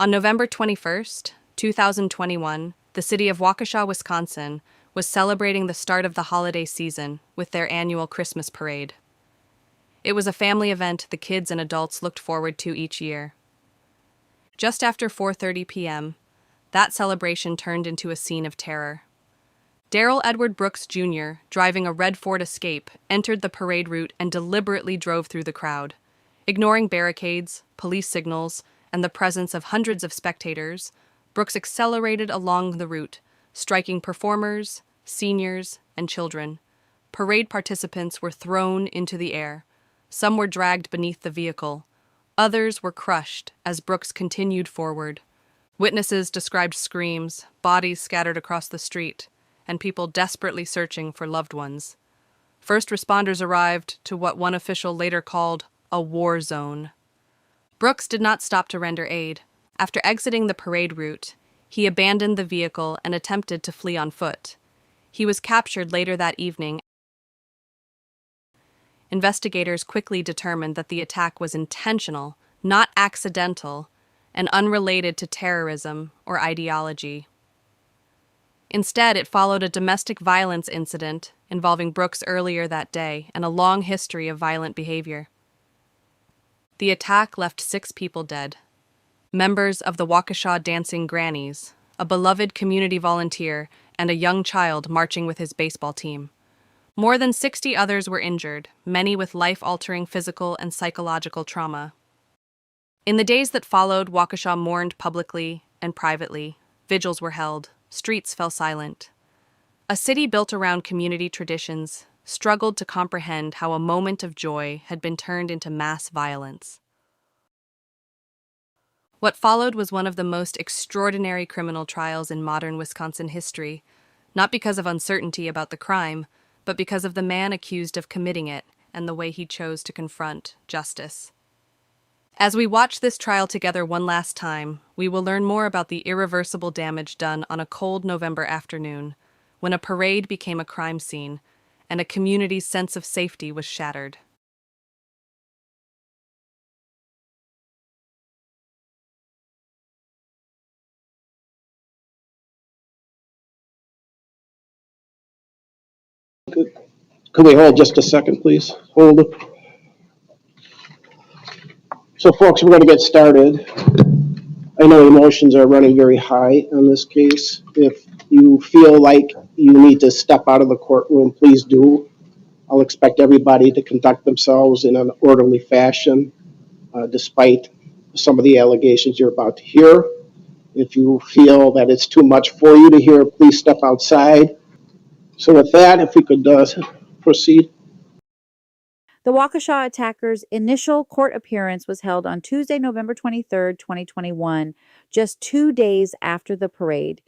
On November 21st, 2021, the city of Waukesha, Wisconsin, was celebrating the start of the holiday season with their annual Christmas parade. It was a family event the kids and adults looked forward to each year. Just after 4:30 p.m., that celebration turned into a scene of terror. Darrell Brooks Jr., driving a red Ford Escape, entered the parade route and deliberately drove through the crowd. Ignoring barricades, police signals, and the presence of hundreds of spectators, Brooks accelerated along the route, striking performers, seniors, and children. Parade participants were thrown into the air. Some were dragged beneath the vehicle. Others were crushed as Brooks continued forward. Witnesses described screams, bodies scattered across the street, and people desperately searching for loved ones. First responders arrived to what one official later called a war zone. Brooks did not stop to render aid. After exiting the parade route, he abandoned the vehicle and attempted to flee on foot. He was captured later that evening. Investigators quickly determined that the attack was intentional, not accidental, and unrelated to terrorism or ideology. Instead, it followed a domestic violence incident involving Brooks earlier that day and a long history of violent behavior. The attack left 6 people dead. Members of the Waukesha Dancing Grannies, a beloved community volunteer, and a young child marching with his baseball team. More than 60 others were injured, many with life-altering physical and psychological trauma. In the days that followed, Waukesha mourned publicly and privately. Vigils were held. Streets fell silent. A city built around community traditions struggled to comprehend how a moment of joy had been turned into mass violence. What followed was one of the most extraordinary criminal trials in modern Wisconsin history, not because of uncertainty about the crime, but because of the man accused of committing it and the way he chose to confront justice. As we watch this trial together one last time, we will learn more about the irreversible damage done on a cold November afternoon, when a parade became a crime scene and a community's sense of safety was shattered. Could we hold just a second, please? Hold it. So, folks, we're going to get started. I know emotions are running very high on this case. If you feel like you need to step out of the courtroom, please do. I'll expect everybody to conduct themselves in an orderly fashion, despite some of the allegations you're about to hear. If you feel that it's too much for you to hear, please step outside. So with that, if we could proceed. The Waukesha attackers' initial court appearance was held on Tuesday, November 23rd, 2021, just 2 days after the parade.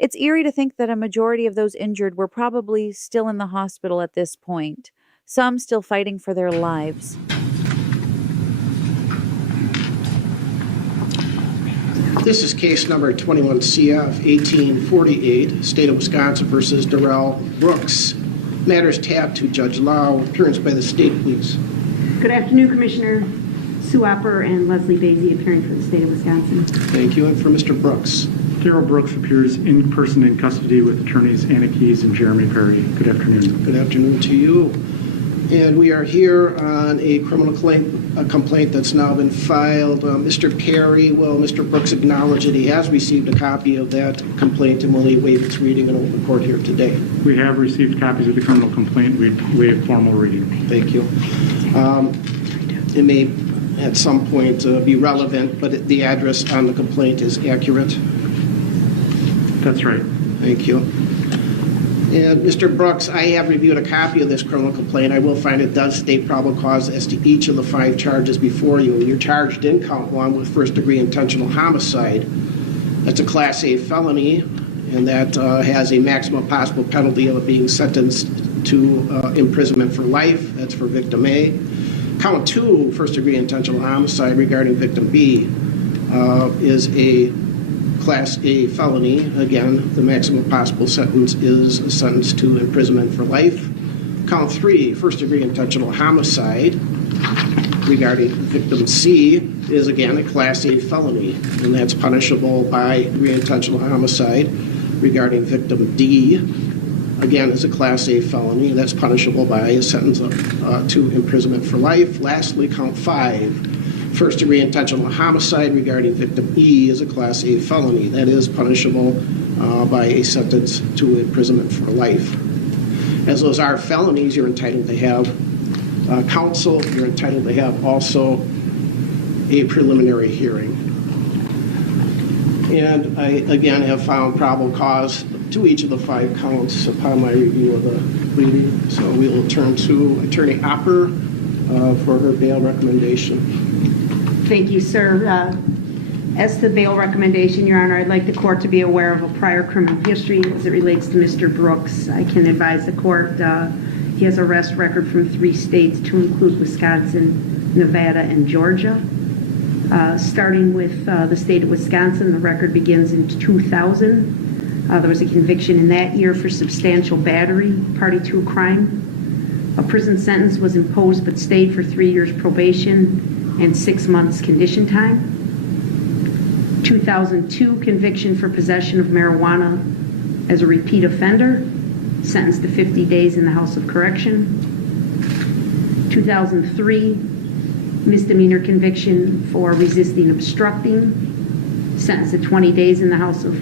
It's eerie to think that a majority of those injured were probably still in the hospital at this point, some still fighting for their lives. This is case number 21 CF 1848, State of Wisconsin versus Darrell Brooks. Matters tabbed to Judge Lau. Appearance by the state, please. Good afternoon, Commissioner Sue Opper and Leslie Basie, appearing for the state of Wisconsin. Thank you. And for Mr. Brooks. Darrell Brooks appears in person in custody with attorneys Anna Keyes and Jeremy Perry. Good afternoon. Good afternoon to you. And we are here on a criminal complaint that's now been filed. Mr. Perry, Mr. Brooks acknowledged that he has received a copy of that complaint and will he waive its reading in open court here today? We have received copies of the criminal complaint. We waive formal reading. Thank you. It may at some point be relevant, but the address on the complaint is accurate. That's right. Thank you. And Mr. Brooks, I have reviewed a copy of this criminal complaint. I will find it does state probable cause as to each of the 5 charges before you. You're charged in count 1 with first-degree intentional homicide. That's a Class A felony, and that has a maximum possible penalty of being sentenced to imprisonment for life. That's for victim A. Count 2, first-degree intentional homicide regarding victim B, is a Class A felony. Again, the maximum possible sentence is a sentence to imprisonment for life. Count 3, first-degree intentional homicide. regarding victim C is again a Class A felony, and that's punishable by intentional homicide. Regarding victim D, again, is a Class A felony, and that's punishable by a sentence to imprisonment for life. Lastly, count 5, first-degree intentional homicide regarding victim E is a Class A felony. That is punishable by a sentence to imprisonment for life. As those are felonies, you're entitled to have counsel. You're entitled to have also a preliminary hearing. And I, again, have found probable cause to each of the 5 counts upon my review of the pleading. So we will turn to Attorney Opper for her bail recommendation. Thank you, sir. As to the bail recommendation, Your Honor, I'd like the court to be aware of a prior criminal history as it relates to Mr. Brooks. I can advise the court he has arrest record from 3 states to include Wisconsin, Nevada, and Georgia. Starting with the state of Wisconsin, the record begins in 2000. There was a conviction in that year for substantial battery, party to a crime. A prison sentence was imposed but stayed for 3 years probation and 6 months condition time. 2002 conviction for possession of marijuana as a repeat offender, sentenced to 50 days in the House of Correction. 2003 misdemeanor conviction for resisting obstructing, sentenced to 20 days in the House of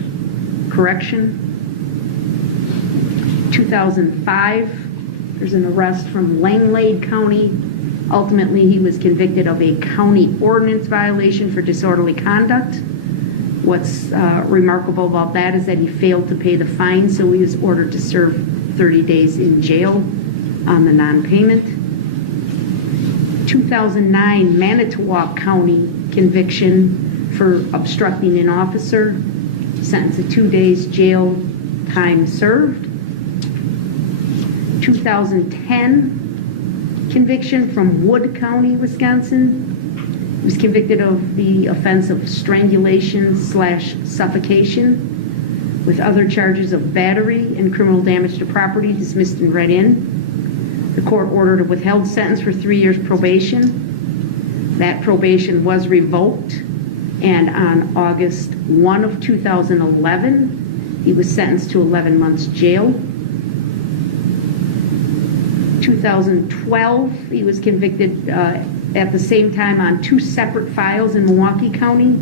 Correction. 2005, there's an arrest from Langlade County. Ultimately, he was convicted of a county ordinance violation for disorderly conduct. What's remarkable about that is that he failed to pay the fine, so he was ordered to serve 30 days in jail on the non-payment. 2009 Manitowoc County conviction for obstructing an officer, sentenced to 2 days jail time served. 2010 conviction from Wood County, Wisconsin. He was convicted of the offense of strangulation/suffocation with other charges of battery and criminal damage to property dismissed and read in. The court ordered a withheld sentence for 3 years probation. That probation was revoked, and on August 1 of 2011, he was sentenced to 11 months jail. 2012, he was convicted at the same time on 2 separate files in Milwaukee County.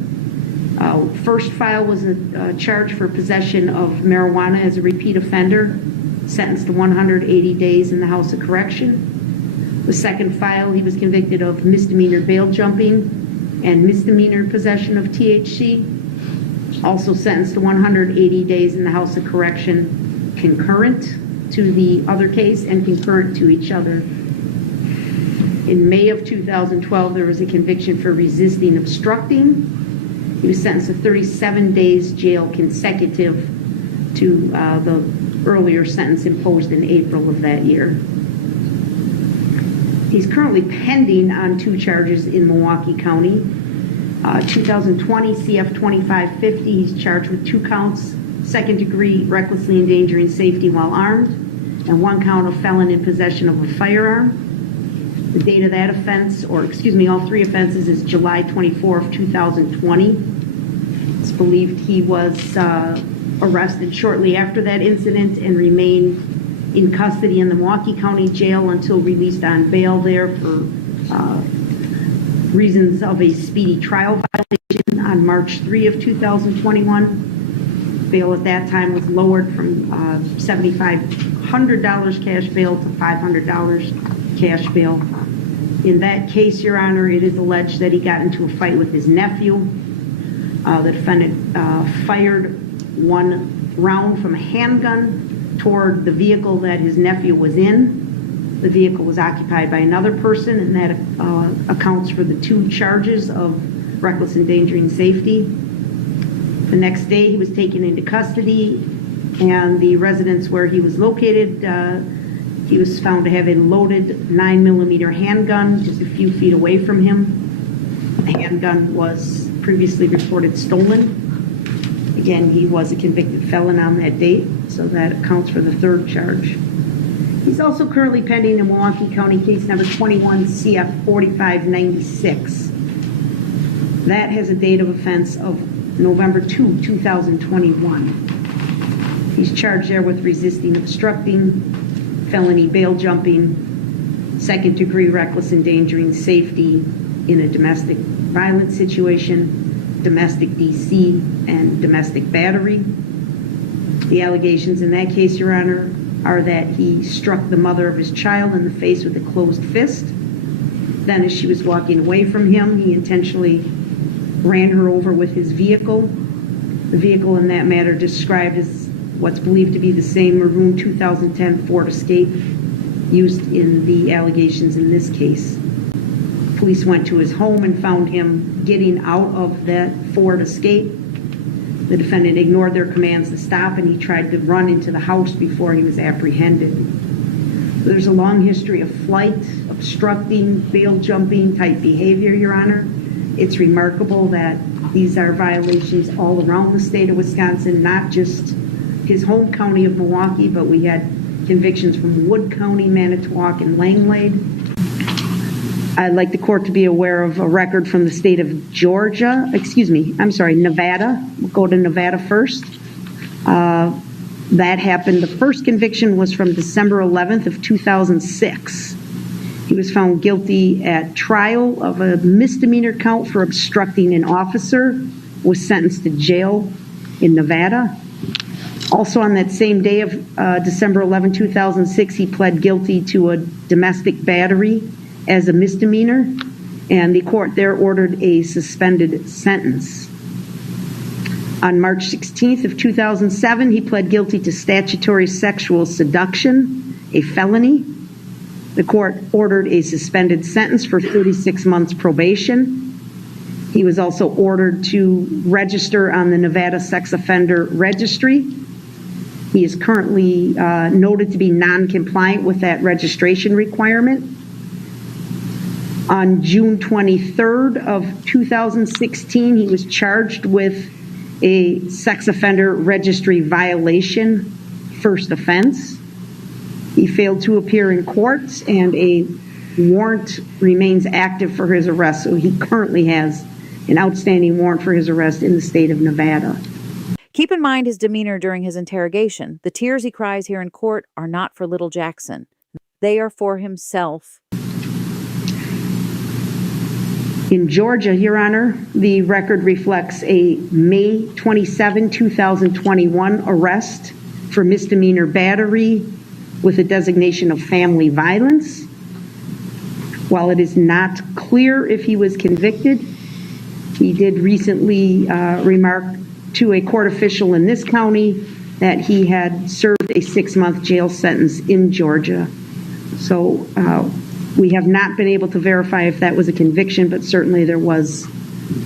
First file was a charge for possession of marijuana as a repeat offender, sentenced to 180 days in the House of Correction. The second file, he was convicted of misdemeanor bail jumping and misdemeanor possession of THC, also sentenced to 180 days in the House of Correction, concurrent to the other case and concurrent to each other. In May of 2012, there was a conviction for resisting obstructing. He was sentenced to 37 days jail consecutive to the earlier sentence imposed in April of that year. He's currently pending on 2 charges in Milwaukee County. 2020 CF 2550, he's charged with 2 counts, second-degree recklessly endangering safety while armed, and 1 count of felon in possession of a firearm. The date of that offense, or excuse me, all 3 offenses, is July 24 of 2020. It's believed he was arrested shortly after that incident and remained in custody in the Milwaukee County Jail until released on bail there for reasons of a speedy trial violation on March 3 of 2021. Bail at that time was lowered from $7,500 cash bail to $500 cash bail. In that case, Your Honor, it is alleged that he got into a fight with his nephew. The defendant fired 1 round from a handgun toward the vehicle that his nephew was in. The vehicle was occupied by another person, and that accounts for the 2 charges of reckless endangering safety. The next day, he was taken into custody, and the residence where he was located, he was found to have a loaded 9mm handgun just a few feet away from him. The handgun was previously reported stolen. Again, he was a convicted felon on that date, so that accounts for the 3rd charge. He's also currently pending a Milwaukee County case number 21 CF 4596. That has a date of offense of November 2, 2021. He's charged there with resisting, obstructing, felony bail jumping, second-degree reckless endangering safety in a domestic violence situation, domestic DC, and domestic battery. The allegations in that case, Your Honor, are that he struck the mother of his child in the face with a closed fist. Then, as she was walking away from him, he intentionally ran her over with his vehicle. The vehicle in that matter described as what's believed to be the same maroon 2010 Ford Escape used in the allegations in this case. Police went to his home and found him getting out of that Ford Escape. The defendant ignored their commands to stop, and he tried to run into the house before he was apprehended. There's a long history of flight, obstructing, bail jumping type behavior, Your Honor. It's remarkable that these are violations all around the state of Wisconsin, not just his home county of Milwaukee, but we had convictions from Wood County, Manitowoc, and Langlade. I'd like the court to be aware of a record from the state of Nevada. We'll go to Nevada first. That happened, the first conviction was from December 11th of 2006. He was found guilty at trial of a misdemeanor count for obstructing an officer, was sentenced to jail in Nevada. Also on that same day of December 11, 2006, he pled guilty to a domestic battery as a misdemeanor, and the court there ordered a suspended sentence. On March 16th of 2007, he pled guilty to statutory sexual seduction, a felony. The court ordered a suspended sentence for 36 months probation. He was also ordered to register on the Nevada Sex Offender Registry. He is currently noted to be non-compliant with that registration requirement. On June 23rd of 2016, he was charged with a sex offender registry violation, first offense. He failed to appear in court, and a warrant remains active for his arrest, so he currently has an outstanding warrant for his arrest in the state of Nevada. Keep in mind his demeanor during his interrogation. The tears he cries here in court are not for little Jackson. They are for himself. In Georgia, Your Honor, the record reflects a May 27, 2021 arrest for misdemeanor battery with a designation of family violence. While it is not clear if he was convicted, he did recently remark to a court official in this county that he had served a 6-month jail sentence in Georgia. So we have not been able to verify if that was a conviction, but certainly there was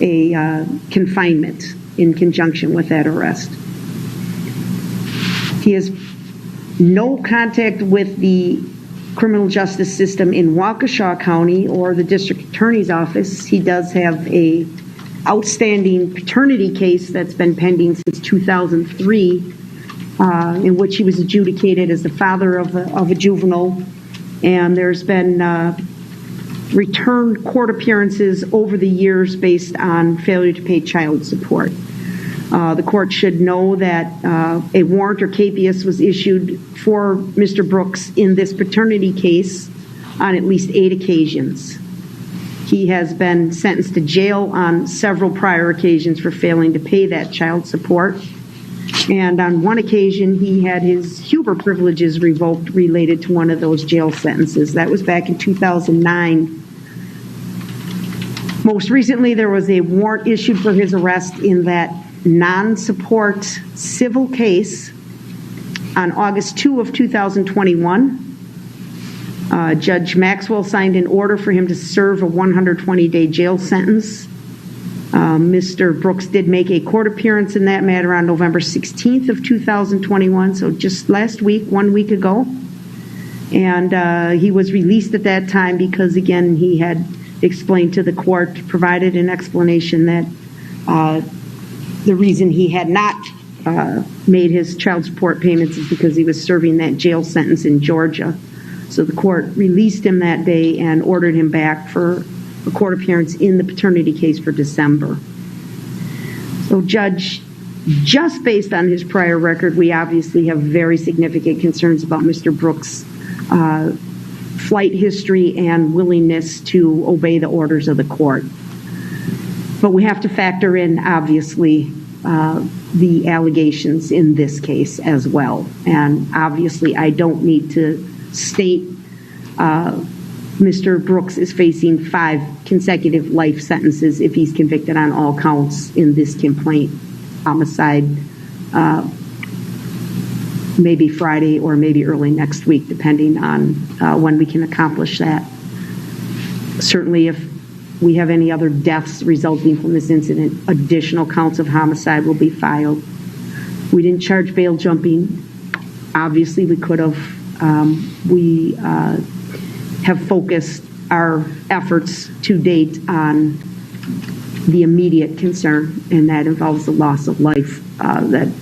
a confinement in conjunction with that arrest. He has no contact with the criminal justice system in Waukesha County or the district attorney's office. He does have a outstanding paternity case that's been pending since 2003, in which he was adjudicated as the father of a juvenile. And there's been returned court appearances over the years based on failure to pay child support. The court should know that a warrant or capias was issued for Mr. Brooks in this paternity case on at least 8 occasions. He has been sentenced to jail on several prior occasions for failing to pay that child support. And on one occasion, he had his Huber privileges revoked related to one of those jail sentences. That was back in 2009. Most recently, there was a warrant issued for his arrest in that non-support civil case on August 2 of 2021. Judge Maxwell signed an order for him to serve a 120-day jail sentence. Mr. Brooks did make a court appearance in that matter on November 16th of 2021, so just last week, 1 week ago. And he was released at that time because, again, he had explained to the court, provided an explanation that the reason he had not made his child support payments is because he was serving that jail sentence in Georgia. So the court released him that day and ordered him back for a court appearance in the paternity case for December. So, Judge, just based on his prior record, we obviously have very significant concerns about Mr. Brooks' flight history and willingness to obey the orders of the court. But we have to factor in, obviously, the allegations in this case as well. And obviously, I don't need to state Mr. Brooks is facing 5 consecutive life sentences if he's convicted on all counts in this complaint. Homicide, maybe Friday or maybe early next week, depending on when we can accomplish that. Certainly, if we have any other deaths resulting from this incident, additional counts of homicide will be filed. We didn't charge bail jumping. Obviously, we could have. We have focused our efforts to date on the immediate concern, and that involves the loss of life that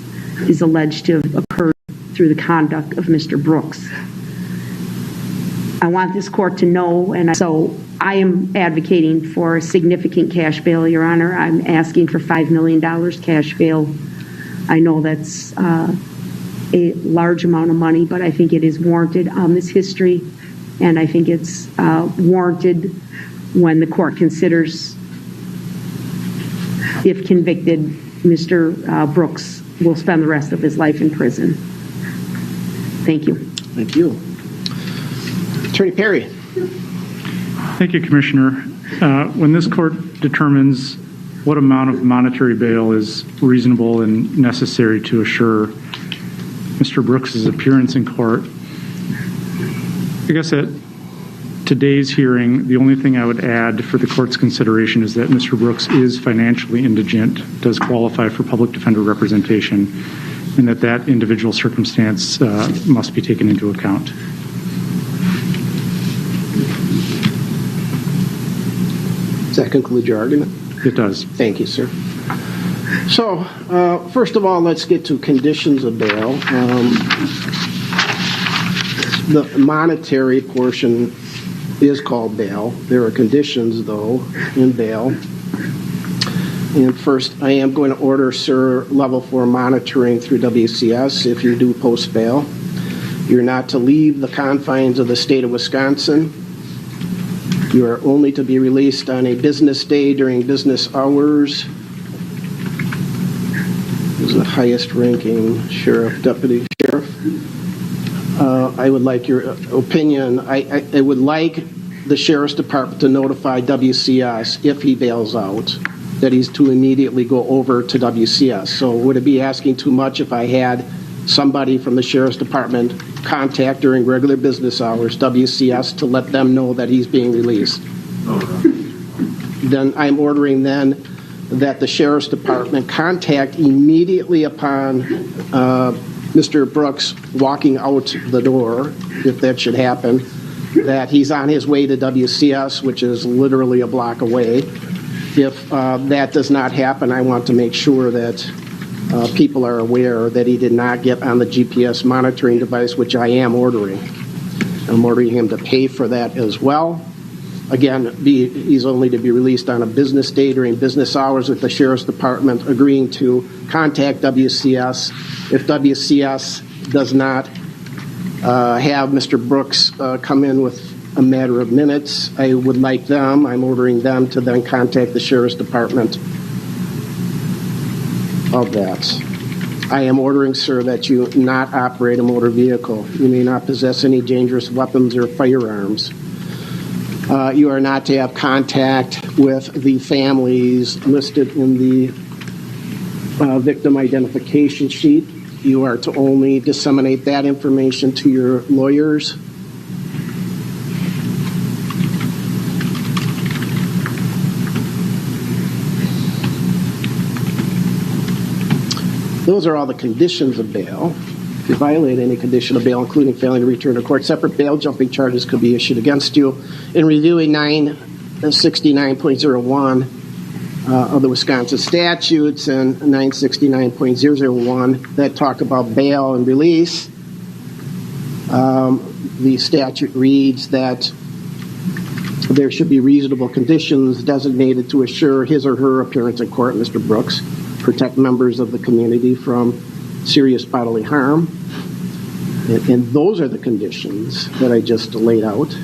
is alleged to have occurred through the conduct of Mr. Brooks. I want this court to know, and so I am advocating for a significant cash bail, Your Honor. I'm asking for $5 million cash bail. I know that's a large amount of money, but I think it is warranted on this history, and I think it's warranted when the court considers, if convicted, Mr. Brooks will spend the rest of his life in prison. Thank you. Thank you. Attorney Perry. Thank you, Commissioner. When this court determines what amount of monetary bail is reasonable and necessary to assure Mr. Brooks' appearance in court, I guess at today's hearing, the only thing I would add for the court's consideration is that Mr. Brooks is financially indigent, does qualify for public defender representation, and that individual circumstance must be taken into account. Does that conclude your argument? It does. Thank you, sir. So, first of all, let's get to conditions of bail. The monetary portion is called bail. There are conditions, though, in bail. And first, I am going to order, sir, level 4 monitoring through WCS if you do post bail. You're not to leave the confines of the state of Wisconsin. You are only to be released on a business day during business hours. Who's the highest ranking sheriff, deputy sheriff? I would like your opinion. I would like the Sheriff's Department to notify WCS if he bails out that he's to immediately go over to WCS. So would it be asking too much if I had somebody from the Sheriff's Department contact during regular business hours WCS to let them know that he's being released? Then I'm ordering then that the Sheriff's Department contact immediately upon Mr. Brooks walking out the door, if that should happen, that he's on his way to WCS, which is literally a block away. If that does not happen, I want to make sure that people are aware that he did not get on the GPS monitoring device, which I am ordering. I'm ordering him to pay for that as well. Again, he's only to be released on a business day during business hours with the Sheriff's Department agreeing to contact WCS. If WCS does not have Mr. Brooks come in with a matter of minutes, I'm ordering them to then contact the Sheriff's Department of that. I am ordering, sir, that you not operate a motor vehicle. You may not possess any dangerous weapons or firearms. You are not to have contact with the families listed in the victim identification sheet. You are to only disseminate that information to your lawyers. Those are all the conditions of bail. If you violate any condition of bail, including failing to return to court, separate bail jumping charges could be issued against you. In reviewing 969.01 of the Wisconsin statutes and 969.001 that talk about bail and release, the statute reads that there should be reasonable conditions designated to assure his or her appearance in court, Mr. Brooks, protect members of the community from serious bodily harm. And those are the conditions that I just laid out.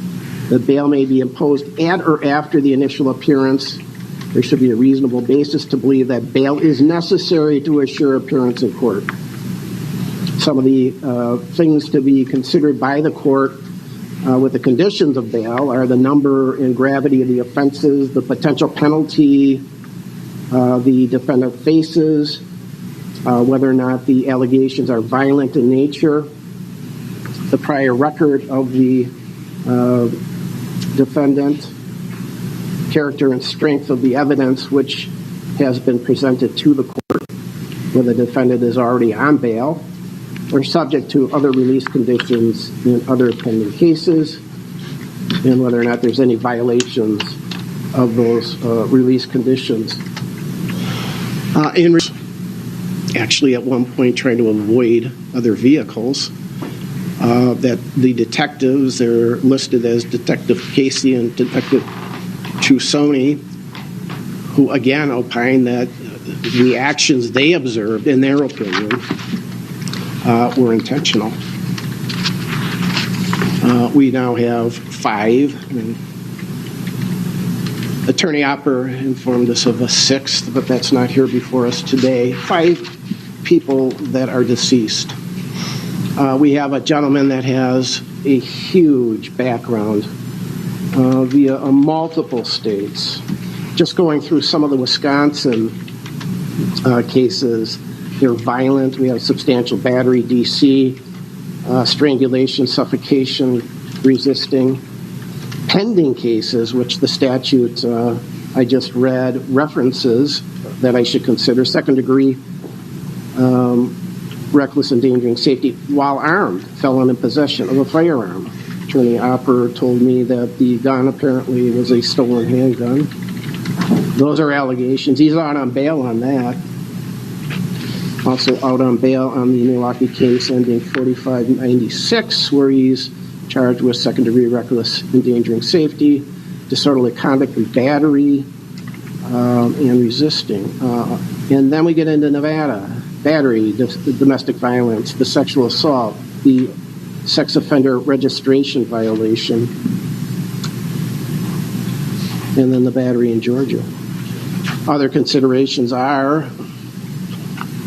That bail may be imposed at or after the initial appearance. There should be a reasonable basis to believe that bail is necessary to assure appearance in court. Some of the things to be considered by the court with the conditions of bail are the number and gravity of the offenses, the potential penalty the defendant faces, whether or not the allegations are violent in nature, the prior record of the defendant, character and strength of the evidence which has been presented to the court, whether the defendant is already on bail or subject to other release conditions in other pending cases, and whether or not there's any violations of those release conditions. Actually, at one point, trying to avoid other vehicles, that the detectives, they're listed as Detective Casey and Detective Chusoni, who again opine that the actions they observed, in their opinion, were intentional. We now have 5. And Attorney Opper informed us of a 6th, but that's not here before us today. 5 people that are deceased. We have a gentleman that has a huge background via multiple states. Just going through some of the Wisconsin cases, they're violent. We have substantial battery, DC, strangulation, suffocation, resisting. Pending cases, which the statute I just read references that I should consider: second degree reckless endangering safety while armed, felon in possession of a firearm. Attorney Opper told me that the gun apparently was a stolen handgun. Those are allegations. He's out on bail on that. Also out on bail on the Milwaukee case ending 4596, where he's charged with second-degree reckless endangering safety, disorderly conduct and battery, and resisting. And then we get into Nevada: battery, domestic violence, the sexual assault, the sex offender registration violation, and then the battery in Georgia. Other considerations are,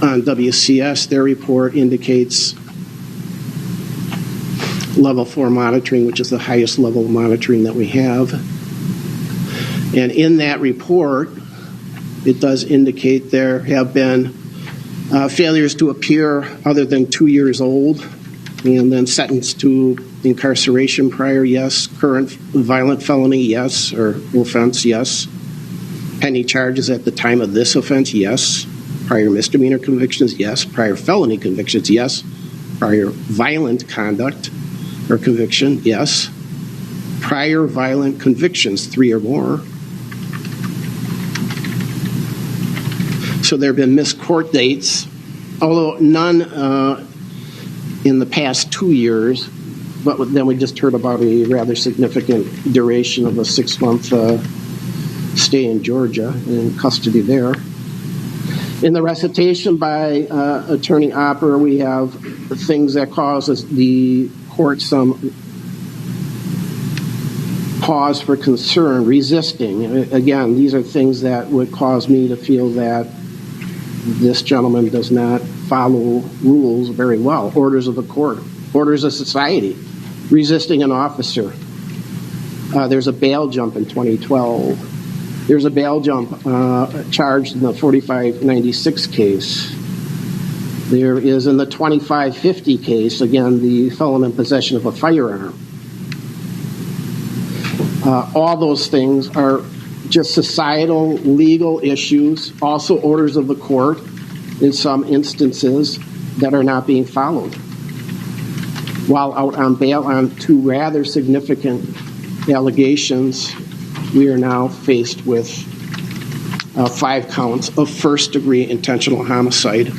on WCS, their report indicates level 4 monitoring, which is the highest level of monitoring that we have. And in that report, it does indicate there have been failures to appear other than 2 years old, and then sentenced to incarceration prior, yes. Current violent felony, yes. Or offense, yes. Pending charges at the time of this offense, yes. Prior misdemeanor convictions, yes. Prior felony convictions, yes. Prior violent conduct or conviction, yes. Prior violent convictions, 3 or more. So there have been missed court dates, although none in the past 2 years, but then we just heard about a rather significant duration of a 6-month stay in Georgia, in custody there. In the recitation by Attorney Opper, we have things that causes the court some pause for concern: resisting. Again, these are things that would cause me to feel that this gentleman does not follow rules very well. Orders of the court, orders of society, resisting an officer. There's a bail jump in 2012. There's a bail jump charged in the 4596 case. There is in the 2550 case, again, the felon in possession of a firearm. All those things are just societal, legal issues, also orders of the court in some instances that are not being followed. While out on bail on 2 rather significant allegations, we are now faced with 5 counts of first-degree intentional homicide.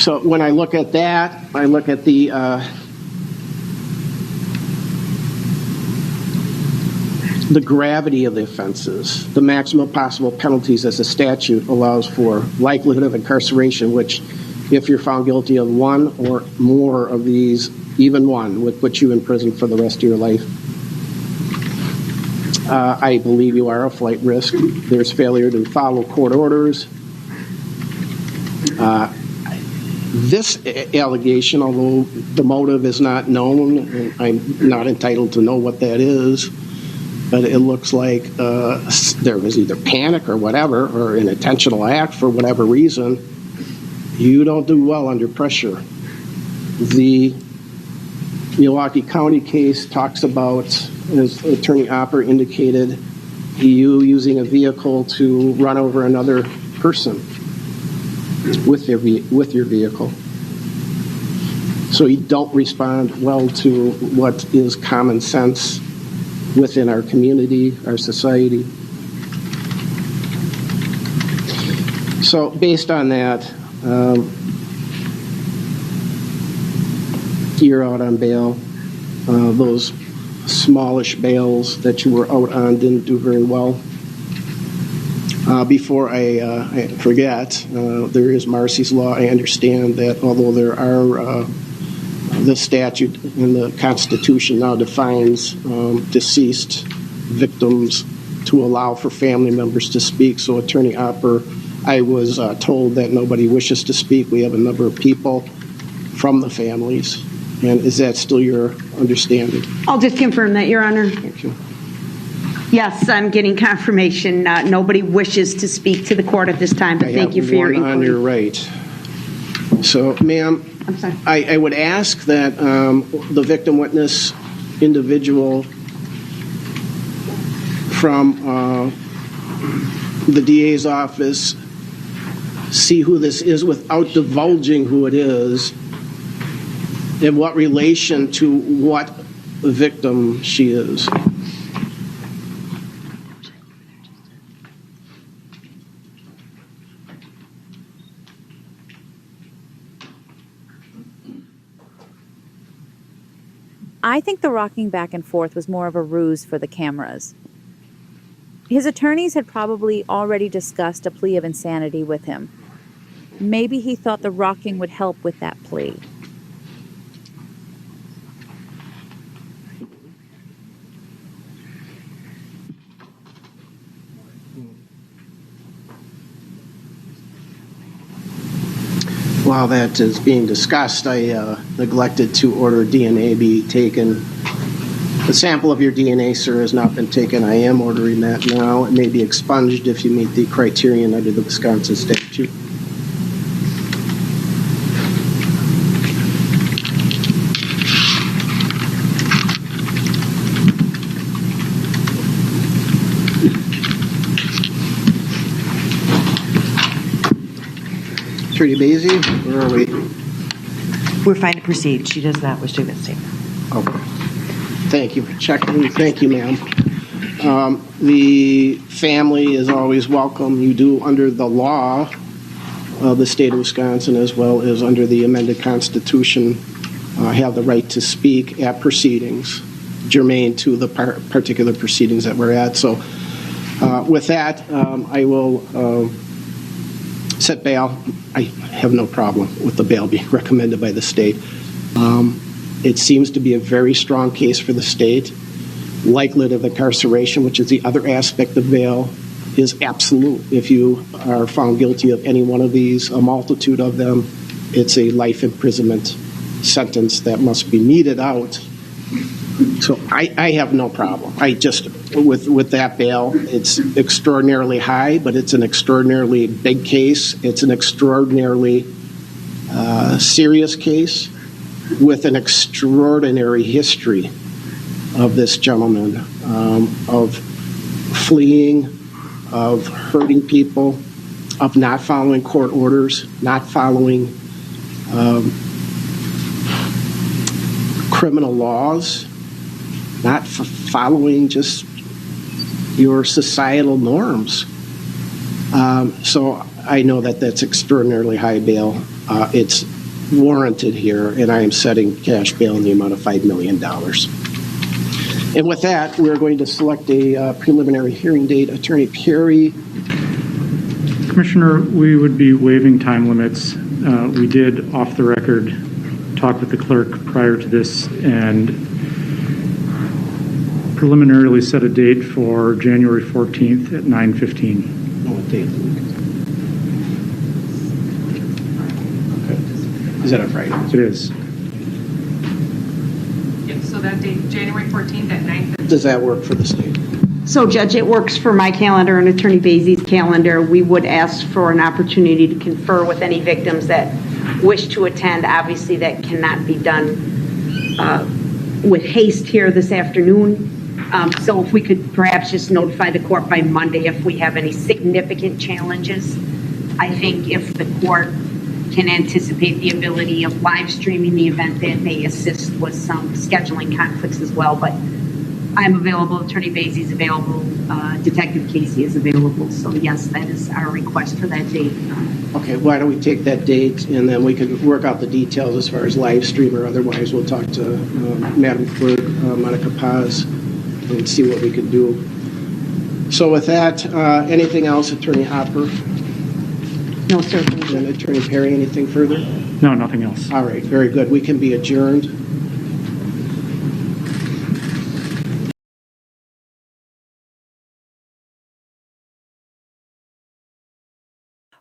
So when I look at that, I look at the the gravity of the offenses, the maximum possible penalties as the statute allows for, likelihood of incarceration, which if you're found guilty of one or more of these, even one, would put you in prison for the rest of your life. I believe you are a flight risk. There's failure to follow court orders. This allegation, although the motive is not known, and I'm not entitled to know what that is, but it looks like there was either panic or whatever, or an intentional act for whatever reason. You don't do well under pressure. The Milwaukee County case talks about, as Attorney Opper indicated, you using a vehicle to run over another person with your vehicle. So you don't respond well to what is common sense within our community, our society. So based on that, you're out on bail. Those smallish bails that you were out on didn't do very well. Before I forget, there is Marcy's Law. I understand that although there are, the statute and the Constitution now defines deceased victims to allow for family members to speak. So Attorney Opper, I was told that nobody wishes to speak. We have a number of people from the families. And is that still your understanding? I'll just confirm that, Your Honor. Thank you. Yes, I'm getting confirmation. Nobody wishes to speak to the court at this time, but thank you for your inquiry. On your right. So, ma'am, I'm sorry. I would ask that the victim witness individual from the DA's office see who this is without divulging who it is and what relation to what victim she is. I think the rocking back and forth was more of a ruse for the cameras. His attorneys had probably already discussed a plea of insanity with him. Maybe he thought the rocking would help with that plea. While that is being discussed, I neglected to order DNA be taken. The sample of your DNA, sir, has not been taken. I am ordering that now. It may be expunged if you meet the criterion under the Wisconsin statute. Attorney Basie, where are we? We're fine to proceed. She does not wish to give a statement. Okay. Thank you for checking. Thank you, ma'am. The family is always welcome. You do, under the law of the state of Wisconsin, as well as under the amended Constitution, have the right to speak at proceedings germane to the particular proceedings that we're at. So with that, I will set bail. I have no problem with the bail being recommended by the state. It seems to be a very strong case for the state. Likelihood of incarceration, which is the other aspect of bail, is absolute. If you are found guilty of any one of these, a multitude of them, it's a life imprisonment sentence that must be meted out. So I have no problem. I just, with that bail, it's extraordinarily high, but it's an extraordinarily big case. It's an extraordinarily serious case with an extraordinary history of this gentleman, of fleeing, of hurting people, of not following court orders, not following criminal laws, not following just your societal norms. So I know that that's extraordinarily high bail. It's warranted here, and I am setting cash bail in the amount of $5 million. And with that, we're going to select a preliminary hearing date. Attorney Perry. Commissioner, we would be waiving time limits. We did, off the record, talk with the clerk prior to this and preliminarily set a date for January 14th at 9:15. No, what date? Okay. Is that a Friday? It is. Yep, so that date, January 14th at 9:15. Does that work for the state? So, Judge, it works for my calendar and Attorney Baizey's calendar. We would ask for an opportunity to confer with any victims that wish to attend. Obviously, that cannot be done with haste here this afternoon. So if we could perhaps just notify the court by Monday if we have any significant challenges. I think if the court can anticipate the ability of live streaming the event, that may assist with some scheduling conflicts as well. But I'm available, Attorney Baizey is available, Detective Casey is available. So yes, that is our request for that date. Okay, why don't we take that date and then we can work out the details as far as live stream or otherwise. We'll talk to Madam Clerk, Monica Paz, and see what we can do. So with that, anything else, Attorney Opper? No, sir. And Attorney Perry, anything further? No, nothing else. All right, very good. We can be adjourned.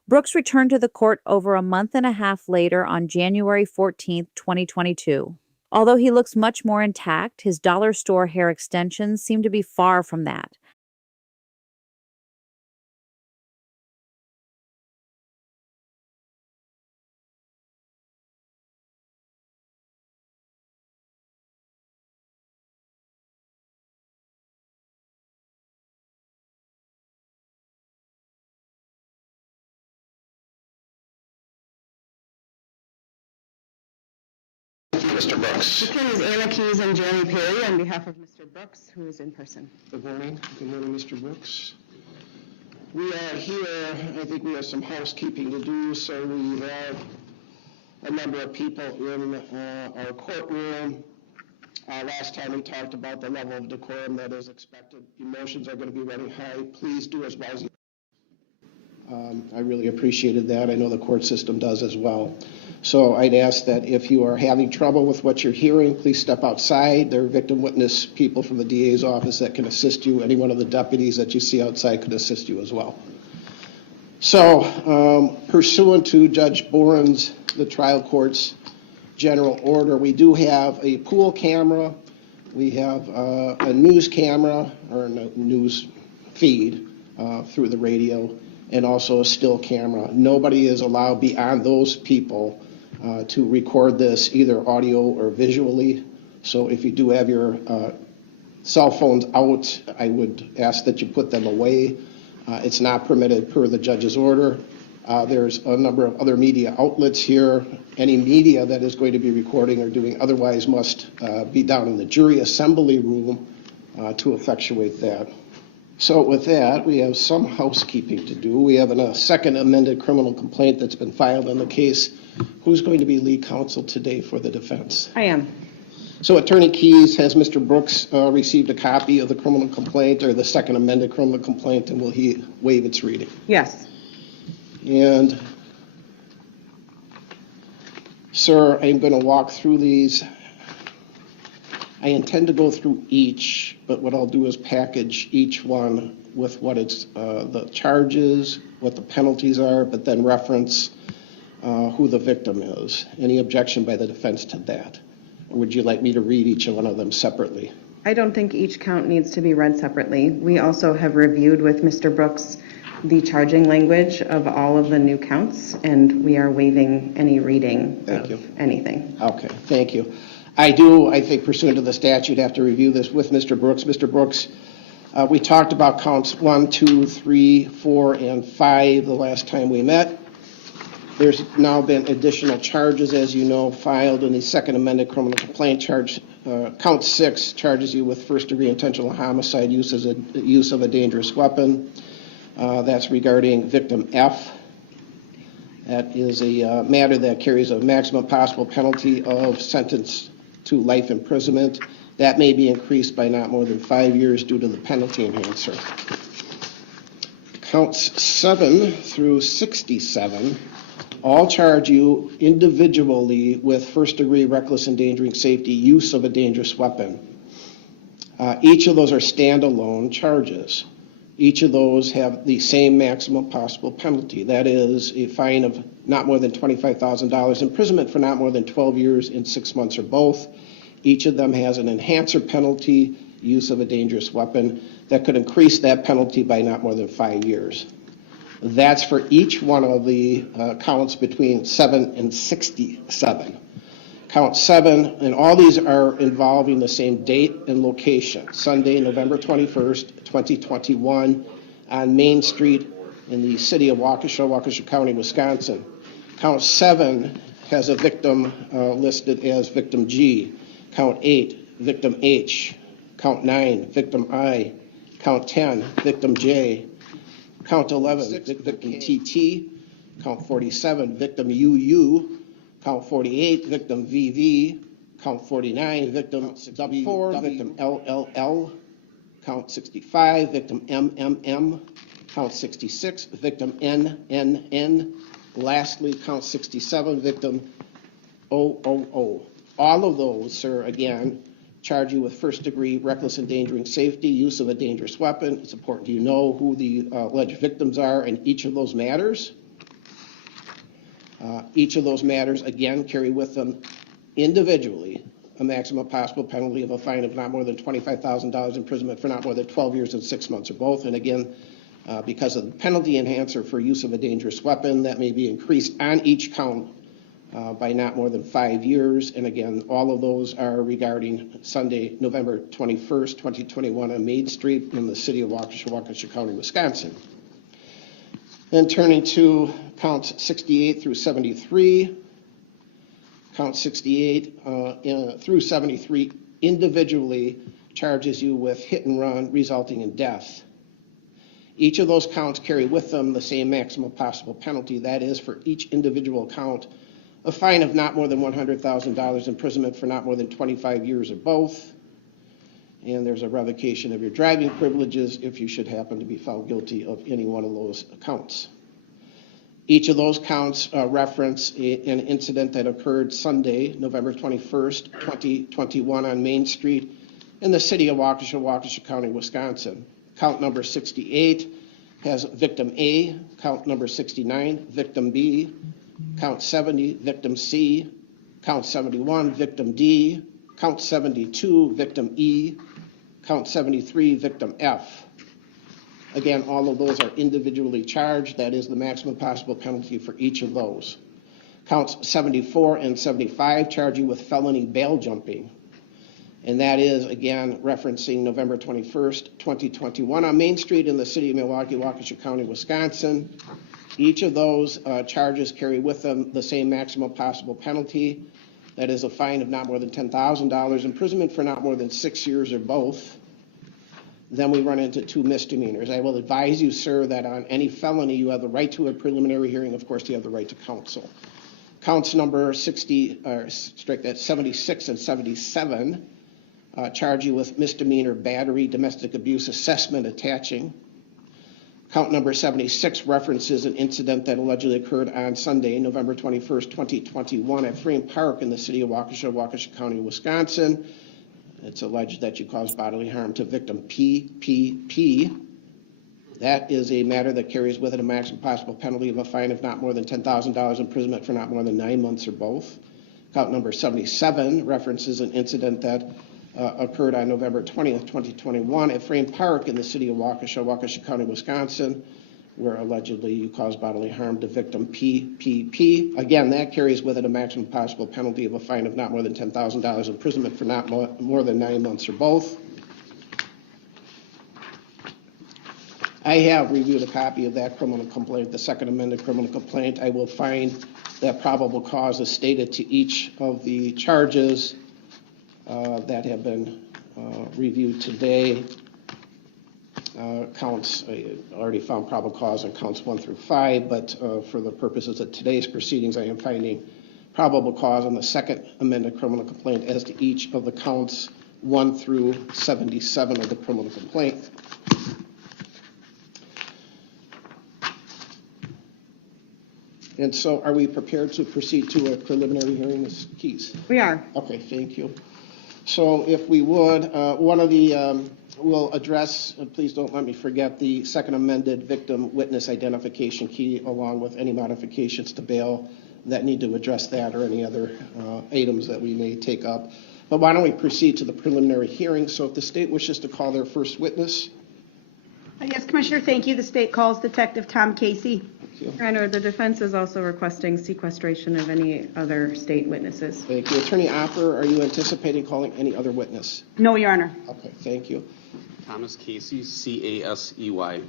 Brooks returned to the court over a month and a half later on January 14th, 2022. Although he looks much more intact, his dollar store hair extensions seem to be far from that. Mr. Brooks. Attorneys Anna Keyes and Jeremy Perry on behalf of Mr. Brooks, who is in person. Good morning. Good morning, Mr. Brooks. We are here, I think we have some housekeeping to do, so we have a number of people in our courtroom. Last time we talked about the level of decorum that is expected. Emotions are going to be running high. Please do as well as you. I really appreciated that. I know the court system does as well. So I'd ask that if you are having trouble with what you're hearing, please step outside. There are victim witness people from the DA's office that can assist you. Any one of the deputies that you see outside could assist you as well. So pursuant to Judge Boren's, the trial court's general order, we do have a pool camera. We have a news camera or a news feed through the radio, and also a still camera. Nobody is allowed beyond those people to record this either audio or visually. So if you do have your cell phones out, I would ask that you put them away. It's not permitted per the judge's order. There's a number of other media outlets here. Any media that is going to be recording or doing otherwise must be down in the jury assembly room to effectuate that. So with that, we have some housekeeping to do. We have a second amended criminal complaint that's been filed on the case. Who's going to be lead counsel today for the defense? I am. So Attorney Keyes, has Mr. Brooks received a copy of the criminal complaint or the second amended criminal complaint, and will he waive its reading? Yes. And, sir, I'm going to walk through these. I intend to go through each, but what I'll do is package each one with what it's, the charges, what the penalties are, but then reference who the victim is. Any objection by the defense to that? Or would you like me to read each one of them separately? I don't think each count needs to be read separately. We also have reviewed with Mr. Brooks the charging language of all of the new counts, and we are waiving any reading of anything. Okay, thank you. I think pursuant to the statute, have to review this with Mr. Brooks. Mr. Brooks, we talked about counts 1, 2, 3, 4, and 5 the last time we met. There's now been additional charges, as you know, filed in the second amended criminal complaint charge. Count 6 charges you with first-degree intentional homicide, use of a dangerous weapon. That's regarding victim F. That is a matter that carries a maximum possible penalty of sentence to life imprisonment. That may be increased by not more than 5 years due to the penalty enhancer. Counts 7 through 67 all charge you individually with first-degree reckless endangering safety, use of a dangerous weapon. Each of those are standalone charges. Each of those have the same maximum possible penalty. That is a fine of not more than $25,000, imprisonment for not more than 12 years and 6 months or both. Each of them has an enhancer penalty, use of a dangerous weapon, that could increase that penalty by not more than 5 years. That's for each one of the counts between 7 and 67. Count 7, and all these are involving the same date and location, Sunday, November 21st, 2021, on Main Street in the city of Waukesha, Waukesha County, Wisconsin. Count 7 has a victim listed as victim G. Count 8, victim H. Count 9, victim I. Count 10, victim J. Count 11, victim TT. Count 47, victim UU. Count 48, victim VV. Count 49, victim W4, victim LLL. Count 65, victim MMM. Count 66, victim NNN. Lastly, count 67, victim OOO. All of those, sir, again, charge you with first-degree reckless endangering safety, use of a dangerous weapon. It's important you know who the alleged victims are in each of those matters. Each of those matters, again, carry with them individually a maximum possible penalty of a fine of not more than $25,000, imprisonment for not more than 12 years and 6 months or both. And again, because of the penalty enhancer for use of a dangerous weapon, that may be increased on each count by not more than 5 years. And again, all of those are regarding Sunday, November 21st, 2021 on Main Street in the city of Waukesha, Waukesha County, Wisconsin. Then turning to counts 68 through 73. Count 68 through 73 individually charges you with hit and run resulting in death. Each of those counts carry with them the same maximum possible penalty. That is, for each individual count, a fine of not more than $100,000, imprisonment for not more than 25 years or both. And there's a revocation of your driving privileges if you should happen to be found guilty of any one of those counts. Each of those counts reference an incident that occurred Sunday, November 21st, 2021 on Main Street in the city of Waukesha, Waukesha County, Wisconsin. Count number 68 has victim A, count number 69, victim B, count 70, victim C, count 71, victim D, count 72, victim E, count 73, victim F. Again, all of those are individually charged. That is the maximum possible penalty for each of those. Counts 74 and 75 charge you with felony bail jumping. And that is, again, referencing November 21st, 2021 on Main Street in the city of Milwaukee, Waukesha County, Wisconsin. Each of those charges carry with them the same maximum possible penalty. That is a fine of not more than $10,000, imprisonment for not more than 6 years or both. Then we run into two misdemeanors. I will advise you, sir, that on any felony, you have the right to a preliminary hearing. Of course, you have the right to counsel. Counts number 76 and 77 charge you with misdemeanor battery, domestic abuse assessment attaching. Count number 76 references an incident that allegedly occurred on Sunday, November 21st, 2021 at Frame Park in the city of Waukesha, Waukesha County, Wisconsin. It's alleged that you caused bodily harm to victim PPP. That is a matter that carries with it a maximum possible penalty of a fine of not more than $10,000, imprisonment for not more than 9 months or both. Count number 77 references an incident that occurred on November 20th, 2021 at Frame Park in the city of Waukesha, Waukesha County, Wisconsin, where allegedly you caused bodily harm to victim PPP. Again, that carries with it a maximum possible penalty of a fine of not more than $10,000, imprisonment for not more than 9 months or both. I have reviewed a copy of that criminal complaint, the second amended criminal complaint. I will find that probable cause is stated to each of the charges that have been reviewed today. Counts, I already found probable cause on counts 1 through 5, but for the purposes of today's proceedings, I am finding probable cause on the second amended criminal complaint as to each of the counts 1 through 77 of the criminal complaint. And so are we prepared to proceed to a preliminary hearing, Ms. Keys? We are. Okay, thank you. So if we would, one of the, we'll address, please don't let me forget, the second amended victim witness identification key, along with any modifications to bail that need to address that or any other items that we may take up. But why don't we proceed to the preliminary hearing? So if the state wishes to call their first witness. Yes, Commissioner, thank you. The state calls Detective Tom Casey. Your Honor, the defense is also requesting sequestration of any other state witnesses. Thank you. Attorney Opper, are you anticipating calling any other witness? No, Your Honor. Okay, thank you. Thomas Casey, C-A-S-E-Y.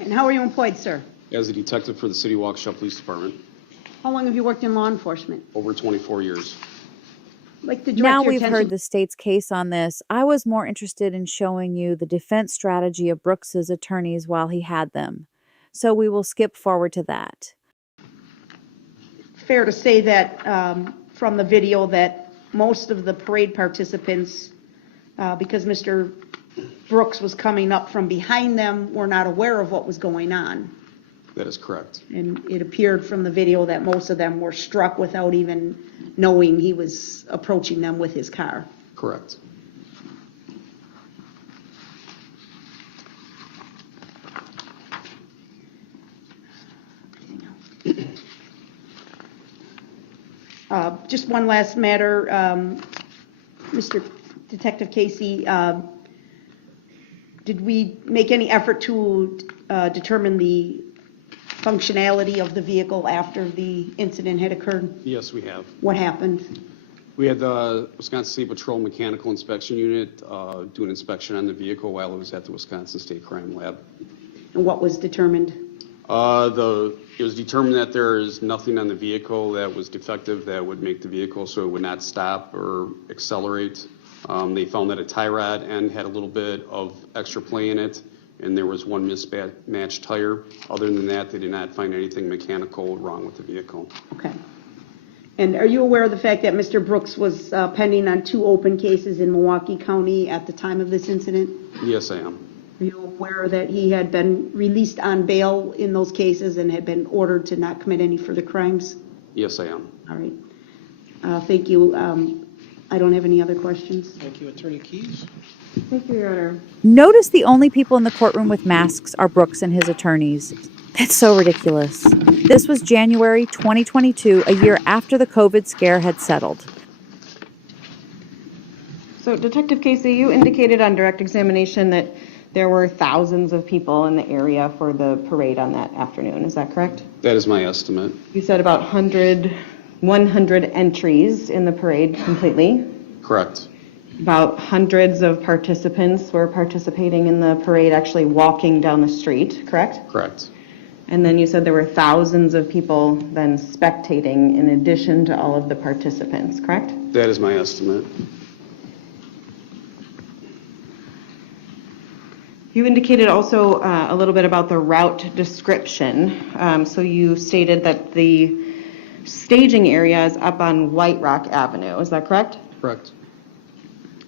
And how are you employed, sir? As a detective for the City of Waukesha Police Department, How long have you worked in law enforcement? over 24 years. I'd like to direct Now your we've attention- heard the state's case on this. I was more interested in showing you the defense strategy of Brooks's attorneys while he had them. So we will skip forward to that. Fair to say that from the video that most of the parade participants, because Mr. Brooks was coming up from behind them, were not aware of what was going on. That is correct. And it appeared from the video that most of them were struck without even knowing he was approaching them with his car. Correct. Just one last matter, Mr. Detective Casey, did we make any effort to determine the functionality of the vehicle after the incident had occurred? Yes, we have. What happened? We had the Wisconsin State Patrol Mechanical Inspection Unit do an inspection on the vehicle while it was at the Wisconsin State Crime Lab. And what was determined? It was determined that there is nothing on the vehicle that was defective that would make the vehicle so it would not stop or accelerate. They found that a tie rod end had a little bit of extra play in it, and there was one mismatched tire. Other than that, they did not find anything mechanical wrong with the vehicle. Okay. And are you aware of the fact that Mr. Brooks was pending on 2 open cases in Milwaukee County at the time of this incident? Yes, I am. Are you aware that he had been released on bail in those cases and had been ordered to not commit any further crimes? Yes, I am. All right. Thank you. I don't have any other questions. Thank you. Attorney Keys? Thank you, Your Honor. Notice the only people in the courtroom with masks are Brooks and his attorneys. That's so ridiculous. This was January 2022, a year after the COVID scare had settled. So, Detective Casey, you indicated on direct examination that there were thousands of people in the area for the parade on that afternoon. Is that correct? That is my estimate. You said about 100 entries in the parade completely. Correct. About hundreds of participants were participating in the parade, actually walking down the street, correct? Correct. And then you said there were thousands of people then spectating in addition to all of the participants, correct? That is my estimate. You indicated also a little bit about the route description. So you stated that the staging area is up on White Rock Avenue. Is that correct? Correct.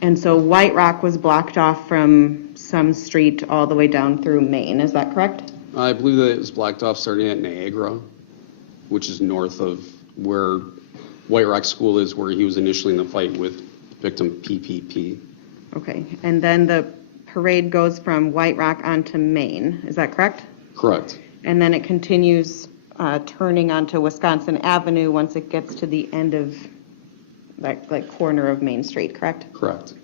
And so White Rock was blocked off from some street all the way down through Maine. Is that correct? I believe that it was blocked off starting at Niagara, which is north of where White Rock School is, where he was initially in the fight with victim PPP. Okay. And then the parade goes from White Rock onto Maine. Is that correct? Correct. And then it continues turning onto Wisconsin Avenue once it gets to the end of that corner of Main Street, correct? Correct.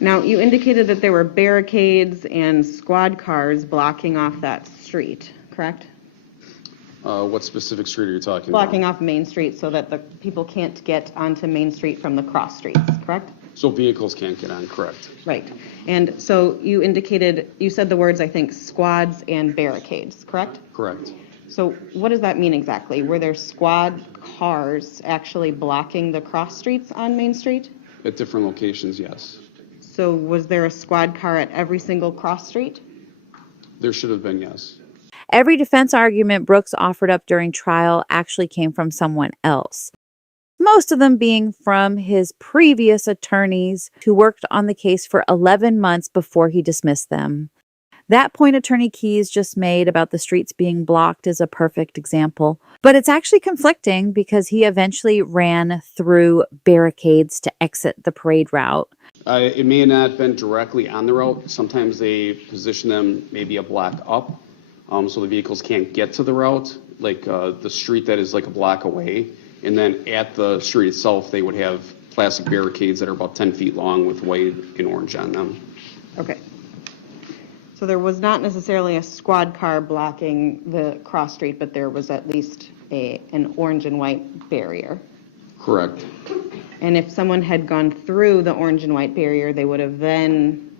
Now, you indicated that there were barricades and squad cars blocking off that street, correct? What specific street are you talking Blocking about? off Main Street so that the people can't get onto Main Street from the cross streets, correct? So vehicles can't get on, correct. Right. And so you indicated, you said the words, I think, squads and barricades, correct? Correct. So what does that mean exactly? Were there squad cars actually blocking the cross streets on Main Street? At different locations, yes. So was there a squad car at every single cross street? There should have been, yes. Every defense argument Brooks offered up during trial actually came from someone else. most of them being from his previous attorneys who worked on the case for 11 months before he dismissed them. That point Attorney Keyes just made about the streets being blocked is a perfect example. But it's actually conflicting because he eventually ran through barricades to exit the parade route. It may have not been directly on the route. Sometimes they position them maybe a block up, so the vehicles can't get to the route, like the street that is like a block away. And then at the street itself, they would have plastic barricades that are about 10 feet long with white and orange on them. Okay. So there was not necessarily a squad car blocking the cross street, but there was at least an orange and white barrier. Correct. And if someone had gone through the orange and white barrier, they would have then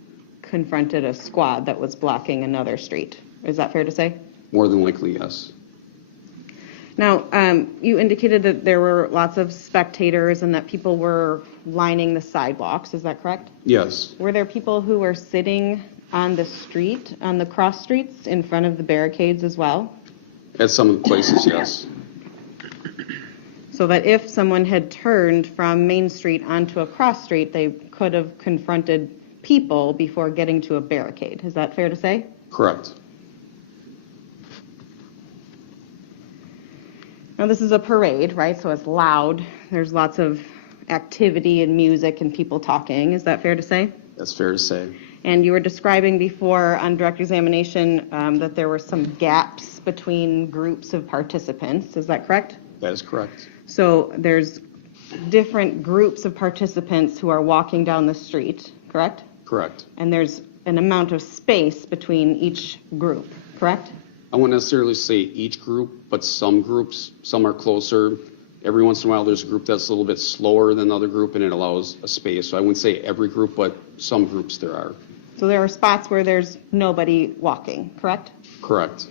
confronted a squad that was blocking another street. Is that fair to say? More than likely, yes. Now, you indicated that there were lots of spectators and that people were lining the sidewalks. Is that correct? Yes. Were there people who were sitting on the street, on the cross streets in front of the barricades as well? At some of the places, yes. So that if someone had turned from Main Street onto a cross street, they could have confronted people before getting to a barricade. Is that fair to say? Correct. Now, this is a parade, right? So it's loud. There's lots of activity and music and people talking. Is that fair to say? That's fair to say. And you were describing before on direct examination that there were some gaps between groups of participants. Is that correct? That is correct. So there's different groups of participants who are walking down the street, correct? Correct. And there's an amount of space between each group, correct? I wouldn't necessarily say each group, but some groups, some are closer. Every once in a while, there's a group that's a little bit slower than the other group, and it allows a space. So I wouldn't say every group, but some groups there are. So there are spots where there's nobody walking, correct? Correct.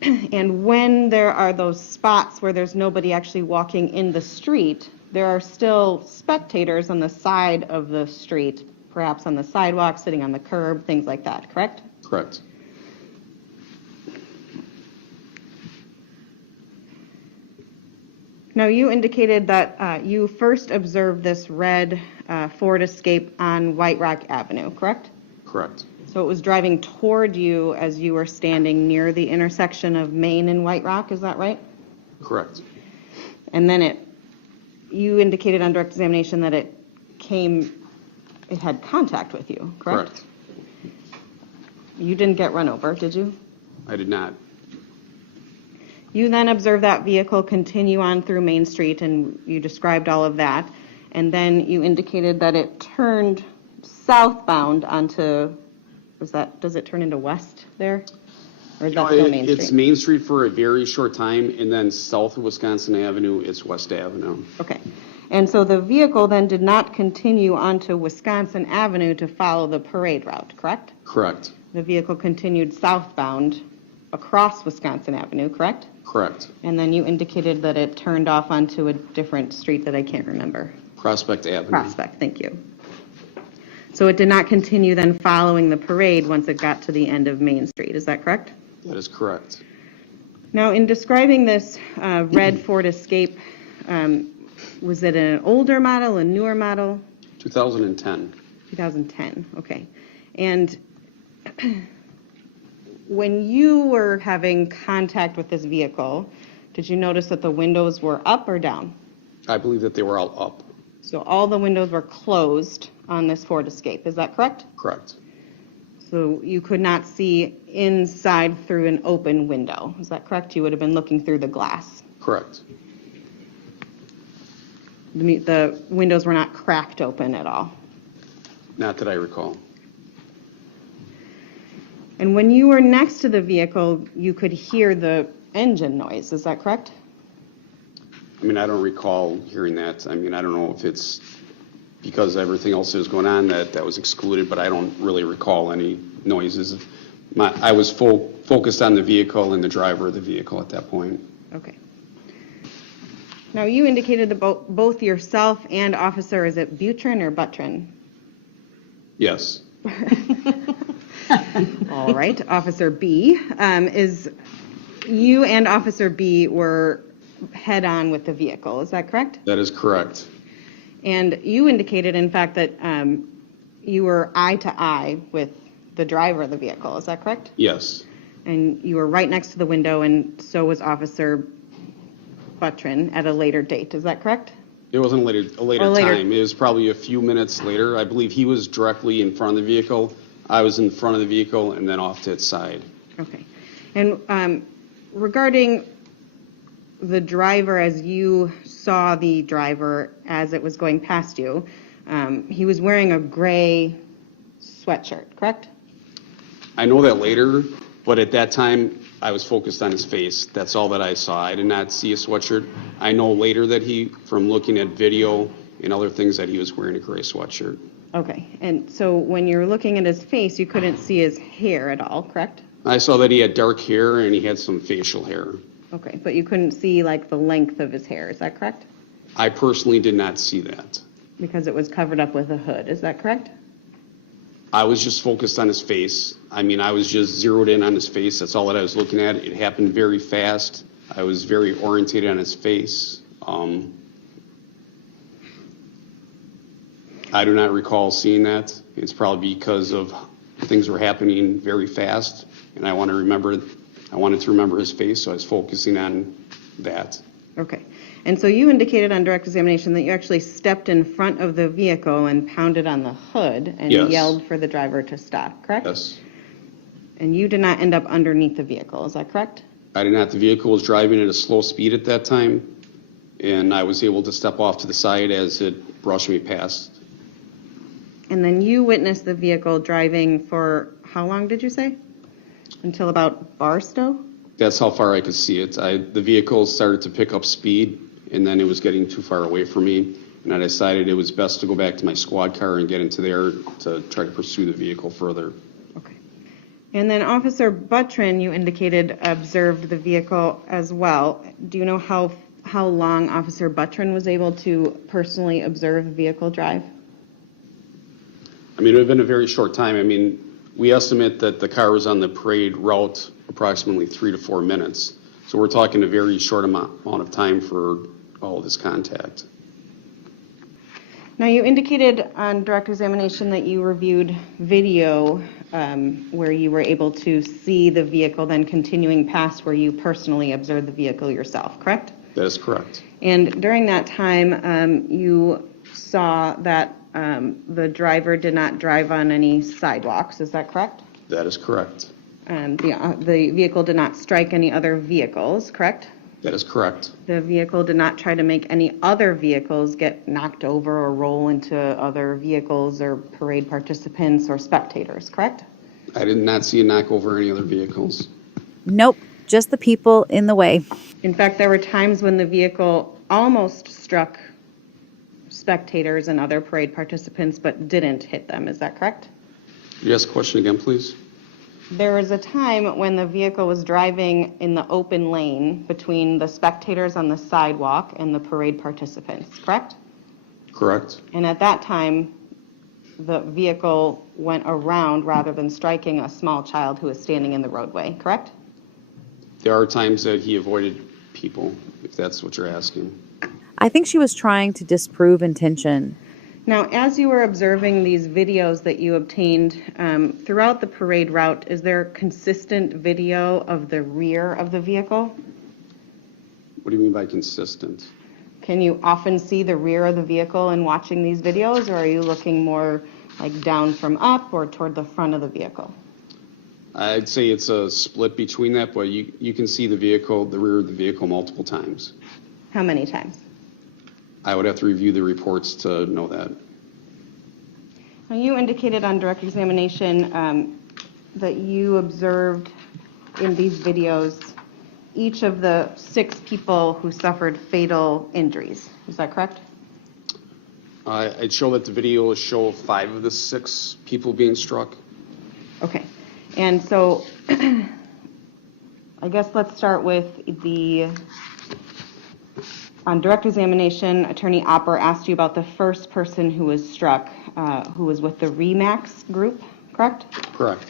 And when there are those spots where there's nobody actually walking in the street, there are still spectators on the side of the street, perhaps on the sidewalk, sitting on the curb, things like that, correct? Correct. Now, you indicated that you first observed this red Ford Escape on White Rock Avenue, correct? Correct. So it was driving toward you as you were standing near the intersection of Main and White Rock, is that right? Correct. And then you indicated on direct examination that it had contact with you, correct? Correct. You didn't get run over, did you? I did not. You then observed that vehicle continue on through Main Street, and you described all of that. And then you indicated that it turned southbound onto, does it turn into west there? Or is that still Main Street? It's Main Street for a very short time, and then south of Wisconsin Avenue, it's West Avenue. Okay. And so the vehicle then did not continue onto Wisconsin Avenue to follow the parade route, correct? Correct. The vehicle continued southbound across Wisconsin Avenue, correct? Correct. And then you indicated that it turned off onto a different street that I can't remember. Prospect Avenue. Prospect, thank you. So it did not continue then following the parade once it got to the end of Main Street, is that correct? That is correct. Now, in describing this red Ford Escape, was it an older model, a newer model? 2010. 2010, okay. And when you were having contact with this vehicle, did you notice that the windows were up or down? I believe that they were all up. So all the windows were closed on this Ford Escape, is that correct? Correct. So you could not see inside through an open window, is that correct? You would have been looking through the glass. Correct. The windows were not cracked open at all. Not that I recall. And when you were next to the vehicle, you could hear the engine noise, is that correct? I mean, I don't recall hearing that. I mean, I don't know if it's because everything else that was going on that was excluded, but I don't really recall any noises. I was focused on the vehicle and the driver of the vehicle at that point. Okay. Now, you indicated that both yourself and officer, is it Butrin or Buttrin? Yes. All right, Officer B, you and Officer B were head-on with the vehicle. Is that correct? That is correct. And you indicated, in fact, that you were eye to eye with the driver of the vehicle. Is that correct? Yes. And you were right next to the window, and so was Officer Buttrin at a later date. Is that correct? It wasn't a later time. It was probably a few minutes later. I believe he was directly in front of the vehicle. I was in front of the vehicle and then off to its side. Okay. And regarding the driver, as you saw the driver as it was going past you, he was wearing a gray sweatshirt, correct? I know that later, but at that time, I was focused on his face. That's all that I saw. I did not see a sweatshirt. I know later that from looking at video and other things, that he was wearing a gray sweatshirt. Okay. And so when you're looking at his face, you couldn't see his hair at all, correct? I saw that he had dark hair and he had some facial hair. Okay. But you couldn't see, like, the length of his hair. Is that correct? I personally did not see that. Because it was covered up with a hood. Is that correct? I was just focused on his face. I mean, I was just zeroed in on his face. That's all that I was looking at. It happened very fast. I was very orientated on his face. I do not recall seeing that. It's probably because of things were happening very fast, and I wanted to remember his face, so I was focusing on that. Okay. And so you indicated on direct examination that you actually stepped in front of the vehicle and pounded on the hood and Yes. yelled for the driver to stop, correct? Yes. And you did not end up underneath the vehicle, is that correct? I did not. The vehicle was driving at a slow speed at that time, and I was able to step off to the side as it brushed me past. And then you witnessed the vehicle driving for how long, did you say? Until about Barstow? That's how far I could see it. The vehicle started to pick up speed, and then it was getting too far away from me, and I decided it was best to go back to my squad car and get into there to try to pursue the vehicle further. Okay. And then Officer Buttrin, you indicated, observed the vehicle as well. Do you know how long Officer Buttrin was able to personally observe the vehicle drive? I mean, it would have been a very short time. I mean, we estimate that the car was on the parade route approximately 3 to 4 minutes. So we're talking a very short amount of time for all of this contact. Now, you indicated on direct examination that you reviewed video where you were able to see the vehicle then continuing past where you personally observed the vehicle yourself, correct? That is correct. And during that time, you saw that the driver did not drive on any sidewalks, is that correct? That is correct. The vehicle did not strike any other vehicles, correct? That is correct. The vehicle did not try to make any other vehicles get knocked over or roll into other vehicles or parade participants or spectators, correct? I did not see a knock over any other vehicles. Nope, just the people in the way. In fact, there were times when the vehicle almost struck spectators and other parade participants but didn't hit them, is that correct? Could you ask the question again, please? There was a time when the vehicle was driving in the open lane between the spectators on the sidewalk and the parade participants, correct? Correct. And at that time, the vehicle went around rather than striking a small child who was standing in the roadway, correct? There are times that he avoided people, if that's what you're asking. I think she was trying to disprove intention. Now, as you were observing these videos that you obtained throughout the parade route, is there consistent video of the rear of the vehicle? What do you mean by consistent? Can you often see the rear of the vehicle in watching these videos, or are you looking more like down from up or toward the front of the vehicle? I'd say it's a split between that, but you can see the rear of the vehicle multiple times. How many times? I would have to review the reports to know that. Now, you indicated on direct examination that you observed in these videos each of the 6 people who suffered fatal injuries. Is that correct? I'd show that the video show 5 of the 6 people being struck. Okay. And so I guess let's start with on direct examination, Attorney Opper asked you about the first person who was struck, who was with the REMAX group, correct? Correct.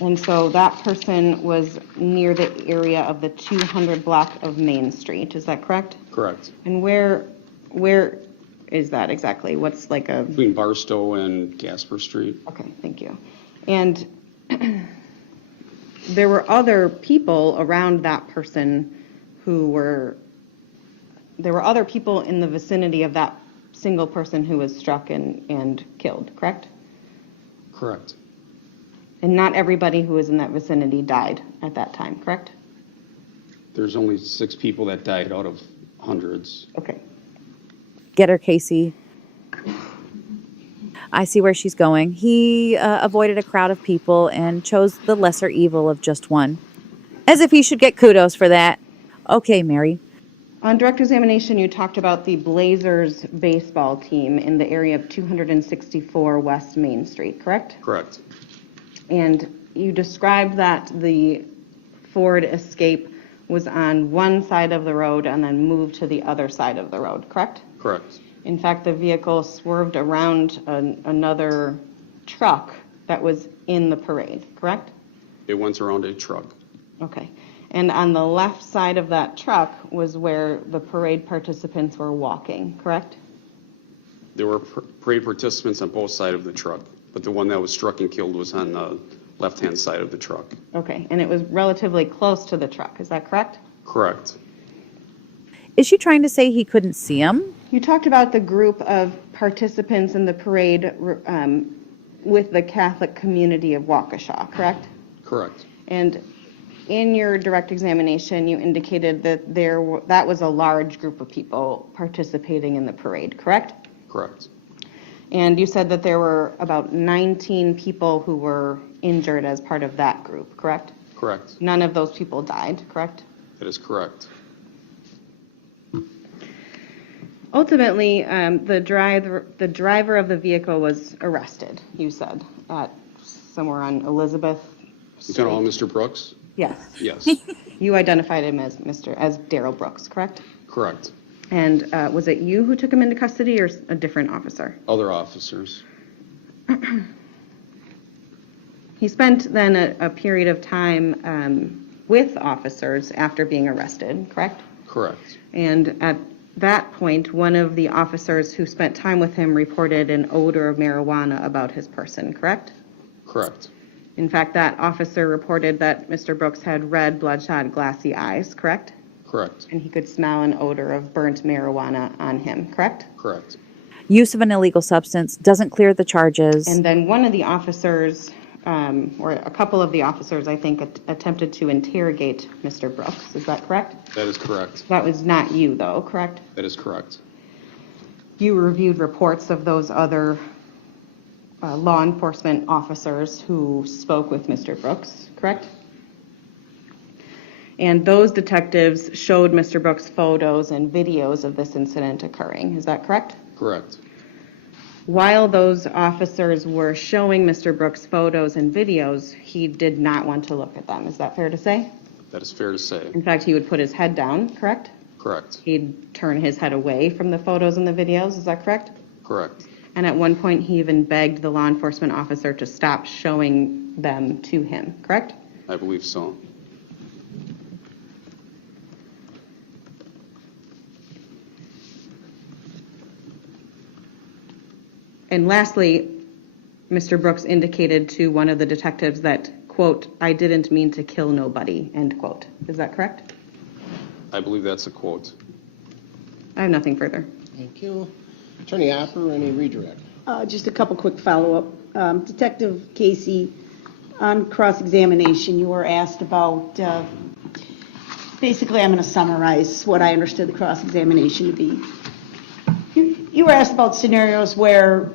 And so that person was near the area of the 200 block of Main Street, is that correct? Correct. And where is that exactly? What's like a... Between Barstow and Gasper Street. Okay, thank you. And there were other people around that person there were other people in the vicinity of that single person who was struck and killed, correct? Correct. And not everybody who was in that vicinity died at that time, correct? There's only 6 people that died out of hundreds. Okay. Get her, Casey. I see where she's going. He avoided a crowd of people and chose the lesser evil of just one. As if he should get kudos for that. Okay, Mary. On direct examination, you talked about the Blazers baseball team in the area of 264 West Main Street, correct? Correct. And you described that the Ford Escape was on one side of the road and then moved to the other side of the road, correct? Correct. In fact, the vehicle swerved around another truck that was in the parade, correct? It went around a truck. Okay. And on the left side of that truck was where the parade participants were walking, correct? There were parade participants on both sides of the truck, but the one that was struck and killed was on the left-hand side of the truck. Okay. And it was relatively close to the truck, is that correct? Correct. Is she trying to say he couldn't see him? You talked about the group of participants in the parade with the Catholic community of Waukesha, correct? Correct. And in your direct examination, you indicated that that was a large group of people participating in the parade, correct? Correct. And you said that there were about 19 people who were injured as part of that group, correct? Correct. None of those people died, correct? That is correct. Ultimately, the driver of the vehicle was arrested, you said, at somewhere on Elizabeth Street. Lieutenant Mr. Brooks? Yes. Yes. You identified him as Darrell Brooks, correct? Correct. And was it you who took him into custody or a different officer? Other officers. He spent then a period of time with officers after being arrested, correct? Correct. And at that point, one of the officers who spent time with him reported an odor of marijuana about his person, correct? Correct. In fact, that officer reported that Mr. Brooks had red, bloodshot, glassy eyes, correct? Correct. And he could smell an odor of burnt marijuana on him, correct? Correct. Use of an illegal substance doesn't clear the charges. And then one of the officers, or a couple of the officers, I think, attempted to interrogate Mr. Brooks. Is that correct? That is correct. That was not you, though, correct? That is correct. You reviewed reports of those other law enforcement officers who spoke with Mr. Brooks, correct? And those detectives showed Mr. Brooks photos and videos of this incident occurring. Is that correct? Correct. While those officers were showing Mr. Brooks photos and videos, he did not want to look at them. Is that fair to say? That is fair to say. In fact, he would put his head down, correct? Correct. He'd turn his head away from the photos and the videos. Is that correct? Correct. And at one point, he even begged the law enforcement officer to stop showing them to him, correct? I believe so. And lastly, Mr. Brooks indicated to one of the detectives that, quote, "I didn't mean to kill nobody," end quote. Is that correct? I believe that's a quote. I have nothing further. Thank you. Attorney Opper, any redirect? Just a couple quick follow-up. Detective Casey, on cross-examination, you were asked about, basically I'm going to summarize what I understood the cross-examination to be. You were asked about scenarios where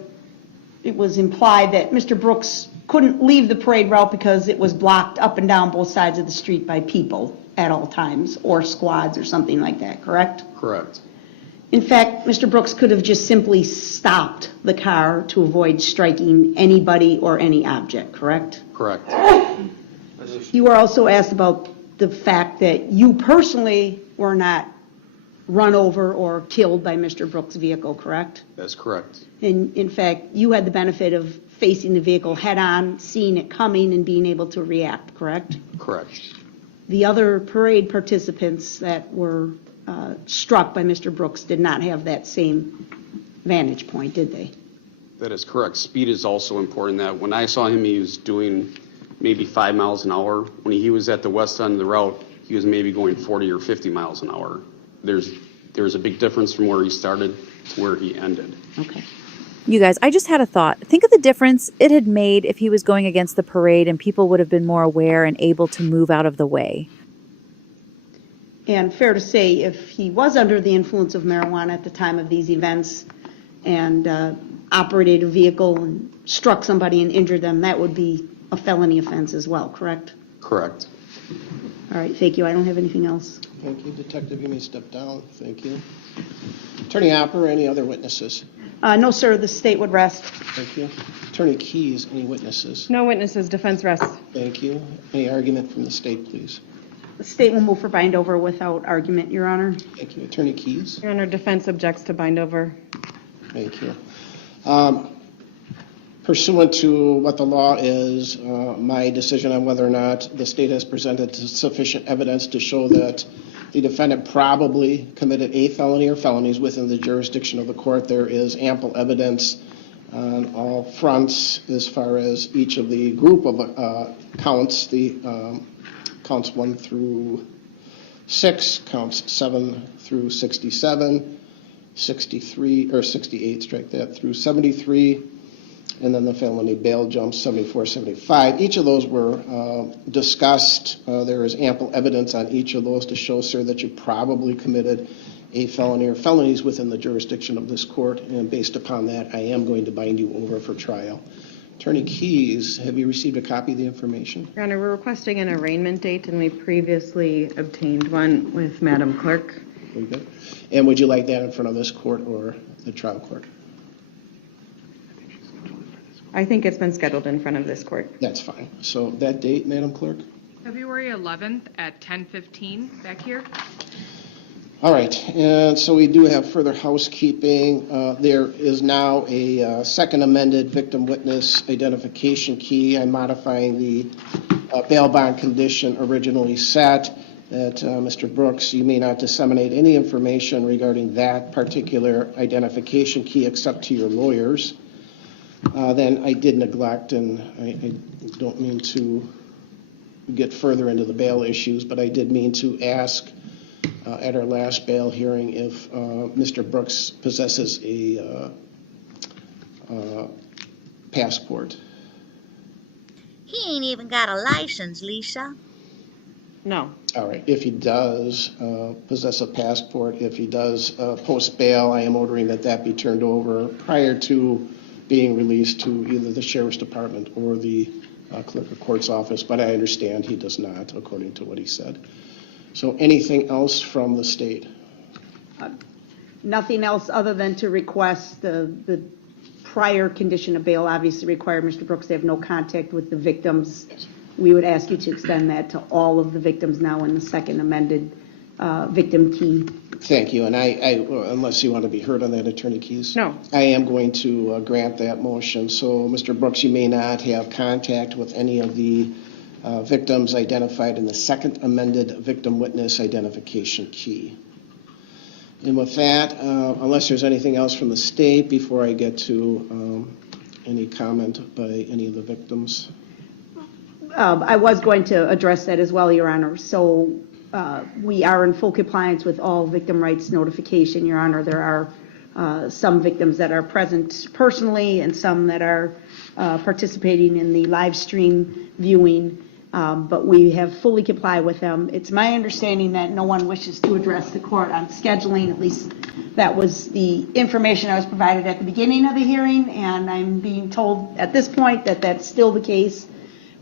it was implied that Mr. Brooks couldn't leave the parade route because it was blocked up and down both sides of the street by people at all times, or squads or something like that, correct? Correct. In fact, Mr. Brooks could have just simply stopped the car to avoid striking anybody or any object, correct? Correct. You were also asked about the fact that you personally were not run over or killed by Mr. Brooks' vehicle, correct? That's correct. And in fact, you had the benefit of facing the vehicle head-on, seeing it coming, and being able to react, correct? Correct. The other parade participants that were struck by Mr. Brooks did not have that same vantage point, did they? That is correct. Speed is also important. That when I saw him, he was doing maybe 5 miles an hour. When he was at the west end of the route, he was maybe going 40 or 50 miles an hour. There's a big difference from where he started to where he ended. Okay. You guys, I just had a thought. Think of the difference it had made if he was going against the parade and people would have been more aware and able to move out of the way. And fair to say, if he was under the influence of marijuana at the time of these events and operated a vehicle and struck somebody and injured them, that would be a felony offense as well, correct? Correct. All right, thank you. I don't have anything else. Thank you. Detective, you may step down. Thank you. Attorney Opper, any other witnesses? No, sir, the state would rest. Thank you. Attorney Keys, any witnesses? No witnesses, defense rests. Thank you. Any argument from the state, please? The state will move for bind over without argument, Your Honor. Thank you. Attorney Keys? Your Honor, defense objects to bind over. Thank you. Pursuant to what the law is, my decision on whether or not the state has presented sufficient evidence to show that the defendant probably committed a felony or felonies within the jurisdiction of the court, there is ample evidence on all fronts as far as each of the group of counts, the counts 1 through 6, counts 7 through 67, 63, or 68, strike that, through 73, and then the felony bail jumps 74, 75. Each of those were discussed. There is ample evidence on each of those to show, sir, that you probably committed a felony or felonies within the jurisdiction of this court, and based upon that, I am going to bind you over for trial. Attorney Keys, have you received a copy of the information? Your Honor, we're requesting an arraignment date, and we previously obtained one with Madam Clerk. Very good. And would you like that in front of this court or the trial court? I think it's been scheduled in front of this court. That's fine. So that date, Madam Clerk? February 11th at 10:15 back here. All right, and so we do have further housekeeping. There is now a second amended victim witness identification key. I'm modifying the bail bond condition originally set that Mr. Brooks, you may not disseminate any information regarding that particular identification key except to your lawyers. Then I did neglect, and I don't mean to get further into the bail issues, but I did mean to ask at our last bail hearing if Mr. Brooks possesses a passport. He ain't even got a license, Lisa. No. All right. If he does possess a passport, if he does post bail, I am ordering that that be turned over prior to being released to either the Sheriff's Department or the Clerk of Court's office, but I understand he does not, according to what he said. So anything else from the state? Nothing else other than to request the prior condition of bail obviously required Mr. Brooks to have no contact with the victims. Yes. We would ask you to extend that to all of the victims now in the second amended victim key. Thank you. And I unless you want to be heard on that, Attorney Keys? No. I am going to grant that motion. So, Mr. Brooks, you may not have contact with any of the victims identified in the second amended victim witness identification key. And with that, unless there's anything else from the state before I get to any comment by any of the victims. I was going to address that as well, Your Honor. So we are in full compliance with all victim rights notification, Your Honor. There are some victims that are present personally and some that are participating in the live stream viewing, but we have fully complied with them. It's my understanding that no one wishes to address the court on scheduling. At least that was the information I was provided at the beginning of the hearing, and I'm being told at this point that that's still the case.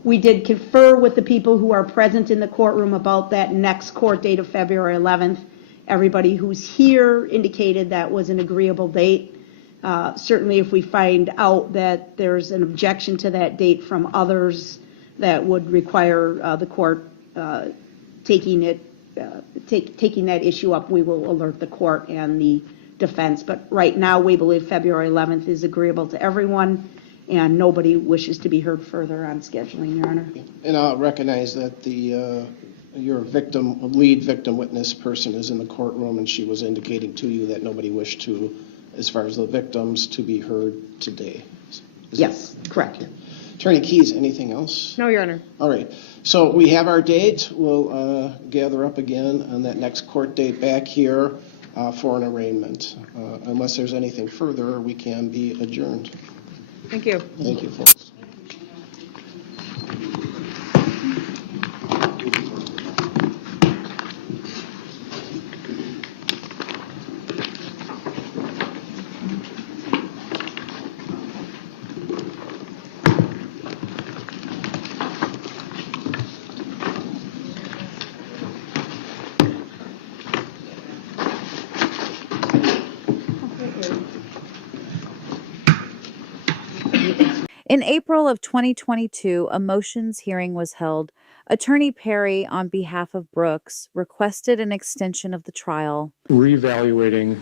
We did confer with the people who are present in the courtroom about that next court date of February 11th. Everybody who's here indicated that was an agreeable date. Certainly if we find out that there's an objection to that date from others that would require the court taking it taking that issue up, we will alert the court and the defense. But right now, we believe February 11th is agreeable to everyone, and nobody wishes to be heard further on scheduling, Your Honor. And I'll recognize that your lead victim witness person is in the courtroom, and she was indicating to you that nobody wished to, as far as the victims, to be heard today. Yes, correct. Attorney Keyes, anything else? No, Your Honor. All right. So we have our date. We'll gather up again on that next court date back here for an arraignment. Unless there's anything further, we can be adjourned. Thank you. Thank you, folks. In April of 2022, a motions hearing was held. Attorney Perry, on behalf of Brooks, requested an extension of the trial. Reevaluating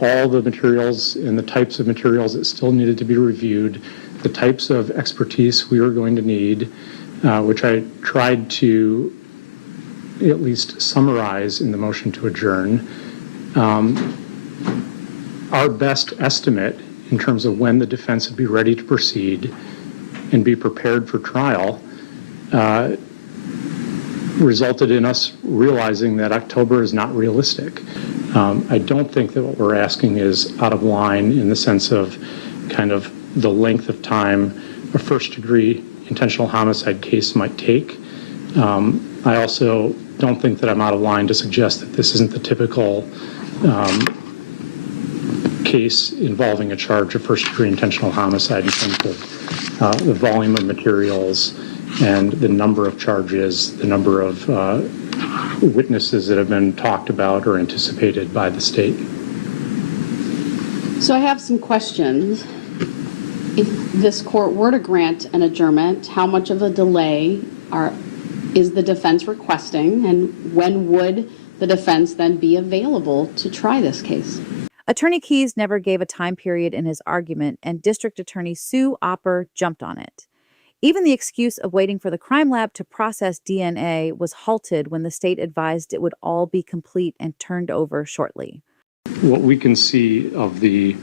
all the materials and the types of materials that still needed to be reviewed, the types of expertise we were going to need, which I tried to at least summarize in the motion to adjourn. Our best estimate in terms of when the defense would be ready to proceed and be prepared for trial resulted in us realizing that October is not realistic. I don't think that what we're asking is out of line in the sense of kind of the length of time a first-degree intentional homicide case might take. I also don't think that I'm out of line to suggest that this isn't the typical case involving a charge of first-degree intentional homicide in terms of the volume of materials and the number of charges, the number of witnesses that have been talked about or anticipated by the state. So I have some questions. If this court were to grant an adjournment, how much of a delay is the defense requesting, and when would the defense then be available to try this case? Attorney Keyes never gave a time period in his argument, and District Attorney Sue Opper jumped on it. Even the excuse of waiting for the crime lab to process DNA was halted when the state advised it would all be complete and turned over shortly. What we can see of the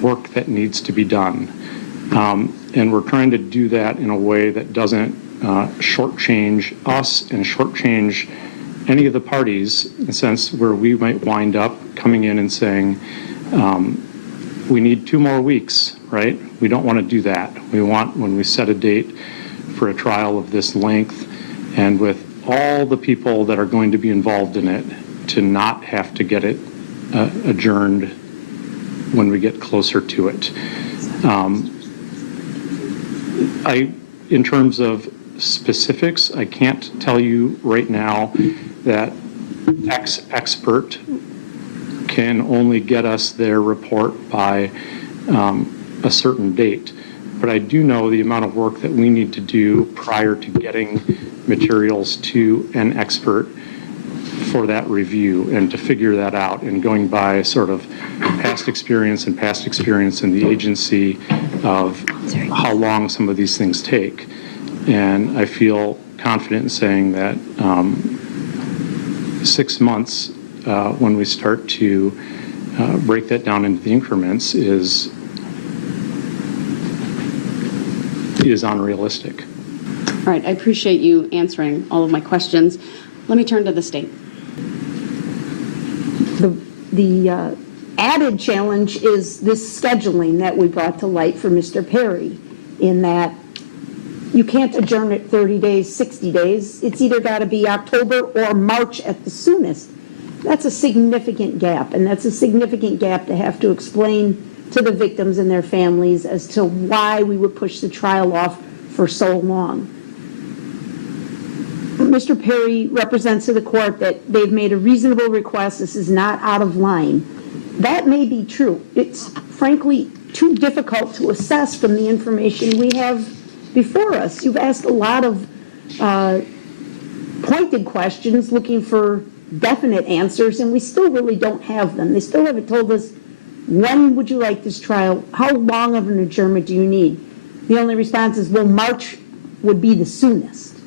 work that needs to be done, and we're trying to do that in a way that doesn't shortchange us and shortchange any of the parties, in a sense where we might wind up coming in and saying, we need 2 more weeks, right? We don't want to do that. We want, when we set a date for a trial of this length and with all the people that are going to be involved in it, to not have to get it adjourned when we get closer to it. In terms of specifics, I can't tell you right now that X expert can only get us their report by a certain date. But I do know the amount of work that we need to do prior to getting materials to an expert for that review and to figure that out, and going by sort of past experience in the agency of how long some of these things take. And I feel confident in saying that 6 months when we start to break that down into the increments is unrealistic. All right, I appreciate you answering all of my questions. Let me turn to the state. The added challenge is this scheduling that we brought to light for Mr. Perry, in that you can't adjourn it 30 days, 60 days. It's either got to be October or March at the soonest. That's a significant gap, and that's a significant gap to have to explain to the victims and their families as to why we would push the trial off for so long. Mr. Perry represents to the court that they've made a reasonable request. This is not out of line. That may be true. It's frankly too difficult to assess from the information we have before us. You've asked a lot of pointed questions looking for definite answers, and we still really don't have them. They still haven't told us, when would you like this trial? How long of an adjournment do you need? The only response is, well, March would be the soonest.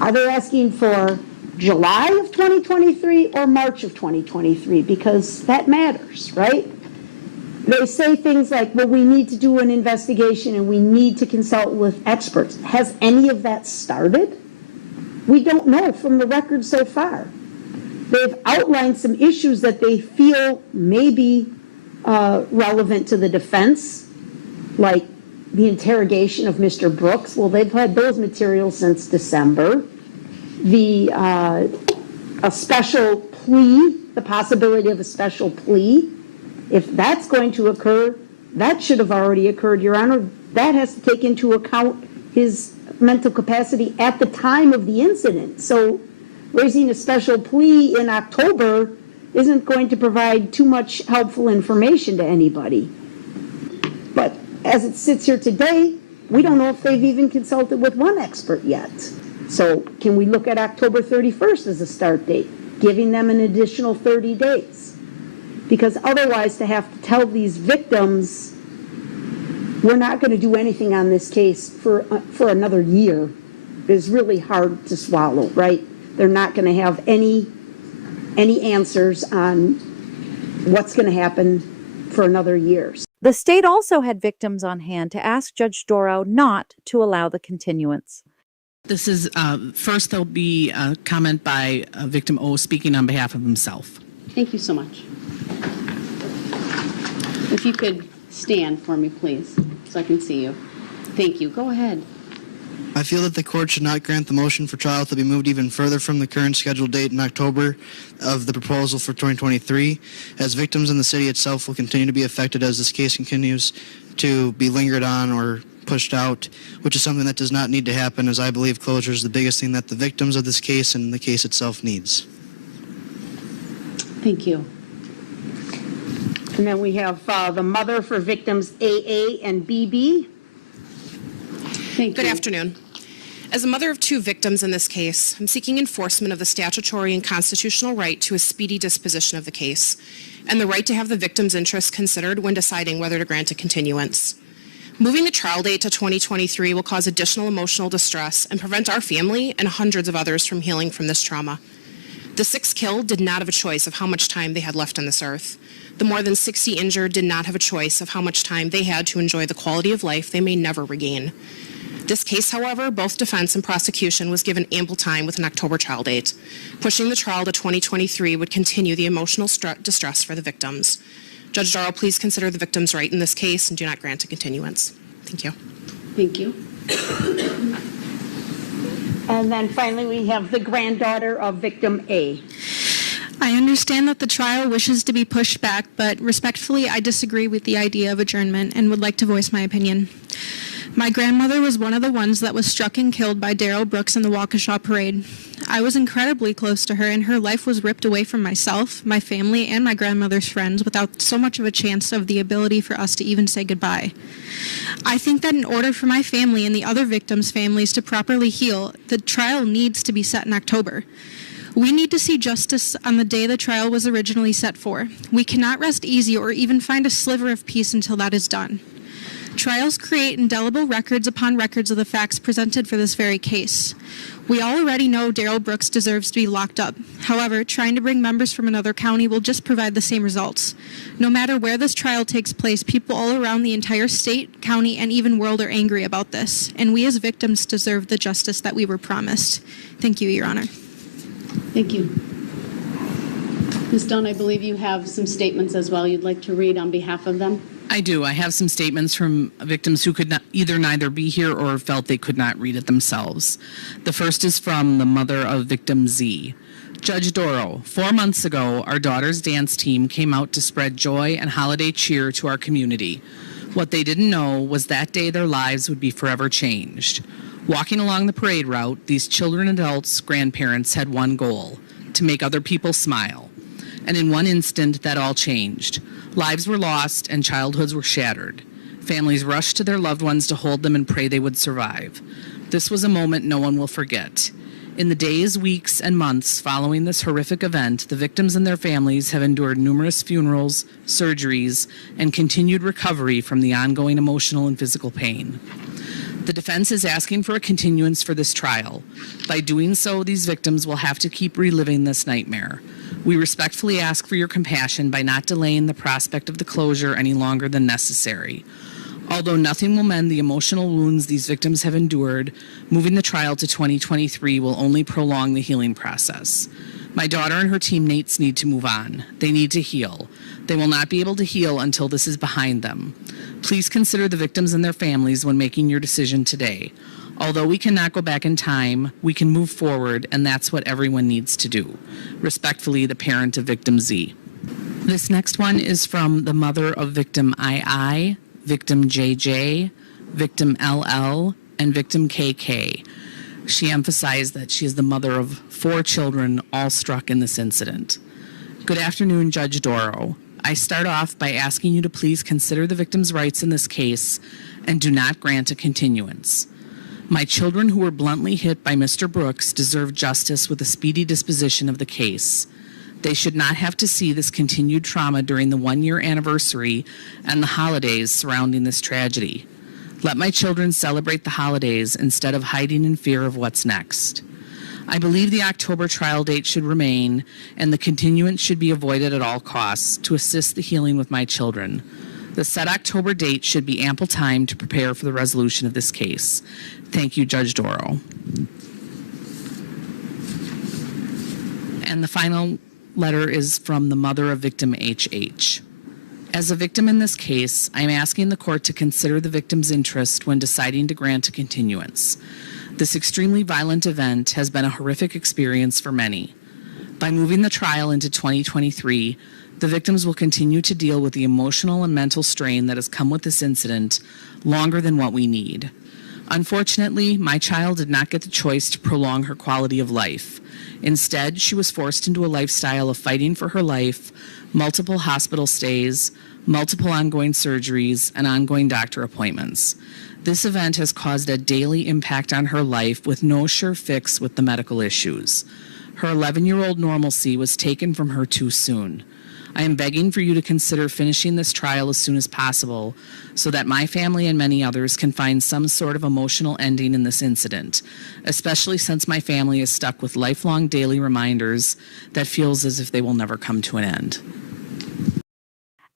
Are they asking for July of 2023 or March of 2023? Because that matters, right? They say things like, well, we need to do an investigation and we need to consult with experts. Has any of that started? We don't know from the record so far. They've outlined some issues that they feel may be relevant to the defense, like the interrogation of Mr. Brooks. Well, they've had those materials since December. A special plea, the possibility of a special plea. If that's going to occur, that should have already occurred, Your Honor. That has to take into account his mental capacity at the time of the incident. So raising a special plea in October isn't going to provide too much helpful information to anybody. But as it sits here today, we don't know if they've even consulted with one expert yet. So can we look at October 31st as a start date, giving them an additional 30 days? Because otherwise, to have to tell these victims, we're not going to do anything on this case for another year, is really hard to swallow, right? They're not going to have any answers on what's going to happen for another year. The state also had victims on hand to ask Judge Dorow not to allow the continuance. This is, first there'll be a comment by victim O speaking on behalf of himself. Thank you so much. If you could stand for me, please, so I can see you. Thank you. Go ahead. I feel that the court should not grant the motion for trial to be moved even further from the current scheduled date in October of the proposal for 2023, as victims in the city itself will continue to be affected as this case continues to be lingered on or pushed out, which is something that does not need to happen, as I believe closure is the biggest thing that the victims of this case and the case itself needs. Thank you. And then we have the mother for victims AA and BB. Thank you. Good afternoon. As a mother of two victims in this case, I'm seeking enforcement of the statutory and constitutional right to a speedy disposition of the case and the right to have the victim's interests considered when deciding whether to grant a continuance. Moving the trial date to 2023 will cause additional emotional distress and prevent our family and hundreds of others from healing from this trauma. The 6 killed did not have a choice of how much time they had left on this earth. The more than 60 injured did not have a choice of how much time they had to enjoy the quality of life they may never regain. This case, however, both defense and prosecution was given ample time with an October trial date. Pushing the trial to 2023 would continue the emotional distress for the victims. Judge Darrell, please consider the victim's right in this case and do not grant a continuance. Thank you. Thank you. And then finally, we have the granddaughter of victim A. I understand that the trial wishes to be pushed back, but respectfully, I disagree with the idea of adjournment and would like to voice my opinion. My grandmother was one of the ones that was struck and killed by Darrell Brooks in the Waukesha parade. I was incredibly close to her, and her life was ripped away from myself, my family, and my grandmother's friends without so much of a chance of the ability for us to even say goodbye. I think that in order for my family and the other victims' families to properly heal, the trial needs to be set in October. We need to see justice on the day the trial was originally set for. We cannot rest easy or even find a sliver of peace until that is done. Trials create indelible records upon records of the facts presented for this very case. We all already know Darrell Brooks deserves to be locked up. However, trying to bring members from another county will just provide the same results. No matter where this trial takes place, people all around the entire state, county, and even world are angry about this, and we as victims deserve the justice that we were promised. Thank you, Your Honor. Thank you. Ms. Dunn, I believe you have some statements as well you'd like to read on behalf of them. I do. I have some statements from victims who could not, neither be here or felt they could not read it themselves. The first is from the mother of victim Z. Judge Dorow, 4 months ago, our daughter's dance team came out to spread joy and holiday cheer to our community. What they didn't know was that day their lives would be forever changed. Walking along the parade route, these children and adults, grandparents had one goal: to make other people smile. And in one instant, that all changed. Lives were lost and childhoods were shattered. Families rushed to their loved ones to hold them and pray they would survive. This was a moment no one will forget. In the days, weeks, and months following this horrific event, the victims and their families have endured numerous funerals, surgeries, and continued recovery from the ongoing emotional and physical pain. The defense is asking for a continuance for this trial. By doing so, these victims will have to keep reliving this nightmare. We respectfully ask for your compassion by not delaying the prospect of the closure any longer than necessary. Although nothing will mend the emotional wounds these victims have endured, moving the trial to 2023 will only prolong the healing process. My daughter and her teammates need to move on. They need to heal. They will not be able to heal until this is behind them. Please consider the victims and their families when making your decision today. Although we cannot go back in time, we can move forward, and that's what everyone needs to do. Respectfully, the parent of victim Z. This next one is from the mother of victim II, victim JJ, victim LL, and victim KK. She emphasized that she is the mother of 4 children, all struck in this incident. Good afternoon, Judge Dorow. I start off by asking you to please consider the victims' rights in this case and do not grant a continuance. My children who were bluntly hit by Mr. Brooks deserve justice with a speedy disposition of the case. They should not have to see this continued trauma during the 1-year anniversary and the holidays surrounding this tragedy. Let my children celebrate the holidays instead of hiding in fear of what's next. I believe the October trial date should remain and the continuance should be avoided at all costs to assist the healing with my children. The set October date should be ample time to prepare for the resolution of this case. Thank you, Judge Dorow. And the final letter is from the mother of victim HH. As a victim in this case, I am asking the court to consider the victim's interest when deciding to grant a continuance. This extremely violent event has been a horrific experience for many. By moving the trial into 2023, the victims will continue to deal with the emotional and mental strain that has come with this incident longer than what we need. Unfortunately, my child did not get the choice to prolong her quality of life. Instead, she was forced into a lifestyle of fighting for her life, multiple hospital stays, multiple ongoing surgeries, and ongoing doctor appointments. This event has caused a daily impact on her life with no sure fix with the medical issues. Her 11-year-old normalcy was taken from her too soon. I am begging for you to consider finishing this trial as soon as possible so that my family and many others can find some sort of emotional ending in this incident, especially since my family is stuck with lifelong daily reminders that feels as if they will never come to an end.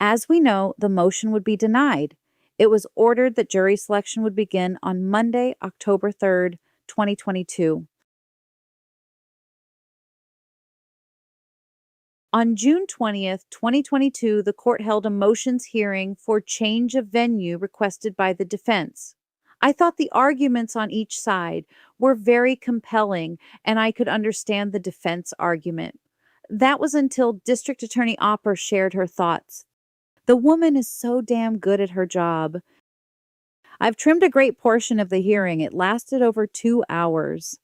As we know, the motion would be denied. It was ordered that jury selection would begin on Monday, October 3rd, 2022. On June 20th, 2022, the court held a motions hearing for change of venue requested by the defense. I thought the arguments on each side were very compelling, and I could understand the defense argument. That was until District Attorney Opper shared her thoughts. The woman is so damn good at her job. I've trimmed a great portion of the hearing. It lasted over 2 hours.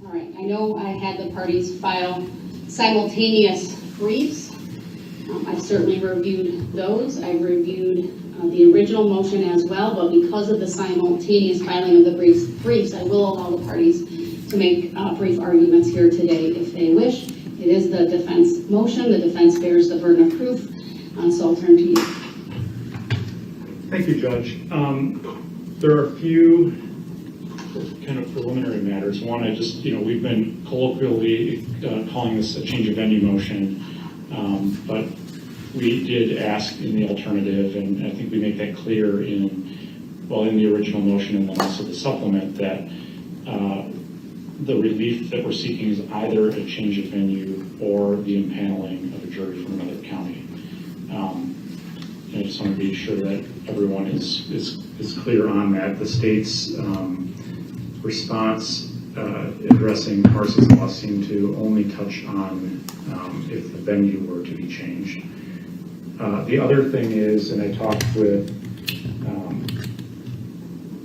All right, I know I had the parties file simultaneous briefs. I've certainly reviewed those. I've reviewed the original motion as well, but because of the simultaneous filing of the briefs, I will allow the parties to make brief arguments here today if they wish. It is the defense motion. The defense bears the burden of proof, so I'll turn to you. Thank you, Judge. There are a few kind of preliminary matters. One, we've been colloquially calling this a change of venue motion, but we did ask in the alternative, and I think we make that clear in the original motion and then also the supplement, that the relief that we're seeking is either a change of venue or the impaneling of a jury from another county. And I just want to be sure that everyone is clear on that. The state's response addressing Parsons' law seemed to only touch on if the venue were to be changed. The other thing is, and I talked with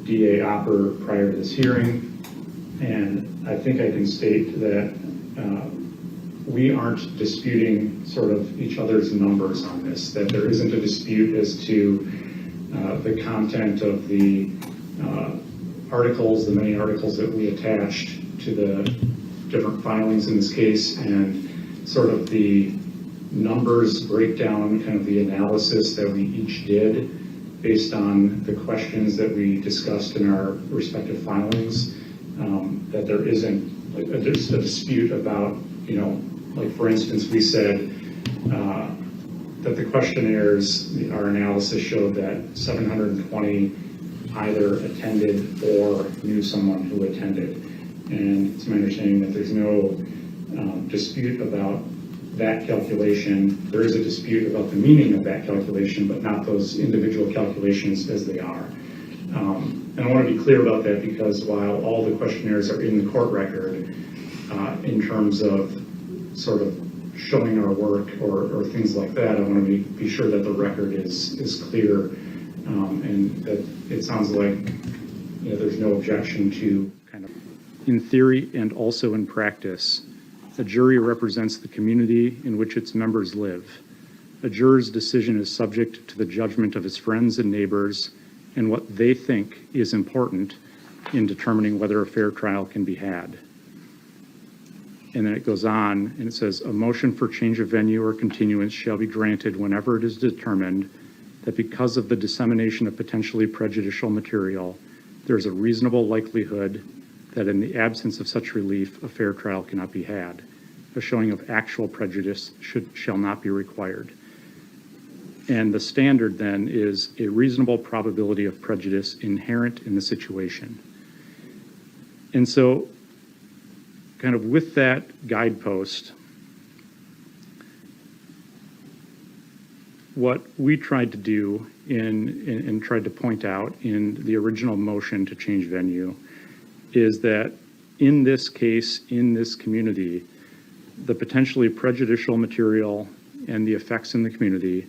DA Opper prior to this hearing, and I think I can state that we aren't disputing sort of each other's numbers on this, that there isn't a dispute as to the content of the articles, the many articles that we attached to the different filings in this case, and sort of the numbers breakdown, kind of the analysis that we each did based on the questions that we discussed in our respective filings, that there isn't a dispute about, like for instance, we said that the questionnaires, our analysis showed that 720 either attended or knew someone who attended. And it's my understanding that there's no dispute about that calculation. There is a dispute about the meaning of that calculation, but not those individual calculations as they are. And I want to be clear about that because while all the questionnaires are in the court record, in terms of sort of showing our work or things like that, I want to be sure that the record is clear, and that it sounds like there's no objection to kind of. In theory and also in practice, a jury represents the community in which its members live. A juror's decision is subject to the judgment of his friends and neighbors and what they think is important in determining whether a fair trial can be had. And then it goes on and it says, a motion for change of venue or continuance shall be granted whenever it is determined that because of the dissemination of potentially prejudicial material, there is a reasonable likelihood that in the absence of such relief, a fair trial cannot be had. A showing of actual prejudice shall not be required. And the standard then is a reasonable probability of prejudice inherent in the situation. And so, kind of with that guidepost, what we tried to do and tried to point out in the original motion to change venue is that in this case, in this community, the potentially prejudicial material and the effects in the community,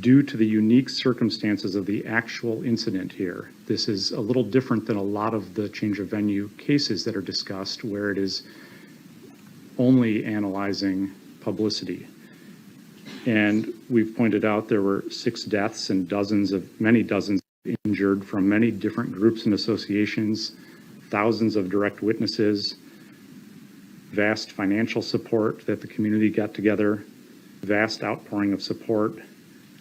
due to the unique circumstances of the actual incident here. This is a little different than a lot of the change of venue cases that are discussed, where it is only analyzing publicity. And we've pointed out there were 6 deaths and many dozens injured from many different groups and associations, thousands of direct witnesses, vast financial support that the community got together, vast outpouring of support.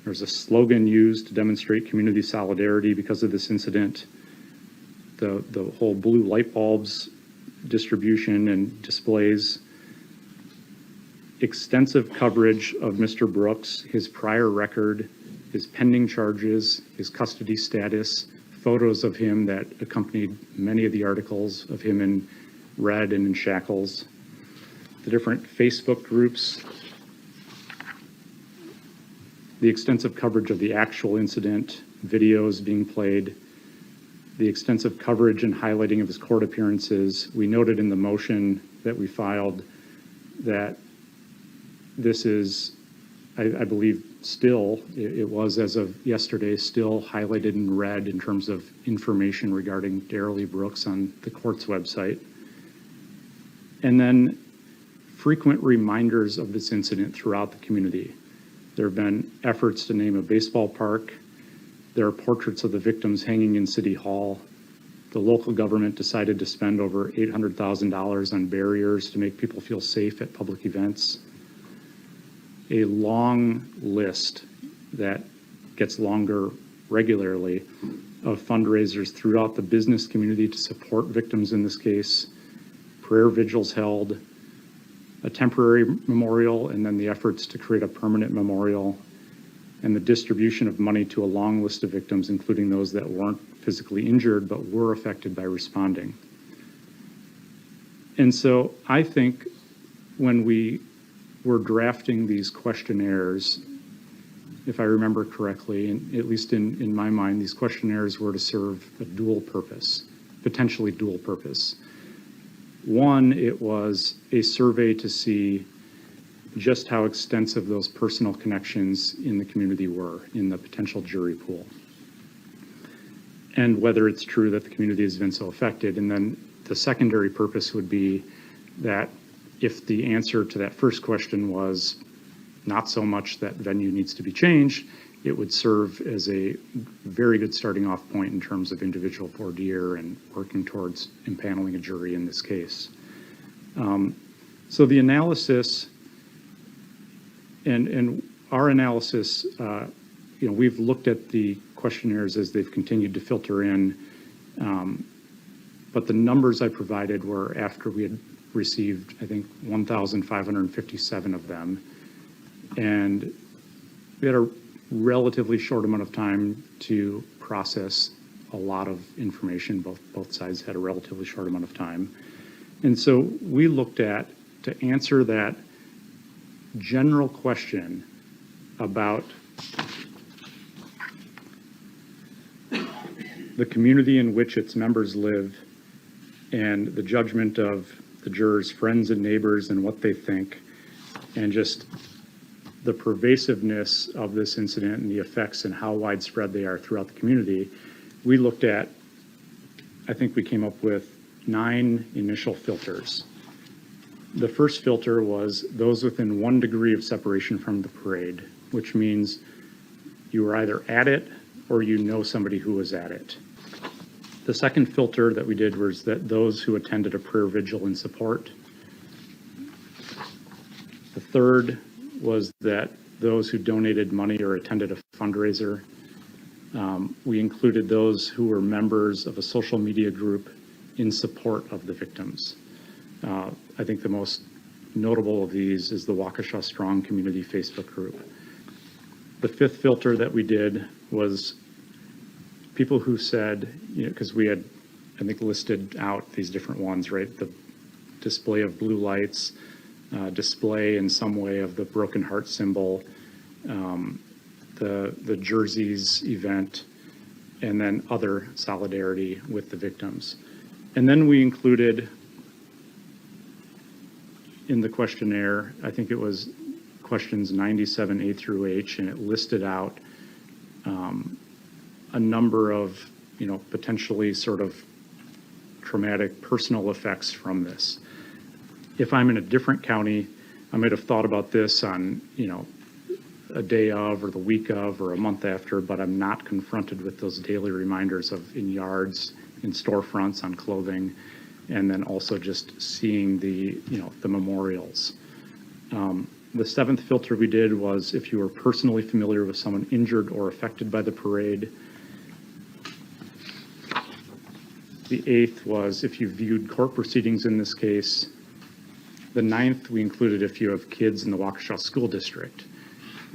There's a slogan used to demonstrate community solidarity because of this incident. The whole blue light bulbs distribution and displays. Extensive coverage of Mr. Brooks, his prior record, his pending charges, his custody status, photos of him that accompanied many of the articles of him in red and in shackles, the different Facebook groups, the extensive coverage of the actual incident, videos being played, the extensive coverage and highlighting of his court appearances. We noted in the motion that we filed that this is, I believe still, it was as of yesterday, still highlighted in red in terms of information regarding Darrell Brooks on the court's website. And then frequent reminders of this incident throughout the community. There have been efforts to name a baseball park. There are portraits of the victims hanging in City Hall. The local government decided to spend over $800,000 on barriers to make people feel safe at public events. A long list that gets longer regularly of fundraisers throughout the business community to support victims in this case, prayer vigils held, a temporary memorial, and then the efforts to create a permanent memorial, and the distribution of money to a long list of victims, including those that weren't physically injured but were affected by responding. And so I think when we were drafting these questionnaires, if I remember correctly, and at least in my mind, these questionnaires were to serve a dual purpose, potentially dual purpose. One, it was a survey to see just how extensive those personal connections in the community were in the potential jury pool, and whether it's true that the community has been so affected. And then the secondary purpose would be that if the answer to that first question was not so much that venue needs to be changed, it would serve as a very good starting off point in terms of individual voir dire and working towards impaneling a jury in this case. So the analysis and our analysis, we've looked at the questionnaires as they've continued to filter in, but the numbers I provided were after we had received, I think, 1,557 of them, and we had a relatively short amount of time to process a lot of information. Both sides had a relatively short amount of time. And so we looked at, to answer that general question about the community in which its members live and the judgment of the jurors' friends and neighbors and what they think, and just the pervasiveness of this incident and the effects and how widespread they are throughout the community. We looked at, I think we came up with 9 initial filters. The first filter was those within 1 degree of separation from the parade, which means you were either at it or you know somebody who was at it. The second filter that we did was that those who attended a prayer vigil in support. The third was that those who donated money or attended a fundraiser. We included those who were members of a social media group in support of the victims. I think the most notable of these is the Waukesha Strong Community Facebook group. The fifth filter that we did was people who said, because we had, I think, listed out these different ones, right? The display of blue lights, display in some way of the broken heart symbol, the jerseys event, and then other solidarity with the victims. And then we included in the questionnaire, I think it was questions 97A through H, and it listed out a number of, potentially sort of traumatic personal effects from this. If I'm in a different county, I might have thought about this on, a day of or the week of or a month after, but I'm not confronted with those daily reminders of in yards, in storefronts, on clothing, and then also just seeing the memorials. The seventh filter we did was if you were personally familiar with someone injured or affected by the parade. The eighth was if you viewed court proceedings in this case. The ninth, we included if you have kids in the Waukesha School District.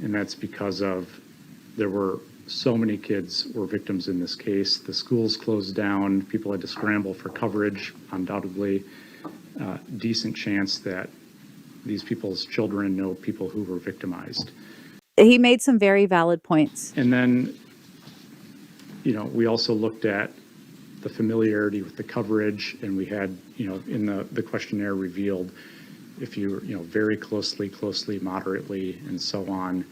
And that's because there were so many kids were victims in this case. The schools closed down. People had to scramble for coverage, undoubtedly. Decent chance that these people's children know people who were victimized. He made some very valid points. And then, we also looked at the familiarity with the coverage, and we had, in the questionnaire revealed if you were, very closely, moderately, and so on.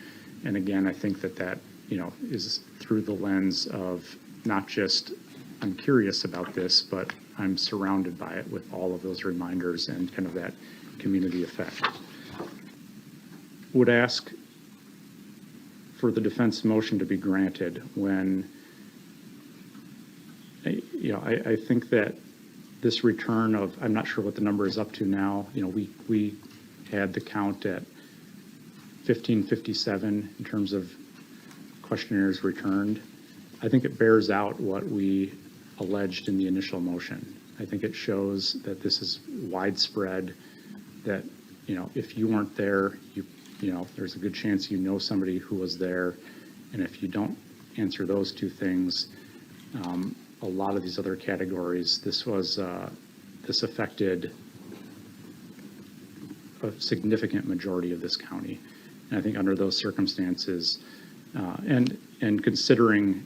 And again, I think that is through the lens of not just I'm curious about this, but I'm surrounded by it with all of those reminders and kind of that community effect. Would ask for the defense motion to be granted when, I think that this return of, I'm not sure what the number is up to now, we had the count at 1557 in terms of questionnaires returned. I think it bears out what we alleged in the initial motion. I think it shows that this is widespread, that, if you weren't there, there's a good chance somebody who was there. And if you don't answer those two things, a lot of these other categories, this affected a significant majority of this county. And I think under those circumstances, and considering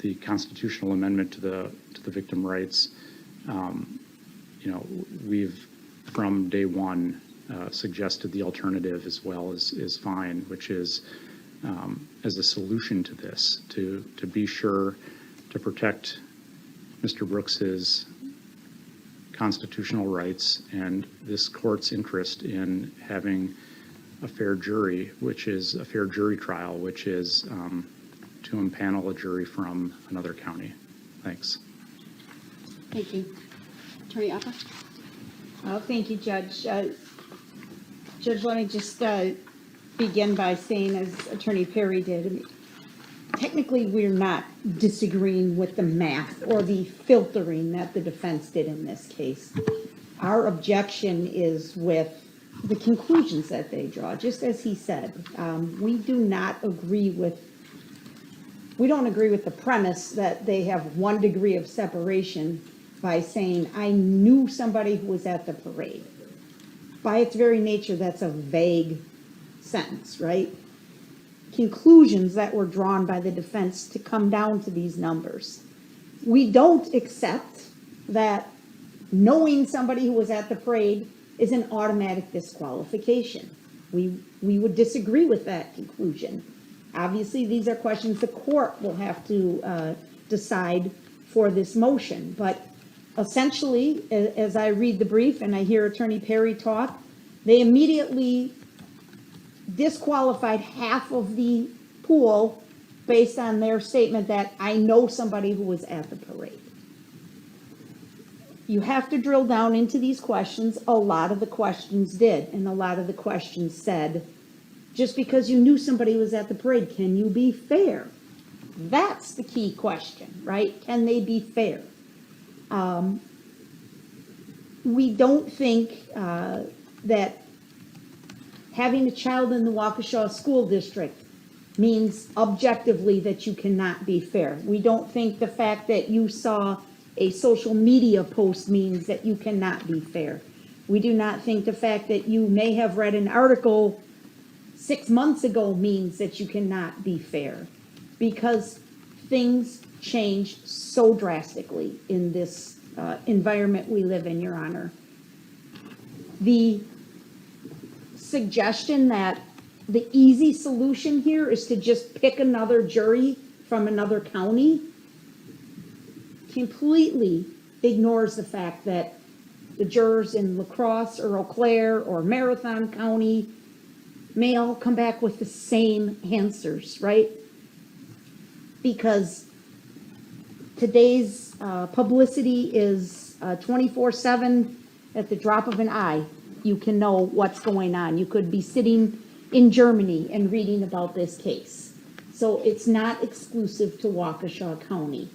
the constitutional amendment to the victim rights, we've from day one suggested the alternative as well is fine, which is as a solution to this, to be sure to protect Mr. Brooks's constitutional rights and this court's interest in having a fair jury, which is a fair jury trial, which is to impanel a jury from another county. Thanks. Thank you. Attorney Opper? Thank you, Judge. Judge, let me just begin by saying, as Attorney Perry did, I mean, technically we're not disagreeing with the math or the filtering that the defense did in this case. Our objection is with the conclusions that they draw, just as he said. We don't agree with the premise that they have 1 degree of separation by saying, I knew somebody who was at the parade. By its very nature, that's a vague sentence, right? Conclusions that were drawn by the defense to come down to these numbers. We don't accept that knowing somebody who was at the parade is an automatic disqualification. We would disagree with that conclusion. Obviously, these are questions the court will have to decide for this motion, but essentially, as I read the brief and I hear Attorney Perry talk, they immediately disqualified half of the pool based on their statement that I know somebody who was at the parade. You have to drill down into these questions. A lot of the questions did, and a lot of the questions said, just because you knew somebody was at the parade, can you be fair? That's the key question, right? Can they be fair? We don't think that having a child in the Waukesha school district means objectively that you cannot be fair. We don't think the fact that you saw a social media post means that you cannot be fair. We do not think the fact that you may have read an article 6 months ago means that you cannot be fair, because things change so drastically in this environment we live in, Your Honor. The suggestion that the easy solution here is to just pick another jury from another county completely ignores the fact that the jurors in La Crosse or Eau Claire or Marathon County may all come back with the same answers, right? Because today's publicity is 24/7. At the drop of an eye, you can know what's going on. You could be sitting in Germany and reading about this case. So it's not exclusive to Waukesha County.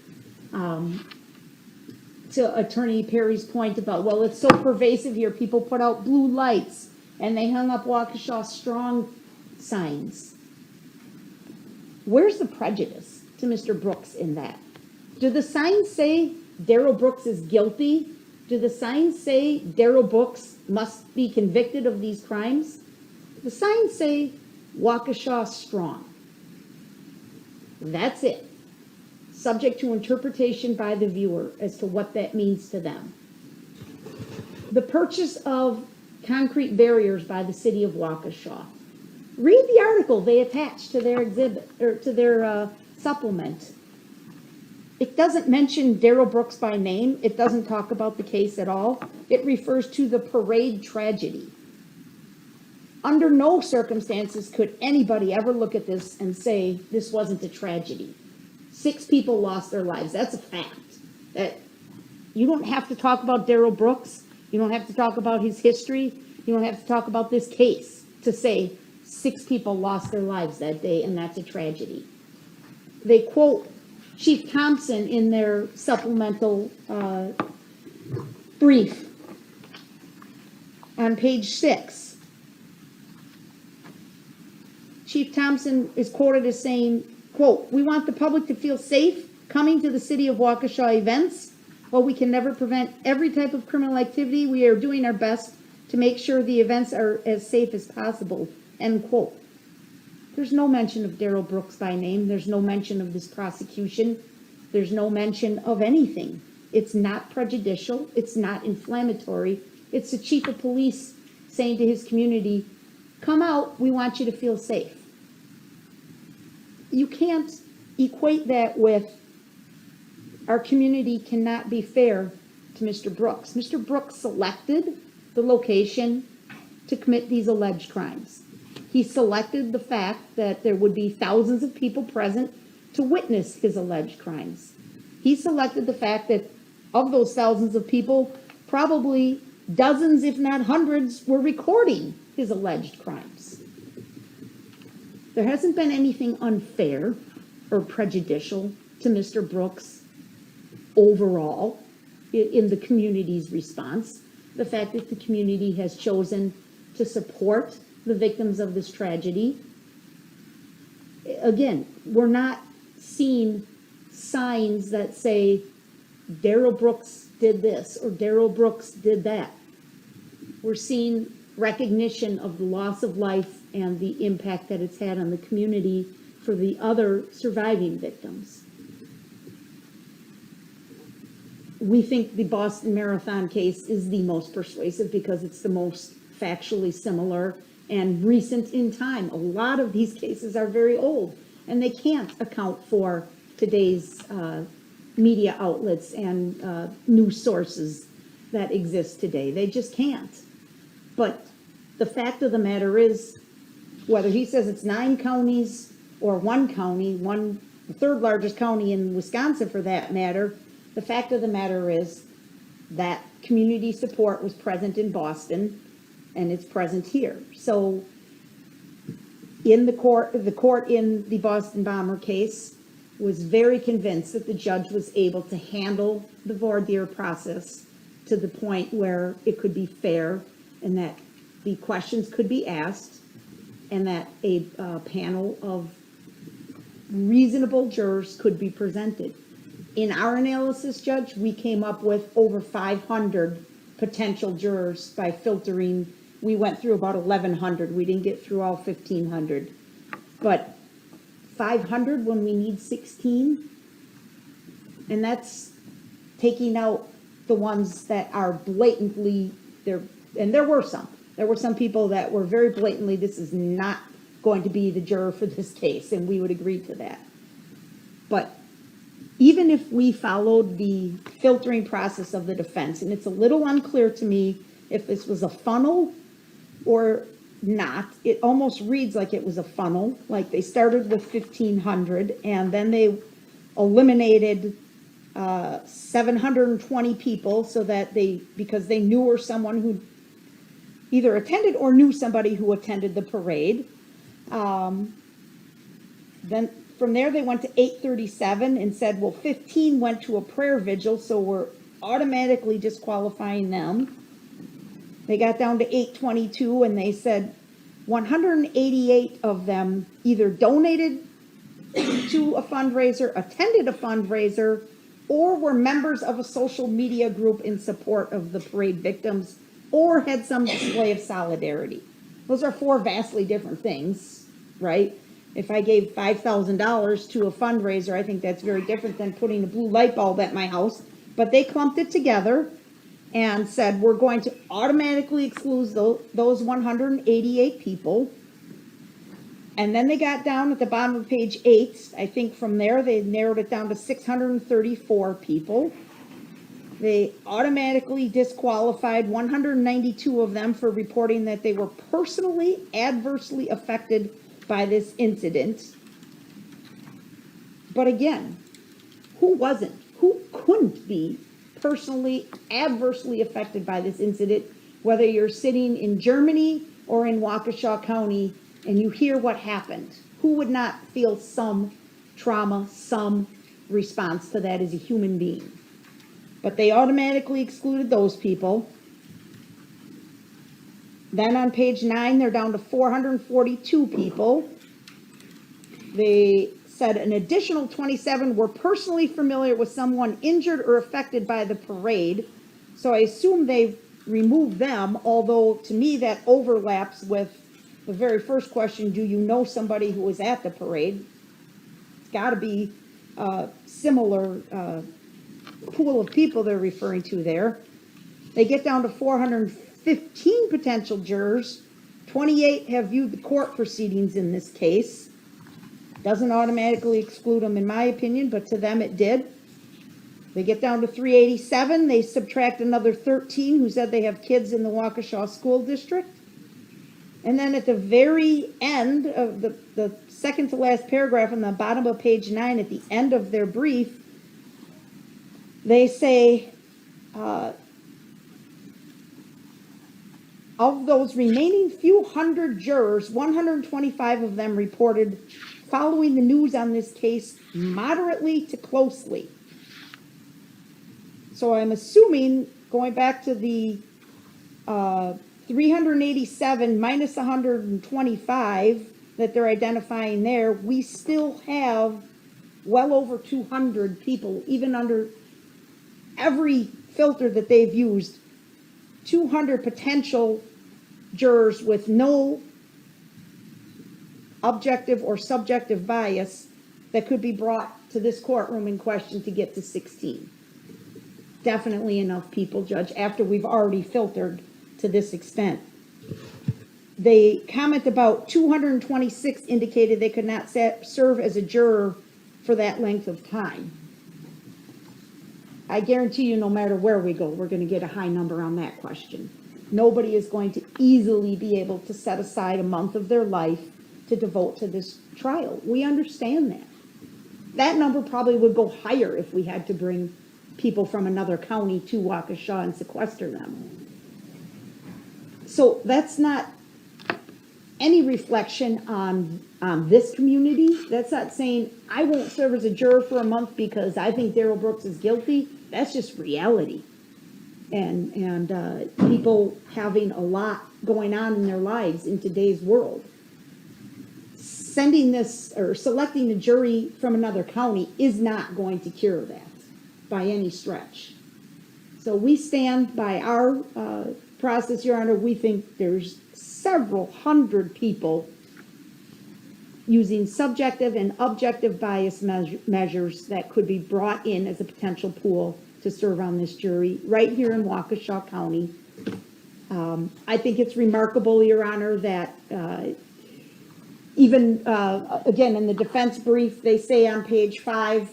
To Attorney Perry's point about, well, it's so pervasive here, people put out blue lights and they hung up Waukesha strong signs. Where's the prejudice to Mr. Brooks in that? Do the signs say Darrell Brooks is guilty? Do the signs say Darrell Brooks must be convicted of these crimes? The signs say Waukesha strong. That's it. Subject to interpretation by the viewer as to what that means to them. The purchase of concrete barriers by the city of Waukesha. Read the article they attached to their exhibit or to their supplement. It doesn't mention Darrell Brooks by name. It doesn't talk about the case at all. It refers to the parade tragedy. Under no circumstances could anybody ever look at this and say this wasn't a tragedy. 6 people lost their lives. That's a fact. That you don't have to talk about Darrell Brooks. You don't have to talk about his history. You don't have to talk about this case to say 6 people lost their lives that day, and that's a tragedy. They quote Chief Thompson in their supplemental brief on page 6. Chief Thompson is quoted as saying, quote, "We want the public to feel safe coming to the city of Waukesha events. While we can never prevent every type of criminal activity, we are doing our best to make sure the events are as safe as possible," end quote. There's no mention of Darrell Brooks by name. There's no mention of this prosecution. There's no mention of anything. It's not prejudicial. It's not inflammatory. It's the chief of police saying to his community, come out, we want you to feel safe. You can't equate that with our community cannot be fair to Mr. Brooks. Mr. Brooks selected the location to commit these alleged crimes. He selected the fact that there would be thousands of people present to witness his alleged crimes. He selected the fact that of those thousands of people, probably dozens, if not hundreds, were recording his alleged crimes. There hasn't been anything unfair or prejudicial to Mr. Brooks overall in the community's response. The fact that the community has chosen to support the victims of this tragedy. Again, we're not seeing signs that say Darrell Brooks did this or Darrell Brooks did that. We're seeing recognition of the loss of life and the impact that it's had on the community for the other surviving victims. We think the Boston Marathon case is the most persuasive because it's the most factually similar and recent in time. A lot of these cases are very old, and they can't account for today's media outlets and news sources that exist today. They just can't. But the fact of the matter is, whether he says it's 9 counties or 1 county, the third largest county in Wisconsin for that matter, the fact of the matter is that community support was present in Boston and it's present here. So in the court in the Boston bomber case was very convinced that the judge was able to handle the voir dire process to the point where it could be fair and that the questions could be asked and that a panel of reasonable jurors could be presented. In our analysis, Judge, we came up with over 500 potential jurors by filtering. We went through about 1,100. We didn't get through all 1,500. But 500 when we need 16, and that's taking out the ones that are blatantly there. And there were some. There were some people that were very blatantly, this is not going to be the juror for this case, and we would agree to that. But even if we followed the filtering process of the defense, and it's a little unclear to me if this was a funnel or not, it almost reads like it was a funnel, like they started with 1,500 and then they eliminated 720 people so that because they knew or someone who either attended or knew somebody who attended the parade. Then from there, they went to 837 and said, well, 15 went to a prayer vigil, so we're automatically disqualifying them. They got down to 822 and they said 188 of them either donated to a fundraiser, attended a fundraiser, or were members of a social media group in support of the parade victims, or had some display of solidarity. Those are 4 vastly different things, right? If I gave $5,000 to a fundraiser, I think that's very different than putting a blue light bulb at my house. But they clumped it together and said, we're going to automatically exclude those 188 people. And then they got down at the bottom of page 8. I think from there, they narrowed it down to 634 people. They automatically disqualified 192 of them for reporting that they were personally adversely affected by this incident. But again, who wasn't? Who couldn't be personally adversely affected by this incident, whether you're sitting in Germany or in Waukesha County and you hear what happened? Who would not feel some trauma, some response to that as a human being? But they automatically excluded those people. Then on page 9, they're down to 442 people. They said an additional 27 were personally familiar with someone injured or affected by the parade. So I assume they've removed them, although to me that overlaps with the very first question, do you know somebody who was at the parade? It's got to be a similar pool of people they're referring to there. They get down to 415 potential jurors. 28 have viewed the court proceedings in this case. Doesn't automatically exclude them in my opinion, but to them it did. They get down to 387. They subtract another 13 who said they have kids in the Waukesha School District. And then at the very end of the second to last paragraph on the bottom of page 9, at the end of their brief, they say, of those remaining few hundred jurors, 125 of them reported following the news on this case moderately to closely. So I'm assuming, going back to the 387 minus 125 that they're identifying there, we still have well over 200 people, even under every filter that they've used, 200 potential jurors with no objective or subjective bias that could be brought to this courtroom in question to get to 16. Definitely enough people, Judge, after we've already filtered to this extent. They comment about 226 indicated they could not serve as a juror for that length of time. I guarantee you, no matter where we go, we're going to get a high number on that question. Nobody is going to easily be able to set aside a month of their life to devote to this trial. We understand that. That number probably would go higher if we had to bring people from another county to Waukesha and sequester them. So that's not any reflection on this community. That's not saying I won't serve as a juror for a month because I think Darrell Brooks is guilty. That's just reality. And people having a lot going on in their lives in today's world. Sending this or selecting a jury from another county is not going to cure that by any stretch. So we stand by our process, Your Honor. We think there's several hundred people using subjective and objective bias measures that could be brought in as a potential pool to serve on this jury right here in Waukesha County. I think it's remarkable, Your Honor, that even, again, in the defense brief, they say on page 5,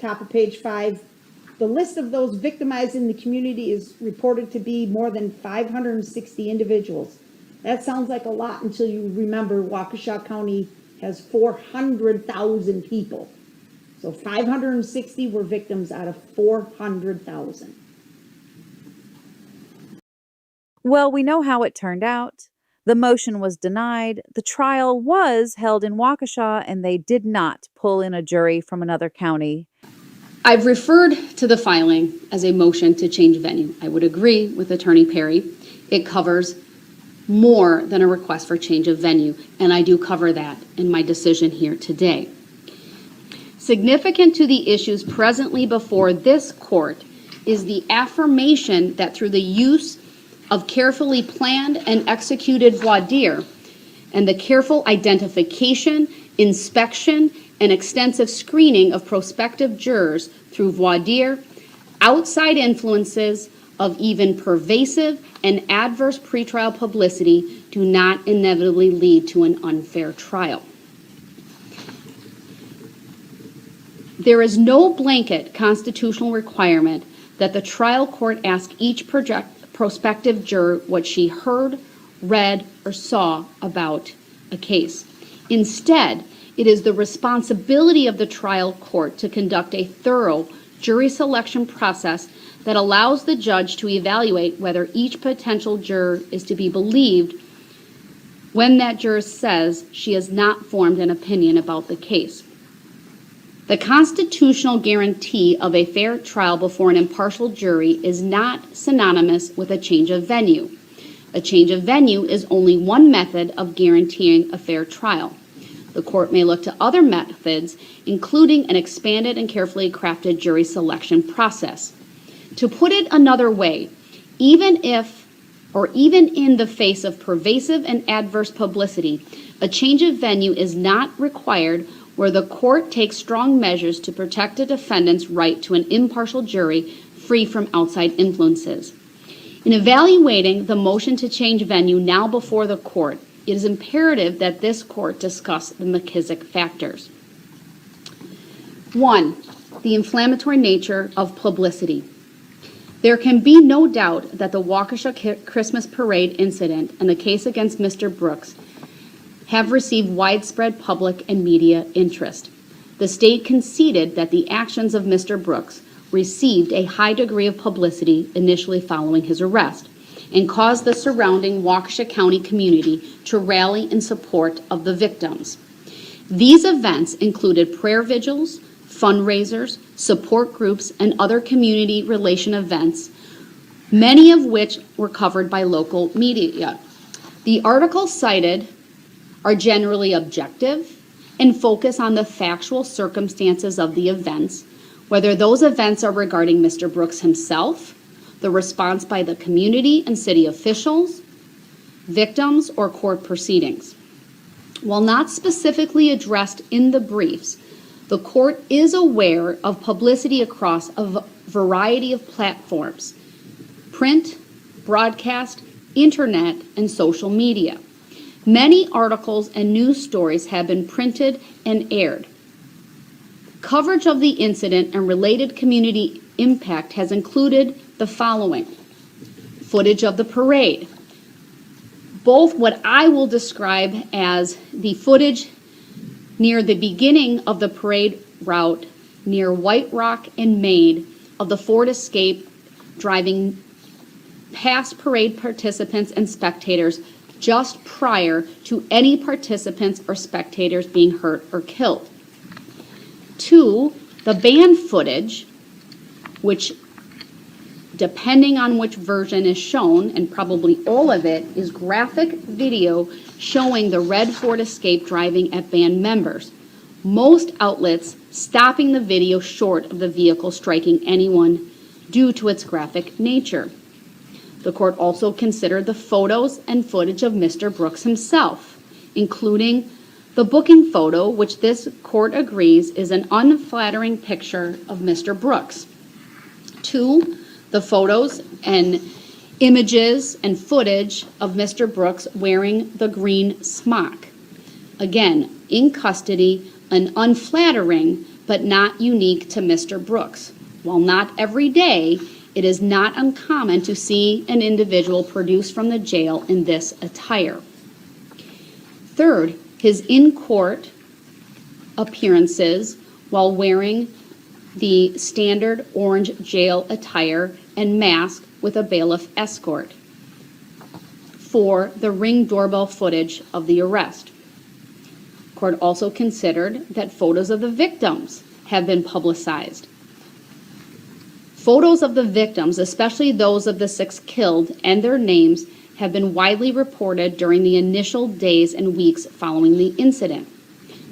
top of page 5, the list of those victimized in the community is reported to be more than 560 individuals. That sounds like a lot until you remember Waukesha County has 400,000 people. So 560 were victims out of 400,000. Well, we know how it turned out. The motion was denied. The trial was held in Waukesha, and they did not pull in a jury from another county. I've referred to the filing as a motion to change venue. I would agree with Attorney Perry. It covers more than a request for change of venue, and I do cover that in my decision here today. Significant to the issues presently before this court is the affirmation that through the use of carefully planned and executed voir dire and the careful identification, inspection, and extensive screening of prospective jurors through voir dire, outside influences of even pervasive and adverse pretrial publicity do not inevitably lead to an unfair trial. There is no blanket constitutional requirement that the trial court ask each prospective juror what she heard, read, or saw about a case. Instead, it is the responsibility of the trial court to conduct a thorough jury selection process that allows the judge to evaluate whether each potential juror is to be believed when that juror says she has not formed an opinion about the case. The constitutional guarantee of a fair trial before an impartial jury is not synonymous with a change of venue. A change of venue is only one method of guaranteeing a fair trial. The court may look to other methods, including an expanded and carefully crafted jury selection process. To put it another way, even in the face of pervasive and adverse publicity, a change of venue is not required where the court takes strong measures to protect a defendant's right to an impartial jury free from outside influences. In evaluating the motion to change venue now before the court, it is imperative that this court discuss the McKissick factors. 1, the inflammatory nature of publicity. There can be no doubt that the Waukesha Christmas Parade incident and the case against Mr. Brooks have received widespread public and media interest. The state conceded that the actions of Mr. Brooks received a high degree of publicity initially following his arrest and caused the surrounding Waukesha County community to rally in support of the victims. These events included prayer vigils, fundraisers, support groups, and other community relation events, many of which were covered by local media. The articles cited are generally objective and focus on the factual circumstances of the events, whether those events are regarding Mr. Brooks himself, the response by the community and city officials, victims, or court proceedings. While not specifically addressed in the briefs, the court is aware of publicity across a variety of platforms: print, broadcast, internet, and social media. Many articles and news stories have been printed and aired. Coverage of the incident and related community impact has included the following: footage of the parade, both what I will describe as the footage near the beginning of the parade route near White Rock and Maid of the Ford Escape driving past parade participants and spectators just prior to any participants or spectators being hurt or killed. 2, the band footage, which, depending on which version is shown, and probably all of it, is graphic video showing the red Ford Escape driving at band members, most outlets stopping the video short of the vehicle striking anyone due to its graphic nature. The court also considered the photos and footage of Mr. Brooks himself, including the booking photo, which this court agrees is an unflattering picture of Mr. Brooks. 2, the photos and images and footage of Mr. Brooks wearing the green smock. Again, in custody, and unflattering, but not unique to Mr. Brooks. While not every day, it is not uncommon to see an individual produced from the jail in this attire. 3rd, his in-court appearances while wearing the standard orange jail attire and mask with a bailiff escort. 4, the Ring doorbell footage of the arrest. Court also considered that photos of the victims have been publicized. Photos of the victims, especially those of the 6 killed and their names, have been widely reported during the initial days and weeks following the incident.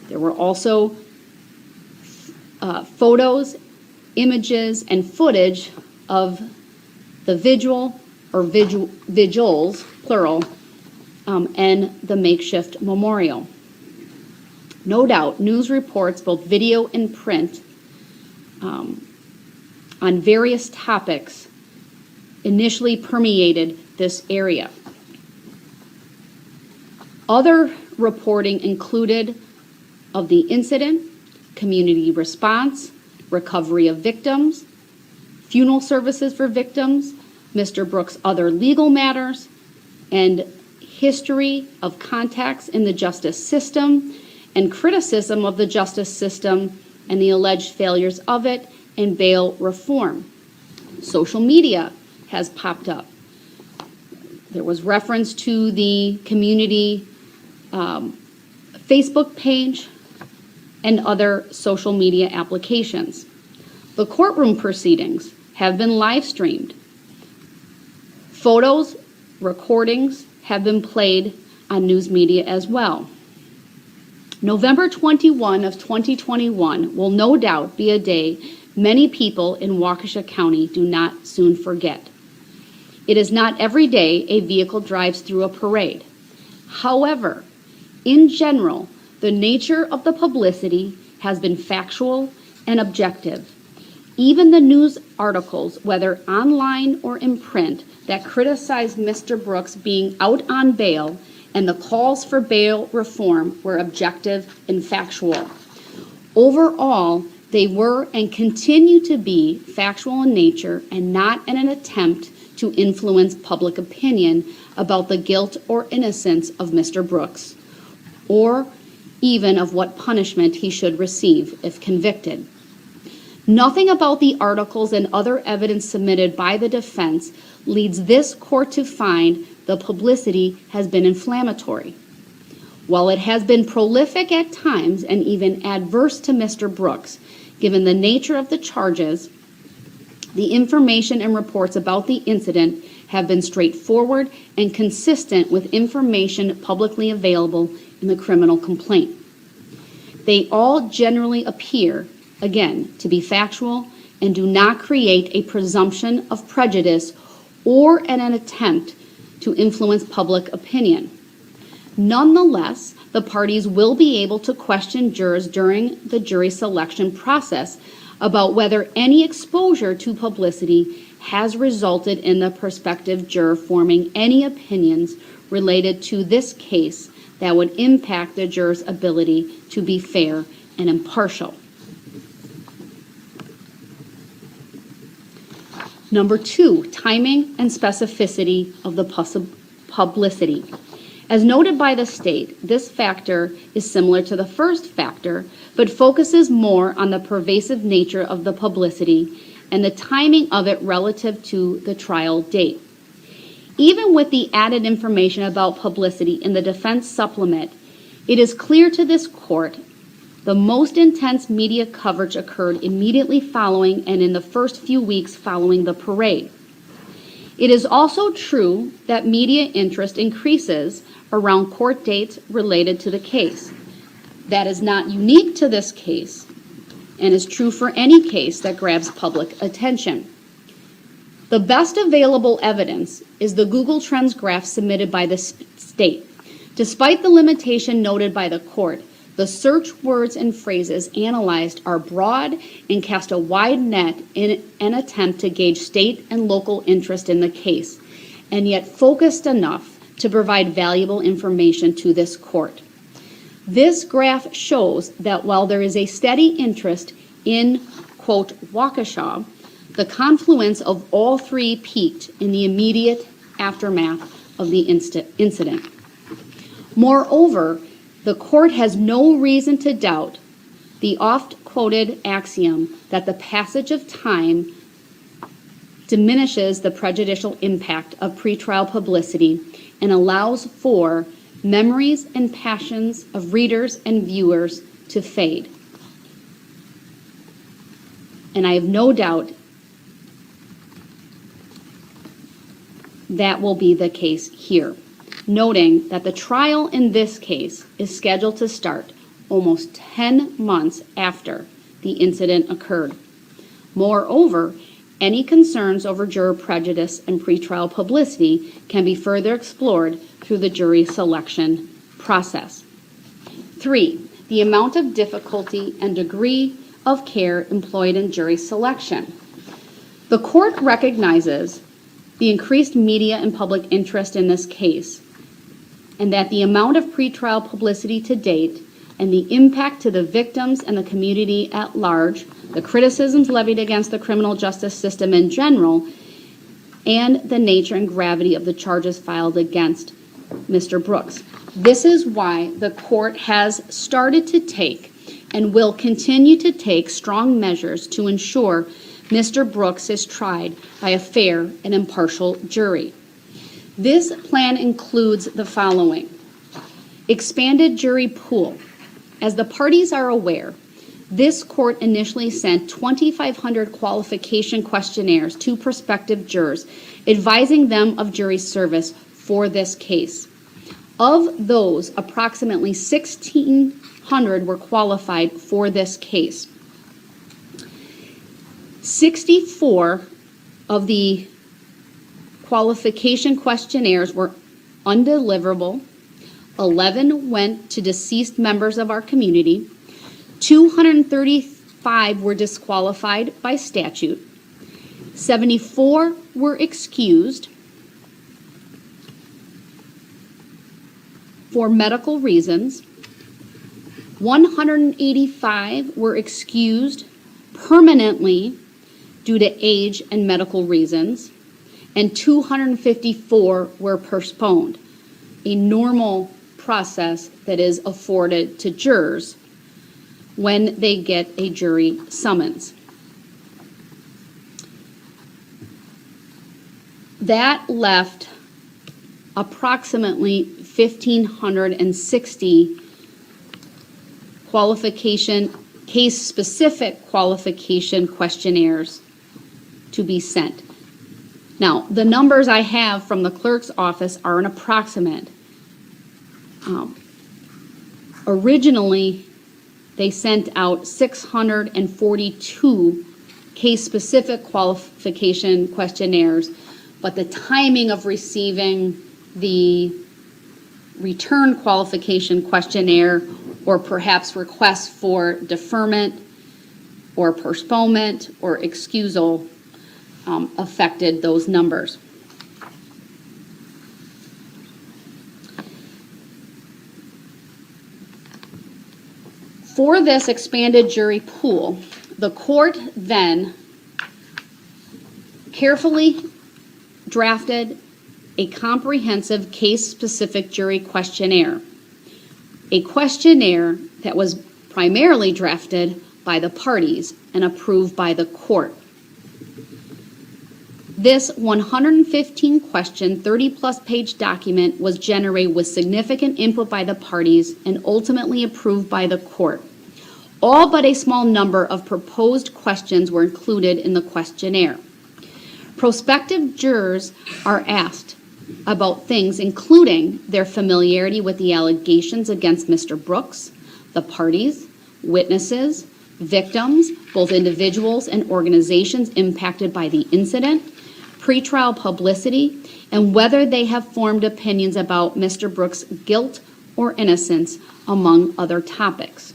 There were also photos, images, and footage of the vigil, or vigils, plural, and the makeshift memorial. No doubt, news reports, both video and print, on various topics initially permeated this area. Other reporting included of the incident, community response, recovery of victims, funeral services for victims, Mr. Brooks' other legal matters, and history of contacts in the justice system, and criticism of the justice system and the alleged failures of it, and bail reform. Social media has popped up. There was reference to the community Facebook page and other social media applications. The courtroom proceedings have been live streamed. Photos, recordings have been played on news media as well. November 21 of 2021 will no doubt be a day many people in Waukesha County do not soon forget. It is not every day a vehicle drives through a parade. However, in general, the nature of the publicity has been factual and objective. Even the news articles, whether online or in print, that criticized Mr. Brooks being out on bail and the calls for bail reform were objective and factual. Overall, They were and continue to be factual in nature and not in an attempt to influence public opinion about the guilt or innocence of Mr. Brooks, or even of what punishment he should receive if convicted. Nothing about the articles and other evidence submitted by the defense leads this court to find the publicity has been inflammatory. While it has been prolific at times and even adverse to Mr. Brooks, given the nature of the charges, the information and reports about the incident have been straightforward and consistent with information publicly available in the criminal complaint. They all generally appear, again, to be factual and do not create a presumption of prejudice or an attempt to influence public opinion. Nonetheless, the parties will be able to question jurors during the jury selection process about whether any exposure to publicity has resulted in the prospective juror forming any opinions related to this case that would impact the juror's ability to be fair and impartial. Number 2, timing and specificity of the publicity. As noted by the state, this factor is similar to the first factor, but focuses more on the pervasive nature of the publicity and the timing of it relative to the trial date. Even with the added information about publicity in the defense supplement, it is clear to this court the most intense media coverage occurred immediately following and in the first few weeks following the parade. It is also true that media interest increases around court dates related to the case. That is not unique to this case and is true for any case that grabs public attention. The best available evidence is the Google Trends graph submitted by the state. Despite the limitation noted by the court, the search words and phrases analyzed are broad and cast a wide net in an attempt to gauge state and local interest in the case, and yet focused enough to provide valuable information to this court. This graph shows that while there is a steady interest in, quote, Waukesha, the confluence of all three peaked in the immediate aftermath of the incident. Moreover, the court has no reason to doubt the oft-quoted axiom that the passage of time diminishes the prejudicial impact of pretrial publicity and allows for memories and passions of readers and viewers to fade. And I have no doubt that will be the case here, noting that the trial in this case is scheduled to start almost 10 months after the incident occurred. Moreover, any concerns over juror prejudice and pretrial publicity can be further explored through the jury selection process. 3, the amount of difficulty and degree of care employed in jury selection. The court recognizes the increased media and public interest in this case, and that the amount of pretrial publicity to date and the impact to the victims and the community at large, the criticisms levied against the criminal justice system in general, and the nature and gravity of the charges filed against Mr. Brooks. This is why the court has started to take and will continue to take strong measures to ensure Mr. Brooks is tried by a fair and impartial jury. This plan includes the following: expanded jury pool. As the parties are aware, this court initially sent 2,500 qualification questionnaires to prospective jurors, advising them of jury service for this case. Of those, approximately 1,600 were qualified for this case. 64 of the qualification questionnaires were undeliverable. 11 went to deceased members of our community. 235 were disqualified by statute. 74 were excused for medical reasons. 185 were excused permanently due to age and medical reasons, and 254 were postponed, a normal process that is afforded to jurors when they get a jury summons. That left approximately 1,560 case-specific qualification questionnaires to be sent. Now, the numbers I have from the clerk's office are an approximate. Originally, they sent out 642 case-specific qualification questionnaires, but the timing of receiving the return qualification questionnaire, or perhaps requests for deferment or postponement or excusal, affected those numbers. For this expanded jury pool, the court then carefully drafted a comprehensive case-specific jury questionnaire, a questionnaire that was primarily drafted by the parties and approved by the court. This 115-question, 30-plus page document was generated with significant input by the parties and ultimately approved by the court. All but a small number of proposed questions were included in the questionnaire. Prospective jurors are asked about things including their familiarity with the allegations against Mr. Brooks, the parties, witnesses, victims, both individuals and organizations impacted by the incident, pretrial publicity, and whether they have formed opinions about Mr. Brooks' guilt or innocence, among other topics.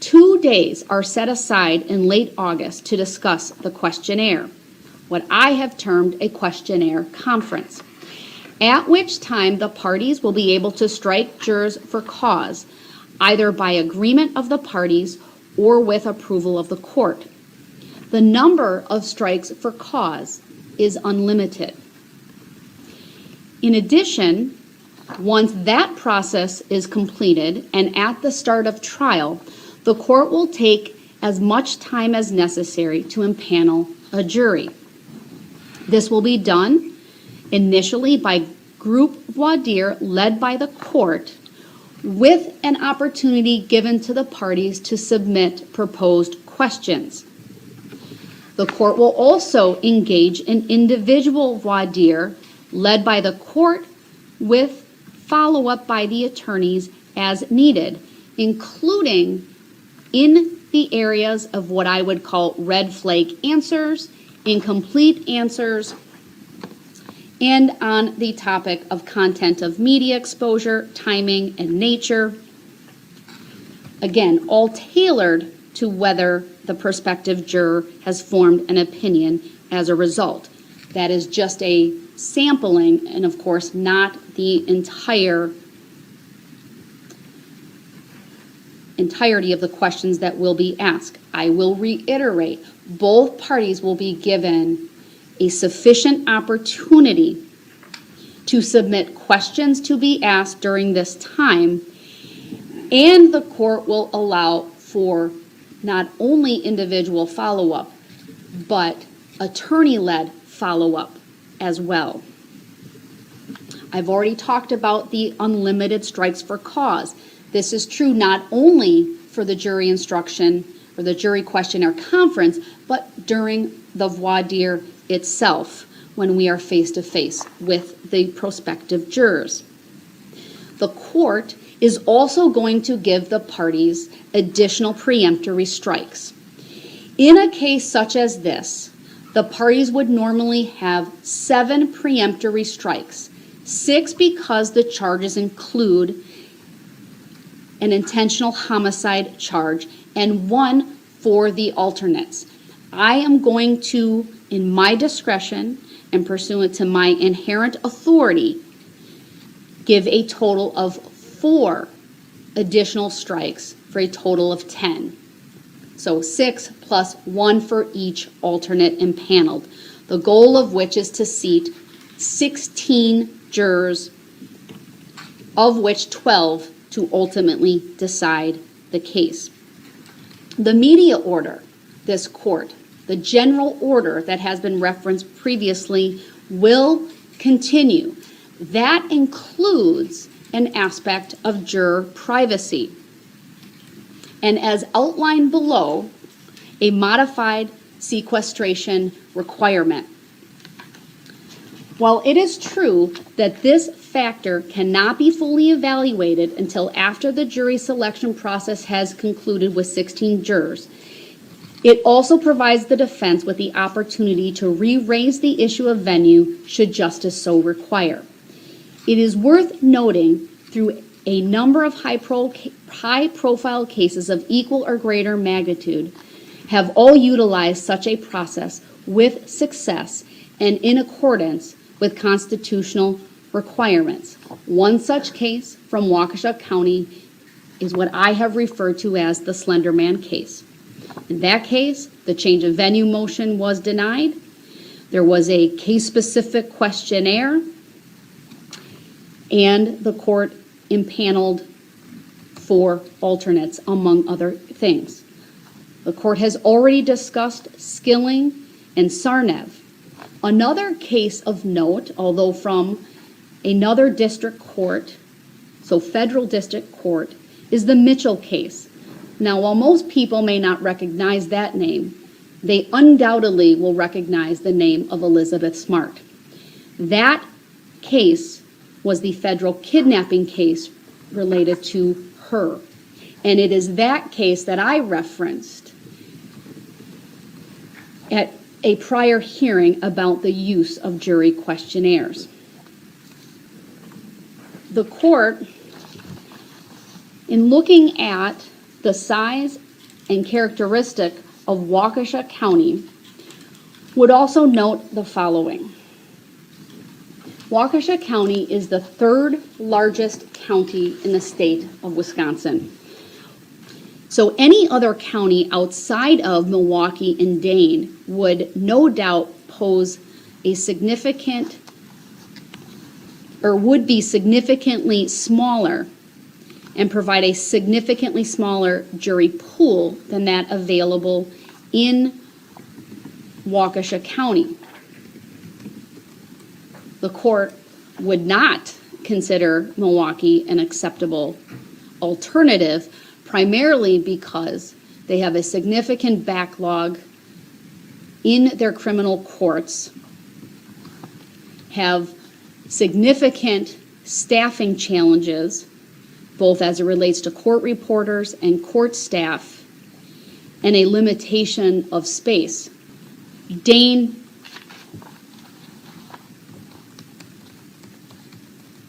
2 days are set aside in late August to discuss the questionnaire, what I have termed a questionnaire conference, at which time the parties will be able to strike jurors for cause, either by agreement of the parties or with approval of the court. The number of strikes for cause is unlimited. In addition, once that process is completed and at the start of trial, the court will take as much time as necessary to impanel a jury. This will be done initially by group voir dire led by the court, with an opportunity given to the parties to submit proposed questions. The court will also engage in individual voir dire led by the court with follow-up by the attorneys as needed, including in the areas of what I would call red flag answers, incomplete answers, and on the topic of content of media exposure, timing, and nature. Again, all tailored to whether the prospective juror has formed an opinion as a result. That is just a sampling, and of course not the entirety of the questions that will be asked. I will reiterate, both parties will be given a sufficient opportunity to submit questions to be asked during this time, and the court will allow for not only individual follow-up, but attorney-led follow-up as well. I've already talked about the unlimited strikes for cause. This is true not only for the jury instruction or the jury questionnaire conference, but during the voir dire itself when we are face-to-face with the prospective jurors. The court is also going to give the parties additional preemptory strikes. In a case such as this, the parties would normally have 7 preemptory strikes, 6 because the charges include an intentional homicide charge, and 1 for the alternates. I am going to, in my discretion and pursuant to my inherent authority, give a total of 4 additional strikes for a total of 10. So 6 plus 1 for each alternate impaneled. The goal of which is to seat 16 jurors, of which 12 to ultimately decide the case. The media order, this court, the general order that has been referenced previously, will continue. That includes an aspect of juror privacy. And as outlined below, a modified sequestration requirement. While it is true that this factor cannot be fully evaluated until after the jury selection process has concluded with 16 jurors, it also provides the defense with the opportunity to re-raise the issue of venue should justice so require. It is worth noting through a number of high-profile cases of equal or greater magnitude have all utilized such a process with success and in accordance with constitutional requirements. One such case from Waukesha County is what I have referred to as the Slender Man case. In that case, the change of venue motion was denied. There was a case-specific questionnaire, and the court impaneled 4 alternates, among other things. The court has already discussed Skilling and Sarnev. Another case of note, although from another district court, so federal district court, is the Mitchell case. Now, while most people may not recognize that name, they undoubtedly will recognize the name of Elizabeth Smart. That case was the federal kidnapping case related to her. And it is that case that I referenced at a prior hearing about the use of jury questionnaires. The court, in looking at the size and characteristic of Waukesha County, would also note the following. Waukesha County is the 3rd largest county in the state of Wisconsin. So any other county outside of Milwaukee and Dane would no doubt pose a significant, or would be significantly smaller and provide a significantly smaller jury pool than that available in Waukesha County. The court would not consider Milwaukee an acceptable alternative, primarily because they have a significant backlog in their criminal courts, have significant staffing challenges, both as it relates to court reporters and court staff, and a limitation of space. Dane,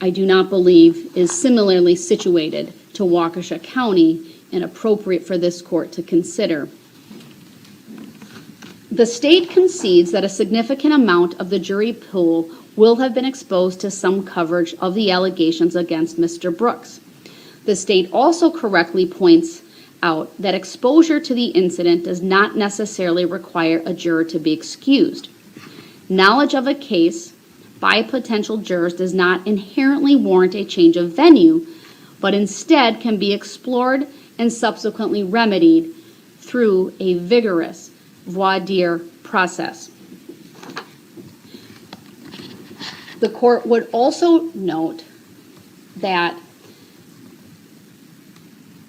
I do not believe, is similarly situated to Waukesha County and appropriate for this court to consider. The state concedes that a significant amount of the jury pool will have been exposed to some coverage of the allegations against Mr. Brooks. The state also correctly points out that exposure to the incident does not necessarily require a juror to be excused. Knowledge of a case by potential jurors does not inherently warrant a change of venue, but instead can be explored and subsequently remedied through a vigorous voir dire process. The court would also note that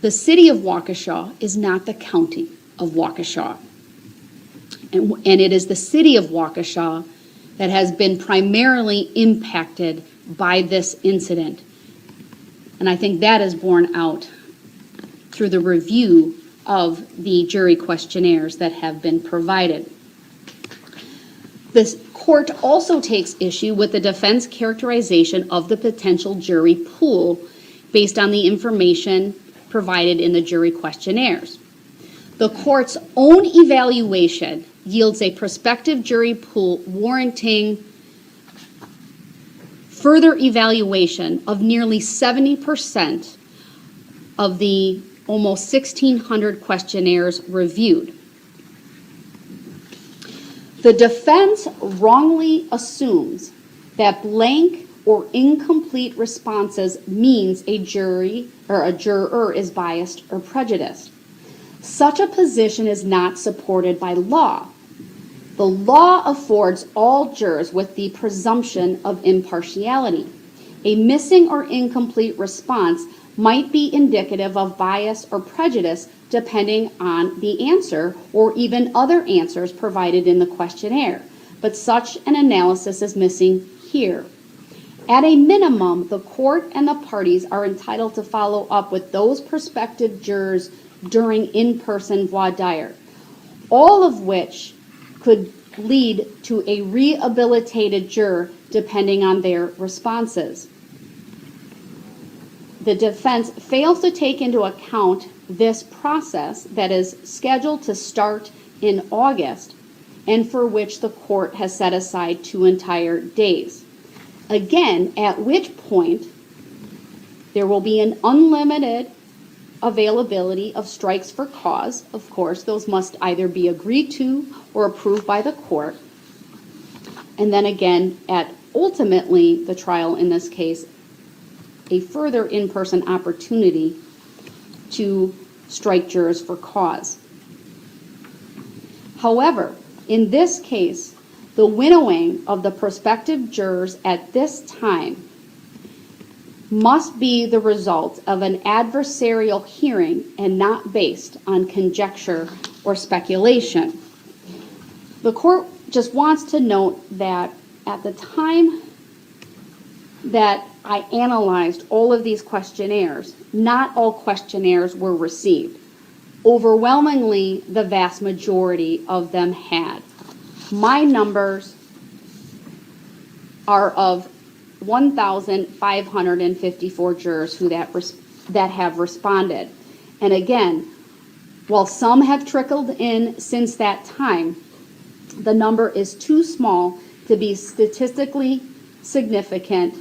the city of Waukesha is not the county of Waukesha. And it is the city of Waukesha that has been primarily impacted by this incident. And I think that is borne out through the review of the jury questionnaires that have been provided. The court also takes issue with the defense characterization of the potential jury pool based on the information provided in the jury questionnaires. The court's own evaluation yields a prospective jury pool warranting further evaluation of nearly 70% of the almost 1,600 questionnaires reviewed. The defense wrongly assumes that blank or incomplete responses means a jury or a juror is biased or prejudiced. Such a position is not supported by law. The law affords all jurors with the presumption of impartiality. A missing or incomplete response might be indicative of bias or prejudice depending on the answer or even other answers provided in the questionnaire, but such an analysis is missing here. At a minimum, the court and the parties are entitled to follow up with those prospective jurors during in-person voir dire, all of which could lead to a rehabilitated juror depending on their responses. The defense fails to take into account this process that is scheduled to start in August and for which the court has set aside 2 entire days. Again, at which point there will be an unlimited availability of strikes for cause. Of course, those must either be agreed to or approved by the court. And then again, at ultimately the trial in this case, a further in-person opportunity to strike jurors for cause. However, in this case, the winnowing of the prospective jurors at this time must be the result of an adversarial hearing and not based on conjecture or speculation. The court just wants to note that at the time that I analyzed all of these questionnaires, not all questionnaires were received. Overwhelmingly, the vast majority of them had. My numbers are of 1,554 jurors who that have responded. And again, while some have trickled in since that time, the number is too small to be statistically significant.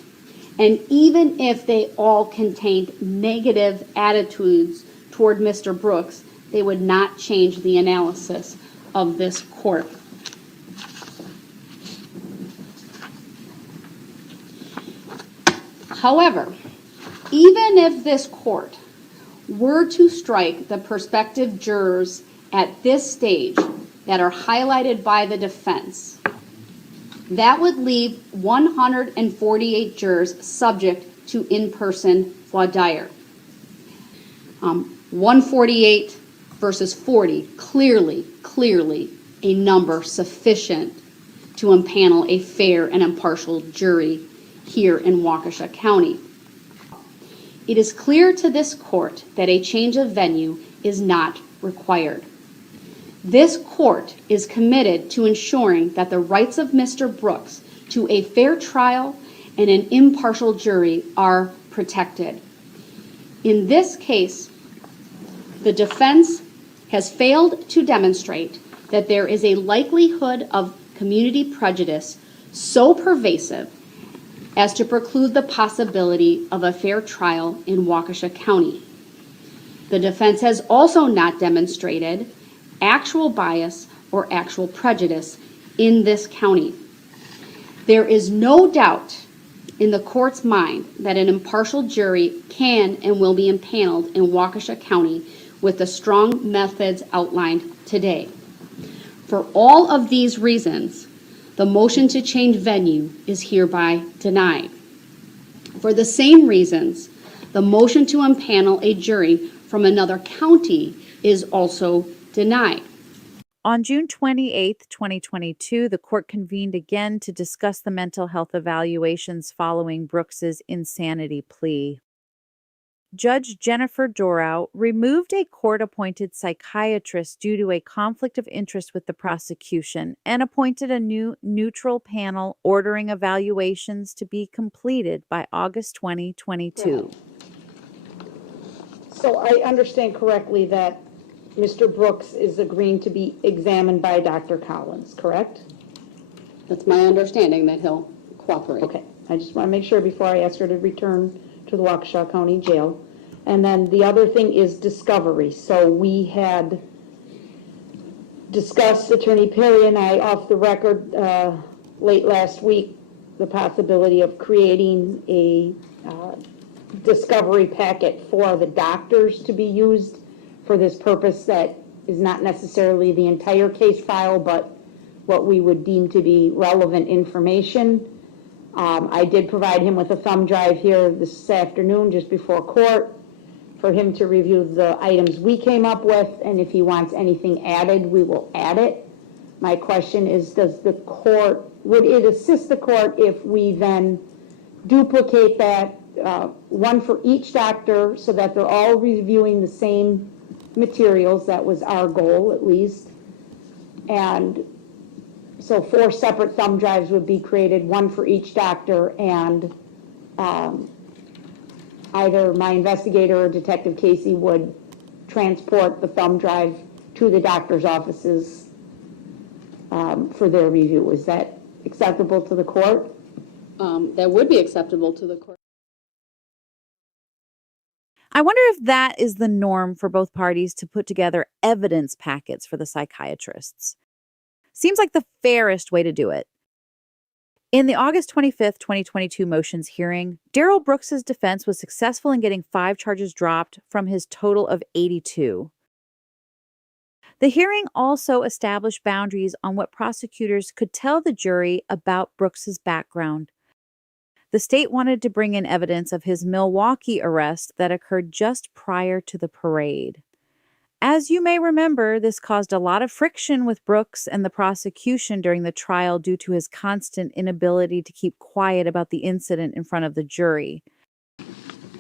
And even if they all contained negative attitudes toward Mr. Brooks, they would not change the analysis of this court. However, even if this court were to strike the prospective jurors at this stage that are highlighted by the defense, that would leave 148 jurors subject to in-person voir dire. 148 versus 40, clearly a number sufficient to impanel a fair and impartial jury here in Waukesha County. It is clear to this court that a change of venue is not required. This court is committed to ensuring that the rights of Mr. Brooks to a fair trial and an impartial jury are protected. In this case, the defense has failed to demonstrate that there is a likelihood of community prejudice so pervasive as to preclude the possibility of a fair trial in Waukesha County. The defense has also not demonstrated actual bias or actual prejudice in this county. There is no doubt in the court's mind that an impartial jury can and will be impaneled in Waukesha County with the strong methods outlined today. For all of these reasons, the motion to change venue is hereby denied. For the same reasons, the motion to impanel a jury from another county is also denied. On June 28, 2022, the court convened again to discuss the mental health evaluations following Brooks's insanity plea. Judge Jennifer Dorow removed a court-appointed psychiatrist due to a conflict of interest with the prosecution and appointed a new neutral panel ordering evaluations to be completed by August 2022. So I understand correctly that Mr. Brooks is agreeing to be examined by Dr. Collins, correct? That's my understanding, that he'll cooperate. Okay, I just want to make sure before I ask her to return to the Waukesha County Jail. And then the other thing is discovery. So we had discussed, Attorney Perry and I, off the record late last week, the possibility of creating a discovery packet for the doctors to be used for this purpose that is not necessarily the entire case file, but what we would deem to be relevant information. I did provide him with a thumb drive here this afternoon just before court for him to review the items we came up with, and if he wants anything added, we will add it. My question is, would it assist the court if we then duplicate that, one for each doctor, so that they're all reviewing the same materials? That was our goal, at least. And so 4 separate thumb drives would be created, one for each doctor, and either my investigator or Detective Casey would transport the thumb drive to the doctor's offices for their review. Is that acceptable to the court? That would be acceptable to the court. I wonder if that is the norm for both parties to put together evidence packets for the psychiatrists. Seems like the fairest way to do it. In the August 25th, 2022 motions hearing, Darrell Brooks' defense was successful in getting 5 charges dropped from his total of 82. The hearing also established boundaries on what prosecutors could tell the jury about Brooks' background. The state wanted to bring in evidence of his Milwaukee arrest that occurred just prior to the parade. As you may remember, this caused a lot of friction with Brooks and the prosecution during the trial due to his constant inability to keep quiet about the incident in front of the jury. All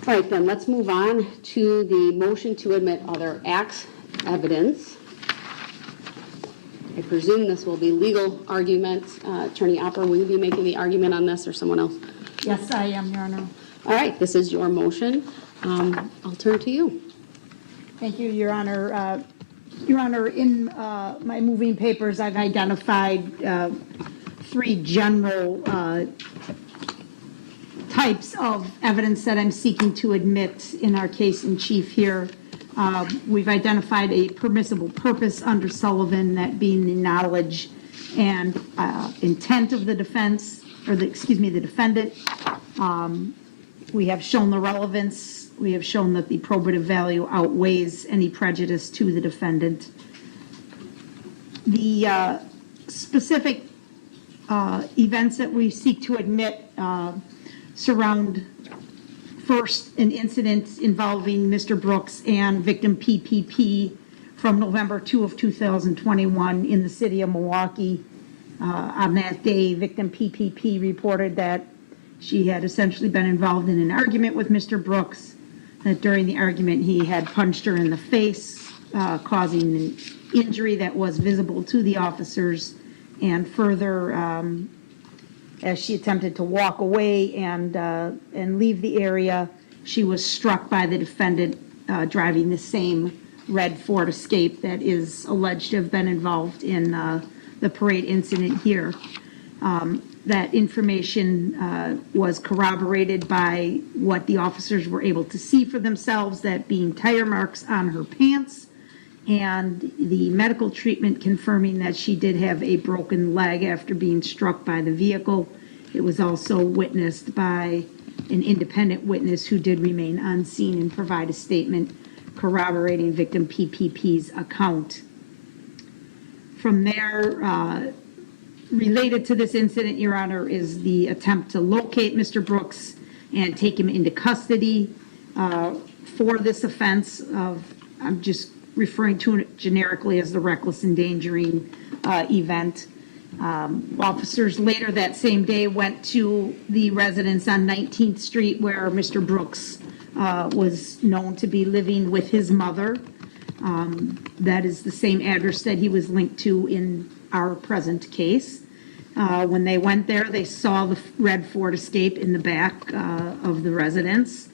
right, then let's move on to the motion to admit other acts evidence. I presume this will be legal arguments. Attorney Opper, will you be making the argument on this or someone else? Yes, I am, Your Honor. All right, this is your motion. I'll turn to you. Thank you, Your Honor. Your Honor, in my moving papers, I've identified 3 general types of evidence that I'm seeking to admit in our case in chief here. We've identified a permissible purpose under Sullivan, that being the knowledge and intent of the defense, or the defendant. We have shown the relevance. We have shown that the probative value outweighs any prejudice to the defendant. The specific events that we seek to admit surround, first, an incident involving Mr. Brooks and victim PPP from November 2 of 2021 in the city of Milwaukee. On that day, victim PPP reported that she had essentially been involved in an argument with Mr. Brooks, that during the argument he had punched her in the face, causing an injury that was visible to the officers, and further, as she attempted to walk away and leave the area, she was struck by the defendant driving the same red Ford Escape that is alleged to have been involved in the parade incident here. That information was corroborated by what the officers were able to see for themselves, that being tire marks on her pants, and the medical treatment confirming that she did have a broken leg after being struck by the vehicle. It was also witnessed by an independent witness who did remain on scene and provide a statement corroborating victim PPP's account. From there, related to this incident, Your Honor, is the attempt to locate Mr. Brooks and take him into custody for this offense of, I'm just referring to it generically as the reckless endangering event. Officers later that same day went to the residence on 19th Street where Mr. Brooks was known to be living with his mother. That is the same address that he was linked to in our present case. When they went there, they saw the red Ford Escape in the back of the residence.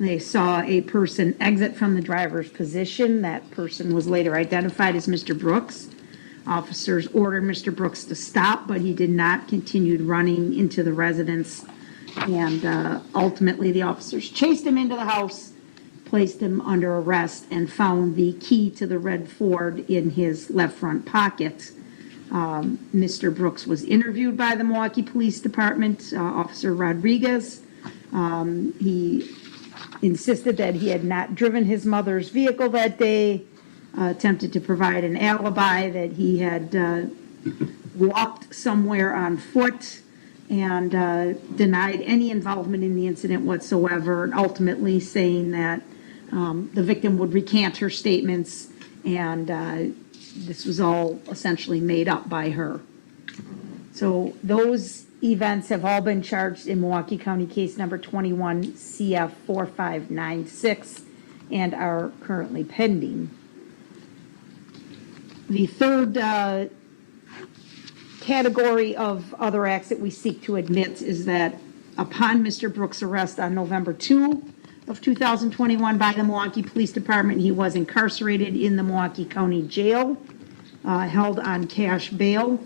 They saw a person exit from the driver's position. That person was later identified as Mr. Brooks. Officers ordered Mr. Brooks to stop, but he did not, continued running into the residence. And ultimately, the officers chased him into the house placed him under arrest and found the key to the red Ford in his left front pocket. Mr. Brooks was interviewed by the Milwaukee Police Department, Officer Rodriguez. He insisted that he had not driven his mother's vehicle that day, attempted to provide an alibi that he had walked somewhere on foot, and denied any involvement in the incident whatsoever, and ultimately saying that the victim would recant her statements, and this was all essentially made up by her. So those events have all been charged in Milwaukee County case number 21 CF 4596 and are currently pending. The third category of other acts that we seek to admit is that upon Mr. Brooks' arrest on November 2 of 2021 by the Milwaukee Police Department, he was incarcerated in the Milwaukee County Jail, held on cash bail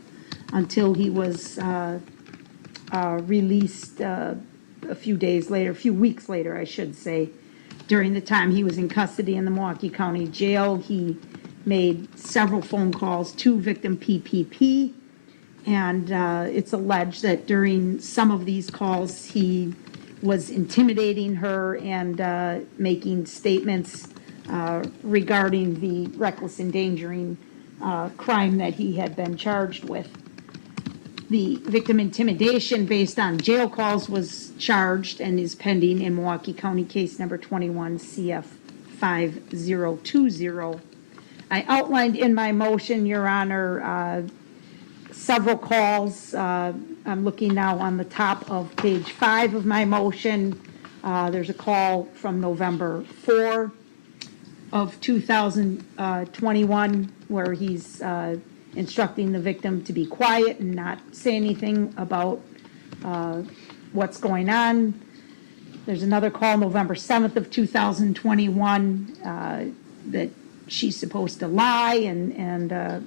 until he was released a few weeks later, I should say. During the time he was in custody in the Milwaukee County Jail, he made several phone calls to victim PPP, and it's alleged that during some of these calls he was intimidating her and making statements regarding the reckless endangering crime that he had been charged with. The victim intimidation based on jail calls was charged and is pending in Milwaukee County case number 21 CF 5020. I outlined in my motion, Your Honor, several calls. I'm looking now on the top of page 5 of my motion. There's a call from November 4 of 2021 where he's instructing the victim to be quiet and not say anything about what's going on. There's another call November 7th of 2021 that she's supposed to lie and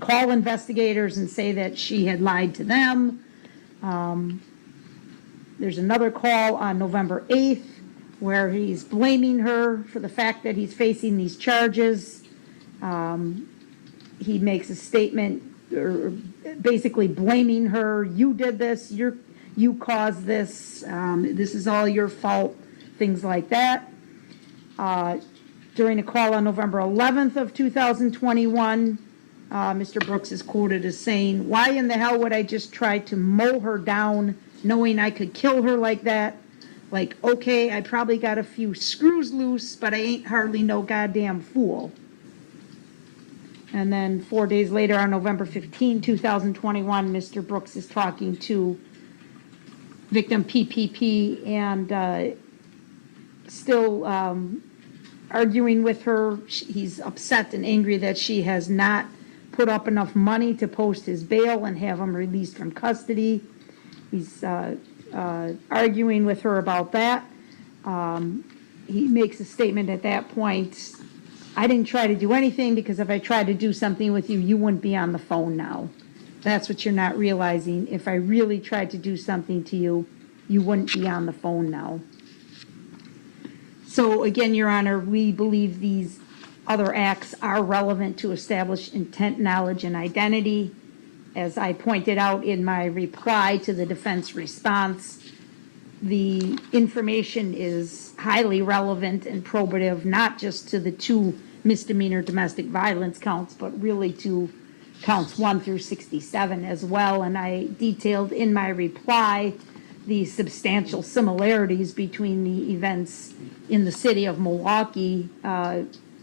call investigators and say that she had lied to them. There's another call on November 8th where he's blaming her for the fact that he's facing these charges. He makes a statement basically blaming her. You did this. You caused this. This is all your fault. Things like that. During a call on November 11th of 2021, Mr. Brooks is quoted as saying, "Why in the hell would I just try to mow her down knowing I could kill her like that? Like, okay, I probably got a few screws loose, but I ain't hardly no goddamn fool." And then 4 days later, on November 15, 2021, Mr. Brooks is talking to victim PPP and still arguing with her. He's upset and angry that she has not put up enough money to post his bail and have him released from custody. He's arguing with her about that. He makes a statement at that point, "I didn't try to do anything because if I tried to do something with you, you wouldn't be on the phone now. That's what you're not realizing. If I really tried to do something to you, you wouldn't be on the phone now." So again, Your Honor, we believe these other acts are relevant to establish intent, knowledge, and identity. As I pointed out in my reply to the defense response, the information is highly relevant and probative, not just to the 2 misdemeanor domestic violence counts, but really to counts 1 through 67 as well. And I detailed in my reply the substantial similarities between the events in the city of Milwaukee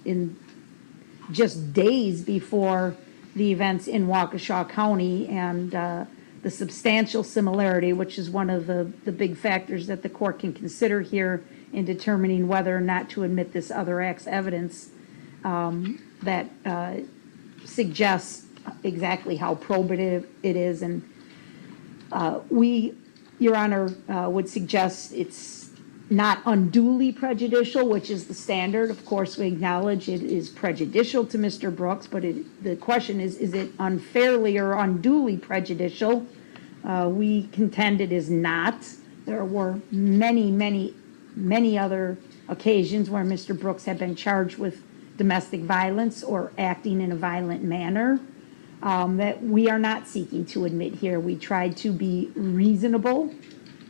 in just days before the events in Waukesha County, and the substantial similarity, which is one of the big factors that the court can consider here in determining whether or not to admit this other act's evidence, that suggests exactly how probative it is. And we, Your Honor, would suggest it's not unduly prejudicial, which is the standard. Of course, we acknowledge it is prejudicial to Mr. Brooks, but the question is it unfairly or unduly prejudicial? We contend it is not. There were many other occasions where Mr. Brooks had been charged with domestic violence or acting in a violent manner, that we are not seeking to admit here. We tried to be reasonable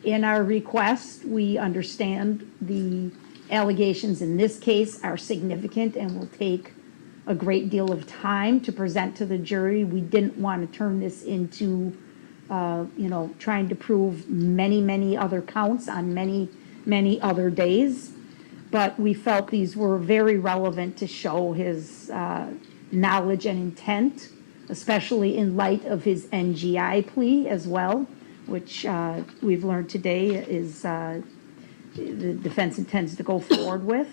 in our request. We understand the allegations in this case are significant and will take a great deal of time to present to the jury. We didn't want to turn this into, trying to prove many, many other counts on many, many other days. But we felt these were very relevant to show his knowledge and intent, especially in light of his NGI plea as well, which we've learned today is the defense intends to go forward with.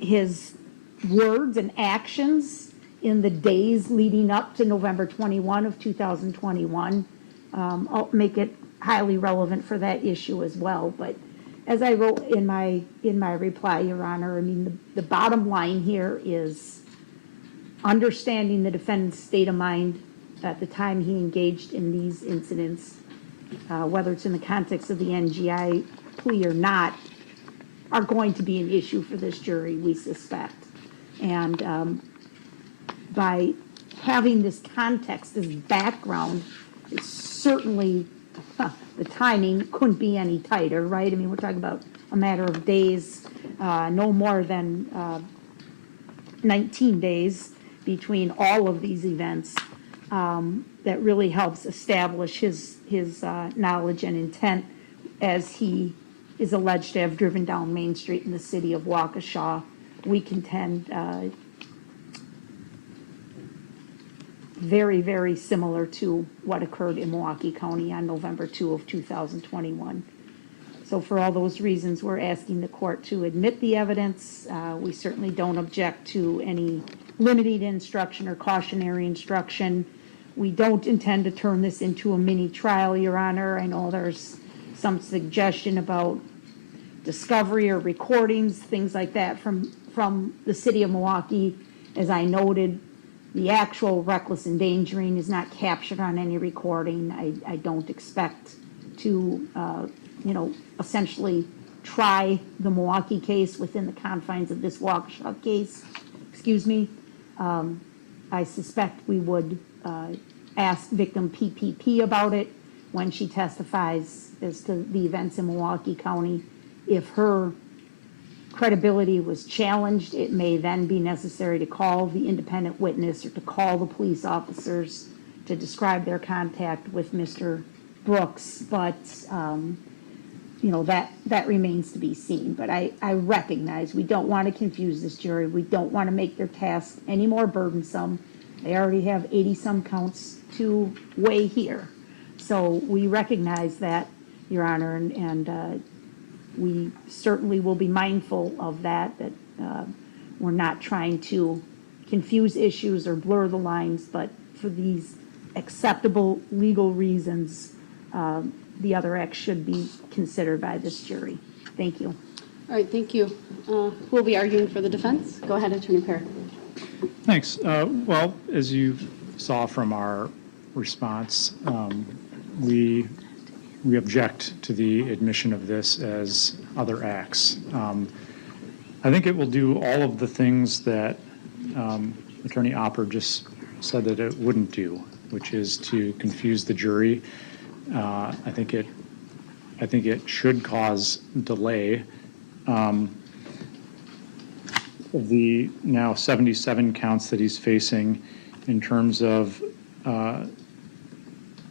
His words and actions in the days leading up to November 21 of 2021 make it highly relevant for that issue as well. But as I wrote in my reply, Your Honor, I mean, the bottom line here is understanding the defendant's state of mind at the time he engaged in these incidents, whether it's in the context of the NGI plea or not, are going to be an issue for this jury, we suspect. And by having this context, this background, it's certainly the timing couldn't be any tighter, right? I mean, we're talking about a matter of days, no more than 19 days between all of these events. That really helps establish his knowledge and intent as he is alleged to have driven down Main Street in the city of Waukesha. We contend very, very similar to what occurred in Milwaukee County on November 2 of 2021. So for all those reasons, we're asking the court to admit the evidence. We certainly don't object to any limited instruction or cautionary instruction. We don't intend to turn this into a mini trial, Your Honor. I know there's some suggestion about discovery or recordings, things like that from the city of Milwaukee. As I noted, the actual reckless endangering is not captured on any recording. I don't expect to, essentially try the Milwaukee case within the confines of this Waukesha case. Excuse me. I suspect we would ask victim PPP about it when she testifies as to the events in Milwaukee County. If her credibility was challenged, it may then be necessary to call the independent witness or to call the police officers to describe their contact with Mr. Brooks. But, that remains to be seen. But I recognize we don't want to confuse this jury. We don't want to make their task any more burdensome. They already have 80-some counts to weigh here. So we recognize that, Your Honor, and we certainly will be mindful of that we're not trying to confuse issues or blur the lines, but for these acceptable legal reasons, the other acts should be considered by this jury. Thank you. All right, thank you. Who will be arguing for the defense? Go ahead, Attorney Perry. Thanks. Well, as you saw from our response, we object to the admission of this as other acts. I think it will do all of the things that Attorney Opper just said that it wouldn't do, which is to confuse the jury. I think it should cause delay. The now 77 counts that he's facing in terms of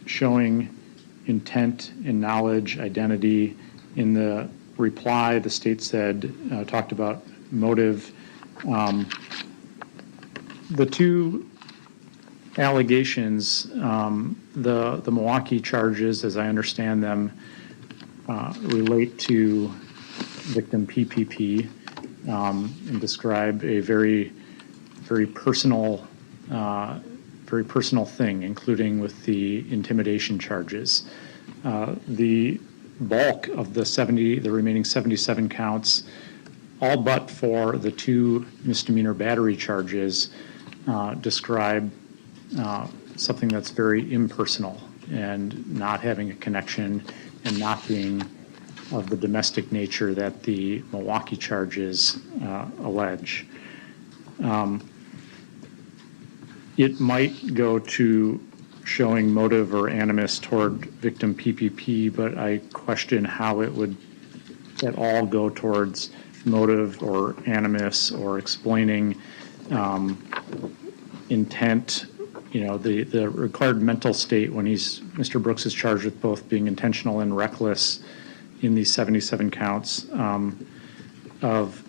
showing intent and knowledge, identity. In the reply, the state said, talked about motive. The two allegations, the Milwaukee charges, as I understand them, relate to victim PPP and describe a very, very personal thing, including with the intimidation charges. The bulk of the remaining 77 counts, all but for the two misdemeanor battery charges, describe something that's very impersonal and not having a connection and not being of the domestic nature that the Milwaukee charges allege. It might go to showing motive or animus toward victim PPP, but I question how it would at all go towards motive or animus or explaining intent. You know, the required mental state when Mr. Brooks is charged with both being intentional and reckless in these 77 counts of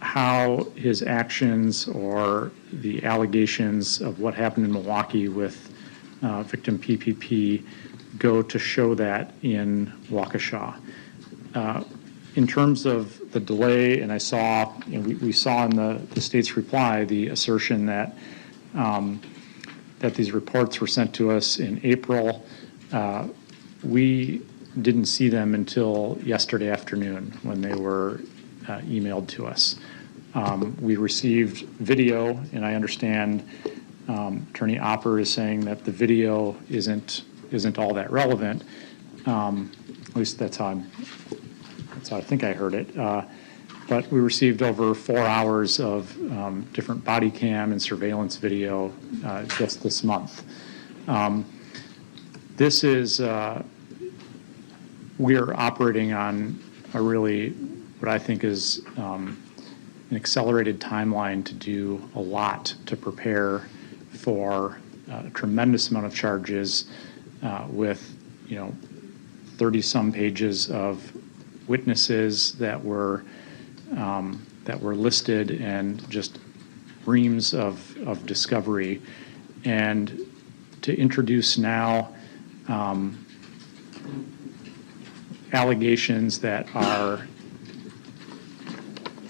how his actions or the allegations of what happened in Milwaukee with victim PPP go to show that in Waukesha. In terms of the delay, and I saw, we saw in the state's reply the assertion that that these reports were sent to us in April. We didn't see them until yesterday afternoon when they were emailed to us. We received video, and I understand Attorney Opper is saying that the video isn't all that relevant. At least that's how I think I heard it. But we received over 4 hours of different body cam and surveillance video just this month. This is, we are operating on a really, what I think is an accelerated timeline to do a lot to prepare for a tremendous amount of charges with, 30-some pages of witnesses that were listed and just reams of discovery, and to introduce now allegations that are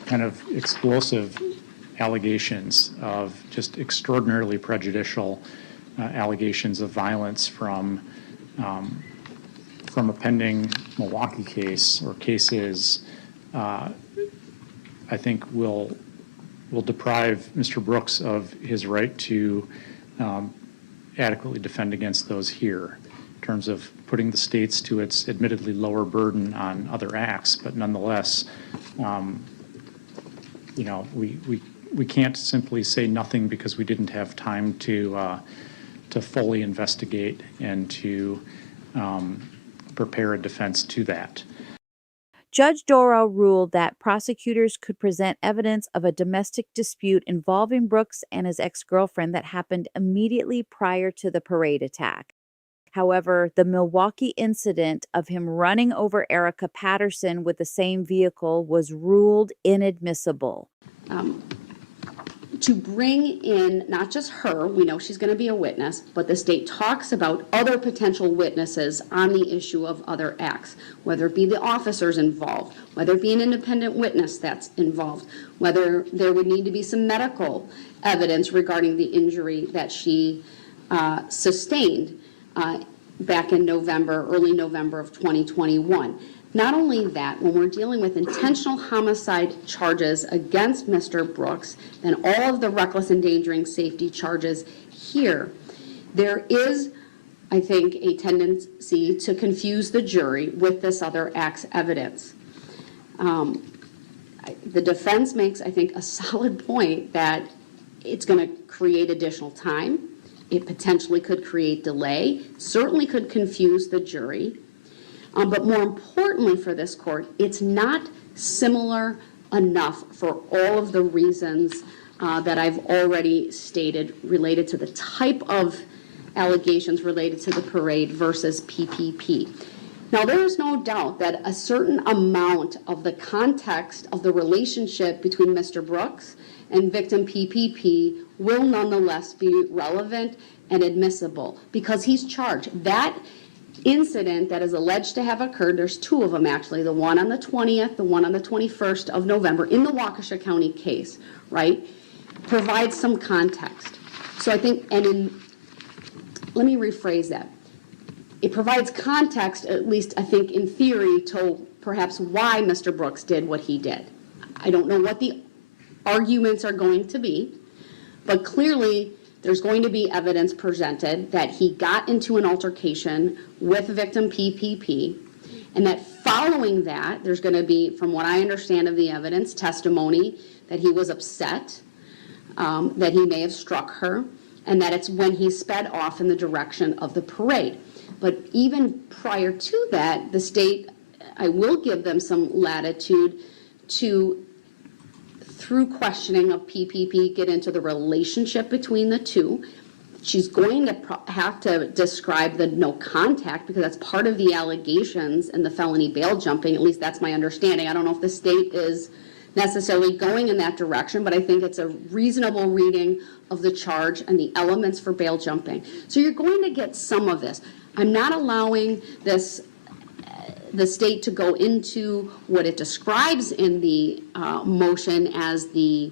kind of explosive allegations of just extraordinarily prejudicial allegations of violence from a pending Milwaukee case or cases, I think will deprive Mr. Brooks of his right to adequately defend against those here, in terms of putting the states to its admittedly lower burden on other acts, but nonetheless, we can't simply say nothing because we didn't have time to fully investigate and to prepare a defense to that. Judge Dorow ruled that prosecutors could present evidence of a domestic dispute involving Brooks and his ex-girlfriend that happened immediately prior to the parade attack. However, the Milwaukee incident of him running over Erica Patterson with the same vehicle was ruled inadmissible. To bring in not just her, we know she's going to be a witness, but the state talks about other potential witnesses on the issue of other acts, whether it be the officers involved, whether it be an independent witness that's involved, whether there would need to be some medical evidence regarding the injury that she sustained back in early November of 2021. Not only that, when we're dealing with intentional homicide charges against Mr. Brooks and all of the reckless endangering safety charges here, there is, I think, a tendency to confuse the jury with this other act's evidence. The defense makes, I think, a solid point that it's going to create additional time. It potentially could create delay, certainly could confuse the jury. But more importantly for this court, it's not similar enough for all of the reasons that I've already stated related to the type of allegations related to the parade versus PPP. Now, there is no doubt that a certain amount of the context of the relationship between Mr. Brooks and victim PPP will nonetheless be relevant and admissible because he's charged. That incident that is alleged to have occurred, there's two of them actually, the one on the 20th, the one on the 21st of November in the Waukesha County case, right, provides some context. So I think, let me rephrase that. It provides context, at least I think in theory, to perhaps why Mr. Brooks did what he did. I don't know what the arguments are going to be, but clearly there's going to be evidence presented that he got into an altercation with victim PPP, and that following that, there's going to be, from what I understand of the evidence, testimony that he was upset, that he may have struck her, and that it's when he sped off in the direction of the parade. But even prior to that, the state, I will give them some latitude to, through questioning of PPP, get into the relationship between the two. She's going to have to describe the no contact, because that's part of the allegations in the felony bail jumping. At least that's my understanding. I don't know if the state is necessarily going in that direction, but I think it's a reasonable reading of the charge and the elements for bail jumping. So you're going to get some of this. I'm not allowing this, the state to go into what it describes in the motion as the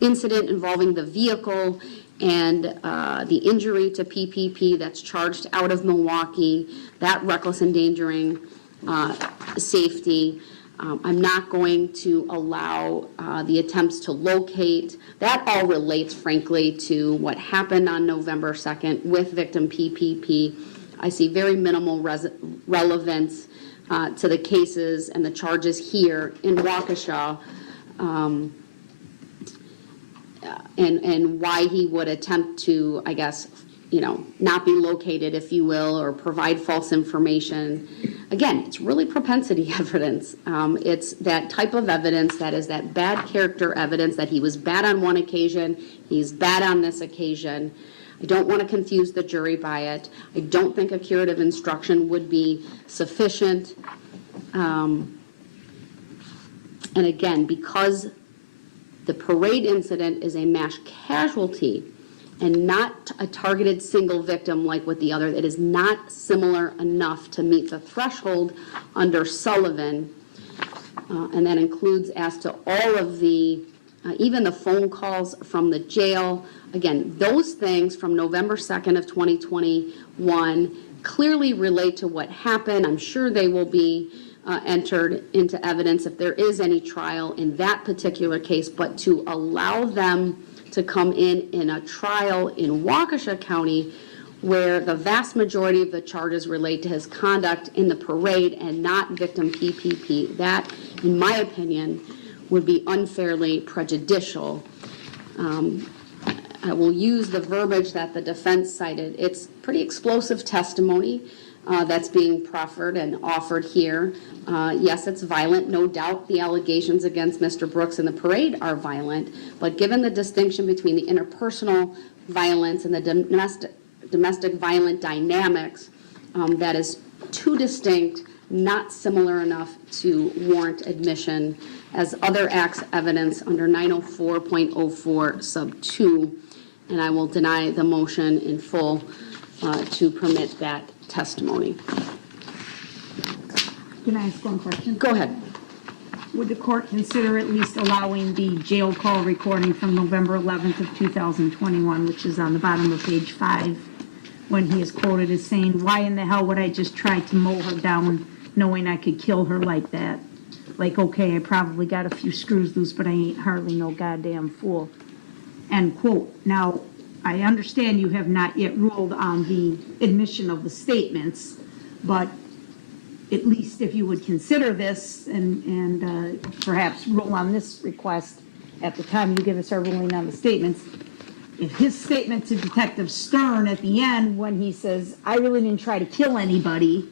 incident involving the vehicle and the injury to PPP that's charged out of Milwaukee, that reckless endangering safety. I'm not going to allow the attempts to locate. That all relates, frankly, to what happened on November 2nd with victim PPP. I see very minimal relevance to the cases and the charges here in Waukesha, and why he would attempt to, I guess, not be located, if you will, or provide false information. Again, it's really propensity evidence. It's that type of evidence that is that bad character evidence, that he was bad on one occasion, he's bad on this occasion. I don't want to confuse the jury by it. I don't think a curative instruction would be sufficient. And again, because the parade incident is a mass casualty and not a targeted single victim like with the other, it is not similar enough to meet the threshold under Sullivan. And that includes as to all of the, even the phone calls from the jail. Again, those things from November 2nd of 2021 clearly relate to what happened. I'm sure they will be entered into evidence if there is any trial in that particular case, but to allow them to come in a trial in Waukesha County where the vast majority of the charges relate to his conduct in the parade and not victim PPP, that, in my opinion, would be unfairly prejudicial. I will use the verbiage that the defense cited. It's pretty explosive testimony that's being proffered and offered here. Yes, it's violent. No doubt the allegations against Mr. Brooks in the parade are violent, but given the distinction between the interpersonal violence and the domestic violent dynamics, that is too distinct, not similar enough to warrant admission as other acts evidence under 904.04 sub 2, and I will deny the motion in full to permit that testimony. Can I ask one question? Go ahead. Would the court consider at least allowing the jail call recording from November 11th of 2021, which is on the bottom of page 5, when he is quoted as saying, "Why in the hell would I just try to mow her down knowing I could kill her like that? Like, okay, I probably got a few screws loose, but I ain't hardly no goddamn fool." End quote. Now, I understand you have not yet ruled on the admission of the statements, but at least if you would consider this and perhaps rule on this request at the time you give us our ruling on the statements, if his statement to Detective Stern at the end when he says, "I really didn't try to kill anybody,"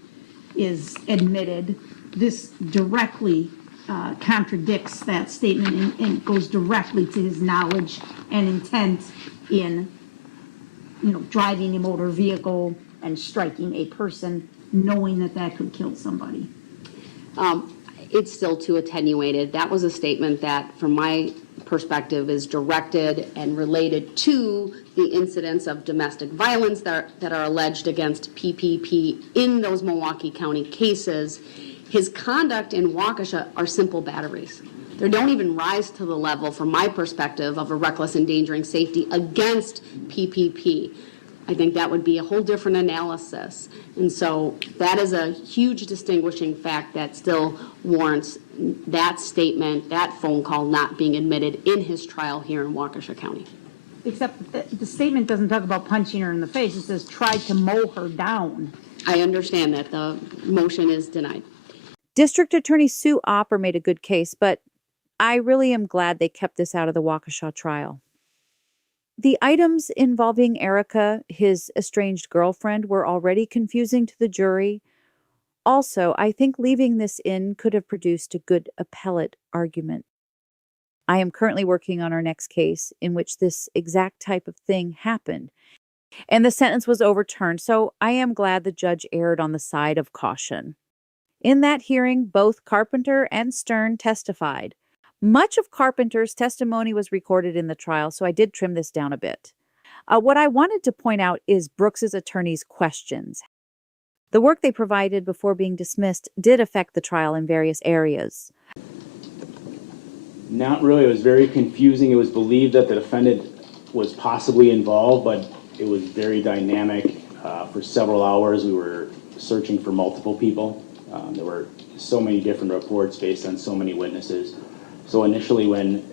is admitted, this directly contradicts that statement and goes directly to his knowledge and intent in, driving a motor vehicle and striking a person, knowing that that could kill somebody. It's still too attenuated. That was a statement that, from my perspective, is directed and related to the incidents of domestic violence that are alleged against PPP in those Milwaukee County cases. His conduct in Waukesha are simple batteries. They don't even rise to the level, from my perspective, of a reckless endangering safety against PPP. I think that would be a whole different analysis. And so that is a huge distinguishing fact that still warrants that statement, that phone call not being admitted in his trial here in Waukesha County. Except the statement doesn't talk about punching her in the face. It says tried to mow her down. I understand that the motion is denied. District Attorney Sue Opper made a good case, but I really am glad they kept this out of the Waukesha trial. The items involving Erica, his estranged girlfriend, were already confusing to the jury. Also, I think leaving this in could have produced a good appellate argument. I am currently working on our next case in which this exact type of thing happened, and the sentence was overturned, so I am glad the judge erred on the side of caution. In that hearing, both Carpenter and Stern testified. Much of Carpenter's testimony was recorded in the trial, so I did trim this down a bit. What I wanted to point out is Brooks's attorney's questions. The work they provided before being dismissed did affect the trial in various areas. Not really. It was very confusing. It was believed that the defendant was possibly involved, but it was very dynamic. For several hours, we were searching for multiple people. There were so many different reports based on so many witnesses. So initially when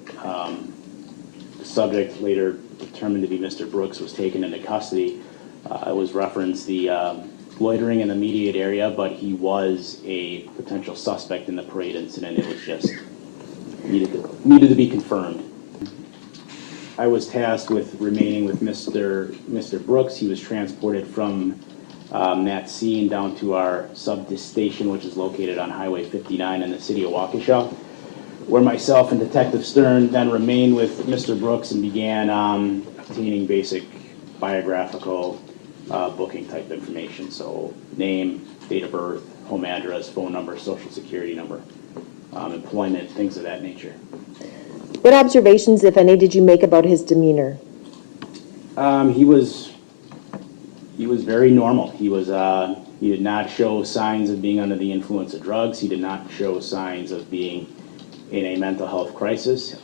the subject, later determined to be Mr. Brooks, was taken into custody, it was referenced the loitering in the immediate area, but he was a potential suspect in the parade incident. It was just needed to be confirmed. I was tasked with remaining with Mr. Brooks. He was transported from that scene down to our sub-station, which is located on Highway 59 in the city of Waukesha, where myself and Detective Stern then remained with Mr. Brooks and began obtaining basic biographical booking type information. So name, date of birth, home address, phone number, social security number, employment, things of that nature. What observations, if any, did you make about his demeanor? He was very normal. He did not show signs of being under the influence of drugs. He did not show signs of being in a mental health crisis.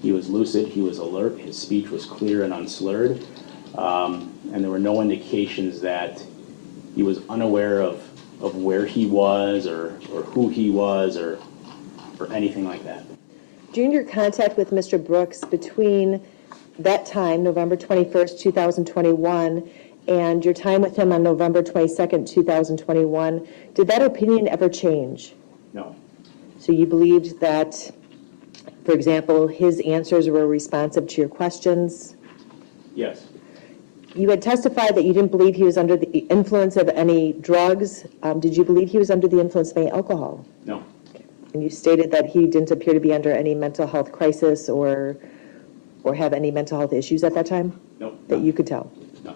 He was lucid. He was alert. His speech was clear and unslurred. And there were no indications that he was unaware of where he was or who he was or anything like that. During your contact with Mr. Brooks between that time, November 21st, 2021, and your time with him on November 22nd, 2021, did that opinion ever change? No. So you believed that, for example, his answers were responsive to your questions? Yes. You had testified that you didn't believe he was under the influence of any drugs. Did you believe he was under the influence of any alcohol? No. And you stated that he didn't appear to be under any mental health crisis or have any mental health issues at that time? No. That you could tell? No.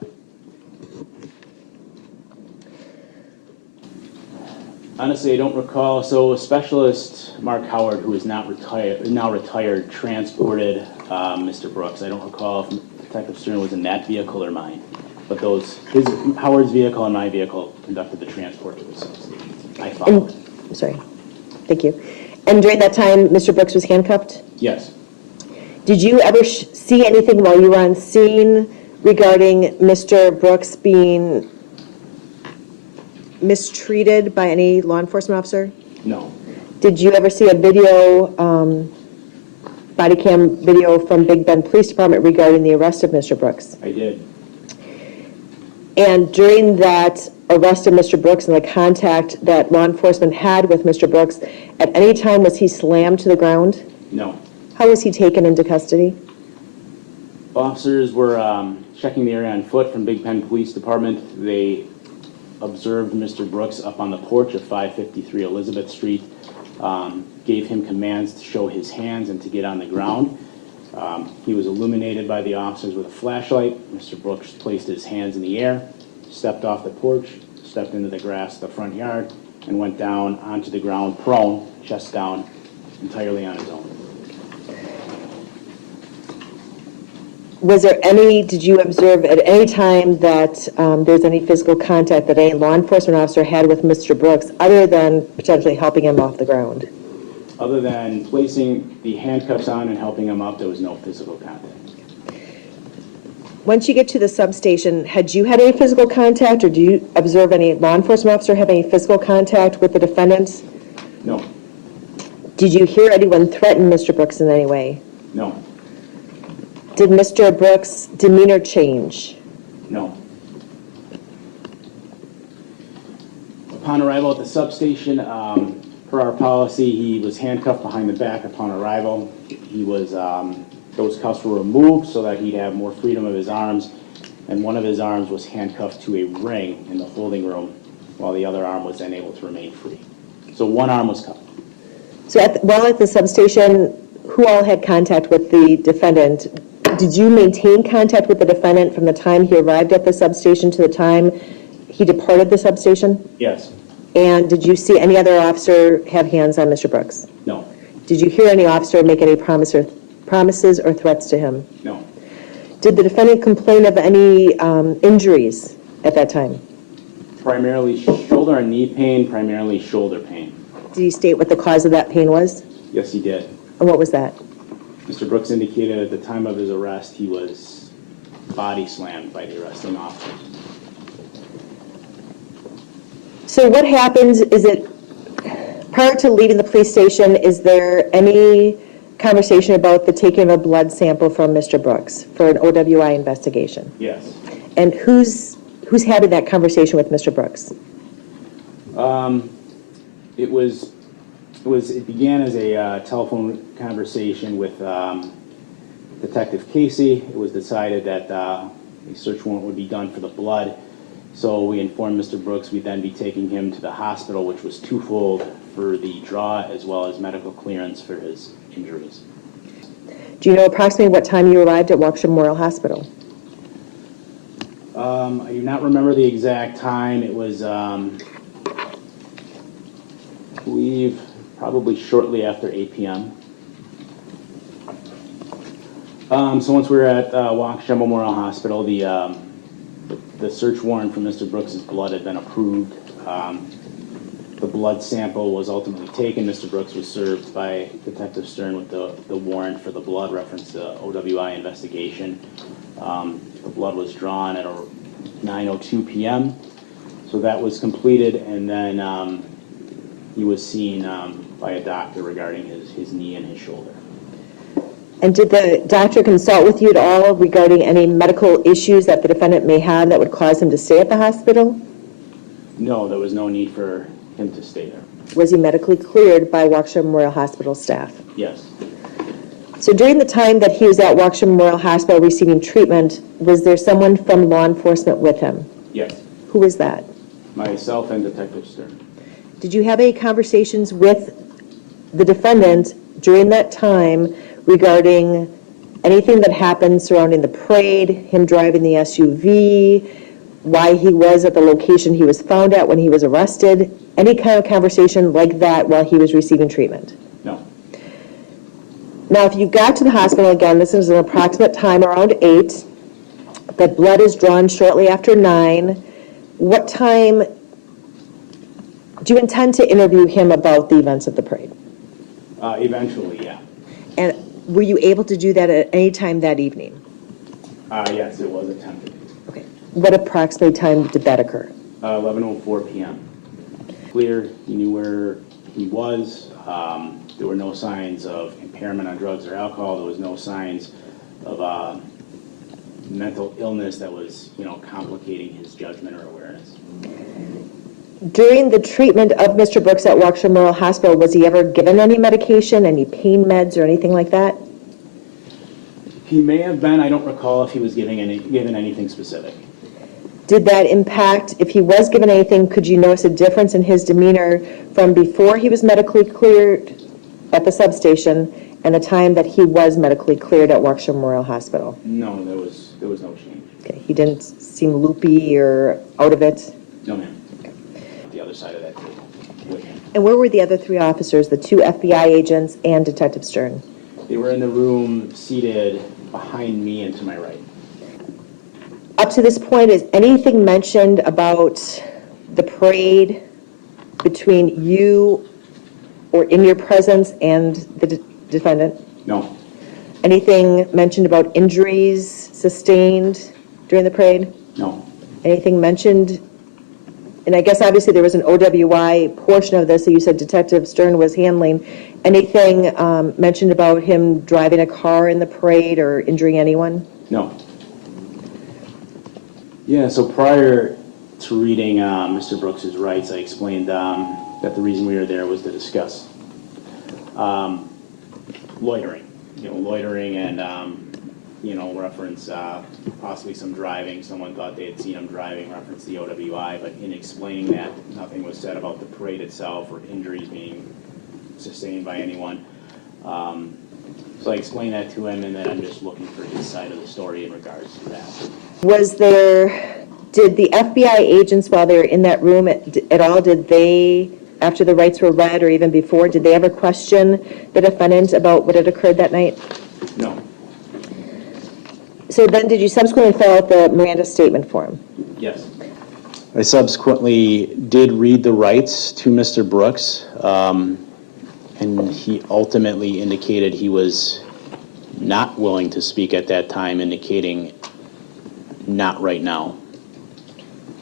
Honestly, I don't recall. So Specialist Mark Howard, who is now retired, transported Mr. Brooks. I don't recall if Detective Stern was in that vehicle or mine, but Howard's vehicle and my vehicle conducted the transport to the substation. I followed. Sorry. Thank you. And during that time, Mr. Brooks was handcuffed? Yes. Did you ever see anything while you were on scene regarding Mr. Brooks being mistreated by any law enforcement officer? No. Did you ever see a video, body cam video from Big Bend Police Department regarding the arrest of Mr. Brooks? I did. And during that arrest of Mr. Brooks and the contact that law enforcement had with Mr. Brooks, at any time was he slammed to the ground? No. How was he taken into custody? Officers were checking the area on foot from Big Bend Police Department. They observed Mr. Brooks up on the porch of 553 Elizabeth Street, gave him commands to show his hands and to get on the ground. He was illuminated by the officers with a flashlight. Mr. Brooks placed his hands in the air, stepped off the porch, stepped into the grass of the front yard, and went down onto the ground prone, chest down, entirely on his own. Did you observe at any time that there's any physical contact that any law enforcement officer had with Mr. Brooks other than potentially helping him off the ground? Other than placing the handcuffs on and helping him up, there was no physical contact. Once you get to the substation, had you had any physical contact, or do you observe any law enforcement officer have any physical contact with the defendants? No. Did you hear anyone threaten Mr. Brooks in any way? No. Did Mr. Brooks' demeanor change? No. Upon arrival at the substation, Per our policy, he was handcuffed behind the back upon arrival. He was, those cuffs were removed so that he'd have more freedom of his arms, and one of his arms was handcuffed to a ring in the holding room, while the other arm was then able to remain free. So one arm was cuffed. So while at the substation, who all had contact with the defendant? Did you maintain contact with the defendant from the time he arrived at the substation to the time he departed the substation? Yes. And did you see any other officer have hands on Mr. Brooks? No. Did you hear any officer make any promises or threats to him? No. Did the defendant complain of any injuries at that time? Primarily shoulder and knee pain, primarily shoulder pain. Did he state what the cause of that pain was? Yes, he did. And what was that? Mr. Brooks indicated at the time of his arrest he was body slammed by the arresting officer. So what happens, is it, prior to leaving the police station, is there any conversation about the taking of a blood sample from Mr. Brooks for an OWI investigation? Yes. And who's having that conversation with Mr. Brooks? It began as a telephone conversation with Detective Casey. It was decided that a search warrant would be done for the blood. So we informed Mr. Brooks we'd then be taking him to the hospital, which was twofold, for the draw as well as medical clearance for his injuries. Do you know approximately what time you arrived at Waukesha Memorial Hospital? I do not remember the exact time. It was, I believe, probably shortly after 8 p.m. So once we were at Waukesha Memorial Hospital, the search warrant for Mr. Brooks' blood had been approved. The blood sample was ultimately taken. Mr. Brooks was served by Detective Stern with the warrant for the blood reference to OWI investigation. The blood was drawn at 9:02 p.m. So that was completed, and then he was seen by a doctor regarding his knee and his shoulder. And did the doctor consult with you at all regarding any medical issues that the defendant may have that would cause him to stay at the hospital? No, there was no need for him to stay there. Was he medically cleared by Waukesha Memorial Hospital staff? Yes. So during the time that he was at Waukesha Memorial Hospital receiving treatment, was there someone from law enforcement with him? Yes. Who was that? Myself and Detective Stern. Did you have any conversations with the defendant during that time regarding anything that happened surrounding the parade, him driving the SUV, why he was at the location he was found at when he was arrested? Any kind of conversation like that while he was receiving treatment? No. Now, if you got to the hospital, again, this is an approximate time around 8. The blood is drawn shortly after 9. What time do you intend to interview him about the events of the parade? Eventually, yeah. And were you able to do that at any time that evening? Yes, it was attempted. Okay. What approximate time did that occur? 11:04 p.m. Clear, he knew where he was. There were no signs of impairment on drugs or alcohol. There was no signs of mental illness that was, complicating his judgment or awareness. During the treatment of Mr. Brooks at Waukesha Memorial Hospital, was he ever given any medication, any pain meds or anything like that? He may have been. I don't recall if he was given anything specific. Did that impact, if he was given anything, could you notice a difference in his demeanor from before he was medically cleared at the substation and the time that he was medically cleared at Waukesha Memorial Hospital? No, there was no change. Okay, he didn't seem loopy or out of it? No, ma'am. Okay. The other side of that table with him. And where were the other 3 officers, the 2 FBI agents and Detective Stern? They were in the room seated behind me and to my right. Up to this point, is anything mentioned about the parade between you or in your presence and the defendant? No. Anything mentioned about injuries sustained during the parade? No. Anything mentioned? And I guess obviously there was an OWI portion of this that you said Detective Stern was handling. Anything mentioned about him driving a car in the parade or injuring anyone? No. Yeah, so prior to reading Mr. Brooks's rights, I explained that the reason we were there was to discuss loitering. Loitering and, reference possibly some driving. Someone thought they had seen him driving, reference the OWI, but in explaining that, nothing was said about the parade itself or injuries being sustained by anyone. So I explained that to him, and then I'm just looking for his side of the story in regards to that. Did the FBI agents, while they were in that room at all, did they, after the rights were read or even before, did they ever question the defendant about what had occurred that night? No. So then did you subsequently fill out the Miranda statement form? Yes. I subsequently did read the rights to Mr. Brooks, and he ultimately indicated he was not willing to speak at that time, indicating not right now.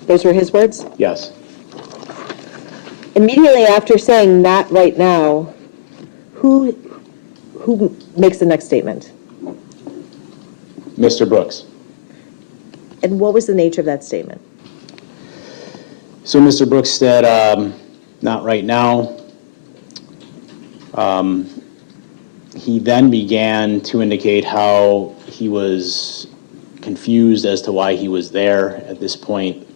Those were his words? Yes. Immediately after saying not right now, who makes the next statement? Mr. Brooks. And what was the nature of that statement? So Mr. Brooks said, not right now. He then began to indicate how he was confused as to why he was there at this point.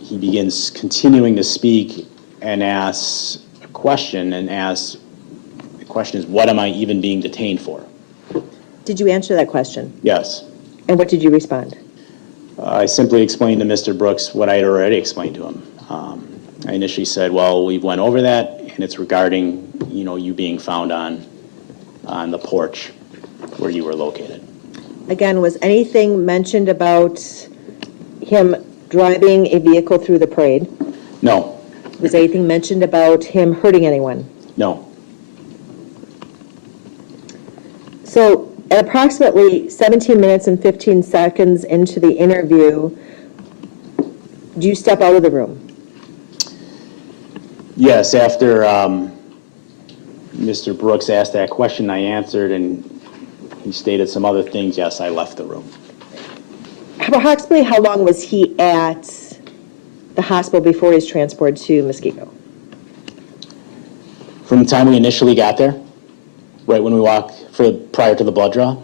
He begins continuing to speak and asks a question, and the question is, what am I even being detained for? Did you answer that question? Yes. And what did you respond? I simply explained to Mr. Brooks what I had already explained to him. I initially said, well, we went over that, and it's regarding, you being found on the porch where you were located. Again, was anything mentioned about him driving a vehicle through the parade? No. Was anything mentioned about him hurting anyone? No. So at approximately 17 minutes and 15 seconds into the interview, do you step out of the room? Yes, after Mr. Brooks asked that question, I answered, and he stated some other things. Yes, I left the room. Approximately how long was he at the hospital before he was transported to Muskego? From the time we initially got there, right when we walked, prior to the blood draw?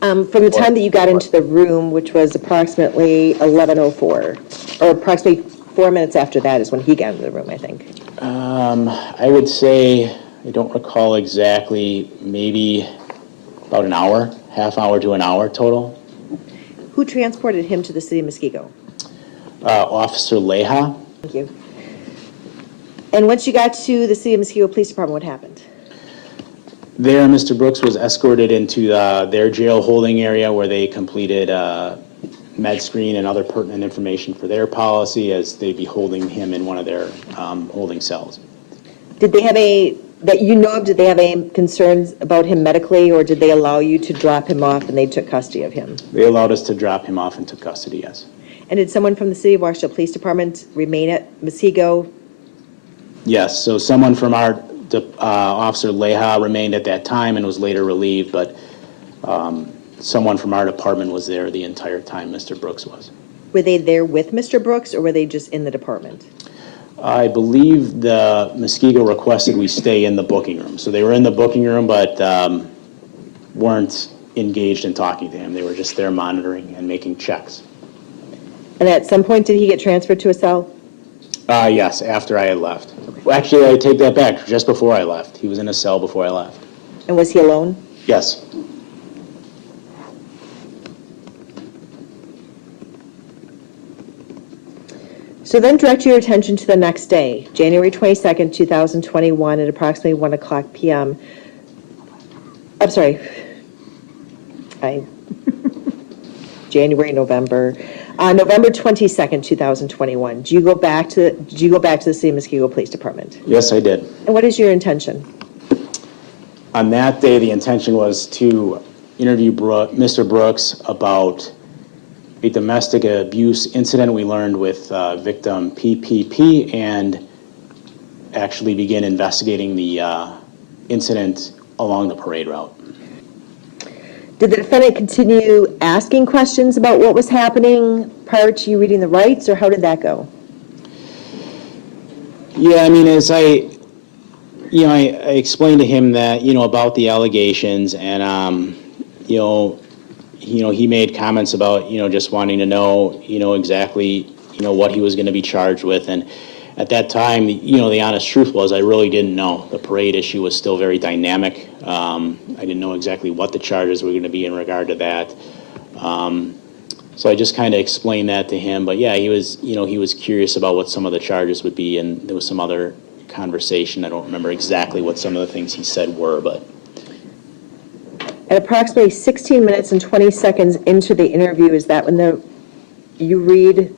From the time that you got into the room, which was approximately 11:04, or approximately 4 minutes after that is when he got into the room, I think. I would say, I don't recall exactly, maybe about an hour, half hour to an hour total. Who transported him to the city of Muskego? Officer Leha. Thank you. And once you got to the city of Muskego Police Department, what happened? There, Mr. Brooks was escorted into their jail holding area where they completed med screen and other pertinent information for their policy as they'd be holding him in one of their holding cells. Did they have did they have any concerns about him medically, or did they allow you to drop him off and they took custody of him? They allowed us to drop him off and took custody, yes. And did someone from the city of Waukesha Police Department remain at Muskego? Yes, so someone from our Officer Leha remained at that time and was later relieved, but someone from our department was there the entire time Mr. Brooks was. Were they there with Mr. Brooks, or were they just in the department? I believe the Muskego requested we stay in the booking room. So they were in the booking room, but weren't engaged in talking to him. They were just there monitoring and making checks. And at some point, did he get transferred to a cell? Yes, after I had left. Well, actually, I take that back. Just before I left. He was in a cell before I left. And was he alone? Yes. So then direct your attention to the next day, January 22nd, 2021, at approximately 1 o'clock p.m. I'm sorry. November 22nd, 2021. Did you go back to the city of Muskego Police Department? Yes, I did. And what is your intention? On that day, the intention was to interview Mr. Brooks about a domestic abuse incident we learned with victim PPP and actually begin investigating the incident along the parade route. Did the defendant continue asking questions about what was happening prior to you reading the rights, or how did that go? Yeah, I mean, as I explained to him that, about the allegations, and, he made comments about, just wanting to know, exactly, what he was going to be charged with. And at that time, the honest truth was I really didn't know. The parade issue was still very dynamic. I didn't know exactly what the charges were going to be in regard to that. So I just kind of explained that to him. But yeah, he was curious about what some of the charges would be, and there was some other conversation. I don't remember exactly what some of the things he said were, but. At approximately 16 minutes and 20 seconds into the interview, is that when you read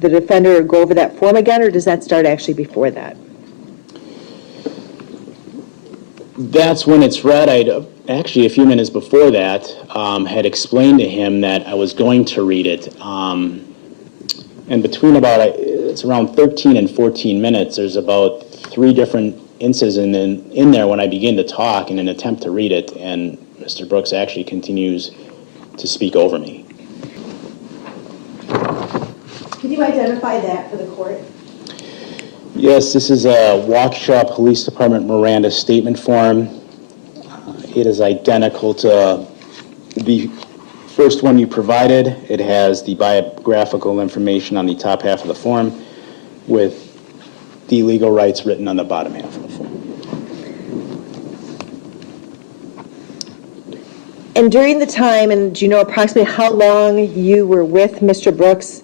the defender or go over that form again, or does that start actually before that? That's when it's read. I'd actually, a few minutes before that, had explained to him that I was going to read it. And between it's around 13 and 14 minutes, there's about 3 different instances in there when I begin to talk in an attempt to read it, and Mr. Brooks actually continues to speak over me. Could you identify that for the court? Yes, this is a Waukesha Police Department Miranda statement form. It is identical to the first one you provided. It has the biographical information on the top half of the form with the legal rights written on the bottom half of the form. And during the time, and do you know approximately how long you were with Mr. Brooks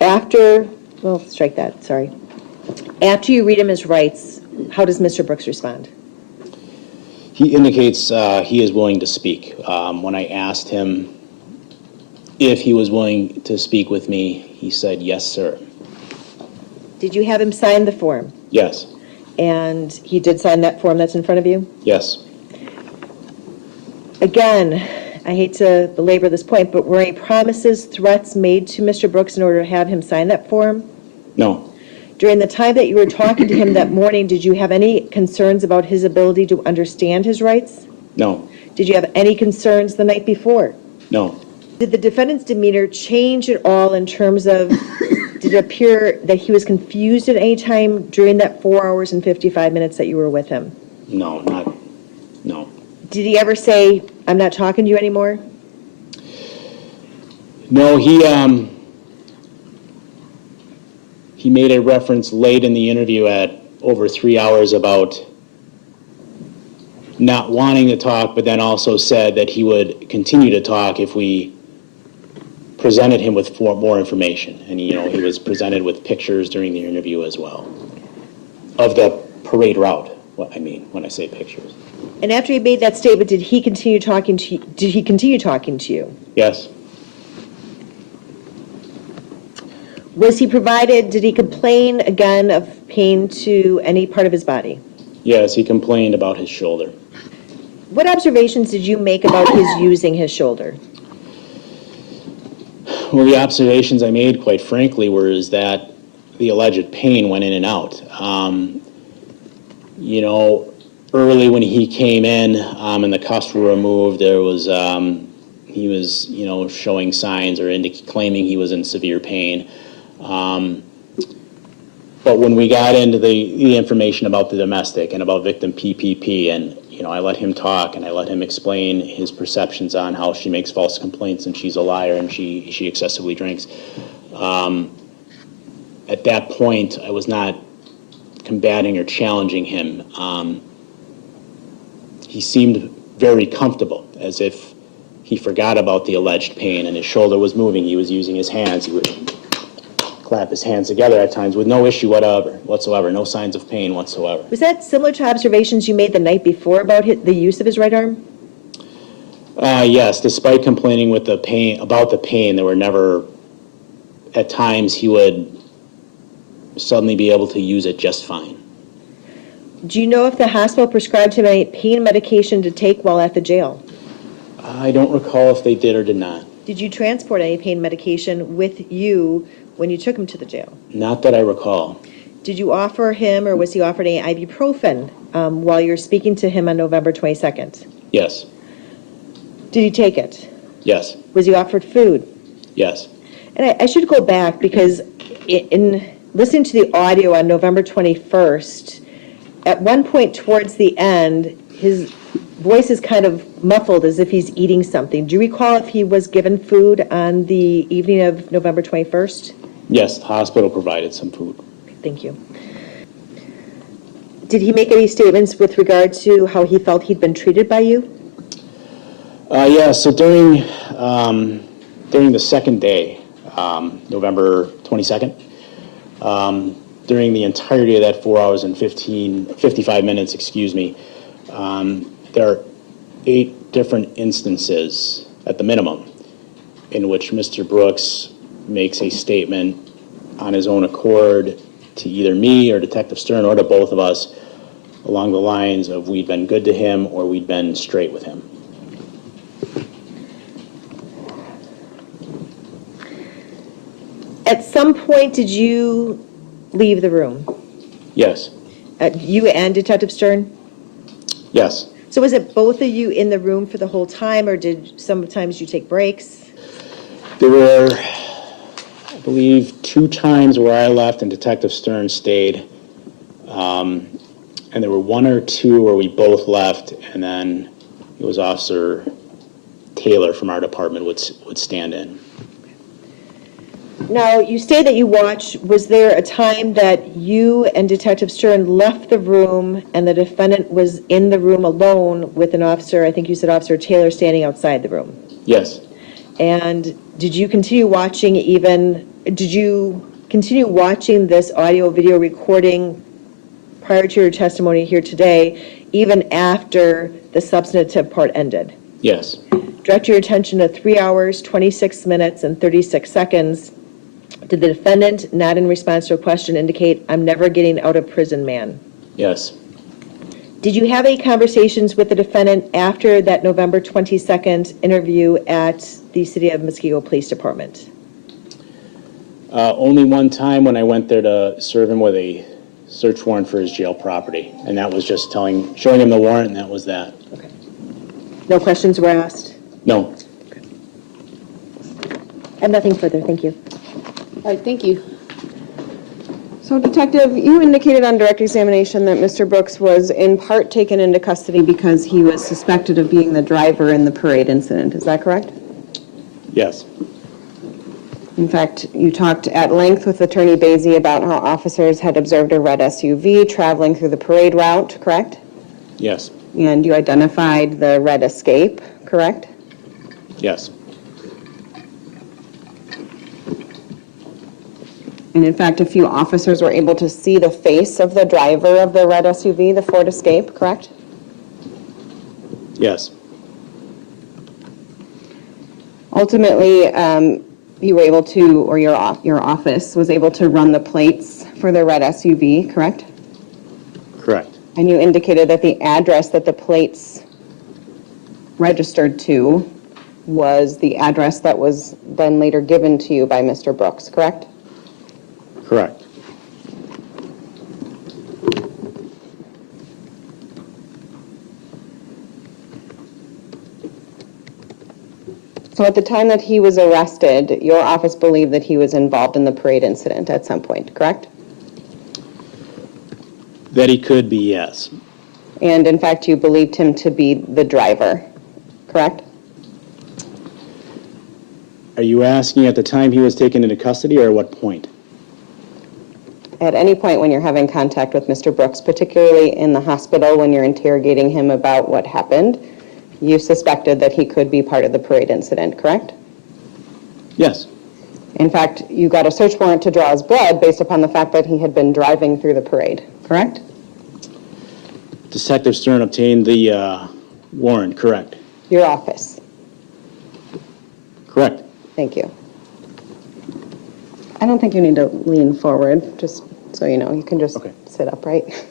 after, well, strike that, sorry. After you read him his rights, how does Mr. Brooks respond? He indicates he is willing to speak. When I asked him if he was willing to speak with me, he said, yes, sir. Did you have him sign the form? Yes. And he did sign that form that's in front of you? Yes. Again, I hate to belabor this point, but were any promises, threats made to Mr. Brooks in order to have him sign that form? No. During the time that you were talking to him that morning, did you have any concerns about his ability to understand his rights? No. Did you have any concerns the night before? No. Did the defendant's demeanor change at all in terms of, did it appear that he was confused at any time during that 4 hours and 55 minutes that you were with him? No. Did he ever say, I'm not talking to you anymore? No, he made a reference late in the interview at over 3 hours about not wanting to talk, but then also said that he would continue to talk if we presented him with more information. And, he was presented with pictures during the interview as well of the parade route, what I mean when I say pictures. And after he made that statement, did he continue talking to you? Yes. Did he complain again of pain to any part of his body? Yes, he complained about his shoulder. What observations did you make about his using his shoulder? Well, the observations I made, quite frankly, is that the alleged pain went in and out. Early when he came in and the cuffs were removed, there was he was showing signs or claiming he was in severe pain. But when we got into the information about the domestic and about victim PPP, and I let him talk and I let him explain his perceptions on how she makes false complaints and she's a liar and she excessively drinks. At that point, I was not combating or challenging him. He seemed very comfortable, as if he forgot about the alleged pain and his shoulder was moving. He was using his hands. He would clap his hands together at times with no issue whatsoever, no signs of pain whatsoever. Was that similar to observations you made the night before about the use of his right arm? Yes, despite complaining about the pain, there were never, at times he would suddenly be able to use it just fine. Do you know if the hospital prescribed him any pain medication to take while at the jail? I don't recall if they did or did not. Did you transport any pain medication with you when you took him to the jail? Not that I recall. Did you offer him, or was he offered any ibuprofen while you were speaking to him on November 22nd? Yes. Did he take it? Yes. Was he offered food? Yes. And I should go back because in listening to the audio on November 21st, at one point towards the end, his voice is kind of muffled as if he's eating something. Do you recall if he was given food on the evening of November 21st? Yes, the hospital provided some food. Thank you. Did he make any statements with regard to how he felt he'd been treated by you? Yeah, so during the second day, November 22nd, during the entirety of that 4 hours and 55 minutes, there are 8 different instances at the minimum in which Mr. Brooks makes a statement on his own accord to either me or Detective Stern or to both of us along the lines of we'd been good to him or we'd been straight with him. At some point, did you leave the room? Yes. You and Detective Stern? Yes. So was it both of you in the room for the whole time, or did sometimes you take breaks? There were, I believe, 2 times where I left and Detective Stern stayed. And there were 1 or 2 where we both left, and then it was Officer Taylor from our department would stand in. Now, you say that you watched. Was there a time that you and Detective Stern left the room and the defendant was in the room alone with an officer, I think you said Officer Taylor, standing outside the room? Yes. And did you continue watching this audio video recording prior to your testimony here today, even after the substantive part ended? Yes. Direct your attention to 3 hours, 26 minutes, and 36 seconds. Did the defendant, not in response to a question, indicate, "I'm never getting out of prison, man"? Yes. Did you have any conversations with the defendant after that November 22nd interview at the City of Muskego Police Department? Only one time when I went there to serve him with a search warrant for his jail property, and that was just showing him the warrant, and that was that. Okay. No questions were asked? No. Okay. I have nothing further. Thank you. All right, thank you. So, Detective, you indicated on direct examination that Mr. Brooks was in part taken into custody because he was suspected of being the driver in the parade incident. Is that correct? Yes. In fact, you talked at length with Attorney Basie about how officers had observed a red SUV traveling through the parade route, correct? Yes. And you identified the red Escape, correct? Yes. And in fact, a few officers were able to see the face of the driver of the red SUV, the Ford Escape, correct? Yes. Ultimately, you were able to, or your office was able to run the plates for the red SUV, correct? Correct. And you indicated that the address that the plates registered to was the address that was then later given to you by Mr. Brooks, correct? Correct. So at the time that he was arrested, your office believed that he was involved in the parade incident at some point, correct? That he could be, yes. And in fact, you believed him to be the driver, correct? Are you asking at the time he was taken into custody or at what point? At any point when you're having contact with Mr. Brooks, particularly in the hospital when you're interrogating him about what happened, you suspected that he could be part of the parade incident, correct? Yes. In fact, you got a search warrant to draw his blood based upon the fact that he had been driving through the parade, correct? Detective Stern obtained the warrant, correct? Your office. Correct. Thank you. I don't think you need to lean forward, just so you know. You can just sit upright.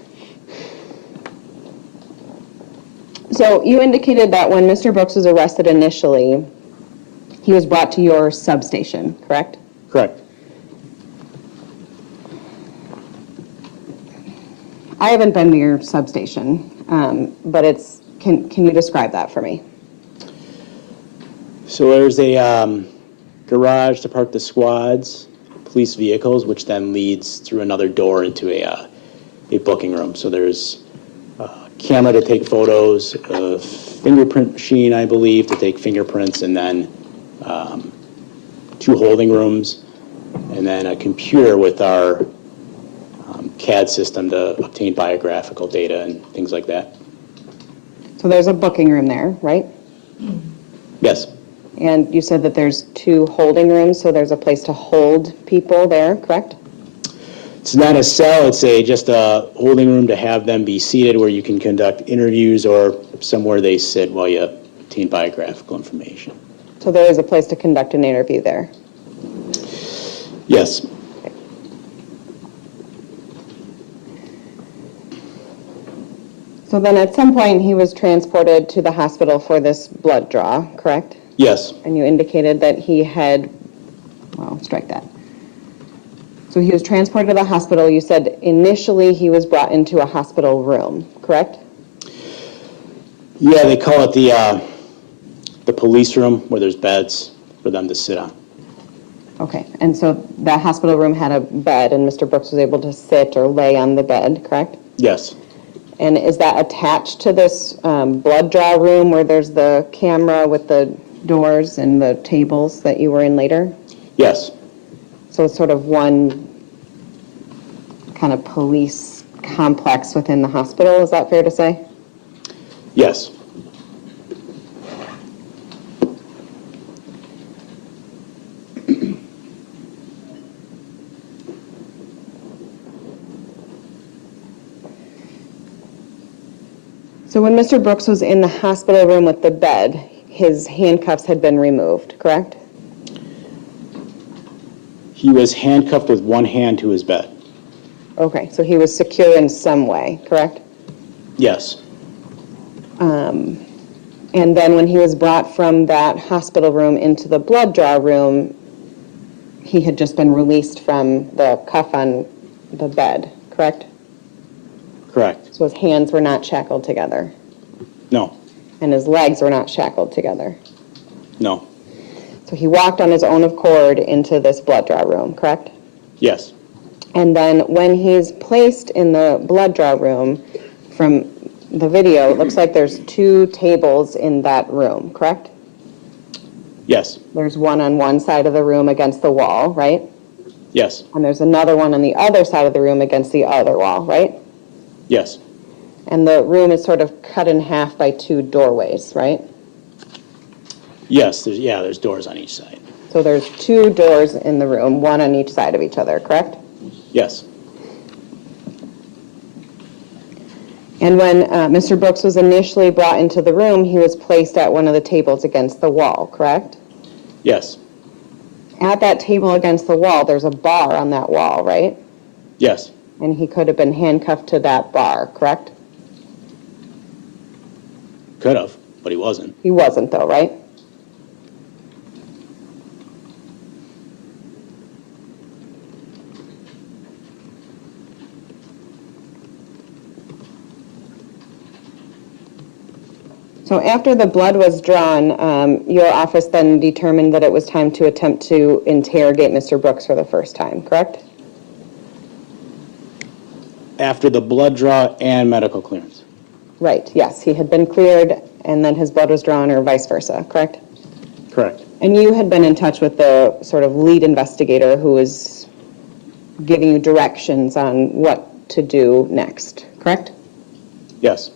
So you indicated that when Mr. Brooks was arrested initially, he was brought to your substation, correct? Correct. I haven't been to your substation, but can you describe that for me? So there's a garage to park the squads, police vehicles, which then leads through another door into a booking room. So there's a camera to take photos, a fingerprint machine, I believe, to take fingerprints, and then 2 holding rooms, and then a computer with our CAD system to obtain biographical data and things like that. So there's a booking room there, right? Yes. And you said that there's 2 holding rooms, so there's a place to hold people there, correct? It's not a cell, it's just a holding room to have them be seated where you can conduct interviews or somewhere they sit while you obtain biographical information. So there is a place to conduct an interview there? Yes. So then at some point he was transported to the hospital for this blood draw, correct? Yes. And you indicated that he had, well, strike that. So he was transported to the hospital. You said initially he was brought into a hospital room, correct? Yeah, they call it the police room, where there's beds for them to sit on. Okay, and so that hospital room had a bed and Mr. Brooks was able to sit or lay on the bed, correct? Yes. And is that attached to this blood draw room where there's the camera with the doors and the tables that you were in later? Yes. So it's sort of one kind of police complex within the hospital, is that fair to say? Yes. So when Mr. Brooks was in the hospital room with the bed, his handcuffs had been removed, correct? He was handcuffed with one hand to his bed. Okay, so he was secure in some way, correct? Yes. And then when he was brought from that hospital room into the blood draw room, he had just been released from the cuff on the bed, correct? Correct. So his hands were not shackled together? No. And his legs were not shackled together? No. So he walked on his own accord into this blood draw room, correct? Yes. And then when he's placed in the blood draw room, from the video, it looks like there's 2 tables in that room, correct? Yes. There's one on one side of the room against the wall, right? Yes. And there's another one on the other side of the room against the other wall, right? Yes. And the room is sort of cut in half by 2 doorways, right? Yes, there's doors on each side. So there's 2 doors in the room, one on each side of each other, correct? Yes. And when Mr. Brooks was initially brought into the room, he was placed at one of the tables against the wall, correct? Yes. At that table against the wall, there's a bar on that wall, right? Yes. And he could have been handcuffed to that bar, correct? Could have, but he wasn't. He wasn't, though, right? So after the blood was drawn, your office then determined that it was time to attempt to interrogate Mr. Brooks for the first time, correct? After the blood draw and medical clearance. Right, yes. He had been cleared and then his blood was drawn, or vice versa, correct? Correct. And you had been in touch with the sort of lead investigator who was giving you directions on what to do next, correct? Yes.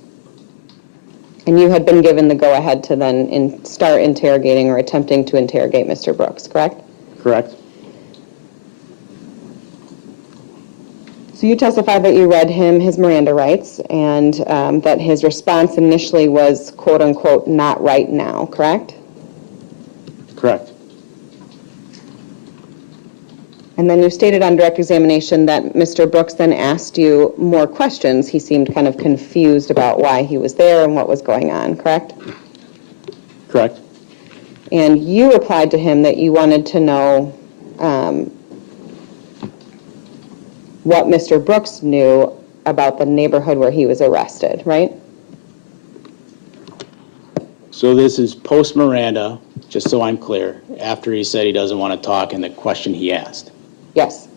And you had been given the go-ahead to then start interrogating or attempting to interrogate Mr. Brooks, correct? Correct. So you testified that you read him his Miranda rights and that his response initially was, quote-unquote, not right now, correct? Correct. And then you stated on direct examination that Mr. Brooks then asked you more questions. He seemed kind of confused about why he was there and what was going on, correct? Correct. And you replied to him that you wanted to know what Mr. Brooks knew about the neighborhood where he was arrested, right? So this is post Miranda. Just so I'm clear, after he said he doesn't want to talk and the question he asked. Yes.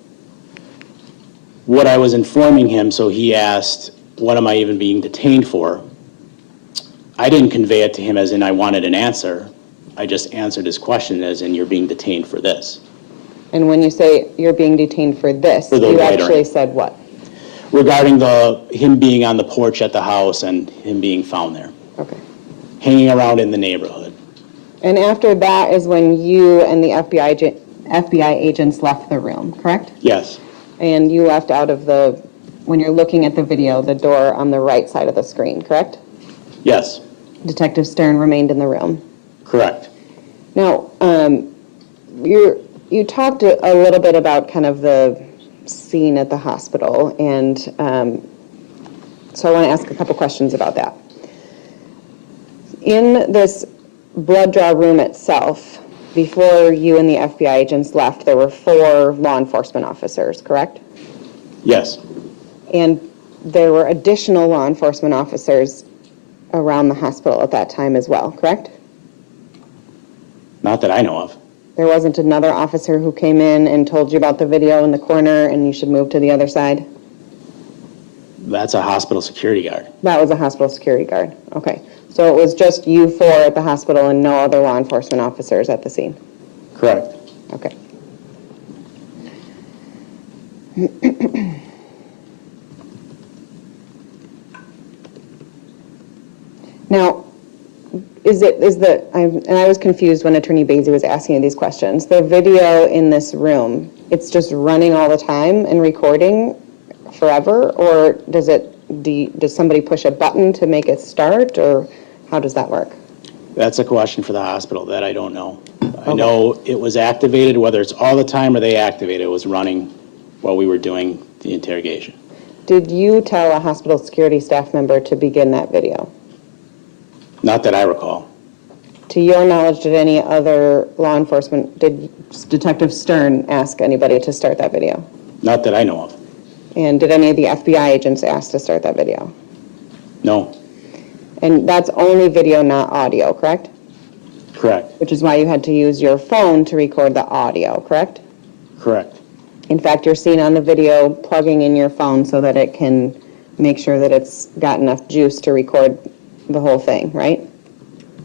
What I was informing him, so he asked, what am I even being detained for? I didn't convey it to him as in I wanted an answer. I just answered his question as in you're being detained for this. And when you say you're being detained for this, For the you loitering. actually said what? Regarding him being on the porch at the house and him being found there. Okay. Hanging around in the neighborhood. And after that is when you and the FBI agents left the room, correct? Yes. And you left out of when you're looking at the video, the door on the right side of the screen, correct? Yes. Detective Stern remained in the room. Correct. Now, you talked a little bit about kind of the scene at the hospital, and so I want to ask a couple questions about that. In this blood draw room itself, before you and the FBI agents left, there were 4 law enforcement officers, correct? Yes. And there were additional law enforcement officers around the hospital at that time as well, correct? Not that I know of. There wasn't another officer who came in and told you about the video in the corner and you should move to the other side? That's a hospital security guard. That was a hospital security guard. Okay. So it was just you 4 at the hospital and no other law enforcement officers at the scene? Correct. Okay. Now, and I was confused when Attorney Basie was asking you these questions. The video in this room, it's just running all the time and recording forever, or does somebody push a button to make it start, or how does that work? That's a question for the hospital. That I don't know. I know it was activated, whether it's all the time or they activate it was running while we were doing the interrogation. Did you tell a hospital security staff member to begin that video? Not that I recall. To your knowledge, did any other law enforcement, did Detective Stern ask anybody to start that video? Not that I know of. And did any of the FBI agents ask to start that video? No. And that's only video, not audio, correct? Correct. Which is why you had to use your phone to record the audio, correct? Correct. In fact, you're seen on the video plugging in your phone so that it can make sure that it's got enough juice to record the whole thing, right?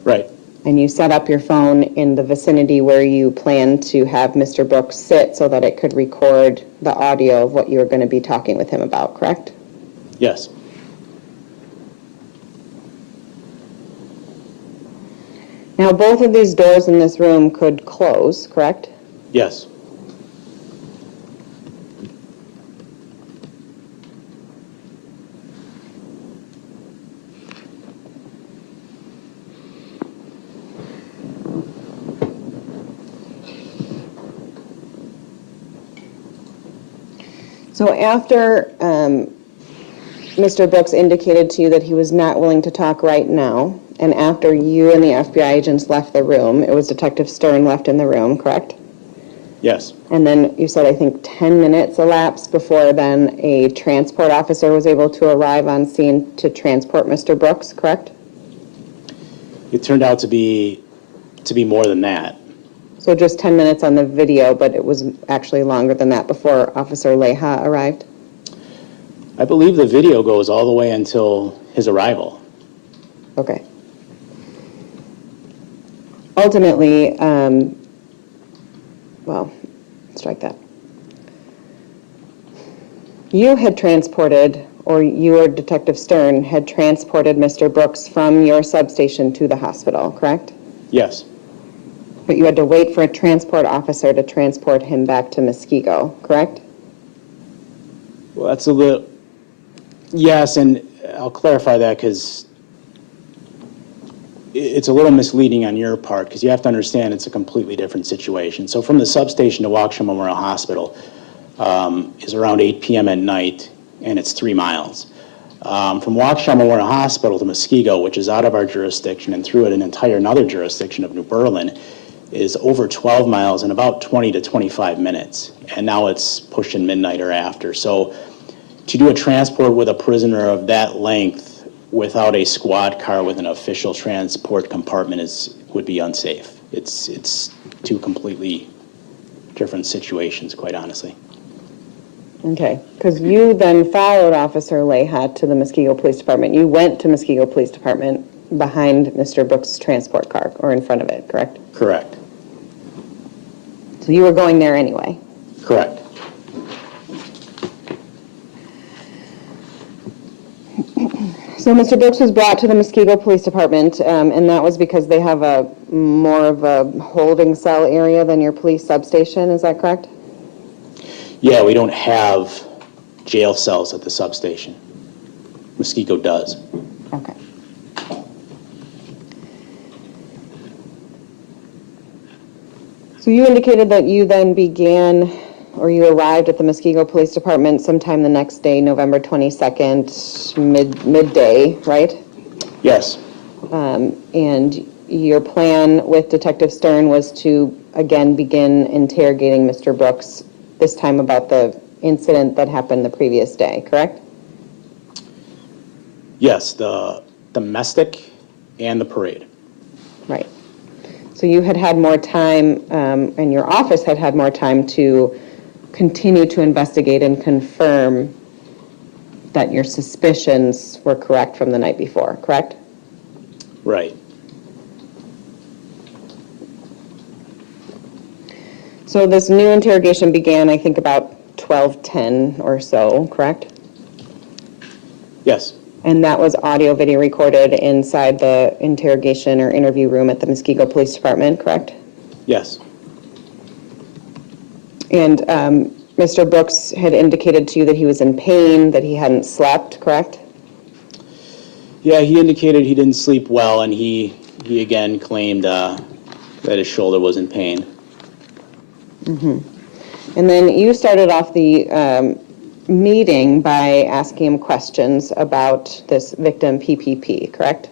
Right. And you set up your phone in the vicinity where you plan to have Mr. Brooks sit so that it could record the audio of what you were going to be talking with him about, correct? Yes. Now, both of these doors in this room could close, correct? Yes. So after Mr. Brooks indicated to you that he was not willing to talk right now, and after you and the FBI agents left the room, it was Detective Stern left in the room, correct? Yes. And then you said, I think, 10 minutes elapsed before then a transport officer was able to arrive on scene to transport Mr. Brooks, correct? It turned out to be more than that. So just 10 minutes on the video, but it was actually longer than that before Officer Leha arrived? I believe the video goes all the way until his arrival. Okay. Ultimately, well, strike that. You had transported, or you or Detective Stern had transported Mr. Brooks from your substation to the hospital, correct? Yes. But you had to wait for a transport officer to transport him back to Muskego, correct? Well, that's a little... Yes, and I'll clarify that because it's a little misleading on your part because you have to understand it's a completely different situation. So from the substation to Waukesha Memorial Hospital is around 8 p.m. at night, and it's 3 miles. From Waukesha Memorial Hospital to Muskego, which is out of our jurisdiction and through an entire another jurisdiction of New Berlin, is over 12 miles in about 20 to 25 minutes. And now it's pushing midnight or after. So to do a transport with a prisoner of that length without a squad car with an official transport compartment would be unsafe. It's two completely different situations, quite honestly. Okay, because you then followed Officer Layhat to the Muskego Police Department. You went to Muskego Police Department behind Mr. Brooks' transport car, or in front of it, correct? Correct. So you were going there anyway? Correct. So Mr. Brooks was brought to the Muskego Police Department, and that was because they have a more of a holding cell area than your police substation, is that correct? Yeah, we don't have jail cells at the substation. Muskego does. Okay. So you indicated that you then began, or you arrived at the Muskego Police Department sometime the next day, November 22nd, midday, right? Yes. And your plan with Detective Stern was to, again, begin interrogating Mr. Brooks, this time about the incident that happened the previous day, correct? Yes, the domestic and the parade. Right. So you had more time, and your office had more time to continue to investigate and confirm that your suspicions were correct from the night before, correct? Right. So this new interrogation began, I think, about 12:10 or so, correct? Yes. And that was audio video recorded inside the interrogation or interview room at the Muskego Police Department, correct? Yes. And Mr. Brooks had indicated to you that he was in pain, that he hadn't slept, correct? Yeah, he indicated he didn't sleep well, and he again claimed that his shoulder was in pain. Mm-hmm. And then you started off the meeting by asking him questions about this victim PPP, correct?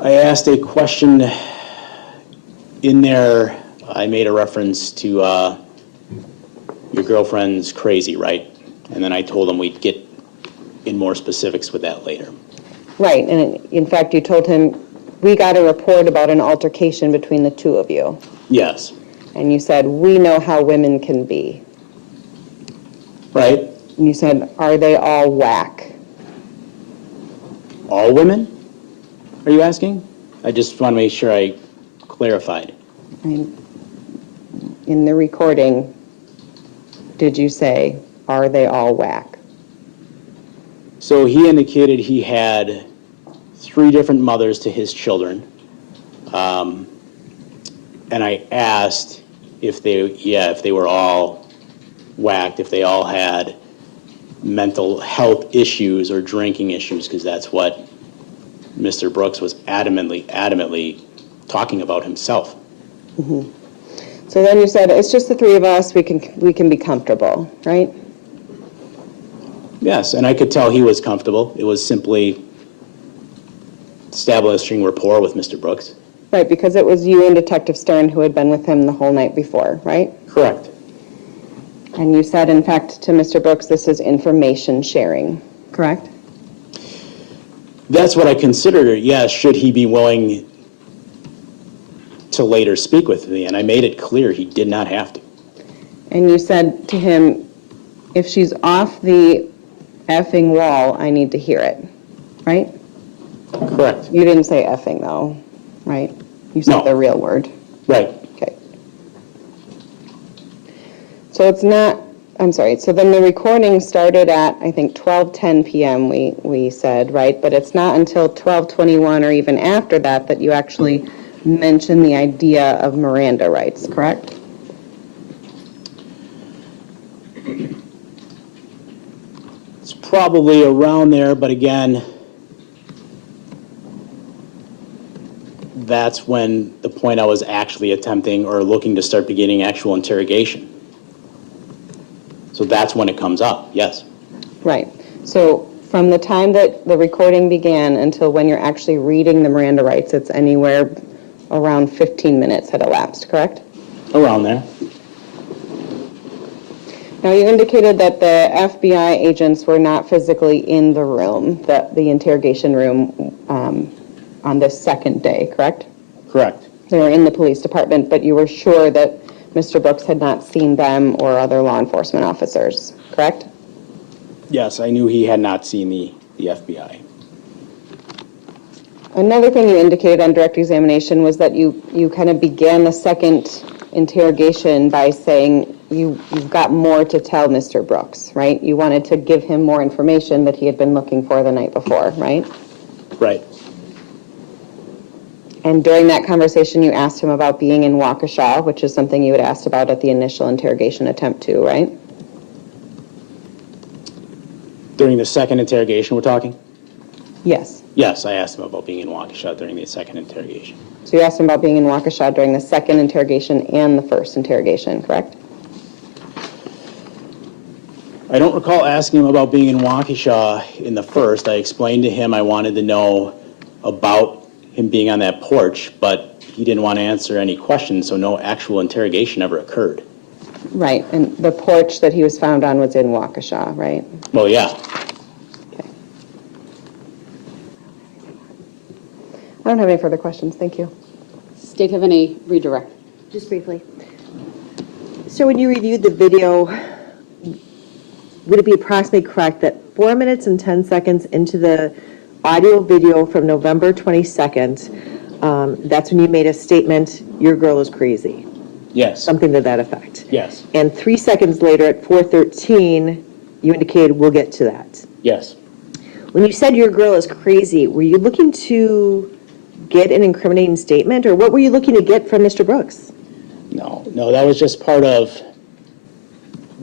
I asked a question in there. I made a reference to your girlfriend's crazy, right? And then I told him we'd get in more specifics with that later. Right, and in fact, you told him, we got a report about an altercation between the two of you. Yes. And you said, we know how women can be. Right. And you said, are they all whack? All women? Are you asking? I just want to make sure I clarified. In the recording, did you say, are they all whack? So he indicated he had 3 different mothers to his children. And I asked if they were all whacked, if they all had mental health issues or drinking issues, because that's what Mr. Brooks was adamantly talking about himself. Mm-hmm. So then you said, it's just the 3 of us, we can be comfortable, right? Yes, and I could tell he was comfortable. It was simply establishing rapport with Mr. Brooks. Right, because it was you and Detective Stern who had been with him the whole night before, right? Correct. And you said, in fact, to Mr. Brooks, this is information sharing, correct? That's what I considered it, yes, should he be willing to later speak with me, and I made it clear he did not have to. And you said to him, if she's off the effing wall, I need to hear it, right? Correct. You didn't say effing, though, right? You said the real word. Right. Okay. So it's not, I'm sorry, so then the recording started at, I think, 12:10 p.m., we said, right? But it's not until 12:21 or even after that that you actually mention the idea of Miranda rights, correct? It's probably around there, but again, that's when the point I was actually attempting or looking to start beginning actual interrogation. So that's when it comes up, yes. Right. So from the time that the recording began until when you're actually reading the Miranda rights, it's anywhere around 15 minutes had elapsed, correct? Around there. Now, you indicated that the FBI agents were not physically in the room, the interrogation room, on this second day, correct? Correct. They were in the police department, but you were sure that Mr. Brooks had not seen them or other law enforcement officers, correct? Yes, I knew he had not seen the FBI. Another thing you indicated on direct examination was that you kind of began the second interrogation by saying you've got more to tell Mr. Brooks, right? You wanted to give him more information that he had been looking for the night before, right? Right. And during that conversation, you asked him about being in Waukesha, which is something you had asked about at the initial interrogation attempt too, right? During the second interrogation we're talking? Yes. Yes, I asked him about being in Waukesha during the second interrogation. So you asked him about being in Waukesha during the second interrogation and the first interrogation, correct? I don't recall asking him about being in Waukesha in the first. I explained to him I wanted to know about him being on that porch, but he didn't want to answer any questions, so no actual interrogation ever occurred. Right, and the porch that he was found on was in Waukesha, right? Well, yeah. Okay. I don't have any further questions, thank you. State have any redirect? Just briefly. So when you reviewed the video, would it be approximately correct that 4 minutes and 10 seconds into the audio video from November 22nd, that's when you made a statement, your girl is crazy? Yes. Something to that effect? Yes. And 3 seconds later at 4:13, you indicated we'll get to that. Yes. When you said your girl is crazy, were you looking to get an incriminating statement, or what were you looking to get from Mr. Brooks? No, that was just part of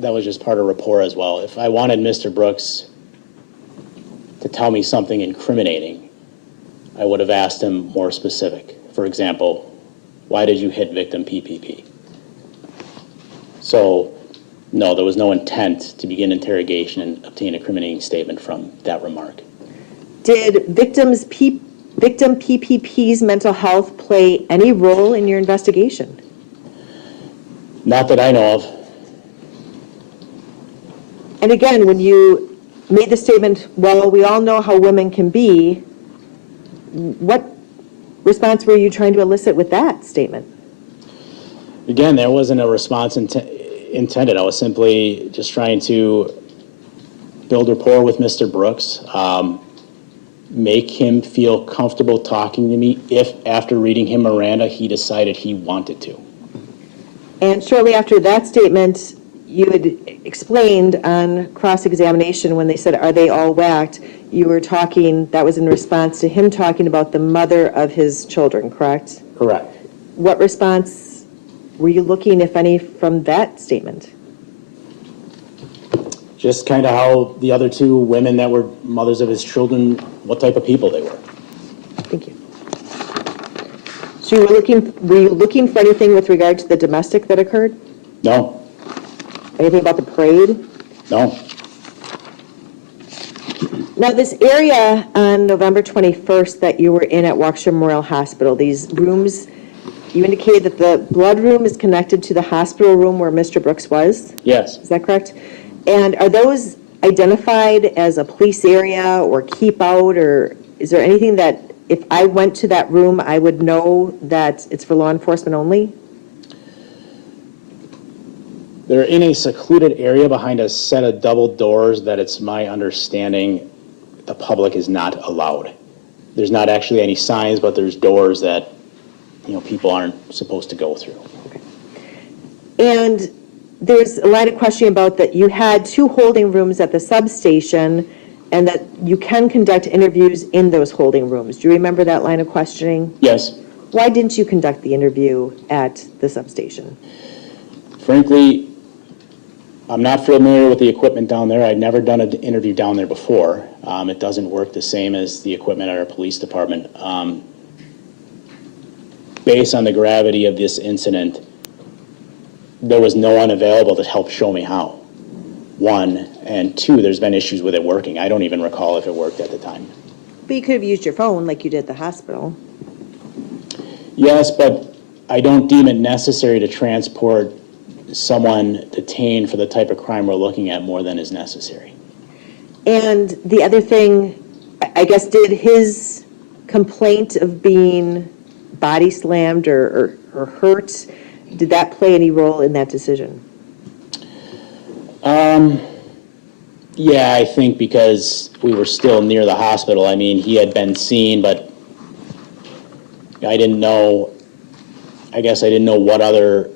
rapport as well. If I wanted Mr. Brooks to tell me something incriminating, I would have asked him more specific. For example, why did you hit victim PPP? So, no, there was no intent to begin interrogation and obtain a incriminating statement from that remark. Did victim PPP's mental health play any role in your investigation? Not that I know of. And again, when you made the statement, well, we all know how women can be, what response were you trying to elicit with that statement? Again, there wasn't a response intended. I was simply just trying to build rapport with Mr. Brooks, make him feel comfortable talking to me if, after reading him Miranda, he decided he wanted to. And shortly after that statement, you had explained on cross-examination when they said, are they all whacked? You were talking, that was in response to him talking about the mother of his children, correct? Correct. What response were you looking, if any, from that statement? Just kind of how the other two women that were mothers of his children, what type of people they were. Thank you. So were you looking for anything with regard to the domestic that occurred? No. Anything about the parade? No. Now, this area on November 21st that you were in at Waukesha Memorial Hospital, these rooms, you indicated that the blood room is connected to the hospital room where Mr. Brooks was? Yes. Is that correct? And are those identified as a police area or keep out, or is there anything that if I went to that room, I would know that it's for law enforcement only? They're in a secluded area behind a set of double doors that it's my understanding the public is not allowed. There's not actually any signs, but there's doors that, people aren't supposed to go through. Okay. And there's a line of questioning about that you had 2 holding rooms at the substation and that you can conduct interviews in those holding rooms. Do you remember that line of questioning? Yes. Why didn't you conduct the interview at the substation? Frankly, I'm not familiar with the equipment down there. I've never done an interview down there before. It doesn't work the same as the equipment at our police department. Based on the gravity of this incident, there was no one available to help show me how. 1, and 2, there's been issues with it working. I don't even recall if it worked at the time. But you could have used your phone like you did at the hospital. Yes, but I don't deem it necessary to transport someone detained for the type of crime we're looking at more than is necessary. And the other thing, I guess, did his complaint of being body slammed or hurt, did that play any role in that decision? Yeah, I think because we were still near the hospital. I mean, he had been seen, but I guess I didn't know what other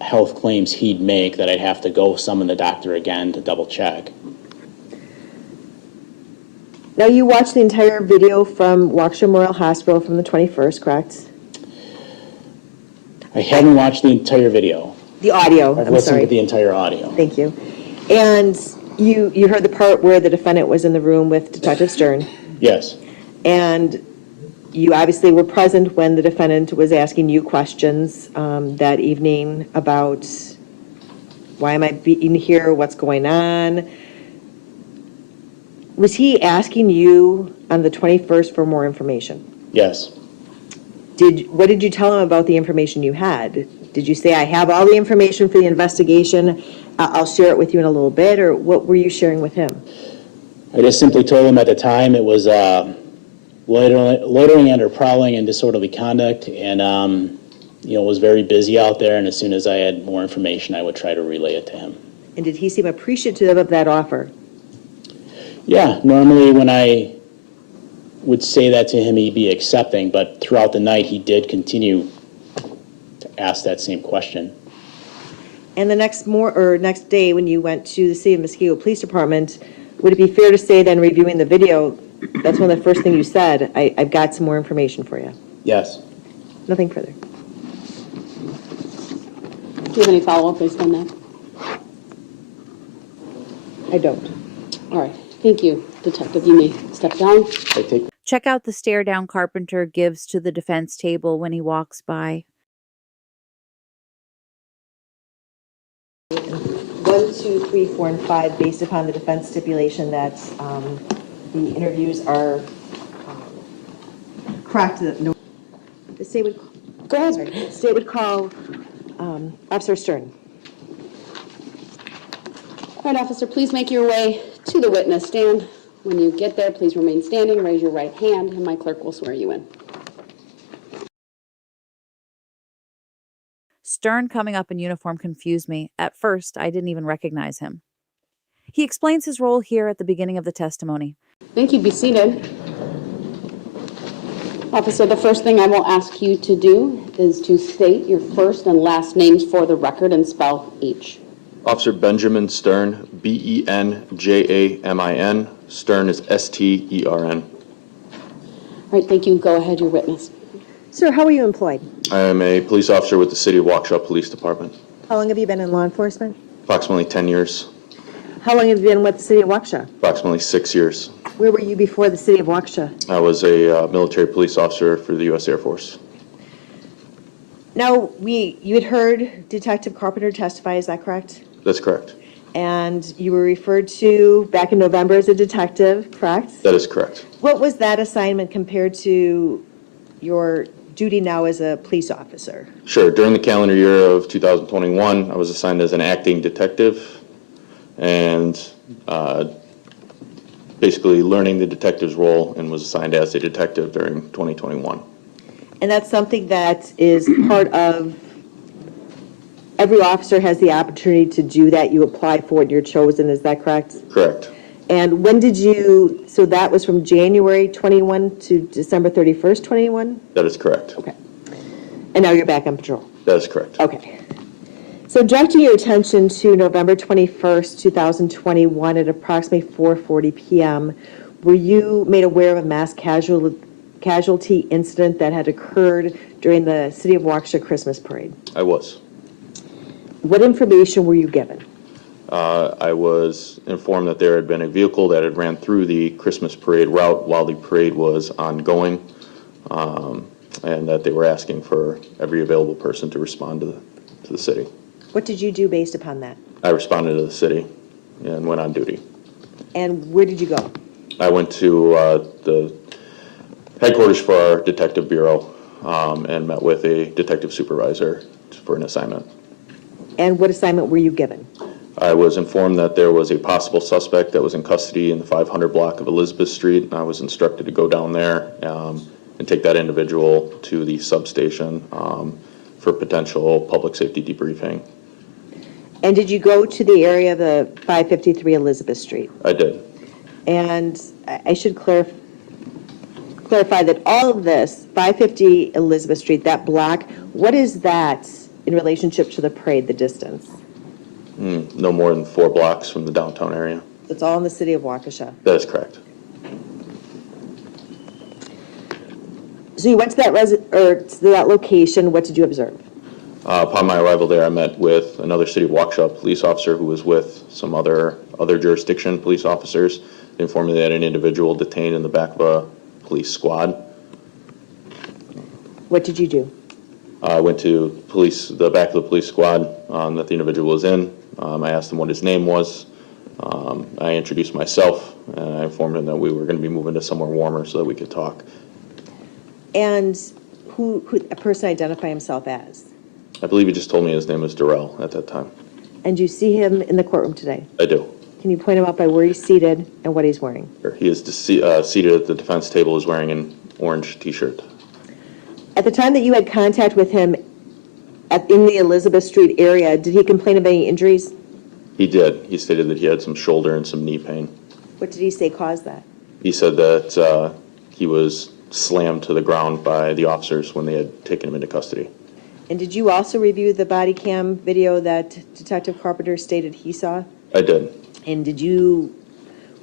health claims he'd make that I'd have to go summon the doctor again to double check. Now, you watched the entire video from Waukesha Memorial Hospital from the 21st, correct? I haven't watched the entire video. The audio, I've listened to the entire audio. Thank you. And you heard the part where the defendant was in the room with Detective Stern. Yes. And you obviously were present when the defendant was asking you questions that evening about why am I being here, what's going on. Was he asking you on the 21st for more information? Yes. What did you tell him about the information you had? Did you say, I have all the information for the investigation, I'll share it with you in a little bit, or what were you sharing with him? I just simply told him at the time it was loitering and or prowling and disorderly conduct, and was very busy out there, and as soon as I had more information, I would try to relay it to him. And did he seem appreciative of that offer? Yeah, normally when I would say that to him, he'd be accepting, but throughout the night, he did continue to ask that same question. And the next day, when you went to the City of Muskego Police Department, would it be fair to say then, reviewing the video, that's one of the first things you said, I've got some more information for you? Yes. Nothing further. Do you have any follow-up based on that? I don't. All right. Thank you, Detective. You may step down. Check out the stare down Carpenter gives to the defense table when he walks by. 1, 2, 3, 4, and 5, based upon the defense stipulation that the interviews are correct. The state would go ahead. Sorry. The state would call Officer Stern. All right, officer, please make your way to the witness stand. When you get there, please remain standing, raise your right hand, and my clerk will swear you in. Stern coming up in uniform confused me. At first, I didn't even recognize him. He explains his role here at the beginning of the testimony. Thank you. Be seated. Officer, the first thing I will ask you to do is to state your first and last names for the record and spell each. Officer Benjamin Stern, Benjamin. Stern is Stern. All right, thank you. Go ahead, your witness. Sir, how are you employed? I am a police officer with the City of Waukesha Police Department. How long have you been in law enforcement? Approximately 10 years. How long have you been with the City of Waukesha? Approximately 6 years. Where were you before the City of Waukesha? I was a military police officer for the U.S. Air Force. Now, you had heard Detective Carpenter testify, is that correct? That's correct. And you were referred to back in November as a detective, correct? That is correct. What was that assignment compared to your duty now as a police officer? Sure. During the calendar year of 2021, I was assigned as an acting detective and basically learning the detective's role, and was assigned as a detective during 2021. And that's something that is part of, every officer has the opportunity to do that. You apply for it, you're chosen, is that correct? Correct. And when did you, so that was from January 21 to December 31st, 21? That is correct. Okay. And now you're back on patrol? That is correct. Okay. So directing your attention to November 21st, 2021 at approximately 4:40 p.m., were you made aware of a mass casualty incident that had occurred during the City of Waukesha Christmas parade? I was. What information were you given? I was informed that there had been a vehicle that had ran through the Christmas parade route while the parade was ongoing, and that they were asking for every available person to respond to the city. What did you do based upon that? I responded to the city and went on duty. And where did you go? I went to the headquarters for our detective bureau and met with a detective supervisor for an assignment. And what assignment were you given? I was informed that there was a possible suspect that was in custody in the 500 block of Elizabeth Street, and I was instructed to go down there and take that individual to the substation for potential public safety debriefing. And did you go to the area of the 553 Elizabeth Street? I did. And I should clarify that all of this, 550 Elizabeth Street, that block, what is that in relationship to the parade, the distance? No more than 4 blocks from the downtown area. It's all in the city of Waukesha. That is correct. So you went to that location. What did you observe? Upon my arrival there, I met with another City of Waukesha police officer who was with some other jurisdiction police officers. They informed me that an individual detained in the back of a police squad. What did you do? I went to the back of the police squad that the individual was in. I asked him what his name was. I introduced myself, and I informed him that we were going to be moving to somewhere warmer so that we could talk. And who a person identify himself as? I believe he just told me his name was Darrell at that time. And you see him in the courtroom today? I do. Can you point him out by where he's seated and what he's wearing? He is seated at the defense table, is wearing an orange T-shirt. At the time that you had contact with him in the Elizabeth Street area, did he complain of any injuries? He did. He stated that he had some shoulder and some knee pain. What did he say caused that? He said that he was slammed to the ground by the officers when they had taken him into custody. And did you also review the body cam video that Detective Carpenter stated he saw? I did. And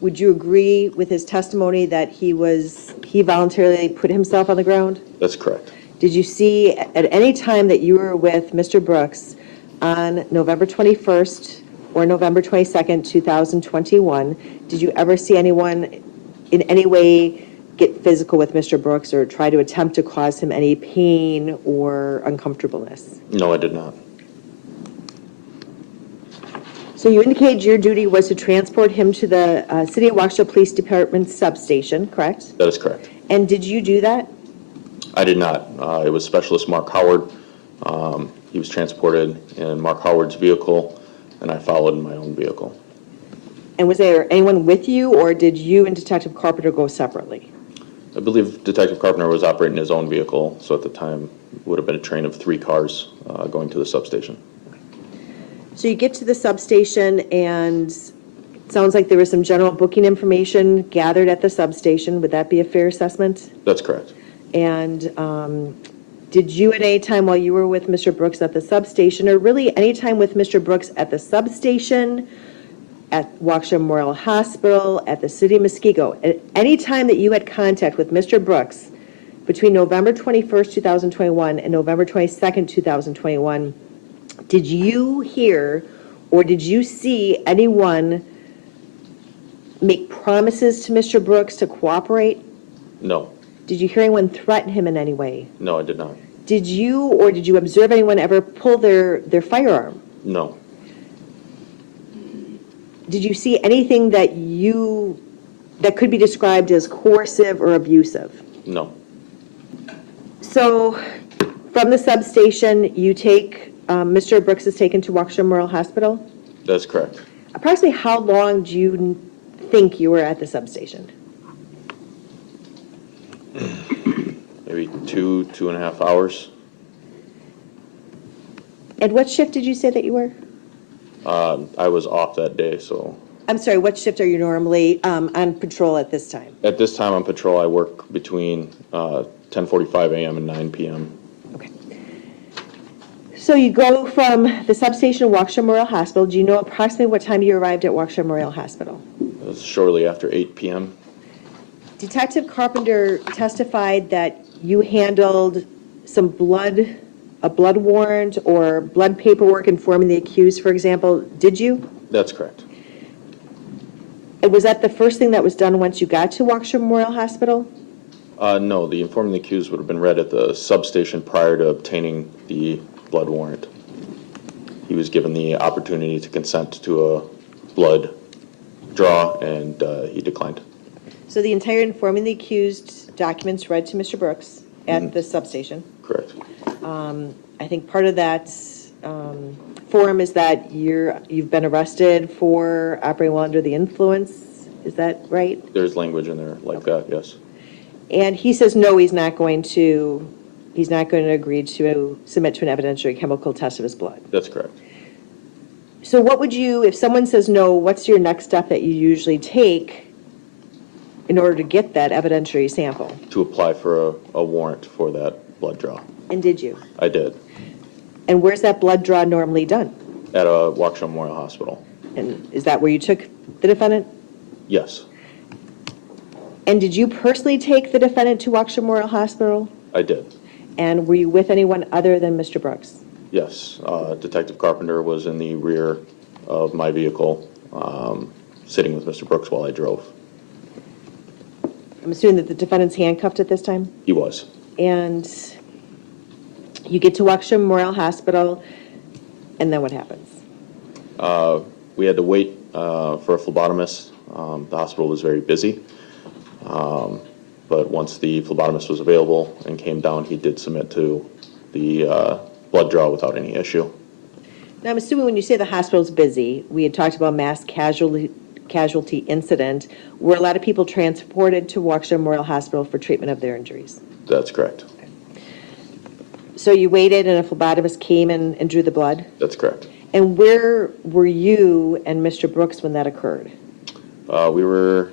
would you agree with his testimony that he voluntarily put himself on the ground? That's correct. Did you see at any time that you were with Mr. Brooks on November 21st or November 22nd, 2021, did you ever see anyone in any way get physical with Mr. Brooks or try to attempt to cause him any pain or uncomfortableness? No, I did not. So you indicated your duty was to transport him to the City of Waukesha Police Department substation, correct? That is correct. And did you do that? I did not. It was Specialist Mark Howard. He was transported in Mark Howard's vehicle, and I followed in my own vehicle. And was there anyone with you, or did you and Detective Carpenter go separately? I believe Detective Carpenter was operating his own vehicle, so at the time it would have been a train of 3 cars going to the substation. So you get to the substation, and it sounds like there was some general booking information gathered at the substation. Would that be a fair assessment? That's correct. And did you at any time while you were with Mr. Brooks at the substation, or really any time with Mr. Brooks at the substation, at Waukesha Memorial Hospital, at the City of Muskego, at any time that you had contact with Mr. Brooks between November 21st, 2021 and November 22nd, 2021, did you hear or did you see anyone make promises to Mr. Brooks to cooperate? No. Did you hear anyone threaten him in any way? No, I did not. Did you observe anyone ever pull their firearm? No. Did you see anything that could be described as coercive or abusive? No. So from the substation, Mr. Brooks is taken to Waukesha Memorial Hospital? That's correct. Approximately how long do you think you were at the substation? Maybe 2.5 hours. And what shift did you say that you were? I was off that day, so. I'm sorry, what shift are you normally on patrol at this time? At this time on patrol, I work between 10:45 a.m. and 9 p.m. Okay. So you go from the substation to Waukesha Memorial Hospital. Do you know approximately what time you arrived at Waukesha Memorial Hospital? It was shortly after 8 p.m. Detective Carpenter testified that you handled some a blood warrant or blood paperwork informing the accused, for example. Did you? That's correct. And was that the first thing that was done once you got to Waukesha Memorial Hospital? No, the informing the accused would have been read at the substation prior to obtaining the blood warrant. He was given the opportunity to consent to a blood draw, and he declined. So the entire informing the accused documents read to Mr. Brooks at the substation? Correct. I think part of that form is that you've been arrested for operating while under the influence. Is that right? There's language in there like that, yes. And he says, no, he's not going to agree to submit to an evidentiary chemical test of his blood. That's correct. So what would you, if someone says no, what's your next step that you usually take in order to get that evidentiary sample? To apply for a warrant for that blood draw. And did you? I did. And where's that blood draw normally done? At a Waukesha Memorial Hospital. And is that where you took the defendant? Yes, And did you personally take the defendant to Waukesha Memorial Hospital? I did. And were you with anyone other than Mr. Brooks? Yes. Detective Carpenter was in the rear of my vehicle, sitting with Mr. Brooks while I drove. I'm assuming that the defendant's handcuffed at this time? He was. And you get to Waukesha Memorial Hospital, and then what happens? We had to wait for a phlebotomist. The hospital was very busy. But once the phlebotomist was available and came down, he did submit to the blood draw without any issue. Now, I'm assuming when you say the hospital's busy, we had talked about mass casualty incident. Were a lot of people transported to Waukesha Memorial Hospital for treatment of their injuries? That's correct. So you waited and a phlebotomist came and drew the blood? That's correct. And where were you and Mr. Brooks when that occurred? We were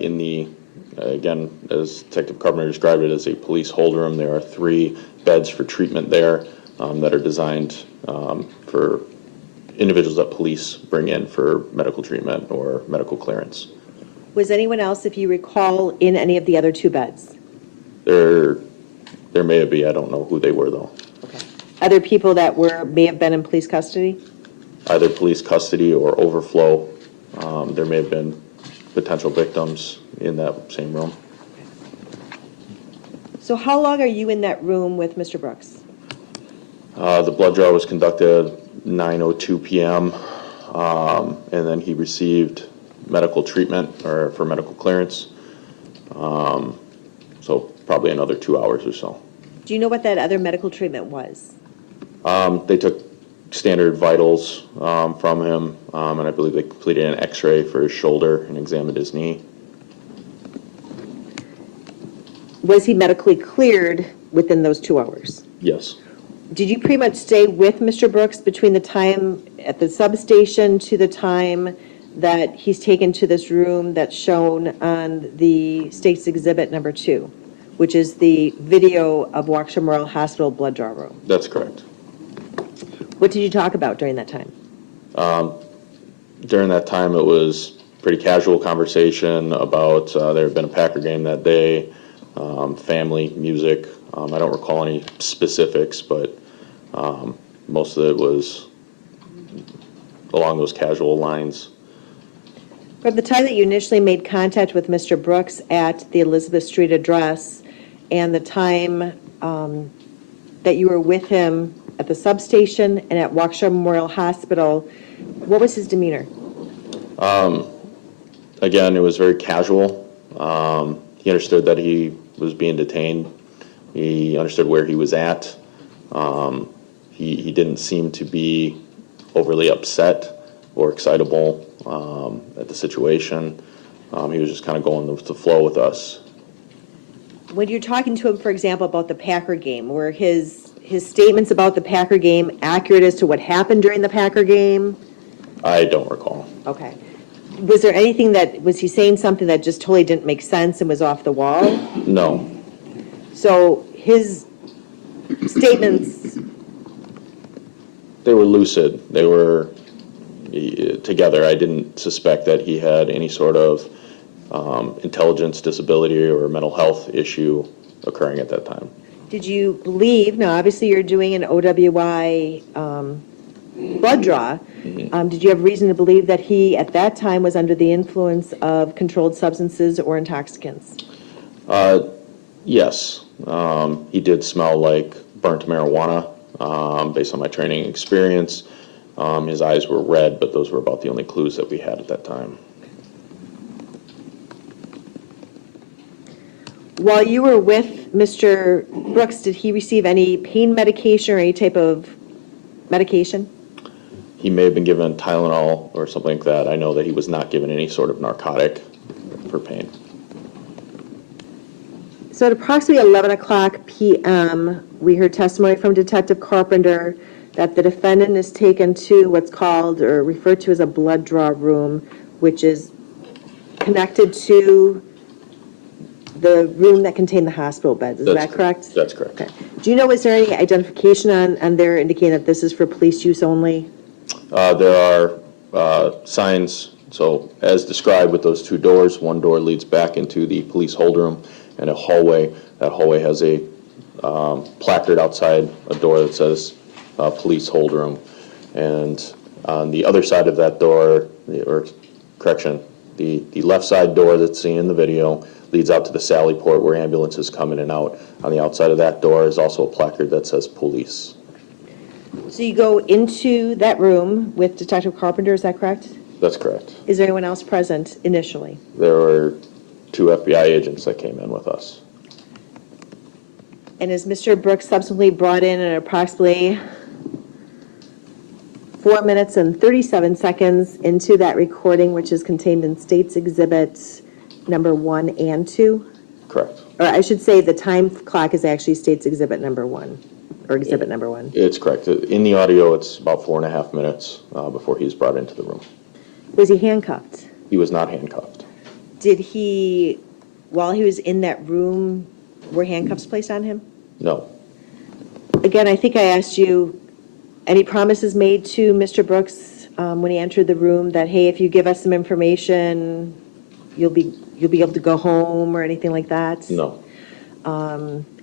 in the, again, as Detective Carpenter described it, as a police hold room. There are 3 beds for treatment there that are designed for individuals that police bring in for medical treatment or medical clearance. Was anyone else, if you recall, in any of the other 2 beds? There may be. I don't know who they were, though. Other people that may have been in police custody? Either police custody or overflow. There may have been potential victims in that same room. So how long are you in that room with Mr. Brooks? The blood draw was conducted at 9:02 p.m., and then he received medical treatment or for medical clearance. So probably another 2 hours or so. Do you know what that other medical treatment was? They took standard vitals from him, and I believe they completed an x-ray for his shoulder and examined his knee. Was he medically cleared within those 2 hours? Yes. Did you pretty much stay with Mr. Brooks between the time at the substation to the time that he's taken to this room that's shown on the State's Exhibit number 2, which is the video of Waukesha Memorial Hospital blood draw room? That's correct. What did you talk about during that time? During that time, it was pretty casual conversation about there had been a Packer game that day, family, music. I don't recall any specifics, but most of it was along those casual lines. From the time that you initially made contact with Mr. Brooks at the Elizabeth Street address and the time that you were with him at the substation and at Waukesha Memorial Hospital, what was his demeanor? Again, it was very casual. He understood that he was being detained. He understood where he was at. He didn't seem to be overly upset or excitable at the situation. He was just kind of going with the flow with us. When you're talking to him, for example, about the Packer game, were his statements about the Packer game accurate as to what happened during the Packer game? I don't recall. Okay. Was there anything was he saying something that just totally didn't make sense and was off the wall? No. So his statements... They were lucid. They were together. I didn't suspect that he had any sort of intelligence disability or mental health issue occurring at that time. Did you believe, now obviously you're doing an OWI blood draw, did you have reason to believe that he at that time was under the influence of controlled substances or intoxicants? Yes. He did smell like burnt marijuana based on my training and experience. His eyes were red, but those were about the only clues that we had at that time. While you were with Mr. Brooks, did he receive any pain medication or any type of medication? He may have been given Tylenol or something like that. I know that he was not given any sort of narcotic for pain. So at approximately 11 o'clock p.m., we heard testimony from Detective Carpenter that the defendant is taken to what's called or referred to as a blood draw room, which is connected to the room that contained the hospital beds. Is that correct? That's correct. Okay. Do you know, is there any identification on there indicating that this is for police use only? There are signs, so as described with those two doors, one door leads back into the police hold room and a hallway. That hallway has a placard outside a door that says police hold room. And on the other side of that door, the left side door that's seen in the video leads out to the Sally Port where ambulances come in and out. On the outside of that door is also a placard that says police. So you go into that room with Detective Carpenter, is that correct? That's correct. Is there anyone else present initially? There were 2 FBI agents that came in with us. And is Mr. Brooks subsequently brought in at approximately 4 minutes and 37 seconds into that recording, which is contained in State's Exhibits number 1 and 2? Correct. Or I should say the time clock is actually State's Exhibit number 1, or Exhibit number 1. It's correct. In the audio, it's about 4.5 minutes before he's brought into the room. Was he handcuffed? He was not handcuffed. Did he, while he was in that room, were handcuffs placed on him? No. Again, I think I asked you, any promises made to Mr. Brooks when he entered the room that, hey, if you give us some information, you'll be able to go home or anything like that? No.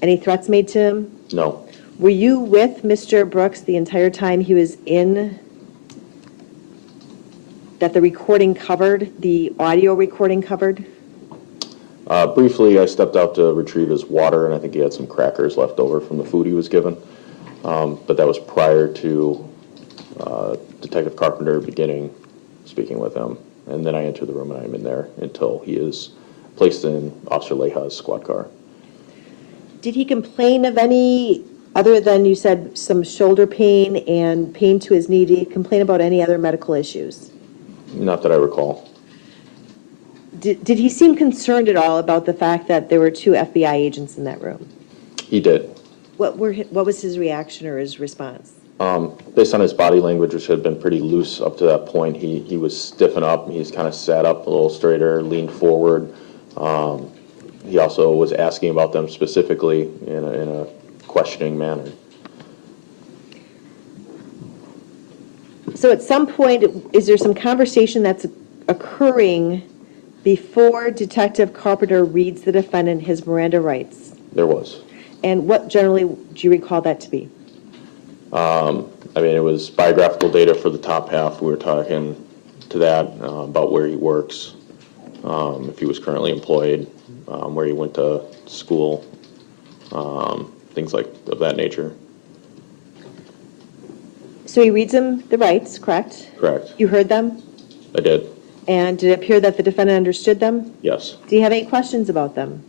Any threats made to him? No. Were you with Mr. Brooks the entire time he was in, that the recording covered, the audio recording covered? Briefly, I stepped out to retrieve his water, and I think he had some crackers left over from the food he was given. But that was prior to Detective Carpenter beginning speaking with him. And then I enter the room, and I'm in there until he is placed in Officer Leja's squad car. Did he complain of any, other than you said some shoulder pain and pain to his knee, did he complain about any other medical issues? Not that I recall. Did he seem concerned at all about the fact that there were 2 FBI agents in that room? He did. What was his reaction or his response? Based on his body language, which had been pretty loose up to that point, he was stiffened up. He's kind of sat up a little straighter, leaned forward. He also was asking about them specifically in a questioning manner. So at some point, is there some conversation that's occurring before Detective Carpenter reads the defendant his Miranda rights? There was. And what generally do you recall that to be? I mean, it was biographical data for the top half. We were talking to that about where he works, if he was currently employed, where he went to school, things like of that nature. So he reads him the rights, correct? Correct. You heard them? I did. And did it appear that the defendant understood them? Yes. Do you have any questions about them?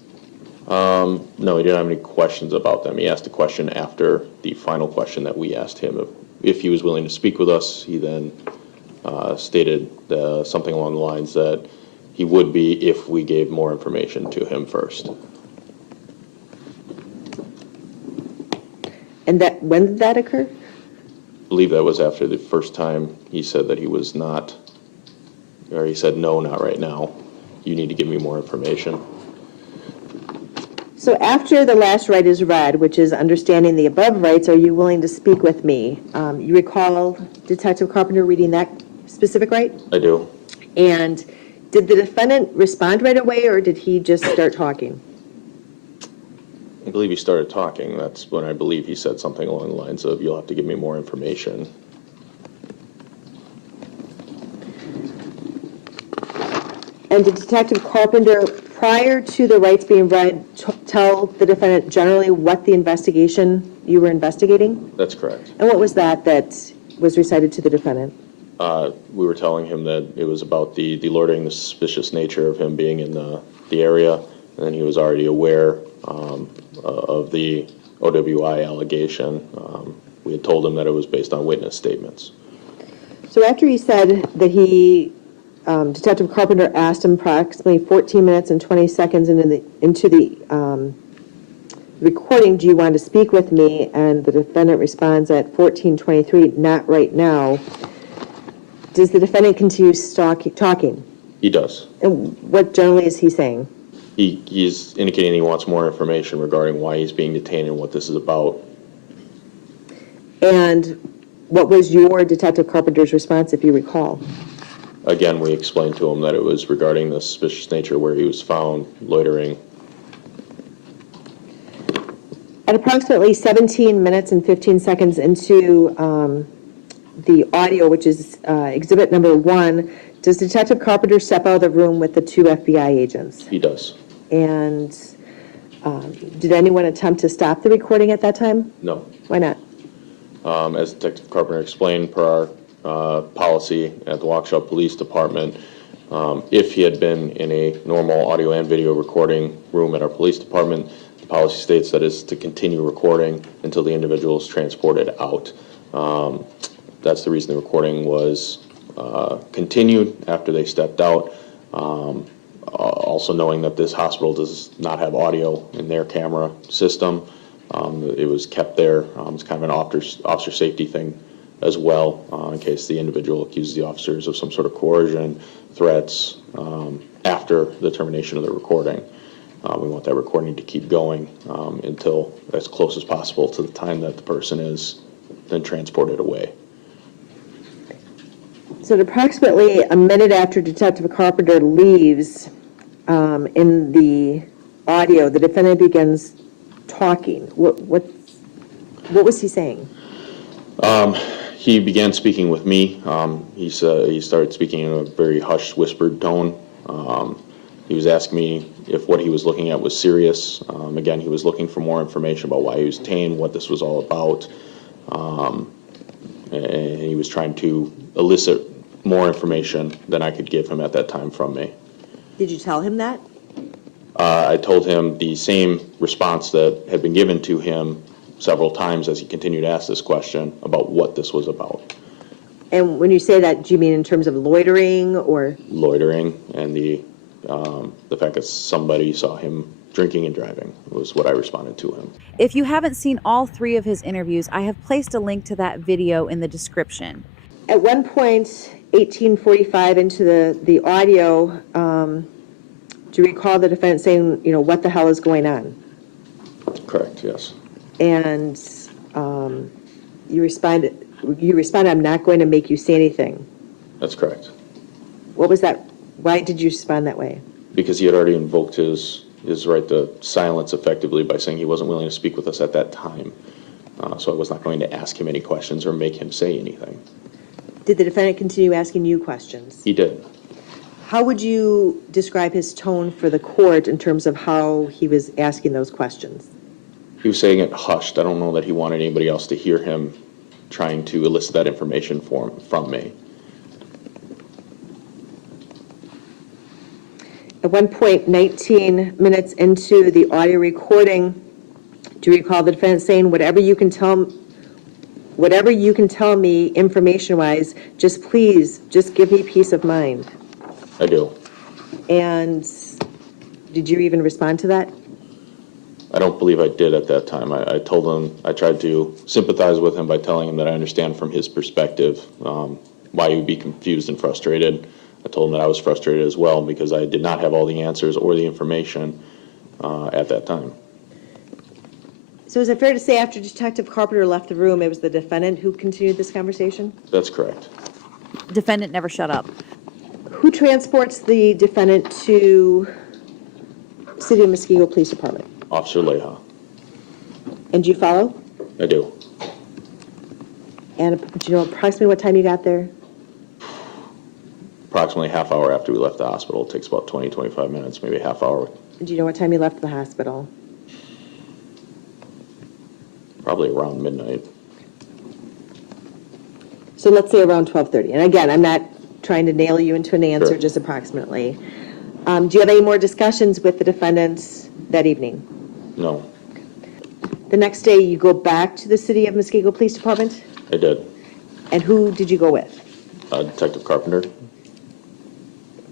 No, he didn't have any questions about them. He asked a question after the final question that we asked him if he was willing to speak with us. He then stated something along the lines that he would be if we gave more information to him first. And that when did that occur? I believe that was after the first time he said that he was not, or he said, no, not right now. You need to give me more information. So after the last right is read, which is understanding the above rights, are you willing to speak with me? You recall Detective Carpenter reading that specific right? I do. And did the defendant respond right away, or did he just start talking? I believe he started talking. That's when I believe he said something along the lines of, you'll have to give me more information. And did Detective Carpenter, prior to the rights being read, tell the defendant generally what the investigation you were investigating? That's correct. And what was that was recited to the defendant? We were telling him that it was about the alerting, the suspicious nature of him being in the area, and he was already aware of the OWI allegation. We had told him that it was based on witness statements. So after he said that Detective Carpenter asked him approximately 14 minutes and 20 seconds into the recording, do you want to speak with me? And the defendant responds at 14:23, not right now. Does the defendant continue talking? He does. And what generally is he saying? He's indicating he wants more information regarding why he's being detained and what this is about. And what was your Detective Carpenter's response, if you recall? Again, we explained to him that it was regarding the suspicious nature where he was found loitering. At approximately 17 minutes and 15 seconds into the audio, which is exhibit number 1, does Detective Carpenter step out of the room with the 2 FBI agents? He does. And did anyone attempt to stop the recording at that time? No. Why not? As Detective Carpenter explained, per our policy at the Waukesha Police Department, if he had been in a normal audio and video recording room at our police department, the policy states that is to continue recording until the individual is transported out. That's the reason the recording was continued after they stepped out. Also knowing that this hospital does not have audio in their camera system, it was kept there. It's kind of an officer safety thing as well, in case the individual accuses the officers of some sort of coercion, threats, after the termination of the recording. We want that recording to keep going until as close as possible to the time that the person is then transported away. So at approximately a minute after Detective Carpenter leaves, in the audio, the defendant begins talking. What was he saying? He began speaking with me. He started speaking in a very hushed, whispered tone. He was asking me if what he was looking at was serious. Again, he was looking for more information about why he was detained, what this was all about. And he was trying to elicit more information than I could give him at that time from me. Did you tell him that? I told him the same response that had been given to him several times as he continued to ask this question about what this was about. And when you say that, do you mean in terms of loitering or? Loitering and the fact that somebody saw him drinking and driving was what I responded to him. If you haven't seen all 3 of his interviews, I have placed a link to that video in the description. At one point, 18:45 into the audio, do you recall the defendant saying, what the hell is going on? Correct, yes. And you responded, I'm not going to make you say anything. That's correct. What was that? Why did you respond that way? Because he had already invoked his right to silence effectively by saying he wasn't willing to speak with us at that time. So I was not going to ask him any questions or make him say anything. Did the defendant continue asking you questions? He did. How would you describe his tone for the court in terms of how he was asking those questions? He was saying it hushed. I don't know that he wanted anybody else to hear him trying to elicit that information from me. At one point, 19 minutes into the audio recording, do you recall the defendant saying, whatever you can tell me information-wise, please give me peace of mind? I do. And did you even respond to that? I don't believe I did at that time. I told him, I tried to sympathize with him by telling him that I understand from his perspective why he would be confused and frustrated. I told him that I was frustrated as well because I did not have all the answers or the information at that time. So is it fair to say after Detective Carpenter left the room, it was the defendant who continued this conversation? That's correct. Defendant never shut up. Who transports the defendant to City of Muskego Police Department? Officer Leha. And do you follow? I do. And do you know approximately what time you got there? Approximately half hour after we left the hospital. It takes about 20, 25 minutes, maybe a half hour. Do you know what time you left the hospital? Probably around midnight. So let's say around 12:30. And again, I'm not trying to nail you into an answer, Sure. just approximately. Do you have any more discussions with the defendants that evening? No, The next day, you go back to the City of Muskego Police Department? I did. And who did you go with? Detective Carpenter.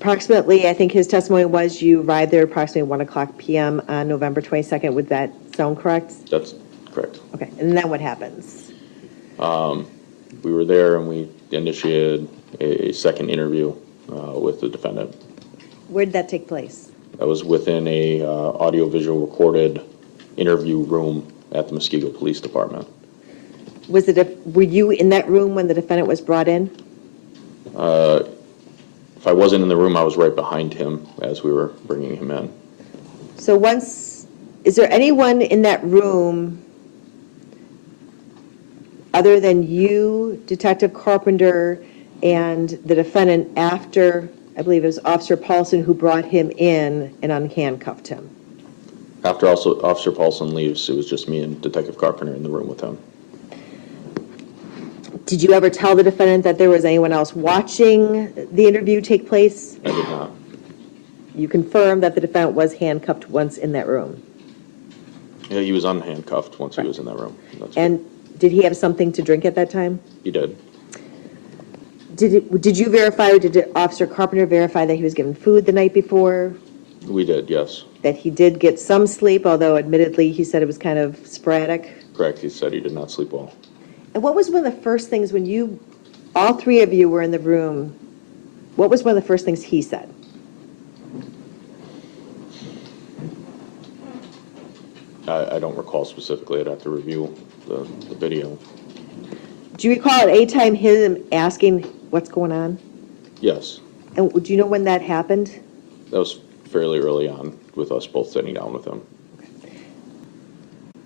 approximately, I think his testimony was you arrived there approximately 1:00 p.m. on November 22nd. Would that sound correct? That's correct. Okay, and then what happens? We were there and we initiated a second interview with the defendant. Where did that take place? That was within a audio-visual recorded interview room at the Muskego Police Department. Were you in that room when the defendant was brought in? If I wasn't in the room, I was right behind him as we were bringing him in. So is there anyone in that room other than you, Detective Carpenter, and the defendant after, I believe it was Officer Paulson who brought him in and unhandcuffed him? After Officer Paulson leaves, it was just me and Detective Carpenter in the room with him. Did you ever tell the defendant that there was anyone else watching the interview take place? I did not. You confirmed that the defendant was handcuffed once in that room? Yeah, he was unhandcuffed once he was in that room. And did he have something to drink at that time? He did. Did you verify, or did Officer Carpenter verify that he was given food the night before? We did, yes. That he did get some sleep, although admittedly he said it was kind of sporadic? Correct, he said he did not sleep well. And what was one of the first things when all three of you were in the room, what was one of the first things he said? I don't recall specifically. I'd have to review the video. Do you recall at any time him asking what's going on? Yes, And do you know when that happened? that was fairly early on with us both sitting down with him.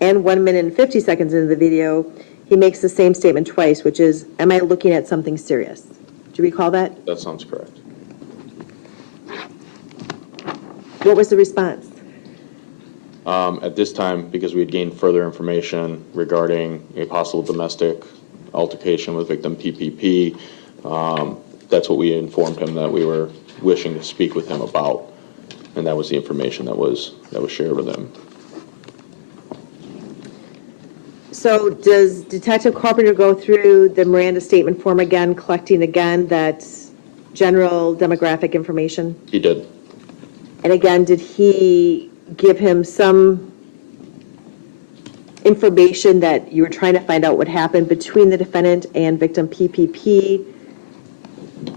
And 1 minute and 50 seconds into the video, he makes the same statement twice, which is, am I looking at something serious? Do you recall that? That sounds correct. What was the response? At this time, because we had gained further information regarding a possible domestic altercation with victim PPP, that's what we informed him that we were wishing to speak with him about, and that was the information that was shared with him. So does Detective Carpenter go through the Miranda statement form again, collecting again that general demographic information? He did. And again, did he give him some information that you were trying to find out what happened between the defendant and victim PPP,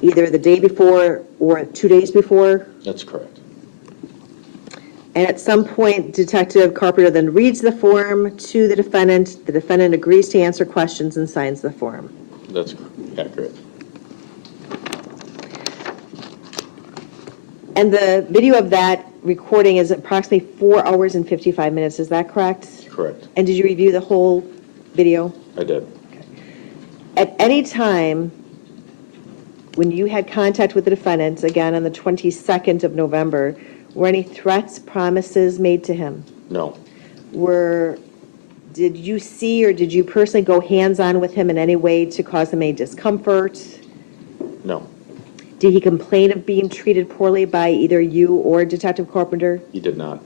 either the day before or 2 days before? That's correct. And at some point, Detective Carpenter then reads the form to the defendant agrees to answer questions and signs the form. That's accurate. And the video of that recording is approximately 4 hours and 55 minutes, is that correct? Correct. And did you review the whole video? I did. At any time, when you had contact with the defendant, again on the 22nd of November, were any threats, promises made to him? No. Did you see or did you personally go hands-on with him in any way to cause him any discomfort? No. Did he complain of being treated poorly by either you or Detective Carpenter? He did not.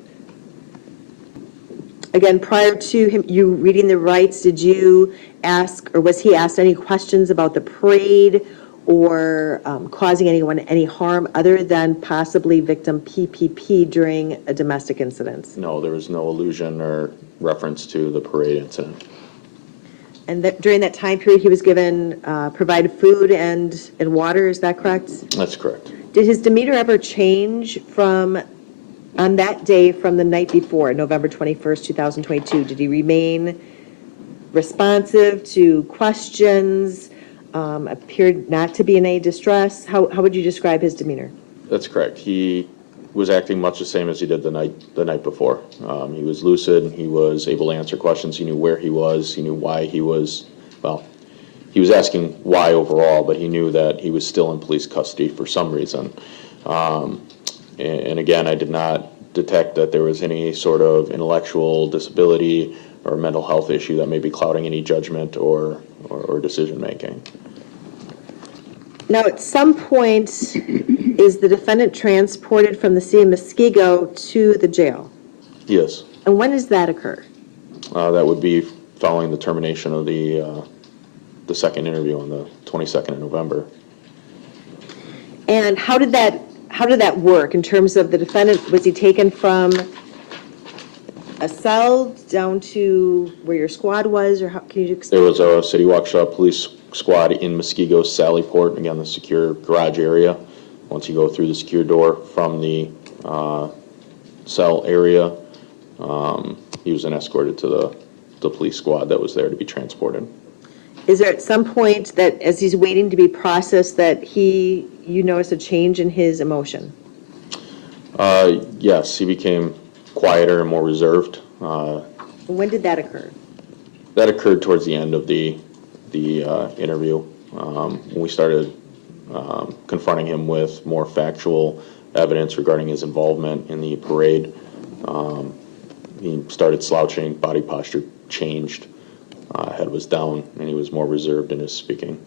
Again, prior to you reading the rights, did you ask, or was he asked any questions about the parade or causing anyone any harm other than possibly victim PPP during a domestic incident? No, there was no allusion or reference to the parade incident. And that during that time period, he was given, provided food and water, is that correct? That's correct. Did his demeanor ever change on that day from the night before, November 21st, 2022? Did he remain responsive to questions, appeared not to be in any distress? How would you describe his demeanor? That's correct. He was acting much the same as he did the night before. He was lucid. He was able to answer questions. He knew where he was. He knew why he was, he was asking why overall, but he knew that he was still in police custody for some reason. And again, I did not detect that there was any sort of intellectual disability or mental health issue that may be clouding any judgment or decision making. Now, at some point, is the defendant transported from the city of Muskego to the jail? Yes. And when does that occur? That would be following the termination of the second interview on the 22nd of November. And how how did that work in terms of the defendant? Was he taken from a cell down to where your squad was, or how, can you explain? There was a City Waukesha police squad in Muskego's Sallyport, again, the secure garage area. Once you go through the secure door from the cell area, he was then escorted to the police squad that was there to be transported. Is there at some point that as he's waiting to be processed that you notice a change in his emotion? Yes, he became quieter and more reserved. When did that occur? That occurred towards the end of the interview, when we started confronting him with more factual evidence regarding his involvement in the parade. He started slouching, body posture changed, head was down, and he was more reserved in his speaking.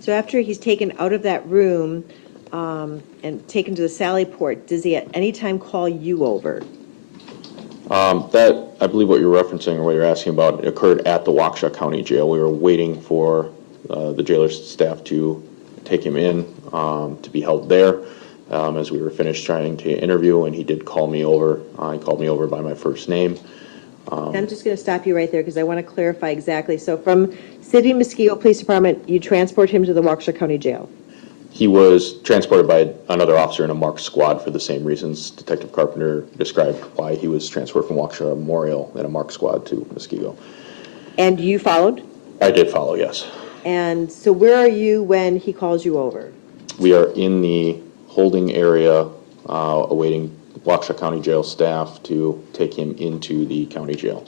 So after he's taken out of that room and taken to the Sallyport, does he at any time call you over? That, I believe what you're referencing or what you're asking about, occurred at the Waukesha County Jail. We were waiting for the jailer's staff to take him in to be held there as we were finished trying to interview, and he did call me over. He called me over by my first name. I'm just going to stop you right there because I want to clarify exactly. So from City of Muskego Police Department, you transport him to the Waukesha County Jail? He was transported by another officer in a marked squad for the same reasons. Detective Carpenter described why he was transferred from Waukesha Memorial in a marked squad to Muskego. And you followed? I did follow, yes. And so where are you when he calls you over? We are in the holding area awaiting Waukesha County Jail staff to take him into the county jail.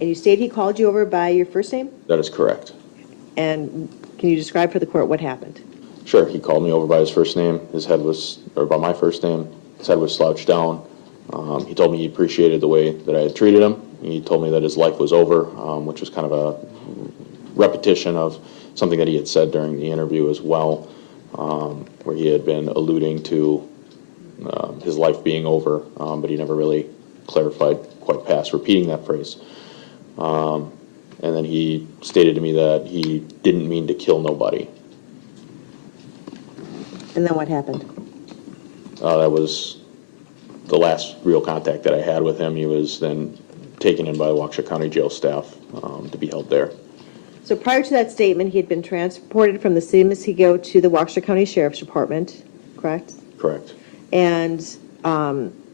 And you stated he called you over by your first name? That is correct. And can you describe for the court what happened? Sure, he called me over by his first name. His head was, or by my first name, his head was slouched down. He told me he appreciated the way that I had treated him. He told me that his life was over, which was kind of a repetition of something that he had said during the interview as well, where he had been alluding to his life being over, but he never really clarified quite past repeating that phrase. And then he stated to me that he didn't mean to kill nobody. And then what happened? That was the last real contact that I had with him. He was then taken in by the Waukesha County Jail staff to be held there. So prior to that statement, he had been transported from the City of Muskego to the Waukesha County Sheriff's Department, correct? Correct. And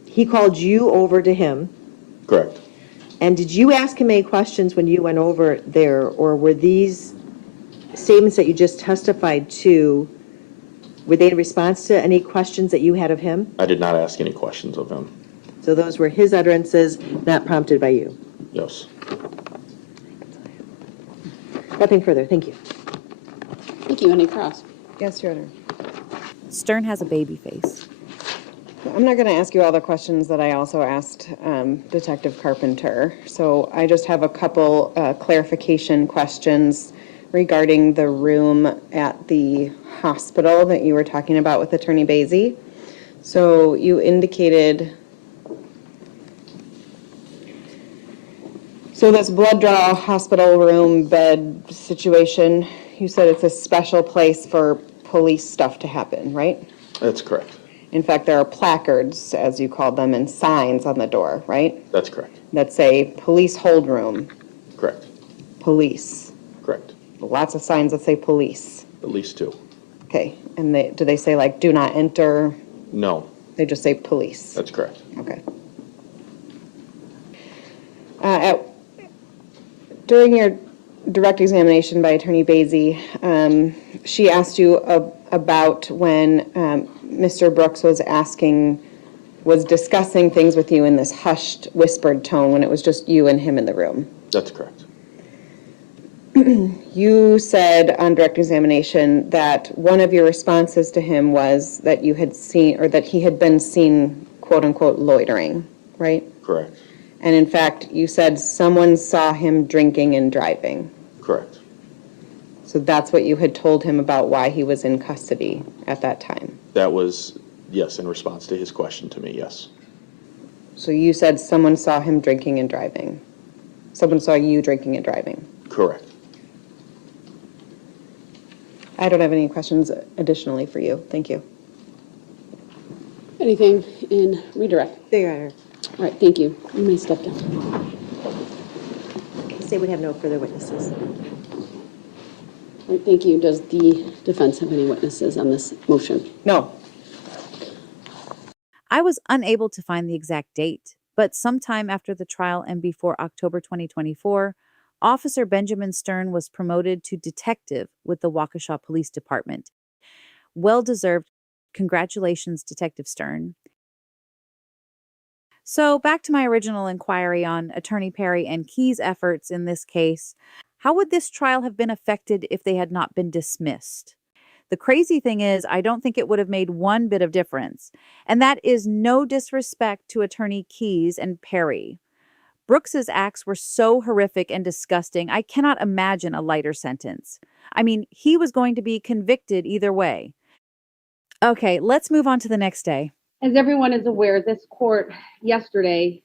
he called you over to him. Correct. And did you ask him any questions when you went over there, or were these statements that you just testified to, were they in response to any questions that you had of him? I did not ask any questions of him. So those were his utterances, not prompted by you? Yes. Nothing further, thank you. Thank you. Any cross? Yes, Your Honor. Stern has a baby face. I'm not going to ask you all the questions that I also asked Detective Carpenter. So I just have a couple clarification questions regarding the room at the hospital that you were talking about with Attorney Basie. So you indicated, so this blood draw hospital room bed situation, you said it's a special place for police stuff to happen, right? That's correct. In fact, there are placards, as you called them, and signs on the door, right? That's correct. That say police hold room. Correct. Police. Correct. Lots of signs that say police. At least two. Okay, and do they say like do not enter? No. They just say police. That's correct. Okay. During your direct examination by Attorney Basie, she asked you about when Mr. Brooks was discussing things with you in this hushed, whispered tone when it was just you and him in the room. That's correct. You said on direct examination that one of your responses to him was that you had seen, or that he had been seen, quote unquote, loitering, right? Correct. And in fact, you said someone saw him drinking and driving. Correct. So that's what you had told him about why he was in custody at that time. That was, yes, in response to his question to me, yes. So you said someone saw him drinking and driving. Someone saw you drinking and driving. Correct. I don't have any questions additionally for you. Thank you. Anything in redirect? There you are. All right, thank you. You may step down. Say we have no further witnesses. All right, thank you. Does the defense have any witnesses on this motion? No. I was unable to find the exact date, but sometime after the trial and before October 2024, Officer Benjamin Stern was promoted to detective with the Waukesha Police Department. Well-deserved. Congratulations, Detective Stern. So back to my original inquiry on Attorney Perry and Key's efforts in this case. How would this trial have been affected if they had not been dismissed? The crazy thing is, I don't think it would have made one bit of difference. And that is no disrespect to Attorney Keys and Perry. Brooks's acts were so horrific and disgusting, I cannot imagine a lighter sentence. I mean, he was going to be convicted either way. Okay, let's move on to the next day. As everyone is aware, this court yesterday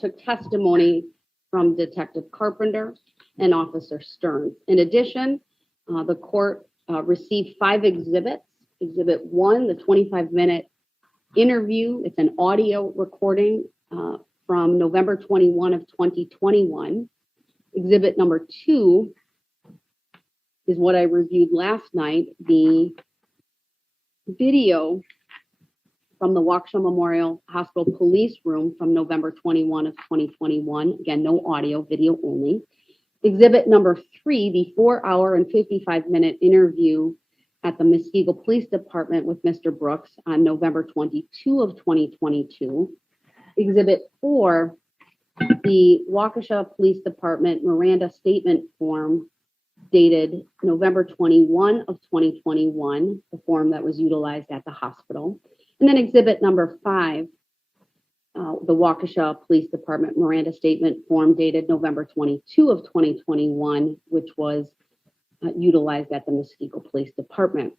took testimony from Detective Carpenter and Officer Stern. In addition, the court received 5 exhibits. Exhibit 1, the 25-minute interview. It's an audio recording from November 21 of 2021. Exhibit number 2 is what I reviewed last night, the video from the Waukesha Memorial Hospital Police Room from November 21 of 2021. Again, no audio, video only. Exhibit number 3, the 4-hour and 55-minute interview at the Muskego Police Department with Mr. Brooks on November 22 of 2022. Exhibit 4, the Waukesha Police Department Miranda Statement Form dated November 21 of 2021, the form that was utilized at the hospital. And then exhibit number 5, the Waukesha Police Department Miranda Statement Form dated November 22 of 2021, which was utilized at the Muskego Police Department.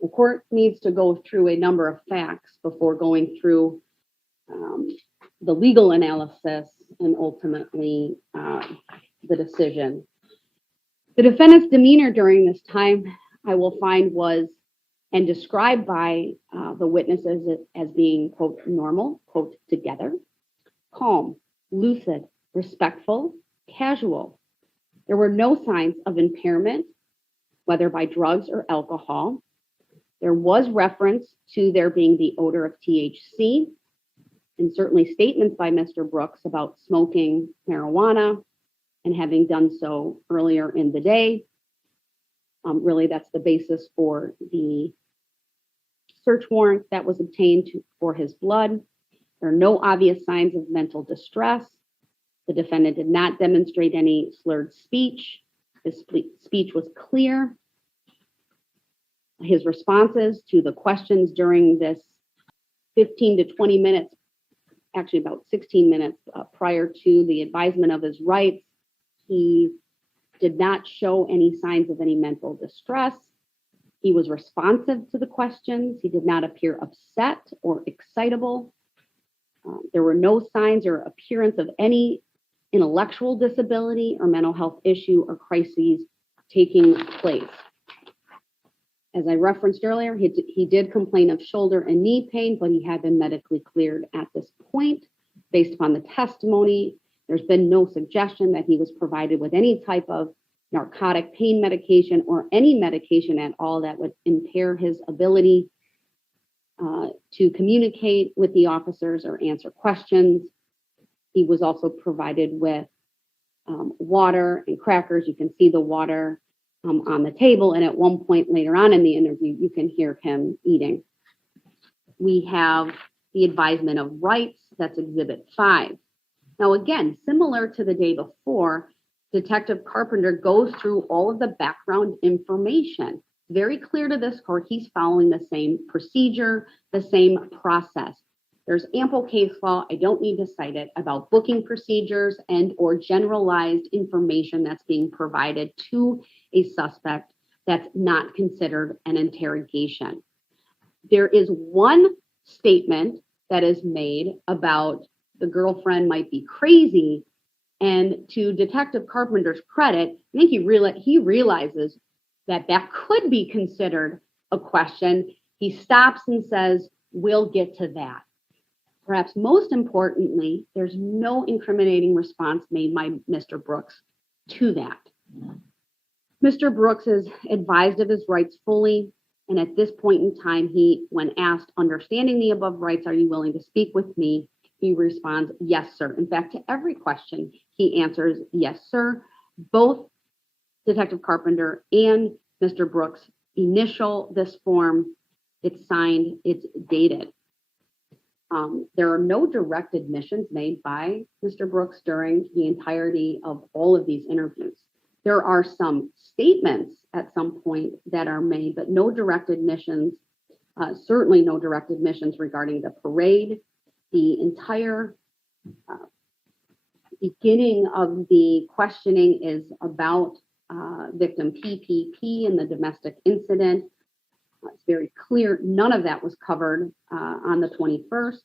The court needs to go through a number of facts before going through the legal analysis and ultimately the decision. The defendant's demeanor during this time, I will find, was and described by the witnesses as being, quote, normal, quote, together, calm, lucid, respectful, casual. There were no signs of impairment, whether by drugs or alcohol. There was reference to there being the odor of THC, and certainly statements by Mr. Brooks about smoking marijuana and having done so earlier in the day. Really, that's the basis for the search warrant that was obtained for his blood. There are no obvious signs of mental distress. The defendant did not demonstrate any slurred speech. His speech was clear. His responses to the questions during this 15 to 20 minutes, actually about 16 minutes prior to the advisement of his rights, he did not show any signs of any mental distress. He was responsive to the questions. He did not appear upset or excitable. There were no signs or appearance of any intellectual disability or mental health issue or crises taking place. As I referenced earlier, he did complain of shoulder and knee pain, but he had been medically cleared at this point. Based upon the testimony, there's been no suggestion that he was provided with any type of narcotic pain medication or any medication at all that would impair his ability to communicate with the officers or answer questions. He was also provided with water and crackers. You can see the water on the table, and at one point later on in the interview, you can hear him eating. We have the advisement of rights, that's Exhibit 5. Now again, similar to the day before, Detective Carpenter goes through all of the background information. Very clear to this court, he's following the same procedure, the same process. There's ample case law, I don't need to cite it, about booking procedures and or generalized information that's being provided to a suspect that's not considered an interrogation. There is one statement that is made about the girlfriend might be crazy, and to Detective Carpenter's credit, I think he realizes that that could be considered a question. He stops and says, We'll get to that. Perhaps most importantly, there's no incriminating response made by Mr. Brooks to that. Mr. Brooks is advised of his rights fully, and at this point in time, when asked, understanding the above rights, are you willing to speak with me? He responds, yes, sir. In fact, to every question, he answers, yes, sir. Both Detective Carpenter and Mr. Brooks initial this form. It's signed, it's dated. There are no direct admissions made by Mr. Brooks during the entirety of all of these interviews. There are some statements at some point that are made, but no direct admissions, certainly no direct admissions regarding the parade. The entire beginning of the questioning is about victim PPP and the domestic incident. It's very clear none of that was covered on the 21st.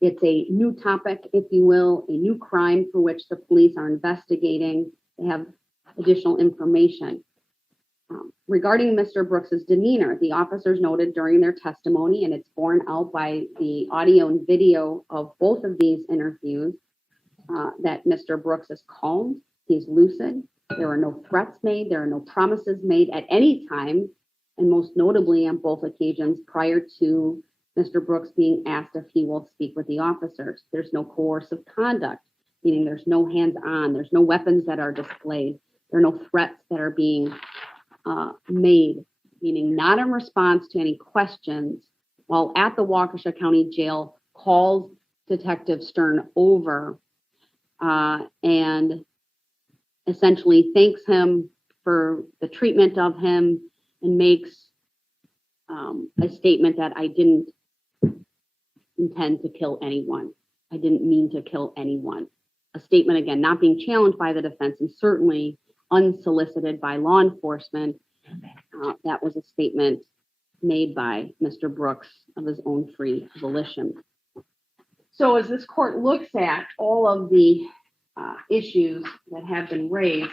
It's a new topic, if you will, a new crime for which the police are investigating. They have additional information. Regarding Mr. Brooks's demeanor, the officers noted during their testimony, and it's borne out by the audio and video of both of these interviews, that Mr. Brooks is calm, he's lucid, there are no threats made, there are no promises made at any time, and most notably on both occasions prior to Mr. Brooks being asked if he will speak with the officers. There's no coercive conduct, meaning there's no hands-on, there's no weapons that are displayed, there are no threats that are being made, meaning not in response to any questions. While at the Waukesha County Jail, calls Detective Stern over and essentially thanks him for the treatment of him and makes a statement that I didn't intend to kill anyone. I didn't mean to kill anyone. A statement, again, not being challenged by the defense and certainly unsolicited by law enforcement. That was a statement made by Mr. Brooks of his own free volition. So as this court looks at all of the issues that have been raised,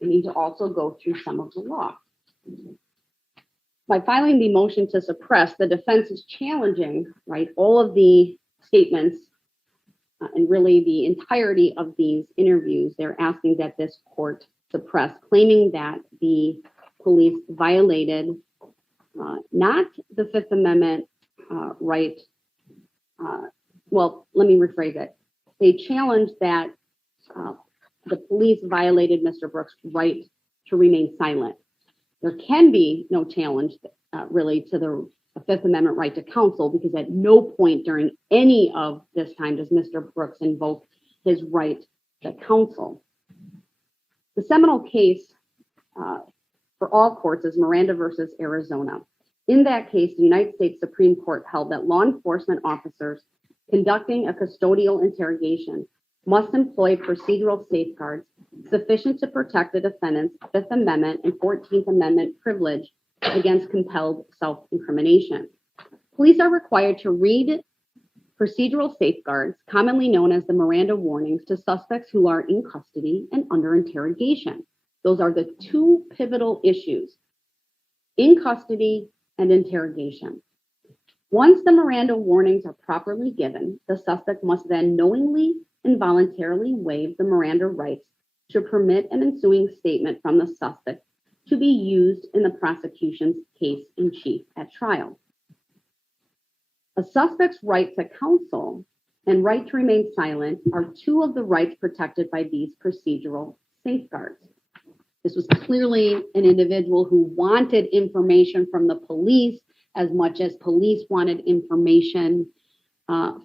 we need to also go through some of the law. By filing the motion to suppress, the defense is challenging, right, all of the statements and really the entirety of these interviews. They're asking that this court suppress, claiming that the police violated not the Fifth Amendment right. Well, let me rephrase it. They challenged that the police violated Mr. Brooks' right to remain silent. There can be no challenge really to the Fifth Amendment right to counsel, because at no point during any of this time does Mr. Brooks invoke his right to counsel. The seminal case for all courts is Miranda versus Arizona. In that case, the United States Supreme Court held that law enforcement officers conducting a custodial interrogation must employ procedural safeguards sufficient to protect the defendant's Fifth Amendment and 14th Amendment privilege against compelled self-incrimination. Police are required to read procedural safeguards, commonly known as the Miranda warnings, to suspects who are in custody and under interrogation. Those are the two pivotal issues: in custody and interrogation. Once the Miranda warnings are properly given, the suspect must then knowingly and voluntarily waive the Miranda rights to permit an ensuing statement from the suspect to be used in the prosecution's case in chief at trial. A suspect's right to counsel and right to remain silent are two of the rights protected by these procedural safeguards. This was clearly an individual who wanted information from the police as much as police wanted information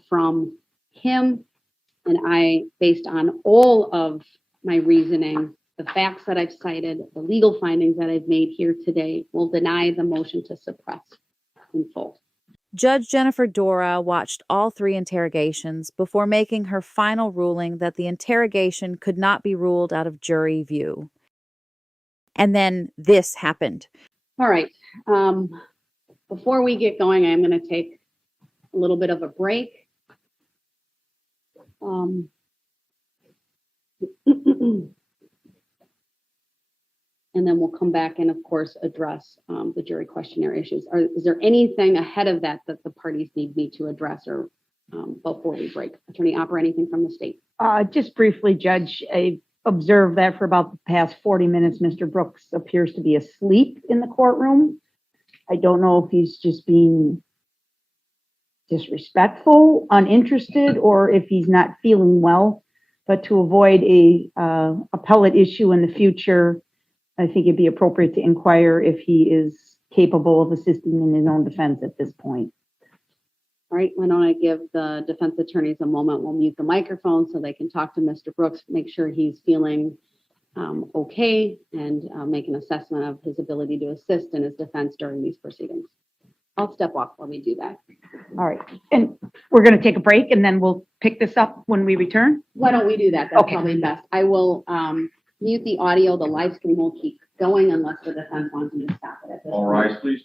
from him. And I, based on all of my reasoning, the facts that I've cited, the legal findings that I've made here today, will deny the motion to suppress in full. Judge Jennifer Dorow watched all three interrogations before making her final ruling that the interrogation could not be ruled out of jury view. And then this happened. All right. Before we get going, I'm going to take a little bit of a break. And and then we'll come back and, of course, address the jury questionnaire issues. Is there anything ahead of that that the parties need me to address or before we break? Attorney Opper, anything from the state? Just briefly, Judge, I observed that for about the past 40 minutes, Mr. Brooks appears to be asleep in the courtroom. I don't know if he's just being disrespectful, uninterested, or if he's not feeling well. But to avoid a appellate issue in the future, I think it'd be appropriate to inquire if he is capable of assisting in his own defense at this point. All right, why don't I give the defense attorneys a moment? We'll mute the microphone so they can talk to Mr. Brooks, make sure he's feeling okay, and make an assessment of his ability to assist in his defense during these proceedings. I'll step off while we do that. All right, and we're going to take a break and then we'll pick this up when we return? Why don't we do that? That's Okay. probably best. I will mute the audio. The live stream will keep going unless the defense wants me to stop it at this All point. rise, please.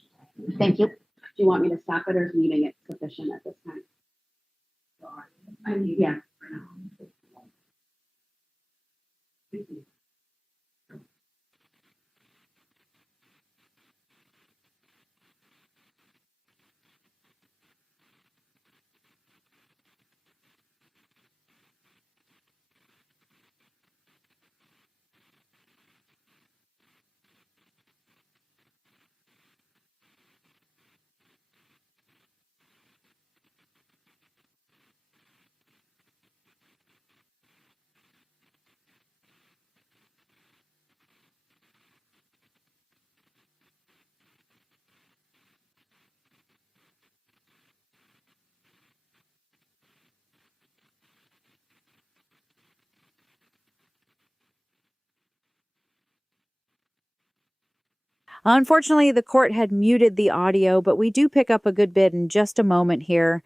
Thank you. Do you want me to stop it or is muting it sufficient at this time? Yeah. Unfortunately, the court had muted the audio, but we do pick up a good bit in just a moment here.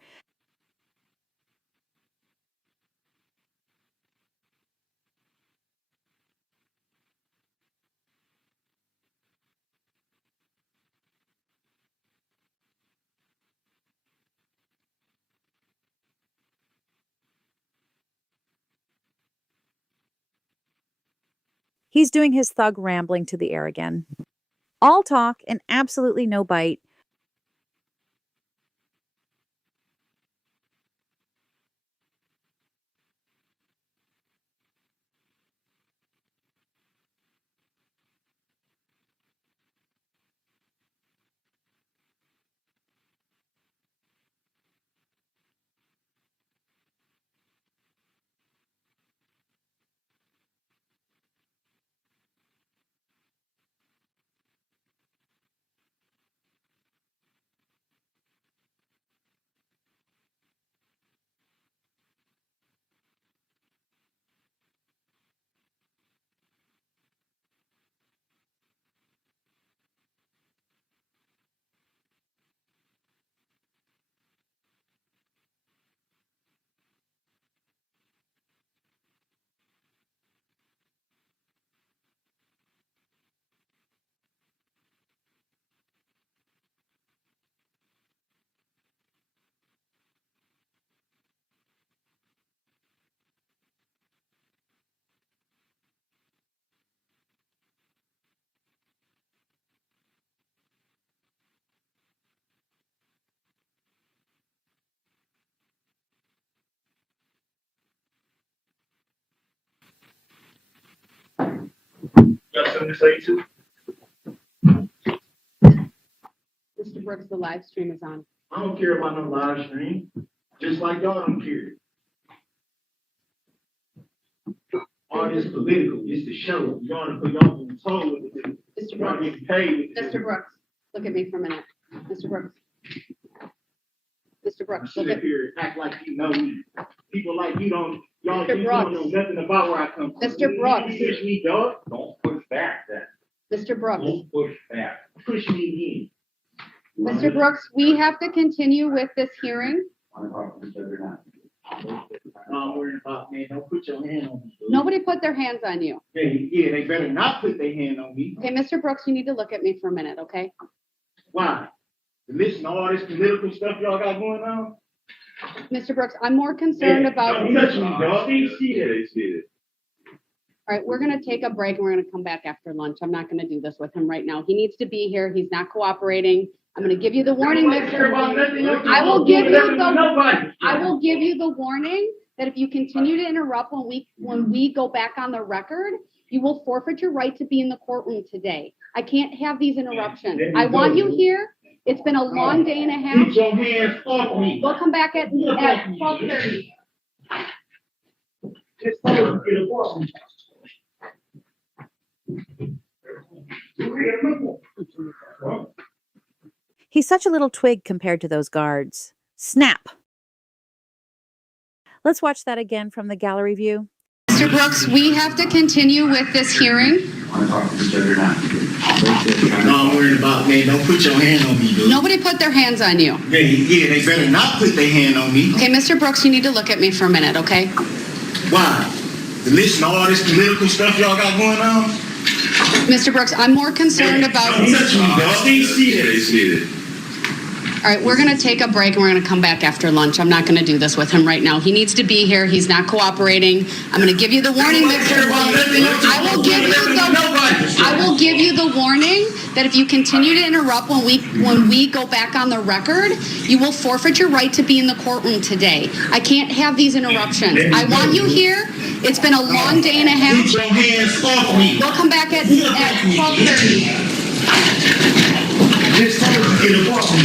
He's doing his thug rambling to the air again. All talk and absolutely no bite. Got something to say too? Mr. Brooks, the live stream is on. I don't care about no live stream. Just like y'all don't care. All this political, it's the show. Y'all want to put y'all on the toe with it. Mr. Y'all Brooks. get paid. Mr. Brooks, look at me for a minute. Mr. Brooks. Mr. Brooks, Sit look up at here, act like you know me. People like you don't, y'all Mr. you Brooks. don't know nothing about where I come from. Mr. Brooks. You push me, dog. Don't push back then. Mr. Brooks. Don't push back. Push me in. Mr. Brooks, we have to continue with this hearing. I'm worried about, man, don't put your hand on me. Dude. Nobody put their hands on you. Yeah, they better not put their hand on me. Okay, Mr. Brooks, you need to look at me for a minute, okay? Why? To listen to all this political stuff y'all got going on? Mr. Brooks, I'm more concerned about. Don't touch me, dog. They see it. All right, we're going to take a break and we're going to come back after lunch. I'm not going to do this with him right now. He needs to be here. He's not cooperating. I'm going to give you the warning. I will give you the warning that if you continue to interrupt when we go back on the record, you will forfeit your right to be in the courtroom today. I can't have these interruptions. I want you here. It's been a long day and a half. Get your hands off me. We'll come back at 12:30. Just get off me. He's such a little twig compared to those guards. Snap! Let's watch that again from the gallery view. Mr. Brooks, we have to continue with this hearing. I'm worried about, man, don't put your hand on me, dude. Nobody put their hands on you. Yeah, they better not put their hand on me. Okay, Mr. Brooks, you need to look at me for a minute, okay? Why? To listen to all this political stuff y'all got going on? Mr. Brooks, I'm more concerned about... Don't touch me, dog. Stay seated. All right, we're going to take a break and we're going to come back after lunch. I'm not going to do this with him right now. He needs to be here. He's not cooperating. I'm going to give you the warning, Mr. I will give you the warning that if you continue to interrupt when we go back on the record, you will forfeit your right to be in the courtroom today. I can't have these interruptions. I want you here. It's been a long day and a half. Get your hands off me. We'll come back at 12:30. Just get off me.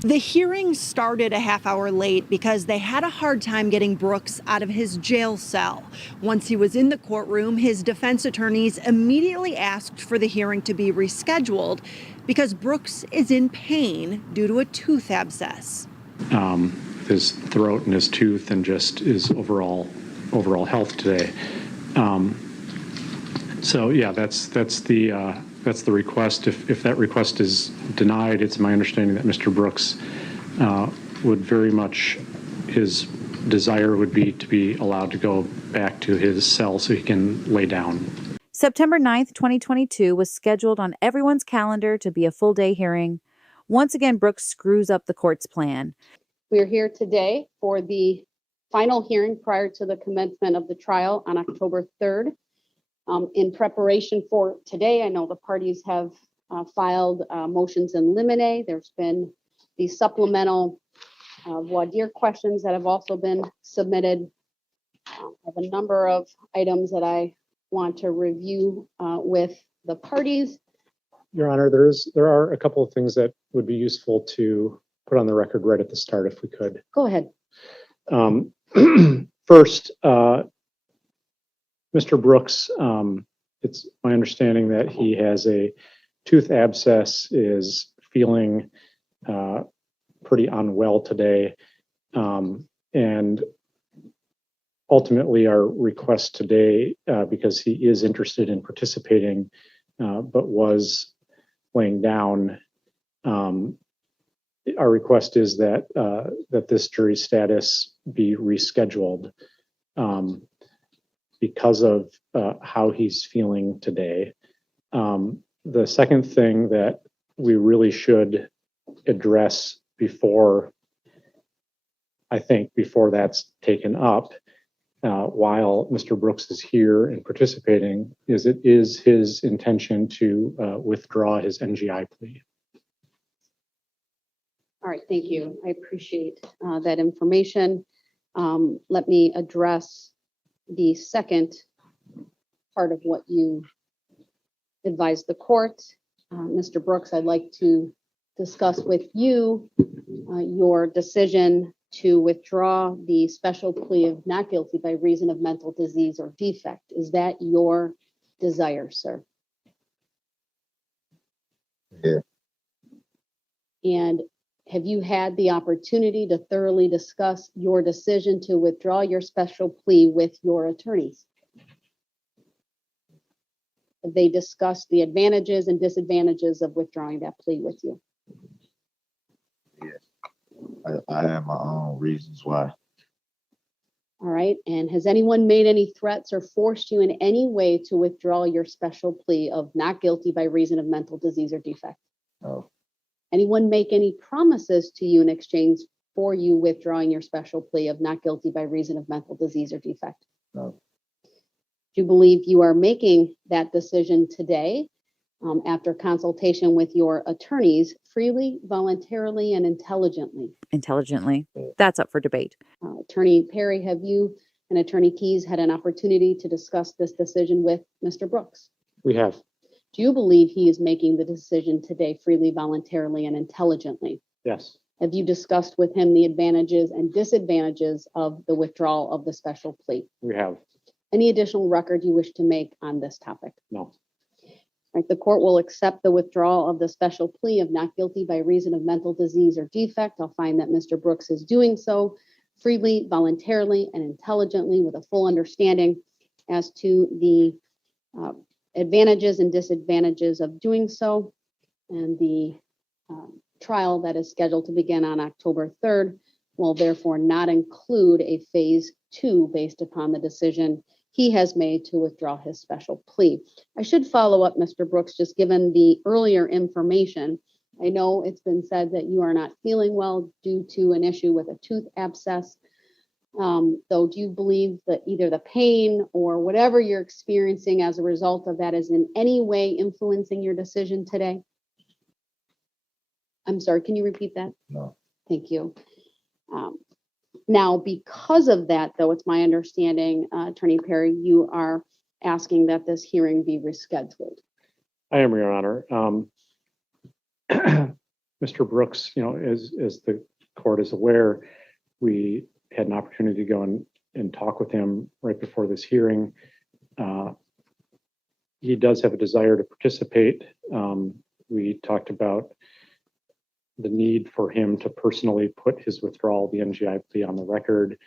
The hearing started a half hour late because they had a hard time getting Brooks out of his jail cell. Once he was in the courtroom, his defense attorneys immediately asked for the hearing to be rescheduled because Brooks is in pain due to a tooth abscess. His throat and his tooth and just his overall health today. So yeah, that's the request. If that request is denied, it's my understanding that Mr. Brooks would very much, his desire would be to be allowed to go back to his cell so he can lay down. September 9th, 2022 was scheduled on everyone's calendar to be a full-day hearing. Once again, Brooks screws up the court's plan. We are here today for the final hearing prior to the commencement of the trial on October 3rd. In preparation for today, I know the parties have filed motions in limine. There's been the supplemental voir dire questions that have also been submitted. I have a number of items that I want to review with the parties. Your Honor, there are a couple of things that would be useful to put on the record right at the start if we could. Go ahead. First, Mr. Brooks, it's my understanding that he has a tooth abscess, is feeling pretty unwell today. And ultimately our request today, because he is interested in participating, but was laying down, our request is that this jury status be rescheduled because of how he's feeling today. The second thing that we really should address before that's taken up, while Mr. Brooks is here and participating, is it is his intention to withdraw his NGI plea. All right, thank you. I appreciate that information. Let me address the second part of what you advised the court. Mr. Brooks, I'd like to discuss with you your decision to withdraw the special plea of not guilty by reason of mental disease or defect. Is that your desire, sir? Yeah. And have you had the opportunity to thoroughly discuss your decision to withdraw your special plea with your attorneys? Have they discussed the advantages and disadvantages of withdrawing that plea with you? Yeah. I have my own reasons why. All right. And has anyone made any threats or forced you in any way to withdraw your special plea of not guilty by reason of mental disease or defect? No. Anyone make any promises to you in exchange for you withdrawing your special plea of not guilty by reason of mental disease or defect? No. Do you believe you are making that decision today after consultation with your attorneys freely, voluntarily, and intelligently? Intelligently. That's up for debate. Attorney Perry, have you and Attorney Keyes had an opportunity to discuss this decision with Mr. Brooks? We have. Do you believe he is making the decision today freely, voluntarily, and intelligently? Yes. Have you discussed with him the advantages and disadvantages of the withdrawal of the special plea? We have. Any additional record you wish to make on this topic? No. Right, the court will accept the withdrawal of the special plea of not guilty by reason of mental disease or defect. I'll find that Mr. Brooks is doing so freely, voluntarily, and intelligently with a full understanding as to the advantages and disadvantages of doing so. And the trial that is scheduled to begin on October 3rd will therefore not include a phase 2 based upon the decision he has made to withdraw his special plea. I should follow up, Mr. Brooks, just given the earlier information. I know it's been said that you are not feeling well due to an issue with a tooth abscess. Though, do you believe that either the pain or whatever you're experiencing as a result of that is in any way influencing your decision today? I'm sorry, can you repeat that? No. Thank you. Now, because of that, though, it's my understanding, Attorney Perry, you are asking that this hearing be rescheduled. I am, Your Honor. Mr. Brooks, as the court is aware, we had an opportunity to go and talk with him right before this hearing. He does have a desire to participate. We talked about the need for him to personally put his withdrawal of the NGI plea on the record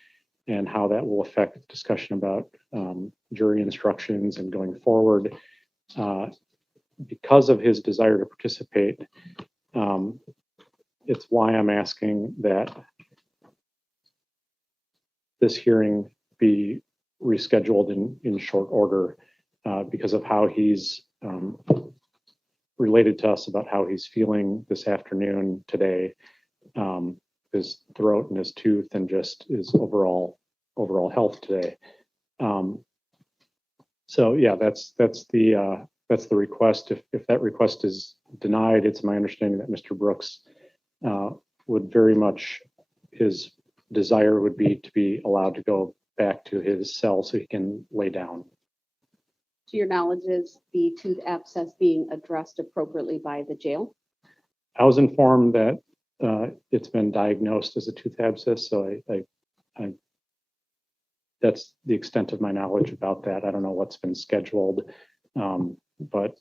and how that will affect discussion about jury instructions and going forward. Because of his desire to participate, it's why I'm asking that this hearing be rescheduled in short order because of how he's related to us about how he's feeling this afternoon today, his throat and his tooth and just his overall health today. So yeah, that's the request. If that request is denied, it's my understanding that Mr. Brooks would very much, his desire would be to be allowed to go back to his cell so he can lay down. To your knowledge, is the tooth abscess being addressed appropriately by the jail? I was informed that it's been diagnosed as a tooth abscess, so I that's the extent of my knowledge about that. I don't know what's been scheduled, but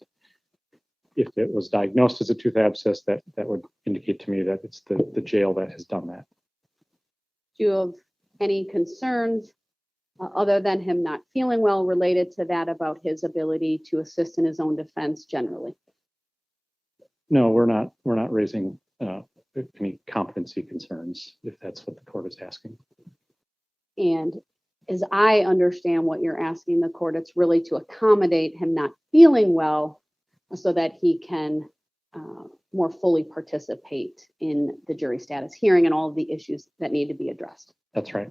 if it was diagnosed as a tooth abscess, that would indicate to me that it's the jail that has done that. Do you have any concerns other than him not feeling well related to that about his ability to assist in his own defense generally? No, we're not raising any competency concerns, if that's what the court is asking. And as I understand what you're asking the court, it's really to accommodate him not feeling well so that he can more fully participate in the jury status hearing and all of the issues that need to be addressed. That's right.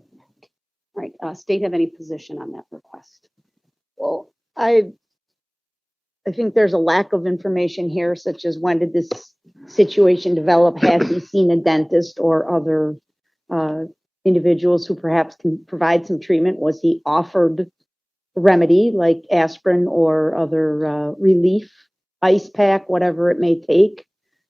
All right. State have any position on that request? Well, I think there's a lack of information here, such as when did this situation develop? Has he seen a dentist or other individuals who perhaps can provide some treatment? Was he offered a remedy like aspirin or other relief, ice pack, whatever it may take?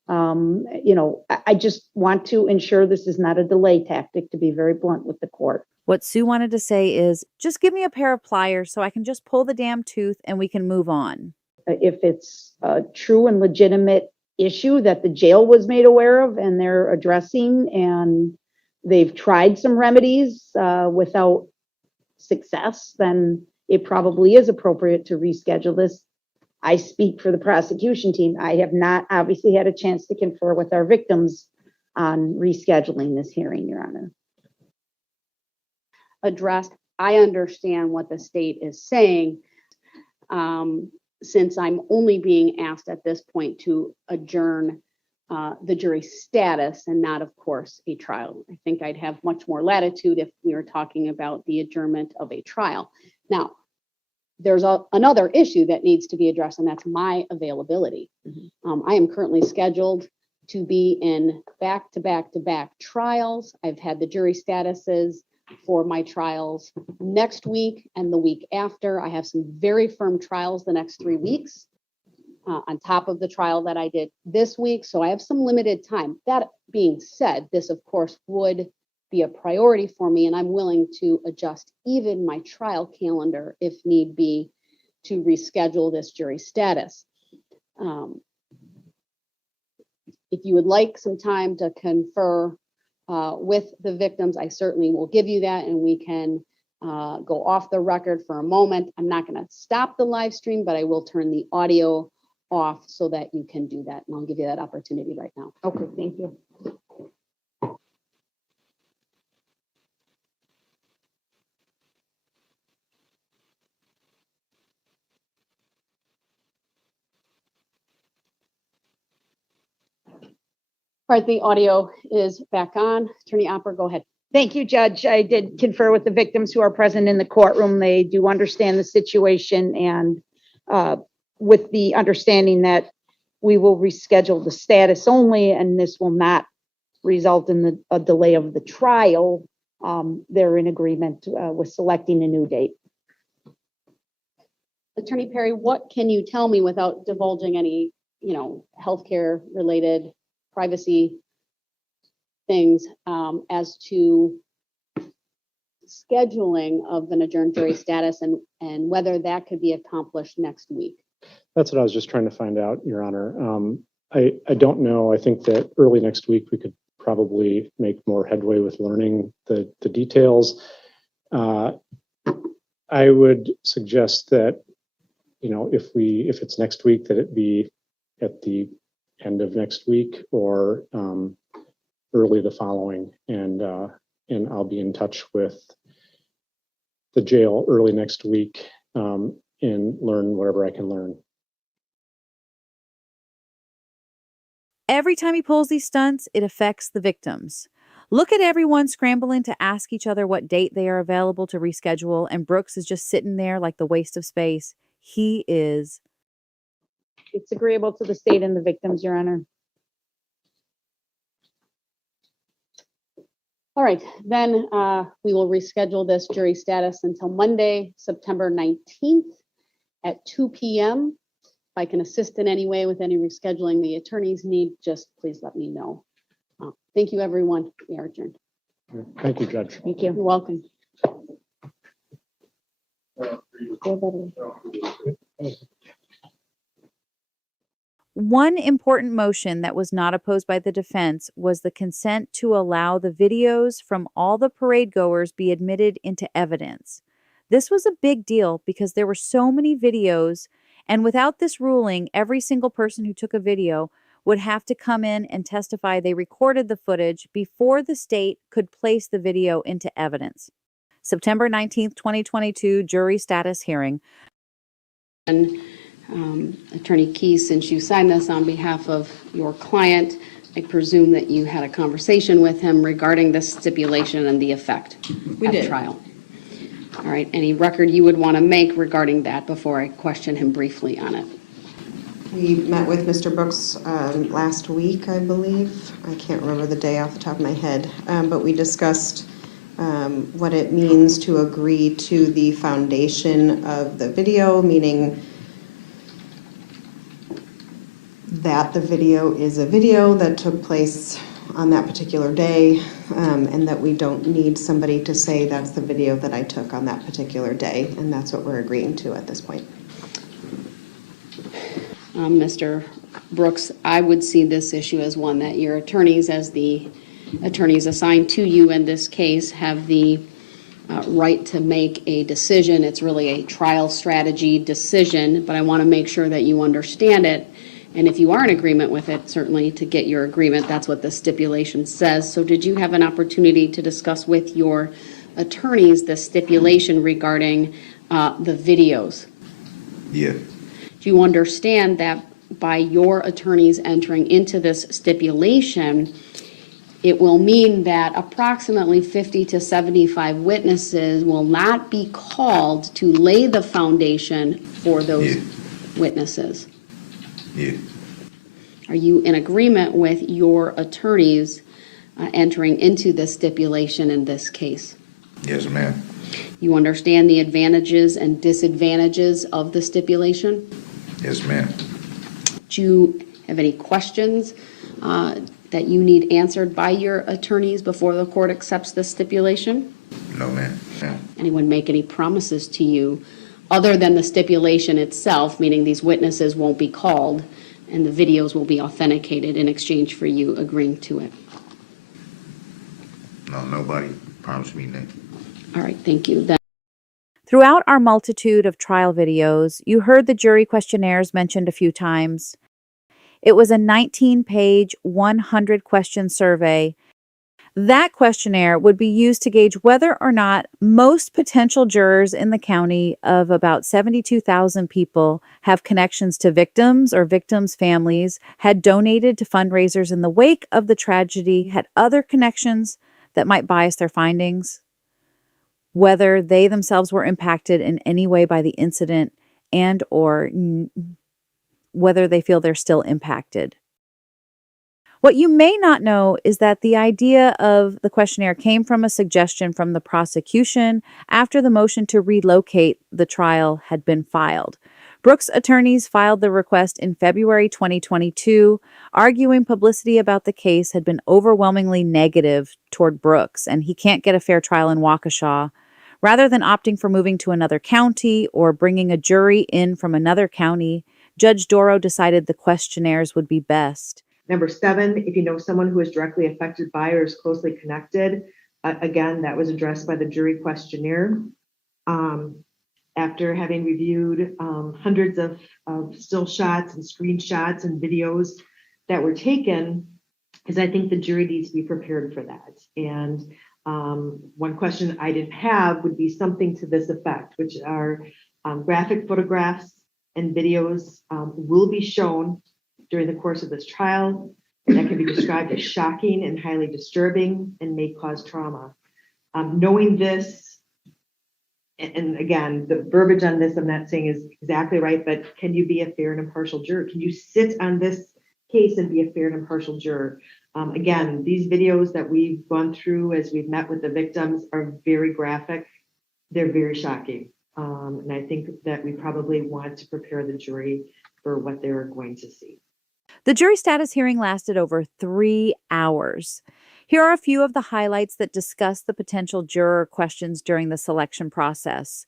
I just want to ensure this is not a delay tactic, to be very blunt with the court. What Sue wanted to say is, just give me a pair of pliers so I can just pull the damn tooth and we can move on. If it's a true and legitimate issue that the jail was made aware of and they're addressing, and they've tried some remedies without success, then it probably is appropriate to reschedule this. I speak for the prosecution team. I have not obviously had a chance to confer with our victims on rescheduling this hearing, Your Honor. Addressed. I understand what the state is saying. Since I'm only being asked at this point to adjourn the jury status and not, of course, a trial. I think I'd have much more latitude if we were talking about the adjournment of a trial. Now, there's another issue that needs to be addressed, and that's my availability. I am currently scheduled to be in back-to-back-to-back trials. I've had the jury statuses for my trials next week and the week after. I have some very firm trials the next 3 weeks on top of the trial that I did this week, so I have some limited time. That being said, this, of course, would be a priority for me, and I'm willing to adjust even my trial calendar if need be to reschedule this jury status. If you would like some time to confer with the victims, I certainly will give you that, and we can go off the record for a moment. I'm not going to stop the live stream, but I will turn the audio off so that you can do that, and I'll give you that opportunity right now. Okay, thank you. All right, the audio is back on. Attorney Opper, go ahead. Thank you, Judge. I did confer with the victims who are present in the courtroom. They do understand the situation, and with the understanding that we will reschedule the status only, and this will not result in a delay of the trial. They're in agreement with selecting a new date. Attorney Perry, what can you tell me without divulging any, healthcare related privacy things as to scheduling of an adjourned jury status and whether that could be accomplished next week? That's what I was just trying to find out, Your Honor. I don't know. I think that early next week we could probably make more headway with learning the details. I would suggest that, if it's next week, that it be at the end of next week or early the following, and I'll be in touch with the jail early next week and learn whatever I can learn. Every time he pulls these stunts, it affects the victims. Look at everyone scrambling to ask each other what date they are available to reschedule, and Brooks is just sitting there like the waste of space. He is. It's agreeable to the state and the victims, Your Honor. All right, then we will reschedule this jury status until Monday, September 19th at 2 p.m. If I can assist in any way with any rescheduling the attorneys need, just please let me know. Thank you, everyone. We are adjourned. Thank you, Judge. Thank you. You're welcome. One important motion that was not opposed by the defense was the consent to allow the videos from all the parade goers be admitted into evidence. This was a big deal because there were so many videos, and without this ruling, every single person who took a video would have to come in and testify they recorded the footage before the state could place the video into evidence. September 19th, 2022, jury status hearing. And Attorney Keyes, since you signed this on behalf of your client, I presume that you had a conversation with him regarding this stipulation and the effect at trial. All right, any record you would want to make regarding that before I question him briefly on it? We met with Mr. Brooks last week, I believe. I can't remember the day off the top of my head, but we discussed what it means to agree to the foundation of the video, meaning that the video is a video that took place on that particular day, and that we don't need somebody to say that's the video that I took on that particular day, and that's what we're agreeing to at this point. Mr. Brooks, I would see this issue as one that your attorneys, as the attorneys assigned to you in this case, have the right to make a decision. It's really a trial strategy decision, but I want to make sure that you understand it. And if you are in agreement with it, certainly to get your agreement, that's what the stipulation says. So did you have an opportunity to discuss with your attorneys the stipulation regarding the videos? Yeah. Do you understand that by your attorneys entering into this stipulation, it will mean that approximately 50 to 75 witnesses will not be called to lay the foundation for those witnesses. Yeah. Are you in agreement with your attorneys entering into this stipulation in this case? Yes, ma'am. You understand the advantages and disadvantages of the stipulation? Yes, ma'am. Do you have any questions that you need answered by your attorneys before the court accepts this stipulation? No, ma'am. Anyone make any promises to you other than the stipulation itself, meaning these witnesses won't be called and the videos will be authenticated in exchange for you agreeing to it? No, nobody promised me that. All right, thank you. Throughout our multitude of trial videos, you heard the jury questionnaires mentioned a few times. It was a 19-page, 100-question survey. That questionnaire would be used to gauge whether or not most potential jurors in the county of about 72,000 people have connections to victims or victims' families, had donated to fundraisers in the wake of the tragedy, had other connections that might bias their findings, whether they themselves were impacted in any way by the incident, and or whether they feel they're still impacted. What you may not know is that the idea of the questionnaire came from a suggestion from the prosecution after the motion to relocate the trial had been filed. Brooks' attorneys filed the request in February 2022, arguing publicity about the case had been overwhelmingly negative toward Brooks, and he can't get a fair trial in Waukesha. Rather than opting for moving to another county or bringing a jury in from another county, Judge Dorow decided the questionnaires would be best. Number 7, if you know someone who is directly affected by or is closely connected, again, that was addressed by the jury questionnaire. After having reviewed hundreds of still shots and screenshots and videos that were taken, is I think the jury needs to be prepared for that. And one question I didn't have would be something to this effect, which are graphic photographs and videos will be shown during the course of this trial that can be described as shocking and highly disturbing and may cause trauma. Knowing this, and again, the verbiage on this I'm not saying is exactly right, but can you be a fair and impartial juror? Can you sit on this case and be a fair and impartial juror? Again, these videos that we've gone through as we've met with the victims are very graphic. They're very shocking. And I think that we probably want to prepare the jury for what they're going to see. The jury status hearing lasted over 3 hours. Here are a few of the highlights that discuss the potential juror questions during the selection process.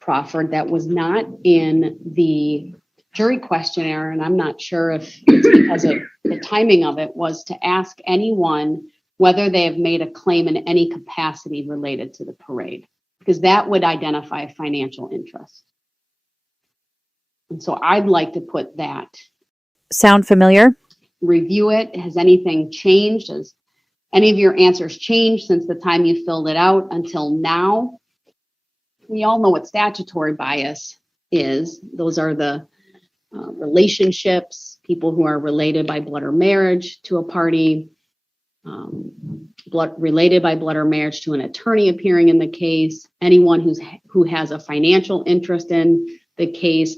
Proffered that was not in the jury questionnaire, and I'm not sure if it's because of the timing of it, was to ask anyone whether they have made a claim in any capacity related to the parade, because that would identify a financial interest. And so I'd like to put that. Sound familiar? Review it. Has anything changed? Has any of your answers changed since the time you filled it out until now? We all know what statutory bias is. Those are the relationships, people who are related by blood or marriage to a party, related by blood or marriage to an attorney appearing in the case, anyone who has a financial interest in the case.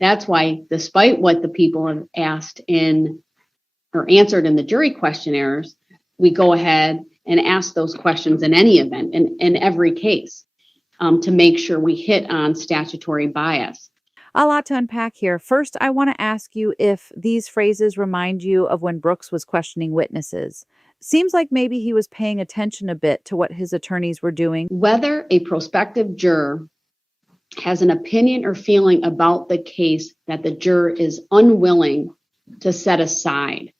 That's why, despite what the people have asked in or answered in the jury questionnaires, we go ahead and ask those questions in any event, in every case, to make sure we hit on statutory bias. A lot to unpack here. First, I want to ask you if these phrases remind you of when Brooks was questioning witnesses. Seems like maybe he was paying attention a bit to what his attorneys were doing. Whether a prospective juror has an opinion or feeling about the case that the juror is unwilling to set aside.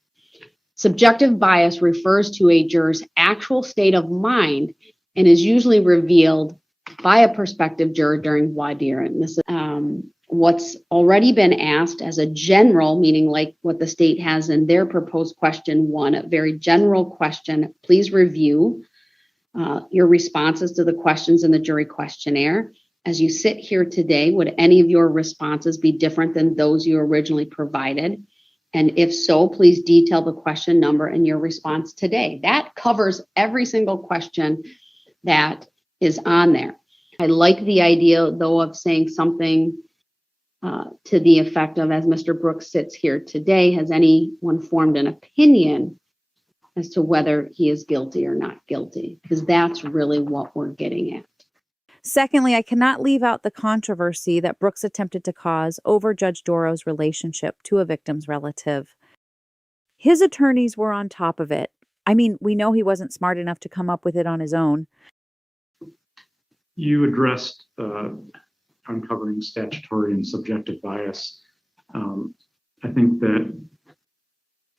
Subjective bias refers to a juror's actual state of mind and is usually revealed by a prospective juror during voir dire. And this is what's already been asked as a general, meaning like what the state has in their proposed question 1, a very general question. Please review your responses to the questions in the jury questionnaire. As you sit here today, would any of your responses be different than those you originally provided? And if so, please detail the question number and your response today. That covers every single question that is on there. I like the idea, though, of saying something to the effect of, as Mr. Brooks sits here today, has anyone formed an opinion as to whether he is guilty or not guilty? Because that's really what we're getting at. Secondly, I cannot leave out the controversy that Brooks attempted to cause over Judge Dorow's relationship to a victim's relative. His attorneys were on top of it. I mean, we know he wasn't smart enough to come up with it on his own. You addressed uncovering statutory and subjective bias. I think that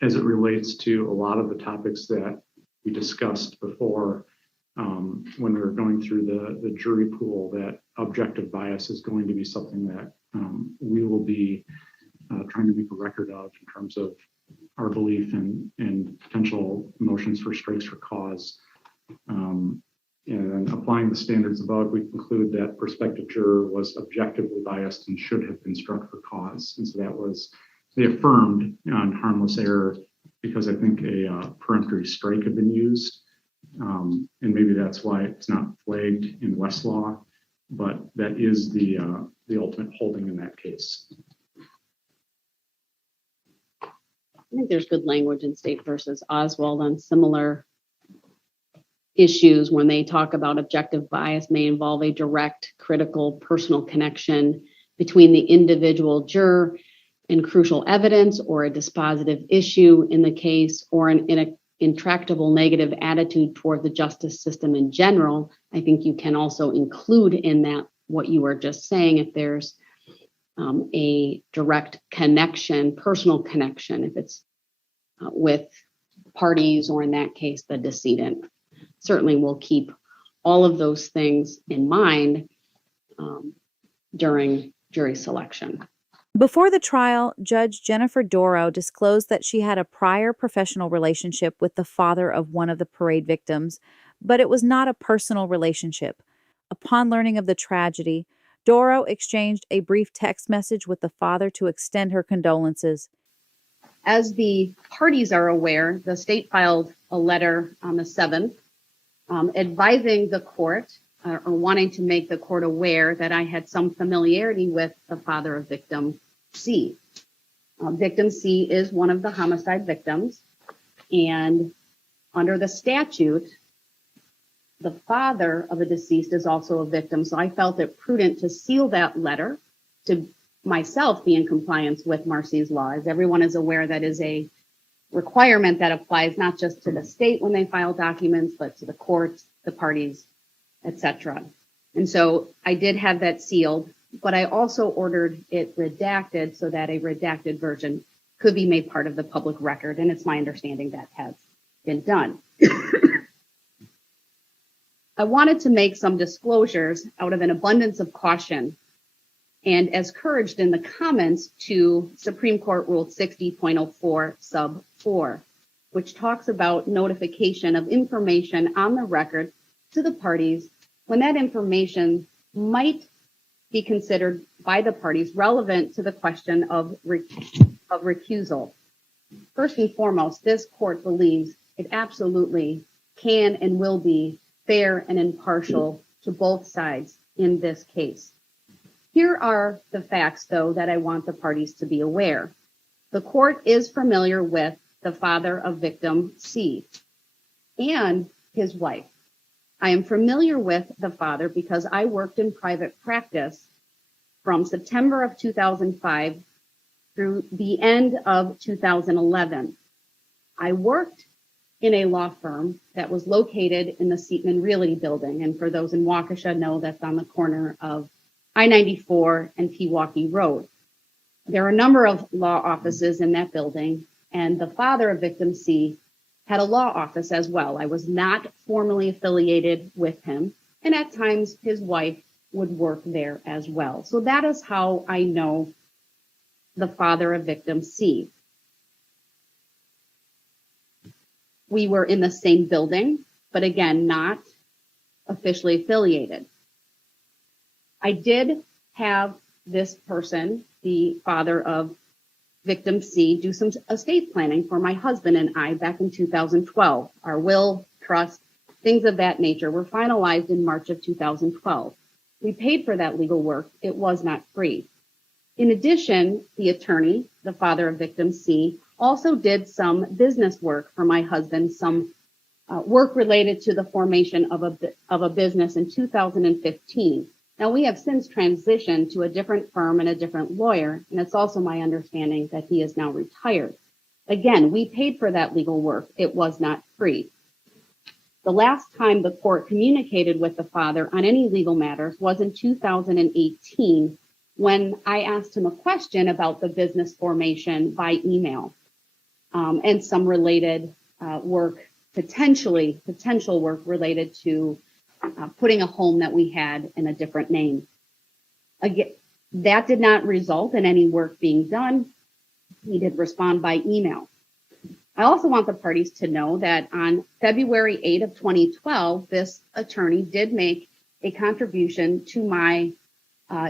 as it relates to a lot of the topics that we discussed before, when we were going through the jury pool, that objective bias is going to be something that we will be trying to make a record of in terms of our belief in potential motions for strikes for cause. And applying the standards above, we conclude that prospective juror was objectively biased and should have been struck for cause. And so that was, they affirmed on harmless error because I think a peremptory strike had been used. And maybe that's why it's not flagged in Westlaw, but that is the ultimate holding in that case. I think there's good language in State versus Oswald on similar issues when they talk about objective bias may involve a direct, critical, personal connection between the individual juror and crucial evidence or a dispositive issue in the case or an intractable negative attitude toward the justice system in general. I think you can also include in that what you were just saying, if there's a direct connection, personal connection, if it's with parties or in that case, the decedent. Certainly we'll keep all of those things in mind during jury selection. Before the trial, Judge Jennifer Dorow disclosed that she had a prior professional relationship with the father of one of the parade victims, but it was not a personal relationship. Upon learning of the tragedy, Dorow exchanged a brief text message with the father to extend her condolences. As the parties are aware, the state filed a letter on the 7th advising the court or wanting to make the court aware that I had some familiarity with the father of victim C. Victim C is one of the homicide victims, and under the statute, the father of a deceased is also a victim. So I felt it prudent to seal that letter to myself be in compliance with Marcy's law. As everyone is aware, that is a requirement that applies not just to the state when they file documents, but to the courts, the parties, etc. And so I did have that sealed, but I also ordered it redacted so that a redacted version could be made part of the public record. And it's my understanding that has been done. I wanted to make some disclosures out of an abundance of caution and as encouraged in the comments to Supreme Court Rule 60.04 sub 4, which talks about notification of information on the record to the parties when that information might be considered by the parties relevant to the question of recusal. First and foremost, this court believes it absolutely can and will be fair and impartial to both sides in this case. Here are the facts, though, that I want the parties to be aware. The court is familiar with the father of victim C and his wife. I am familiar with the father because I worked in private practice from September of 2005 through the end of 2011. I worked in a law firm that was located in the Seatman Realty building. And for those in Waukesha know that's on the corner of I-94 and Pewaukee Road. There are a number of law offices in that building, and the father of victim C had a law office as well. I was not formally affiliated with him, and at times his wife would work there as well. So that is how I know the father of victim C. We were in the same building, but again, not officially affiliated. I did have this person, the father of victim C, do some estate planning for my husband and I back in 2012. Our will, trust, things of that nature were finalized in March of 2012. We paid for that legal work. It was not free. In addition, the attorney, the father of victim C, also did some business work for my husband, some work related to the formation of a business in 2015. Now, we have since transitioned to a different firm and a different lawyer, and it's also my understanding that he is now retired. Again, we paid for that legal work. It was not free. The last time the court communicated with the father on any legal matters was in 2018, when I asked him a question about the business formation by email, and some related work, potential work related to putting a home that we had in a different name. Again, that did not result in any work being done. He did respond by email. I also want the parties to know that on February 8 of 2012, this attorney did make a contribution to my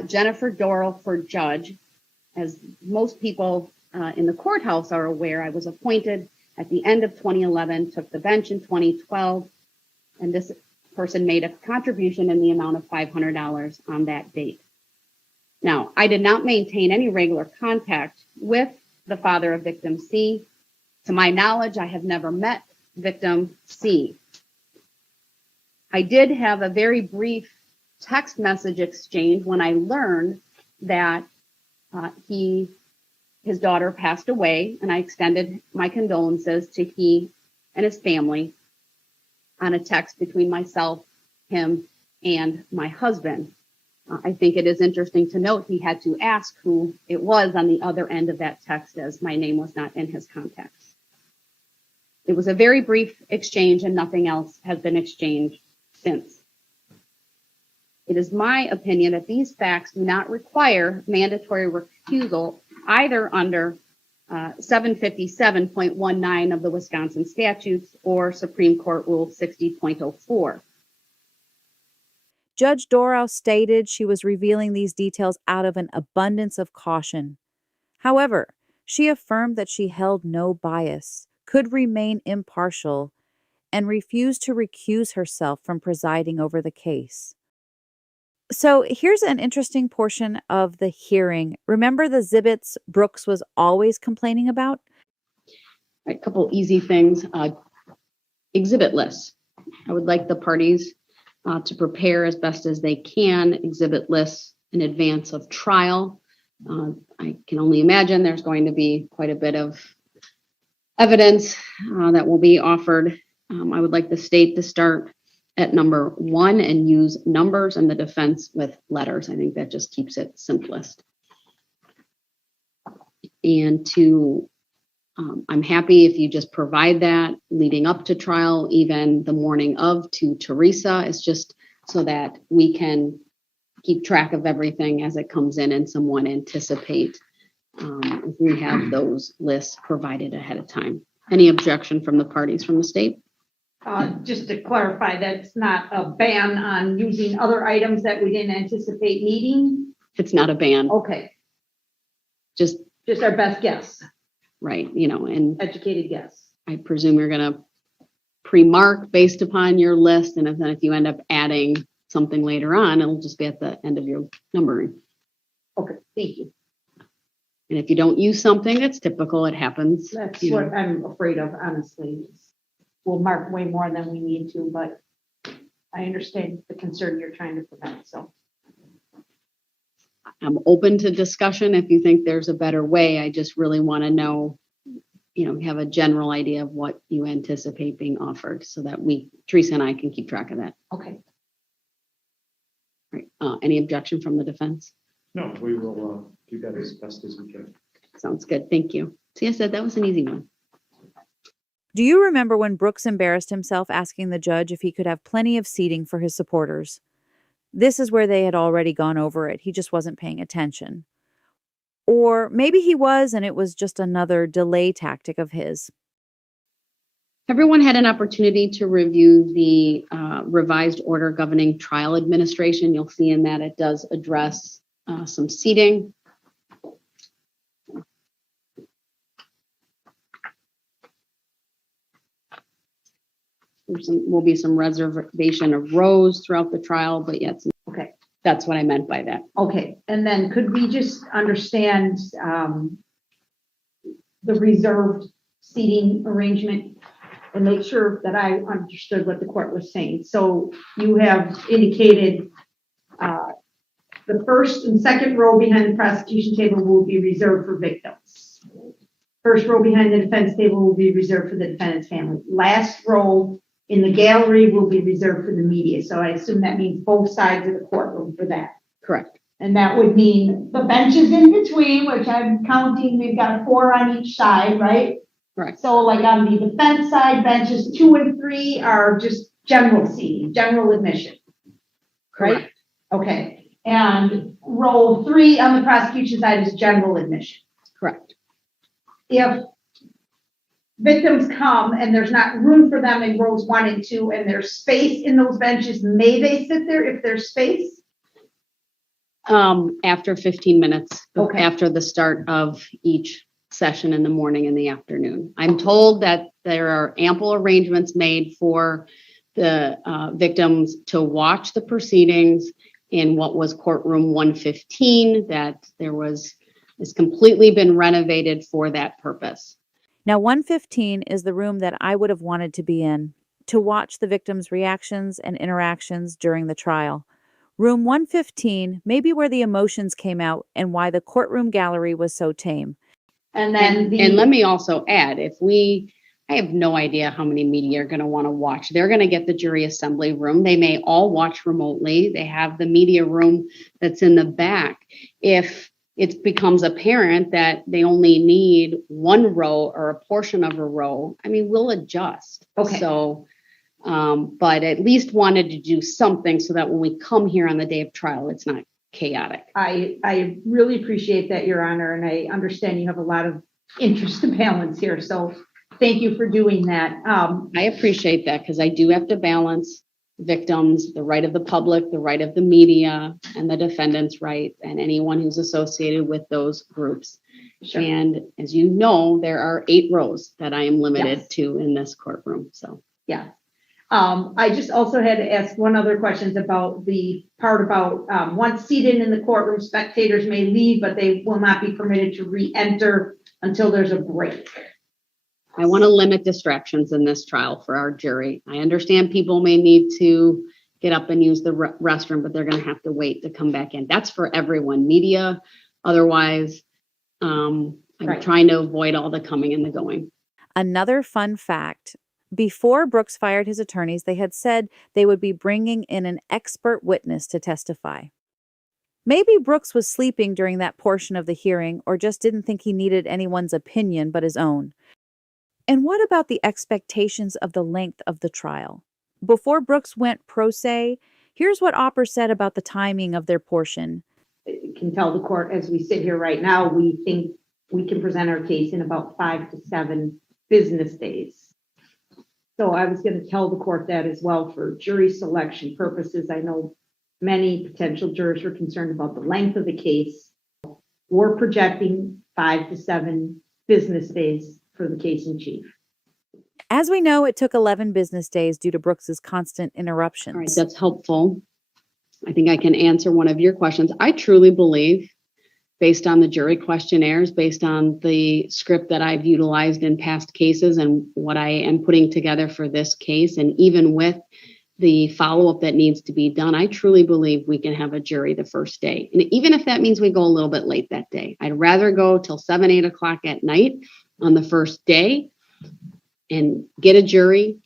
Jennifer Dorow for judge. As most people in the courthouse are aware, I was appointed at the end of 2011, took the bench in 2012, and this person made a contribution in the amount of $500 on that date. Now, I did not maintain any regular contact with the father of victim C. To my knowledge, I have never met victim C. I did have a very brief text message exchange when I learned that his daughter passed away, and I extended my condolences to he and his family on a text between myself, him, and my husband. I think it is interesting to note he had to ask who it was on the other end of that text, as my name was not in his contacts. It was a very brief exchange, and nothing else has been exchanged since. It is my opinion that these facts do not require mandatory recusal either under 757.19 of the Wisconsin statutes or Supreme Court Rule 60.04. Judge Dorow stated she was revealing these details out of an abundance of caution. However, she affirmed that she held no bias, could remain impartial, and refused to recuse herself from presiding over the case. So here's an interesting portion of the hearing. Remember the Zibits Brooks was always complaining about? A couple easy things. Exhibit lists. I would like the parties to prepare as best as they can exhibit lists in advance of trial. I can only imagine there's going to be quite a bit of evidence that will be offered. I would like the state to start at number 1 and use numbers and the defense with letters. I think that just keeps it simplest. And I'm happy if you just provide that leading up to trial, even the morning of, to Teresa. It's just so that we can keep track of everything as it comes in and someone anticipate if we have those lists provided ahead of time. Any objection from the parties from the state? Just to clarify, that's not a ban on using other items that we didn't anticipate needing? It's not a ban. Okay. Just our best guess. Right, and educated guess. I presume you're going to pre-mark based upon your list, and if you end up adding something later on, it'll just be at the end of your numbering. Okay, thank you. And if you don't use something, that's typical. It happens. That's what I'm afraid of, honestly. We'll mark way more than we need to, but I understand the concern you're trying to prevent. So I'm open to discussion if you think there's a better way. I just really want to know, have a general idea of what you anticipate being offered so that Teresa and I can keep track of that. Okay. Right. Any objection from the defense? No, we will do that as best as we can. Sounds good. Thank you. See, I said that was an easy one. Do you remember when Brooks embarrassed himself asking the judge if he could have plenty of seating for his supporters? This is where they had already gone over it. He just wasn't paying attention. Or maybe he was, and it was just another delay tactic of his. Everyone had an opportunity to review the revised order governing trial administration. You'll see in that it does address some seating. Will be some reservation of rows throughout the trial, but yet Okay. That's what I meant by that. Okay, and then could we just understand the reserved seating arrangement and make sure that I understood what the court was saying? So you have indicated the first and second row behind the prosecution table will be reserved for victims. First row behind the defense table will be reserved for the defendant's family. Last row in the gallery will be reserved for the media. So I assume that means both sides of the courtroom for that. Correct. And that would mean the benches in between, which I'm counting, we've got 4 on each side, right? Correct. So like on the defense side, benches 2 and 3 are just general seating, general admission. Right? Correct. Okay. And row 3 on the prosecution side is general admission. Correct. If victims come and there's not room for them in rows 1 and 2 and there's space in those benches, may they sit there if there's space? After 15 minutes, Okay. After the start of each session in the morning and the afternoon. I'm told that there are ample arrangements made for the victims to watch the proceedings in what was courtroom 115, that it's completely been renovated for that purpose. Now, 115 is the room that I would have wanted to be in to watch the victims' reactions and interactions during the trial. Room 115 may be where the emotions came out and why the courtroom gallery was so tame. And then and let me also add, I have no idea how many media are going to want to watch. They're going to get the jury assembly room. They may all watch remotely. They have the media room that's in the back. If it becomes apparent that they only need 1 row or a portion of a row, I mean, we'll adjust. Okay. So, but at least wanted to do something so that when we come here on the day of trial, it's not chaotic. I really appreciate that, Your Honor, and I understand you have a lot of interest to balance here. So thank you for doing that. I appreciate that because I do have to balance victims, the right of the public, the right of the media, and the defendant's right, and anyone who's associated with those groups. Sure. And as you know, there are 8 rows that I am limited Yes. to in this courtroom. So Yeah. I just also had to ask one other question about the part about once seated in the courtroom, spectators may leave, but they will not be permitted to re-enter until there's a break. I want to limit distractions in this trial for our jury. I understand people may need to get up and use the restroom, but they're going to have to wait to come back in. That's for everyone, media. Otherwise, I'm trying to avoid all the coming and the going. Another fun fact. Before Brooks fired his attorneys, they had said they would be bringing in an expert witness to testify. Maybe Brooks was sleeping during that portion of the hearing or just didn't think he needed anyone's opinion but his own. And what about the expectations of the length of the trial? Before Brooks went pro se, here's what Opper said about the timing of their portion. You can tell the court as we sit here right now, we think we can present our case in about 5 to 7 business days. So I was going to tell the court that as well for jury selection purposes. I know many potential jurors are concerned about the length of the case. We're projecting 5 to 7 business days for the case in chief. As we know, it took 11 business days due to Brooks's constant interruptions. All right, that's helpful. I think I can answer one of your questions. I truly believe, based on the jury questionnaires, based on the script that I've utilized in past cases and what I am putting together for this case, and even with the follow-up that needs to be done, I truly believe we can have a jury the first day. And even if that means we go a little bit late that day, I'd rather go till 7, 8 o'clock at night on the first day and get a jury.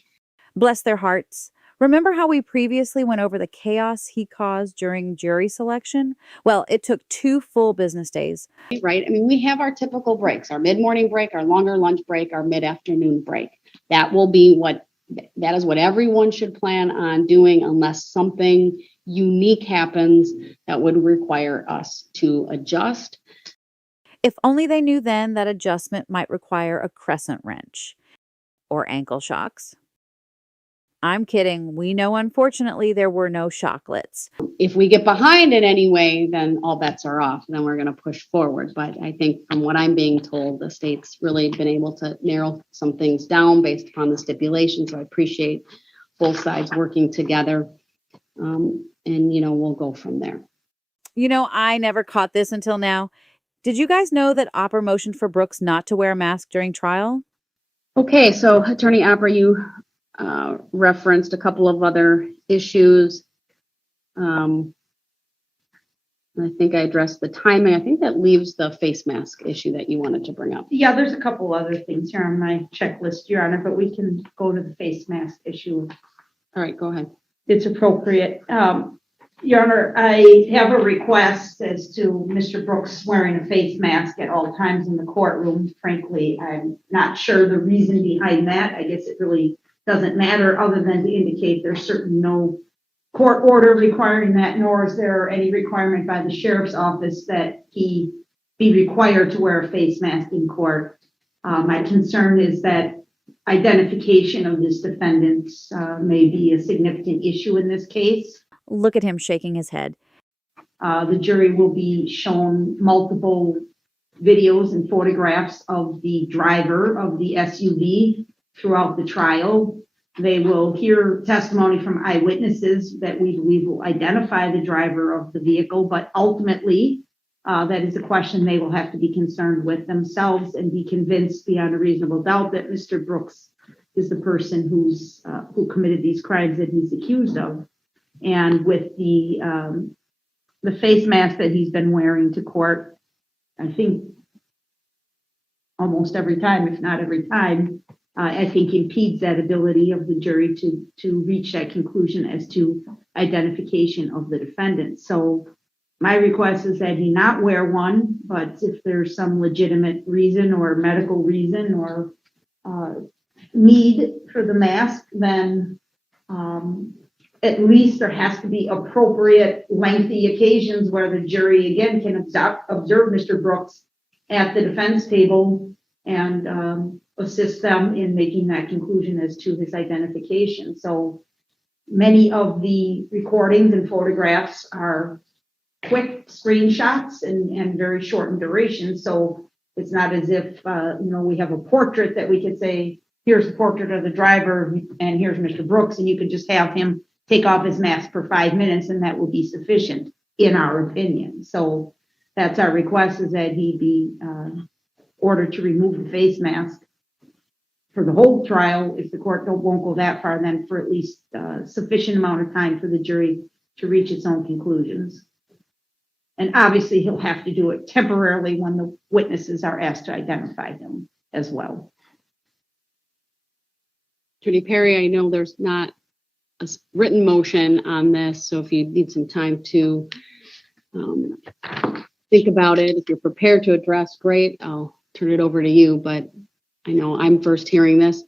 Bless their hearts. Remember how we previously went over the chaos he caused during jury selection? Well, it took 2 full business days. Right? I mean, we have our typical breaks, our mid-morning break, our longer lunch break, our mid-afternoon break. That is what everyone should plan on doing unless something unique happens that would require us to adjust. If only they knew then that adjustment might require a crescent wrench. or ankle shocks. I'm kidding. We know, unfortunately, there were no chocolates. If we get behind in any way, then all bets are off. Then we're going to push forward. But I think from what I'm being told, the state's really been able to narrow some things down based upon the stipulation. So I appreciate both sides working together. And, we'll go from there. I never caught this until now. Did you guys know that Opper motioned for Brooks not to wear a mask during trial? Okay, so Attorney Opper, you referenced a couple of other issues. I think I addressed the timing. I think that leaves the face mask issue that you wanted to bring up. Yeah, there's a couple other things here on my checklist, Your Honor, but we can go to the face mask issue. All right, go ahead. It's appropriate. Your Honor, I have a request as to Mr. Brooks wearing a face mask at all times in the courtroom. Frankly, I'm not sure the reason behind that. I guess it really doesn't matter other than to indicate there's certainly no court order requiring that, nor is there any requirement by the sheriff's office that he be required to wear a face mask in court. My concern is that identification of this defendant may be a significant issue in this case. Look at him shaking his head. The jury will be shown multiple videos and photographs of the driver of the SUV throughout the trial. They will hear testimony from eyewitnesses that we believe will identify the driver of the vehicle, but ultimately, that is a question they will have to be concerned with themselves and be convinced beyond a reasonable doubt that Mr. Brooks is the person who committed these crimes that he's accused of. And with the face mask that he's been wearing to court, I think almost every time, if not every time, I think impedes that ability of the jury to reach that conclusion as to identification of the defendant. So my request is that he not wear one, but if there's some legitimate reason or medical reason or need for the mask, then at least there has to be appropriate lengthy occasions where the jury again can observe Mr. Brooks at the defense table and assist them in making that conclusion as to his identification. So many of the recordings and photographs are quick screenshots and very short in duration. So it's not as if, we have a portrait that we could say, here's the portrait of the driver and here's Mr. Brooks, and you could just have him take off his mask for 5 minutes and that will be sufficient in our opinion. So that's our request, is that he be ordered to remove the face mask for the whole trial. If the court won't go that far, then for at least sufficient amount of time for the jury to reach its own conclusions. And obviously he'll have to do it temporarily when the witnesses are asked to identify him as well. Attorney Perry, I know there's not a written motion on this, so if you need some time to think about it, if you're prepared to address, great, I'll turn it over to you. But I know I'm first hearing this.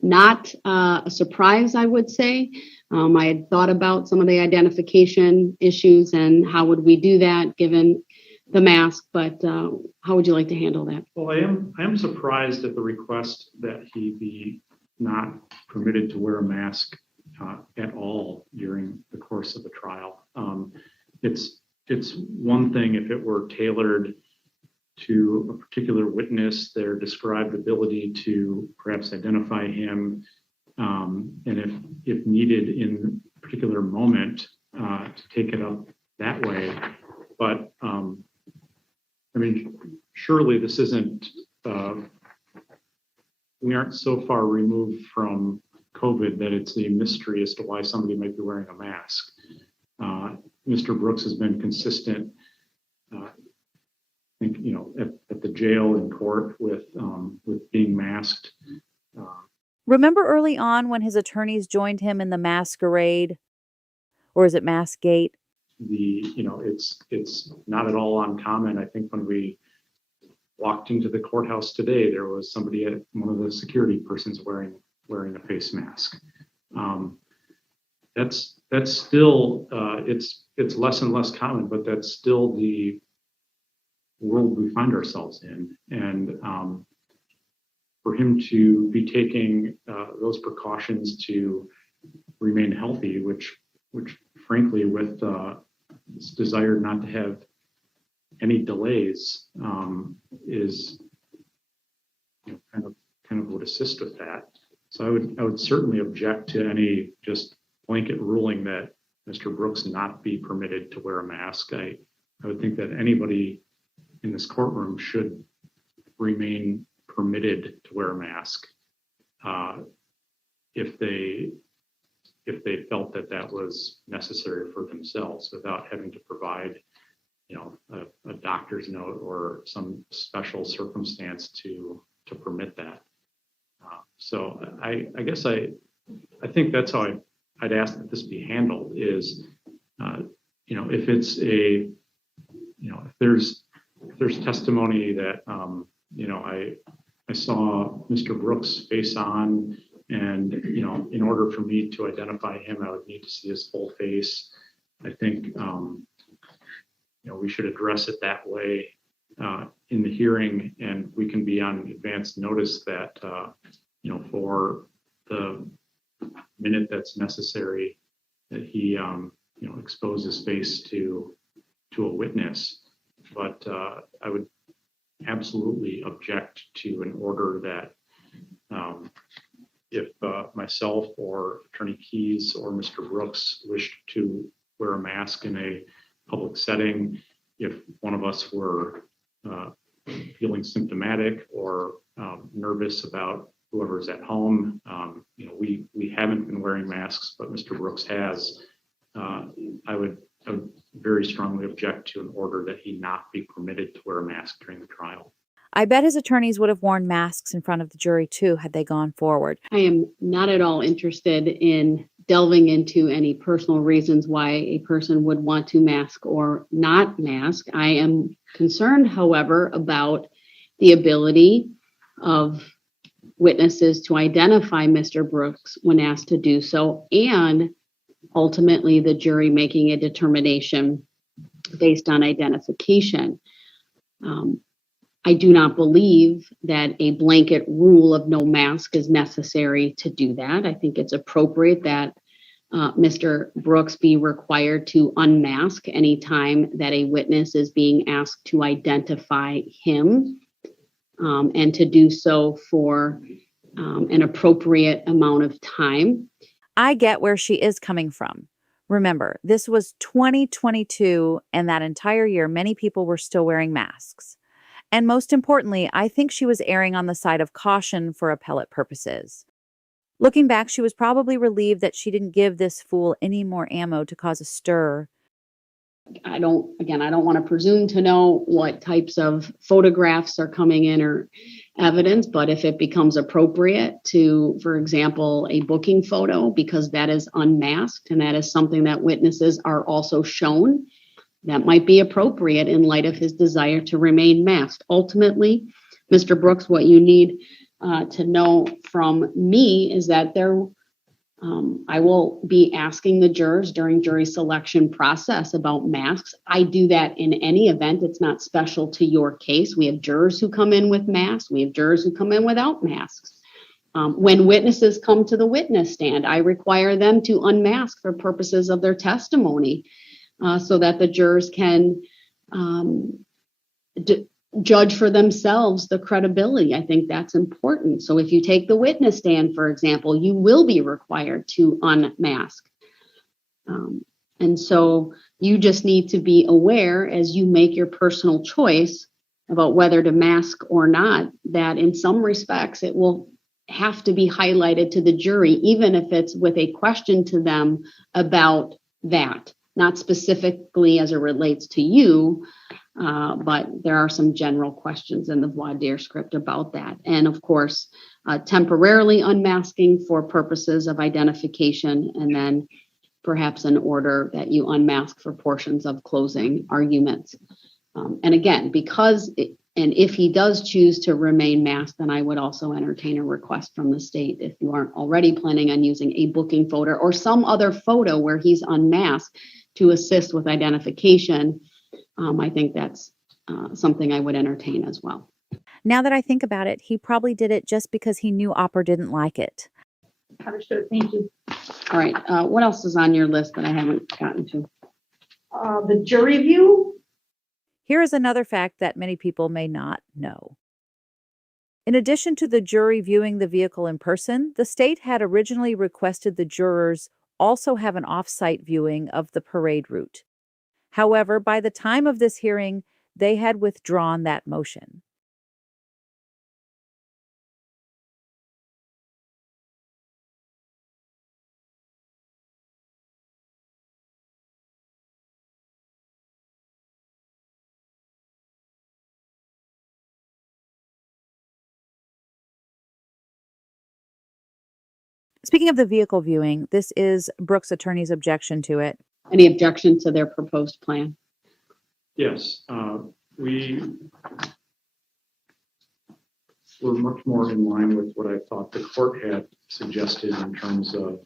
Not a surprise, I would say. I had thought about some of the identification issues and how would we do that given the mask, but how would you like to handle that? Well, I am surprised at the request that he be not permitted to wear a mask at all during the course of the trial. It's one thing if it were tailored to a particular witness, their described ability to perhaps identify him, and if needed in a particular moment, to take it up that way. But surely this isn't, we aren't so far removed from COVID that it's a mystery as to why somebody might be wearing a mask. Mr. Brooks has been consistent, I think, at the jail and court with being masked. Remember early on when his attorneys joined him in the masquerade, or is it Maskgate? It's not at all uncommon. I think when we walked into the courthouse today, there was somebody at one of the security persons wearing a face mask. That's still it's less and less common, but that's still the world we find ourselves in. And for him to be taking those precautions to remain healthy, which frankly, with this desire not to have any delays, is kind of would assist with that. So I would certainly object to any just blanket ruling that Mr. Brooks not be permitted to wear a mask. I would think that anybody in this courtroom should remain permitted to wear a mask if they felt that was necessary for themselves, without having to provide, a doctor's note or some special circumstance to permit that. So I guess I think that's how I'd ask that this be handled is, if it's if there's testimony that, I saw Mr. Brooks face on, and, in order for me to identify him, I would need to see his full face. I think, we should address it that way in the hearing, and we can be on advance notice that, for the minute that's necessary, that he, expose his face to a witness. But I would absolutely object to an order that if myself or Attorney Keyes or Mr. Brooks wished to wear a mask in a public setting, if one of us were feeling symptomatic or nervous about whoever's at home, we haven't been wearing masks, but Mr. Brooks has. I would very strongly object to an order that he not be permitted to wear a mask during the trial. I bet his attorneys would have worn masks in front of the jury too had they gone forward. I am not at all interested in delving into any personal reasons why a person would want to mask or not mask. I am concerned, however, about the ability of witnesses to identify Mr. Brooks when asked to do so, and ultimately the jury making a determination based on identification. I do not believe that a blanket rule of no mask is necessary to do that. I think it's appropriate that Mr. Brooks be required to unmask anytime that a witness is being asked to identify him, and to do so for an appropriate amount of time. I get where she is coming from. Remember, this was 2022, and that entire year, many people were still wearing masks. And most importantly, I think she was erring on the side of caution for appellate purposes. Looking back, she was probably relieved that she didn't give this fool any more ammo to cause a stir. I don't want to presume to know what types of photographs are coming in or evidence, but if it becomes appropriate to, for example, a booking photo, because that is unmasked and that is something that witnesses are also shown, that might be appropriate in light of his desire to remain masked. Ultimately, Mr. Brooks, what you need to know from me is that I will be asking the jurors during jury selection process about masks. I do that in any event. It's not special to your case. We have jurors who come in with masks. We have jurors who come in without masks. When witnesses come to the witness stand, I require them to unmask for purposes of their testimony, so that the jurors can judge for themselves the credibility. I think that's important. So if you take the witness stand, for example, you will be required to unmask. And so you just need to be aware as you make your personal choice about whether to mask or not, that in some respects it will have to be highlighted to the jury, even if it's with a question to them about that. Not specifically as it relates to you, but there are some general questions in the voir dire script about that. And of course, temporarily unmasking for purposes of identification, and then perhaps an order that you unmask for portions of closing arguments. And again, and if he does choose to remain masked, then I would also entertain a request from the state, if you aren't already planning on using a booking photo or some other photo where he's unmasked, to assist with identification. I think that's something I would entertain as well. Now that I think about it, he probably did it just because he knew Opper didn't like it. Understood. Thank you. All right. What else is on your list that I haven't gotten to? The jury view. Here is another fact that many people may not know. In addition to the jury viewing the vehicle in person, the state had originally requested the jurors also have an off-site viewing of the parade route. However, by the time of this hearing, they had withdrawn that motion. Speaking of the vehicle viewing, this is Brooks' attorney's objection to it. Any objection to their proposed plan? Yes, we were much more in line with what I thought the court had suggested in terms of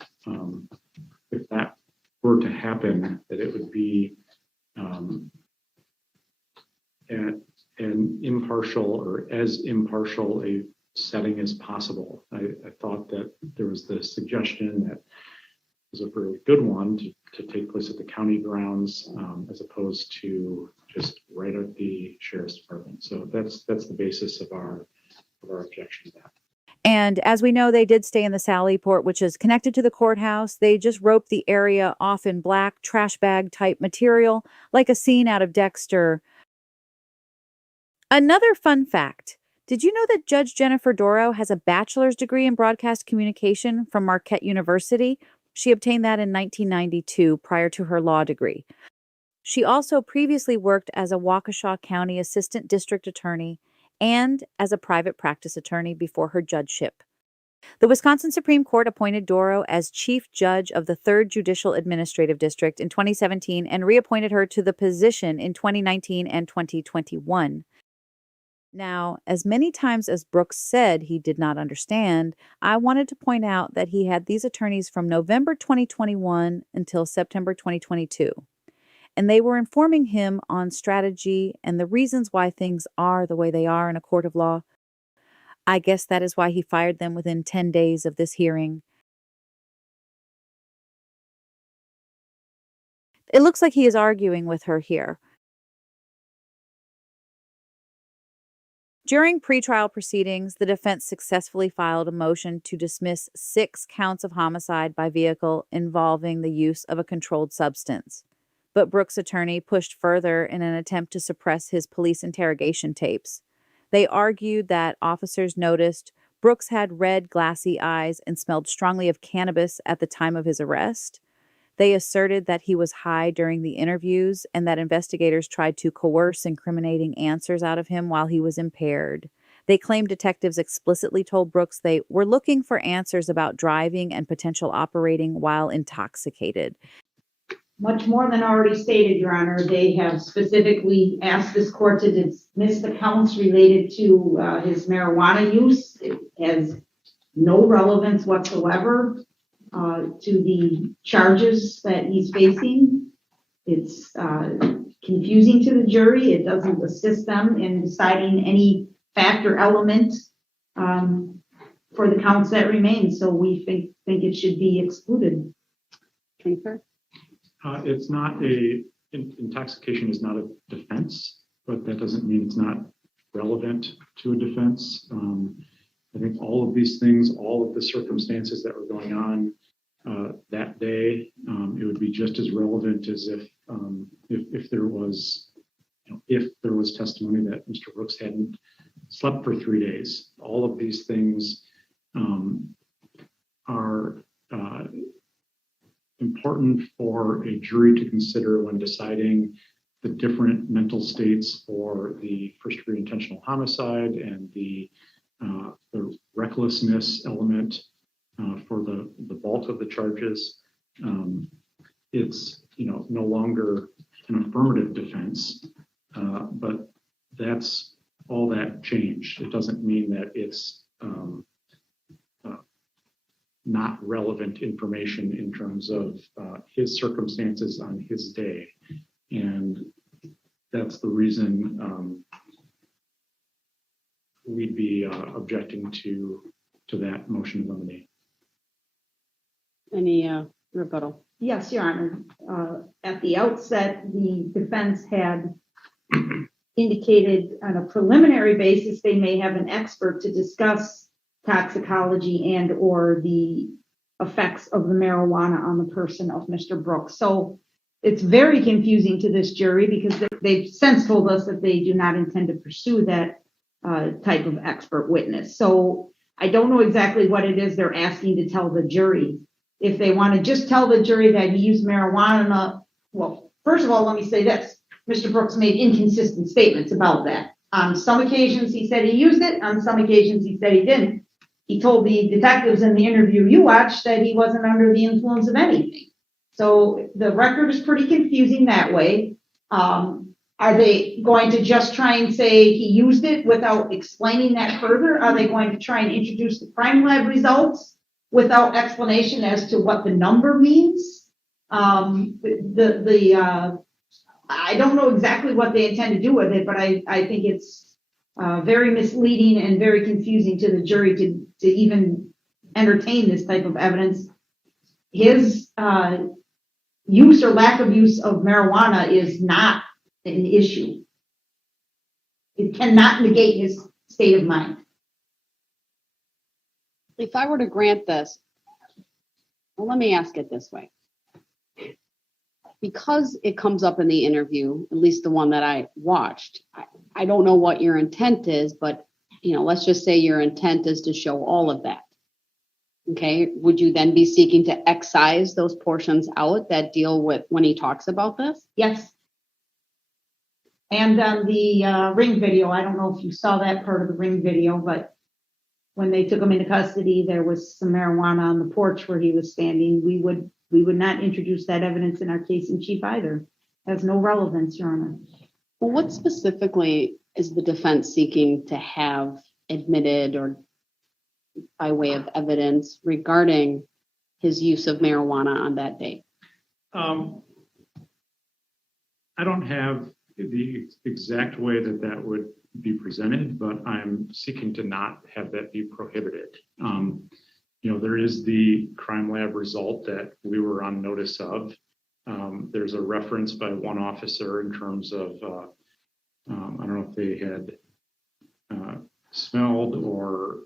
if that were to happen, that it would be at an impartial or as impartial a setting as possible. I thought that there was the suggestion that was a really good one to take place at the county grounds as opposed to just right at the sheriff's department. So that's the basis of our objection to that. And as we know, they did stay in the Sally Port, which is connected to the courthouse. They just roped the area off in black trash bag type material, like a scene out of Dexter. Another fun fact. Did you know that Judge Jennifer Dorow has a bachelor's degree in broadcast communication from Marquette University? She obtained that in 1992 prior to her law degree. She also previously worked as a Waukesha County Assistant District Attorney and as a private practice attorney before her judgeship. The Wisconsin Supreme Court appointed Dorow as Chief Judge of the 3rd Judicial Administrative District in 2017 and reappointed her to the position in 2019 and 2021. Now, as many times as Brooks said he did not understand, I wanted to point out that he had these attorneys from November 2021 until September 2022. And they were informing him on strategy and the reasons why things are the way they are in a court of law. I guess that is why he fired them within 10 days of this hearing. It looks like he is arguing with her here. During pretrial proceedings, the defense successfully filed a motion to dismiss 6 counts of homicide by vehicle involving the use of a controlled substance. But Brooks' attorney pushed further in an attempt to suppress his police interrogation tapes. They argued that officers noticed Brooks had red, glassy eyes and smelled strongly of cannabis at the time of his arrest. They asserted that he was high during the interviews and that investigators tried to coerce incriminating answers out of him while he was impaired. They claimed detectives explicitly told Brooks they were looking for answers about driving and potential operating while intoxicated. Much more than already stated, Your Honor, they have specifically asked this court to dismiss the counts related to his marijuana use. It has no relevance whatsoever to the charges that he's facing. It's confusing to the jury. It doesn't assist them in deciding any fact or element for the counts that remain. So we think it should be excluded. It's not intoxication is not a defense, but that doesn't mean it's not relevant to a defense. I think all of these things, all of the circumstances that were going on that day, it would be just as relevant as if there was, if there was testimony that Mr. Brooks hadn't slept for 3 days. All of these things are important for a jury to consider when deciding the different mental states for the first-degree intentional homicide and the recklessness element for the bulk of the charges. It's no longer an affirmative defense, but that's all that changed. It doesn't mean that it's not relevant information in terms of his circumstances on his day. And that's the reason we'd be objecting to that motion to eliminate. Any rebuttal? Yes, Your Honor. At the outset, the defense had indicated on a preliminary basis they may have an expert to discuss toxicology and or the effects of the marijuana on the person of Mr. Brooks. So it's very confusing to this jury because they've since told us that they do not intend to pursue that type of expert witness. So I don't know exactly what it is they're asking to tell the jury. If they want to just tell the jury that he used marijuana, well, first of all, let me say this. Mr. Brooks made inconsistent statements about that. On some occasions, he said he used it. On some occasions, he said he didn't. He told the detectives in the interview you watched that he wasn't under the influence of anything. So the record is pretty confusing that way. Are they going to just try and say he used it without explaining that further? Are they going to try and introduce the crime lab results without explanation as to what the number means? I don't know exactly what they intend to do with it, but I think it's very misleading and very confusing to the jury to even entertain this type of evidence. His use or lack of use of marijuana is not an issue. It cannot negate his state of mind. If I were to grant this, well, let me ask it this way. Because it comes up in the interview, at least the one that I watched, I don't know what your intent is, but let's just say your intent is to show all of that. Okay, would you then be seeking to excise those portions out that deal with when he talks about this? Yes. And on the ring video, I don't know if you saw that part of the ring video, but when they took him into custody, there was some marijuana on the porch where he was standing. We would not introduce that evidence in our case in chief either. It has no relevance, Your Honor. Well, what specifically is the defense seeking to have admitted or by way of evidence regarding his use of marijuana on that day? I don't have the exact way that would be presented, but I'm seeking to not have that be prohibited. There is the crime lab result that we were on notice of. There's a reference by one officer in terms of, I don't know if they had smelled or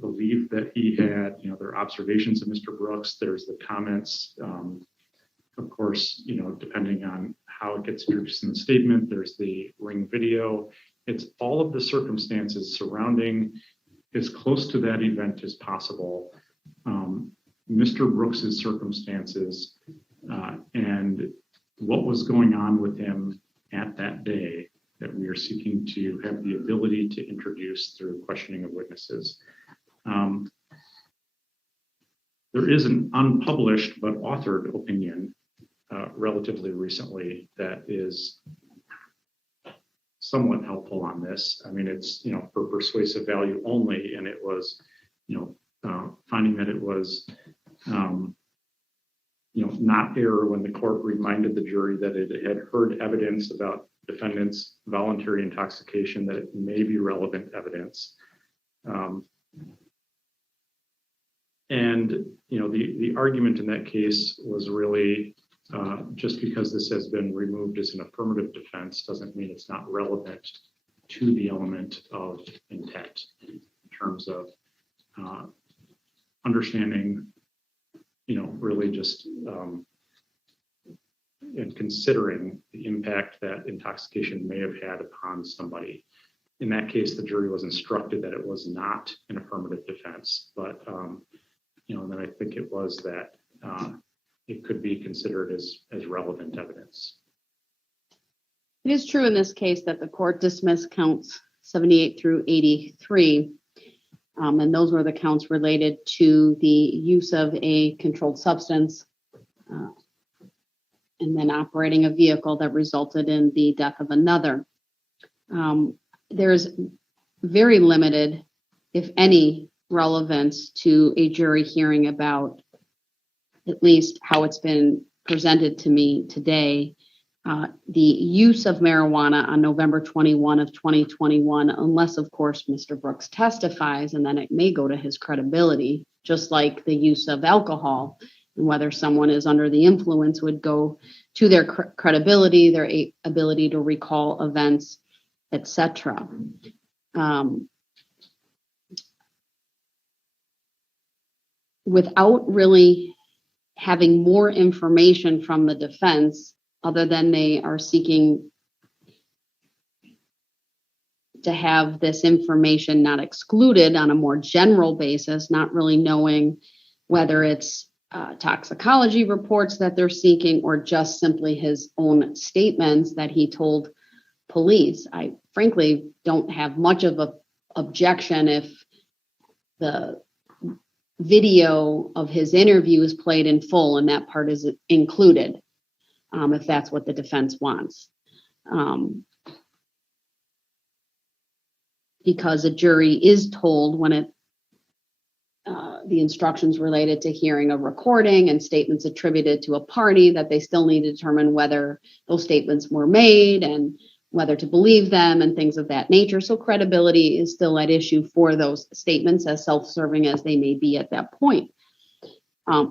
believed that he had, their observations of Mr. Brooks. There's the comments, of course, depending on how it gets introduced in the statement. There's the ring video. It's all of the circumstances surrounding as close to that event as possible. Mr. Brooks's circumstances and what was going on with him at that day that we are seeking to have the ability to introduce through questioning of witnesses. There is an unpublished but authored opinion relatively recently that is somewhat helpful on this. I mean, it's, for persuasive value only, and it was, finding that it was, not error when the court reminded the jury that it had heard evidence about defendant's voluntary intoxication, that it may be relevant evidence. And, the argument in that case was really just because this has been removed as an affirmative defense doesn't mean it's not relevant to the element of intent in terms of understanding, really just and considering the impact that intoxication may have had upon somebody. In that case, the jury was instructed that it was not an affirmative defense, but then I think it was that it could be considered as relevant evidence. It is true in this case that the court dismissed counts 78 through 83, and those were the counts related to the use of a controlled substance and then operating a vehicle that resulted in the death of another. There's very limited, if any, relevance to a jury hearing about at least how it's been presented to me today the use of marijuana on November 21 of 2021, unless, of course, Mr. Brooks testifies, and then it may go to his credibility, just like the use of alcohol and whether someone is under the influence would go to their credibility, their ability to recall events, etc. Without really having more information from the defense, other than they are seeking to have this information not excluded on a more general basis, not really knowing whether it's toxicology reports that they're seeking or just simply his own statements that he told police. I frankly don't have much of an objection if the video of his interview is played in full and that part is included, if that's what the defense wants. Because a jury is told when the instructions related to hearing a recording and statements attributed to a party that they still need to determine whether those statements were made and whether to believe them and things of that nature. So credibility is still at issue for those statements, as self-serving as they may be at that point.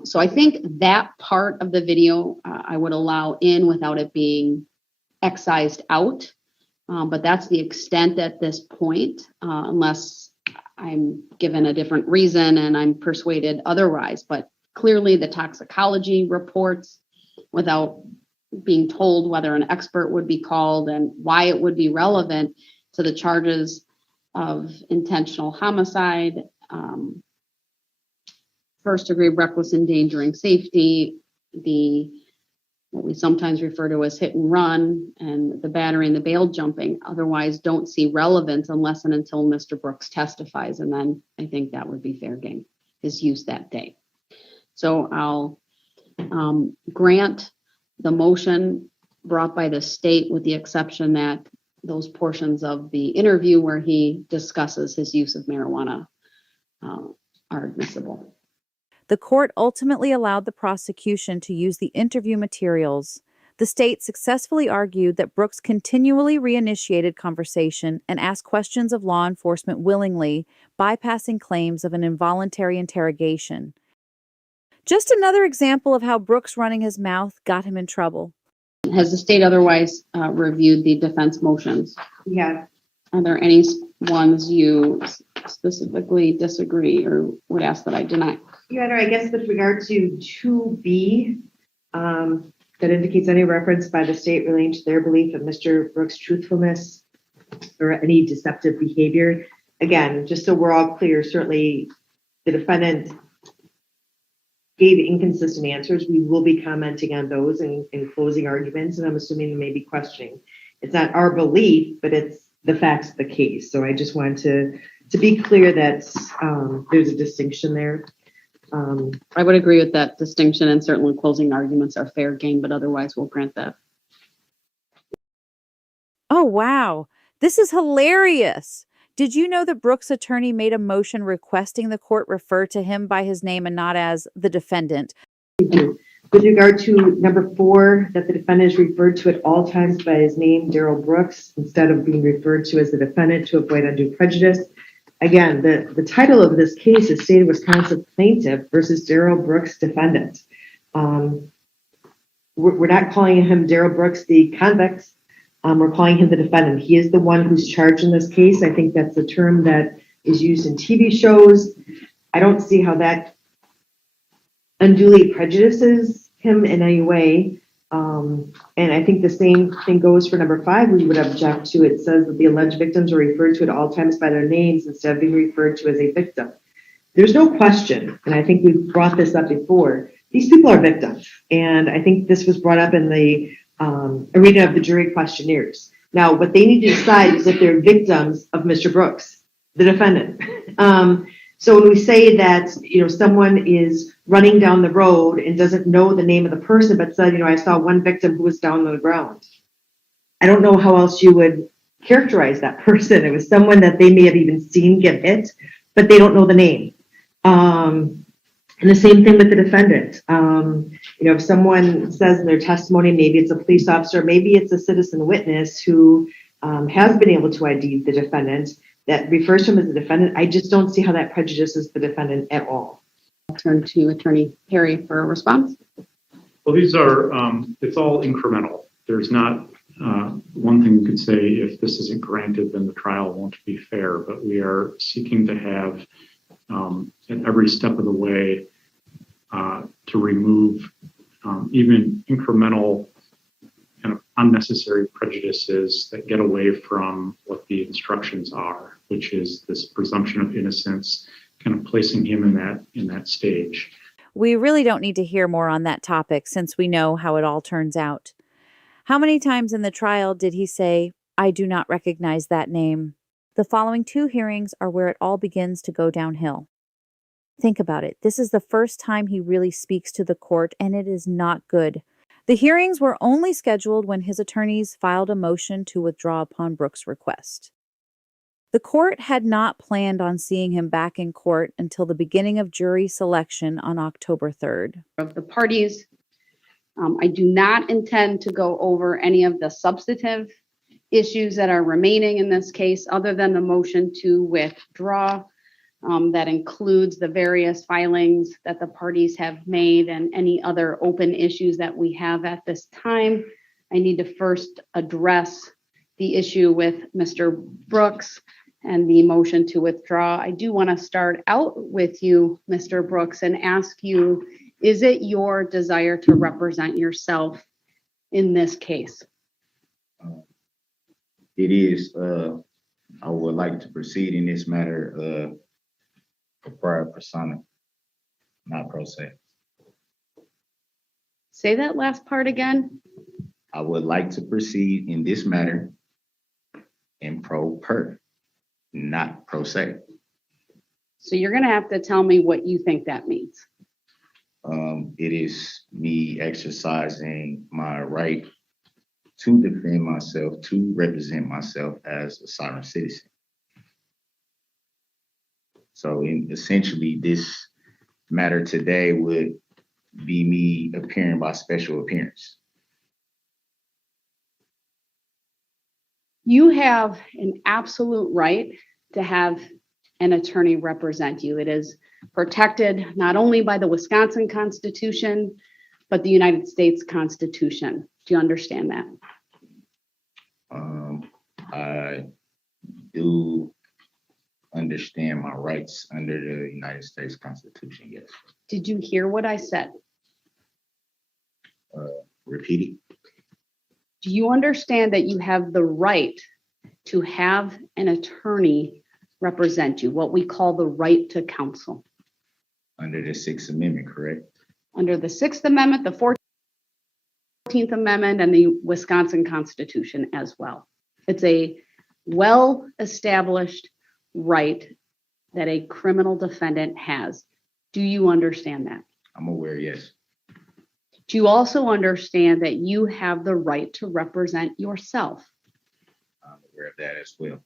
So I think that part of the video I would allow in without it being excised out. But that's the extent at this point, unless I'm given a different reason and I'm persuaded otherwise. But clearly the toxicology reports, without being told whether an expert would be called and why it would be relevant to the charges of intentional homicide, first degree reckless endangering safety, what we sometimes refer to as hit and run, and the battery and the bail jumping, otherwise don't see relevance unless and until Mr. Brooks testifies. And then I think that would be fair game, his use that day. So I'll grant the motion brought by the state with the exception that those portions of the interview where he discusses his use of marijuana are admissible. The court ultimately allowed the prosecution to use the interview materials. The state successfully argued that Brooks continually reinitiated conversation and asked questions of law enforcement willingly, bypassing claims of an involuntary interrogation. Just another example of how Brooks running his mouth got him in trouble. Has the state otherwise reviewed the defense motions? Yeah. Are there any ones you specifically disagree or would ask that I deny? Your Honor, I guess with regard to 2B, that indicates any reference by the state relating to their belief of Mr. Brooks' truthfulness or any deceptive behavior. Again, just so we're all clear, certainly the defendant gave inconsistent answers. We will be commenting on those in closing arguments, and I'm assuming there may be questioning. It's not our belief, but it's the facts of the case. So I just want to be clear that there's a distinction there. I would agree with that distinction, and certainly closing arguments are fair game, but otherwise we'll grant that. Oh, wow. This is hilarious. Did you know that Brooks' attorney made a motion requesting the court refer to him by his name and not as the defendant? With regard to number 4, that the defendant is referred to at all times by his name, Darrell Brooks, instead of being referred to as the defendant to avoid undue prejudice. Again, the title of this case is State of Wisconsin Plaintiff versus Darrell Brooks Defendant. We're not calling him Darrell Brooks the convict. We're calling him the defendant. He is the one who's charged in this case. I think that's a term that is used in TV shows. I don't see how that unduly prejudices him in any way. And I think the same thing goes for number 5, we would object to. It says that the alleged victims are referred to at all times by their names instead of being referred to as a victim. There's no question, and I think we've brought this up before, these people are victims. And I think this was brought up in the arena of the jury questionnaires. Now, what they need to decide is if they're victims of Mr. Brooks, the defendant. So when we say that, someone is running down the road and doesn't know the name of the person, but said, I saw one victim who was down on the ground. I don't know how else you would characterize that person. It was someone that they may have even seen get hit, but they don't know the name. And the same thing with the defendant. If someone says in their testimony, maybe it's a police officer, maybe it's a citizen witness who has been able to ID the defendant that refers to him as a defendant, I just don't see how that prejudices the defendant at all. I'll turn to Attorney Perry for a response. Well, these are, it's all incremental. There's not one thing you could say, if this isn't granted, then the trial won't be fair, but we are seeking to have at every step of the way to remove even incremental kind of unnecessary prejudices that get away from what the instructions are, which is this presumption of innocence, kind of placing him in that stage. We really don't need to hear more on that topic since we know how it all turns out. How many times in the trial did he say, "I do not recognize that name"? The following 2 hearings are where it all begins to go downhill. Think about it. This is the first time he really speaks to the court, and it is not good. The hearings were only scheduled when his attorneys filed a motion to withdraw upon Brooks' request. The court had not planned on seeing him back in court until the beginning of jury selection on October 3rd. Of the parties, I do not intend to go over any of the substantive issues that are remaining in this case, other than the motion to withdraw. That includes the various filings that the parties have made and any other open issues that we have at this time. I need to first address the issue with Mr. Brooks and the motion to withdraw. I do want to start out with you, Mr. Brooks, and ask you, is it your desire to represent yourself in this case? It is. I would like to proceed in this matter for prior persona, not pro se. Say that last part again. I would like to proceed in this matter in pro per, not pro se. So you're going to have to tell me what you think that means. It is me exercising my right to defend myself, to represent myself as a sovereign citizen. So essentially, this matter today would be me appearing by special appearance. You have an absolute right to have an attorney represent you. It is protected not only by the Wisconsin Constitution, but the United States Constitution. Do you understand that? I do understand my rights under the United States Constitution, yes. Did you hear what I said? Repeat it. Do you understand that you have the right to have an attorney represent you, what we call the right to counsel? Under the 6th Amendment, correct? Under the 6th Amendment, the 14th Amendment, and the Wisconsin Constitution as well. It's a well-established right that a criminal defendant has. Do you understand that? I'm aware, yes. Do you also understand that you have the right to represent yourself? I'm aware of that as well.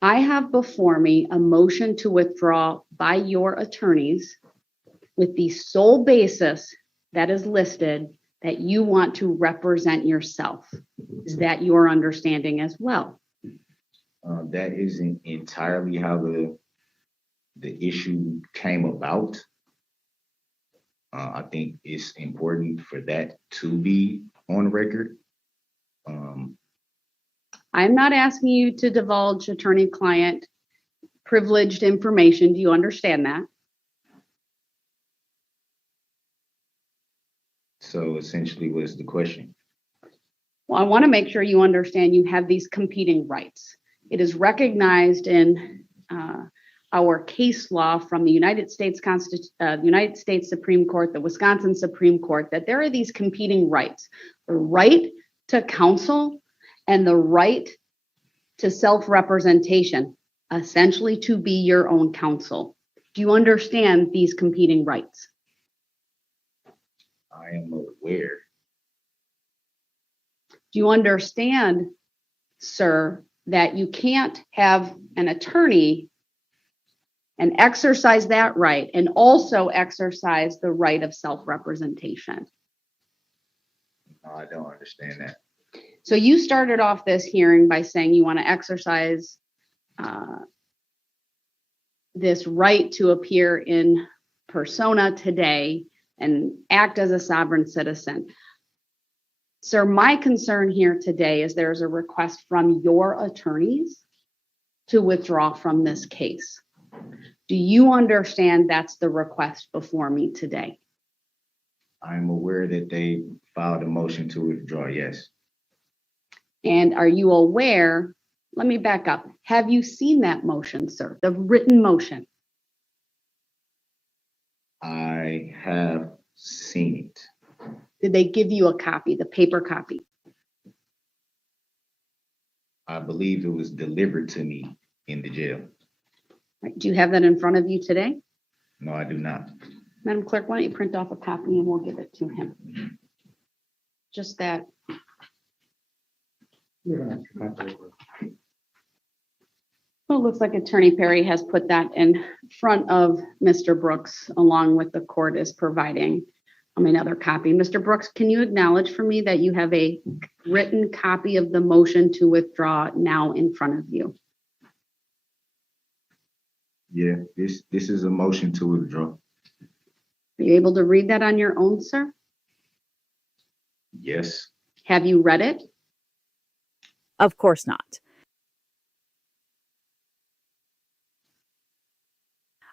I have before me a motion to withdraw by your attorneys with the sole basis that is listed that you want to represent yourself. Is that your understanding as well? That isn't entirely how the issue came about. I think it's important for that to be on record. I'm not asking you to divulge attorney-client privileged information. Do you understand that? So essentially, what is the question? Well, I want to make sure you understand you have these competing rights. It is recognized in our case law from the United States Supreme Court, the Wisconsin Supreme Court, that there are these competing rights: the right to counsel and the right to self-representation, essentially to be your own counsel. Do you understand these competing rights? I am aware. Do you understand, sir, that you can't have an attorney and exercise that right and also exercise the right of self-representation. No, I don't understand that. So you started off this hearing by saying you want to exercise this right to appear in persona today and act as a sovereign citizen. Sir, my concern here today is there's a request from your attorneys to withdraw from this case. Do you understand that's the request before me today? I'm aware that they filed a motion to withdraw, yes. And are you aware, let me back up. Have you seen that motion, sir? The written motion? I have seen it. Did they give you a copy, the paper copy? I believe it was delivered to me in the jail. Right. Do you have that in front of you today? No, I do not. Madam Clerk, why don't you print off a copy and we'll give it to him? Just that. Well, it looks like Attorney Perry has put that in front of Mr. Brooks along with the court is providing another copy. Mr. Brooks, can you acknowledge for me that you have a written copy of the motion to withdraw now in front of you? Yeah, this is a motion to withdraw. Are you able to read that on your own, sir? Yes. Have you read it? Of course not.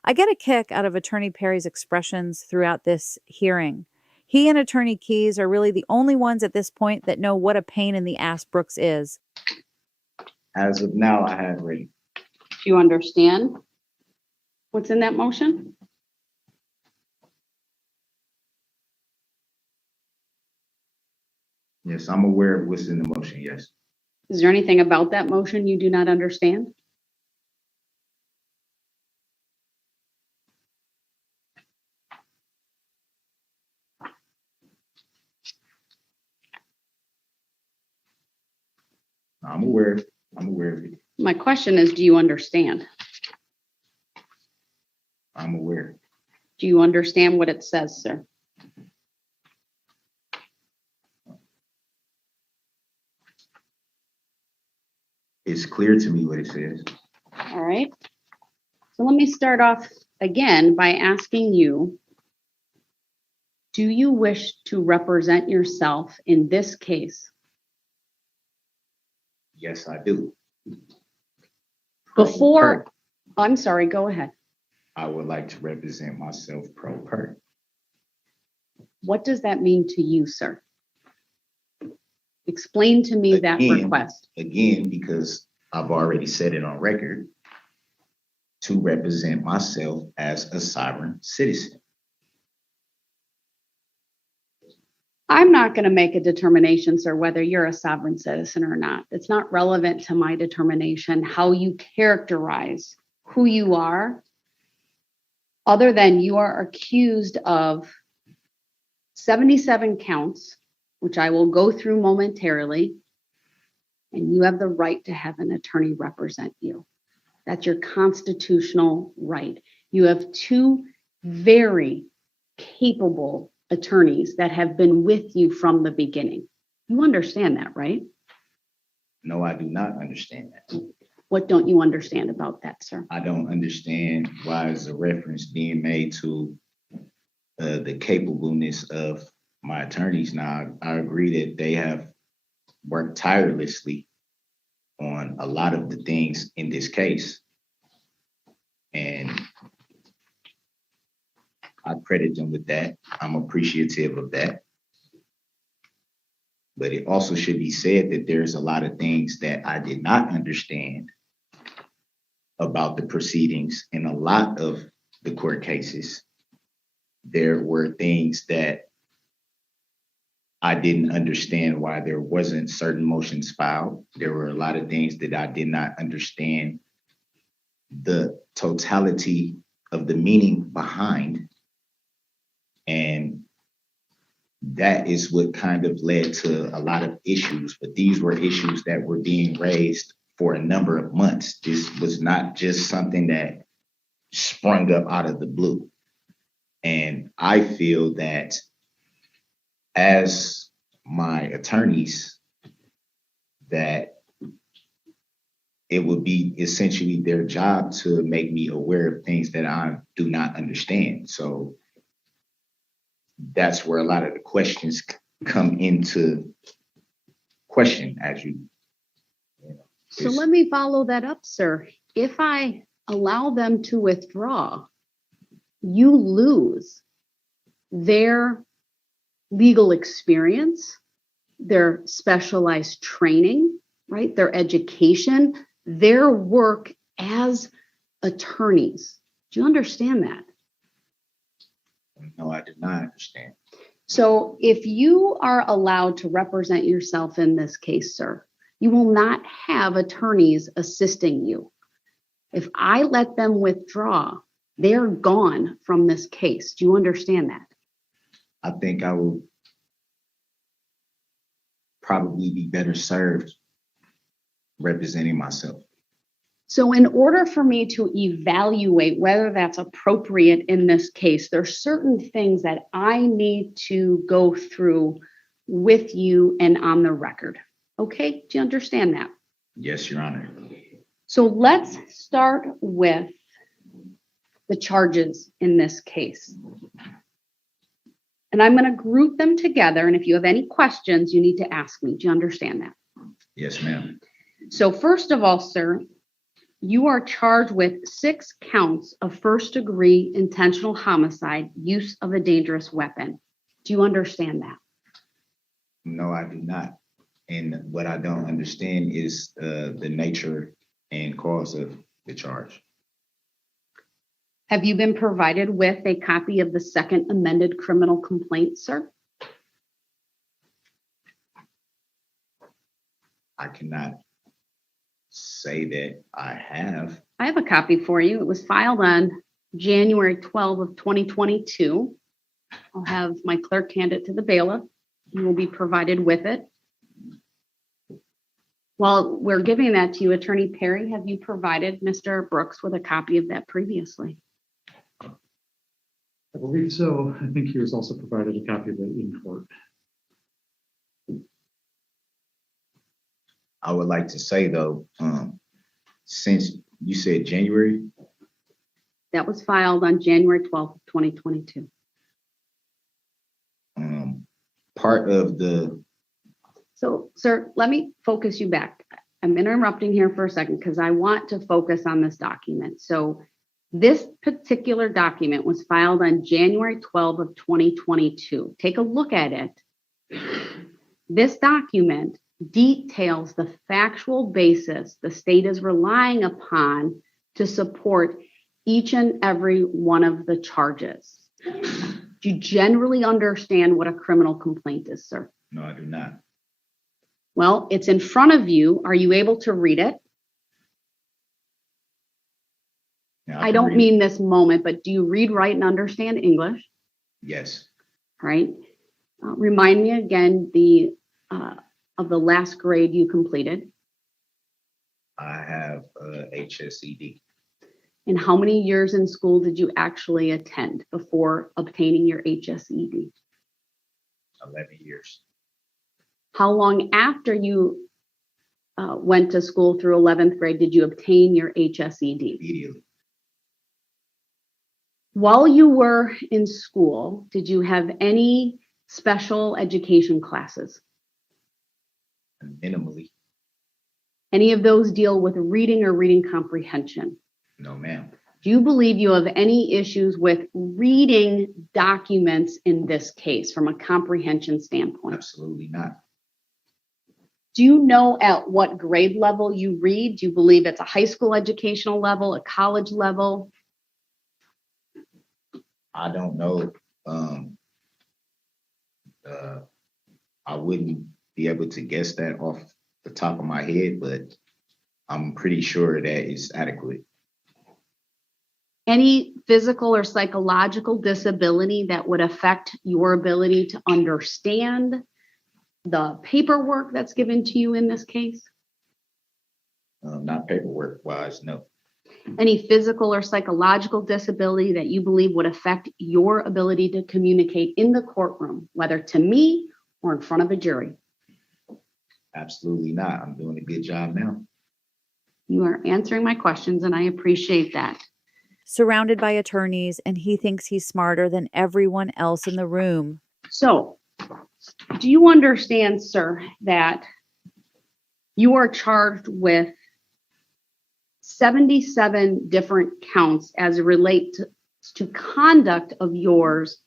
I get a kick out of Attorney Perry's expressions throughout this hearing. He and Attorney Keyes are really the only ones at this point that know what a pain in the ass Brooks is. As of now, I have read it. Do you understand what's in that motion? Yes, I'm aware of what's in the motion, yes. Is there anything about that motion you do not understand? I'm aware of it. My question is, do you understand? I'm aware. Do you understand what it says, sir? It's clear to me what it says. All right. So let me start off again by asking you, do you wish to represent yourself in this case? Yes, I do. Before, I'm sorry, go ahead. I would like to represent myself pro per. What does that mean to you, sir? Explain to me that request. Again, because I've already said it on record, to represent myself as a sovereign citizen. I'm not going to make a determination, sir, whether you're a sovereign citizen or not. It's not relevant to my determination how you characterize who you are, other than you are accused of 77 counts, which I will go through momentarily, and you have the right to have an attorney represent you. That's your constitutional right. You have two very capable attorneys that have been with you from the beginning. You understand that, right? No, I do not understand that. What don't you understand about that, sir? I don't understand why is a reference being made to the capableness of my attorneys. Now, I agree that they have worked tirelessly on a lot of the things in this case. And I credit them with that. I'm appreciative of that. But it also should be said that there's a lot of things that I did not understand about the proceedings in a lot of the court cases. There were things that I didn't understand why there wasn't certain motions filed. There were a lot of things that I did not understand the totality of the meaning behind. And that is what kind of led to a lot of issues. But these were issues that were being raised for a number of months. This was not just something that sprung up out of the blue. And I feel that as my attorneys, that it would be essentially their job to make me aware of things that I do not understand. So that's where a lot of the questions come into question as you know. So let me follow that up, sir. If I allow them to withdraw, you lose their legal experience, their specialized training, right? Their education, their work as attorneys. Do you understand that? No, I do not understand. So if you are allowed to represent yourself in this case, sir, you will not have attorneys assisting you. If I let them withdraw, they're gone from this case. Do you understand that? I think I will probably be better served representing myself. So in order for me to evaluate whether that's appropriate in this case, there's certain things that I need to go through with you and on the record. Okay, do you understand that? Yes, Your Honor. So let's start with the charges in this case. And I'm going to group them together. And if you have any questions, you need to ask me. Do you understand that? Yes, ma'am. So first of all, sir, you are charged with 6 counts of first-degree intentional homicide, use of a dangerous weapon. Do you understand that? No, I do not. And what I don't understand is the nature and cause of the charge. Have you been provided with a copy of the second amended criminal complaint, sir? I cannot say that I have. I have a copy for you. It was filed on January 12 of 2022. I'll have my clerk hand it to the bailiff. You will be provided with it. While we're giving that to you, Attorney Perry, have you provided Mr. Brooks with a copy of that previously? I believe so. I think he was also provided a copy of it in court. I would like to say though, since you said January. That was filed on January 12th, 2022. Part of the. So, sir, let me focus you back. I'm interrupting here for a second because I want to focus on this document. So this particular document was filed on January 12th of 2022. Take a look at it. This document details the factual basis the state is relying upon to support each and every one of the charges. Do you generally understand what a criminal complaint is, sir? No, I do not. Well, it's in front of you. Are you able to read it? Yeah, I don't mean this moment, but do you read, write, and understand English? Yes. All right. Remind me again of the last grade you completed. I have HSED. And how many years in school did you actually attend before obtaining your HSED? 11 years. How long after you went to school through 11th grade did you obtain your HSED? Immediately. While you were in school, did you have any special education classes? Minimally. Any of those deal with reading or reading comprehension? No, ma'am. Do you believe you have any issues with reading documents in this case from a comprehension standpoint? Absolutely not. Do you know at what grade level you read? Do you believe it's a high school educational level, a college level? I don't know. I wouldn't be able to guess that off the top of my head, but I'm pretty sure that it's adequate. Any physical or psychological disability that would affect your ability to understand the paperwork that's given to you in this case? Not paperwork wise, no. Any physical or psychological disability that you believe would affect your ability to communicate in the courtroom, whether to me or in front of a jury? Absolutely not. I'm doing a good job now. You are answering my questions, and I appreciate that. Surrounded by attorneys, and he thinks he's smarter than everyone else in the room. So, do you understand, sir, that you are charged with 77 different counts as it relates to conduct of yours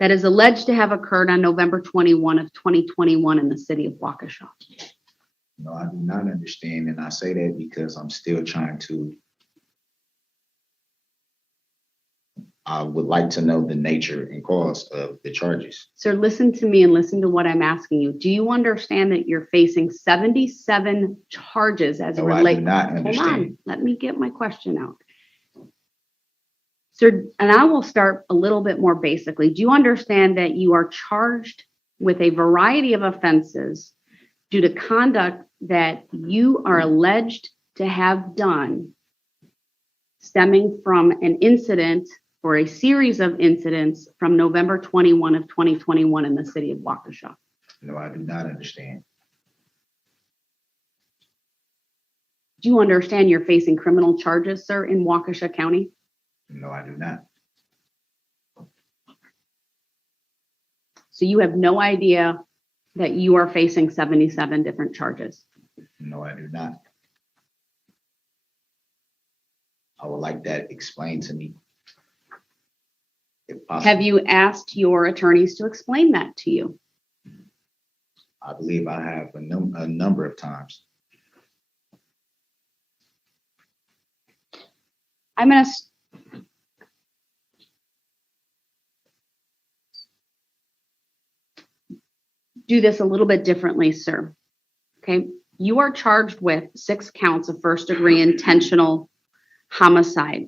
that is alleged to have occurred on November 21 of 2021 in the city of Waukesha? No, I do not understand, and I say that because I'm still trying to. I would like to know the nature and cause of the charges. Sir, listen to me and listen to what I'm asking you. Do you understand that you're facing 77 charges as it relates? I do not understand. Hold on, let me get my question out. Sir, and I will start a little bit more basically. Do you understand that you are charged with a variety of offenses due to conduct that you are alleged to have done stemming from an incident or a series of incidents from November 21 of 2021 in the city of Waukesha? No, I do not understand. Do you understand you're facing criminal charges, sir, in Waukesha County? No, I do not. So you have no idea that you are facing 77 different charges? No, I do not. I would like that explained to me, if possible. Have you asked your attorneys to explain that to you? I believe I have a number of times. I'm going to do this a little bit differently, sir. Okay. You are charged with 6 counts of first-degree intentional homicide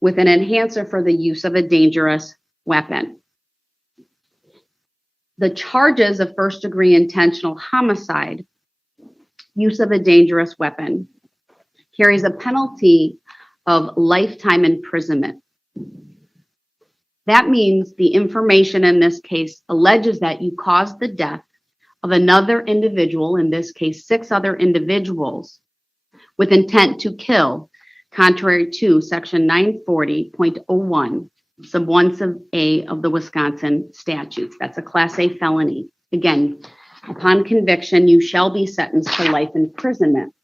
with an enhancer for the use of a dangerous weapon. The charges of first-degree intentional homicide, use of a dangerous weapon, carries a penalty of lifetime imprisonment. That means the information in this case alleges that you caused the death of another individual, in this case 6 other individuals, with intent to kill, contrary to section 940.01, sub 1 sub A of the Wisconsin statutes. That's a class A felony. Again, upon conviction, you shall be sentenced to life imprisonment.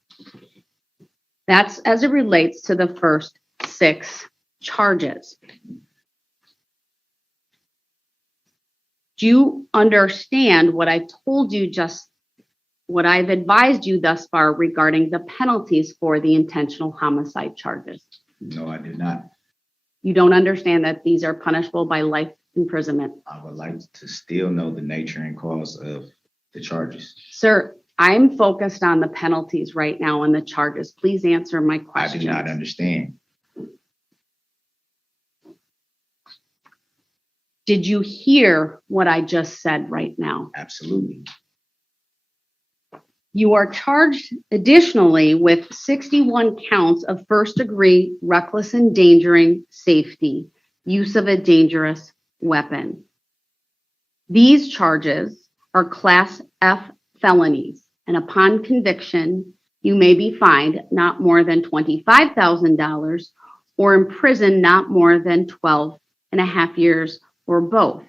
That's as it relates to the first 6 charges. Do you understand what I told you, just what I've advised you thus far regarding the penalties for the intentional homicide charges? No, I did not. You don't understand that these are punishable by life imprisonment? I would like to still know the nature and cause of the charges. Sir, I'm focused on the penalties right now and the charges. Please answer my question. I do not understand. Did you hear what I just said right now? Absolutely. You are charged additionally with 61 counts of first-degree reckless endangering safety, use of a dangerous weapon. These charges are Class F felonies, and upon conviction, you may be fined not more than $25,000 or imprisoned not more than 12.5 years or both.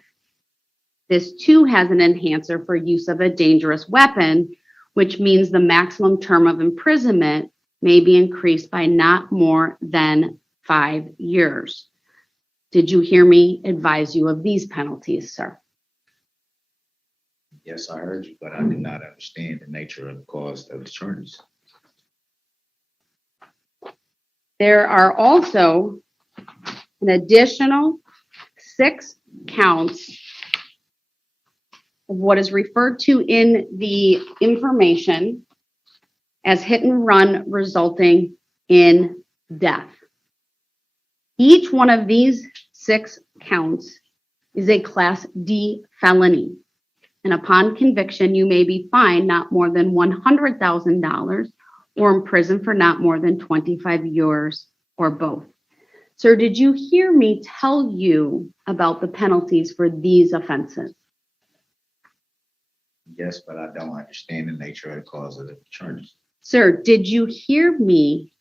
This too has an enhancer for use of a dangerous weapon, which means the maximum term of imprisonment may be increased by not more than 5 years. Did you hear me advise you of these penalties, sir? Yes, I heard you, but I do not understand the nature of the cause of the charges. There are also an additional 6 counts of what is referred to in the information as hit and run resulting in death. Each one of these 6 counts is a Class D felony, and upon conviction, you may be fined not more than $100,000 or imprisoned for not more than 25 years or both? Sir, did you hear me tell you about the penalties for these offenses? Yes, but I don't understand the nature of the cause of the charges. Sir, did you hear me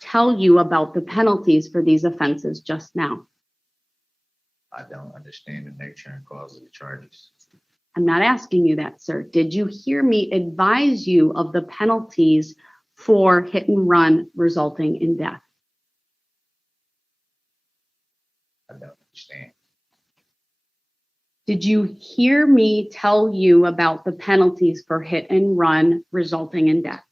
tell you about the penalties for these offenses just now? I don't understand the nature and cause of the charges. I'm not asking you that, sir. Did you hear me advise you of the penalties for hit and run resulting in death? I don't understand. Did you hear me tell you about the penalties for hit and run resulting in death?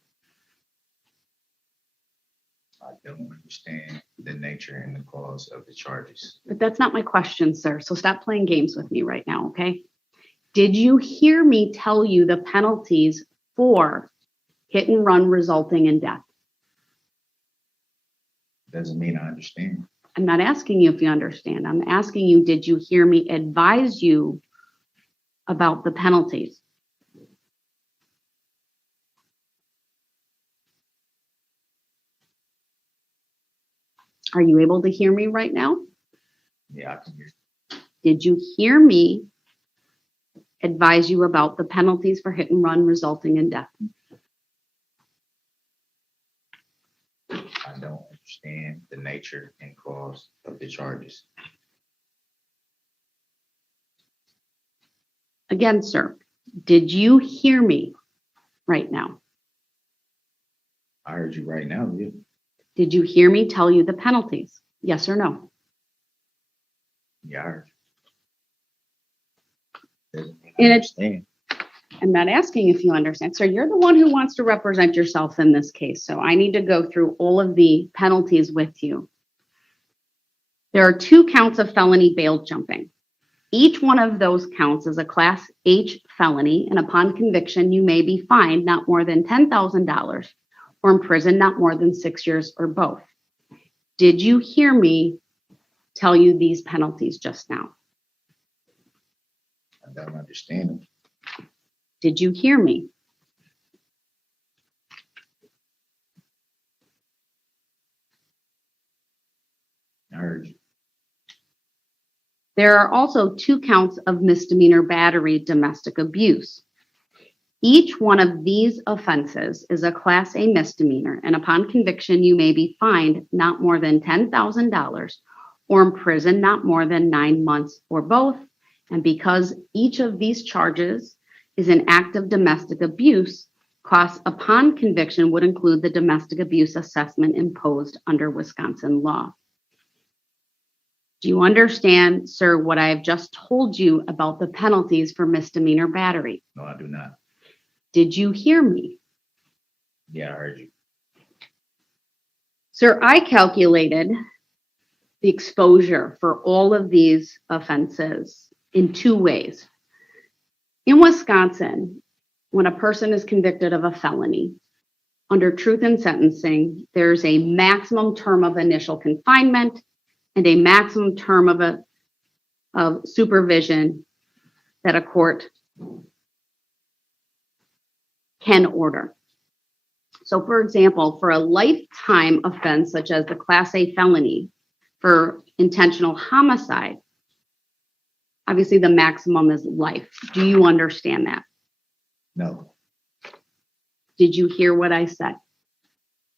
I don't understand the nature and the cause of the charges. But that's not my question, sir. So stop playing games with me right now, okay? Did you hear me tell you the penalties for hit and run resulting in death? Doesn't mean I understand. I'm not asking you if you understand. I'm asking you, did you hear me advise you about the penalties? Are you able to hear me right now? Yeah, I can hear. Did you hear me advise you about the penalties for hit and run resulting in death? I don't understand the nature and cause of the charges. Again, sir, did you hear me right now? I heard you right now. Yeah. Did you hear me tell you the penalties? Yes or no? Yeah, I heard you. Doesn't mean I And understand. I'm not asking if you understand. Sir, you're the one who wants to represent yourself in this case. So I need to go through all of the penalties with you. There are 2 counts of felony bail jumping. Each one of those counts is a Class H felony, and upon conviction, you may be fined not more than $10,000 or imprisoned not more than 6 years or both. Did you hear me tell you these penalties just now? I don't understand them. Did you hear me? I heard you. There are also 2 counts of misdemeanor battery domestic abuse. Each one of these offenses is a Class A misdemeanor, and upon conviction, you may be fined not more than $10,000 or imprisoned not more than 9 months or both. And because each of these charges is an act of domestic abuse, costs upon conviction would include the domestic abuse assessment imposed under Wisconsin law. Do you understand, sir, what I have just told you about the penalties for misdemeanor battery? No, I do not. Did you hear me? Yeah, I heard you. Sir, I calculated the exposure for all of these offenses in 2 ways. In Wisconsin, when a person is convicted of a felony, under truth in sentencing, there's a maximum term of initial confinement and a maximum term of supervision that a court can order. So, for example, for a lifetime offense such as the Class A felony for intentional homicide, obviously the maximum is life. Do you understand that? No. Did you hear what I said?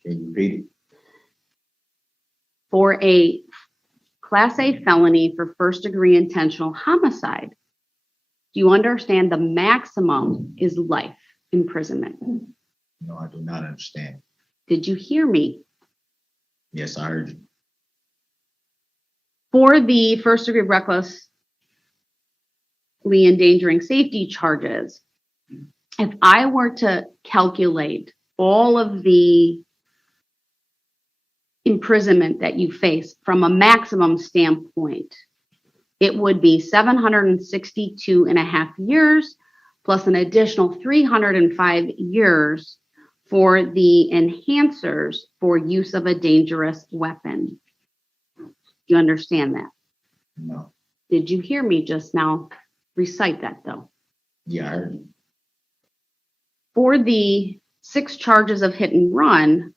Can you repeat it? For a Class A felony for first-degree intentional homicide, do you understand the maximum is life imprisonment? No, I do not understand. Did you hear me? Yes, I heard you. For the first-degree recklessly endangering safety charges, if I were to calculate all of the imprisonment that you face from a maximum standpoint, it would be 762 and a half years plus an additional 305 years for the enhancers for use of a dangerous weapon. Do you understand that? No. Did you hear me just now recite that though? Yeah, I heard you. For the 6 charges of hit and run,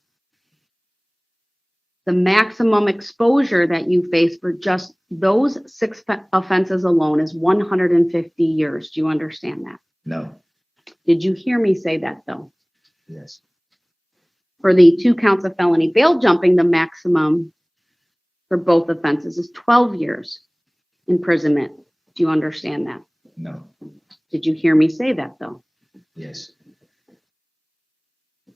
the maximum exposure that you face for just those 6 offenses alone is 150 years. Do you understand that? No. Did you hear me say that though? Yes. For the 2 counts of felony bail jumping, the maximum for both offenses is 12 years imprisonment. Do you understand that? No. Did you hear me say that though? Yes.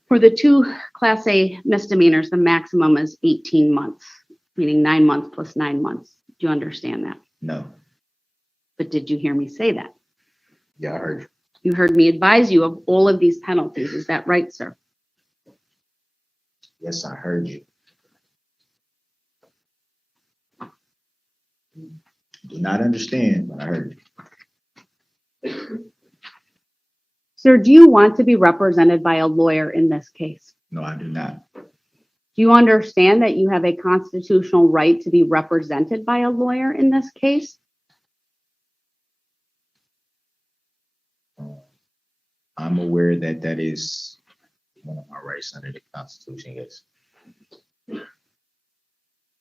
For the 2 Class A misdemeanors, the maximum is 18 months, meaning 9 months plus 9 months. Do you understand that? No. But did you hear me say that? Yeah, I heard you. You heard me advise you of all of these penalties. Is that right, sir? Yes, I heard you. Do not understand, but I heard you. Sir, do you want to be represented by a lawyer in this case? No, I do not. Do you understand that you have a constitutional right to be represented by a lawyer in this case? I'm aware that that is one of my rights under the Constitution, yes.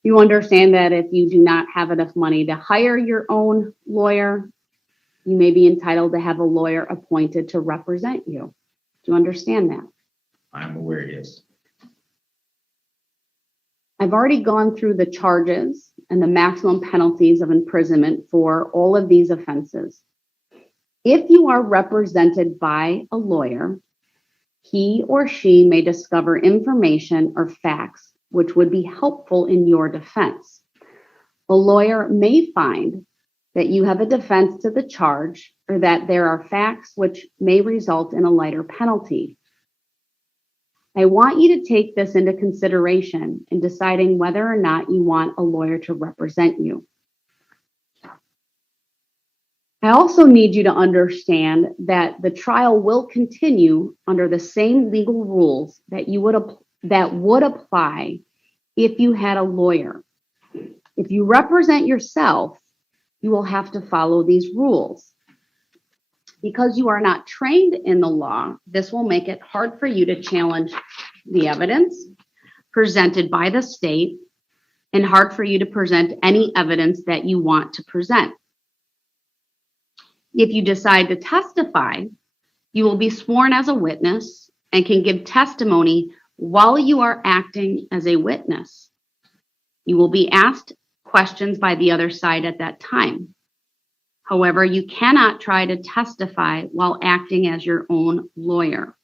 You understand that if you do not have enough money to hire your own lawyer, you may be entitled to have a lawyer appointed to represent you. Do you understand that? I'm aware, yes. I've already gone through the charges and the maximum penalties of imprisonment for all of these offenses. If you are represented by a lawyer, he or she may discover information or facts which would be helpful in your defense. A lawyer may find that you have a defense to the charge or that there are facts which may result in a lighter penalty. I want you to take this into consideration in deciding whether or not you want a lawyer to represent you. I also need you to understand that the trial will continue under the same legal rules that would apply if you had a lawyer. If you represent yourself, you will have to follow these rules. Because you are not trained in the law, this will make it hard for you to challenge the evidence presented by the state and hard for you to present any evidence that you want to present. If you decide to testify, you will be sworn as a witness and can give testimony while you are acting as a witness. You will be asked questions by the other side at that time. However, you cannot try to testify while acting as your own lawyer.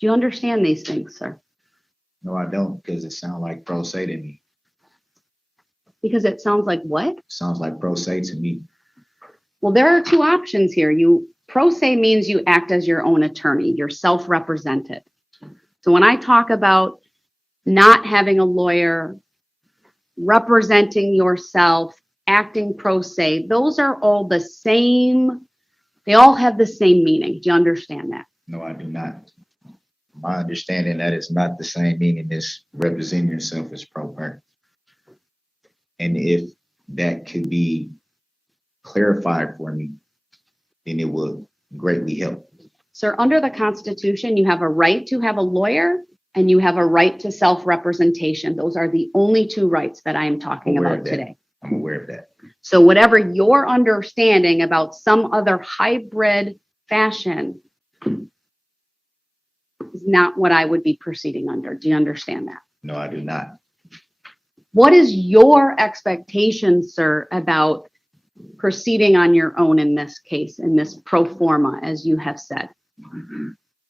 Do you understand these things, sir? No, I don't, because it sounds like pro se to me. Because it sounds like what? Sounds like pro se to me. Well, there are 2 options here. Pro se means you act as your own attorney. You're self-represented. So when I talk about not having a lawyer, representing yourself, acting pro se, those are all the same. They all have the same meaning. Do you understand that? No, I do not. My understanding that it's not the same meaning as representing yourself as pro per. And if that could be clarified for me, then it would greatly help. Sir, under the Constitution, you have a right to have a lawyer and you have a right to self-representation. Those are the only 2 rights that I am talking about today. I'm aware of that. So whatever your understanding about some other hybrid fashion is not what I would be proceeding under. Do you understand that? No, I do not. What is your expectation, sir, about proceeding on your own in this case, in this pro forma, as you have said?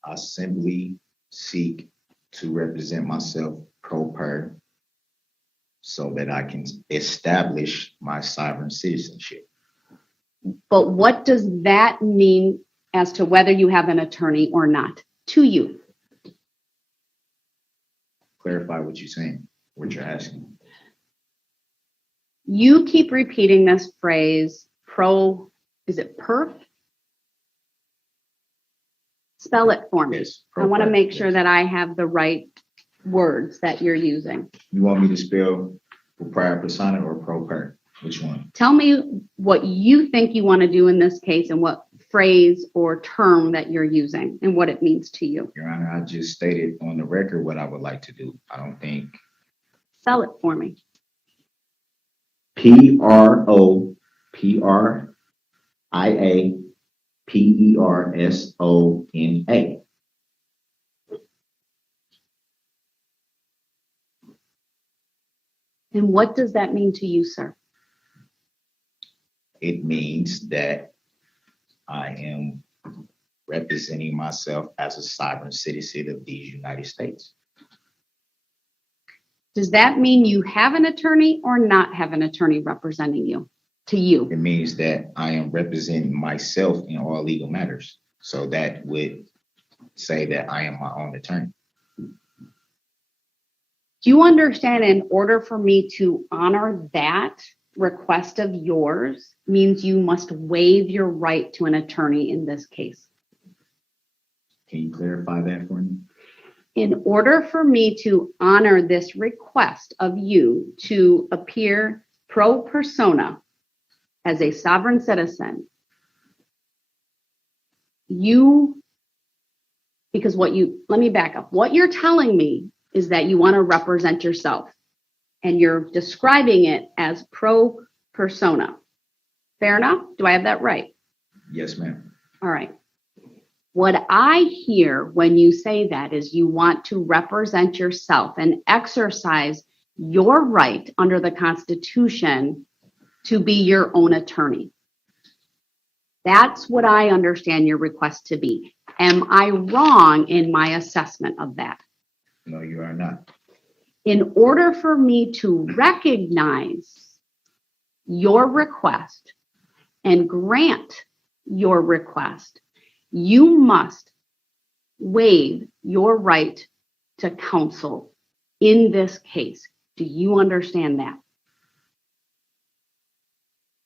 I simply seek to represent myself pro per so that I can establish my sovereign citizenship. But what does that mean as to whether you have an attorney or not to you? Clarify what you're saying, what you're asking. You keep repeating this phrase, is it perf? Spell it for me. Yes, I want to make sure that I have the right words that you're using. You want me to spell for prior persona or pro per? Which one? Tell me what you think you want to do in this case and what phrase or term that you're using and what it means to you. Your Honor, I just stated on the record what I would like to do. I don't think Spell it for me. PROPRIAPERSONA. And what does that mean to you, sir? It means that I am representing myself as a sovereign citizen of these United States. Does that mean you have an attorney or not have an attorney representing you? To you? It means that I am representing myself in all legal matters. So that would say that I am my own attorney. Do you understand, in order for me to honor that request of yours means you must waive your right to an attorney in this case? Can you clarify that for me? In order for me to honor this request of you to appear pro persona as a sovereign citizen, let me back up. What you're telling me is that you want to represent yourself, and you're describing it as pro persona. Fair enough? Do I have that right? Yes, ma'am. All right. What I hear when you say that is you want to represent yourself and exercise your right under the Constitution to be your own attorney. That's what I understand your request to be. Am I wrong in my assessment of that? No, you are not. In order for me to recognize your request and grant your request, you must waive your right to counsel in this case. Do you understand that?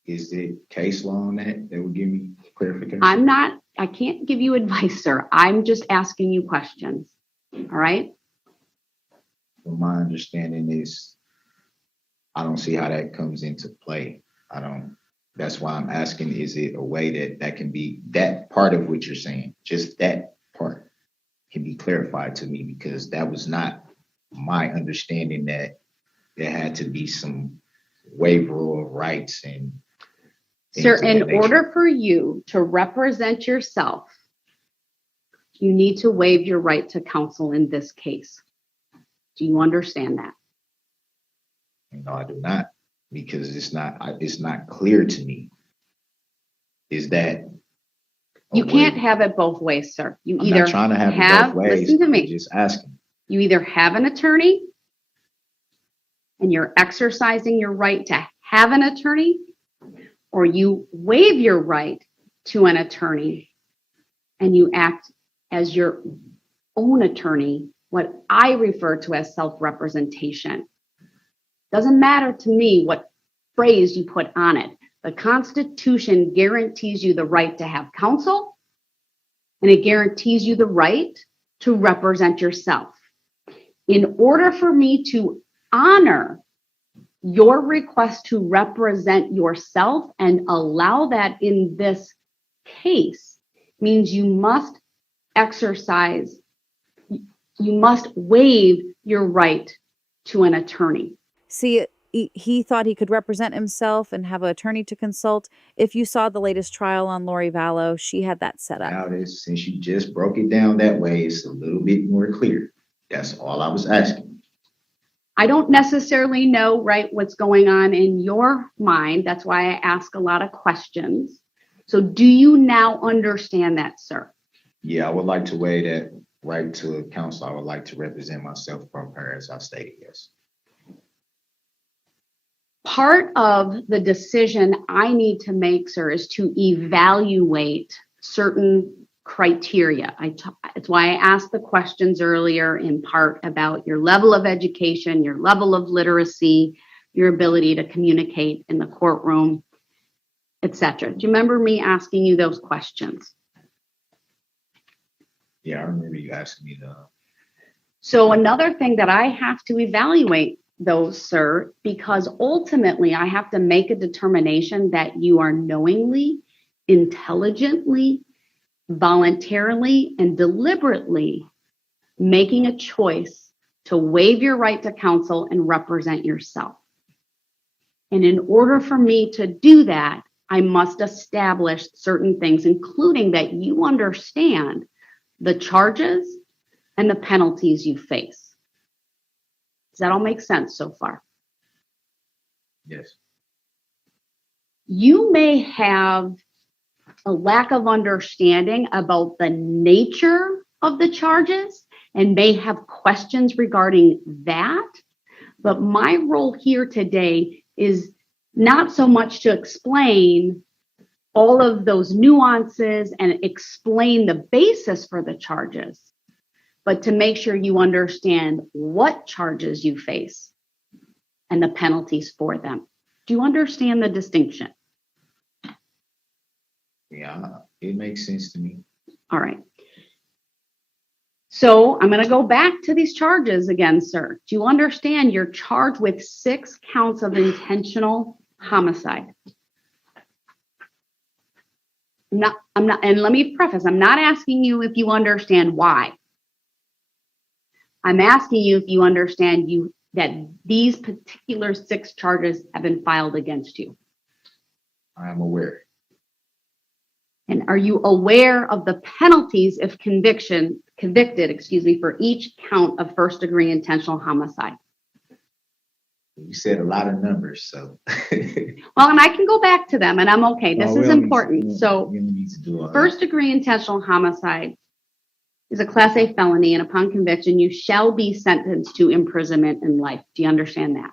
Is it case law on that would give me clarification? I can't give you advice, sir. I'm just asking you questions. All right? Well, my understanding is I don't see how that comes into play. That's why I'm asking, is it a way that can be, that part of what you're saying, just that part can be clarified to me, because that was not my understanding, that there had to be some waiver of rights and sir, in order for you to represent yourself, you need to waive your right to counsel in this case. Do you understand that? No, I do not, because it's not clear to me. Is that you can't have it both ways, sir. You I'm either not trying to have it both ways. Listen to me. I'm just asking. You either have an attorney and you're exercising your right to have an attorney, or you waive your right to an attorney and you act as your own attorney, what I refer to as self-representation. Doesn't matter to me what phrase you put on it. The Constitution guarantees you the right to have counsel, and it guarantees you the right to represent yourself. In order for me to honor your request to represent yourself and allow that in this case, means you must waive your right to an attorney. See, he thought he could represent himself and have an attorney to consult. If you saw the latest trial on Lori Vallow, she had that set up. Now, since you just broke it down that way, it's a little bit more clear. That's all I was asking. I don't necessarily know, right, what's going on in your mind. That's why I ask a lot of questions. So do you now understand that, sir? Yeah, I would like to waive that right to counsel. I would like to represent myself from her, as I stated, yes. Part of the decision I need to make, sir, is to evaluate certain criteria. It's why I asked the questions earlier, in part about your level of education, your level of literacy, your ability to communicate in the courtroom, etc. Do you remember me asking you those questions? Yeah, I remember you asking me that. So another thing that I have to evaluate those, sir, because ultimately I have to make a determination that you are knowingly, intelligently, voluntarily, and deliberately making a choice to waive your right to counsel and represent yourself. And in order for me to do that, I must establish certain things, including that you understand the charges and the penalties you face. Does that all make sense so far? Yes. You may have a lack of understanding about the nature of the charges and may have questions regarding that. But my role here today is not so much to explain all of those nuances and explain the basis for the charges, but to make sure you understand what charges you face and the penalties for them. Do you understand the distinction? Yeah, it makes sense to me. All right. So I'm going to go back to these charges again, sir. Do you understand you're charged with 6 counts of intentional homicide? I'm not, and let me preface, I'm not asking you if you understand why. I'm asking you if you understand that these particular 6 charges have been filed against you. I'm aware. And are you aware of the penalties if convicted, for each count of first-degree intentional homicide? You said a lot of numbers, so. Well, and I can go back to them, and I'm okay. This is important. So, first-degree intentional homicide is a Class A felony, and upon conviction, you shall be sentenced to imprisonment in life. Do you understand that?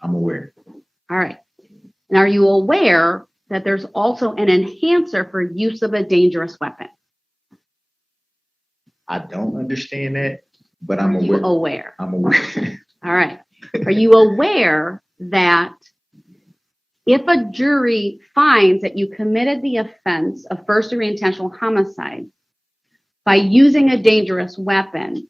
I'm aware. All right. And are you aware that there's also an enhancer for use of a dangerous weapon? I don't understand that, but I'm aware. Are you aware? I'm aware. All right. Are you aware that if a jury finds that you committed the offense of first-degree intentional homicide by using a dangerous weapon,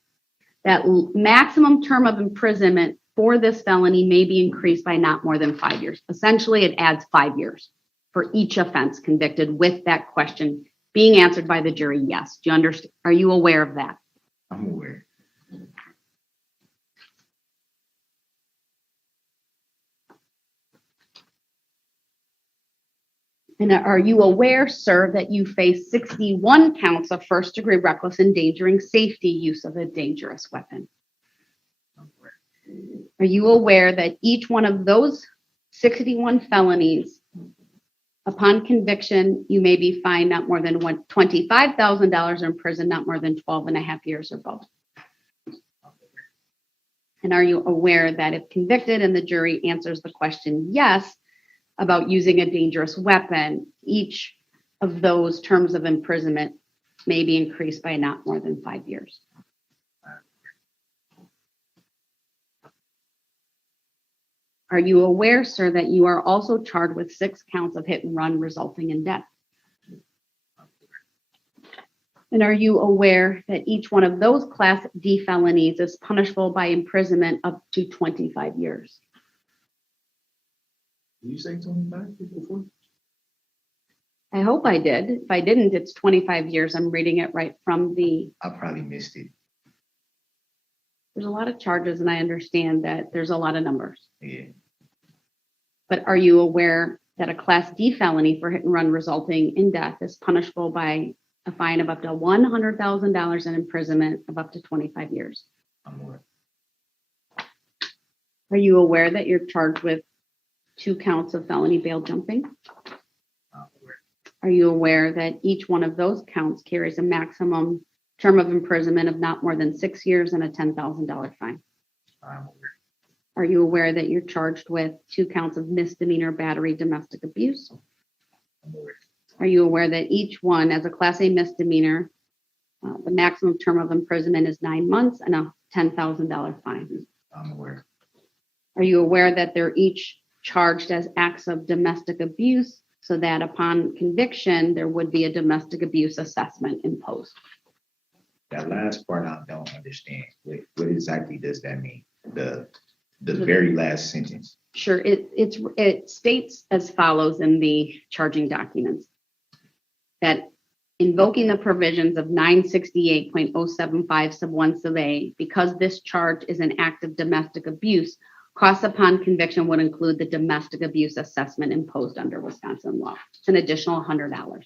that maximum term of imprisonment for this felony may be increased by not more than 5 years? Essentially, it adds 5 years for each offense convicted, with that question being answered by the jury, yes. Do you understand? Are you aware of that? I'm aware. And are you aware, sir, that you face 61 counts of first-degree reckless endangering safety use of a dangerous weapon? Are you aware that each one of those 61 felonies, upon conviction, you may be fined not more than $25,000 or in prison not more than 12 and a half years or both? And are you aware that if convicted and the jury answers the question yes about using a dangerous weapon, each of those terms of imprisonment may be increased by not more than 5 years? Are you aware, sir, that you are also charged with 6 counts of hit and run resulting in death? And are you aware that each one of those Class D felonies is punishable by imprisonment up to 25 years? Did you say 25 before? I hope I did. If I didn't, it's 25 years. I'm reading it right from the... I probably missed it. There's a lot of charges, and I understand that there's a lot of numbers. Yeah. But are you aware that a Class D felony for hit and run resulting in death is punishable by a fine of up to $100,000 and imprisonment of up to 25 years? I'm aware. Are you aware that you're charged with 2 counts of felony bail jumping? I'm aware. Are you aware that each one of those counts carries a maximum term of imprisonment of not more than 6 years and a $10,000 fine? I'm aware. Are you aware that you're charged with 2 counts of misdemeanor battery domestic abuse? I'm aware. Are you aware that each one, as a Class A misdemeanor, the maximum term of imprisonment is 9 months and a $10,000 fine? I'm aware. Are you aware that they're each charged as acts of domestic abuse, so that upon conviction, there would be a domestic abuse assessment imposed? That last part I don't understand. What exactly does that mean? The very last sentence. Sure. It states as follows in the charging documents, that invoking the provisions of 968.075 sub 1 sub a, because this charge is an act of domestic abuse, costs upon conviction would include the domestic abuse assessment imposed under Wisconsin law. It's an additional $100.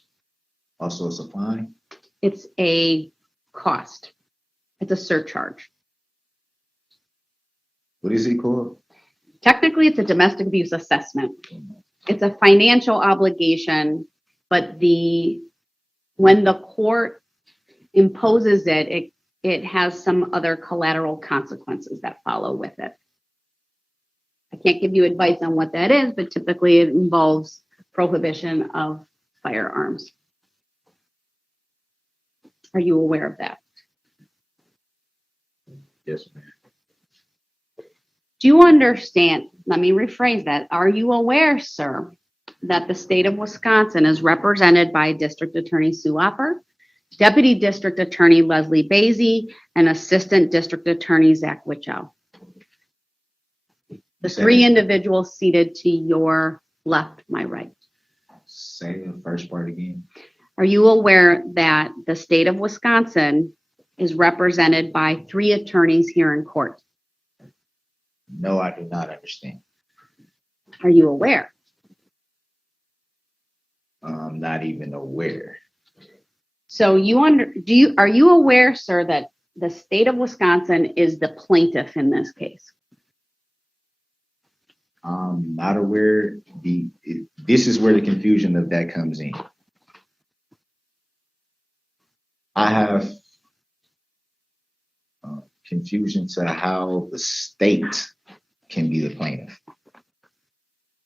Also, it's a fine. It's a cost. It's a surcharge. What is it called? Technically, it's a domestic abuse assessment. It's a financial obligation, but when the court imposes it, it has some other collateral consequences that follow with it. I can't give you advice on what that is, but typically it involves prohibition of firearms. Are you aware of that? Yes, ma'am. Do you understand? Let me rephrase that. Are you aware, sir, that the state of Wisconsin is represented by District Attorney Sue Opper, Deputy District Attorney Leslie Basie, and Assistant District Attorney Zach Wichow? The three individuals seated to your left, my right. Say the first part again. Are you aware that the state of Wisconsin is represented by 3 attorneys here in court? No, I do not understand. Are you aware? I'm not even aware. So are you aware, sir, that the state of Wisconsin is the plaintiff in this case? I'm not aware. This is where the confusion of that comes in. I have confusion to how the state can be the plaintiff.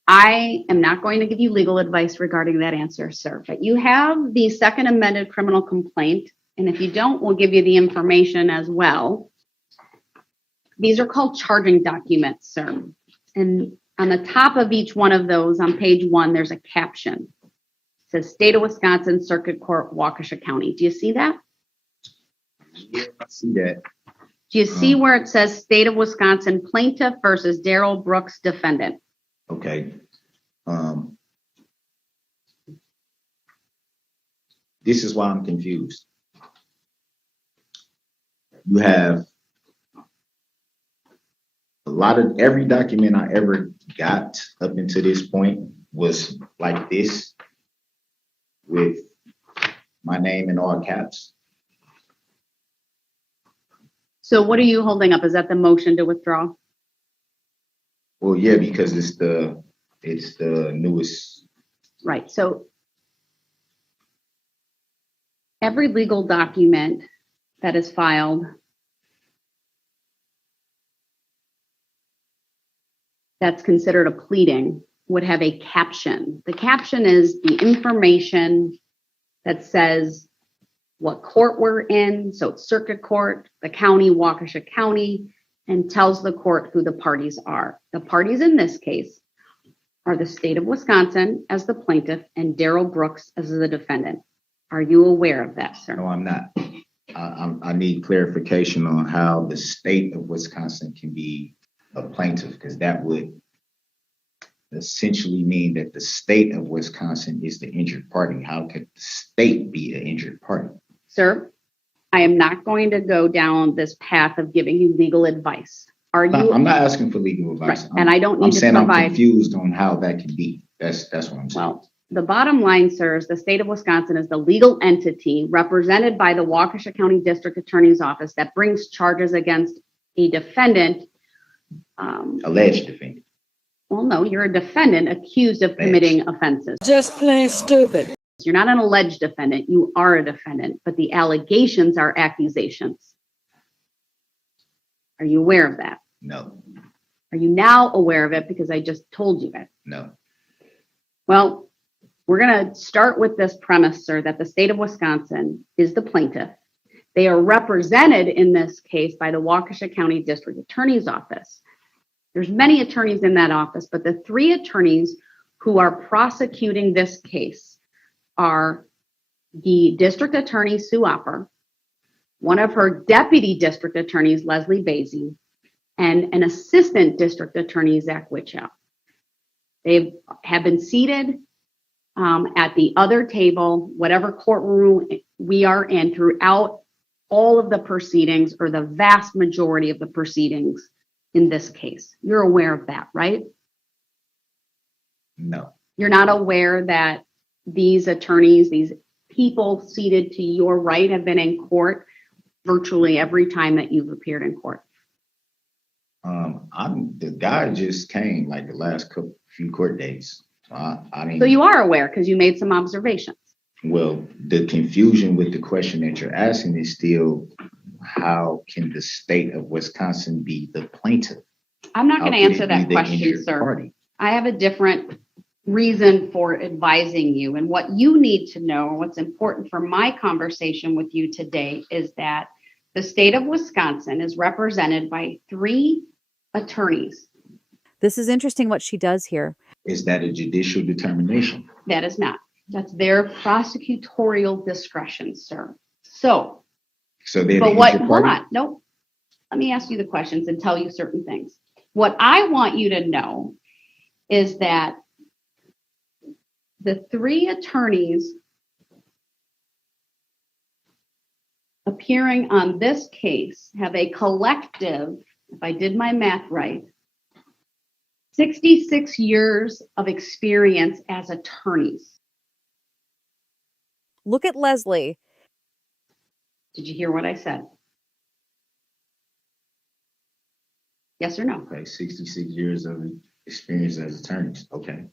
I am not going to give you legal advice regarding that answer, sir, but you have the second amended criminal complaint, and if you don't, we'll give you the information as well. These are called charging documents, sir. And on the top of each one of those, on page 1, there's a caption. It says State of Wisconsin Circuit Court, Waukesha County. Do you see that? Yeah, I see that. Do you see where it says State of Wisconsin plaintiff versus Darrell Brooks defendant? Okay. This is why I'm confused. You have every document I ever got up until this point was like this, with my name in all caps. So what are you holding up? Is that the motion to withdraw? Well, yeah, because it's the newest. Right. So every legal document that is filed that's considered a pleading would have a caption. The caption is the information that says what court we're in. So it's circuit court, the county, Waukesha County, and tells the court who the parties are. The parties in this case are the state of Wisconsin as the plaintiff and Darrell Brooks as the defendant. Are you aware of that, sir? No, I'm not. I need clarification on how the state of Wisconsin can be a plaintiff, because that would essentially mean that the state of Wisconsin is the injured party. How could the state be an injured party? Sir, I am not going to go down this path of giving you legal advice. Are you? I'm not asking for legal advice. Right. And I don't need to provide. provide. I'm confused on how that can be. That's what I'm saying. Well, the bottom line, sir, is the state of Wisconsin is the legal entity represented by the Waukesha County District Attorney's Office that brings charges against a defendant. Alleged defendant. Well, no, you're a defendant accused of committing offenses. Just plain stupid. You're not an alleged defendant. You are a defendant, but the allegations are accusations. Are you aware of that? No. Are you now aware of it because I just told you it? No. Well, we're going to start with this premise, sir, that the state of Wisconsin is the plaintiff. They are represented in this case by the Waukesha County District Attorney's Office. There's many attorneys in that office, but the 3 attorneys who are prosecuting this case are the District Attorney Sue Opper, one of her Deputy District Attorneys, Leslie Basie, and an Assistant District Attorney, Zach Wichow. They have been seated at the other table, whatever courtroom we are in, throughout all of the proceedings or the vast majority of the proceedings in this case. You're aware of that, right? No. You're not aware that these attorneys, these people seated to your right, have been in court virtually every time that you've appeared in court? The guy just came like the last few court days. So you are aware because you made some observations. Well, the confusion with the question that you're asking is still, how can the state of Wisconsin be the plaintiff? I'm not going to How could answer it that be the question, injured sir. party? I have a different reason for advising you. And what you need to know, what's important for my conversation with you today, is that the state of Wisconsin is represented by 3 attorneys. This is interesting what she does here. Is that a judicial determination? That is not. That's their prosecutorial discretion, sir. So they're but the what, injured hold party? on, nope. Let me ask you the questions and tell you certain things. What I want you to know is that the 3 attorneys appearing on this case have a collective, if I did my math right, 66 years of experience as attorneys. Look at Leslie. Did you hear what I said? Yes or no? Okay, 66 years of experience as attorneys. Okay.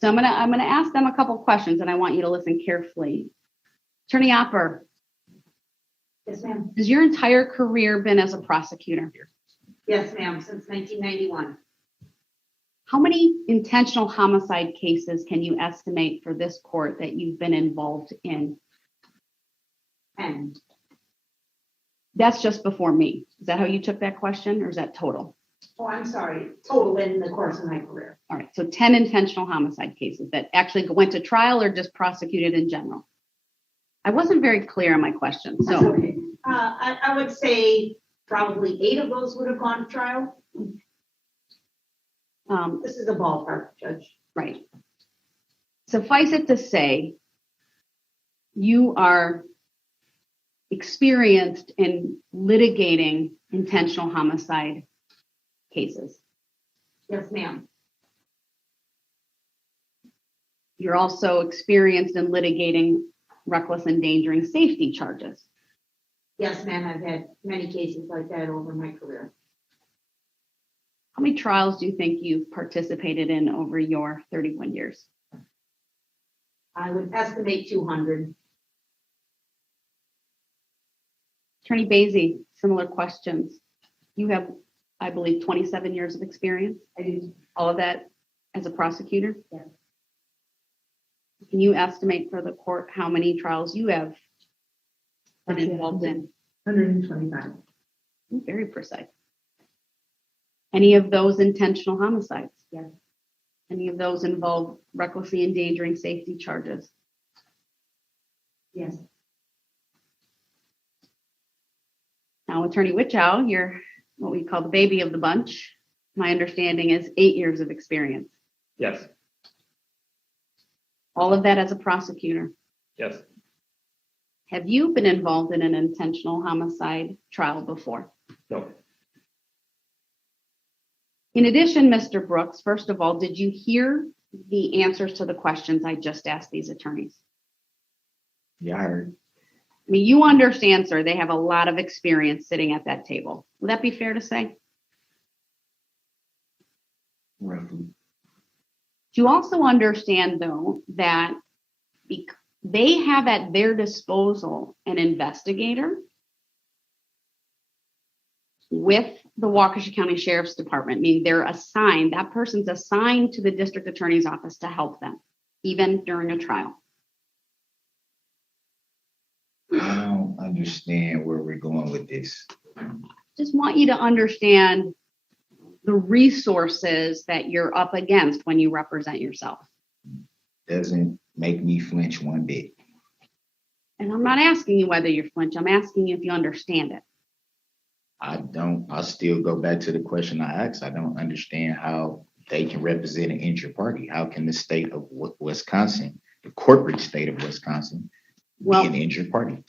So I'm gonna ask them a couple questions, and I want you to listen carefully. Attorney Opper. Yes, ma'am. Has your entire career been as a prosecutor? Yes, ma'am, since 1991. How many intentional homicide cases can you estimate for this court that you've been involved in? 10. That's just before me. Is that how you took that question, or is that total? Oh, I'm sorry, total in the course of my career. All right, so 10 intentional homicide cases that actually went to trial or just prosecuted in general? I wasn't very clear on my question. So, okay. I would say probably 8 of those would have gone to trial. This is a ballpark, Judge. Right. Suffice it to say, you are experienced in litigating intentional homicide cases. Yes, ma'am. You're also experienced in litigating reckless endangering safety charges. Yes, ma'am. I've had many cases like that over my career. How many trials do you think you've participated in over your 31 years? I would estimate 200. Attorney Basie, similar questions. You have, I believe, 27 years of experience. I do. All of that as a prosecutor? Yes. Can you estimate for the court how many trials you have been involved in? 125. Very precise. Any of those intentional homicides? Yes. Any of those involve recklessly endangering safety charges? Yes. Now, Attorney Witchow, you're what we call the baby of the bunch. My understanding is 8 years of experience. Yes. All of that as a prosecutor. Yes. Have you been involved in an intentional homicide trial before? No. In addition, Mr. Brooks, first of all, did you hear the answers to the questions I just asked these attorneys? Yeah, I heard. I mean, you understand, sir, they have a lot of experience sitting at that table. Would that be fair to say? Roughly. You also understand, though, that they have at their disposal an investigator with the Waukesha County Sheriff's Department, meaning they're assigned, that person's assigned to the district attorney's office to help them, even during a trial. I don't understand where we're going with this. Just want you to understand the resources that you're up against when you represent yourself. Doesn't make me flinch one bit. And I'm not asking you whether you flinch, I'm asking you if you understand it. I still go back to the question I asked. I don't understand how they can represent an injured party. How can the state of Wisconsin, the corporate state of Wisconsin, be an injured party?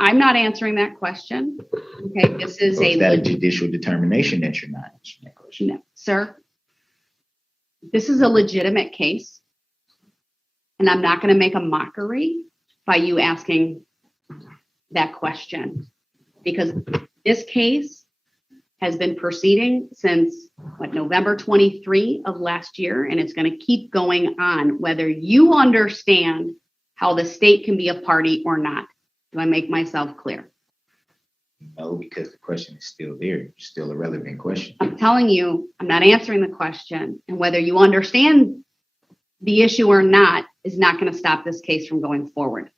I'm not answering that question. Okay, this is So is that a judicial determination that you're not answering that question? No, sir. This is a legitimate case, and I'm not going to make a mockery by you asking that question, because this case has been proceeding since November 23 of last year, and it's going to keep going on whether you understand how the state can be a party or not. Do I make myself clear? No, because the question is still there. It's still a relevant question. I'm telling you, I'm not answering the question, and whether you understand the issue or not is not going to stop this case from going forward.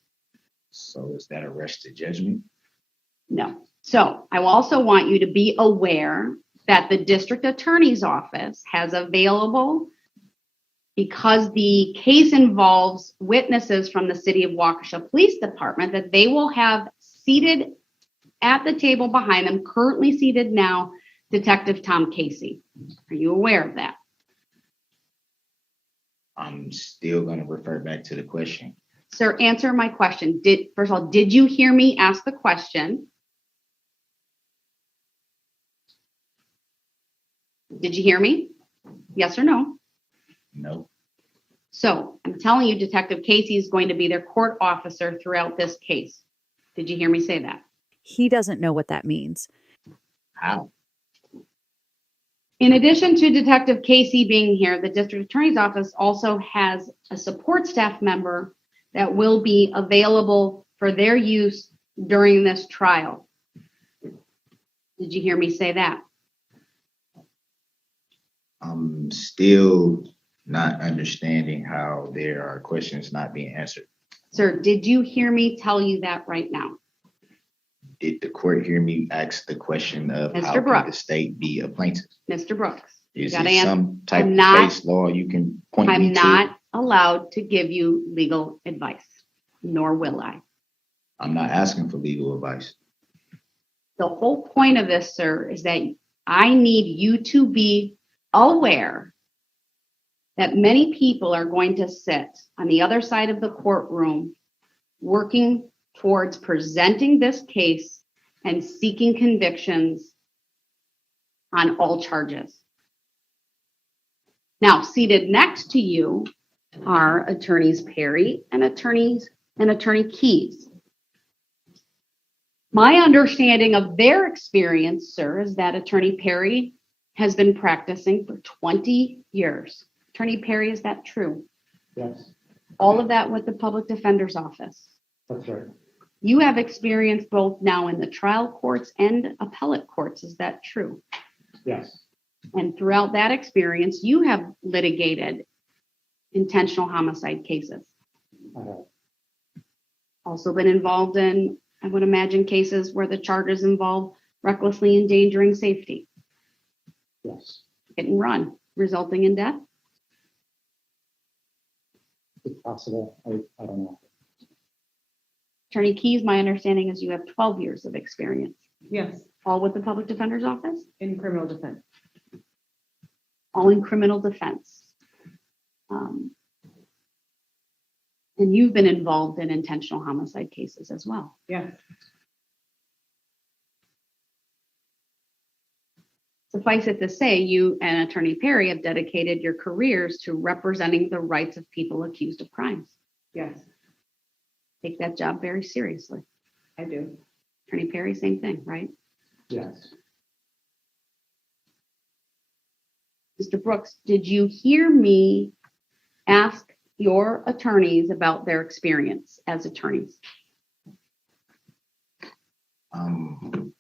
So is that a rush to judgment? No. So I also want you to be aware that the district attorney's office has available, because the case involves witnesses from the city of Waukesha Police Department, that they will have seated at the table behind them, currently seated now, Detective Tom Casey. Are you aware of that? I'm still going to refer back to the question. Sir, answer my question. First of all, did you hear me ask the question? Did you hear me? Yes or no? No. So I'm telling you, Detective Casey is going to be their court officer throughout this case. Did you hear me say that? He doesn't know what that means. How? In addition to Detective Casey being here, the district attorney's office also has a support staff member that will be available for their use during this trial. Did you hear me say that? I'm still not understanding how there are questions not being answered. Sir, did you hear me tell you that right now? Did the court hear me ask the question of Mr. how can Brooks. the state be a plaintiff? Mr. Brooks, Is gotta it answer. some type I'm of not- case law you can point me I'm to? not allowed to give you legal advice, nor will I. I'm not asking for legal advice. The whole point of this, sir, is that I need you to be aware that many people are going to sit on the other side of the courtroom working towards presenting this case and seeking convictions on all charges. Now, seated next to you are attorneys Perry and attorney Keys. My understanding of their experience, sir, is that Attorney Perry has been practicing for 20 years. Attorney Perry, is that true? Yes, All of that with the public defender's office. that's right. You have experience both now in the trial courts and appellate courts. Is that true? Yes, And throughout that experience, you have litigated intentional homicide cases. I have. Also been involved in, I would imagine, cases where the charges involve recklessly endangering safety. Yes, Hit and run, resulting in death. it's possible. I don't know. Attorney Keys, my understanding is you have 12 years of experience, Yes, all with the public defender's office, in criminal defense. all in criminal defense. And you've been involved in intentional homicide cases as well. Yes. Suffice it to say, you and Attorney Perry have dedicated your careers to representing the rights of people accused of crimes. Yes, Take that job very seriously. I do. Attorney Perry, same thing, right? Yes, Mr. Brooks, did you hear me ask your attorneys about their experience as attorneys? I'm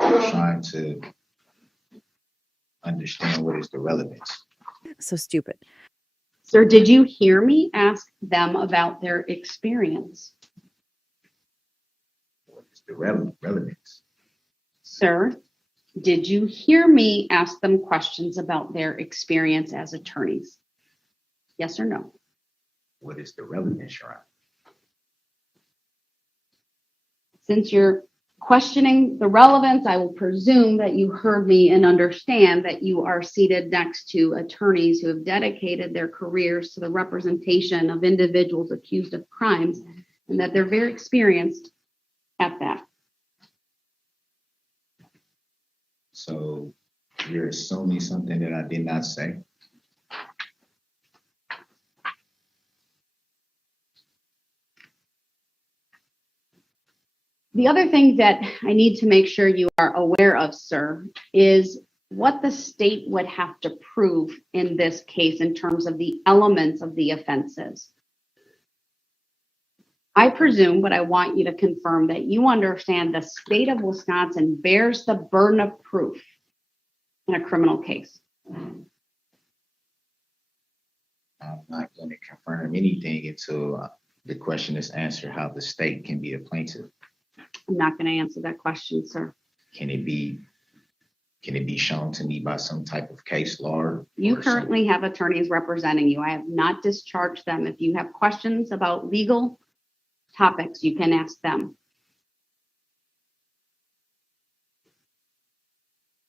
trying to understand what is the relevance. So stupid. Sir, did you hear me ask them about their experience? What is the relevance? Sir, did you hear me ask them questions about their experience as attorneys? Yes or no? What is the relevance, Your Honor? Since you're questioning the relevance, I will presume that you heard me and understand that you are seated next to attorneys who have dedicated their careers to the representation of individuals accused of crimes, and that they're very experienced at that. So you're assuming something that I did not say? The other thing that I need to make sure you are aware of, sir, is what the state would have to prove in this case in terms of the elements of the offenses. I presume, but I want you to confirm that you understand the state of Wisconsin bears the burden of proof in a criminal case. I'm not going to confirm anything until the question is answered how the state can be a plaintiff. I'm not going to answer that question, sir. Can it be shown to me by some type of case law? You currently have attorneys representing you. I have not discharged them. If you have questions about legal topics, you can ask them.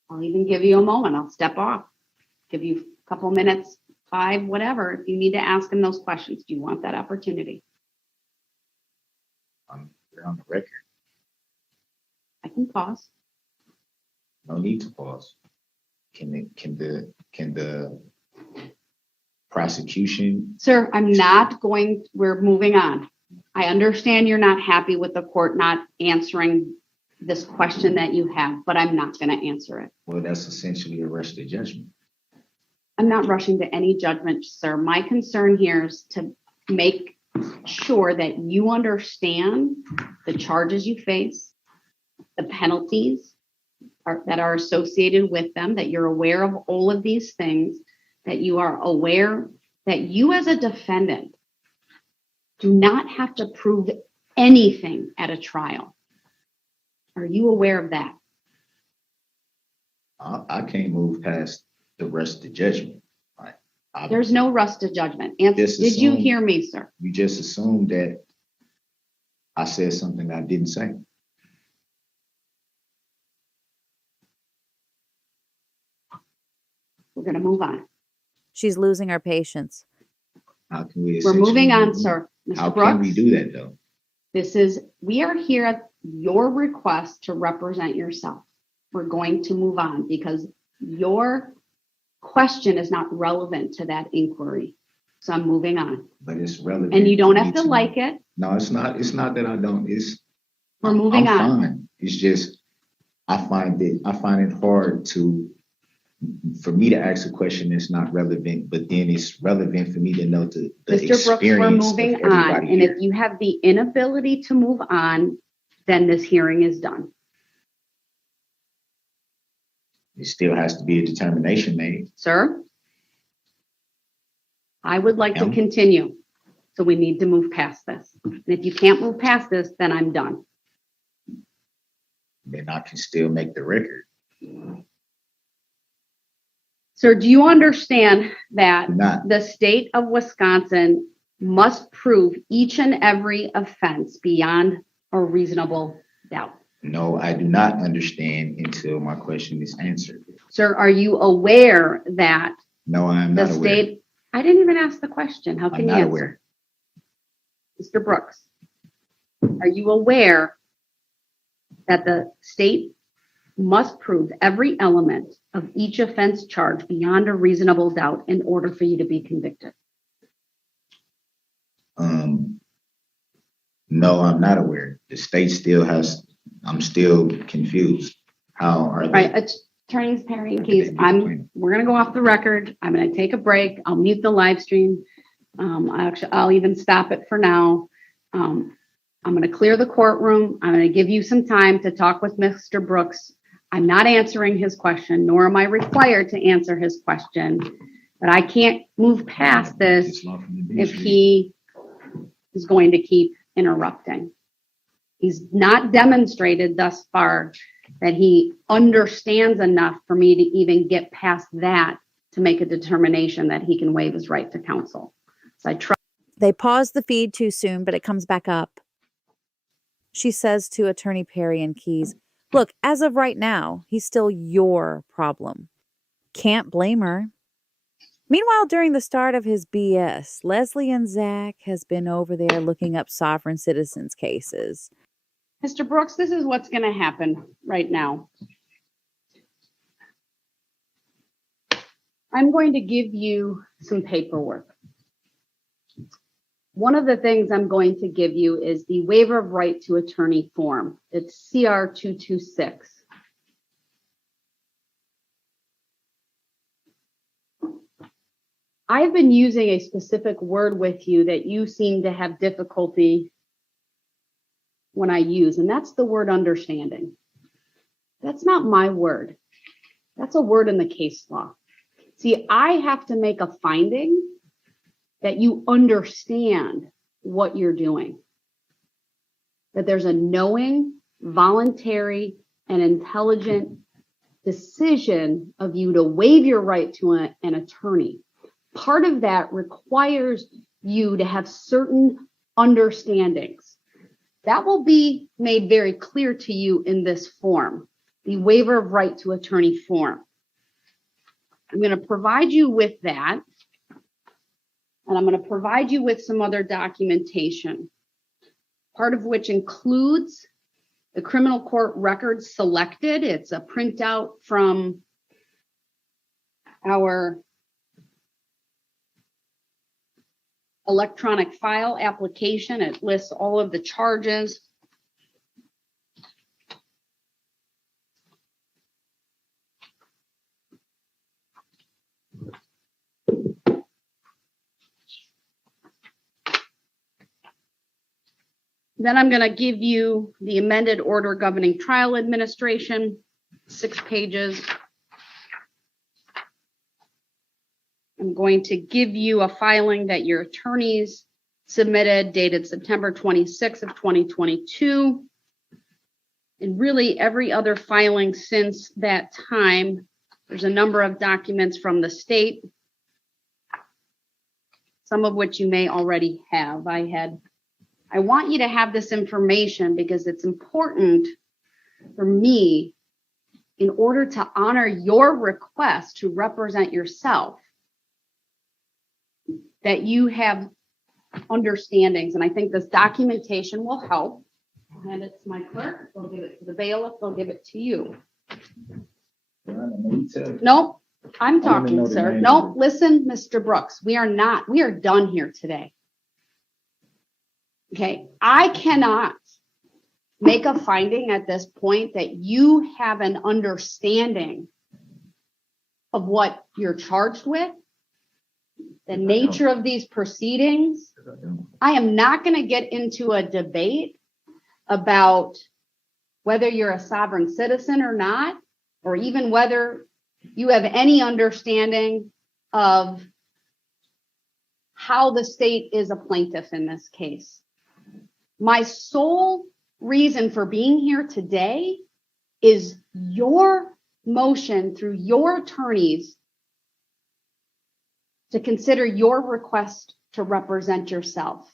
I'll even give you a moment. I'll step off, give you a couple minutes, 5, whatever, if you need to ask them those questions. Do you want that opportunity? We're on the record. I can pause. No need to pause. Can the prosecution? Sir, we're moving on. I understand you're not happy with the court not answering this question that you have, but I'm not going to answer it. Well, that's essentially a rush to judgment. I'm not rushing to any judgment, sir. My concern here is to make sure that you understand the charges you face, the penalties that are associated with them, that you're aware of all of these things, that you are aware that you as a defendant do not have to prove anything at a trial. Are you aware of that? I can't move past the rush to judgment. There's no rush to judgment. Did you hear me, sir? You just assumed that I said something I didn't say. We're going to move on. She's losing our patience. How can we? We're moving on, sir. Mr. How Brooks, can we do that, though? We are here at your request to represent yourself. We're going to move on because your question is not relevant to that inquiry. So I'm moving on. But it's relevant. And you don't have to like it. No, it's not. It's not that I don't. We're moving on. I'm fine. It's just I find it hard for me to ask a question that's not relevant, but then it's relevant for me to know the Mr. Brooks, we're moving on. And if you have the inability to move on, then this hearing is done. It still has to be a determination made. Sir, I would like to continue. So we need to move past this. And if you can't move past this, then I'm done. Then I can still make the record. Sir, do you understand that the state of Wisconsin must prove each and every offense beyond a reasonable doubt? No, I do not understand until my question is answered. Sir, are you aware that no, I'm not aware. I didn't even ask the question. How can you answer? Aware. Mr. Brooks, are you aware that the state must prove every element of each offense charge beyond a reasonable doubt in order for you to be convicted? No, I'm not aware. The state still has, I'm still confused. How are they? Right, Attorneys Perry and Keys, we're going to go off the record. I'm going to take a break. I'll mute the live stream. I'll even stop it for now. I'm going to clear the courtroom. I'm going to give you some time to talk with Mr. Brooks. I'm not answering his question, nor am I required to answer his question, but I can't move past this if he is going to keep interrupting. He's not demonstrated thus far that he understands enough for me to even get past that to make a determination that he can waive his right to counsel. So I try. They paused the feed too soon, but it comes back up. She says to Attorney Perry and Keys, "Look, as of right now, he's still your problem." Can't blame her. Meanwhile, during the start of his BS, Leslie and Zach has been over there looking up sovereign citizens cases. Mr. Brooks, this is what's going to happen right now. I'm going to give you some paperwork. One of the things I'm going to give you is the waiver of right to attorney form. It's CR 226. I've been using a specific word with you that you seem to have difficulty when I use, and that's the word understanding. That's not my word. That's a word in the case law. See, I have to make a finding that you understand what you're doing, that there's a knowing, voluntary, and intelligent decision of you to waive your right to an attorney. Part of that requires you to have certain understandings. That will be made very clear to you in this form, the waiver of right to attorney form. I'm going to provide you with that, and I'm going to provide you with some other documentation, part of which includes the criminal court records selected. It's a printout from our electronic file application. It lists all of the charges. Then I'm going to give you the amended order governing trial administration, 6 pages. I'm going to give you a filing that your attorneys submitted dated September 26th of 2022. And really every other filing since that time. There's a number of documents from the state, some of which you may already have. I want you to have this information because it's important for me in order to honor your request to represent yourself, that you have understandings. And I think this documentation will help. And it's my clerk. They'll give it to the bailiff. They'll give it to you. Nope. I'm talking, sir. Nope. Listen, Mr. Brooks, we are done here today. Okay. I cannot make a finding at this point that you have an understanding of what you're charged with, the nature of these proceedings. I am not going to get into a debate about whether you're a sovereign citizen or not, or even whether you have any understanding of how the state is a plaintiff in this case. My sole reason for being here today is your motion through your attorneys to consider your request to represent yourself.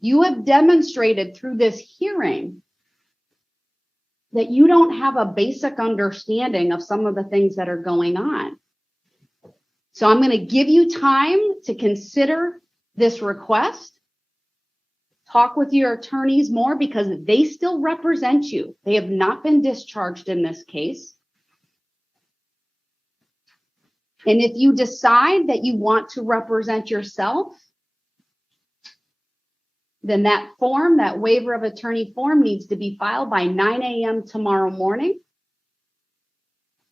You have demonstrated through this hearing that you don't have a basic understanding of some of the things that are going on. So I'm going to give you time to consider this request. Talk with your attorneys more because they still represent you. They have not been discharged in this case. And if you decide that you want to represent yourself, then that form, that waiver of attorney form, needs to be filed by 9 a.m. tomorrow morning.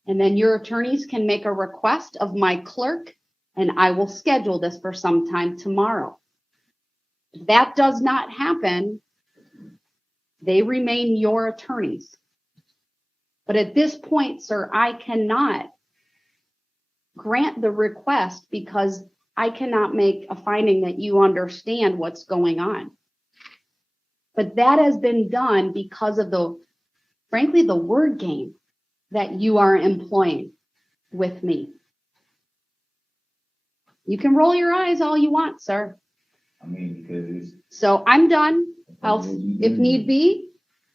And then your attorneys can make a request of my clerk, and I will schedule this for sometime tomorrow. If that does not happen, they remain your attorneys. But at this point, sir, I cannot grant the request because I cannot make a finding that you understand what's going on. But that has been done because of frankly, the word game that you are employing with me. You can roll your eyes all you want, sir. I mean, because So I'm done. If need be,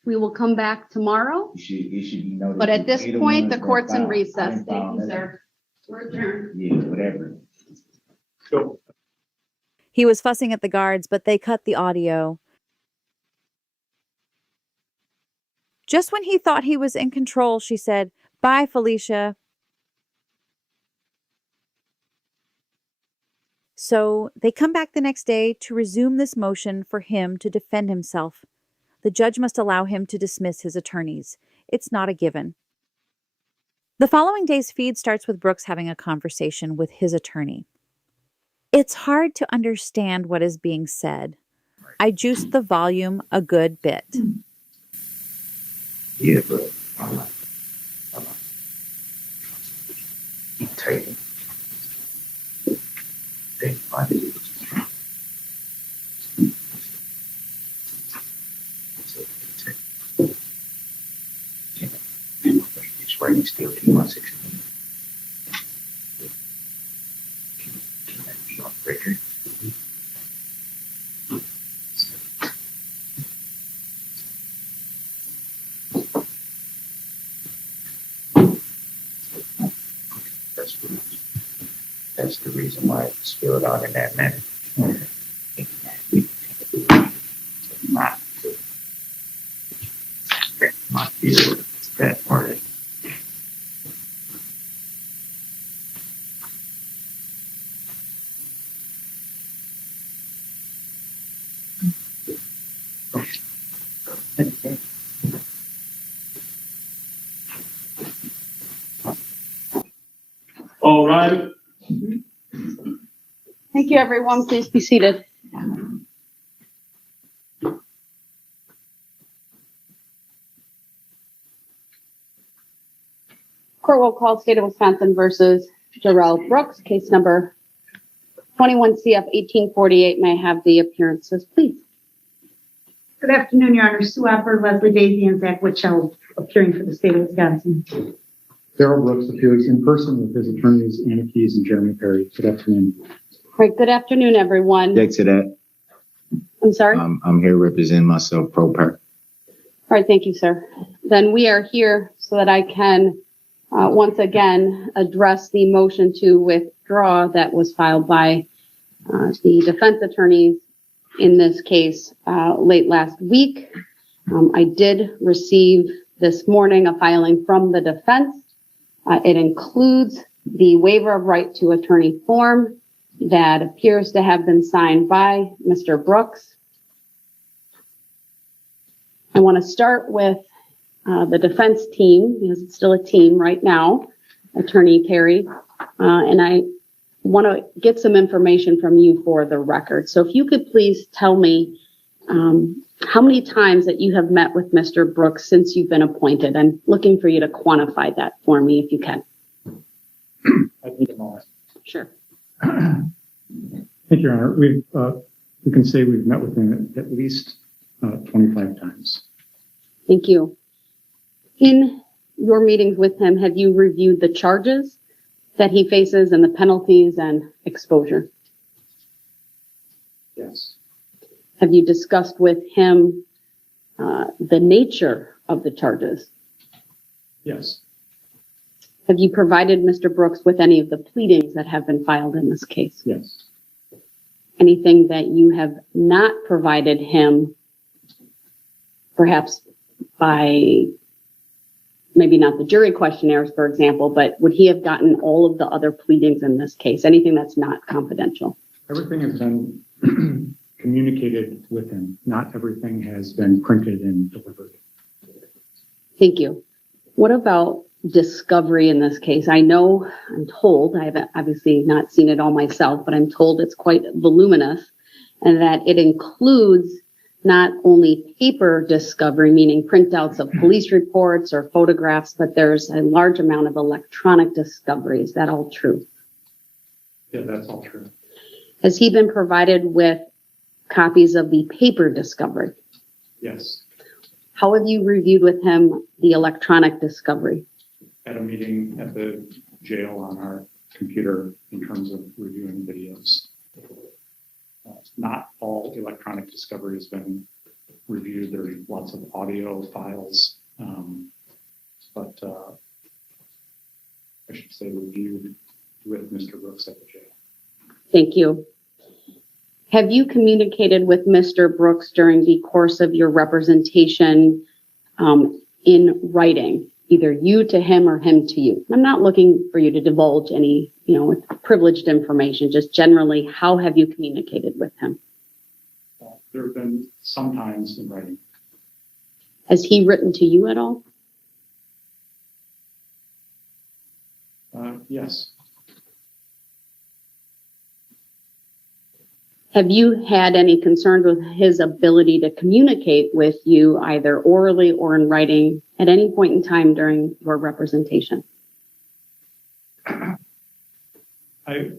we will come back tomorrow. It should be noted. But at this They the point, ones the that court's in filed. I recess. didn't file Thank you, nothing. sir. We're adjourned. Yeah, whatever. So, He was fussing at the guards, but they cut the audio. Just when he thought he was in control, she said, "Bye, Felicia." So they come back the next day to resume this motion for him to defend himself. The judge must allow him to dismiss his attorneys. It's not a given. The following day's feed starts with Brooks having a conversation with his attorney. It's hard to understand what is being said. I juiced the volume a good bit. Yeah, but keep taking. They find it. It's writing still 216. Can that be on record? That's the reason why it spilled out in that manner. Not my feel that part of it. all right. Thank you, everyone. Please be seated. Court will call State of Wisconsin versus Darrell Brooks, case number 21 CF 1848. May I have the appearances, please? Good afternoon, Your Honor. Sue Opper, Leslie Daisy, and Zach Witchell appearing for the state of Wisconsin. Darrell Brooks appears in person with his attorneys, Anna Keys and Jeremy Perry. Good afternoon. All right, good afternoon, everyone. Back to that. I'm sorry? I'm here representing myself pro per. All right, thank you, sir. Then we are here so that I can once again address the motion to withdraw that was filed by the defense attorneys in this case late last week. I did receive this morning a filing from the defense. It includes the waiver of right to attorney form that appears to have been signed by Mr. Brooks. I want to start with the defense team, because it's still a team right now, Attorney Perry, and I want to get some information from you for the record. So if you could please tell me how many times that you have met with Mr. Brooks since you've been appointed. I'm looking for you to quantify that for me if you can. I need a moment. Sure. Thank you, Your Honor. We can say we've met with him at least 25 times. Thank you. In your meetings with him, have you reviewed the charges that he faces and the penalties and exposure? Yes. Have you discussed with him the nature of the charges? Yes. Have you provided Mr. Brooks with any of the pleadings that have been filed in this case? Yes. Anything that you have not provided him, perhaps by maybe not the jury questionnaires, for example, but would he have gotten all of the other pleadings in this case? Anything that's not confidential? Everything has been communicated with him. Not everything has been printed and delivered. Thank you. What about discovery in this case? I know, I'm told, I haven't obviously not seen it all myself, but I'm told it's quite voluminous and that it includes not only paper discovery, meaning printouts of police reports or photographs, but there's a large amount of electronic discovery. Is that all true? Yeah, that's all true. Has he been provided with copies of the paper discovery? Yes. How have you reviewed with him the electronic discovery? At a meeting at the jail on our computer in terms of reviewing videos. Not all electronic discovery has been reviewed. There's lots of audio files, but I should say reviewed with Mr. Brooks at the jail. Thank you. Have you communicated with Mr. Brooks during the course of your representation in writing, either you to him or him to you? I'm not looking for you to divulge any, privileged information, just generally, how have you communicated with him? There have been some times in writing. Has he written to you at all? Yes. Have you had any concerns with his ability to communicate with you either orally or in writing at any point in time during your representation? I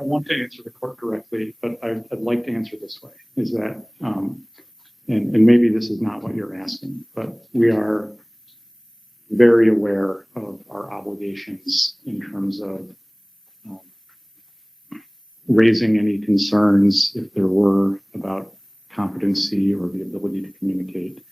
want to answer the court directly, but I'd like to answer this way, is that, and maybe this is not what you're asking, but we are very aware of our obligations in terms of raising any concerns, if there were, about competency or the ability to communicate.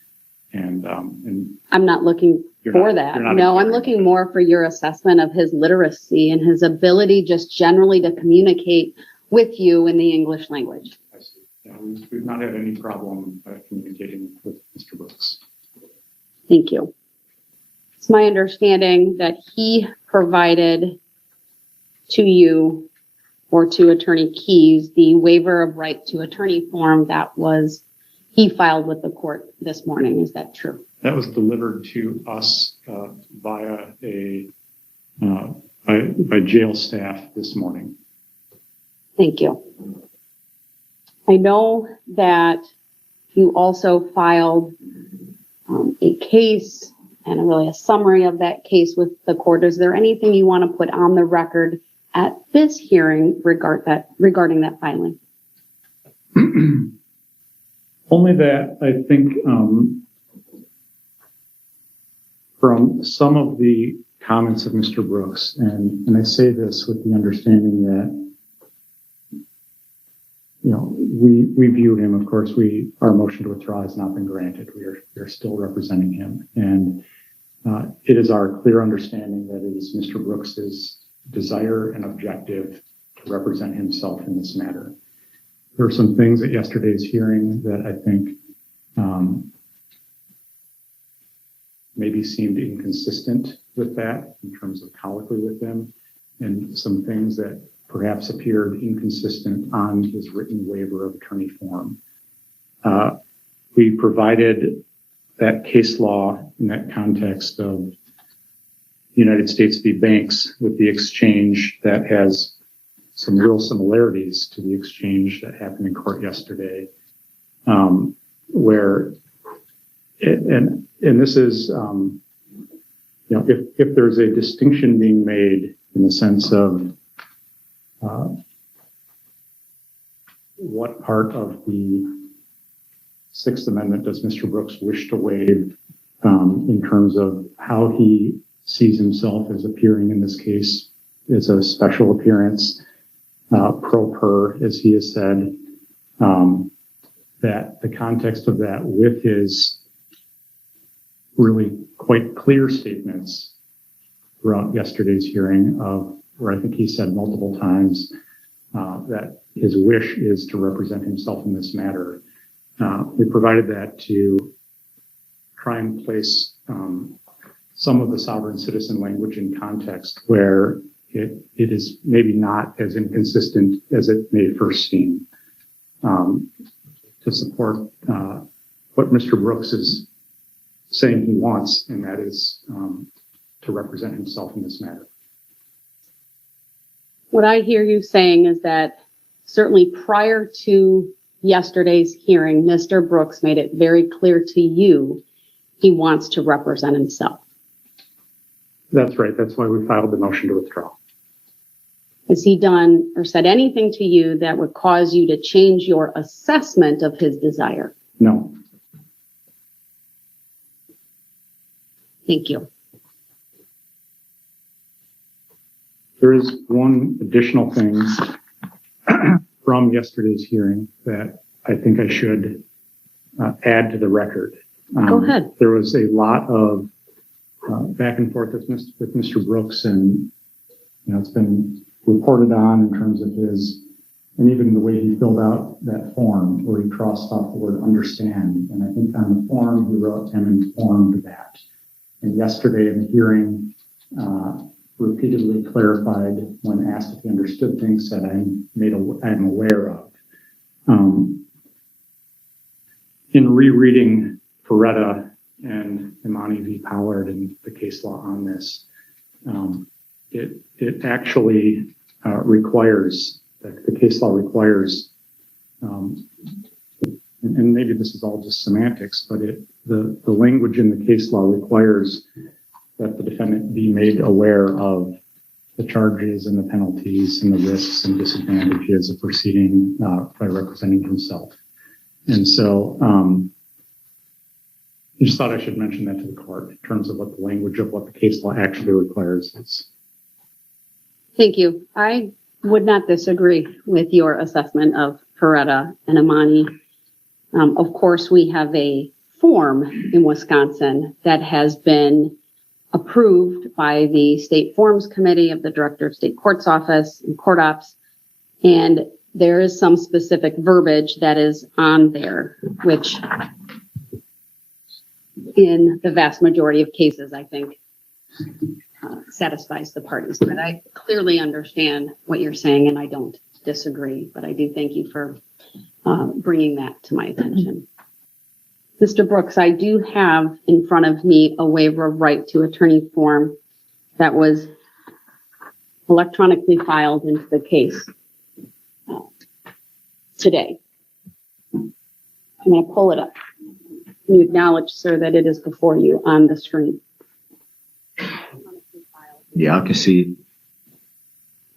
And I'm not looking for that. No, I'm looking more for your assessment of his literacy and his ability just generally to communicate with you in the English language. I see. Yeah, we've not had any problem communicating with Mr. Brooks. Thank you. It's my understanding that he provided to you or to Attorney Keyes the waiver of right to attorney form that he filed with the court this morning. Is that true? That was delivered to us via by jail staff this morning. Thank you. I know that you also filed a case and really a summary of that case with the court. Is there anything you want to put on the record at this hearing regarding that filing? Only that I think from some of the comments of Mr. Brooks, and I say this with the understanding that, we view him, of course, our motion to withdraw has not been granted. We are still representing him. And it is our clear understanding that it is Mr. Brooks's desire and objective to represent himself in this matter. There are some things at yesterday's hearing that I think maybe seemed inconsistent with that in terms of colloquy with him, and some things that perhaps appeared inconsistent on his written waiver of attorney form. We provided that case law in that context of United States v. Banks with the exchange that has some real similarities to the exchange that happened in court yesterday, where, and this is, if there's a distinction being made in the sense of what part of the Sixth Amendment does Mr. Brooks wish to waive in terms of how he sees himself as appearing in this case as a special appearance, pro per, as he has said, that the context of that with his really quite clear statements throughout yesterday's hearing of where I think he said multiple times that his wish is to represent himself in this matter. We provided that to try and place some of the sovereign citizen language in context where it is maybe not as inconsistent as it may first seem, to support what Mr. Brooks is saying he wants, and that is to represent himself in this matter. What I hear you saying is that certainly prior to yesterday's hearing, Mr. Brooks made it very clear to you he wants to represent himself. That's right. That's why we filed the motion to withdraw. Has he done or said anything to you that would cause you to change your assessment of his desire? No. Thank you. There is one additional thing from yesterday's hearing that I think I should add to the record. Go ahead. There was a lot of back and forth with Mr. Brooks, and it's been reported on in terms of his, and even the way he filled out that form where he crossed off the word understand. And I think on the form he wrote, "I'm informed that." And yesterday in the hearing, repeatedly clarified when asked if he understood things, said, I'm aware of. In rereading Ferretta and Imani v. Pollard and the case law on this, it actually requires, the case law requires, and maybe this is all just semantics, but the language in the case law requires that the defendant be made aware of the charges and the penalties and the risks and disadvantages of proceeding by representing himself. And so I just thought I should mention that to the court in terms of what the language of what the case law actually requires is. Thank you. I would not disagree with your assessment of Ferretta and Imani. Of course, we have a form in Wisconsin that has been approved by the State Forms Committee of the Director of State Courts Office and Court Ops, and there is some specific verbiage that is on there, which in the vast majority of cases, I think, satisfies the parties. But I clearly understand what you're saying, and I don't disagree, but I do thank you for bringing that to my attention. Mr. Brooks, I do have in front of me a waiver of right to attorney form that was electronically filed into the case today. I'm going to pull it up. You acknowledge, sir, that it is before you on the screen. Yeah, I can see.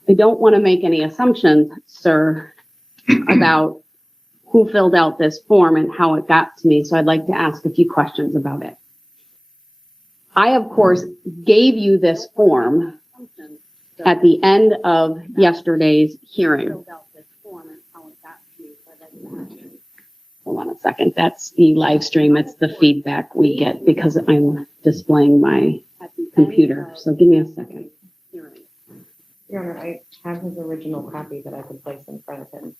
I don't want to make any assumptions, sir, about who filled out this form and how it got to me. So I'd like to ask a few questions about it. I, of course, gave you this form at the end of yesterday's hearing. Hold on a second. That's the live stream. It's the feedback we get because I'm displaying my computer. So give me a second. Your Honor, I have his original copy that I could place in front of him.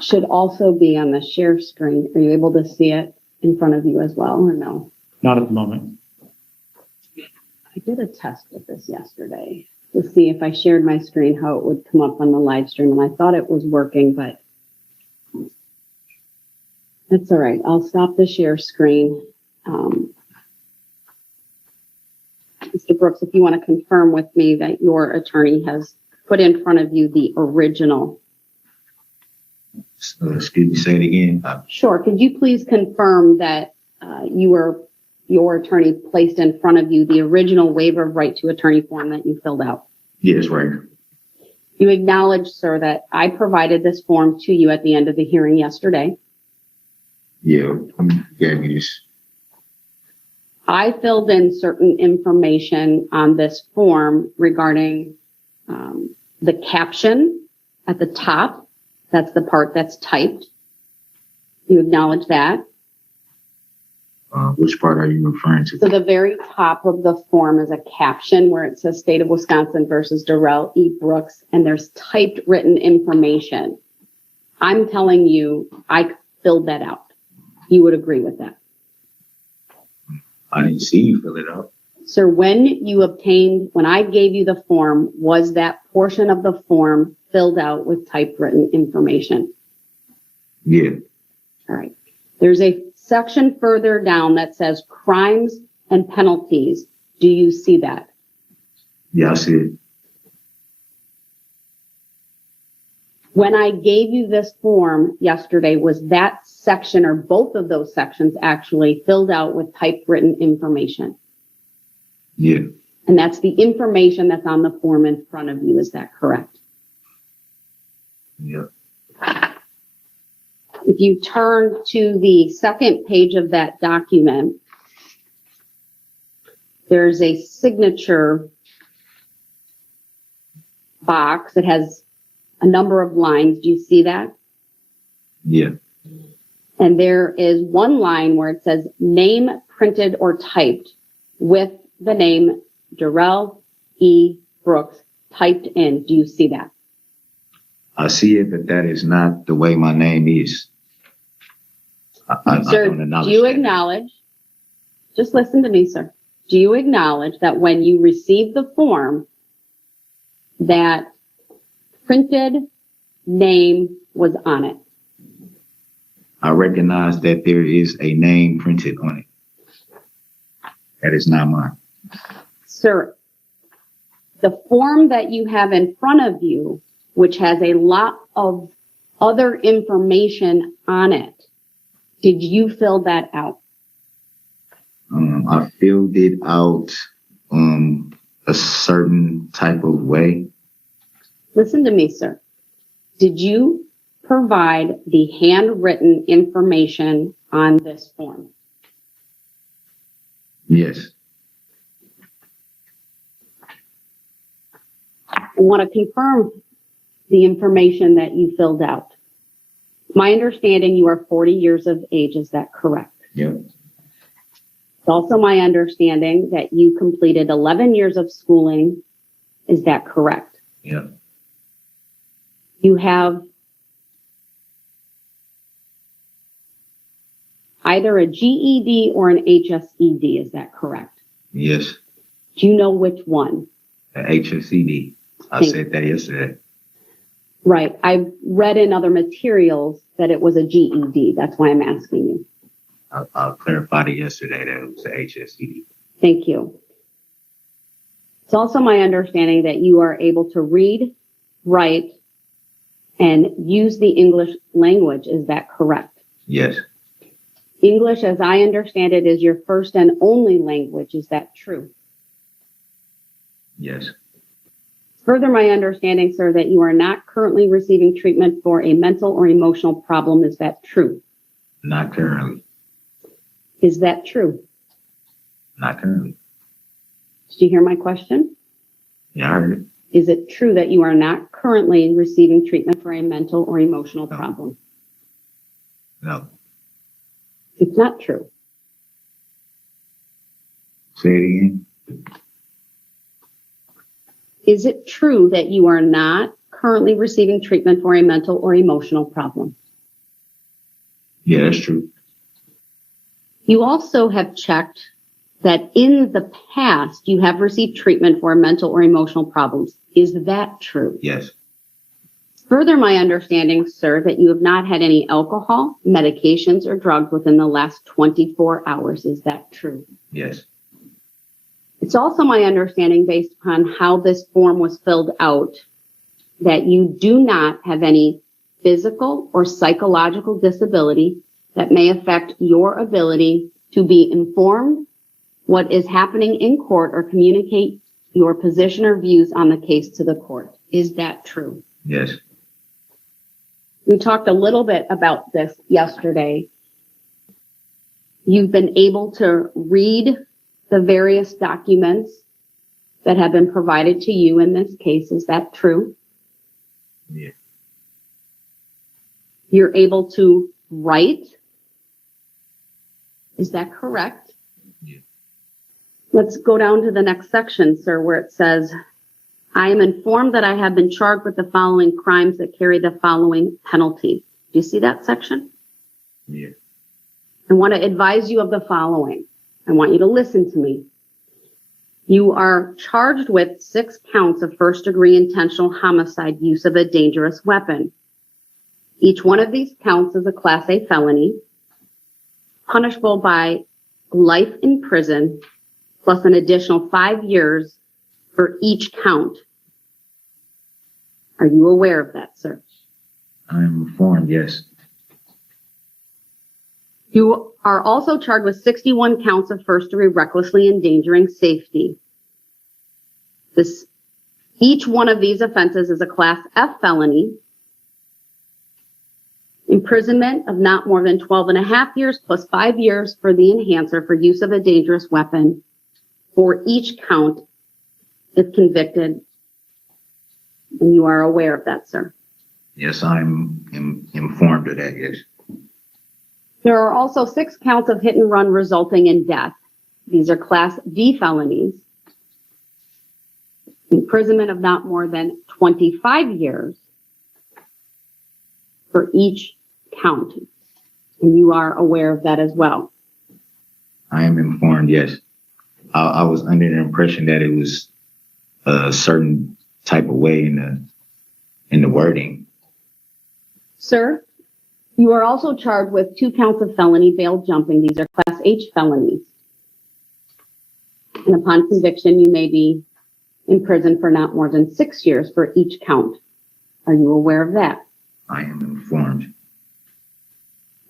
Should also be on the share screen. Are you able to see it in front of you as well or no? Not at the moment. I did a test with this yesterday to see if I shared my screen, how it would come up on the live stream. And I thought it was working, but that's all right. I'll stop the share screen. Mr. Brooks, if you want to confirm with me that your attorney has put in front of you the original. Excuse me, say it again. Sure. Could you please confirm that your attorney placed in front of you the original waiver of right to attorney form that you filled out? Yes, right. You acknowledge, sir, that I provided this form to you at the end of the hearing yesterday. Yeah, gave me this. I filled in certain information on this form regarding the caption at the top. That's the part that's typed. You acknowledge that? Which part are you referring to? So the very top of the form is a caption where it says State of Wisconsin versus Darrell E. Brooks, and there's typed written information. I'm telling you, I filled that out. You would agree with that? I didn't see you fill it out. Sir, when I gave you the form, was that portion of the form filled out with typed written information? Yeah. All right. There's a section further down that says crimes and penalties. Do you see that? Yeah, I see it. When I gave you this form yesterday, was that section or both of those sections actually filled out with typed written information? Yeah. And that's the information that's on the form in front of you. Is that correct? Yeah. If you turn to the second page of that document, there's a signature box that has a number of lines. Do you see that? Yeah. And there is one line where it says name printed or typed with the name Darrell E. Brooks typed in. Do you see that? I see it, but that is not the way my name is. I Sir, don't acknowledge do you that. acknowledge, just listen to me, sir. Do you acknowledge that when you received the form, that printed name was on it? I recognize that there is a name printed on it. That is not mine. Sir, the form that you have in front of you, which has a lot of other information on it, did you fill that out? I filled it out a certain type of way. Listen to me, sir. Did you provide the handwritten information on this form? Yes. I want to confirm the information that you filled out. My understanding, you are 40 years of age. Is that correct? Yep. It's also my understanding that you completed 11 years of schooling. Is that correct? Yep. You have either a GED or an HSED. Is that correct? Yes. Do you know which one? The HSED. I said that yesterday. Right. I've read in other materials that it was a GED. That's why I'm asking you. I clarified it yesterday that it was the HSED. Thank you. It's also my understanding that you are able to read, write, and use the English language. Is that correct? Yes. English, as I understand it, is your first and only language. Is that true? Yes. Further, my understanding, sir, that you are not currently receiving treatment for a mental or emotional problem. Is that true? Not currently. Is that true? Not currently. Did you hear my question? Yeah, I heard it. Is it true that you are not currently receiving treatment for a mental or emotional problem? No. It's not true. Say it again. Is it true that you are not currently receiving treatment for a mental or emotional problem? Yeah, that's true. You also have checked that in the past you have received treatment for mental or emotional problems. Is that true? Yes. Further, my understanding, sir, that you have not had any alcohol, medications, or drugs within the last 24 hours. Is that true? Yes. It's also my understanding, based upon how this form was filled out, that you do not have any physical or psychological disability that may affect your ability to be informed what is happening in court or communicate your position or views on the case to the court. Is that true? Yes. We talked a little bit about this yesterday. You've been able to read the various documents that have been provided to you in this case. Is that true? Yeah. You're able to write. Is that correct? Yeah. Let's go down to the next section, sir, where it says, I am informed that I have been charged with the following crimes that carry the following penalty. Do you see that section? Yeah. I want to advise you of the following. I want you to listen to me. You are charged with 6 counts of first-degree intentional homicide, use of a dangerous weapon. Each one of these counts is a Class A felony, punishable by life in prison, plus an additional 5 years for each count. Are you aware of that, sir? I'm informed, yes. You are also charged with 61 counts of first-degree recklessly endangering safety. Each one of these offenses is a Class F felony, imprisonment of not more than 12.5 years plus 5 years for the enhancer for use of a dangerous weapon for each count if convicted. And you are aware of that, sir? Yes, I'm informed of that, yes. There are also 6 counts of hit and run resulting in death. These are Class D felonies. Imprisonment of not more than 25 years for each count. And you are aware of that as well. I am informed, yes. I was under the impression that it was a certain type of way in the wording. Sir, you are also charged with 2 counts of felony bail jumping. These are Class H felonies. And upon conviction, you may be in prison for not more than 6 years for each count. Are you aware of that? I am informed.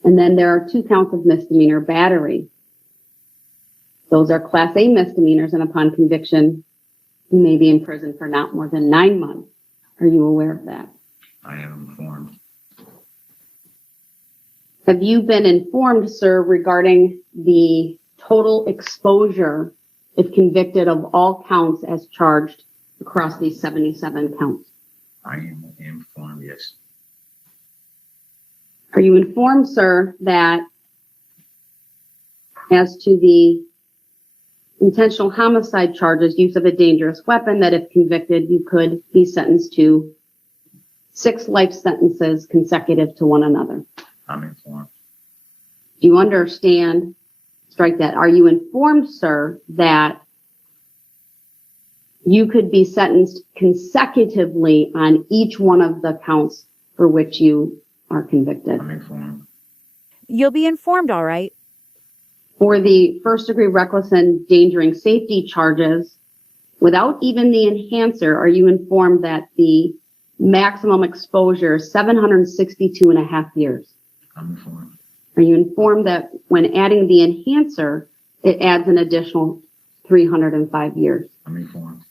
And then there are 2 counts of misdemeanor battery. Those are Class A misdemeanors, and upon conviction, you may be in prison for not more than 9 months. Are you aware of that? I am informed. Have you been informed, sir, regarding the total exposure if convicted of all counts as charged across these 77 counts? I am informed, yes. Are you informed, sir, that as to the intentional homicide charges, use of a dangerous weapon, that if convicted, you could be sentenced to 6 life sentences consecutive to one another? I'm informed. Do you understand? Strike that. Are you informed, sir, that you could be sentenced consecutively on each one of the counts for which you are convicted? I'm informed. You'll be informed, all right. For the first-degree reckless and endangering safety charges, without even the enhancer, are you informed that the maximum exposure is 762 and a half years? I'm informed. Are you informed that when adding the enhancer, it adds an additional 305 years? I'm informed.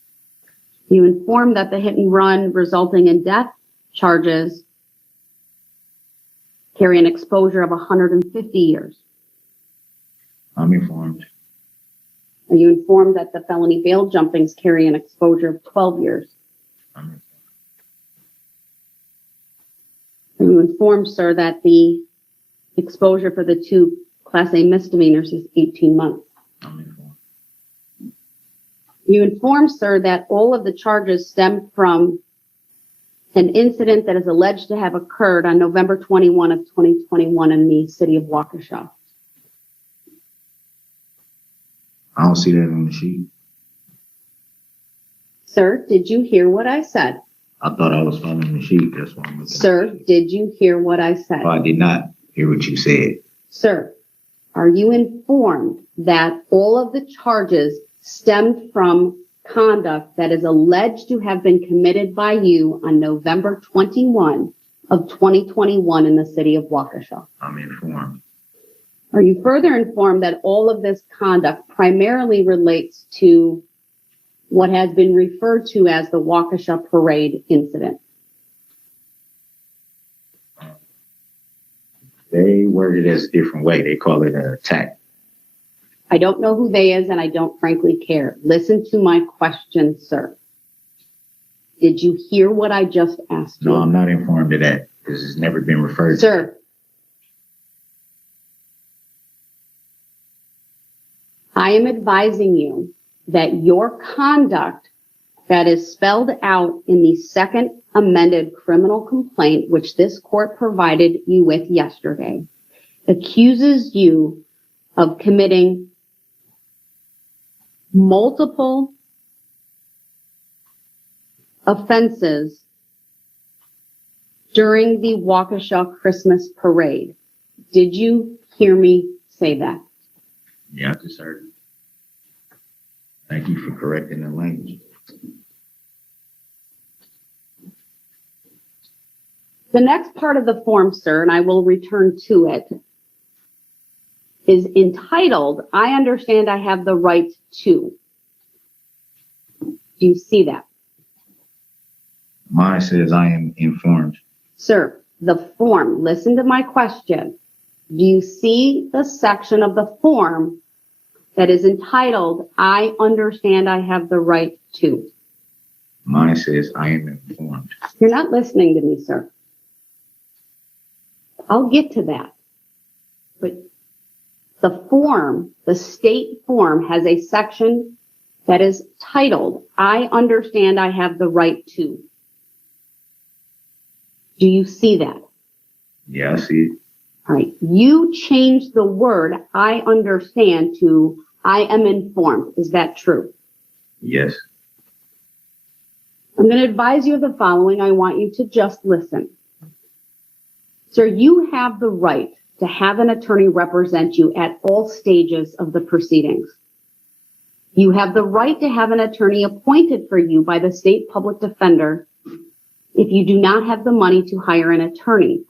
You informed that the hit and run resulting in death charges carry an exposure of 150 years. I'm informed. Are you informed that the felony bail jumpings carry an exposure of 12 years? I'm informed. Are you informed, sir, that the exposure for the 2 Class A misdemeanors is 18 months? I'm informed. You informed, sir, that all of the charges stem from an incident that is alleged to have occurred on November 21 of 2021 in the city of Waukesha. I don't see that on the sheet. Sir, did you hear what I said? I thought I was following the sheet. That's why I'm looking. Sir, did you hear what I said? Oh, I did not hear what you said. Sir, are you informed that all of the charges stemmed from conduct that is alleged to have been committed by you on November 21 of 2021 in the city of Waukesha? I'm informed. Are you further informed that all of this conduct primarily relates to what has been referred to as the Waukesha parade incident? They word it as a different way. They call it an attack. I don't know who they is, and I don't frankly care. Listen to my question, sir. Did you hear what I just asked you? No, I'm not informed of that because it's never been referred to. Sir, I am advising you that your conduct that is spelled out in the second amended criminal complaint, which this court provided you with yesterday, accuses you of committing multiple offenses during the Waukesha Christmas parade. Did you hear me say that? Yeah, I just heard it. Thank you for correcting the language. The next part of the form, sir, and I will return to it, is entitled, I understand I have the right to. Do you see that? Mine says I am informed. Sir, the form, listen to my question. Do you see the section of the form that is entitled, I understand I have the right to? Mine says I am informed. You're not listening to me, sir. I'll get to that. but the form, the state form, has a section that is titled, I understand I have the right to. Do you see that? Yeah, I see it. All right. You changed the word I understand to I am informed. Is that true? Yes. I'm going to advise you of the following. I want you to just listen. Sir, you have the right to have an attorney represent you at all stages of the proceedings. You have the right to have an attorney appointed for you by the state public defender if you do not have the money to hire an attorney.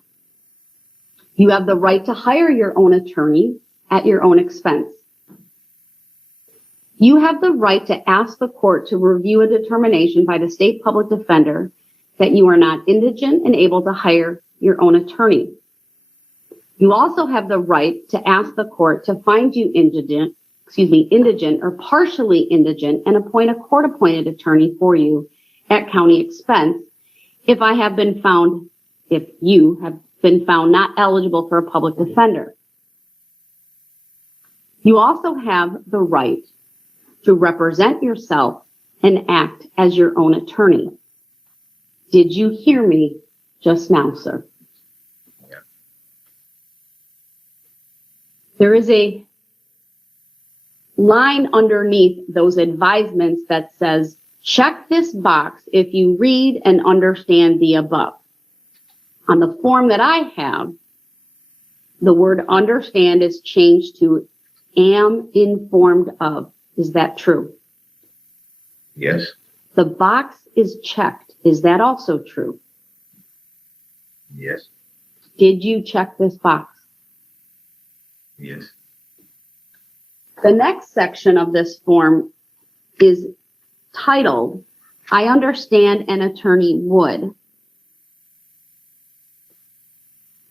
You have the right to hire your own attorney at your own expense. You have the right to ask the court to review a determination by the state public defender that you are not indigent and able to hire your own attorney. You also have the right to ask the court to find you indigent or partially indigent and appoint a court-appointed attorney for you at county expense if you have been found not eligible for a public defender. You also have the right to represent yourself and act as your own attorney. Did you hear me just now, sir? Yeah. There is a line underneath those advisements that says, check this box if you read and understand the above. On the form that I have, the word understand is changed to am informed of. Is that true? Yes. The box is checked. Is that also true? Yes. Did you check this box? Yes. The next section of this form is titled, I understand an attorney would.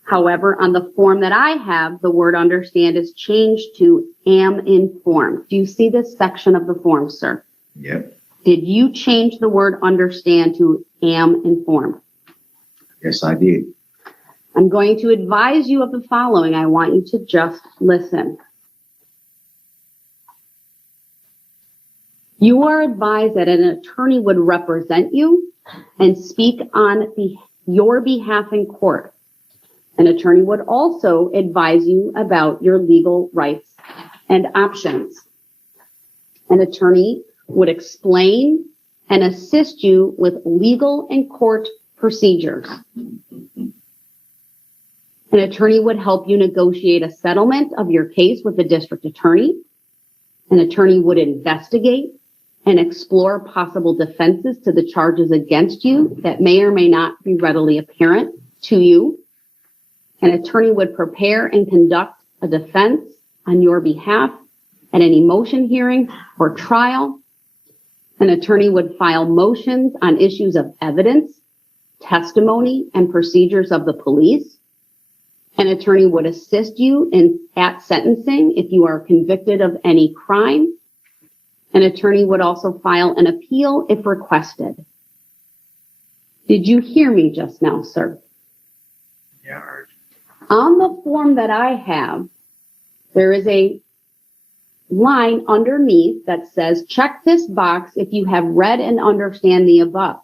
However, on the form that I have, the word understand is changed to am informed. Do you see this section of the form, sir? Yep. Did you change the word understand to am informed? Yes, I did. I'm going to advise you of the following. I want you to just listen. You are advised that an attorney would represent you and speak on your behalf in court. An attorney would also advise you about your legal rights and options. An attorney would explain and assist you with legal and court procedures. An attorney would help you negotiate a settlement of your case with the district attorney. An attorney would investigate and explore possible defenses to the charges against you that may or may not be readily apparent to you. An attorney would prepare and conduct a defense on your behalf at any motion hearing or trial. An attorney would file motions on issues of evidence, testimony, and procedures of the police. An attorney would assist you at sentencing if you are convicted of any crime. An attorney would also file an appeal if requested. Did you hear me just now, sir? Yeah, I heard you. On the form that I have, there is a line underneath that says, check this box if you have read and understand the above.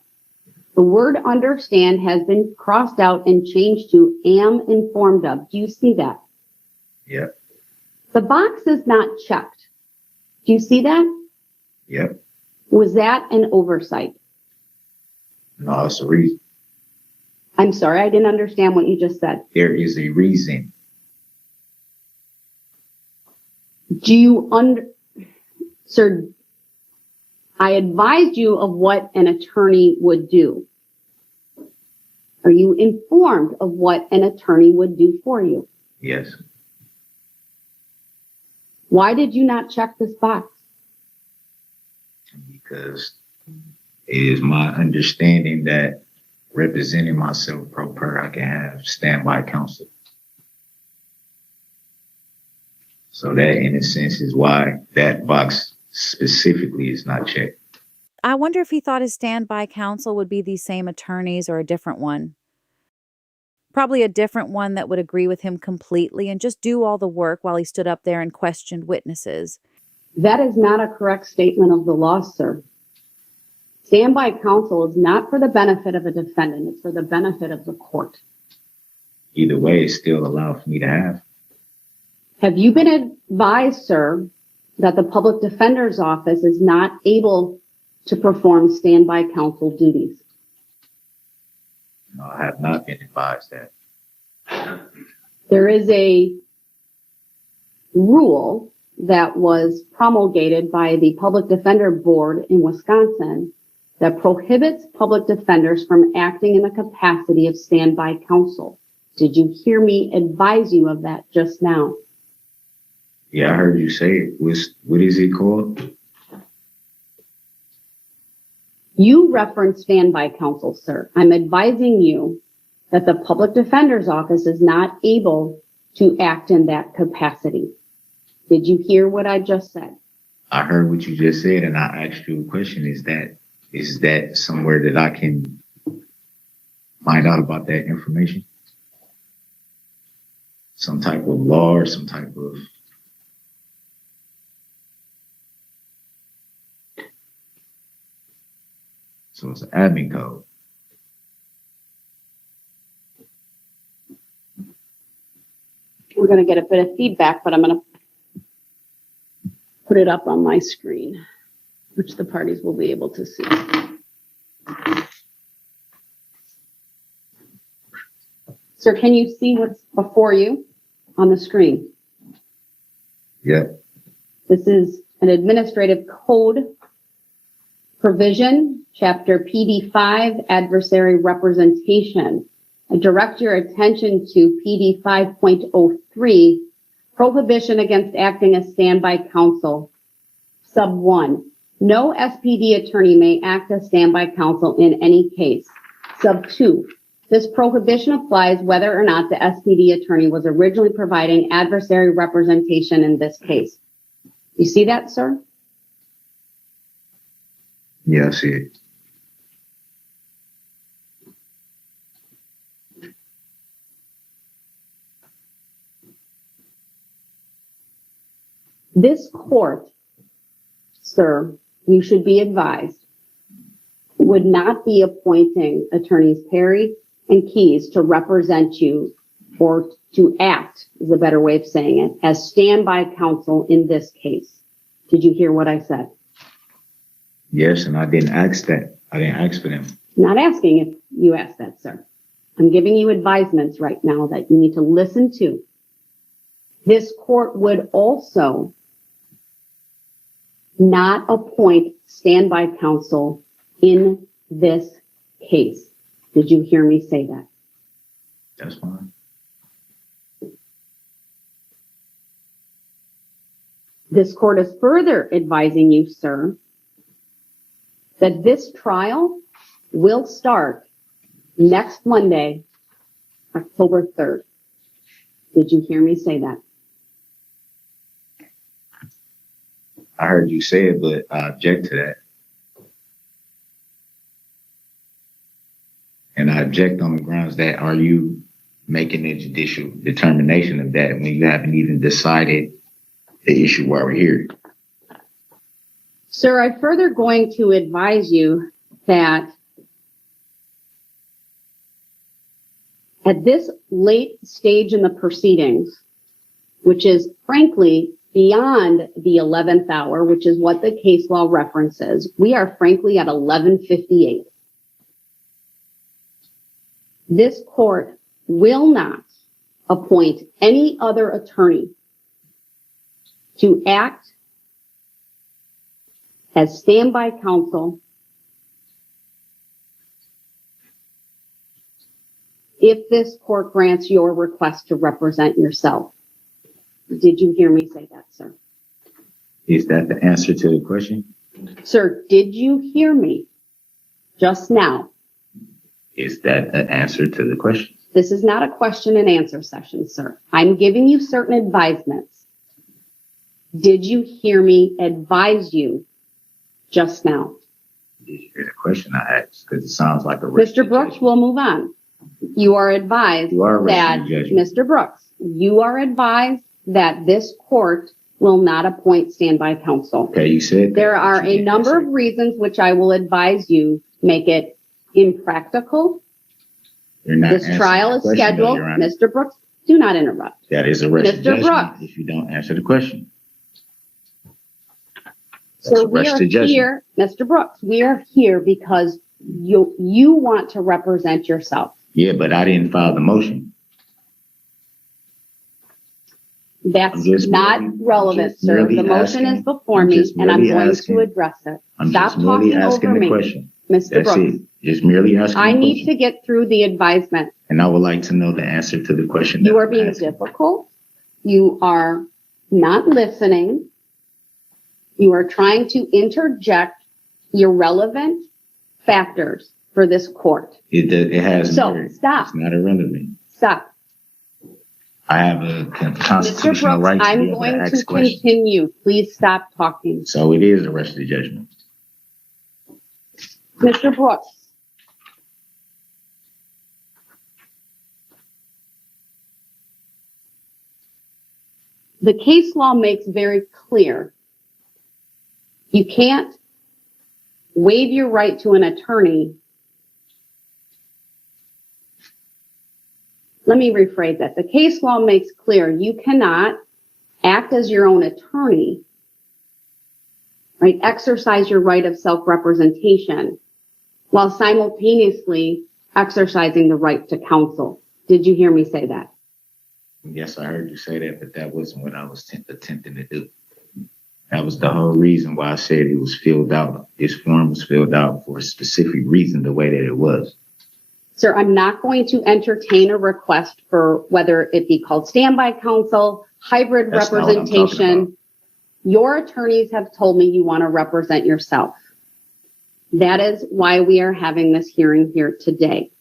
The word understand has been crossed out and changed to am informed of. Do you see that? Yep. The box is not checked. Do you see that? Yep. Was that an oversight? No, it's a reason. I'm sorry, I didn't understand what you just said. There is a reason. Do you Sir, I advised you of what an attorney would do. Are you informed of what an attorney would do for you? Yes. Why did you not check this box? Because it is my understanding that representing myself pro per, I can have standby counsel. So that, in a sense, is why that box specifically is not checked. I wonder if he thought his standby counsel would be these same attorneys or a different one. Probably a different one that would agree with him completely and just do all the work while he stood up there and questioned witnesses. That is not a correct statement of the law, sir. Standby counsel is not for the benefit of a defendant. It's for the benefit of the court. Either way, it's still allowed for me to have. Have you been advised, sir, that the public defender's office is not able to perform standby counsel duties? No, I have not been advised that. There is a rule that was promulgated by the Public Defender Board in Wisconsin that prohibits public defenders from acting in the capacity of standby counsel. Did you hear me advise you of that just now? Yeah, I heard you say it. What is it called? You referenced standby counsel, sir. I'm advising you that the public defender's office is not able to act in that capacity. Did you hear what I just said? I heard what you just said, and I asked you a question. Is that somewhere that I can find out about that information? Some type of law or some type of... So it's an admin code. We're going to get a bit of feedback, but I'm going to put it up on my screen, which the parties will be able to see. Sir, can you see what's before you on the screen? Yep. This is an administrative code provision, chapter PD 5, adversary representation. I direct your attention to PD 5.03, prohibition against acting as standby counsel. Sub 1, no SPD attorney may act as standby counsel in any case. Sub 2, this prohibition applies whether or not the SPD attorney was originally providing adversary representation in this case. You see that, sir? Yeah, I see it. This court, sir, you should be advised, would not be appointing attorneys Perry and Keyes to represent you or to act, is a better way of saying it, as standby counsel in this case. Did you hear what I said? Yes, and I didn't ask that. I didn't ask for them. I'm not asking if you asked that, sir. I'm giving you advisements right now that you need to listen to. This court would also not appoint standby counsel in this case. Did you hear me say that? That's fine. This court is further advising you, sir, that this trial will start next Monday, October 3rd. Did you hear me say that? I heard you say it, but I object to that. And I object on the grounds that are you making a judicial determination of that when you haven't even decided the issue while we're here? Sir, I'm further going to advise you that at this late stage in the proceedings, which is frankly beyond the 11th hour, which is what the case law references, we are frankly at 11:58. This court will not appoint any other attorney to act as standby counsel if this court grants your request to represent yourself. Did you hear me say that, sir? Is that the answer to the question? Sir, did you hear me just now? Is that an answer to the question? This is not a question and answer session, sir. I'm giving you certain advisements. Did you hear me advise you just now? Did you hear the question I asked? Because it sounds like a... Mr. Brooks, we'll move on. You are advised You are that, arresting the judgment. Mr. Brooks, you are advised that this court will not appoint standby counsel. Okay, you said that. There are a number of reasons which I will advise you make it impractical. You're not This answering trial the is question, though, scheduled. Your Honor. Mr. Brooks, do not interrupt. That is arrested Mr. judgment Brooks. if you don't answer the question. So we are arrested judgment. here, Mr. Brooks, we are here because you want to represent yourself. Yeah, but I didn't file the motion. That's just not merely- relevant, just sir. merely The motion asking- is before I'm me just and I'm merely going asking- to address it. I'm Stop just merely talking asking over the me, question. Mr. That's Brooks. it. Just merely asking I the need question. to get through the advisement. And I would like to know the answer to the question. You that are I'm being asking. difficult. You are not listening. You are trying to interject irrelevant factors for this court. It has So, merit. stop. It's not irrelevant. Stop. I have a Mr. constitutional Brooks, right to be I'm able to going to ask questions. continue. Please stop talking. So it is arrested judgment. Mr. Brooks. The case law makes very clear you can't waive your right to an attorney. Let me rephrase that. The case law makes clear you cannot act as your own attorney, right? Exercise your right of self-representation while simultaneously exercising the right to counsel. Did you hear me say that? Yes, I heard you say that, but that wasn't what I was attempting to do. That was the whole reason why I said it was filled out. This form was filled out for a specific reason, the way that it was. Sir, I'm not going to entertain a request for whether it be called standby counsel, hybrid That's not what I'm talking about. representation. Your attorneys have told me you want to represent yourself. That is why we are having this hearing here today.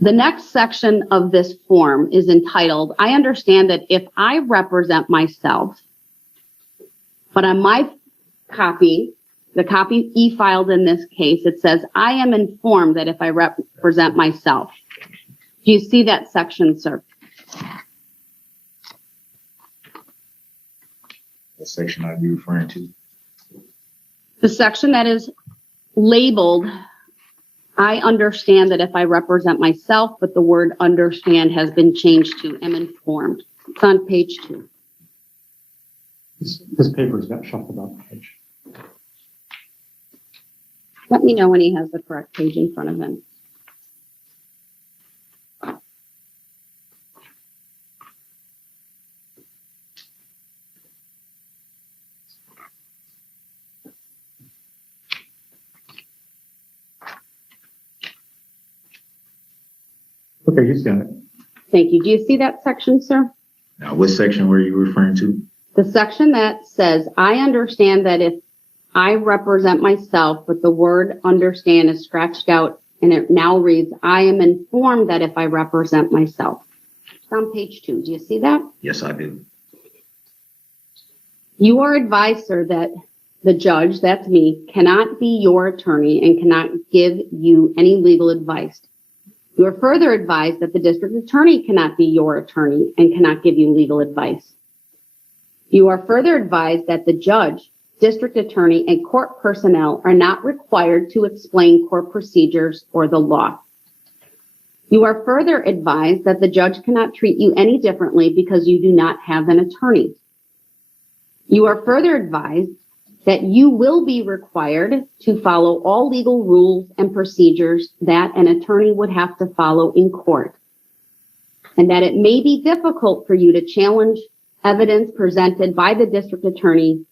The next section of this form is entitled, I understand that if I represent myself, but on my copy, the copy e-filed in this case, it says, I am informed that if I represent myself. Do you see that section, sir? What section are you referring to? The section that is labeled, I understand that if I represent myself, but the word understand has been changed to am informed. It's on page 2. This paper's got shuffled off the page. Let me know when he has the correct page in front of him. Okay, he's got it. Thank you. Do you see that section, sir? Now, what section were you referring to? The section that says, I understand that if I represent myself, but the word understand is scratched out and it now reads, I am informed that if I represent myself. It's on page 2. Do you see that? Yes, I do. You are advised, sir, that the judge, that's me, cannot be your attorney and cannot give you any legal advice. You are further advised that the district attorney cannot be your attorney and cannot give you legal advice. You are further advised that the judge, district attorney, and court personnel are not required to explain court procedures or the law. You are further advised that the judge cannot treat you any differently because you do not have an attorney. You are further advised that you will be required to follow all legal rules and procedures that an attorney would have to follow in court, and that it may be difficult for you to challenge evidence presented by the district attorney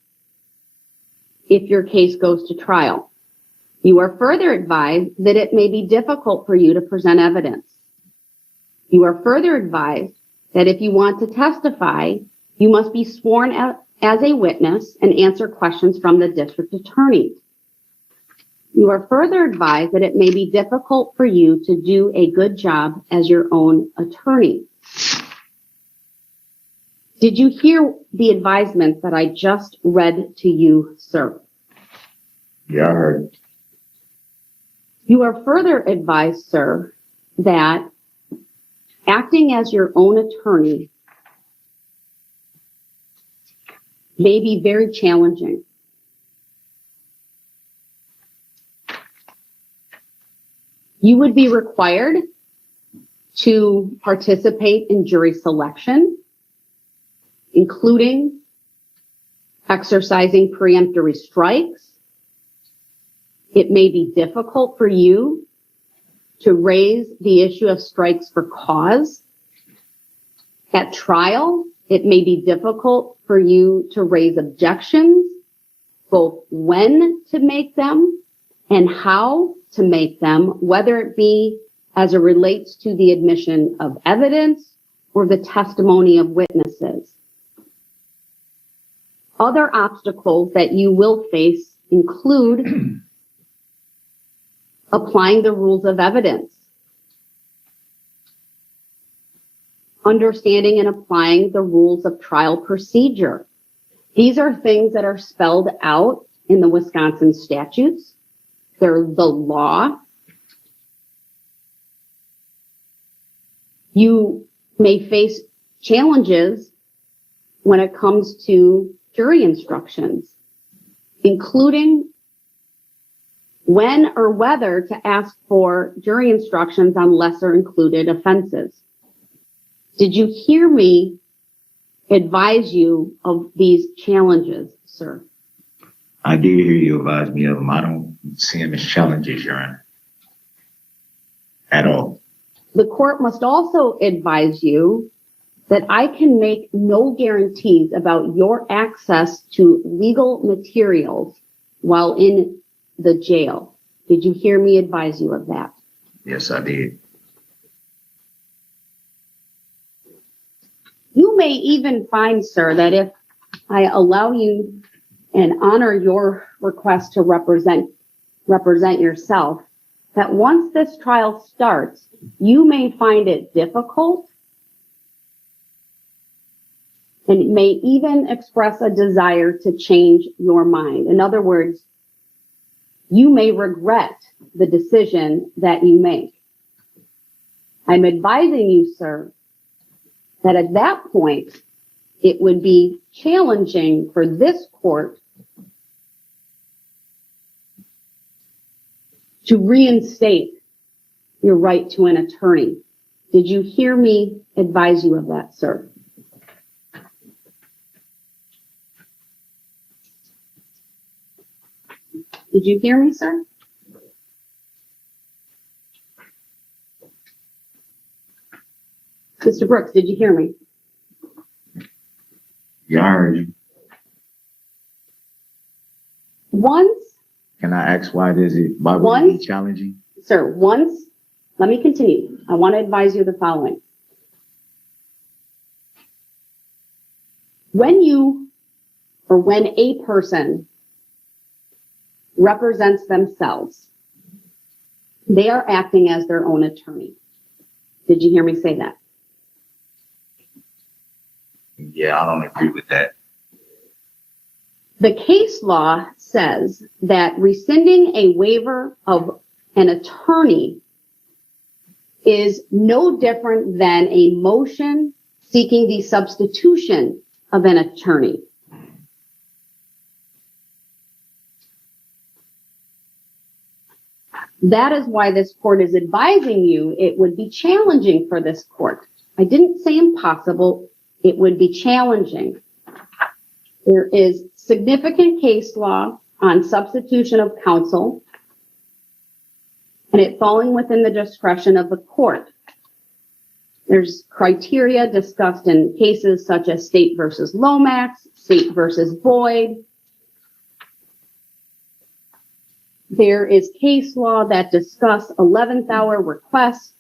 if your case goes to trial. You are further advised that it may be difficult for you to present evidence. You are further advised that if you want to testify, you must be sworn as a witness and answer questions from the district attorney. You are further advised that it may be difficult for you to do a good job as your own attorney. Did you hear the advisement that I just read to you, sir? Yeah, I heard it. You are further advised, sir, that acting as your own attorney may be very challenging. You would be required to participate in jury selection, including exercising preemptory strikes. It may be difficult for you to raise the issue of strikes for cause. At trial, it may be difficult for you to raise objections, both when to make them and how to make them, whether it be as it relates to the admission of evidence or the testimony of witnesses. Other obstacles that you will face include applying the rules of evidence, understanding and applying the rules of trial procedure. These are things that are spelled out in the Wisconsin statutes. They're the law. You may face challenges when it comes to jury instructions, including when or whether to ask for jury instructions on lesser included offenses. Did you hear me advise you of these challenges, sir? I did hear you advise me of them. I don't see them as challenges, Your Honor, at all. The court must also advise you that I can make no guarantees about your access to legal materials while in the jail. Did you hear me advise you of that? Yes, I did. You may even find, sir, that if I allow you and honor your request to represent yourself, that once this trial starts, you may find it difficult and may even express a desire to change your mind. In other words, you may regret the decision that you make. I'm advising you, sir, that at that point, it would be challenging for this court to reinstate your right to an attorney. Did you hear me advise you of that, sir? Did you hear me, sir? Mr. Brooks, did you hear me? Yeah, I heard you. Once, Can I ask why would it be challenging? sir, let me continue. I want to advise you of the following. When a person represents themselves, they are acting as their own attorney. Did you hear me say that? Yeah, I don't agree with that. The case law says that rescinding a waiver of an attorney is no different than a motion seeking the substitution of an attorney. That is why this court is advising you it would be challenging for this court. I didn't say impossible. It would be challenging. There is significant case law on substitution of counsel and it falling within the discretion of the court. There's criteria discussed in cases such as State versus Lomax, State versus Boyd. There is case law that discuss 11th hour requests,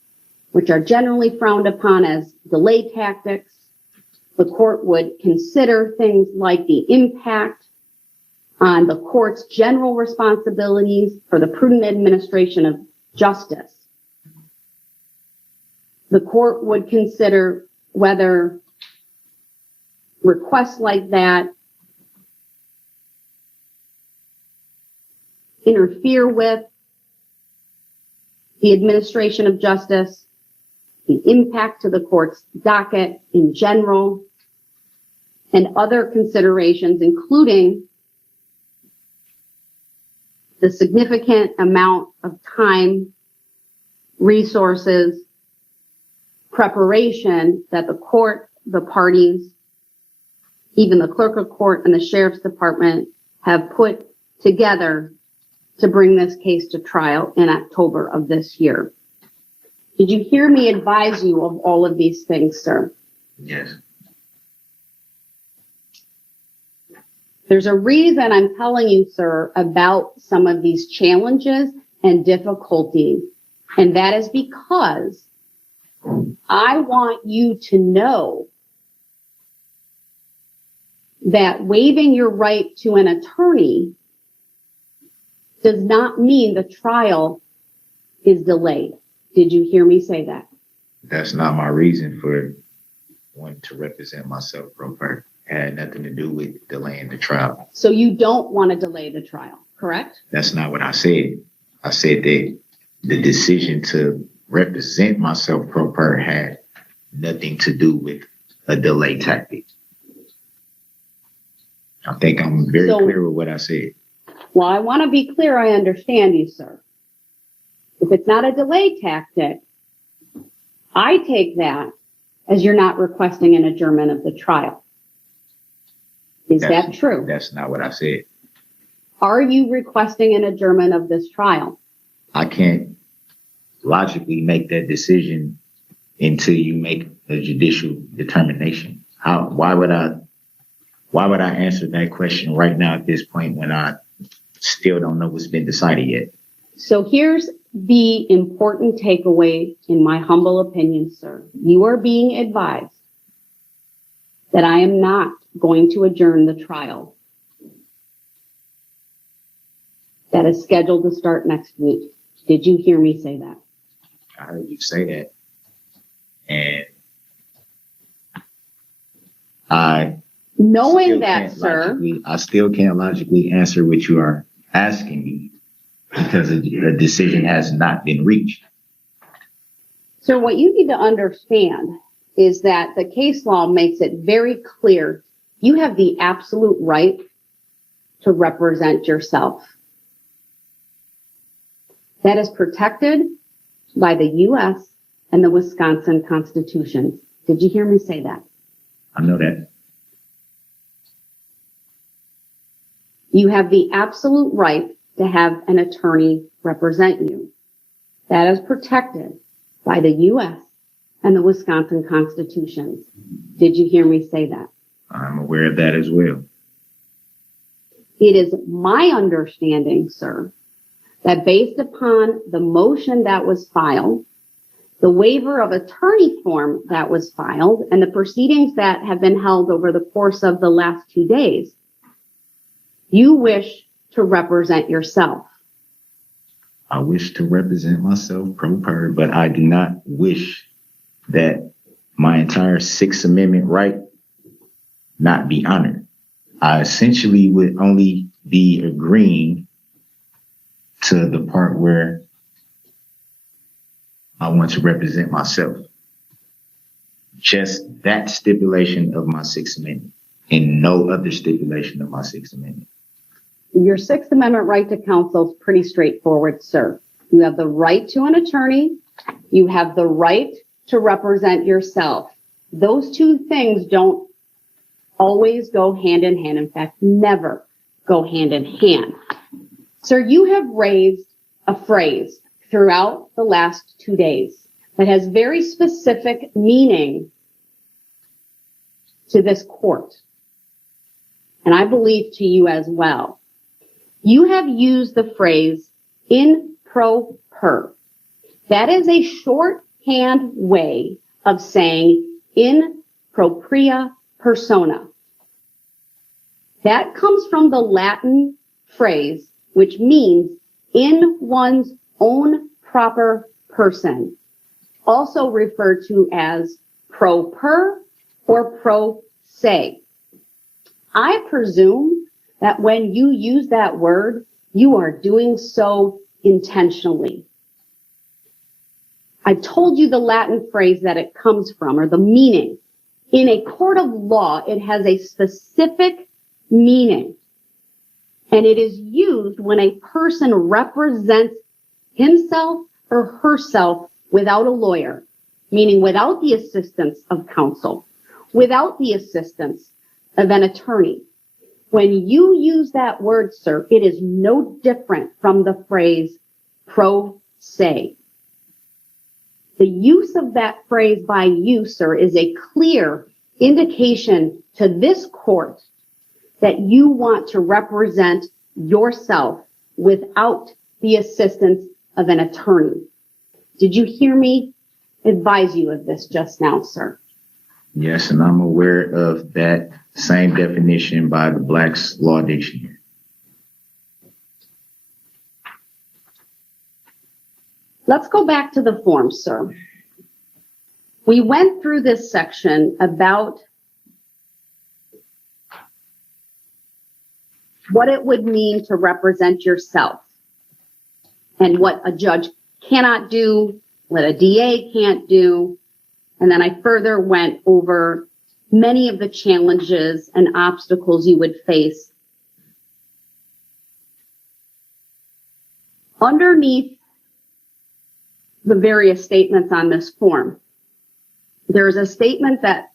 which are generally frowned upon as delay tactics. The court would consider things like the impact on the court's general responsibilities for the prudent administration of justice. The court would consider whether requests like that interfere with the administration of justice, the impact to the court's docket in general, and other considerations, including the significant amount of time, resources, preparation that the court, the parties, even the clerk of court and the sheriff's department have put together to bring this case to trial in October of this year. Did you hear me advise you of all of these things, sir? Yes. There's a reason I'm telling you, sir, about some of these challenges and difficulties, and that is because I want you to know that waiving your right to an attorney does not mean the trial is delayed. Did you hear me say that? That's not my reason for wanting to represent myself pro per. It had nothing to do with delaying the trial. So you don't want to delay the trial, correct? That's not what I said. I said that the decision to represent myself pro per had nothing to do with a delay tactic. I think I'm very clear with what I said. Well, I want to be clear. I understand you, sir. If it's not a delay tactic, I take that as you're not requesting an adjournment of the trial. Is that true? That's not what I said. Are you requesting an adjournment of this trial? I can't logically make that decision until you make a judicial determination. Why would I answer that question right now at this point when I still don't know what's been decided yet? So here's the important takeaway, in my humble opinion, sir. You are being advised that I am not going to adjourn the trial that is scheduled to start next week. Did you hear me say that? I heard you say that. And knowing that, sir, I still can't logically answer what you are asking me because a decision has not been reached. So what you need to understand is that the case law makes it very clear you have the absolute right to represent yourself. That is protected by the U.S. and the Wisconsin Constitution. Did you hear me say that? I know that. You have the absolute right to have an attorney represent you. That is protected by the U.S. and the Wisconsin Constitution. Did you hear me say that? I'm aware of that as well. It is my understanding, sir, that based upon the motion that was filed, the waiver of attorney form that was filed, and the proceedings that have been held over the course of the last 2 days, you wish to represent yourself. I wish to represent myself pro per, but I do not wish that my entire Sixth Amendment right not be honored. I essentially would only be agreeing to the part where I want to represent myself. Just that stipulation of my Sixth Amendment and no other stipulation of my Sixth Amendment. Your Sixth Amendment right to counsel is pretty straightforward, sir. You have the right to an attorney. You have the right to represent yourself. Those two things don't always go hand in hand. In fact, never go hand in hand. Sir, you have raised a phrase throughout the last 2 days that has very specific meaning to this court. And I believe to you as well. You have used the phrase in pro per. That is a shorthand way of saying in propria persona. That comes from the Latin phrase, which means in one's own proper person, also referred to as pro per or pro se. I presume that when you use that word, you are doing so intentionally. I've told you the Latin phrase that it comes from, or the meaning. In a court of law, it has a specific meaning. And it is used when a person represents himself or herself without a lawyer, meaning without the assistance of counsel, without the assistance of an attorney. When you use that word, sir, it is no different from the phrase pro se. The use of that phrase by you, sir, is a clear indication to this court that you want to represent yourself without the assistance of an attorney. Did you hear me advise you of this just now, sir? Yes, and I'm aware of that same definition by the Black's Law Dictionary. Let's go back to the form, sir. We went through this section about what it would mean to represent yourself and what a judge cannot do, what a DA can't do. And then I further went over many of the challenges and obstacles you would face. Underneath the various statements on this form, there's a statement that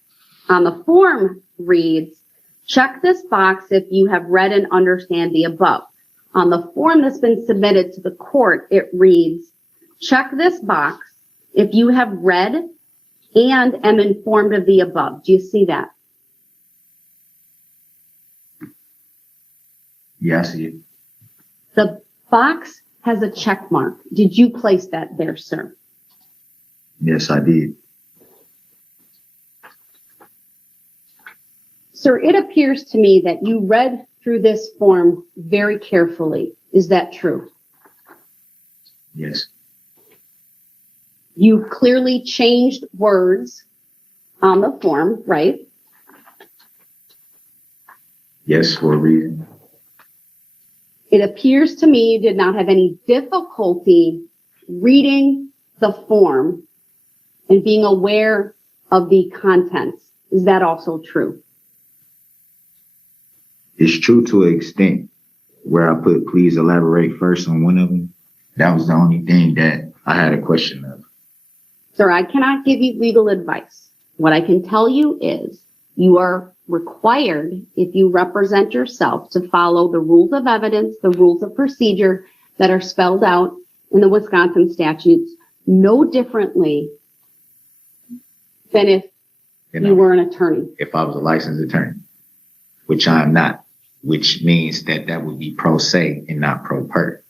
on the form reads, check this box if you have read and understand the above. On the form that's been submitted to the court, it reads, check this box if you have read and am informed of the above. Do you see that? Yeah, I see it. The box has a check mark. Did you place that there, sir? Yes, I did. Sir, it appears to me that you read through this form very carefully. Is that true? Yes. You clearly changed words on the form, right? Yes, for a reason. It appears to me you did not have any difficulty reading the form and being aware of the contents. Is that also true? It's true to an extent. Where I put please elaborate first on one of them, that was the only thing that I had a question of. Sir, I cannot give you legal advice. What I can tell you is you are required, if you represent yourself, to follow the rules of evidence, the rules of procedure that are spelled out in the Wisconsin statutes no differently than if you were an attorney. If I was a licensed attorney, which I am not, which means that that would be pro se and not pro per.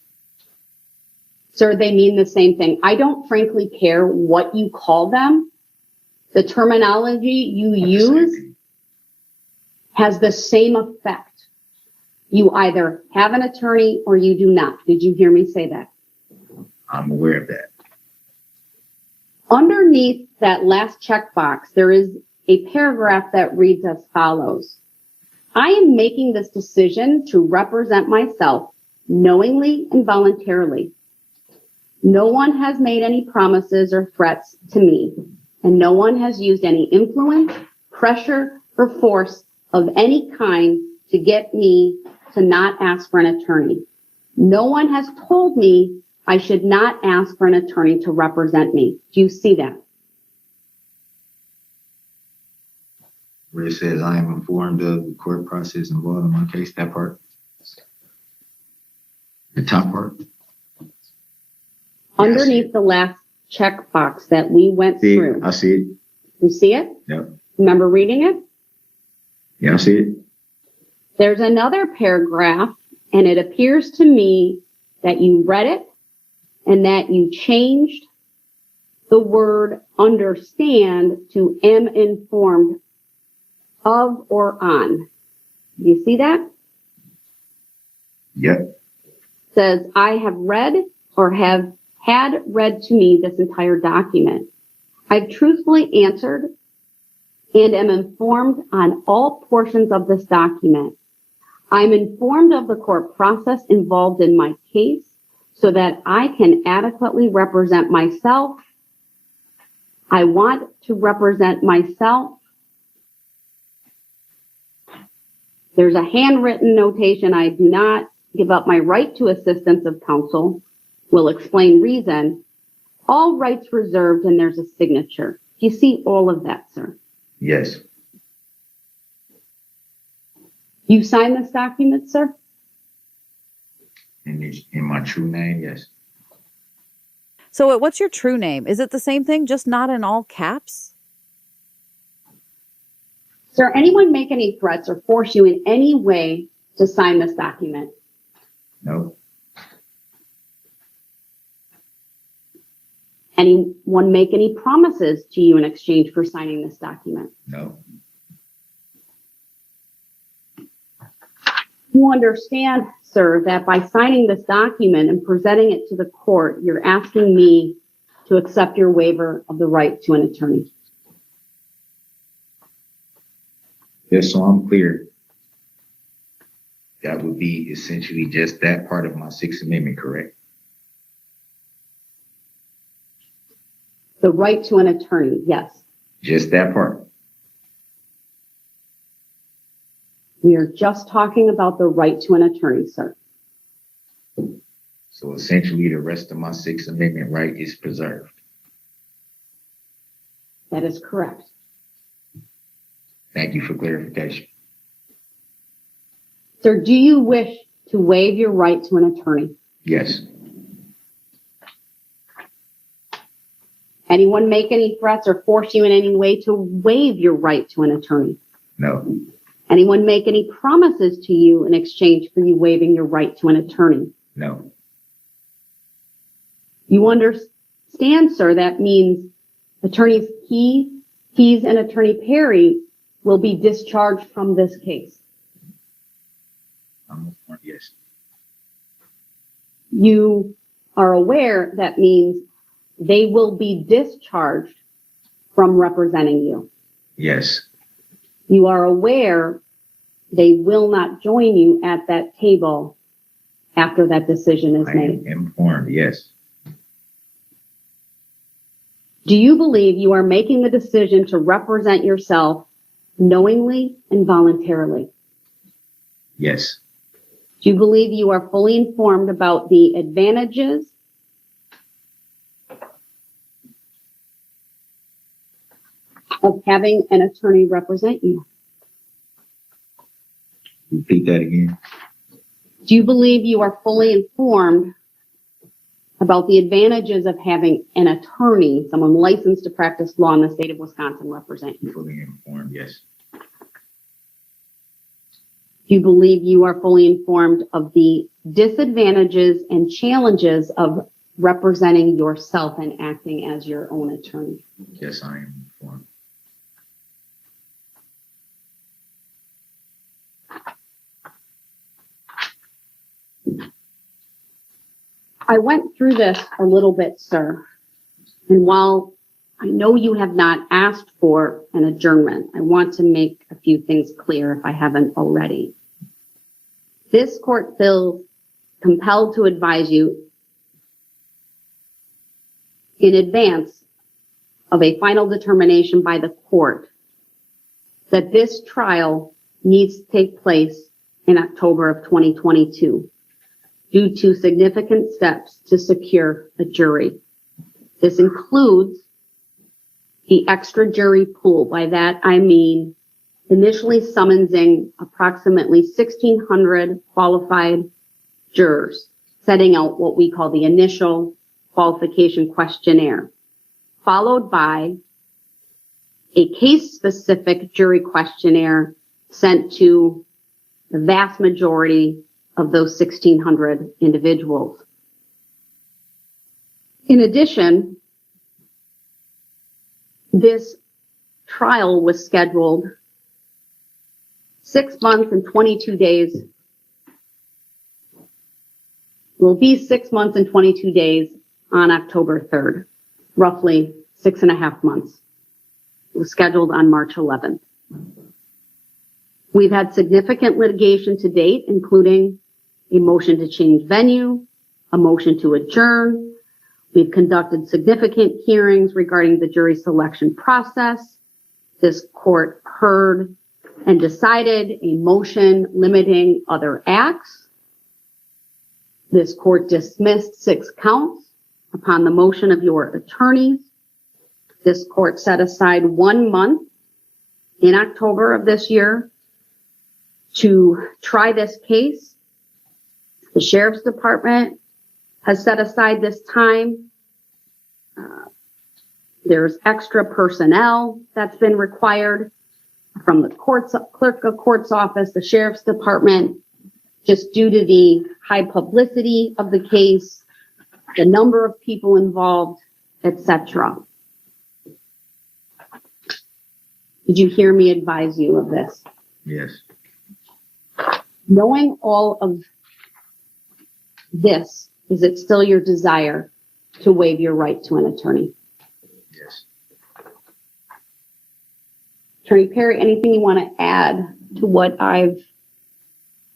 Sir, they mean the same thing. I don't frankly care what you call them. The terminology you use has the same effect. You either have an attorney or you do not. Did you hear me say that? I'm aware of that. Underneath that last checkbox, there is a paragraph that reads as follows. I am making this decision to represent myself knowingly and voluntarily. No one has made any promises or threats to me, and no one has used any influence, pressure, or force of any kind to get me to not ask for an attorney. No one has told me I should not ask for an attorney to represent me. Do you see that? Where it says I am informed of the court process involved in my case, that part? The top part? Underneath the last checkbox that we went through. I see it. You see it? Yep. Remember reading it? Yeah, I see it. There's another paragraph, and it appears to me that you read it and that you changed the word understand to am informed of or on. Do you see that? Yep. It says, I have read or have had read to me this entire document. I've truthfully answered and am informed on all portions of this document. I'm informed of the court process involved in my case so that I can adequately represent myself I want to represent myself. There's a handwritten notation. I do not give up my right to assistance of counsel. Will explain reason. All rights reserved, and there's a signature. Do you see all of that, sir? Yes. You signed this document, sir? In my true name, yes. So what's your true name? Is it the same thing, just not in all caps? Sir, anyone make any threats or force you in any way to sign this document? No. Anyone make any promises to you in exchange for signing this document? No. You understand, sir, that by signing this document and presenting it to the court, you're asking me to accept your waiver of the right to an attorney. Just so I'm clear, that would be essentially just that part of my Sixth Amendment, correct? The right to an attorney, yes. Just that part. We are just talking about the right to an attorney, sir. So essentially, the rest of my Sixth Amendment right is preserved. That is correct. Thank you for clarification. Sir, do you wish to waive your right to an attorney? Yes. Anyone make any threats or force you in any way to waive your right to an attorney? No. Anyone make any promises to you in exchange for you waiving your right to an attorney? No. You understand, sir, that means attorneys Keys and Attorney Perry will be discharged from this case. Yes. You are aware that means they will be discharged from representing you. Yes. You are aware they will not join you at that table after that decision is made. I am informed, yes. Do you believe you are making the decision to represent yourself knowingly and voluntarily? Yes. Do you believe you are fully informed about the advantages of having an attorney represent you? Repeat that again. Do you believe you are fully informed about the advantages of having an attorney, someone licensed to practice law in the state of Wisconsin, represent you? Fully informed, yes. Do you believe you are fully informed of the disadvantages and challenges of representing yourself and acting as your own attorney? Yes, I am informed. I went through this a little bit, sir, and while I know you have not asked for an adjournment, I want to make a few things clear if I haven't already. This court feels compelled to advise you in advance of a final determination by the court that this trial needs to take place in October of 2022 due to significant steps to secure a jury. This includes the extra jury pool. By that, I mean initially summoning approximately 1,600 qualified jurors, setting out what we call the initial qualification questionnaire, followed by a case-specific jury questionnaire sent to the vast majority of those 1,600 individuals. In addition, this trial was scheduled 6 months and 22 days. Will be 6 months and 22 days on October 3rd, roughly 6.5 months. It was scheduled on March 11th. We've had significant litigation to date, including a motion to change venue, a motion to adjourn. We've conducted significant hearings regarding the jury selection process. This court heard and decided a motion limiting other acts. This court dismissed 6 counts upon the motion of your attorneys. This court set aside 1 month in October of this year to try this case. The Sheriff's Department has set aside this time. There's extra personnel that's been required from the clerk of court's office, the Sheriff's Department, just due to the high publicity of the case, the number of people involved, etc. Did you hear me advise you of this? Yes. Knowing all of this, is it still your desire to waive your right to an attorney? Yes. Attorney Perry, anything you want to add to what I've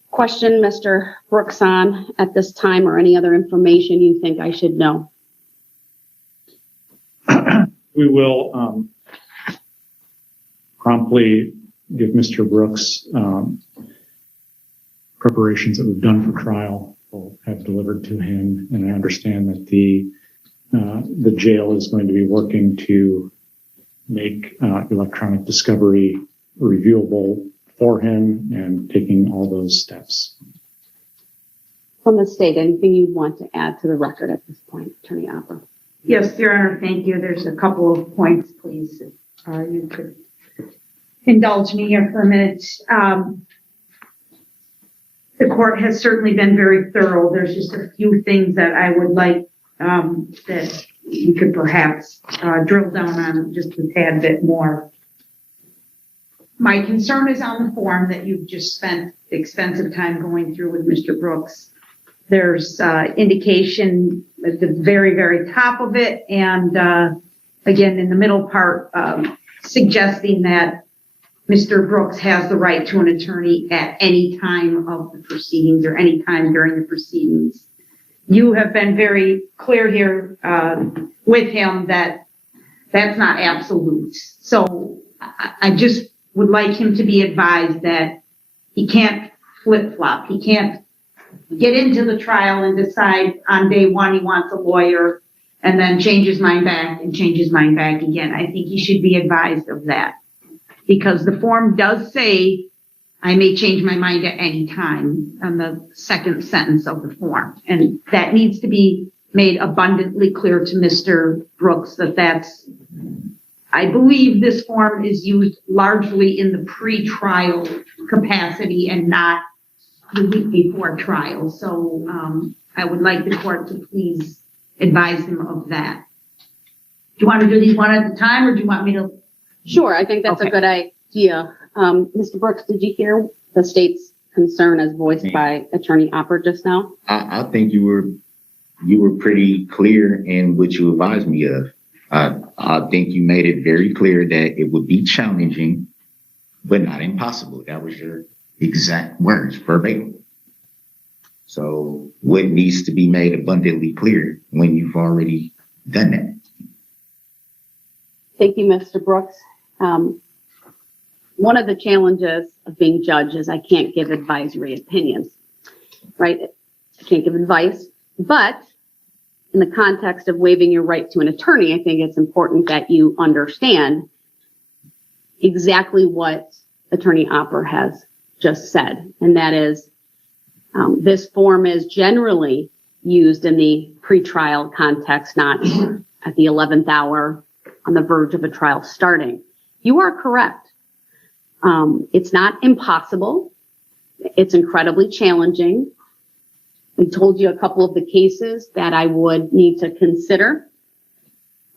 questioned Mr. Brooks on at this time, or any other information you think I should know? We will promptly give Mr. Brooks preparations that we've done for trial. We'll have delivered to him, and I understand that the jail is going to be working to make electronic discovery reviewable for him and taking all those steps. From the state, anything you'd want to add to the record at this point, Attorney Opper? Yes, Your Honor, thank you. There's a couple of points, please, if you could indulge me here for a minute. The court has certainly been very thorough. There's just a few things that I would like that you could perhaps drill down on just a tad bit more. My concern is on the form that you've just spent extensive time going through with Mr. Brooks. There's indication at the very, very top of it, and again in the middle part, suggesting that Mr. Brooks has the right to an attorney at any time of the proceedings or any time during the proceedings. You have been very clear here with him that that's not absolute. So I just would like him to be advised that he can't flip-flop. He can't get into the trial and decide on day one he wants a lawyer and then change his mind back and change his mind back again. I think he should be advised of that, because the form does say I may change my mind at any time on the second sentence of the form. And that needs to be made abundantly clear to Mr. Brooks that that's, I believe this form is used largely in the pre-trial capacity and not the week before trial. So I would like the court to please advise him of that. Do you want to do these one at a time, or do you want me to? Sure, I think that's a good idea. Mr. Brooks, did you hear the state's concern as voiced by Attorney Opper just now? I think you were pretty clear in what you advised me of. I think you made it very clear that it would be challenging, but not impossible. That was your exact words, verbatim. So what needs to be made abundantly clear when you've already done that? Thank you, Mr. Brooks. One of the challenges of being judge is I can't give advisory opinions, right? I can't give advice, but in the context of waiving your right to an attorney, I think it's important that you understand exactly what Attorney Opper has just said, and that is this form is generally used in the pretrial context, not at the 11th hour on the verge of a trial starting. You are correct. It's not impossible. It's incredibly challenging. I told you a couple of the cases that I would need to consider.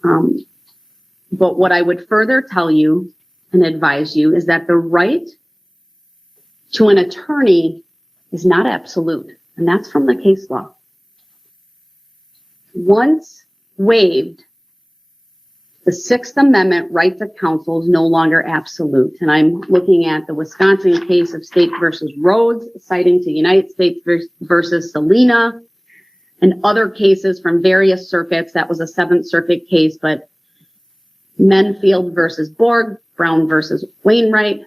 But what I would further tell you and advise you is that the right to an attorney is not absolute, and that's from the case law. Once waived, the Sixth Amendment right to counsel is no longer absolute. And I'm looking at the Wisconsin case of State versus Rhodes, citing to United States versus Salina, and other cases from various circuits. That was a Seventh Circuit case, but Menfield versus Borg, Brown versus Wainwright,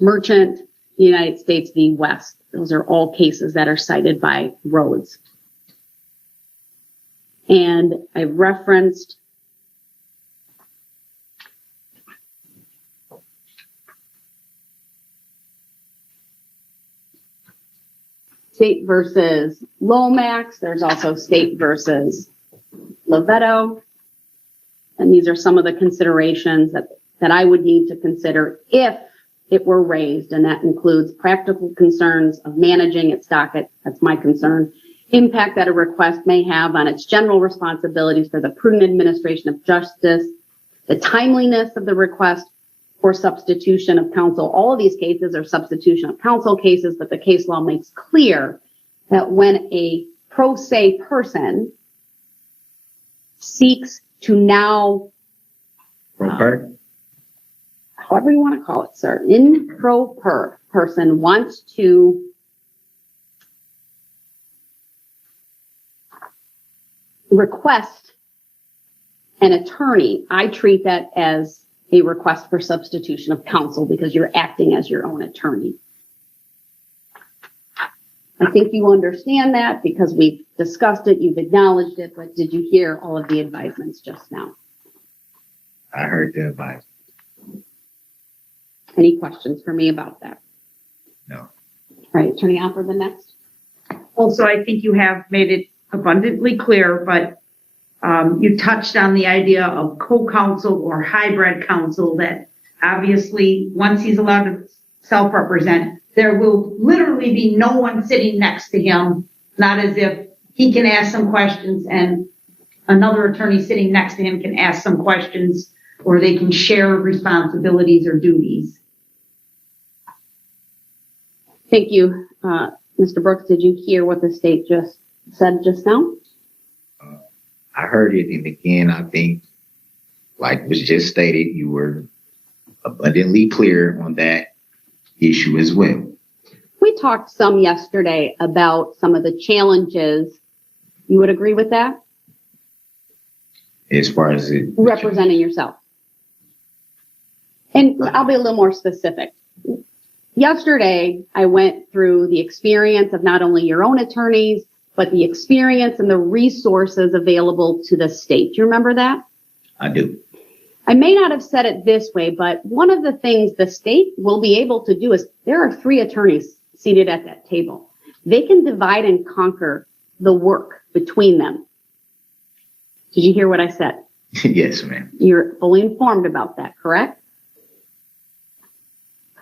Merchant, United States v. West. Those are all cases that are cited by Rhodes. And I referenced State versus Lomax. There's also State versus Lovetto. And these are some of the considerations that I would need to consider if it were raised. And that includes practical concerns of managing its docket. That's my concern. Impact that a request may have on its general responsibilities for the prudent administration of justice, the timeliness of the request for substitution of counsel. All of these cases are substitution of counsel cases, but the case law makes clear that when a pro se person seeks to now, however you want to call it, sir, in pro per person wants to request an attorney, I treat that as a request for substitution of counsel because you're acting as your own attorney. I think you understand that because we've discussed it, you've acknowledged it, but did you hear all of the advisements just now? I heard the advice. Any questions for me about that? No. All right, Attorney Opper, the next. Also, I think you have made it abundantly clear, but you touched on the idea of co-counsel or hybrid counsel that obviously once he's allowed to self-represent, there will literally be no one sitting next to him, not as if he can ask some questions and another attorney sitting next to him can ask some questions or they can share responsibilities or duties. Thank you. Mr. Brooks, did you hear what the state just said just now? I heard it, and again, I think, like was just stated, you were abundantly clear on that issue as well. We talked some yesterday about some of the challenges. You would agree with that? As far as it representing yourself. And I'll be a little more specific. Yesterday, I went through the experience of not only your own attorneys, but the experience and the resources available to the state. Do you remember that? I do. I may not have said it this way, but one of the things the state will be able to do is there are 3 attorneys seated at that table. They can divide and conquer the work between them. Did you hear what I said? Yes, ma'am. You're fully informed about that, correct?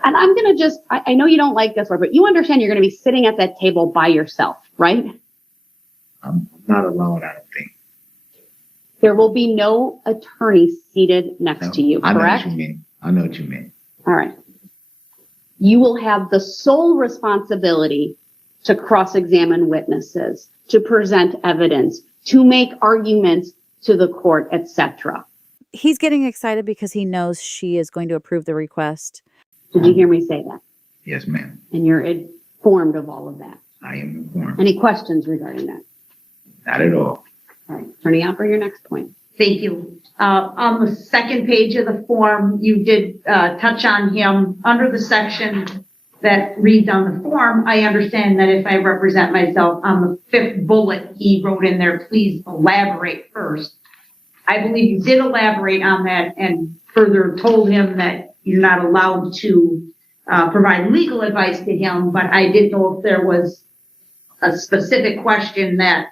And I'm going to just, I know you don't like this word, but you understand you're going to be sitting at that table by yourself, right? I'm not alone, I don't think. There will be no attorney seated next to you, correct? I know what you mean. I know what you mean. All right. You will have the sole responsibility to cross-examine witnesses, to present evidence, to make arguments to the court, etc. He's getting excited because he knows she is going to approve the request. Did you hear me say that? Yes, ma'am. And you're informed of all of that. I am informed. Any questions regarding that? Not at all. All right. Attorney Opper, your next point. Thank you. On the second page of the form, you did touch on him under the section that reads on the form. I understand that if I represent myself on the 5th bullet, he wrote in there, please elaborate first. I believe you did elaborate on that and further told him that you're not allowed to provide legal advice to him, but I didn't know if there was a specific question that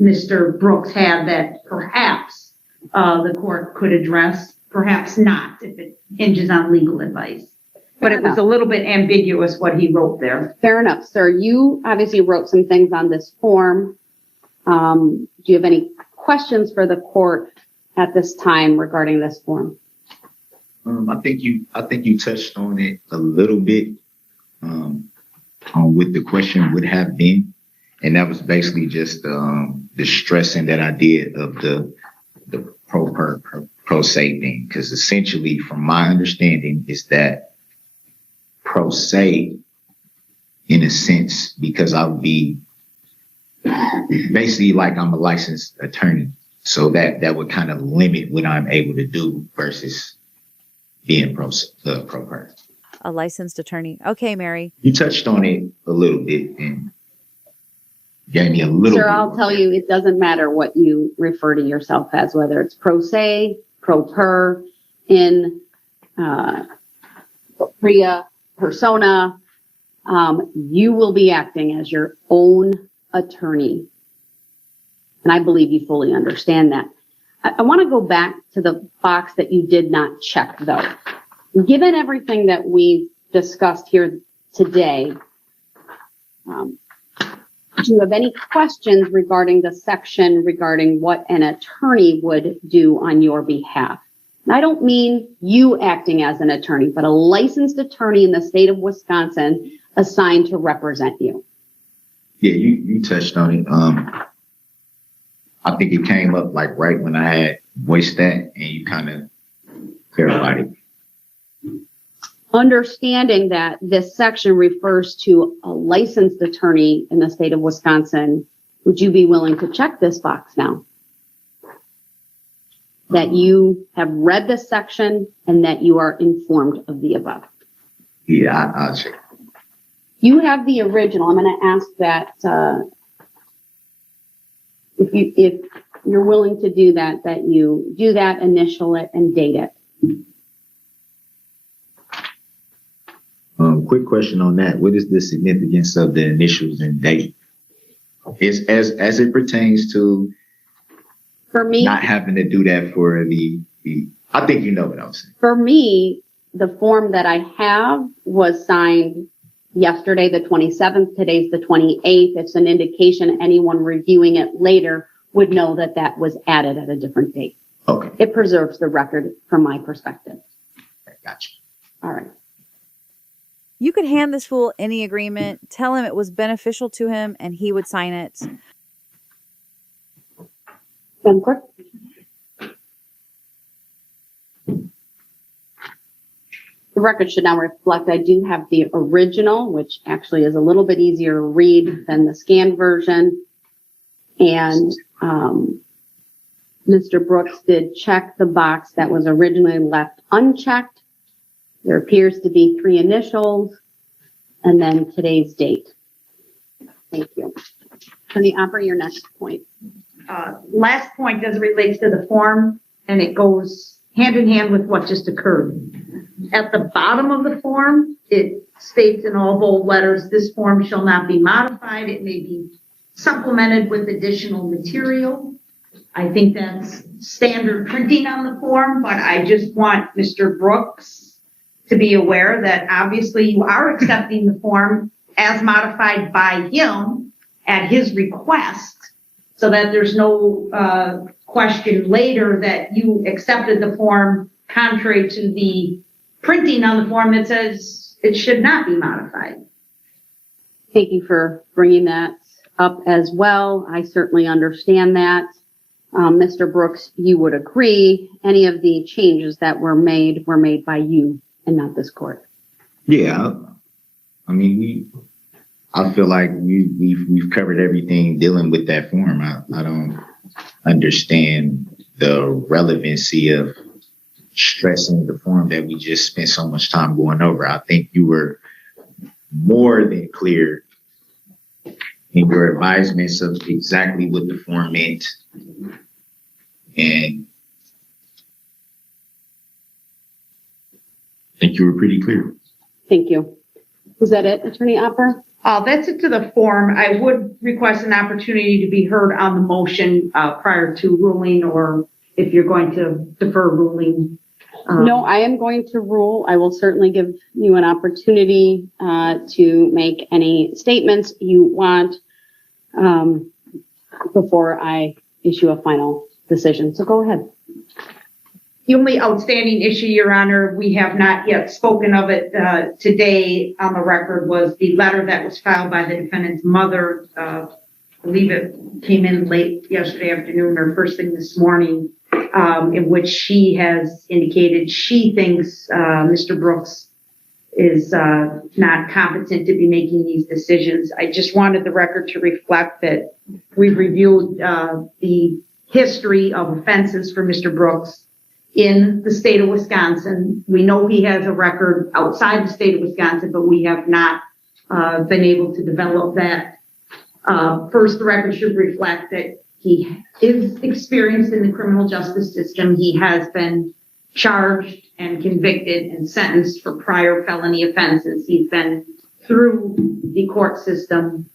Mr. Brooks had that perhaps the court could address, perhaps not, if it hinges on legal advice. But it was a little bit ambiguous what he wrote there. Fair enough, sir. You obviously wrote some things on this form. Do you have any questions for the court at this time regarding this form? I think you touched on it a little bit on what the question would have been, and that was basically just the stressing that I did of the pro se thing, because essentially, from my understanding, is that pro se, in a sense, because I'll be basically like I'm a licensed attorney. So that would kind of limit what I'm able to do versus being pro per. A licensed attorney. Okay, Mary. You touched on it a little bit and gave me a little Sir, bit I'll more tell you, it doesn't matter what you refer to yourself as, whether it's pro se, pro per, in pria persona, you will be acting as your own attorney. And I believe you fully understand that. I want to go back to the box that you did not check, though. Given everything that we've discussed here today, do you have any questions regarding the section regarding what an attorney would do on your behalf? And I don't mean you acting as an attorney, but a licensed attorney in the state of Wisconsin assigned to represent you. Yeah, you touched on it. I think it came up like right when I had voiced that, and you kind of clarified it. Understanding that this section refers to a licensed attorney in the state of Wisconsin, would you be willing to check this box now? That you have read this section and that you are informed of the above. Yeah, I'll check. You have the original. I'm going to ask that if you're willing to do that, that you do that, initial it, and date it. Quick question on that. What is the significance of the initials and date? As it pertains to for me not having to do that for the I think you know what I'm saying. For me, the form that I have was signed yesterday, the 27th. Today's the 28th. It's an indication anyone reviewing it later would know that that was added at a different date. Okay. It preserves the record from my perspective. Gotcha. All right. You could hand this fool any agreement, tell him it was beneficial to him, and he would sign it. Madam Clerk? The record should now reflect I do have the original, which actually is a little bit easier to read than the scanned version. And Mr. Brooks did check the box that was originally left unchecked. There appears to be 3 initials and then today's date. Thank you. Attorney Opper, your next point. Last point as it relates to the form, and it goes hand in hand with what just occurred. At the bottom of the form, it states in all bold letters, this form shall not be modified. It may be supplemented with additional material. I think that's standard printing on the form, but I just want Mr. Brooks to be aware that obviously you are accepting the form as modified by him at his request, so that there's no question later that you accepted the form contrary to the printing on the form that says it should not be modified. Thank you for bringing that up as well. I certainly understand that. Mr. Brooks, you would agree any of the changes that were made by you and not this court. Yeah, I mean, I feel like we've covered everything dealing with that form. I don't understand the relevancy of stressing the form that we just spent so much time going over. I think you were more than clear in your advisements of exactly what the form meant. And I think you were pretty clear. Thank you. Is that it, Attorney Opper? That's it to the form. I would request an opportunity to be heard on the motion prior to ruling, or if you're going to defer ruling. No, I am going to rule. I will certainly give you an opportunity to make any statements you want before I issue a final decision. So go ahead. The only outstanding issue, Your Honor, we have not yet spoken of it today on the record, was the letter that was filed by the defendant's mother. I believe it came in late yesterday afternoon or first thing this morning, in which she has indicated she thinks Mr. Brooks is not competent to be making these decisions. I just wanted the record to reflect that we've reviewed the history of offenses for Mr. Brooks in the state of Wisconsin. We know he has a record outside the state of Wisconsin, but we have not been able to develop that. First, the record should reflect that he is experienced in the criminal justice system. He has been charged and convicted and sentenced for prior felony offenses. He's been through the court system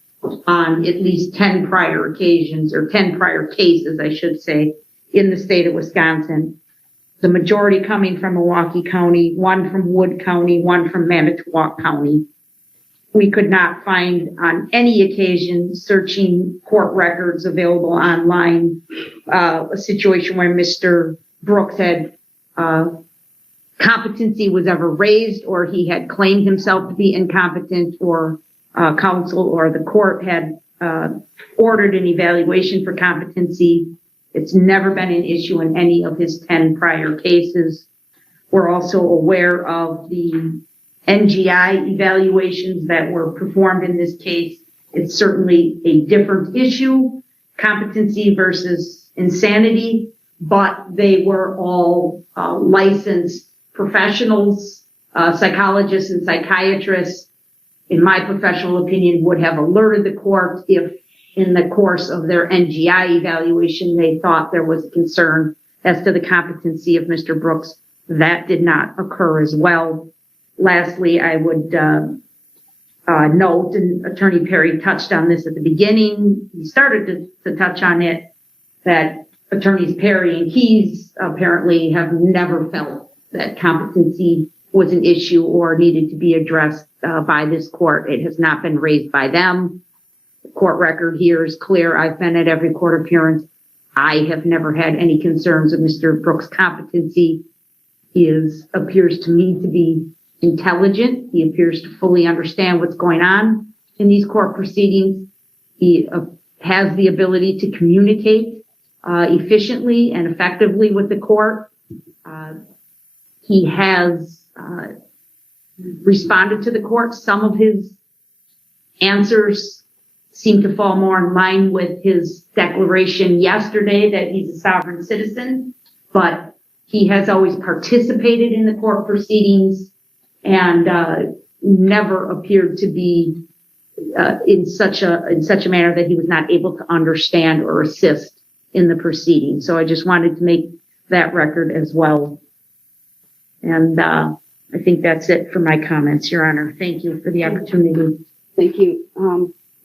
on at least 10 prior occasions, or 10 prior cases, I should say, in the state of Wisconsin. The majority coming from Milwaukee County, one from Wood County, one from Manitowoc County. We could not find on any occasion, searching court records available online, a situation where Mr. Brooks had competency was ever raised, or he had claimed himself to be incompetent, or counsel or the court had ordered an evaluation for competency. It's never been an issue in any of his 10 prior cases. We're also aware of the NGI evaluations that were performed in this case. It's certainly a different issue, competency versus insanity, but they were all licensed professionals, psychologists and psychiatrists, in my professional opinion, would have alerted the court if in the course of their NGI evaluation they thought there was a concern as to the competency of Mr. Brooks. That did not occur as well. Lastly, I would note, and Attorney Perry touched on this at the beginning, he started to touch on it, that Attorneys Perry and Keyes apparently have never felt that competency was an issue or needed to be addressed by this court. It has not been raised by them. The court record here is clear. I've been at every court appearance. I have never had any concerns of Mr. Brooks' competency. He appears to me to be intelligent. He appears to fully understand what's going on in these court proceedings. He has the ability to communicate efficiently and effectively with the court. He has responded to the court. Some of his answers seem to fall more in line with his declaration yesterday that he's a sovereign citizen, but he has always participated in the court proceedings and never appeared to be in such a manner that he was not able to understand or assist in the proceedings. So I just wanted to make that record as well. And I think that's it for my comments, Your Honor. Thank you for the opportunity. Thank you.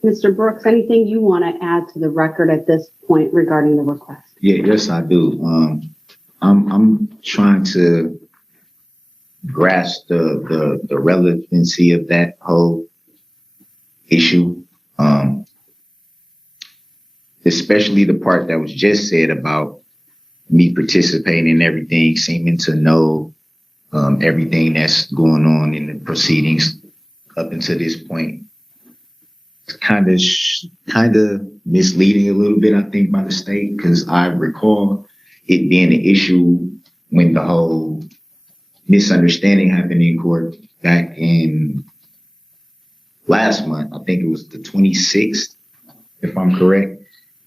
Mr. Brooks, anything you want to add to the record at this point regarding the request? Yes, I do. I'm trying to grasp the relevancy of that whole issue, especially the part that was just said about me participating in everything, seeming to know everything that's going on in the proceedings up until this point. It's kind of misleading a little bit, I think, by the state, because I recall it being an issue when the whole misunderstanding happened in court back in last month. I think it was the 26th, if I'm correct.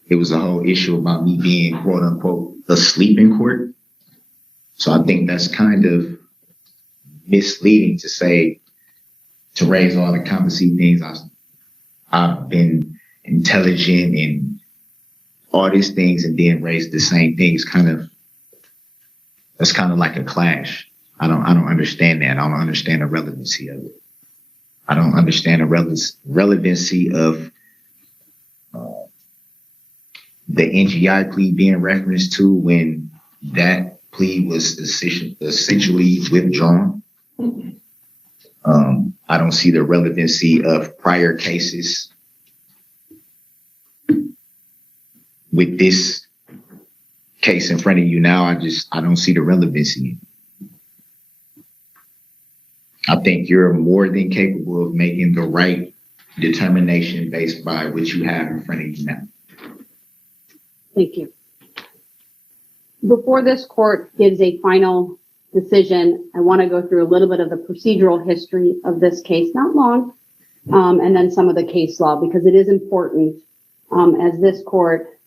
It was a whole issue about me being, quote unquote, asleep in court. So I think that's kind of misleading to raise all the competency things. I've been intelligent and all these things, and then raise the same things. That's kind of like a clash. I don't understand that. I don't understand the relevancy of it. I don't understand the relevancy of the NGI plea being referenced to when that plea was essentially withdrawn. I don't see the relevancy of prior cases with this case in front of you now. I don't see the relevancy. I think you're more than capable of making the right determination based by what you have in front of you now. Thank you. Before this court gives a final decision, I want to go through a little bit of the procedural history of this case, not long, and then some of the case law, because it is important as this court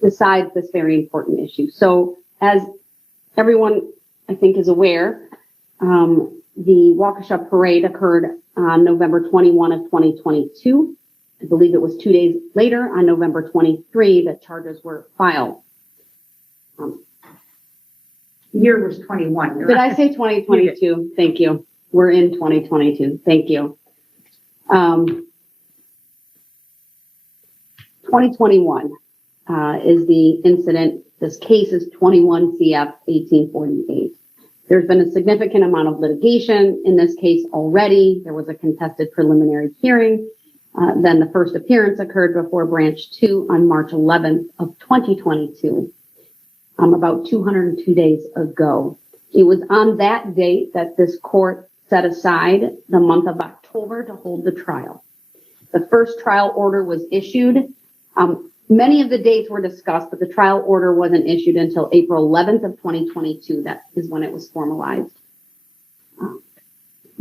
decides this very important issue. So as everyone, I think, is aware, the Waukesha parade occurred on November 21 of 2022. I believe it was 2 days later, on November 23, that charges were filed. Year was 21. Did I say 2022? Thank you. We're in 2022. Thank you. 2021 is the incident. This case is 21 CF 1848. There's been a significant amount of litigation in this case already. There was a contested preliminary hearing. Then the first appearance occurred before Branch 2 on March 11th of 2022, about 202 days ago. It was on that date that this court set aside the month of October to hold the trial. The first trial order was issued. Many of the dates were discussed, but the trial order wasn't issued until April 11th of 2022. That is when it was formalized.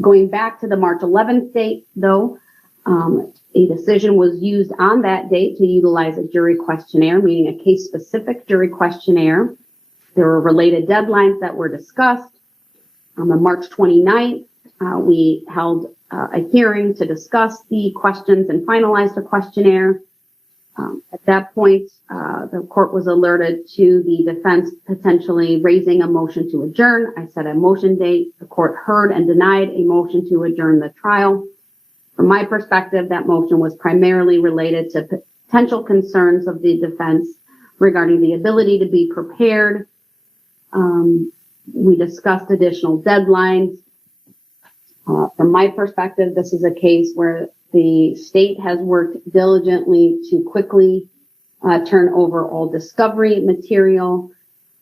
Going back to the March 11th date, though, a decision was used on that date to utilize a jury questionnaire, meaning a case-specific jury questionnaire. There were related deadlines that were discussed. On March 29th, we held a hearing to discuss the questions and finalize the questionnaire. At that point, the court was alerted to the defense potentially raising a motion to adjourn. I set a motion date. The court heard and denied a motion to adjourn the trial. From my perspective, that motion was primarily related to potential concerns of the defense regarding the ability to be prepared. We discussed additional deadlines. From my perspective, this is a case where the state has worked diligently to quickly turn over all discovery material.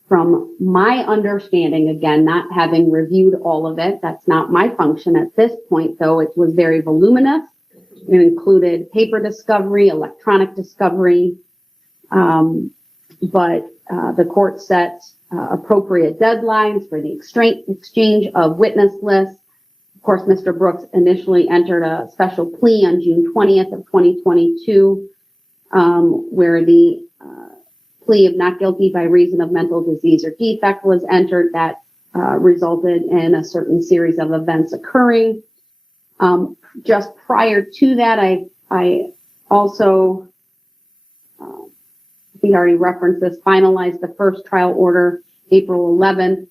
From my understanding, again, not having reviewed all of it, that's not my function at this point, though it was very voluminous. It included paper discovery, electronic discovery, but the court set appropriate deadlines for the exchange of witness lists. Of course, Mr. Brooks initially entered a special plea on June 20th of 2022, where the plea of not guilty by reason of mental disease or defect was entered. That resulted in a certain series of events occurring. Just prior to that, I also, I think I already referenced this, finalized the first trial order April 11th.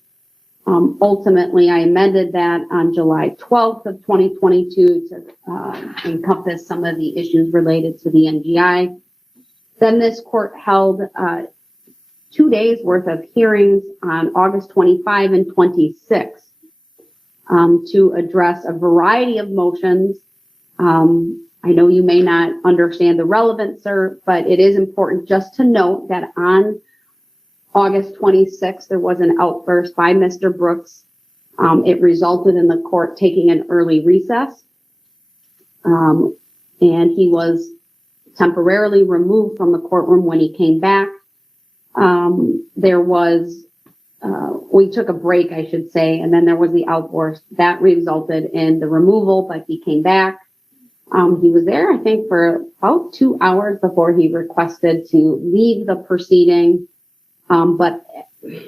Ultimately, I amended that on July 12th of 2022 to encompass some of the issues related to the NGI. Then this court held 2 days worth of hearings on August 25 and 26 to address a variety of motions. I know you may not understand the relevance, sir, but it is important just to note that on August 26th, there was an outburst by Mr. Brooks. It resulted in the court taking an early recess, and he was temporarily removed from the courtroom. When he came back, we took a break, I should say, and then there was the outburst that resulted in the removal, but he came back. He was there, I think, for about 2 hours before he requested to leave the proceeding. But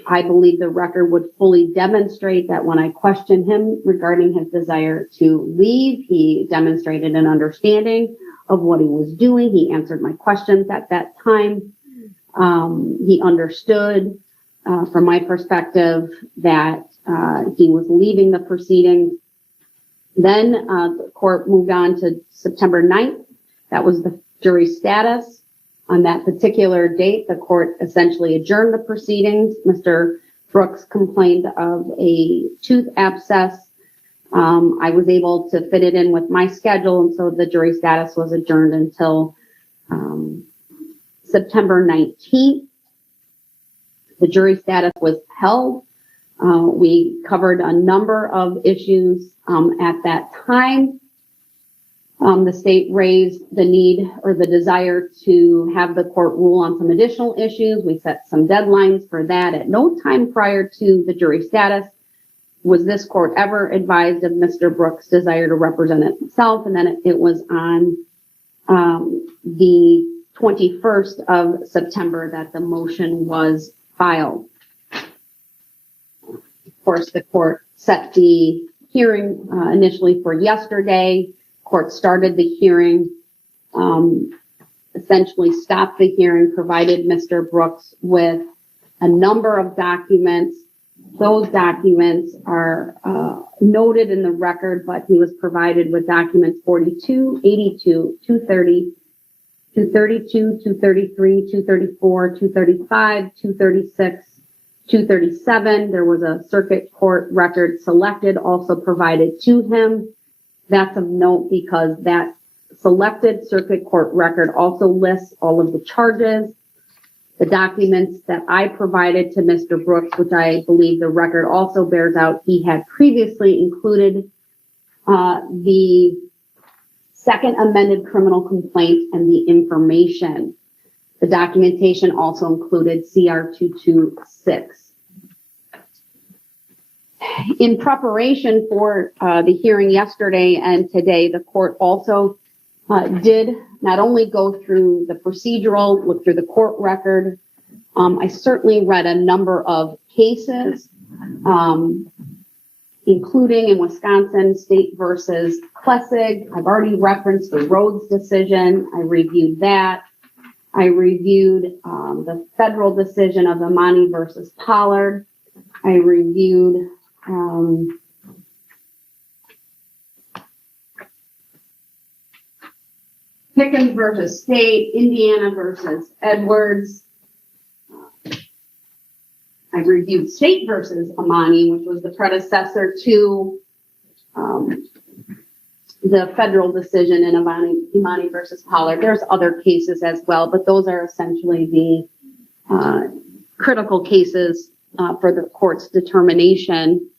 I believe the record would fully demonstrate that when I questioned him regarding his desire to leave, he demonstrated an understanding of what he was doing. He answered my questions at that time. He understood, from my perspective, that he was leaving the proceedings. Then the court moved on to September 9th. That was the jury status. On that particular date, the court essentially adjourned the proceedings. Mr. Brooks complained of a tooth abscess. I was able to fit it in with my schedule, and so the jury status was adjourned until September 19th. The jury status was held. We covered a number of issues at that time. The state raised the need or the desire to have the court rule on some additional issues. We set some deadlines for that. At no time prior to the jury status was this court ever advised of Mr. Brooks' desire to represent himself? And then it was on the 21st of September that the motion was filed. Of course, the court set the hearing initially for yesterday. Court started the hearing, essentially stopped the hearing, provided Mr. Brooks with a number of documents. Those documents are noted in the record, but he was provided with documents 42, 82, 230, 232, 233, 234, 235, 236, 237. There was a circuit court record selected, also provided to him. That's of note because that selected circuit court record also lists all of the charges. The documents that I provided to Mr. Brooks, which I believe the record also bears out, he had previously included the second amended criminal complaint and the information. The documentation also included CR 226. In preparation for the hearing yesterday and today, the court also did not only go through the procedural, look through the court record. I certainly read a number of cases, including in Wisconsin, State versus Klessig. I've already referenced the Rhodes decision. I reviewed that. I reviewed the federal decision of Imani versus Pollard. I reviewed Pickens versus State, Indiana versus Edwards. I reviewed State versus Imani, which was the predecessor to the federal decision in Imani versus Pollard. There's other cases as well, but those are essentially the critical cases for the court's determination.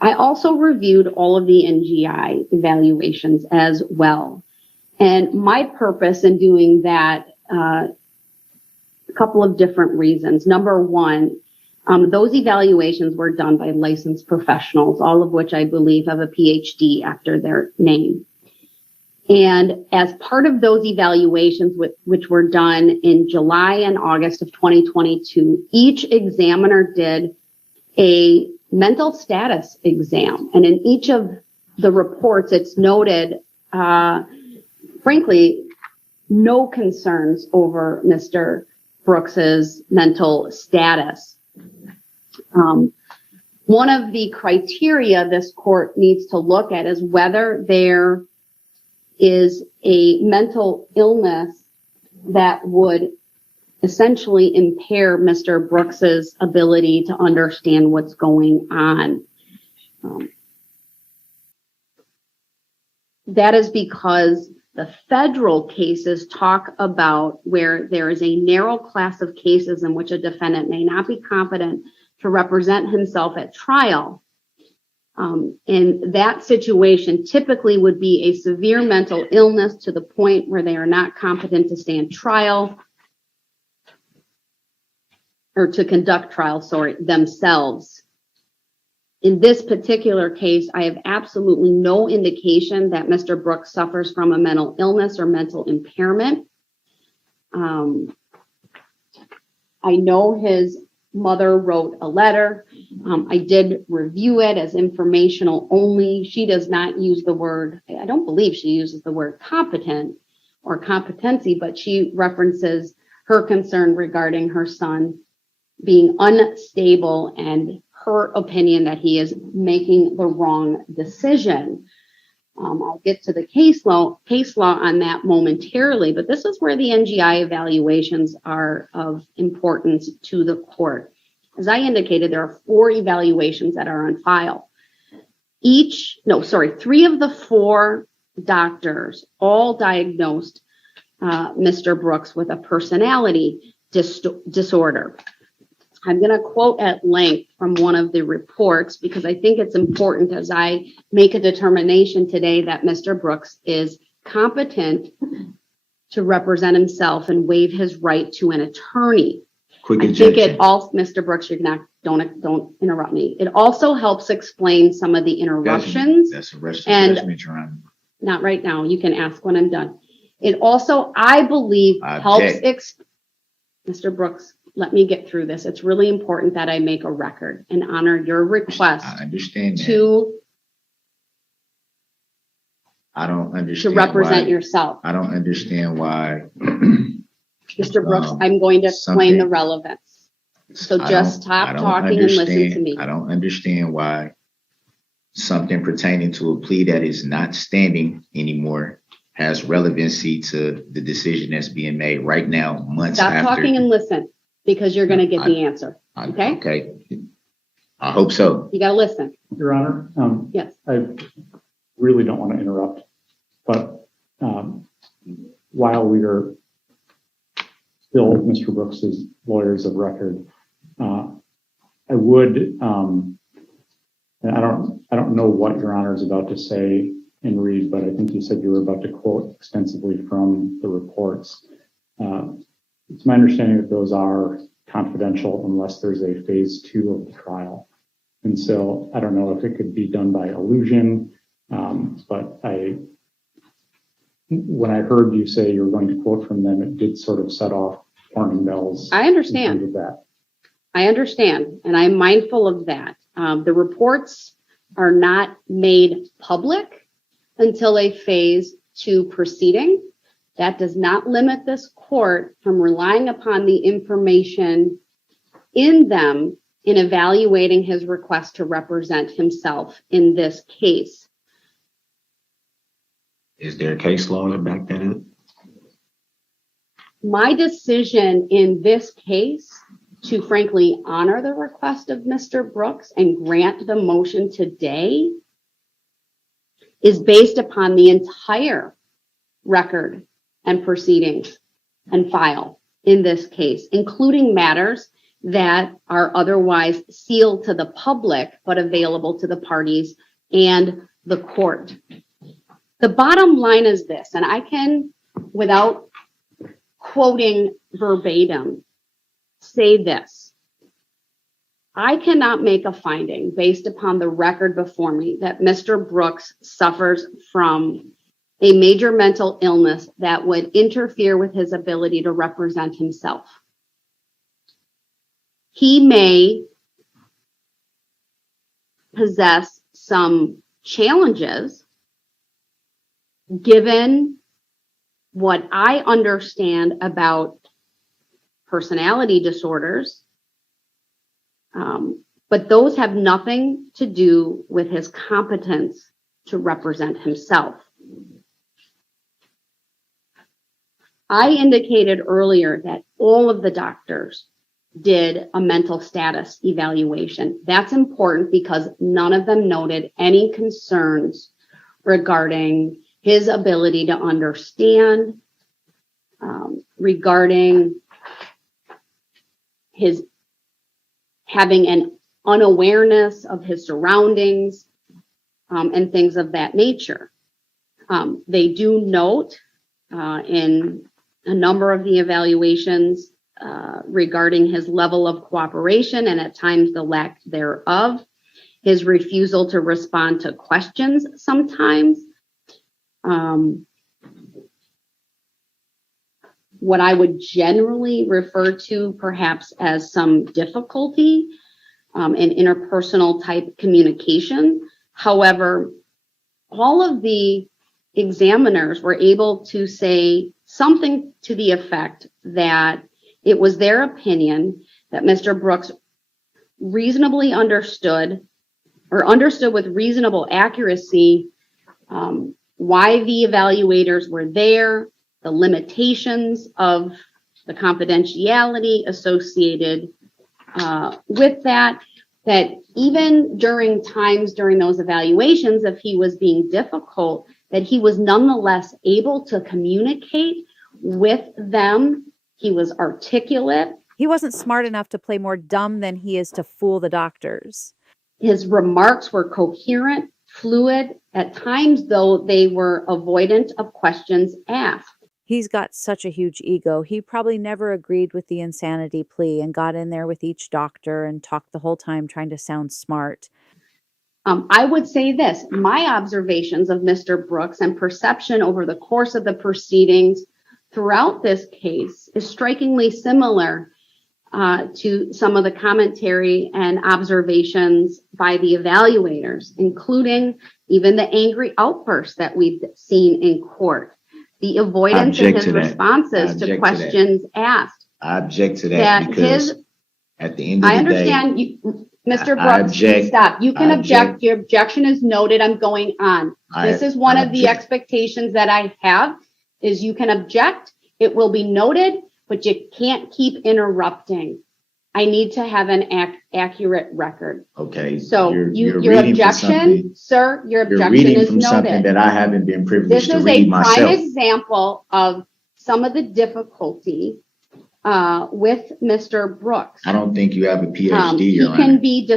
I also reviewed all of the NGI evaluations as well. And my purpose in doing that, a couple of different reasons. Number one, those evaluations were done by licensed professionals, all of which I believe have a PhD after their name. And as part of those evaluations, which were done in July and August of 2022, each examiner did a mental status exam. And in each of the reports, it's noted, frankly, no concerns over Mr. Brooks's mental status. One of the criteria this court needs to look at is whether there is a mental illness that would essentially impair Mr. Brooks's ability to understand what's going on. That is because the federal cases talk about where there is a narrow class of cases in which a defendant may not be competent to represent himself at trial. In that situation, typically would be a severe mental illness to the point where they are not competent to stand trial or to conduct trial, themselves. In this particular case, I have absolutely no indication that Mr. Brooks suffers from a mental illness or mental impairment. I know his mother wrote a letter. I did review it as informational only. She does not use the word, I don't believe she uses the word competent or competency, but she references her concern regarding her son being unstable and her opinion that he is making the wrong decision. I'll get to the case law on that momentarily, but this is where the NGI evaluations are of importance to the court. As I indicated, there are 4 evaluations that are on file. 3 of the 4 doctors all diagnosed Mr. Brooks with a personality disorder. I'm going to quote at length from one of the reports because I think it's important as I make a determination today that Mr. Brooks is competent to represent himself and waive his right to an attorney. Quick I think objection. it all, Mr. Brooks, you're not, don't interrupt me. It also helps explain some of the interruptions. That's a rush and- judgment, Your Honor. Not right now. You can ask when I'm done. It also, I believe, I helps. object. Mr. Brooks, let me get through this. It's really important that I make a record and honor your request I understand that. to I don't understand represent why, yourself. I don't understand why. Mr. Brooks, I'm going to explain the something- relevance. So I just don't- stop I don't talking and listen to understand- me. I don't understand why something pertaining to a plea that is not standing anymore has relevancy to the decision that's being made right now, months Stop after. talking and listen, because you're going to get the answer. Okay? Okay. I hope so. You got to listen. Your Honor, Yes. I really don't want to interrupt, but while we are still Mr. Brooks's lawyers of record, I would, and I don't know what Your Honor is about to say and read, but I think you said you were about to quote extensively from the reports. It's my understanding that those are confidential unless there's a phase 2 of the trial. And so I don't know if it could be done by allusion, but when I heard you say you were going to quote from them, it did sort of set off warning bells. I understand. in terms of that. I understand, and I'm mindful of that. The reports are not made public until a phase 2 proceeding. That does not limit this court from relying upon the information in them in evaluating his request to represent himself in this case. Is there a case law to back that up? My decision in this case to frankly honor the request of Mr. Brooks and grant the motion today is based upon the entire record and proceedings and file in this case, including matters that are otherwise sealed to the public but available to the parties and the court. The bottom line is this, and I can, without quoting verbatim, say this. I cannot make a finding based upon the record before me that Mr. Brooks suffers from a major mental illness that would interfere with his ability to represent himself. He may possess some challenges given what I understand about personality disorders, but those have nothing to do with his competence to represent himself. I indicated earlier that all of the doctors did a mental status evaluation. That's important because none of them noted any concerns regarding his ability to understand, regarding his having an unawareness of his surroundings, and things of that nature. They do note in a number of the evaluations regarding his level of cooperation and at times the lack thereof, his refusal to respond to questions sometimes. What I would generally refer to perhaps as some difficulty in interpersonal type communication. However, all of the examiners were able to say something to the effect that it was their opinion that Mr. Brooks reasonably understood with reasonable accuracy why the evaluators were there, the limitations of the confidentiality associated with that even during those evaluations, if he was being difficult, that he was nonetheless able to communicate with them. He was articulate. He wasn't smart enough to play more dumb than he is to fool the doctors. His remarks were coherent, fluid, at times, though, they were avoidant of questions asked. He's got such a huge ego. He probably never agreed with the insanity plea and got in there with each doctor and talked the whole time trying to sound smart. I would say this, my observations of Mr. Brooks and perception over the course of the proceedings throughout this case is strikingly similar to some of the commentary and observations by the evaluators, including even the angry outbursts that we've seen in court, the avoidance of his responses to questions asked. I object to that because at the end of the day, I understand you, Mr. Brooks, please stop. You can object. Your objection is noted. I'm going on. This is one of the expectations that I have is you can object. It will be noted, but you can't keep interrupting. I need to have an accurate record. Okay. So your objection, sir, your objection is noted. Something that I haven't been privileged to read myself. This is a prime example of some of the difficulty with Mr. Brooks. I don't think you have a PhD, Your Honor. He can be,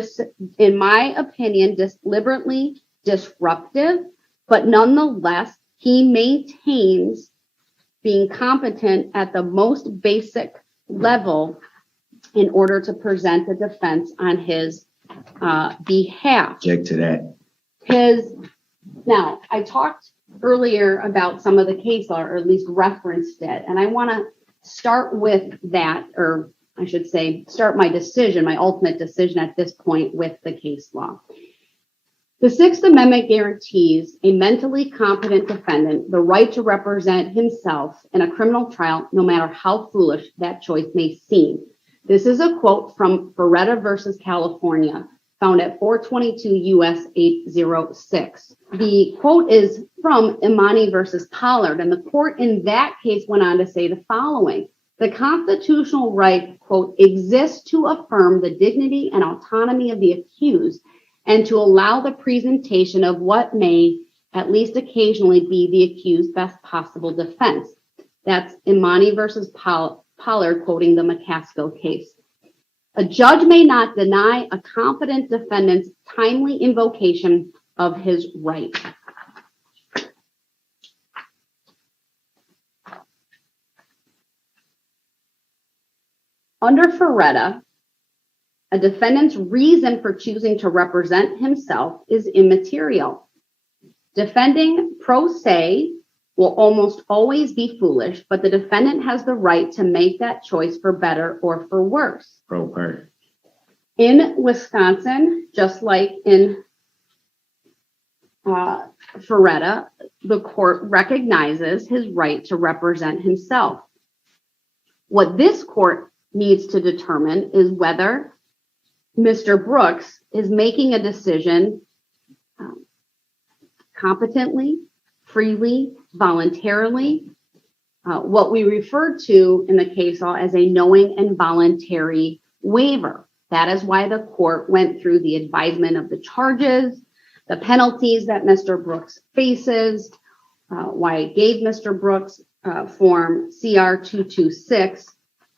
in my opinion, deliberately disruptive, but nonetheless, he maintains being competent at the most basic level in order to present the defense on his behalf. Object to that. Now, I talked earlier about some of the case law, or at least referenced it, and I want to start with that, or I should say, start my decision, my ultimate decision at this point with the case law. The Sixth Amendment guarantees a mentally competent defendant the right to represent himself in a criminal trial, no matter how foolish that choice may seem. This is a quote from Beretta versus California, found at 422 U.S. 806. The quote is from Imani versus Pollard, and the court in that case went on to say the following: the constitutional right, quote, exists to affirm the dignity and autonomy of the accused and to allow the presentation of what may, at least occasionally, be the accused's best possible defense. That's Imani versus Pollard quoting the McCaskill case. A judge may not deny a competent defendant's timely invocation of his right. Under Ferretta, a defendant's reason for choosing to represent himself is immaterial. Defending pro se will almost always be foolish, but the defendant has the right to make that choice for better or for worse. Pro per. In Wisconsin, just like in Ferretta, the court recognizes his right to represent himself. What this court needs to determine is whether Mr. Brooks is making a decision competently, freely, voluntarily, what we refer to in the case law as a knowing and voluntary waiver. That is why the court went through the advisement of the charges, the penalties that Mr. Brooks faces, why it gave Mr. Brooks form CR 226,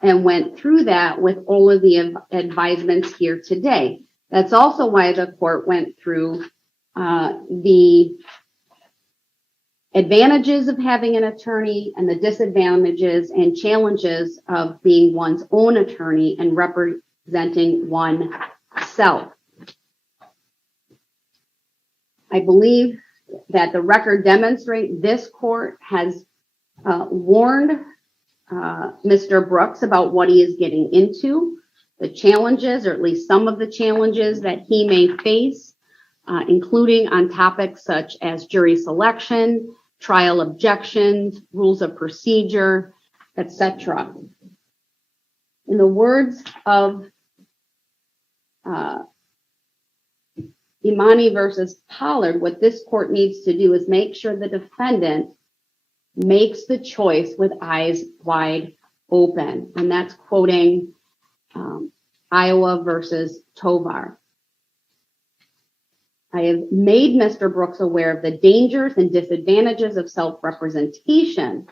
and went through that with all of the advisements here today. That's also why the court went through the advantages of having an attorney and the disadvantages and challenges of being one's own attorney and representing oneself. I believe that the record demonstrates this court has warned Mr. Brooks about what he is getting into, the challenges, or at least some of the challenges that he may face, including on topics such as jury selection, trial objections, rules of procedure, etc. In the words of Imani versus Pollard, what this court needs to do is make sure the defendant makes the choice with eyes wide open. And that's quoting Iowa versus Tovar. I have made Mr. Brooks aware of the dangers and disadvantages of self-representation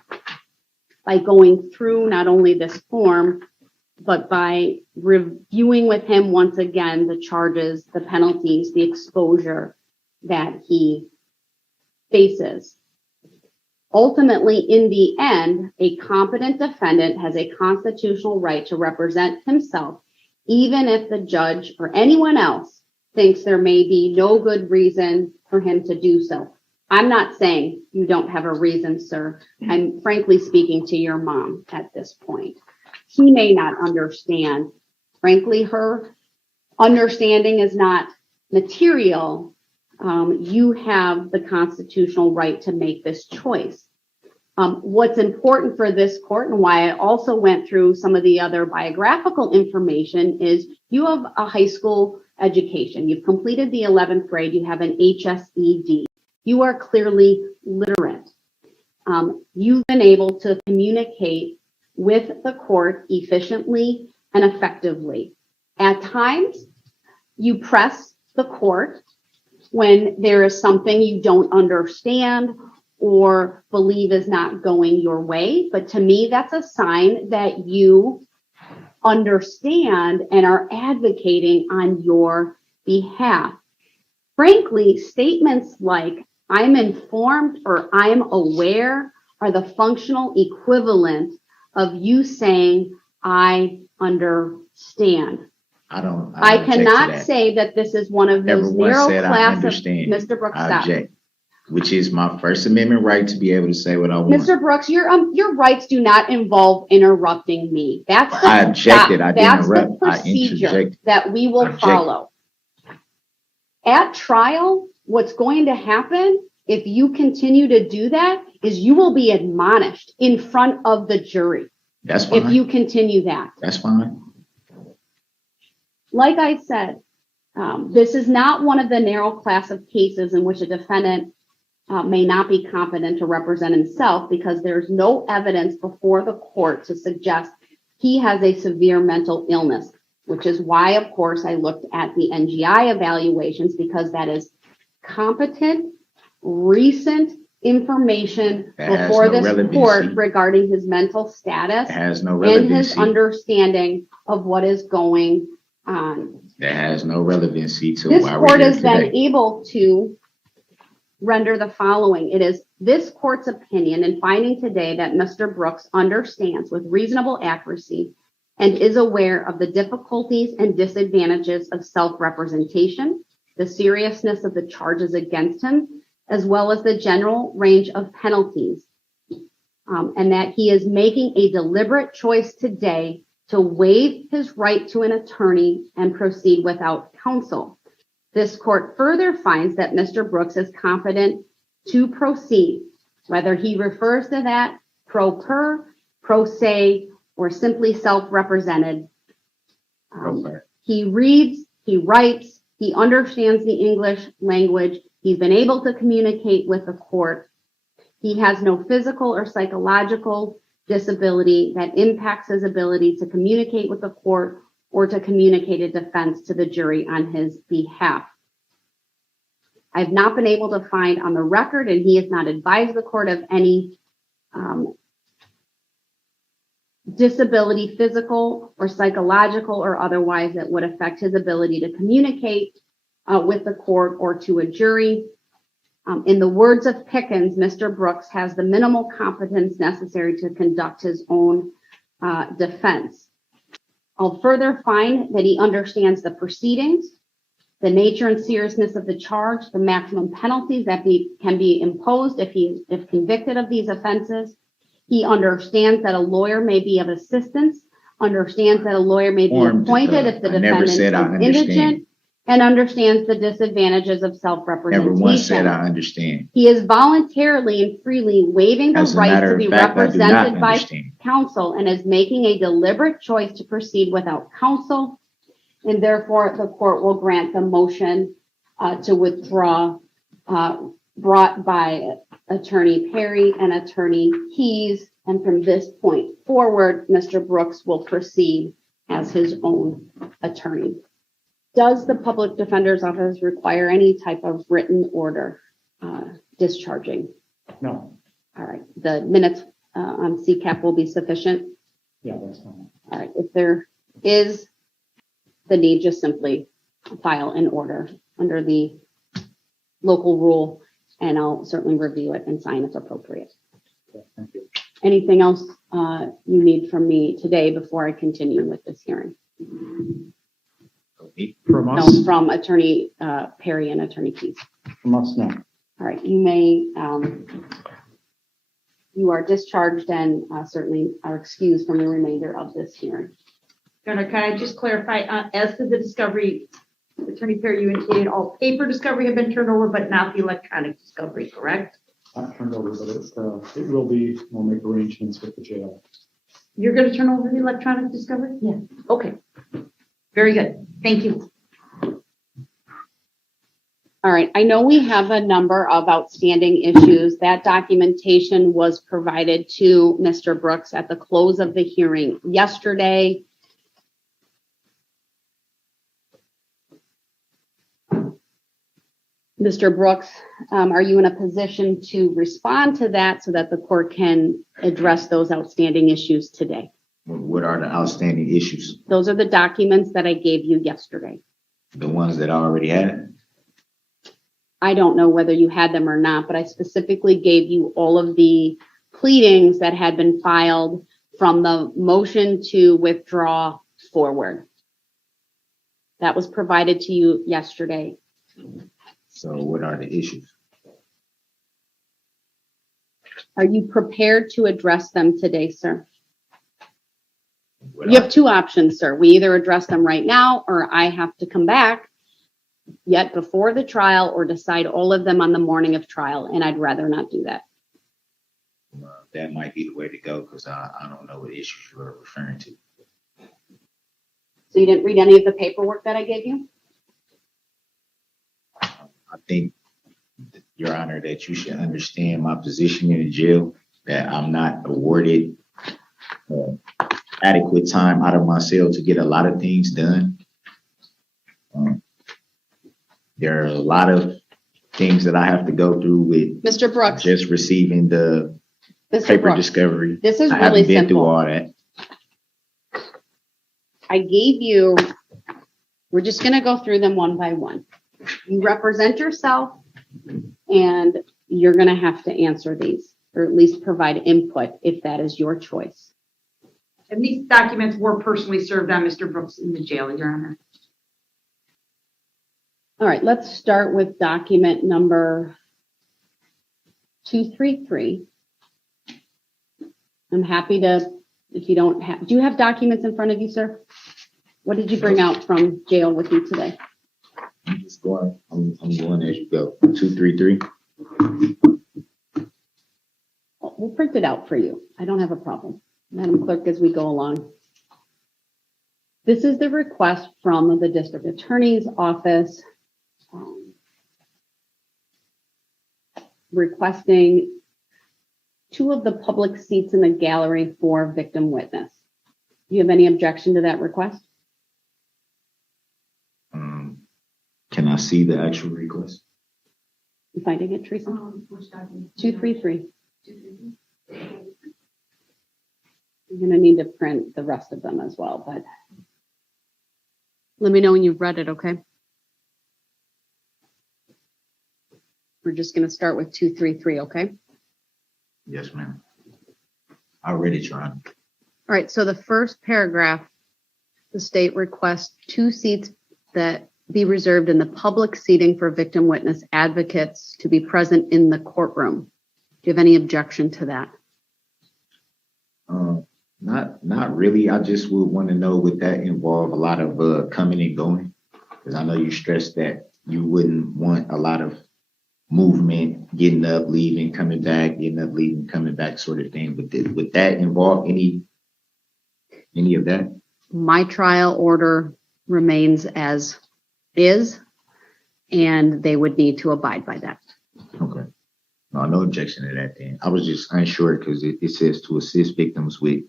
by going through not only this form, but by reviewing with him once again the charges, the penalties, the exposure that he faces. Ultimately, in the end, a competent defendant has a constitutional right to represent himself, even if the judge or anyone else thinks there may be no good reason for him to do so. I'm not saying you don't have a reason, sir. I'm frankly speaking to your mom at this point. She may not understand. Frankly, her understanding is not material. You have the constitutional right to make this choice. What's important for this court, and why I also went through some of the other biographical information, is you have a high school education. You've completed the 11th grade. You have an HSED. You are clearly literate. You've been able to communicate with the court efficiently and effectively. At times, you press the court when there is something you don't understand or believe is not going your way. But to me, that's a sign that you understand and are advocating on your behalf. Frankly, statements like I'm informed or I'm aware are the functional equivalent of you saying I understand. I cannot say that this is one of those narrow class of Mr. Brooks. I object, which is my First Amendment right to be able to say what I want. Mr. Brooks, your rights do not involve interrupting me. That's the, I objected. I didn't interrupt. The procedure that we will follow. At trial, what's going to happen if you continue to do that is you will be admonished in front of the jury. That's fine. If you continue that. That's fine. Like I said, this is not one of the narrow class of cases in which a defendant may not be competent to represent himself because there's no evidence before the court to suggest he has a severe mental illness, which is why, of course, I looked at the NGI evaluations, because that is competent, recent information before this court regarding his mental status and his understanding of what is going on. That has no relevancy to this why court we're here has been today. able to render the following. It is this court's opinion in finding today that Mr. Brooks understands with reasonable accuracy and is aware of the difficulties and disadvantages of self-representation, the seriousness of the charges against him, as well as the general range of penalties, and that he is making a deliberate choice today to waive his right to an attorney and proceed without counsel. This court further finds that Mr. Brooks is competent to proceed, whether he refers to that pro per, pro se, or simply self-represented. He reads, he writes, he understands the English language. He's been able to communicate with the court. He has no physical or psychological disability that impacts his ability to communicate with the court or to communicate a defense to the jury on his behalf. I've not been able to find on the record, and he has not advised the court of any disability, physical or psychological or otherwise, that would affect his ability to communicate with the court or to a jury. In the words of Pickens, Mr. Brooks has the minimal competence necessary to conduct his own defense. I'll further find that he understands the proceedings, the nature and seriousness of the charge, the maximum penalties that can be imposed if convicted of these offenses. He understands that a lawyer may be of assistance, understands that a lawyer may be appointed if the defendant is indigent, and understands the disadvantages of self-representation. Never once said I understand. He is voluntarily and freely waiving the right to be represented by counsel and is making a deliberate choice to proceed without counsel, and therefore the court will grant the motion to withdraw brought by Attorney Perry and Attorney Keyes, and from this point forward, Mr. Brooks will proceed as his own attorney. Does the Public Defender's Office require any type of written order discharging? No. All right. The minutes on CCAP will be sufficient? Yeah, that's fine. All right. If there is the need, just simply file an order under the local rule, and I'll certainly review it and sign if appropriate. Thank you. Anything else you need from me today before I continue with this hearing? From us? No, from Attorney Perry and Attorney Keith. From us, no. All right, you may, you are discharged and certainly are excused from the remainder of this hearing. Your Honor, can I just clarify, as to the discovery, Attorney Perry, you indicated all paper discovery had been turned over, but not the electronic discovery, correct? Not turned over, but it will be. We'll make arrangements with the jail. You're going to turn over the electronic discovery? Yeah. Okay. Very good. Thank you. All right, I know we have a number of outstanding issues. That documentation was provided to Mr. Brooks at the close of the hearing yesterday. Mr. Brooks, are you in a position to respond to that so that the court can address those outstanding issues today? What are the outstanding issues? Those are the documents that I gave you yesterday. The ones that I already had? I don't know whether you had them or not, but I specifically gave you all of the pleadings that had been filed from the motion to withdraw forward. That was provided to you yesterday. So what are the issues? Are you prepared to address them today, sir? You have two options, sir. We either address them right now, or I have to come back yet before the trial or decide all of them on the morning of trial, and I'd rather not do that. That might be the way to go, because I don't know what issues you are referring to. So you didn't read any of the paperwork that I gave you? I think, Your Honor, that you should understand my position in the jail, that I'm not awarded adequate time out of my cell to get a lot of things done. There are a lot of things that I have to go through with Mr. Brooks, just receiving the Mr. paper Brooks, discovery. this is I really haven't been through simple. all that. I gave you, we're just going to go through them one by one. You represent yourself, and you're going to have to answer these, or at least provide input if that is your choice. And these documents were personally served on Mr. Brooks in the jail, Your Honor. All right, let's start with document number 233. I'm happy to, if you don't have, do you have documents in front of you, sir? What did you bring out from jail with you today? I'm just going, I'm going as you go. 233. We'll print it out for you. I don't have a problem. Madam Clerk, as we go along. This is the request from the District Attorney's Office requesting 2 of the public seats in the gallery for victim witness. Do you have any objection to that request? Can I see the actual request? You finding it, Teresa? 233. You're going to need to print the rest of them as well, but let me know when you've read it, okay? We're just going to start with 233, okay? Yes, ma'am. I read it, Your Honor. All right, so the first paragraph, the state requests 2 seats that be reserved in the public seating for victim witness advocates to be present in the courtroom. Do you have any objection to that? Not really. I just would want to know, would that involve a lot of coming and going? Because I know you stressed that you wouldn't want a lot of movement, getting up, leaving, coming back, getting up, leaving, coming back, sort of thing. But would that involve any of that? My trial order remains as is, and they would need to abide by that. Okay. No objection to that then. I was just unsure because it says to assist victims with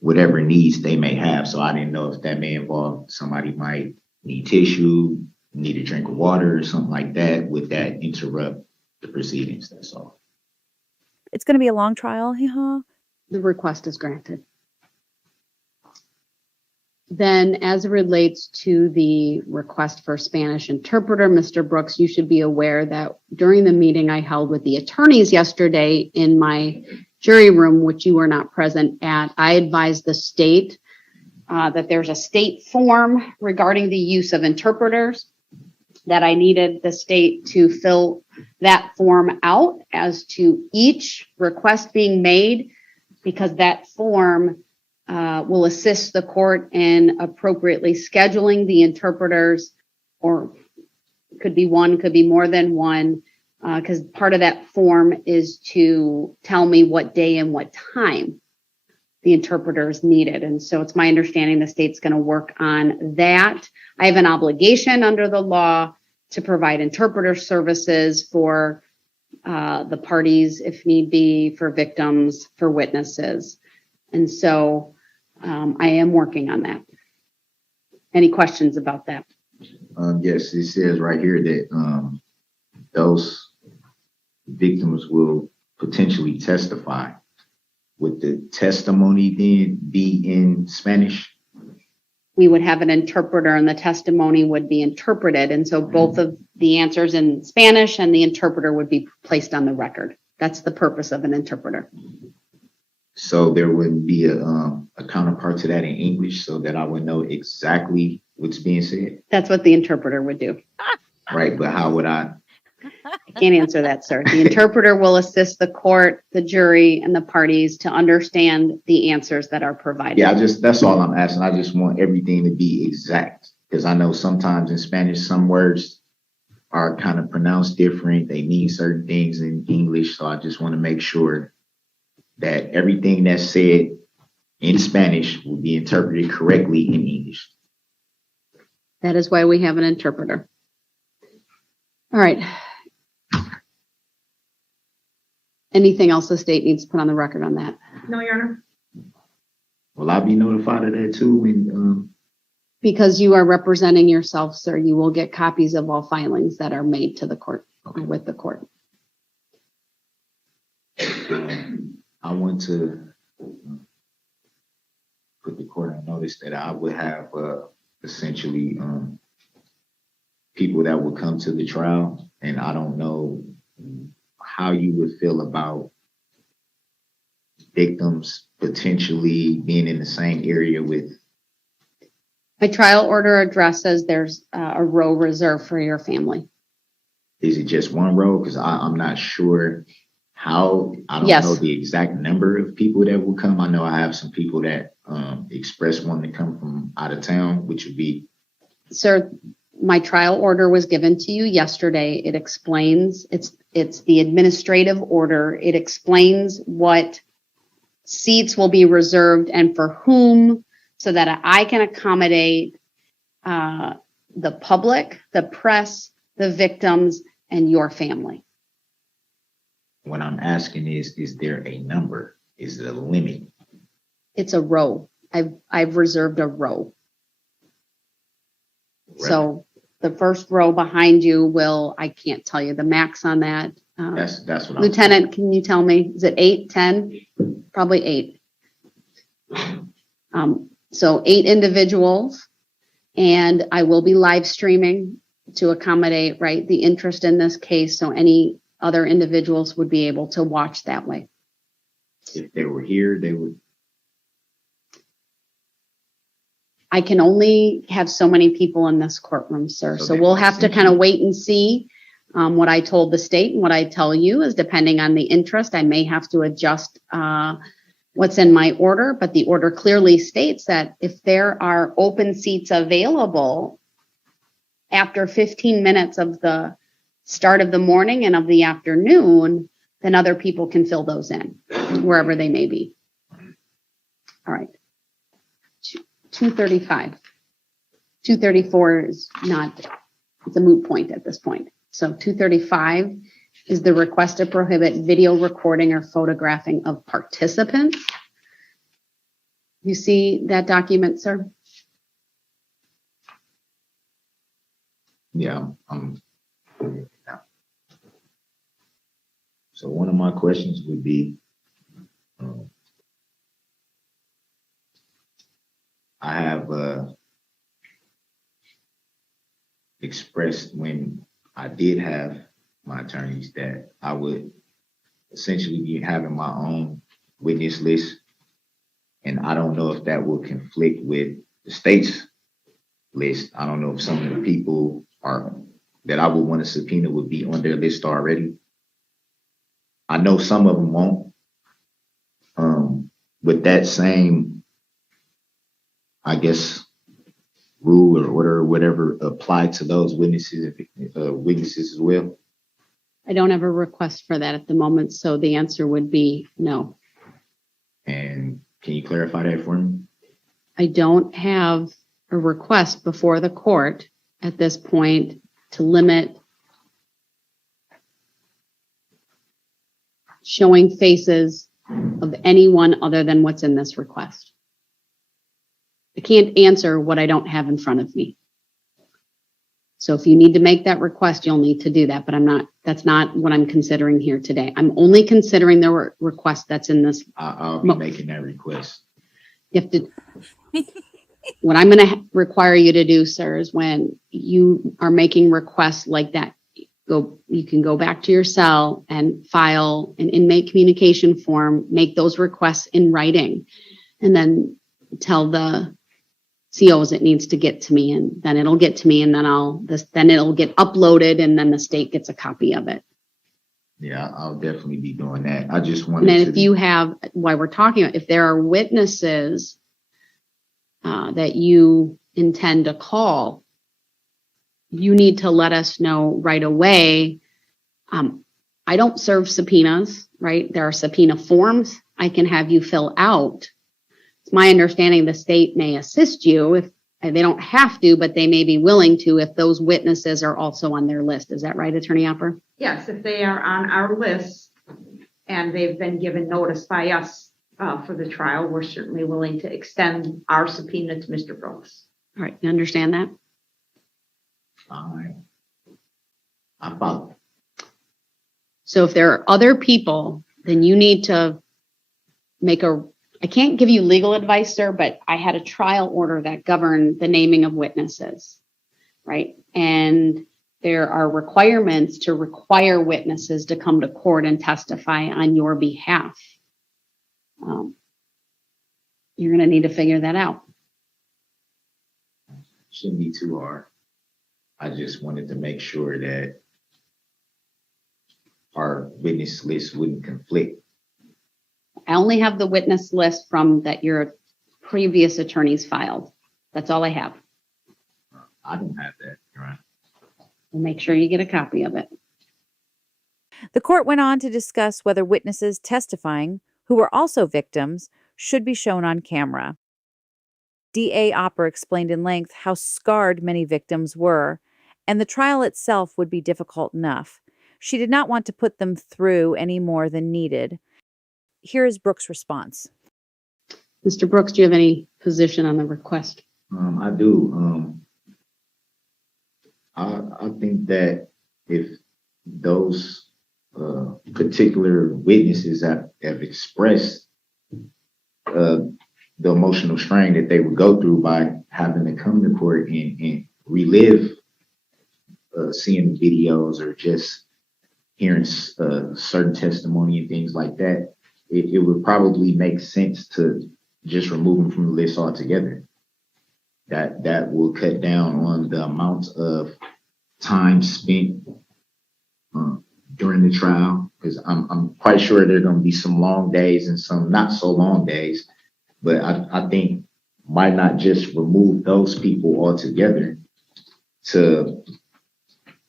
whatever needs they may have. So I didn't know if that may involve somebody might need tissue, need a drink of water or something like that. Would that interrupt the proceedings? That's all. It's going to be a long trial. The request is granted. Then, as it relates to the request for Spanish interpreter, Mr. Brooks, you should be aware that during the meeting I held with the attorneys yesterday in my jury room, which you were not present at, I advised the state that there's a state form regarding the use of interpreters, that I needed the state to fill that form out as to each request being made, because that form will assist the court in appropriately scheduling the interpreters, or could be one, could be more than one, because part of that form is to tell me what day and what time the interpreter is needed. And so it's my understanding the state's going to work on that. I have an obligation under the law to provide interpreter services for the parties, if need be, for victims, for witnesses. And so I am working on that. Any questions about that? Yes, it says right here that those victims will potentially testify. Would the testimony then be in Spanish? We would have an interpreter and the testimony would be interpreted. And so both of the answers in Spanish and the interpreter would be placed on the record. That's the purpose of an interpreter. So there would be a counterpart to that in English so that I would know exactly what's being said? That's what the interpreter would do. Right, but how would I? I can't answer that, sir. The interpreter will assist the court, the jury, and the parties to understand the answers that are provided. Yeah, that's all I'm asking. I just want everything to be exact, because I know sometimes in Spanish, some words are kind of pronounced different. They mean certain things in English. So I just want to make sure that everything that's said in Spanish will be interpreted correctly in English. That is why we have an interpreter. All right. Anything else the state needs to put on the record on that? No, Your Honor. Will I be notified of that too? When, because you are representing yourself, sir, you will get copies of all filings that are made to the court or with the court. I want to put the court on notice that I would have essentially people that would come to the trial, and I don't know how you would feel about victims potentially being in the same area with. My trial order addresses there's a row reserved for your family. Is it just one row? Because I'm not sure how. I don't know the exact number of people that will come. I know I have some people that express wanting to come from out of town, which would be. Sir, my trial order was given to you yesterday. It explains, it's the administrative order. It explains what seats will be reserved and for whom, so that I can accommodate the public, the press, the victims, and your family. What I'm asking is there a number? Is it a limit? It's a row. I've reserved a row. Right. So the first row behind you will, I can't tell you the max on that. That's what Lieutenant, can you tell me, is it 8, 10? Probably 8. So 8 individuals, and I will be live streaming to accommodate, right, the interest in this case. So any other individuals would be able to watch that way. If they were here, they would. I can only have so many people in this courtroom, sir. So we'll have to kind of wait and see. What I told the state and what I tell you is depending on the interest, I may have to adjust what's in my order, but the order clearly states that if there are open seats available after 15 minutes of the start of the morning and of the afternoon, then other people can fill those in wherever they may be. All right. 235. 234 is not, it's a moot point at this point. So 235 is the request to prohibit video recording or photographing of participants. You see that document, sir? Yeah, so one of my questions would be, I have expressed when I did have my attorneys that I would essentially be having my own witness list. And I don't know if that will conflict with the state's list. I don't know if some of the people that I would want to subpoena would be on their list already. I know some of them won't. With that same, I guess, rule or order or whatever apply to those witnesses as well? I don't have a request for that at the moment, so the answer would be no. And can you clarify that for me? I don't have a request before the court at this point to limit showing faces of anyone other than what's in this request. I can't answer what I don't have in front of me. So if you need to make that request, you'll need to do that, but that's not what I'm considering here today. I'm only considering the request that's in this. I'll be making that request. You have to, what I'm going to require you to do, sir, is when you are making requests like that, you can go back to your cell and file an inmate communication form, make those requests in writing, and then tell the COs it needs to get to me, and then it'll get to me, and then it'll get uploaded, and then the state gets a copy of it. Yeah, I'll definitely be doing that. I just wanted And then to. if you have, while we're talking, if there are witnesses that you intend to call, you need to let us know right away. I don't serve subpoenas, right? There are subpoena forms I can have you fill out. It's my understanding the state may assist you if they don't have to, but they may be willing to if those witnesses are also on their list. Is that right, Attorney Opper? Yes, if they are on our list and they've been given notice by us for the trial, we're certainly willing to extend our subpoena to Mr. Brooks. All right, you understand that? Fine. I follow. So if there are other people, then you need to I can't give you legal advice, sir, but I had a trial order that governed the naming of witnesses, right? And there are requirements to require witnesses to come to court and testify on your behalf. You're going to need to figure that out. Shouldn't be too hard. I just wanted to make sure that our witness list wouldn't conflict. I only have the witness list from that your previous attorneys filed. That's all I have. I don't have that, Your Honor. We'll make sure you get a copy of it. The court went on to discuss whether witnesses testifying, who were also victims, should be shown on camera. DA Opper explained in length how scarred many victims were, and the trial itself would be difficult enough. She did not want to put them through any more than needed. Here is Brooks' response. Mr. Brooks, do you have any position on the request? I do. I think that if those particular witnesses have expressed the emotional strain that they would go through by having to come to court and relive seeing videos or just hearing certain testimony and things like that, it would probably make sense to just remove them from the list altogether. That will cut down on the amount of time spent during the trial, because I'm quite sure there are going to be some long days and some not so long days, but I think why not just remove those people altogether to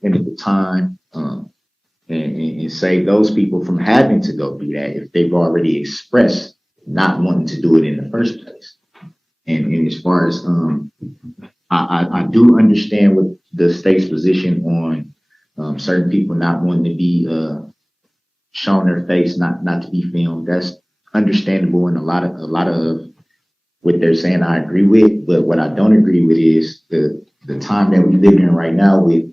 limit the time and save those people from having to go through that if they've already expressed not wanting to do it in the first place. And as far as I do understand what the state's position on certain people not wanting to be shown their face, not to be filmed. That's understandable, and a lot of what they're saying I agree with. But what I don't agree with is the time that we live in right now, with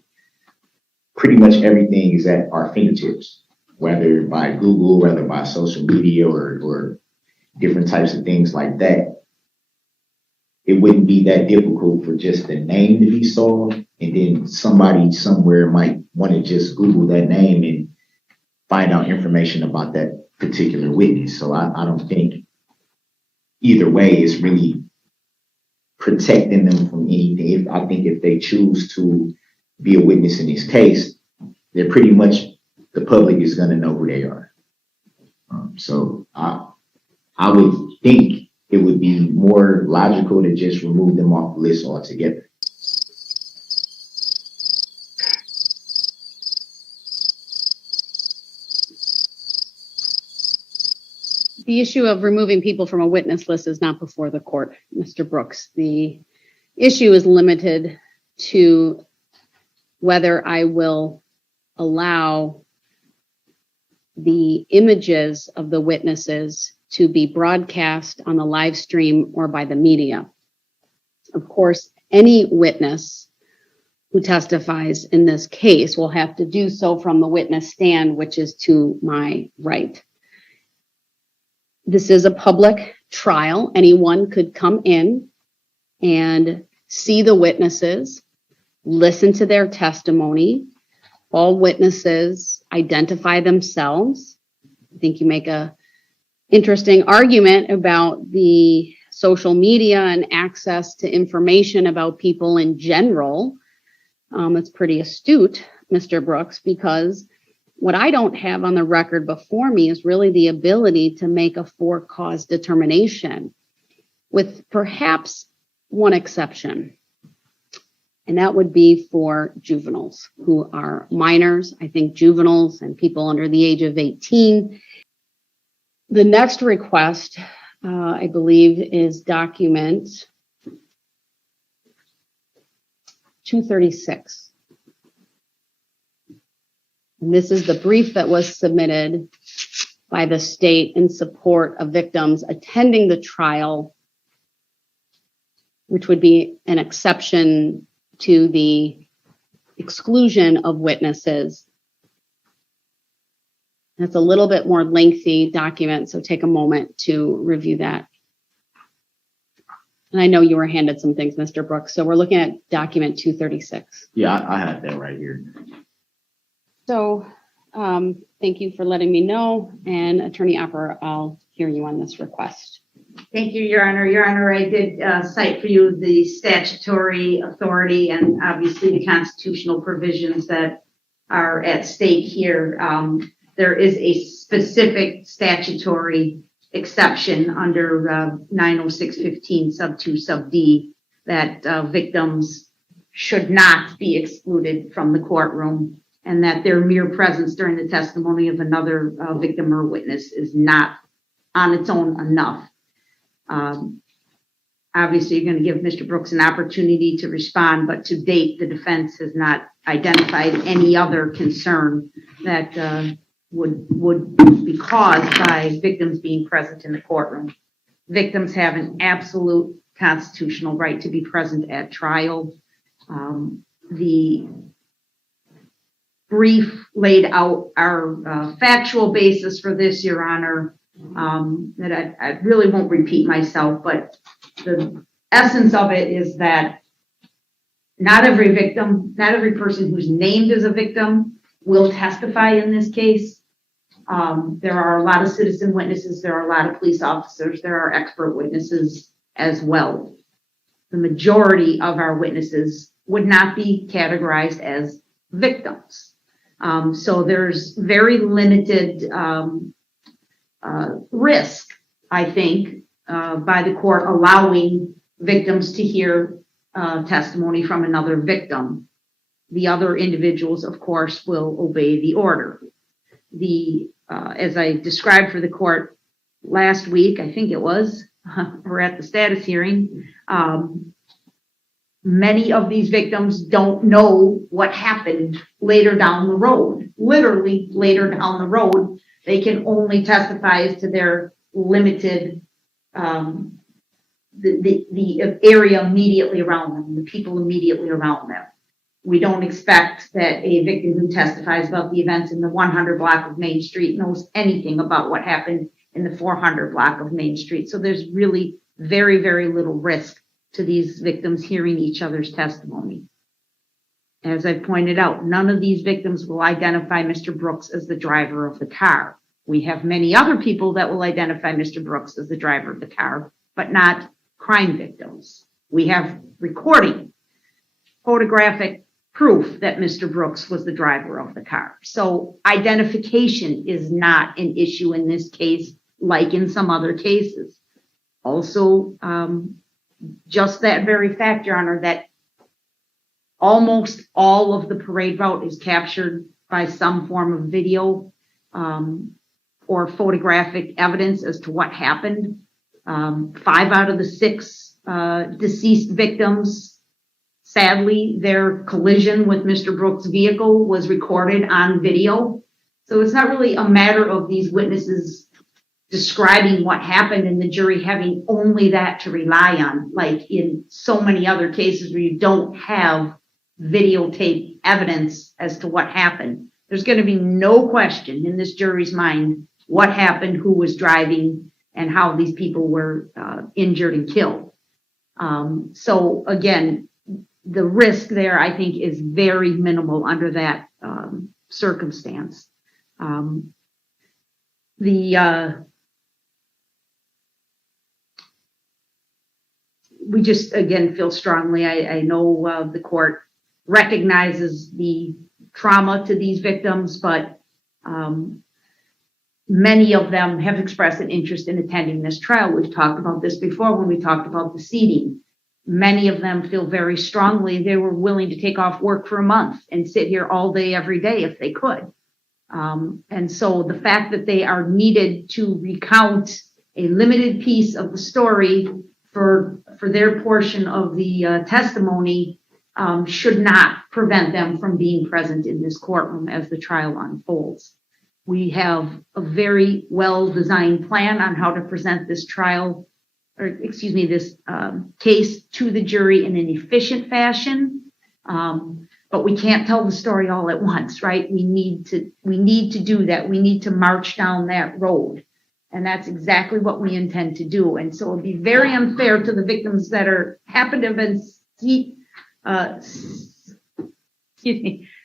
pretty much everything is at our fingertips, whether by Google, whether by social media or different types of things like that. It wouldn't be that difficult for just the name to be solved, and then somebody somewhere might want to just Google that name and find out information about that particular witness. So I don't think either way is really protecting them from anything. I think if they choose to be a witness in this case, they're pretty much, the public is going to know who they are. So I would think it would be more logical to just remove them off the list altogether. The issue of removing people from a witness list is not before the court, Mr. Brooks. The issue is limited to whether I will allow the images of the witnesses to be broadcast on the live stream or by the media. Of course, any witness who testifies in this case will have to do so from the witness stand, which is to my right. This is a public trial. Anyone could come in and see the witnesses, listen to their testimony. All witnesses identify themselves. I think you make a interesting argument about the social media and access to information about people in general. It's pretty astute, Mr. Brooks, because what I don't have on the record before me is really the ability to make a for-cause determination, with perhaps one exception. And that would be for juveniles who are minors. I think juveniles and people under the age of 18. The next request, I believe, is document 236. And this is the brief that was submitted by the state in support of victims attending the trial, which would be an exception to the exclusion of witnesses. That's a little bit more lengthy document, so take a moment to review that. And I know you were handed some things, Mr. Brooks, so we're looking at document 236. Yeah, I have that right here. So thank you for letting me know. And Attorney Opper, I'll hear you on this request. Thank you, Your Honor. Your Honor, I did cite for you the statutory authority and obviously the constitutional provisions that are at stake here. There is a specific statutory exception under 90615 sub 2 sub D that victims should not be excluded from the courtroom, and that their mere presence during the testimony of another victim or witness is not on its own enough. Obviously, you're going to give Mr. Brooks an opportunity to respond, but to date, the defense has not identified any other concern that would be caused by victims being present in the courtroom. Victims have an absolute constitutional right to be present at trial. The brief laid out our factual basis for this, Your Honor, that I really won't repeat myself, but the essence of it is that not every victim, not every person who's named as a victim will testify in this case. There are a lot of citizen witnesses, there are a lot of police officers, there are expert witnesses as well. The majority of our witnesses would not be categorized as victims. So there's very limited risk, I think, by the court allowing victims to hear testimony from another victim. The other individuals, of course, will obey the order. As I described for the court last week, I think it was, we're at the status hearing, many of these victims don't know what happened later down the road. Literally later down the road, they can only testify as to their limited, the area immediately around them, the people immediately around them. We don't expect that a victim who testifies about the events in the 100 block of Main Street knows anything about what happened in the 400 block of Main Street. So there's really very, very little risk to these victims hearing each other's testimony. As I pointed out, none of these victims will identify Mr. Brooks as the driver of the car. We have many other people that will identify Mr. Brooks as the driver of the car, but not crime victims. We have recording, photographic proof that Mr. Brooks was the driver of the car. So identification is not an issue in this case, like in some other cases. Also, just that very fact, Your Honor, that almost all of the parade route is captured by some form of video or photographic evidence as to what happened. 5 out of the 6 deceased victims, sadly, their collision with Mr. Brooks' vehicle was recorded on video. So it's not really a matter of these witnesses describing what happened and the jury having only that to rely on, like in so many other cases where you don't have videotape evidence as to what happened. There's going to be no question in this jury's mind what happened, who was driving, and how these people were injured and killed. So again, the risk there, I think, is very minimal under that circumstance. We just, again, feel strongly, I know the court recognizes the trauma to these victims, but many of them have expressed an interest in attending this trial. We've talked about this before when we talked about the seating. Many of them feel very strongly they were willing to take off work for a month and sit here all day, every day if they could. And so the fact that they are needed to recount a limited piece of the story for their portion of the testimony should not prevent them from being present in this courtroom as the trial unfolds. We have a very well-designed plan on how to present this this case to the jury in an efficient fashion. But we can't tell the story all at once, right? We need to do that. We need to march down that road. And that's exactly what we intend to do. And so it would be very unfair to the victims that happen to have been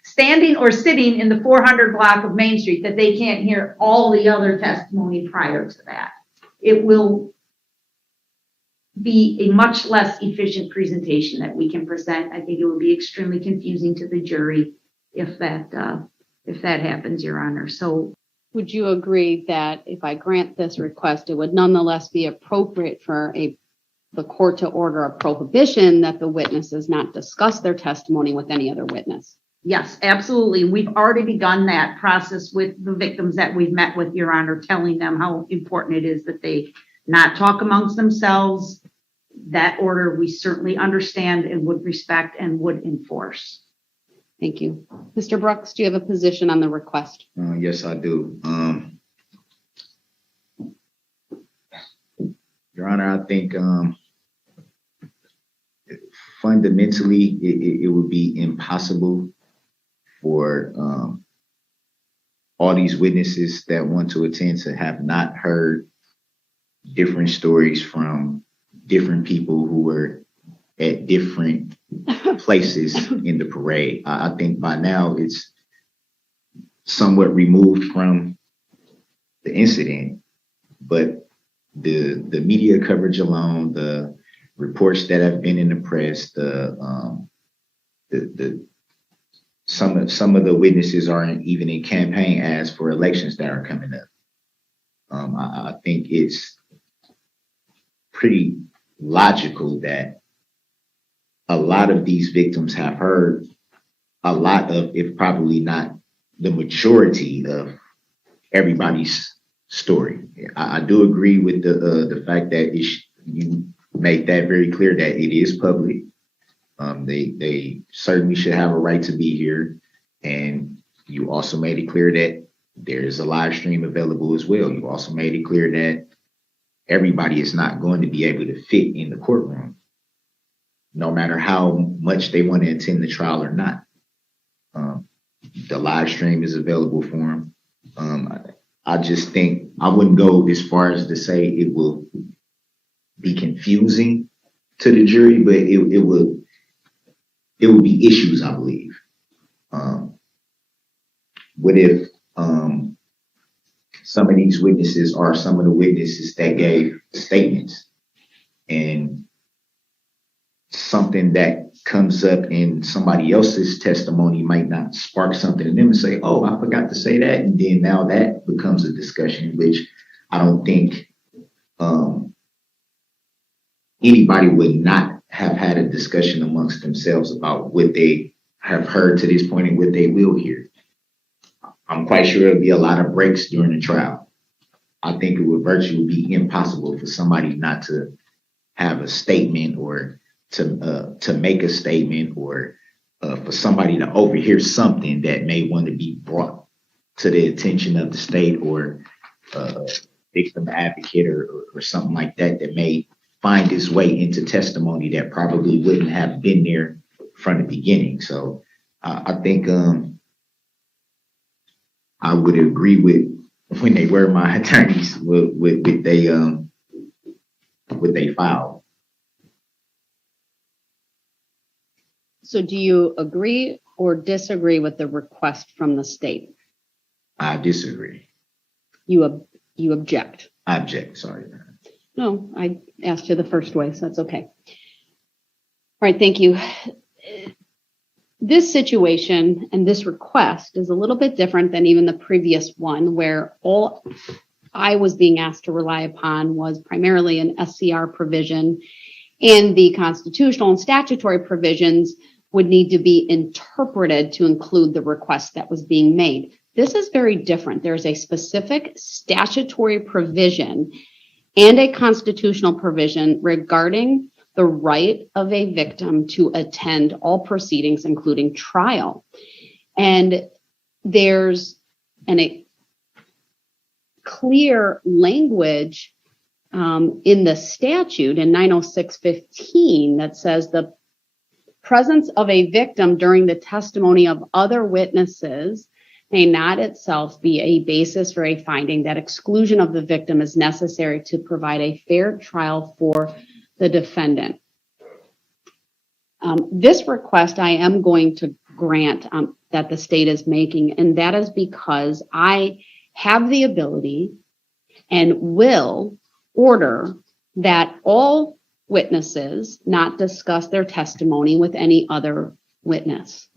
standing or sitting in the 400 block of Main Street that they can't hear all the other testimony prior to that. It will be a much less efficient presentation that we can present. I think it would be extremely confusing to the jury if that happens, Your Honor. So would you agree that if I grant this request, it would nonetheless be appropriate for the court to order a prohibition that the witnesses not discuss their testimony with any other witness? Yes, absolutely. We've already begun that process with the victims that we've met with, Your Honor, telling them how important it is that they not talk amongst themselves. That order we certainly understand and would respect and would enforce. Thank you. Mr. Brooks, do you have a position on the request? Yes, I do. Your Honor, I think fundamentally it would be impossible for all these witnesses that want to attend to have not heard different stories from different people who were at different places in the parade. I think by now it's somewhat removed from the incident, but the media coverage alone, the reports that have been in the press, some of the witnesses aren't even in campaign ads for elections that are coming up. I think it's pretty logical that a lot of these victims have heard a lot of, if probably not the majority of everybody's story. I do agree with the fact that you make that very clear that it is public. They certainly should have a right to be here. And you also made it clear that there's a live stream available as well. You also made it clear that everybody is not going to be able to fit in the courtroom, no matter how much they want to attend the trial or not. The live stream is available for them. I just think I wouldn't go as far as to say it will be confusing to the jury, but it will be issues, I believe. What if some of these witnesses are some of the witnesses that gave statements, and something that comes up in somebody else's testimony might not spark something in them and say, oh, I forgot to say that. And then now that becomes a discussion, which I don't think anybody would not have had a discussion amongst themselves about what they have heard to this point and what they will hear. I'm quite sure there'll be a lot of breaks during the trial. I think it would virtually be impossible for somebody not to have a statement, or to make a statement, or for somebody to overhear something that may want to be brought to the attention of the state, or victim advocate, or something like that, that may find its way into testimony that probably wouldn't have been there from the beginning. So I think I would agree with when they were my attorneys with they filed. So do you agree or disagree with the request from the state? I disagree. You object? I object, sorry. No, I asked you the first way, so that's okay. All right, thank you. This situation and this request is a little bit different than even the previous one, where all I was being asked to rely upon was primarily an SCR provision, and the constitutional and statutory provisions would need to be interpreted to include the request that was being made. This is very different. There's a specific statutory provision and a constitutional provision regarding the right of a victim to attend all proceedings, including trial. And there's a clear language in the statute in 906:15 that says the presence of a victim during the testimony of other witnesses may not itself be a basis for a finding that exclusion of the victim is necessary to provide a fair trial for the defendant. This request I am going to grant that the state is making, and that is because I have the ability and will order that all witnesses not discuss their testimony with any other witness.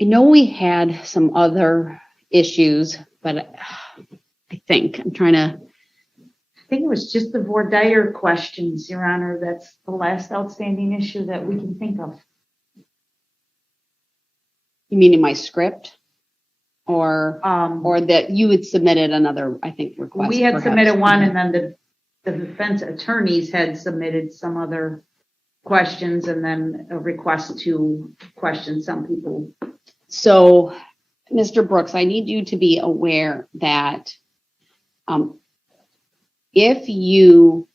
I know we had some other issues, but I think it was just the voir dire questions, Your Honor. That's the last outstanding issue that we can think of. You mean in my script? Or that you had submitted another, I think, request? We had submitted one, and then the defense attorneys had submitted some other questions, and then a request to question some people. So, Mr. Brooks, I need you to be aware that if you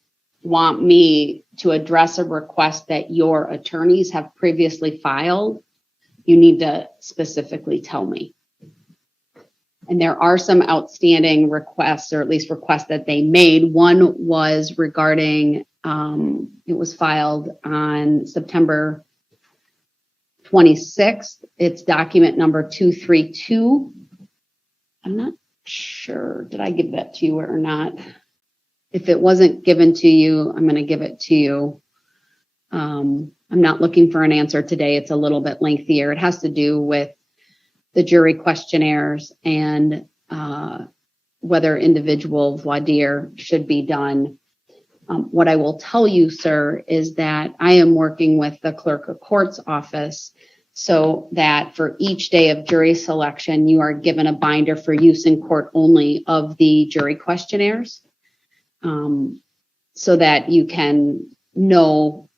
want me to address a request that your attorneys have previously filed, you need to specifically tell me. And there are some outstanding requests, or at least requests that they made. One was regarding, it was filed on September 26th. It's document number 232. I'm not sure, did I give that to you or not? If it wasn't given to you, I'm going to give it to you. I'm not looking for an answer today. It's a little bit lengthier. It has to do with the jury questionnaires and whether individual voir dire should be done. What I will tell you, sir, is that I am working with the clerk of court's office so that for each day of jury selection, you are given a binder for use in court only of the jury questionnaires, so that you can know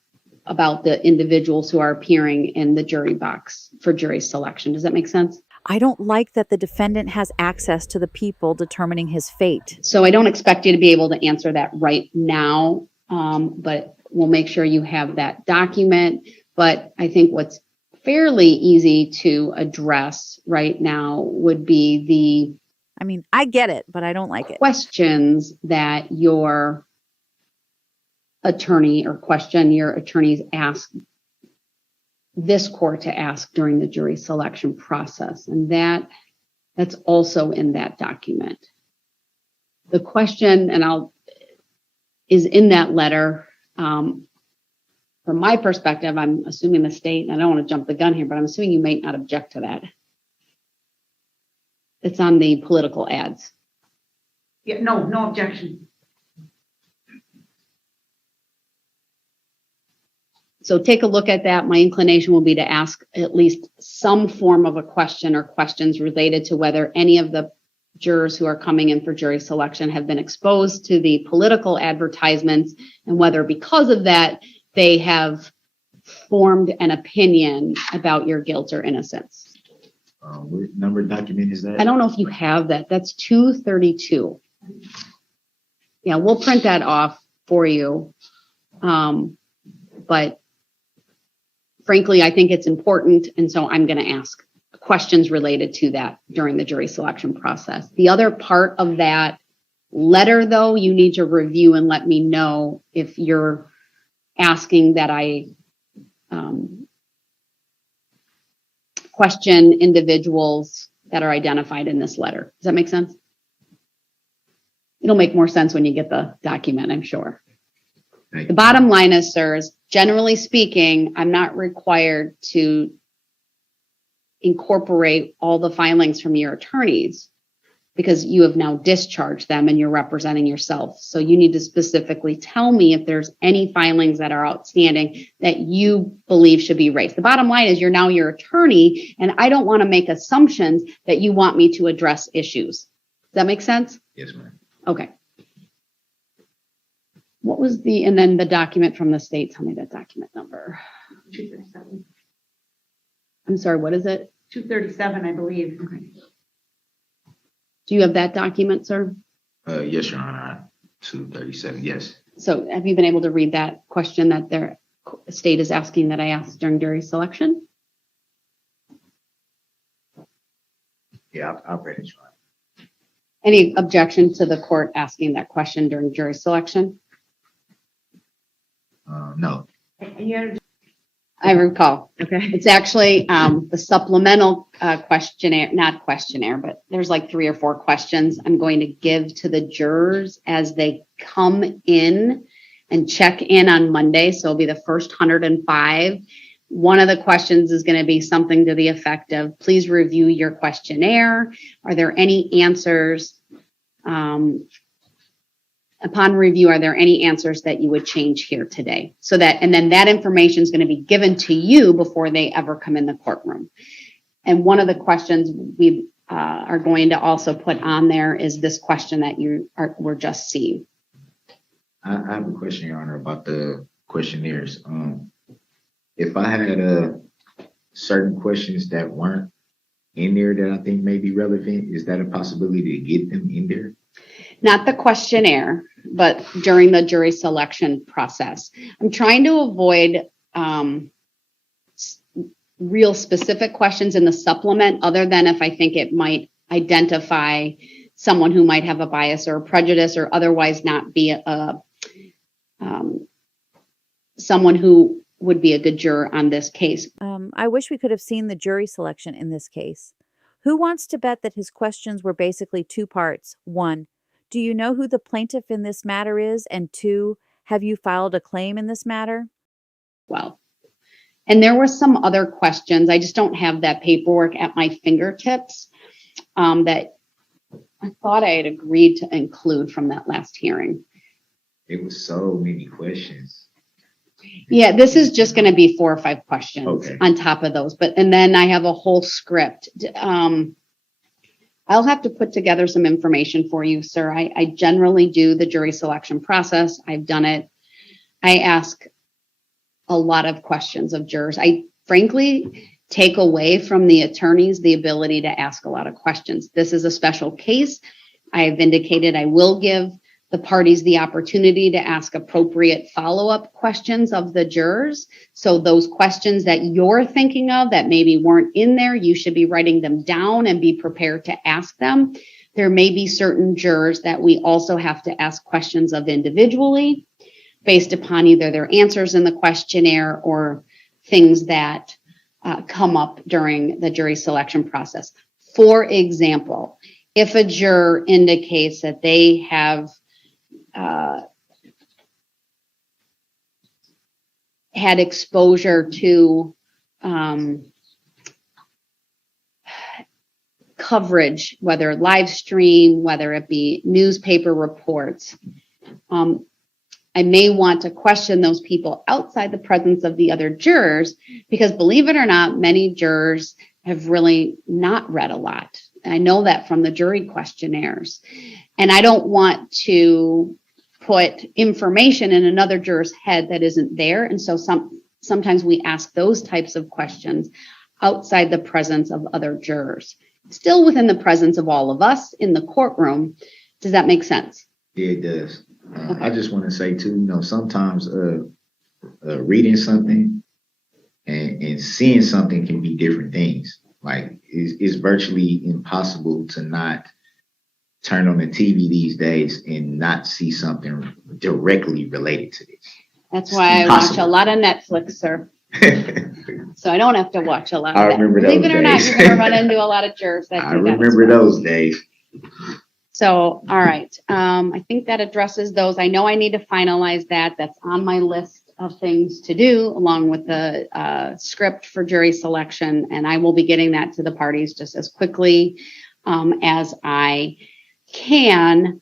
about the individuals who are appearing in the jury box for jury selection. Does that make sense? I don't like that the defendant has access to the people determining his fate. So I don't expect you to be able to answer that right now, but we'll make sure you have that document. But I think what's fairly easy to address right now would be I get it, but I don't like it. Questions that your attorney or question your attorneys ask this court to ask during the jury selection process. And that's also in that document. The question, is in that letter. From my perspective, I'm assuming the state, and I don't want to jump the gun here, but I'm assuming you may not object to that. It's on the political ads. Yeah, no objection. So take a look at that. My inclination will be to ask at least some form of a question or questions related to whether any of the jurors who are coming in for jury selection have been exposed to the political advertisements, and whether because of that, they have formed an opinion about your guilt or innocence. What number document is that? I don't know if you have that. That's 232. Yeah, we'll print that off for you. But frankly, I think it's important, and so I'm going to ask questions related to that during the jury selection process. The other part of that letter, though, you need to review and let me know if you're asking that I question individuals that are identified in this letter. Does that make sense? It'll make more sense when you get the document, I'm sure. The bottom line is, sirs, generally speaking, I'm not required to incorporate all the filings from your attorneys because you have now discharged them and you're representing yourself. So you need to specifically tell me if there's any filings that are outstanding that you believe should be raised. The bottom line is you're now your attorney, and I don't want to make assumptions that you want me to address issues. Does that make sense? Yes, ma'am. Okay. What was and then the document from the state, tell me that document number. 237. I'm sorry, what is it? 237, I believe. Okay. Do you have that document, sir? Yes, Your Honor. 237, yes. So have you been able to read that question that their state is asking that I asked during jury selection? Yeah, I'll read it, Your Honor. Any objection to the court asking that question during jury selection? No. I recall. Okay. It's actually the supplemental questionnaire, not questionnaire, but there's like 3 or 4 questions I'm going to give to the jurors as they come in and check in on Monday. So it'll be the first 105. One of the questions is going to be something to the effect of, please review your questionnaire. Are there any answers? Upon review, are there any answers that you would change here today? So that, and then that information is going to be given to you before they ever come in the courtroom. And one of the questions we are going to also put on there is this question that were just seeing. I have a question, Your Honor, about the questionnaires. If I had certain questions that weren't in there that I think may be relevant, is that a possibility to get them in there? Not the questionnaire, but during the jury selection process. I'm trying to avoid real specific questions in the supplement, other than if I think it might identify someone who might have a bias or a prejudice or otherwise not be someone who would be a good juror on this case. I wish we could have seen the jury selection in this case. Who wants to bet that his questions were basically 2 parts? 1, do you know who the plaintiff in this matter is? And 2, have you filed a claim in this matter? Well, and there were some other questions. I just don't have that paperwork at my fingertips that I thought I had agreed to include from that last hearing. It was so many questions. Yeah, this is just going to be 4 or 5 questions on top of those. And then I have a whole script. I'll have to put together some information for you, sir. I generally do the jury selection process. I've done it. I ask a lot of questions of jurors. I frankly take away from the attorneys the ability to ask a lot of questions. This is a special case. I have indicated I will give the parties the opportunity to ask appropriate follow-up questions of the jurors. So those questions that you're thinking of that maybe weren't in there, you should be writing them down and be prepared to ask them. There may be certain jurors that we also have to ask questions of individually based upon either their answers in the questionnaire or things that come up during the jury selection process. For example, if a juror indicates that they have had exposure to coverage, whether live stream, whether it be newspaper reports, I may want to question those people outside the presence of the other jurors, because believe it or not, many jurors have really not read a lot. And I know that from the jury questionnaires. And I don't want to put information in another juror's head that isn't there. And so sometimes we ask those types of questions outside the presence of other jurors, still within the presence of all of us in the courtroom. Does that make sense? Yeah, it does. I just want to say too, sometimes reading something and seeing something can be different things. Like it's virtually impossible to not turn on the TV these days and not see something directly related to this. That's why I watch a lot of Netflix, sir. So I don't have to watch a lot of that. Believe it or not, you're going to run into a lot of jurors that do that. I remember those days. So, all right. I think that addresses those. I know I need to finalize that. That's on my list of things to do, along with the script for jury selection. And I will be getting that to the parties just as quickly as I can.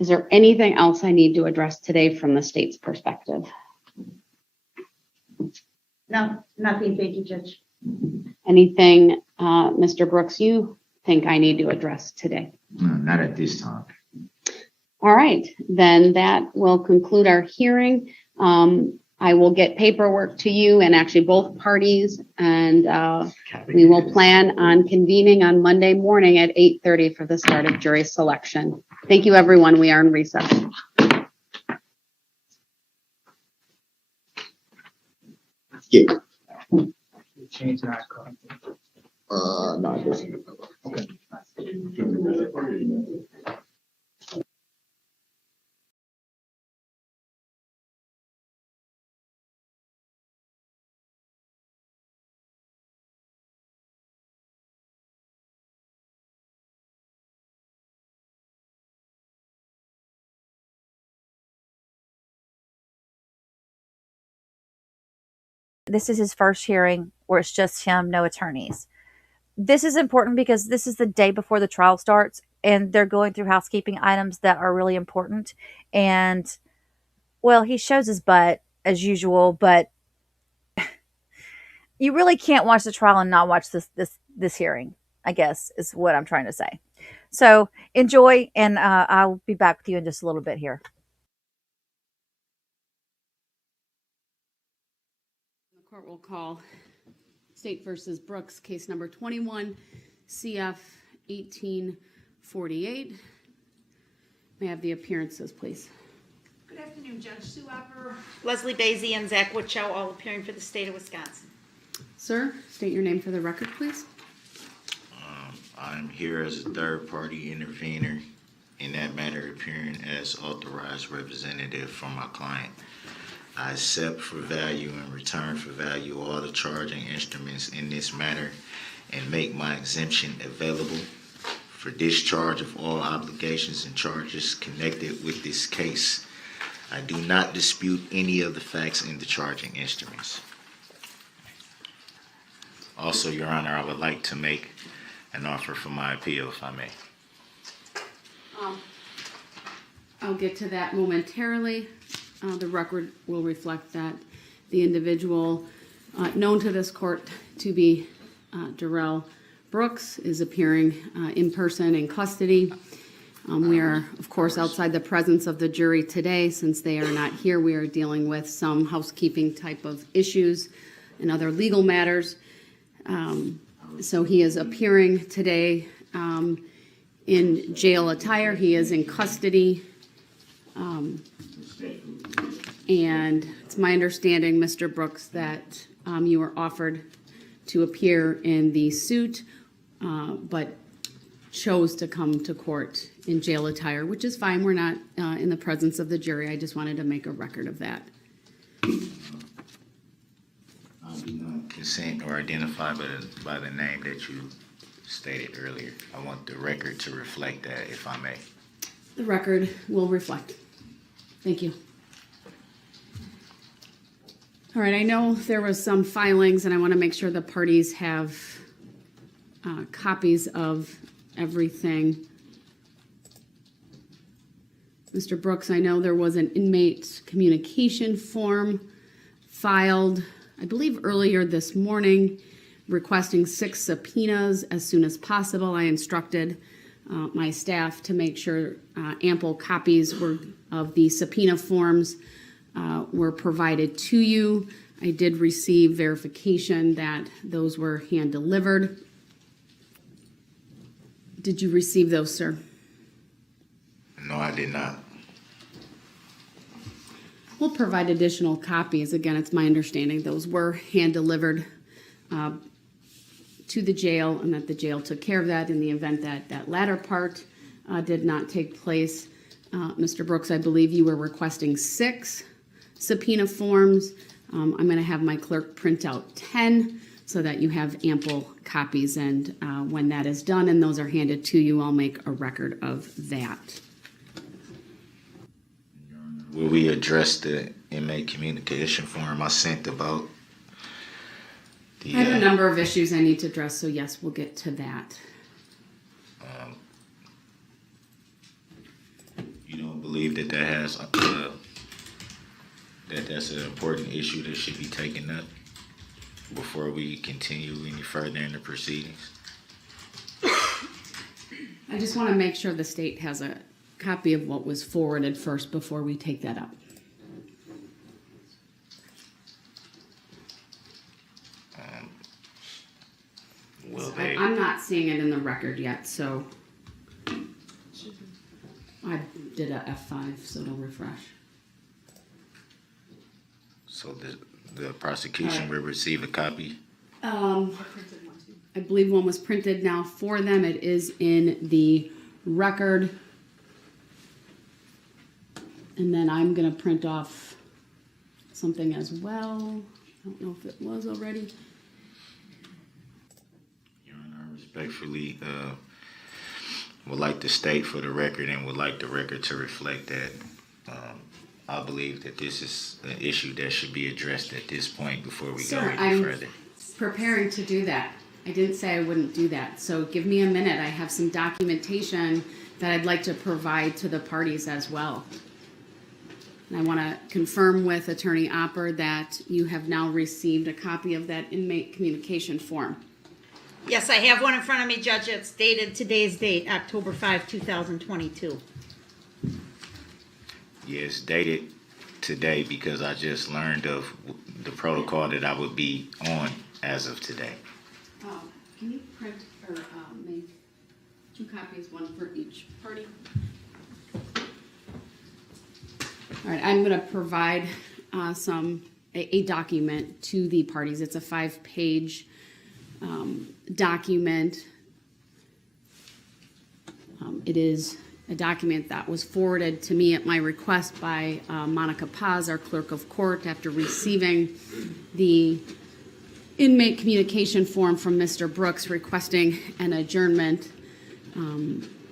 Is there anything else I need to address today from the state's perspective? No, nothing. Thank you, Judge. Anything, Mr. Brooks, you think I need to address today? No, not at this time. All right, then that will conclude our hearing. I will get paperwork to you and actually both parties, and we will plan on convening on Monday morning at 8:30 for the start of jury selection. Thank you, everyone. We are in recess. Yeah. Change that. No, it doesn't. Okay. This is his first hearing where it's just him, no attorneys. This is important because this is the day before the trial starts and they're going through housekeeping items that are really important. And, well, he shows his butt as usual, but you really can't watch the trial and not watch this hearing, I guess, is what I'm trying to say. So enjoy, and I'll be back with you in just a little bit here. The court will call State versus Brooks, case number 21, CF 1848. May I have the appearances, please? Good afternoon, Judge Sue Opper, Leslie Basie, and Zach Witchow, all appearing for the state of Wisconsin. Sir, state your name for the record, please. I'm here as a third-party intervener in that matter, appearing as authorized representative for my client. I accept for value and return for value all the charging instruments in this matter and make my exemption available for discharge of all obligations and charges connected with this case. I do not dispute any of the facts in the charging instruments. Also, Your Honor, I would like to make an offer for my appeal, if I may. I'll get to that momentarily. The record will reflect that the individual known to this court to be Darrell Brooks is appearing in person in custody. We are, of course, outside the presence of the jury today. Since they are not here, we are dealing with some housekeeping type of issues and other legal matters. So he is appearing today in jail attire. He is in custody. And it's my understanding, Mr. Brooks, that you were offered to appear in the suit, but chose to come to court in jail attire, which is fine. We're not in the presence of the jury. I just wanted to make a record of that. I do not consent or identify by the name that you stated earlier. I want the record to reflect that, if I may. The record will reflect. Thank you. All right, I know there was some filings, and I want to make sure the parties have copies of everything. Mr. Brooks, I know there was an inmate communication form filed, I believe earlier this morning, requesting 6 subpoenas as soon as possible. I instructed my staff to make sure ample copies of the subpoena forms were provided to you. I did receive verification that those were hand delivered. Did you receive those, sir? No, I did not. We'll provide additional copies. Again, it's my understanding those were hand delivered to the jail, and that the jail took care of that in the event that that latter part did not take place. Mr. Brooks, I believe you were requesting 6 subpoena forms. I'm going to have my clerk print out 10 so that you have ample copies, and when that is done and those are handed to you, I'll make a record of that. Will we address the inmate communication form I sent about the... I have a number of issues I need to address, so yes, we'll get to that. You don't believe that that has that's an important issue that should be taken up before we continue any further in the proceedings? I just want to make sure the state has a copy of what was forwarded first before we take that up. I'm not seeing it in the record yet, so I did a F5, so it'll refresh. So the prosecution will receive a copy? I believe one was printed now for them. It is in the record. And then I'm going to print off something as well. I don't know if it was already. Your Honor, I respectfully would like to state for the record and would like the record to reflect that I believe that this is an issue that should be addressed at this point before we go any further. Preparing to do that. I didn't say I wouldn't do that. So give me a minute. I have some documentation that I'd like to provide to the parties as well. And I want to confirm with Attorney Opper that you have now received a copy of that inmate communication form. Yes, I have one in front of me, Judge. It's dated today's date, October 5, 2022. Yes, dated today because I just learned of the protocol that I would be on as of today. Can you print or make 2 copies, one for each party? All right, I'm going to provide a document to the parties. It's a 5-page document. It is a document that was forwarded to me at my request by Monica Paz, our clerk of court, after receiving the inmate communication form from Mr. Brooks requesting an adjournment.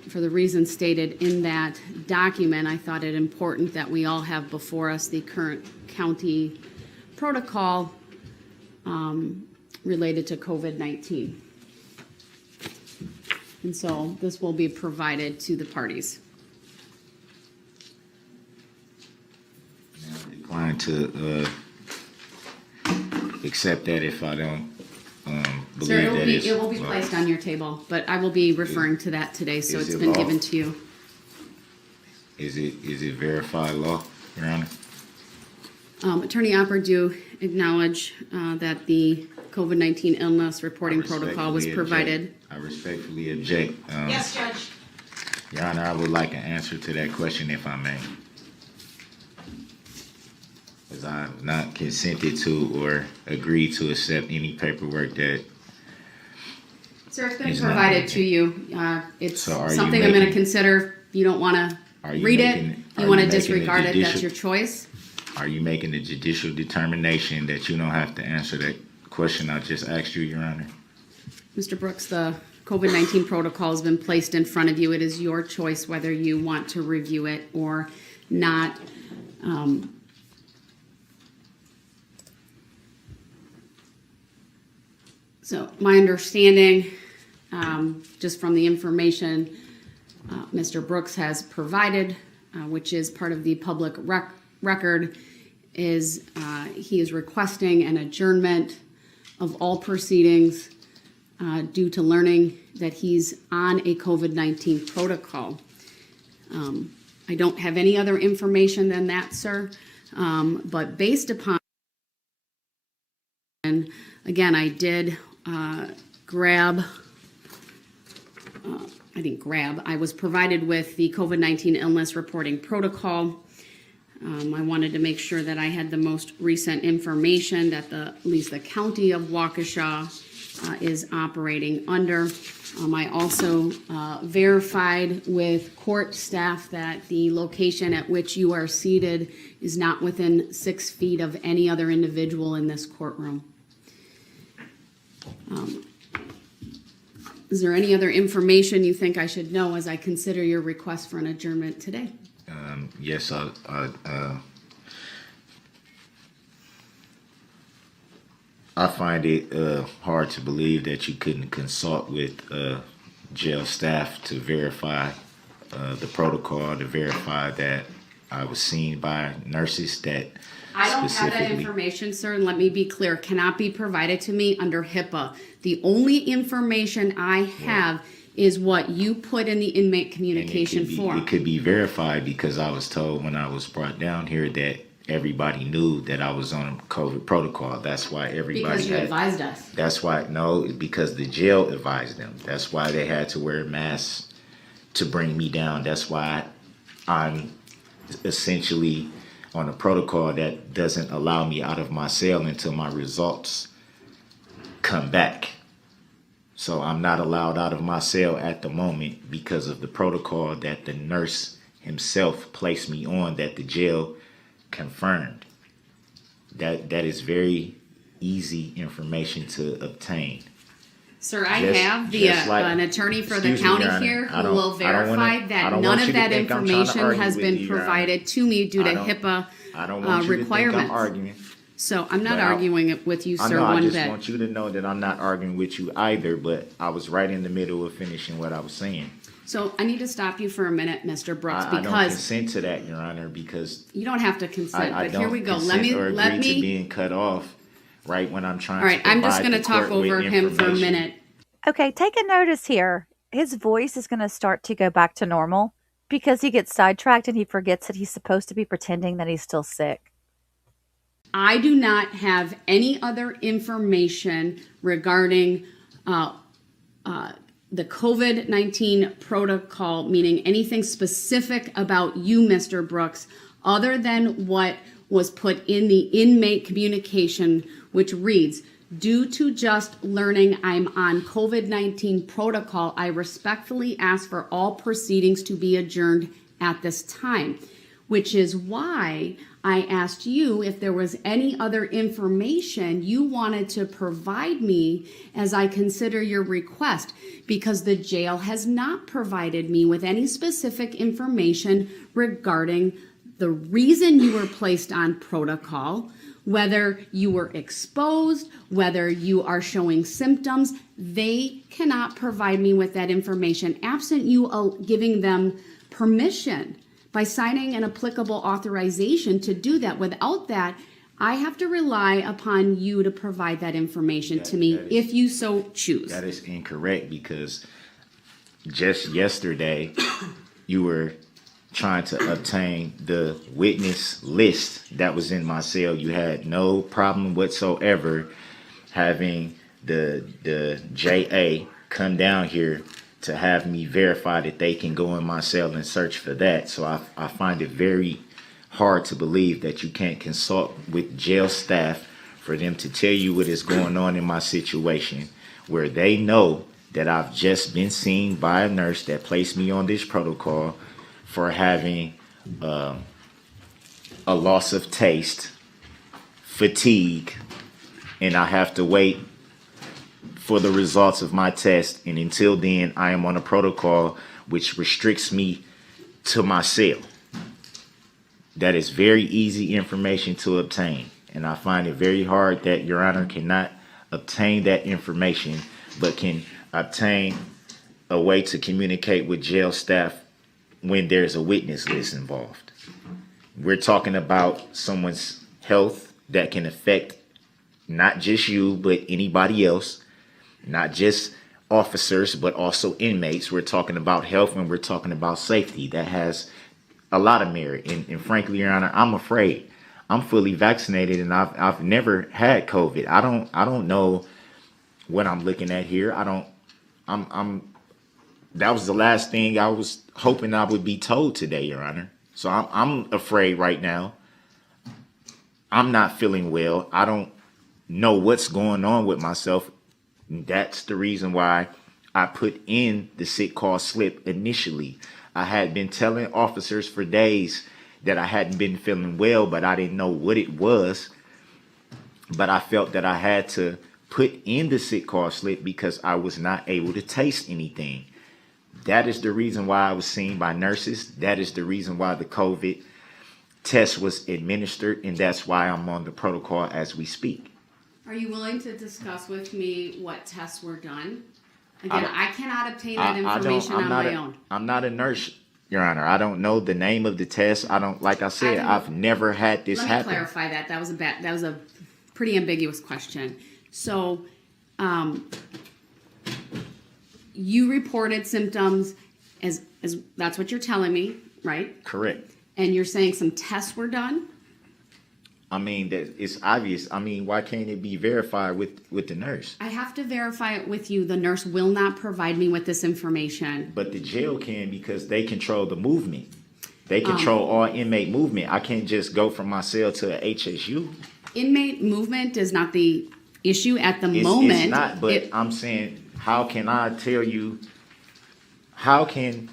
For the reasons stated in that document, I thought it important that we all have before us the current county protocol related to COVID-19. And so this will be provided to the parties. I'm inclined to accept that if I don't believe Sir, that it's... it will be placed on your table, but I will be referring to that today, so it's been given to you. Is it verified law, Your Honor? Attorney Opper, do acknowledge that the COVID-19 illness reporting protocol was provided? I respectfully object. Yes, Judge. Your Honor, I would like an answer to that question if I may. Because I have not consented to or agreed to accept any paperwork that... Sir, it's been provided to you. It's something I'm going to consider. You don't want to read it. You want to disregard it. That's your choice. Are you making a judicial determination that you don't have to answer that question I just asked you, Your Honor. Mr. Brooks, the COVID-19 protocol has been placed in front of you. It is your choice whether you want to review it or not. So my understanding, just from the information Mr. Brooks has provided, which is part of the public record, is he is requesting an adjournment of all proceedings due to learning that he's on a COVID-19 protocol. I don't have any other information than that, sir, but based upon, and again, I did I was provided with the COVID-19 illness reporting protocol. I wanted to make sure that I had the most recent information that at least the county of Waukesha is operating under. I also verified with court staff that the location at which you are seated is not within 6 feet of any other individual in this courtroom. Is there any other information you think I should know as I consider your request for an adjournment today? Yes, I find it hard to believe that you couldn't consult with jail staff to verify the protocol, to verify that I was seen by nurses that I don't have that specifically. information, sir, and let me be clear, cannot be provided to me under HIPAA. The only information I have is what you put in the inmate communication form. It could be verified because I was told when I was brought down here that everybody knew that I was on a COVID protocol. That's why everybody Because you advised us. That's why, no, because the jail advised them. That's why they had to wear masks to bring me down. That's why I'm essentially on a protocol that doesn't allow me out of my cell until my results come back. So I'm not allowed out of my cell at the moment because of the protocol that the nurse himself placed me on, that the jail confirmed. That is very easy information to obtain. Sir, I have an attorney for the county here who will verify that none of that information has been provided to me due to HIPAA requirements. So I'm not arguing it with you, sir, I just want you to know that I'm not arguing with you either, but I was right in the middle of finishing what I was saying. So I need to stop you for a minute, Mr. Brooks, I don't because consent to that, Your Honor, because you don't have to consent, I but here we go. Let me to being cut off right when I'm trying. All right, I'm just going to talk over him for a minute. Okay, take a notice here. His voice is going to start to go back to normal because he gets sidetracked and he forgets that he's supposed to be pretending that he's still sick. I do not have any other information regarding the COVID-19 protocol, meaning anything specific about you, Mr. Brooks, other than what was put in the inmate communication, which reads, due to just learning I'm on COVID-19 protocol, I respectfully ask for all proceedings to be adjourned at this time, which is why I asked you if there was any other information you wanted to provide me as I consider your request, because the jail has not provided me with any specific information regarding the reason you were placed on protocol, whether you were exposed, whether you are showing symptoms. They cannot provide me with that information absent you giving them permission by signing an applicable authorization to do that. Without that, I have to rely upon you to provide that information to me if you so choose. That is incorrect because just yesterday you were trying to obtain the witness list that was in my cell. You had no problem whatsoever having the JA come down here to have me verify that they can go in my cell and search for that. So I find it very hard to believe that you can't consult with jail staff for them to tell you what is going on in my situation, where they know that I've just been seen by a nurse that placed me on this protocol for having a loss of taste, fatigue, and I have to wait for the results of my test. And until then, I am on a protocol which restricts me to my cell. That is very easy information to obtain. And I find it very hard that Your Honor cannot obtain that information, but can obtain a way to communicate with jail staff when there's a witness list involved. We're talking about someone's health that can affect not just you, but anybody else, not just officers, but also inmates. We're talking about health and we're talking about safety. That has a lot of merit. And frankly, Your Honor, I'm afraid. I'm fully vaccinated and I've never had COVID. I don't know what I'm looking at here. That was the last thing I was hoping I would be told today, Your Honor. So I'm afraid right now. I'm not feeling well. I don't know what's going on with myself. That's the reason why I put in the sick call slip initially. I had been telling officers for days that I hadn't been feeling well, but I didn't know what it was. But I felt that I had to put in the sick call slip because I was not able to taste anything. That is the reason why I was seen by nurses. That is the reason why the COVID test was administered, and that's why I'm on the protocol as we speak. Are you willing to discuss with me what tests were done? Again, I cannot obtain that information on my own. I'm not a nurse, Your Honor. I don't know the name of the test. Like I said, I've never had this happen. Let me clarify that. That was a pretty ambiguous question. So, you reported symptoms as that's what you're telling me, right? Correct. And you're saying some tests were done? I mean, it's obvious. I mean, why can't it be verified with the nurse? I have to verify it with you. The nurse will not provide me with this information. But the jail can, because they control the movement. They control all inmate movement. I can't just go from my cell to a HSU. Inmate movement is not the issue at the moment. It's not, but I'm saying, how can I tell you, how can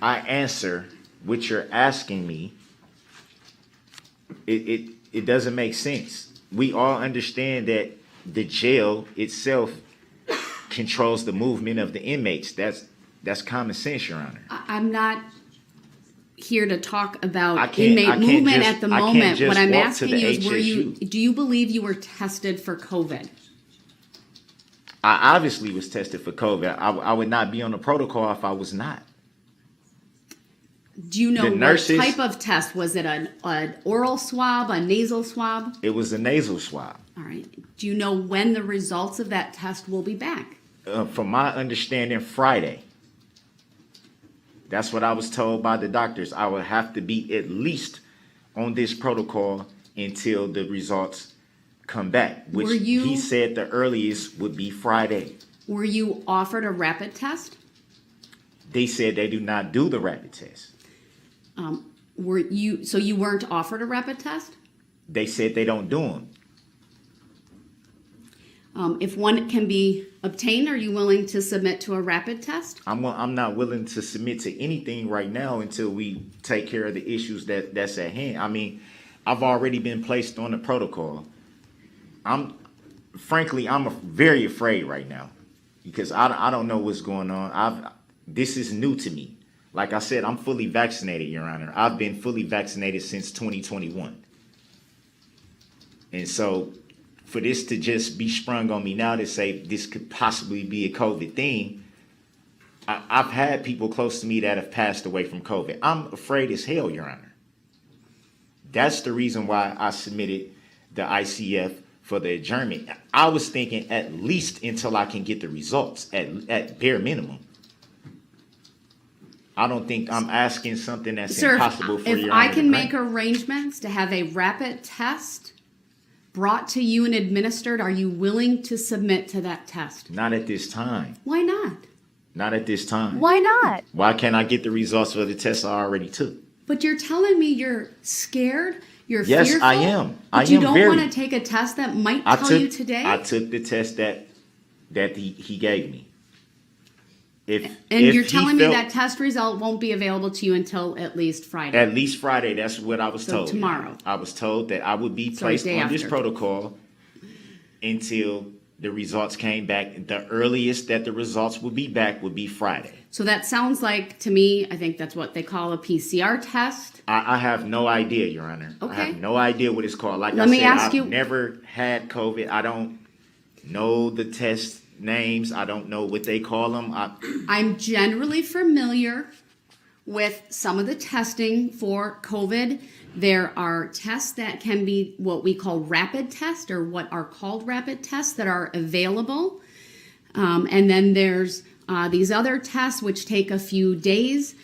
I answer what you're asking me? It doesn't make sense. We all understand that the jail itself controls the movement of the inmates. That's common sense, Your Honor. I'm not here to talk about inmate movement at the moment. What I'm asking you is, do you believe you were tested for COVID? I obviously was tested for COVID. I would not be on the protocol if I was not. Do you know what type of test? Was it an oral swab, a nasal swab? It was a nasal swab. All right. Do you know when the results of that test will be back? From my understanding, Friday. That's what I was told by the doctors. I would have to be at least on this protocol until the results come back, which he said the earliest would be Friday. Were you offered a rapid test? They said they do not do the rapid test. So you weren't offered a rapid test? They said they don't do them. If one can be obtained, are you willing to submit to a rapid test? I'm not willing to submit to anything right now until we take care of the issues that's at hand. I mean, I've already been placed on the protocol. I'm very afraid right now because I don't know what's going on. This is new to me. Like I said, I'm fully vaccinated, Your Honor. I've been fully vaccinated since 2021. And so for this to just be sprung on me now to say this could possibly be a COVID thing, I've had people close to me that have passed away from COVID. I'm afraid as hell, Your Honor. That's the reason why I submitted the ICF for the adjournment. I was thinking at least until I can get the results, at bare minimum. I don't think I'm asking something that's impossible for Your Honor. If I can make arrangements to have a rapid test brought to you and administered, are you willing to submit to that test? Not at this time. Why not? Not at this time. Why not? Why can't I get the results for the test I already took? But you're telling me you're scared? You're fearful? Yes, I am. But you don't want to take a test that might tell you today? I took the test that he gave me. And you're telling me that test result won't be available to you until at least Friday? At least Friday. That's what I was told. Tomorrow. I was told that I would be placed on this protocol until the results came back. The earliest that the results would be back would be Friday. So that sounds like, to me, I think that's what they call a PCR test. I have no idea, Your Honor. Okay. I have no idea what it's called. Like Let I me said, ask I've you- never had COVID. I don't know the test names. I don't know what they call them. I'm generally familiar with some of the testing for COVID. There are tests that can be what we call rapid tests, or what are called rapid tests, that are available. And then there's these other tests which take a few days.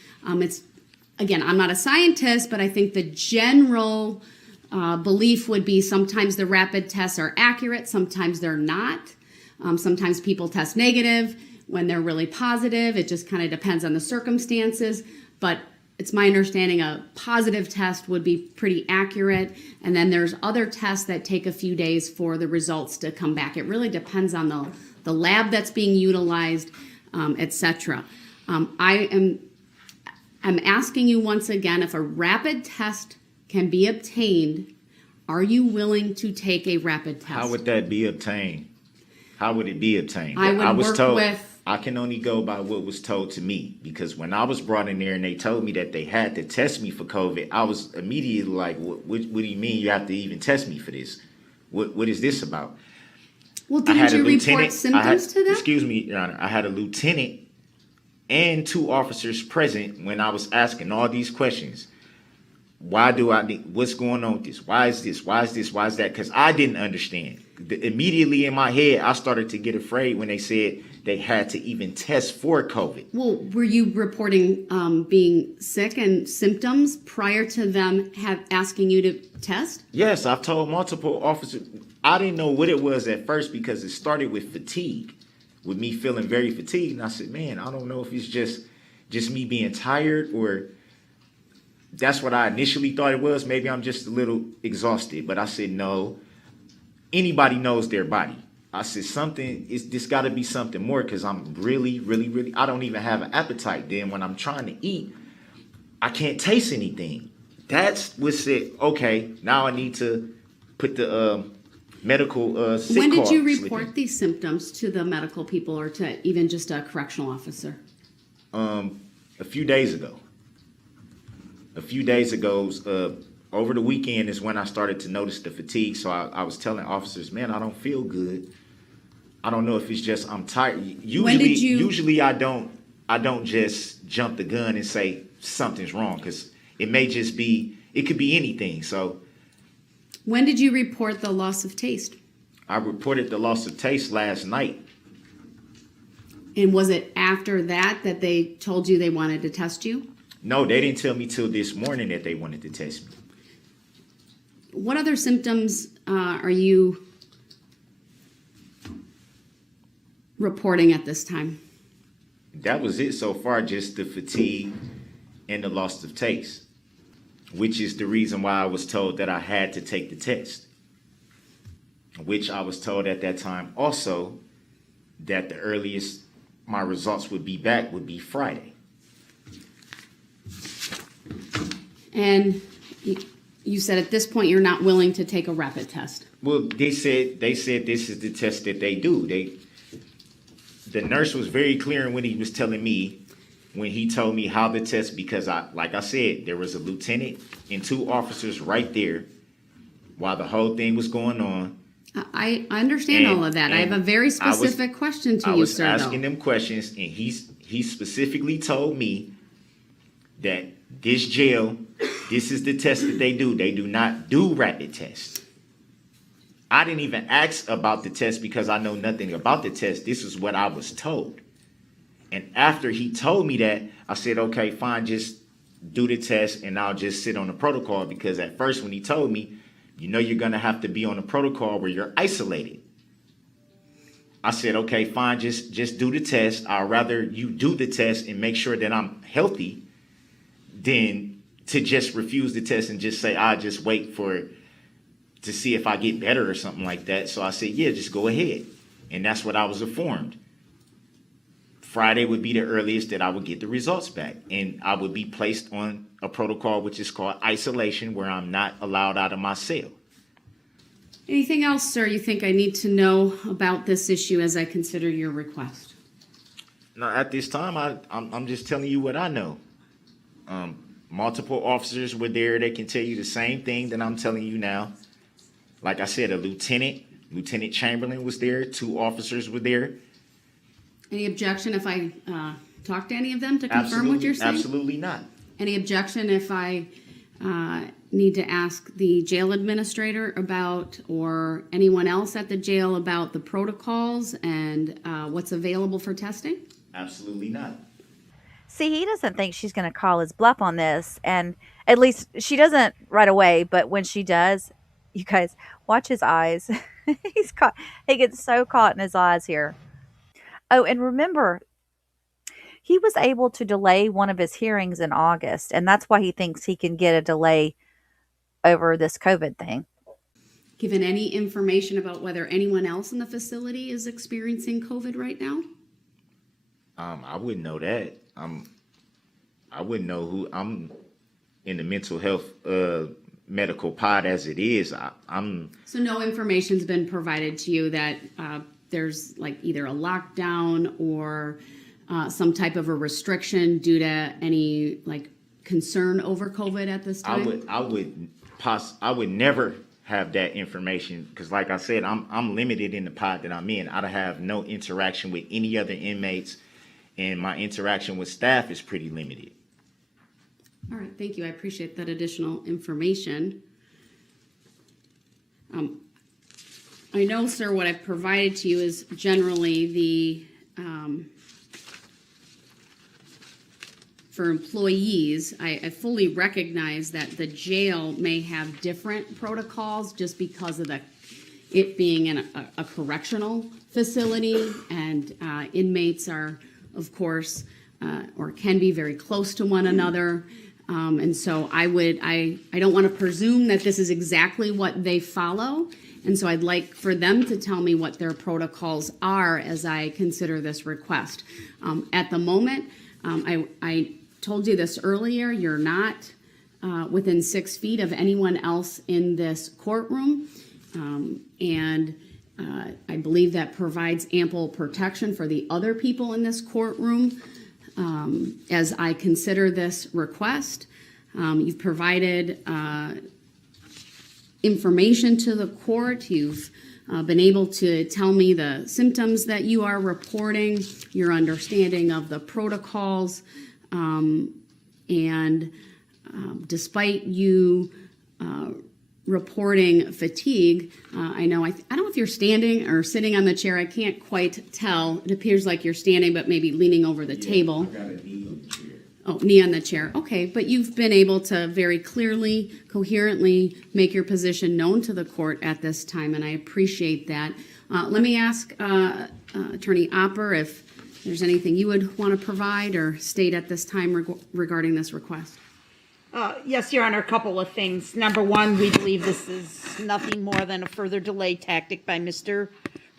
Again, I'm not a scientist, but I think the general belief would be sometimes the rapid tests are accurate, sometimes they're not. Sometimes people test negative when they're really positive. It just kind of depends on the circumstances. But it's my understanding a positive test would be pretty accurate. And then there's other tests that take a few days for the results to come back. It really depends on the lab that's being utilized, etc. I'm asking you once again, if a rapid test can be obtained, are you willing to take a rapid test? How would that be obtained? How would it be obtained? I was work told, with- I can only go by what was told to me, because when I was brought in there and they told me that they had to test me for COVID, I was immediately like, what do you mean you have to even test me for this? What is this about? Well, I had didn't a you lieutenant- report symptoms to them? Excuse me, Your Honor. I had a lieutenant and 2 officers present when I was asking all these questions. Why do I need, what's going on with this? Why is this? Why is this? Why is that? Because I didn't understand. Immediately in my head, I started to get afraid when they said they had to even test for COVID. Well, were you reporting being sick and symptoms prior to them asking you to test? Yes, I've told multiple officers. I didn't know what it was at first because it started with fatigue, with me feeling very fatigued. And I said, man, I don't know if it's just me being tired, or that's what I initially thought it was. Maybe I'm just a little exhausted. But I said, no, anybody knows their body. I said, this got to be something more, because I'm really, I don't even have an appetite. Then when I'm trying to eat, I can't taste anything. That's what said, okay, now I need to put the medical sick When did card you slip report in. these symptoms to the medical people, or to even just a correctional officer? A few days ago. Over the weekend is when I started to notice the fatigue. So I was telling officers, man, I don't feel good. I don't know if it's just I'm tired. Usually I don't just jump the gun and say something's wrong, because it may just be, it could be anything. So When did you report the loss of taste? I reported the loss of taste last night. And was it after that they told you they wanted to test you? No, they didn't tell me till this morning that they wanted to test me. What other symptoms are you reporting at this time? That was it so far, just the fatigue and the loss of taste, which is the reason why I was told that I had to take the test, which I was told at that time also that the earliest my results would be back would be Friday. And you said at this point you're not willing to take a rapid test. Well, they said this is the test that they do. The nurse was very clear in what he was telling me when he told me how the test, because like I said, there was a lieutenant and 2 officers right there while the whole thing was going on. I understand all of that. I have a very specific question to you, sir. I was asking them questions, and he specifically told me that this jail, this is the test that they do. They do not do rapid tests. I didn't even ask about the test because I know nothing about the test. This is what I was told. And after he told me that, I said, okay, fine, just do the test and I'll just sit on the protocol, because at first when he told me, you know, you're going to have to be on a protocol where you're isolated. I said, okay, fine, just do the test. I'd rather you do the test and make sure that I'm healthy than to just refuse the test and just say, I'll just wait to see if I get better or something like that. So I said, yeah, just go ahead. And that's what I was informed. Friday would be the earliest that I would get the results back, and I would be placed on a protocol which is called isolation, where I'm not allowed out of my cell. Anything else, sir, you think I need to know about this issue as I consider your request? No, at this time, I'm just telling you what I know. Multiple officers were there that can tell you the same thing that I'm telling you now. Like I said, Lieutenant Chamberlain was there. 2 officers were there. Any objection if I talk to any of them to confirm what you're saying? Absolutely not. Any objection if I need to ask the jail administrator about, or anyone else at the jail about the protocols and what's available for testing? Absolutely not. See, he doesn't think she's going to call his bluff on this, and at least she doesn't right away, but when she does, you guys, watch his eyes. He gets so caught in his eyes here. Oh, and remember, he was able to delay one of his hearings in August, and that's why he thinks he can get a delay over this COVID thing. Given any information about whether anyone else in the facility is experiencing COVID right now? I wouldn't know that. I wouldn't know who. I'm in the mental health medical pod as it is. So no information's been provided to you that there's like either a lockdown or some type of a restriction due to any like concern over COVID at this time? I would never have that information because, like I said, I'm limited in the pod that I'm in. I have no interaction with any other inmates, and my interaction with staff is pretty limited. All right, thank you. I appreciate that additional information. I know, sir, what I've provided to you is generally the for employees. I fully recognize that the jail may have different protocols just because of it being in a correctional facility, and inmates are, of course, or can be very close to one another. And so I don't want to presume that this is exactly what they follow. And so I'd like for them to tell me what their protocols are as I consider this request. At the moment, I told you this earlier, you're not within 6 feet of anyone else in this courtroom. And I believe that provides ample protection for the other people in this courtroom. As I consider this request, you've provided information to the court. You've been able to tell me the symptoms that you are reporting, your understanding of the protocols, and despite you reporting fatigue, I know, I don't know if you're standing or sitting on the chair. I can't quite tell. It appears like you're standing, but maybe leaning over the table. I got a knee on the chair. Oh, knee on the chair. Okay, but you've been able to very clearly, coherently make your position known to the court at this time, and I appreciate that. Let me ask Attorney Opper if there's anything you would want to provide or state at this time regarding this request. Yes, Your Honor, a couple of things. Number one, we believe this is nothing more than a further delay tactic by Mr.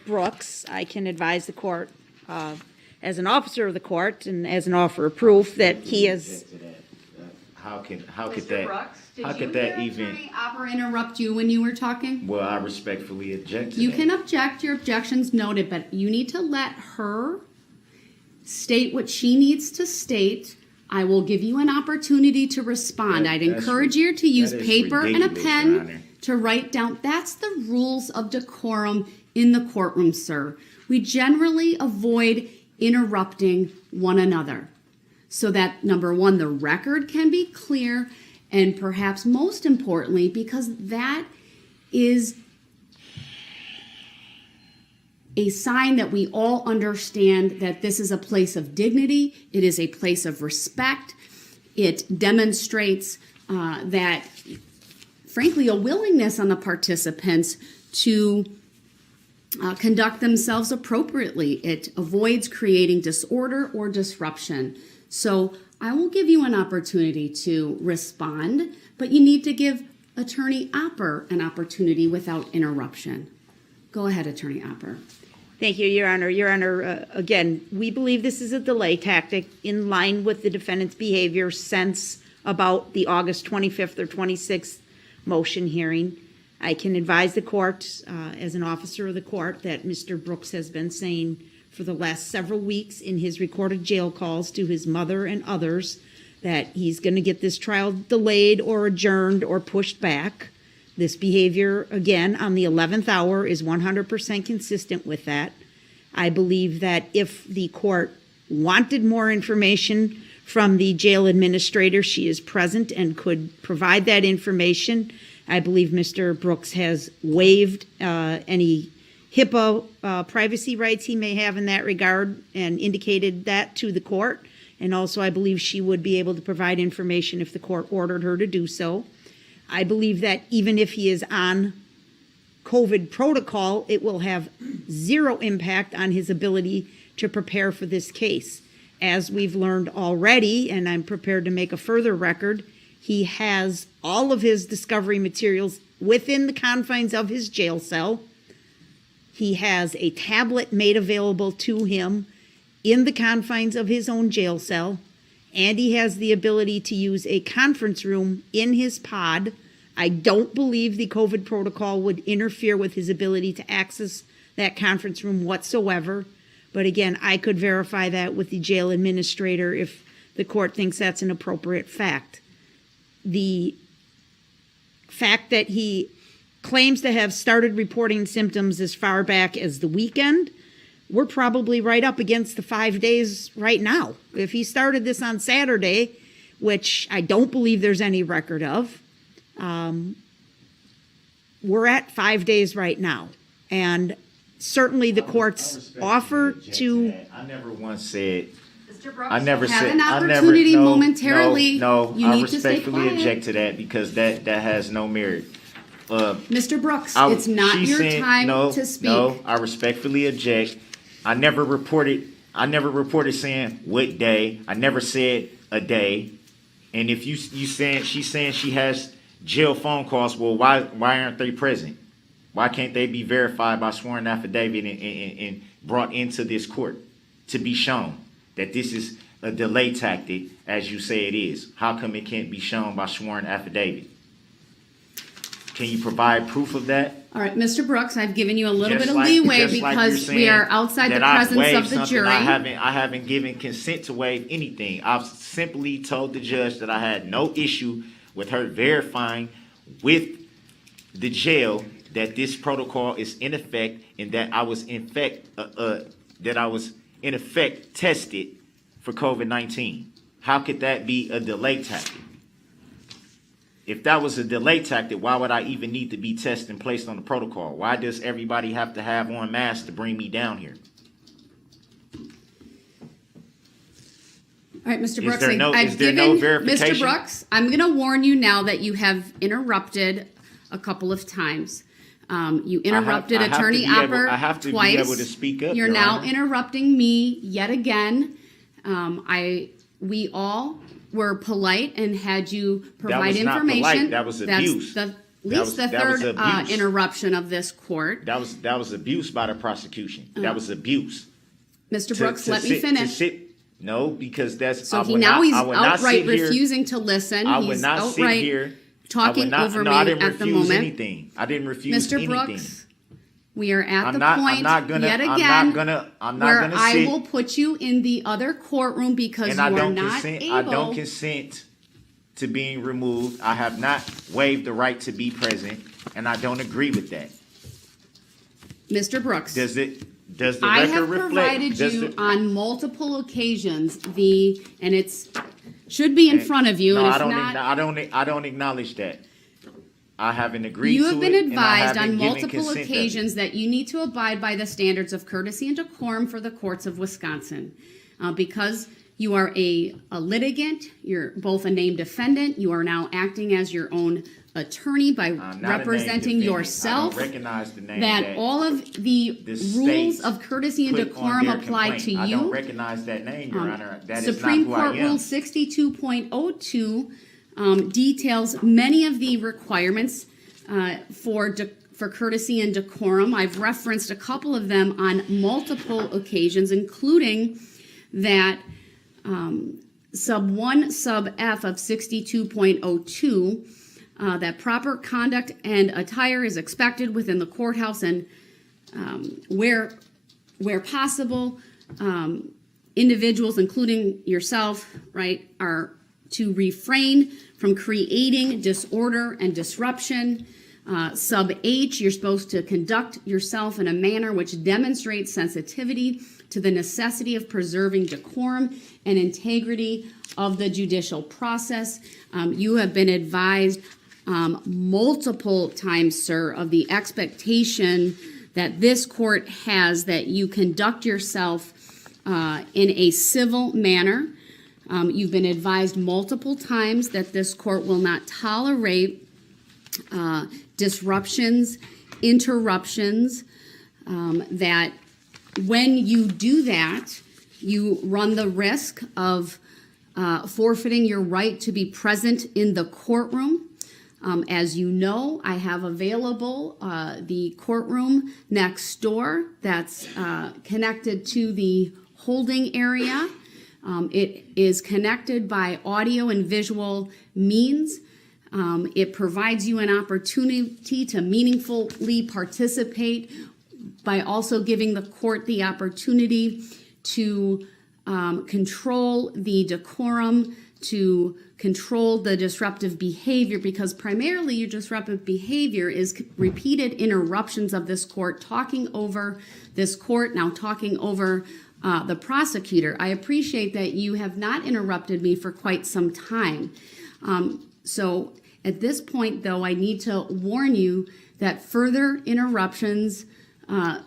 Brooks. I can advise the court, as an officer of the court and as an offer of proof, that he is. How could Mr. that? Brooks, How could that even? Attorney Opper interrupt you when you were talking? Well, I respectfully object to You that. can object, your objection's noted, but you need to let her state what she needs to state. I will give you an opportunity to respond. I'd encourage you to use paper and a pen to write down. That's the rules of decorum in the courtroom, sir. We generally avoid interrupting one another so that, number one, the record can be clear, and perhaps most importantly, because that is a sign that we all understand that this is a place of dignity. It is a place of respect. It demonstrates that, frankly, a willingness on the participants to conduct themselves appropriately. It avoids creating disorder or disruption. So I will give you an opportunity to respond, but you need to give Attorney Opper an opportunity without interruption. Go ahead, Attorney Opper. Thank you, Your Honor. Your Honor, again, we believe this is a delay tactic in line with the defendant's behavior since about the August 25th or 26th motion hearing. I can advise the court, as an officer of the court, that Mr. Brooks has been saying for the last several weeks in his recorded jail calls to his mother and others that he's going to get this trial delayed or adjourned or pushed back. This behavior, again, on the 11th hour is 100% consistent with that. I believe that if the court wanted more information from the jail administrator, she is present and could provide that information. I believe Mr. Brooks has waived any HIPAA privacy rights he may have in that regard and indicated that to the court. And also, I believe she would be able to provide information if the court ordered her to do so. I believe that even if he is on COVID protocol, it will have zero impact on his ability to prepare for this case. As we've learned already, and I'm prepared to make a further record, he has all of his discovery materials within the confines of his jail cell. He has a tablet made available to him in the confines of his own jail cell, and he has the ability to use a conference room in his pod. I don't believe the COVID protocol would interfere with his ability to access that conference room whatsoever. But again, I could verify that with the jail administrator if the court thinks that's an appropriate fact. The fact that he claims to have started reporting symptoms as far back as the weekend, we're probably right up against the 5 days right now. If he started this on Saturday, which I don't believe there's any record of, we're at 5 days right now. And certainly the court's offer to... I never once said... Mr. Brooks, I never have said... an opportunity momentarily. No, you I need to stay respectfully quiet. object to that because that has no merit. Mr. Brooks, it's not your time to speak. No, I respectfully object. I never reported saying what day. I never said a day. And if she's saying she has jail phone calls, well, why aren't they present? Why can't they be verified by sworn affidavit and brought into this court to be shown that this is a delay tactic, as you say it is? How come it can't be shown by sworn affidavit? Can you provide proof of that? All right, Mr. Brooks, I've given you a little bit of leeway because we are outside the presence of the jury. I haven't given consent to waive anything. I've simply told the judge that I had no issue with her verifying with the jail that this protocol is in effect and that I was in effect tested for COVID-19. How could that be a delay tactic? If that was a delay tactic, why would I even need to be tested and placed on the protocol? Why does everybody have to have on masks to bring me down here? All right, Mr. Brooks, verification? Mr. Brooks, I'm going to warn you now that you have interrupted a couple of times. You interrupted Attorney Opper twice. Be able to speak up. You're now interrupting me yet again. We all were polite and had you provide information. Not polite. That was abuse. That's at least the third interruption of this court. That was abuse by the prosecution. That was abuse. Mr. Brooks, let me finish. No, because that's... So he's outright refusing to listen. I would not sit here... talking over me at the moment. I didn't refuse anything. I didn't refuse anything. Mr. Brooks, we are at the point yet again where I will put you in the other courtroom because you are not able. I don't consent to being removed. I have not waived the right to be present, and I don't agree with that. Mr. Brooks, does the record reflect? I have provided you on multiple occasions and it's should be in front of you. No, and if I don't acknowledge that. I haven't agreed to it. You have been advised on multiple occasions that you need to abide by the standards of courtesy and decorum for the courts of Wisconsin. Because you are a litigant, you're both a named defendant, you are now acting as your own attorney by representing yourself. I don't recognize the name that all of the rules of courtesy and decorum apply to you. I don't recognize that name, Your Honor. That is Supreme not who Court I am. Rule 62.02 details many of the requirements for courtesy and decorum. I've referenced a couple of them on multiple occasions, including that sub 1 sub F of 62.02 that proper conduct and attire is expected within the courthouse, and where possible, individuals, including yourself, right, are to refrain from creating disorder and disruption. Sub H, you're supposed to conduct yourself in a manner which demonstrates sensitivity to the necessity of preserving decorum and integrity of the judicial process. You have been advised multiple times, sir, of the expectation that this court has that you conduct yourself in a civil manner. You've been advised multiple times that this court will not tolerate disruptions, interruptions, that when you do that, you run the risk of forfeiting your right to be present in the courtroom. As you know, I have available the courtroom next door that's connected to the holding area. It is connected by audio and visual means. It provides you an opportunity to meaningfully participate by also giving the court the opportunity to control the decorum, to control the disruptive behavior, because primarily your disruptive behavior is repeated interruptions of this court, talking over this court, now talking over the prosecutor. I appreciate that you have not interrupted me for quite some time. So at this point, though, I need to warn you that further interruptions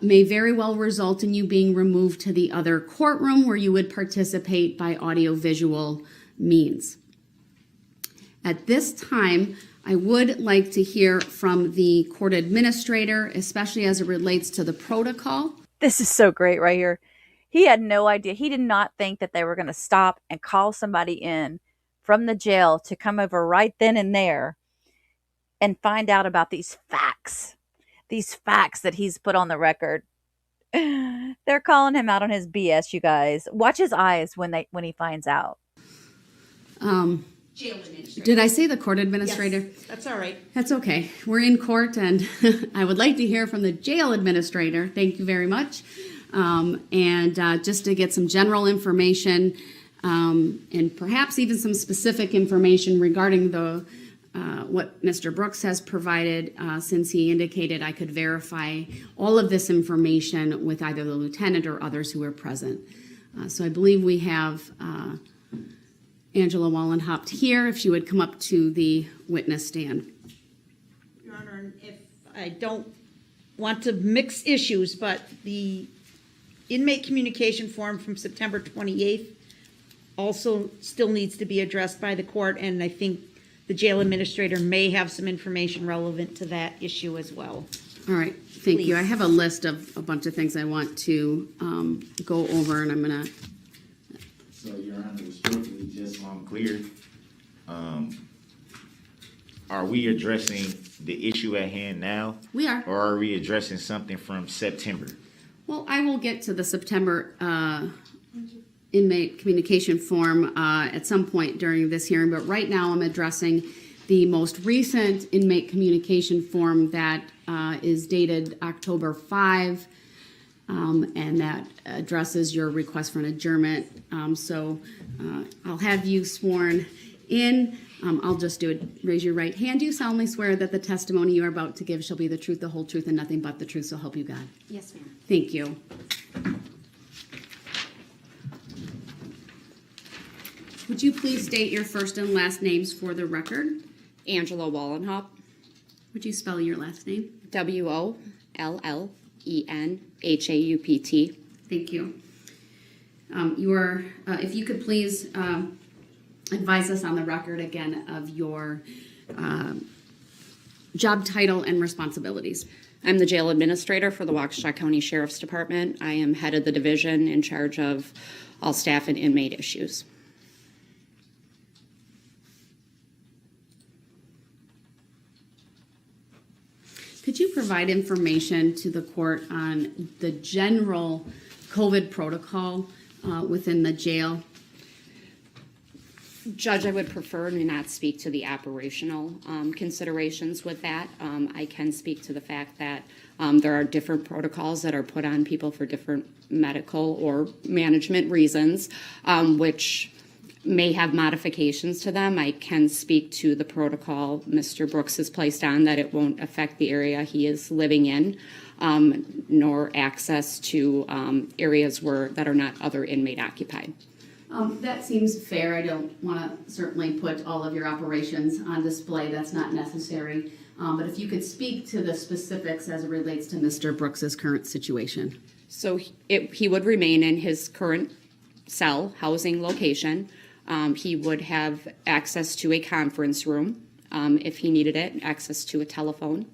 may very well result in you being removed to the other courtroom where you would participate by audio-visual means. At this time, I would like to hear from the court administrator, especially as it relates to the protocol. This is so great right here. He had no idea. He did not think that they were going to stop and call somebody in from the jail to come over right then and there and find out about these facts that he's put on the record. They're calling him out on his BS, you guys. Watch his eyes when he finds out. Jail administrator. Did I say the court administrator? Yes, that's all right. That's okay. We're in court, and I would like to hear from the jail administrator. Thank you very much. And just to get some general information and perhaps even some specific information regarding the what Mr. Brooks has provided, since he indicated I could verify all of this information with either the lieutenant or others who are present. So I believe we have Angela Wallenhaupt here, if she would come up to the witness stand. Your Honor, if I don't want to mix issues, but the inmate communication form from September 28th also still needs to be addressed by the court, and I think the jail administrator may have some information relevant to that issue as well. All right, thank you. Please. I have a list of a bunch of things I want to go over, and I'm going to... So, Your Honor, respectfully, just so I'm clear, are we addressing the issue at hand now? We are. Or are we addressing something from September? Well, I will get to the September inmate communication form at some point during this hearing, but right now I'm addressing the most recent inmate communication form that is dated October 5, and that addresses your request for an adjournment. So I'll have you sworn in. I'll just do it. Raise your right hand. Do you solemnly swear that the testimony you are about to give shall be the truth, the whole truth, and nothing but the truth, so help you God? Yes, ma'am. Thank you. Would you please state your first and last names for the record? Angela Wallenhaupt. Would you spell your last name? WOLLENHAUPT. Thank you. If you could please advise us on the record again of your job title and responsibilities. I'm the jail administrator for the Waukesha County Sheriff's Department. I am head of the division in charge of all staff and inmate issues. Could you provide information to the court on the general COVID protocol within the jail? Judge, I would prefer to not speak to the operational considerations with that. I can speak to the fact that there are different protocols that are put on people for different medical or management reasons, which may have modifications to them. I can speak to the protocol Mr. Brooks has placed on, that it won't affect the area he is living in, nor access to areas that are not other inmate occupied. That seems fair. I don't want to certainly put all of your operations on display. That's not necessary. But if you could speak to the specifics as it relates to Mr. Brooks's current situation. So he would remain in his current cell housing location. He would have access to a conference room if he needed it, access to a telephone.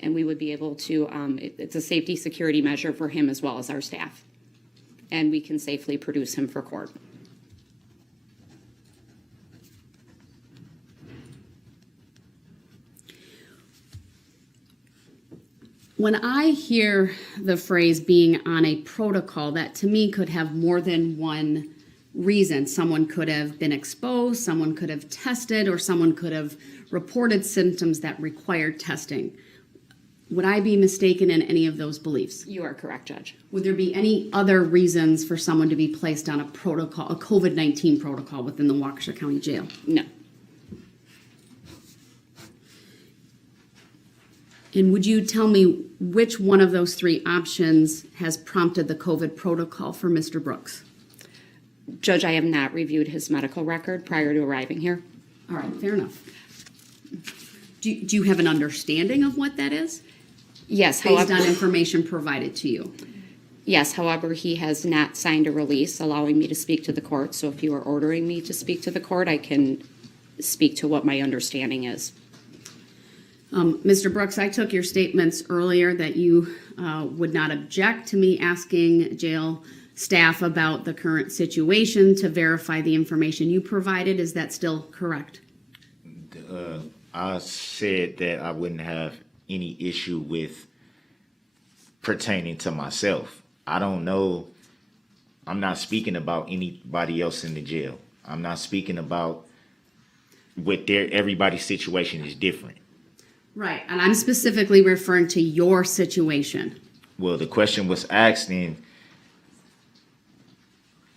And we would be able to, it's a safety security measure for him as well as our staff. And we can safely produce him for court. When I hear the phrase being on a protocol, that to me could have more than one reason. Someone could have been exposed, someone could have tested, or someone could have reported symptoms that required testing. Would I be mistaken in any of those beliefs? You are correct, Judge. Would there be any other reasons for someone to be placed on a protocol, a COVID-19 protocol within the Waukesha County Jail? No. And would you tell me which one of those three options has prompted the COVID protocol for Mr. Brooks? Judge, I have not reviewed his medical record prior to arriving here. All right, fair enough. Do you have an understanding of what that is? Yes, based on information provided to you. Yes, however, he has not signed a release allowing me to speak to the court. So if you are ordering me to speak to the court, I can speak to what my understanding is. Mr. Brooks, I took your statements earlier that you would not object to me asking jail staff about the current situation to verify the information you provided. Is that still correct? I said that I wouldn't have any issue with pertaining to myself. I don't know. I'm not speaking about anybody else in the jail. I'm not speaking about what everybody's situation is different. Right, and I'm specifically referring to your situation. Well, the question was asked in,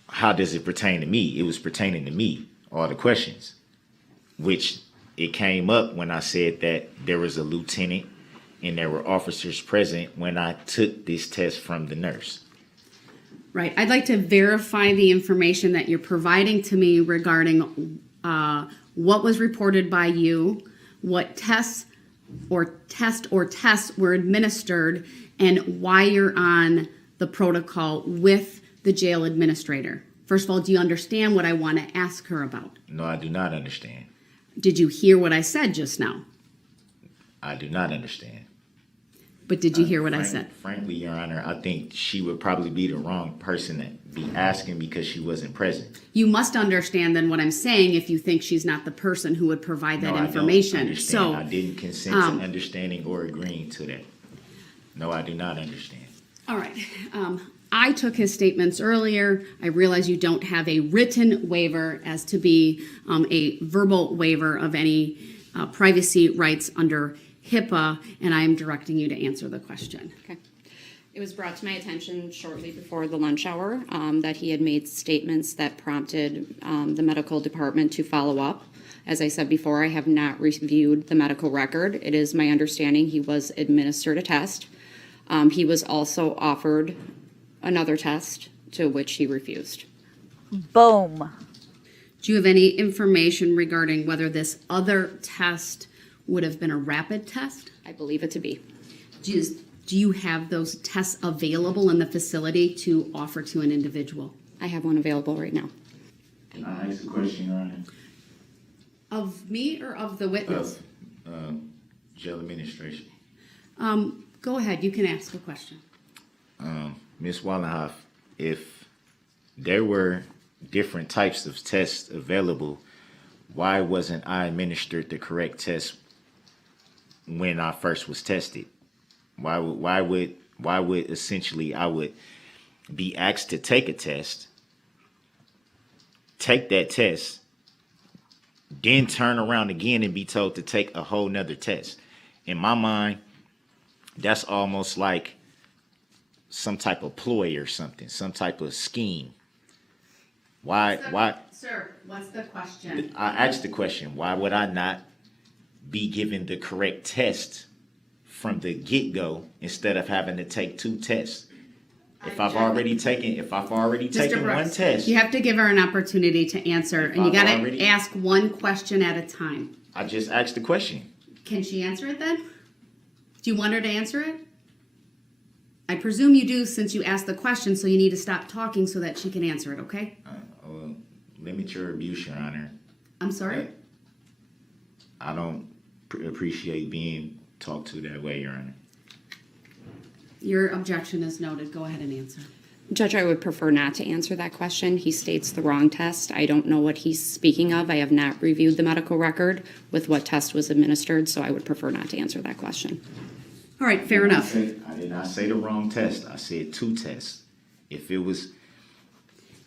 how does it pertain to me? It was pertaining to me, all the questions, which it came up when I said that there was a lieutenant and there were officers present when I took this test from the nurse. Right. I'd like to verify the information that you're providing to me regarding what was reported by you, what tests were administered, and why you're on the protocol with the jail administrator. First of all, do you understand what I want to ask her about? No, I do not understand. Did you hear what I said just now? I do not understand. But did you hear what I said? Frankly, Your Honor, I think she would probably be the wrong person to be asking because she wasn't present. You must understand then what I'm saying if you think she's not the person who would provide that information. I don't understand. I didn't consent to understanding or agreeing to that. No, I do not understand. All right. I took his statements earlier. I realize you don't have a written waiver as to be a verbal waiver of any privacy rights under HIPAA, and I am directing you to answer the question. Okay. It was brought to my attention shortly before the lunch hour that he had made statements that prompted the medical department to follow up. As I said before, I have not reviewed the medical record. It is my understanding he was administered a test. He was also offered another test, to which he refused. Boom. Do you have any information regarding whether this other test would have been a rapid test? I believe it to be. Do you have those tests available in the facility to offer to an individual? I have one available right now. Can I ask a question, Your Honor? Of me or of the witness? Of jail administration. Go ahead, you can ask a question. Ms. Wallenhoff, if there were different types of tests available, why wasn't I administered the correct test when I first was tested? Why would essentially I would be asked to take a test take that test, then turn around again and be told to take a whole nother test. In my mind, that's almost like some type of ploy or something, some type of scheme. Why? Sir, what's the question? I asked the question, why would I not be given the correct test from the get-go instead of having to take two tests? If I've already taken one test. You have to give her an opportunity to answer, and you got to ask one question at a time. I just asked the question. Can she answer it then? Do you want her to answer it? I presume you do, since you asked the question, so you need to stop talking so that she can answer it, okay? Limit your abuse, Your Honor. I'm sorry? I don't appreciate being talked to that way, Your Honor. Your objection is noted. Go ahead and answer. Judge, I would prefer not to answer that question. He states the wrong test. I don't know what he's speaking of. I have not reviewed the medical record with what test was administered, so I would prefer not to answer that question. All right, fair enough. I did not say the wrong test. I said two tests. If it was,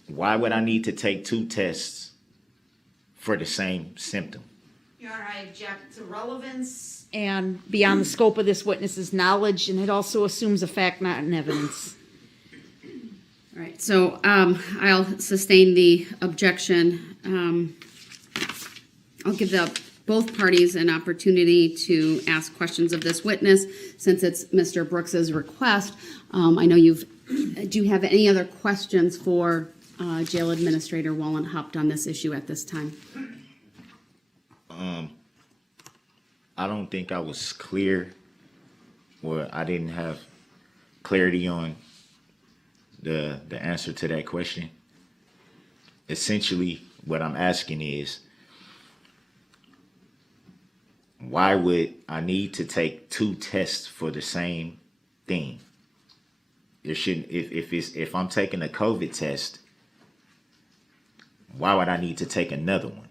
why would I need to take two tests for the same symptom? Your Honor, I object to relevance and beyond the scope of this witness's knowledge, and it also assumes a fact, not an evidence. All right, so I'll sustain the objection. I'll give both parties an opportunity to ask questions of this witness since it's Mr. Brooks's request. I know do you have any other questions for Jail Administrator Wallenhaupt on this issue at this time? I don't think I was clear, or I didn't have clarity on the answer to that question. Essentially, what I'm asking is, why would I need to take two tests for the same thing? There shouldn't. If I'm taking a COVID test, why would I need to take another one?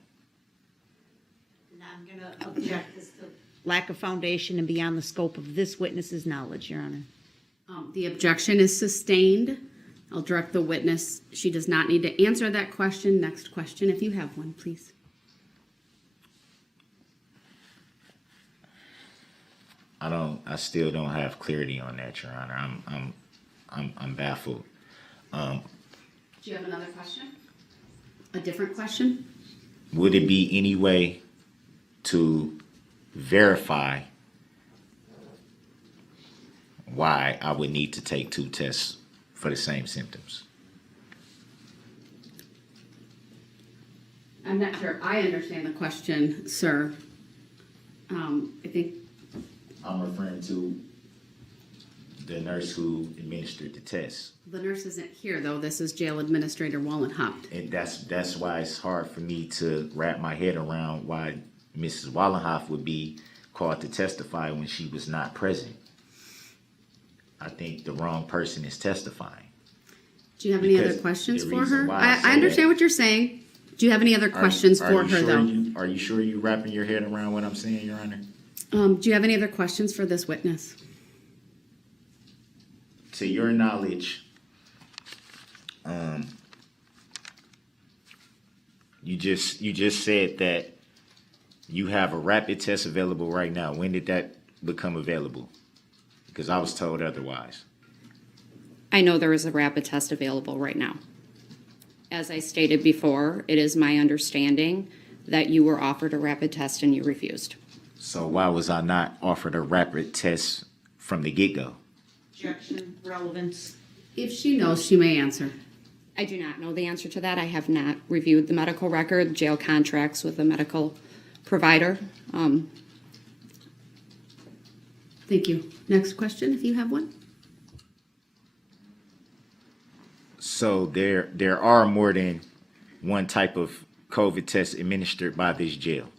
I'm going to object as to lack of foundation and beyond the scope of this witness's knowledge, Your Honor. The objection is sustained. I'll direct the witness. She does not need to answer that question. Next question, if you have one, please. I still don't have clarity on that, Your Honor. I'm baffled. Do you have another question? A different question? Would it be any way to verify why I would need to take two tests for the same symptoms? I'm not sure I understand the question, sir. I think I'm referring to the nurse who administered the test. the nurse isn't here, though. This is Jail Administrator Wallenhaupt. And that's why it's hard for me to wrap my head around why Mrs. Wallenhoff would be called to testify when she was not present. I think the wrong person is testifying. Do you have any other questions for her? I understand what you're saying. Do you have any other questions for her, though? Are you sure you're wrapping your head around what I'm saying, Your Honor? Do you have any other questions for this witness? To your knowledge, you just said that you have a rapid test available right now. When did that become available? Because I was told otherwise. I know there is a rapid test available right now. As I stated before, it is my understanding that you were offered a rapid test and you refused. So why was I not offered a rapid test from the get-go? Objection, relevance. If she knows, she may answer. I do not know the answer to that. I have not reviewed the medical record, jail contracts with a medical provider. Thank you. Next question, if you have one. So there are more than one type of COVID test administered by this jail.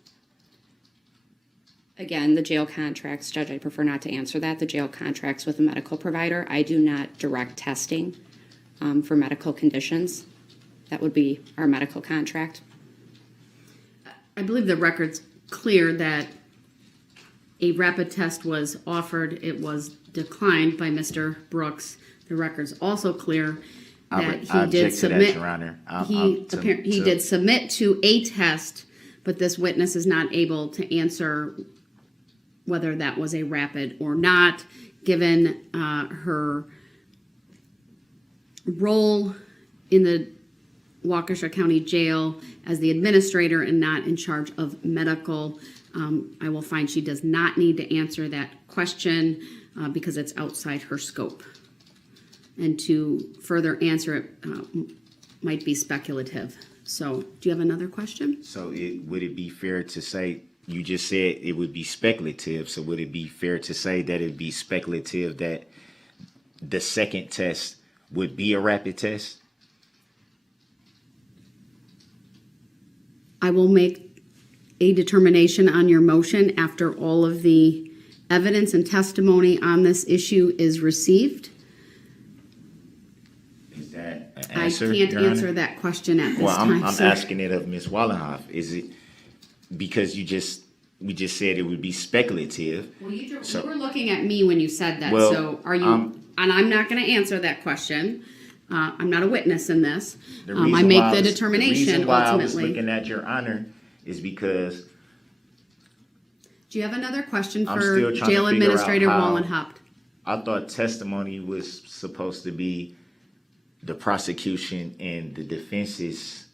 Again, the jail contracts, Judge, I prefer not to answer that. The jail contracts with a medical provider. I do not direct testing for medical conditions. That would be our medical contract. I believe the record's clear that a rapid test was offered. It was declined by Mr. Brooks. The record's also clear that I he did object to that, submit. Your Honor. He did submit to a test, but this witness is not able to answer whether that was a rapid or not, given her role in the Waukesha County Jail as the administrator and not in charge of medical. I will find she does not need to answer that question because it's outside her scope. And to further answer it might be speculative. So, do you have another question? So would it be fair to say, you just said it would be speculative, so would it be fair to say that it'd be speculative that the second test would be a rapid test? I will make a determination on your motion after all of the evidence and testimony on this issue is received. Is that an answer, I can't Your Honor? answer that question at this time. I'm sir. asking it of Ms. Wallenhoff. Is it because we just said it would be speculative? Well, you were looking at me when you said that. Well, so are you? And I'm not going to answer that question. I'm not a witness in this. I make the determination The reason why ultimately. I was looking at Your Honor is because Do you have another question I'm for still trying Jail to figure Administrator out how- Wallenhaupt? I thought testimony was supposed to be the prosecution and the defense's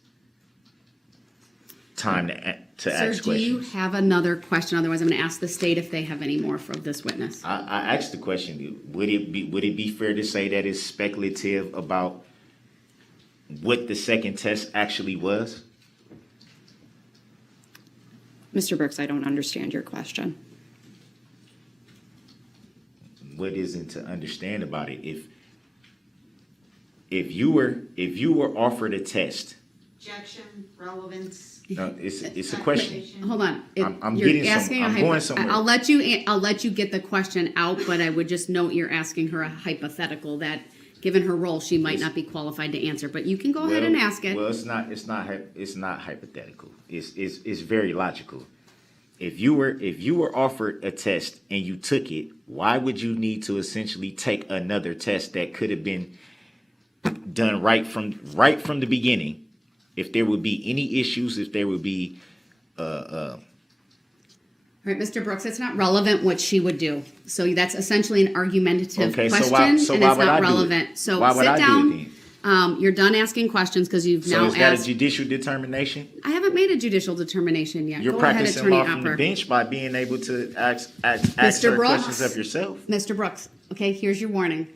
time to Sir, ask do you questions. have another question? Otherwise, I'm going to ask the state if they have any more from this witness. I asked the question, would it be fair to say that it's speculative about what the second test actually was? Mr. Brooks, I don't understand your question. What isn't to understand about it? If you were offered a test, Objection, relevance. no, it's a question. Hold on. I'm You're getting asking some. a I'm going somewhere. I'll let you get the question out, but I would just note you're asking her a hypothetical that, given her role, she might not be qualified to answer. But you can go ahead and ask it. Well, it's not hypothetical. It's very logical. If you were offered a test and you took it, why would you need to essentially take another test that could have been done right from the beginning? If there would be any issues, if there would be All right, Mr. Brooks, it's not relevant what she would do. So that's essentially an argumentative Okay, question, so why and it's would I not do it? relevant. So Why would sit I do it down. then? You're done asking questions because you've So now is that asked. a judicial determination? I haven't made a judicial determination yet. You're Go ahead, practicing Attorney law from the Opper. bench by being able to ask Mr. her Brooks, questions of yourself. Mr. Brooks, okay, here's your warning.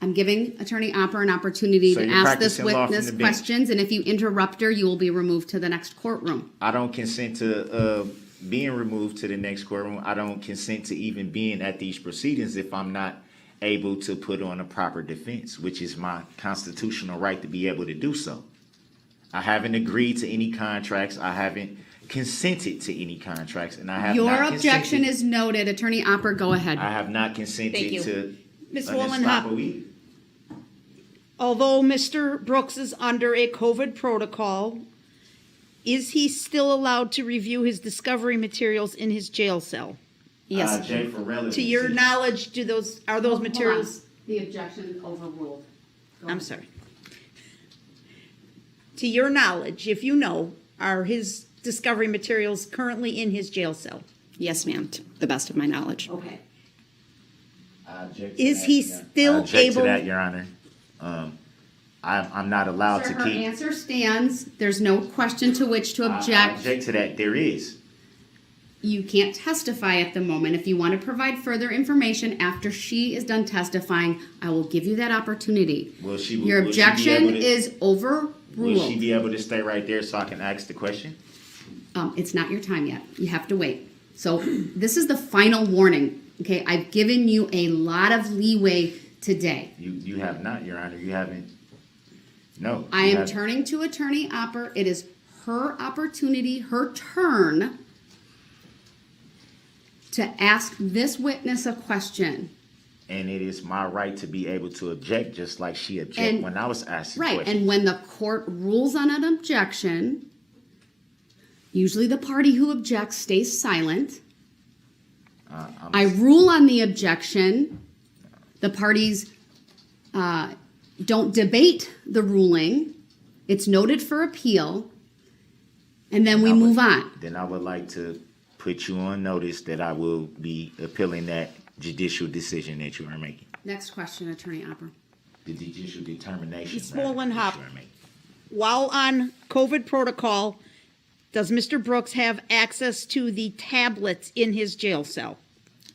I'm giving Attorney Opper an opportunity So to you're ask this practicing law from witness the bench. questions, and if you interrupt her, you will be removed to the next courtroom. I don't consent to being removed to the next courtroom. I don't consent to even being at these proceedings if I'm not able to put on a proper defense, which is my constitutional right to be able to do so. I haven't agreed to any contracts. I haven't consented to any contracts, and I have Your not objection consented. is noted. Attorney Opper, go ahead. I have not consented Thank you. to Ms. an Wallenhoff. estoppel either. Although Mr. Brooks is under a COVID protocol, is he still allowed to review his discovery materials in his jail cell? Yes. Jay, for relevancy. To your knowledge, are those materials? The objection is overruled. I'm sorry. To your knowledge, if you know, are his discovery materials currently in his jail cell? Yes, ma'am, to the best of my knowledge. Okay. I object to Is that, he yeah. still I object able? to that, Your Honor. I'm not allowed Sir, to her keep. answer stands. There's no question to which to I object. object to that. There is. You can't testify at the moment. If you want to provide further information after she is done testifying, I will give you that opportunity. Will she? Your will she be objection able to- is overruled. Will she be able to stay right there so I can ask the question? It's not your time yet. You have to wait. So this is the final warning. Okay, I've given you a lot of leeway today. You have not, Your Honor. You haven't. No. I you am haven't. turning to Attorney Opper. It is her opportunity, her turn to ask this witness a question. And it is my right to be able to object, just like she objected And- when I was asking Right, questions. and when the court rules on an objection, usually the party who objects stays silent. I rule on the objection. The parties don't debate the ruling. It's noted for appeal, and then we move on. Then I would like to put you on notice that I will be appealing that judicial decision that you are making. Next question, Attorney Opper. The judicial determination. Ms. Molenhop, while on COVID protocol, does Mr. Brooks have access to the tablets in his jail cell?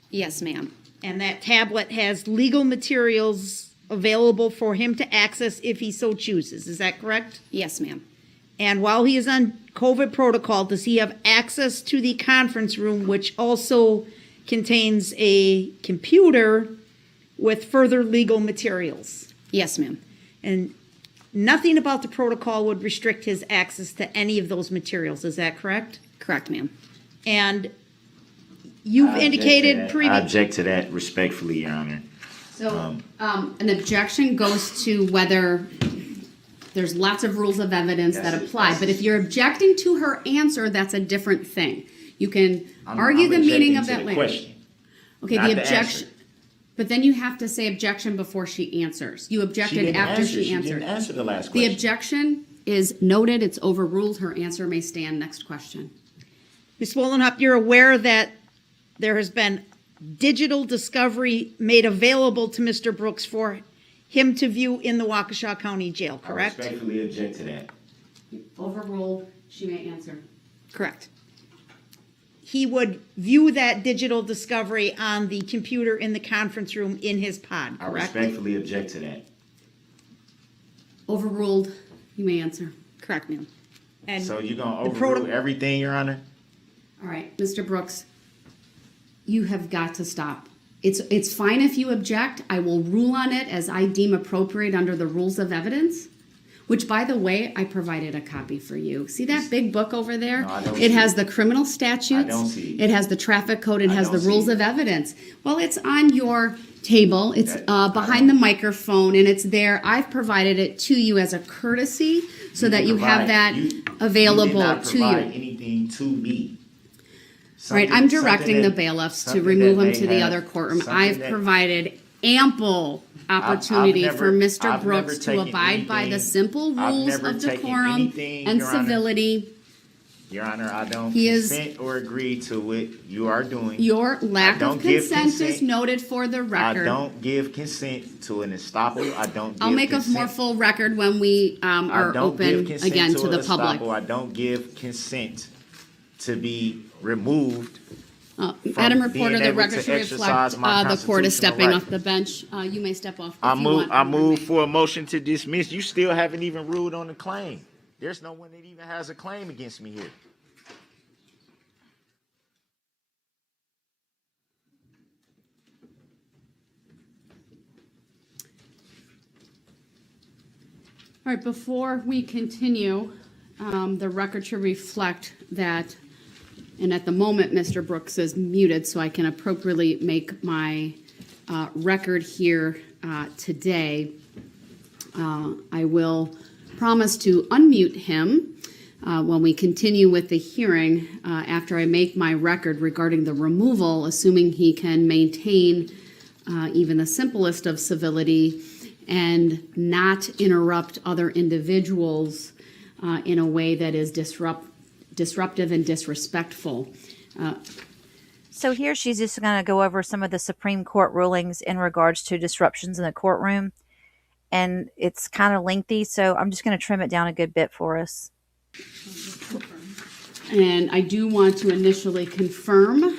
Yes, ma'am. And that tablet has legal materials available for him to access if he so chooses. Is that correct? Yes, ma'am. And while he is on COVID protocol, does he have access to the conference room, which also contains a computer with further legal materials? Yes, ma'am. And nothing about the protocol would restrict his access to any of those materials. Is that correct? Correct, ma'am. And you've indicated I previously. object to that respectfully, Your Honor. So an objection goes to whether there's lots of rules of evidence that apply. But if you're objecting to her answer, that's a different thing. You can argue the meaning of that language. Okay, the objection. But then you have to say objection before she answers. You objected after she answered. She didn't answer the last The question. objection is noted. It's overruled. Her answer may stand. Next question. Ms. Molenhop, you're aware that there has been digital discovery made available to Mr. Brooks for him to view in the Waukesha County Jail, correct? I respectfully object to that. Overruled. She may answer. Correct. He would view that digital discovery on the computer in the conference room in his pod, I correct? respectfully object to that. Overruled. You may answer. Correct, ma'am. And So you're going to overrule everything, Your Honor? All right, Mr. Brooks, you have got to stop. It's fine if you object. I will rule on it as I deem appropriate under the rules of evidence, which, by the way, I provided a copy for you. See that big book over there? No, I don't it see has it. the criminal statutes. I don't see it. It has the traffic code. It I has the don't rules see it. of evidence. Well, it's on your table. It's behind the microphone, and it's there. I've provided it to you as a courtesy so that you have that available you did not to provide you. anything to me. All right, I'm Something directing the that- bailiffs to something remove that him may to the have- other courtroom. something I've that- provided ample opportunity I've for never- Mr. I've Brooks never to taken abide by the anything- simple I've rules never of taken decorum anything, and Your Honor. civility. Your Honor, I don't He is- consent or agree to what you are doing. Your lack I don't of give consent is noted for the I record. don't give consent to an estoppel. I don't. I'll give make consent. a more full record when we I are don't give open consent again to a the public. estoppel. I don't give consent to be removed. Madam from being Reporter, the able record to should exercise reflect my the court is constitutional stepping right. off the bench. You may step off if I you move. want. I move for a motion to dismiss. You still haven't even ruled on the claim. There's no one that even has a claim against me here. All right, before we continue, the record should reflect that, and at the moment, Mr. Brooks is muted, so I can appropriately make my record here today. I will promise to unmute him when we continue with the hearing after I make my record regarding the removal, assuming he can maintain even the simplest of civility and not interrupt other individuals in a way that is disruptive and disrespectful. So here she's just going to go over some of the Supreme Court rulings in regards to disruptions in the courtroom. And it's kind of lengthy, so I'm just going to trim it down a good bit for us. And I do want to initially confirm,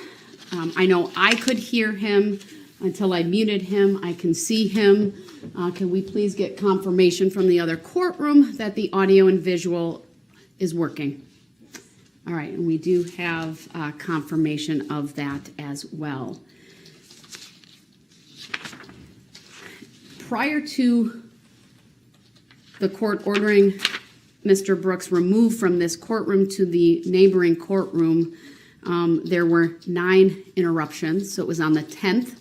I know I could hear him until I muted him. I can see him. Can we please get confirmation from the other courtroom that the audio and visual is working? All right, and we do have confirmation of that as well. Prior to the court ordering Mr. Brooks removed from this courtroom to the neighboring courtroom, there were 9 interruptions. So it was on the 10th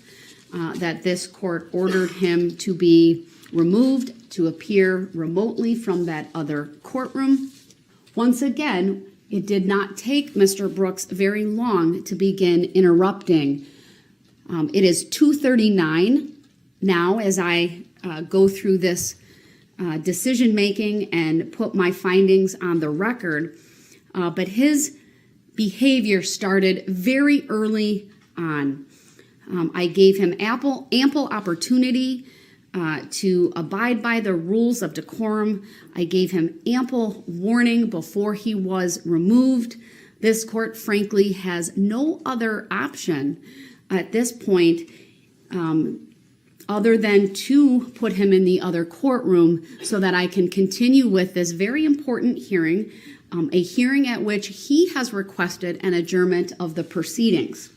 that this court ordered him to be removed to appear remotely from that other courtroom. Once again, it did not take Mr. Brooks very long to begin interrupting. It is 2:39 now as I go through this decision-making and put my findings on the record, but his behavior started very early on. I gave him ample opportunity to abide by the rules of decorum. I gave him ample warning before he was removed. This court, frankly, has no other option at this point other than to put him in the other courtroom so that I can continue with this very important hearing, a hearing at which he has requested an adjournment of the proceedings.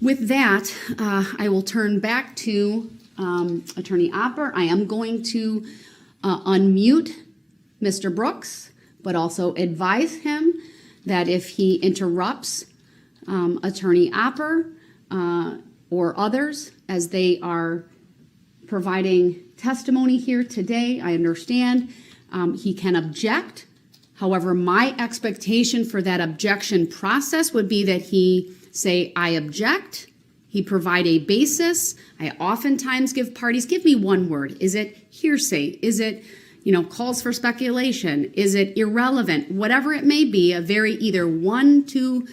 With that, I will turn back to Attorney Opper. I am going to unmute Mr. Brooks, but also advise him that if he interrupts Attorney Opper or others as they are providing testimony here today, I understand he can object. However, my expectation for that objection process would be that he say, I object. He provide a basis. I oftentimes give parties, give me one word. Is it hearsay? Is it, calls for speculation? Is it irrelevant? Whatever it may be, a very either 1-2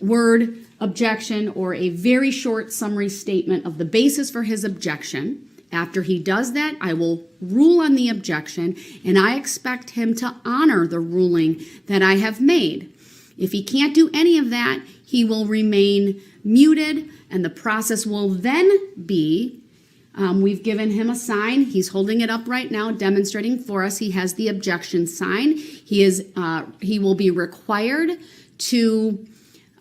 word objection or a very short summary statement of the basis for his objection. After he does that, I will rule on the objection, and I expect him to honor the ruling that I have made. If he can't do any of that, he will remain muted, and the process will then be, we've given him a sign. He's holding it up right now, demonstrating for us he has the objection sign. He will be required to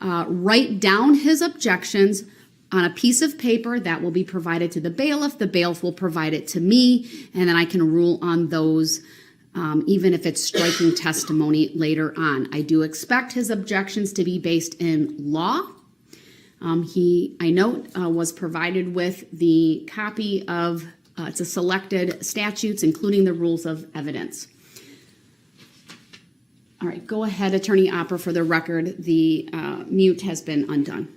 write down his objections on a piece of paper that will be provided to the bailiff. The bailiff will provide it to me, and then I can rule on those even if it's striking testimony later on. I do expect his objections to be based in law. I note, was provided with the copy of, it's a selected statutes, including the rules of evidence. All right, go ahead, Attorney Opper. For the record, the mute has been undone.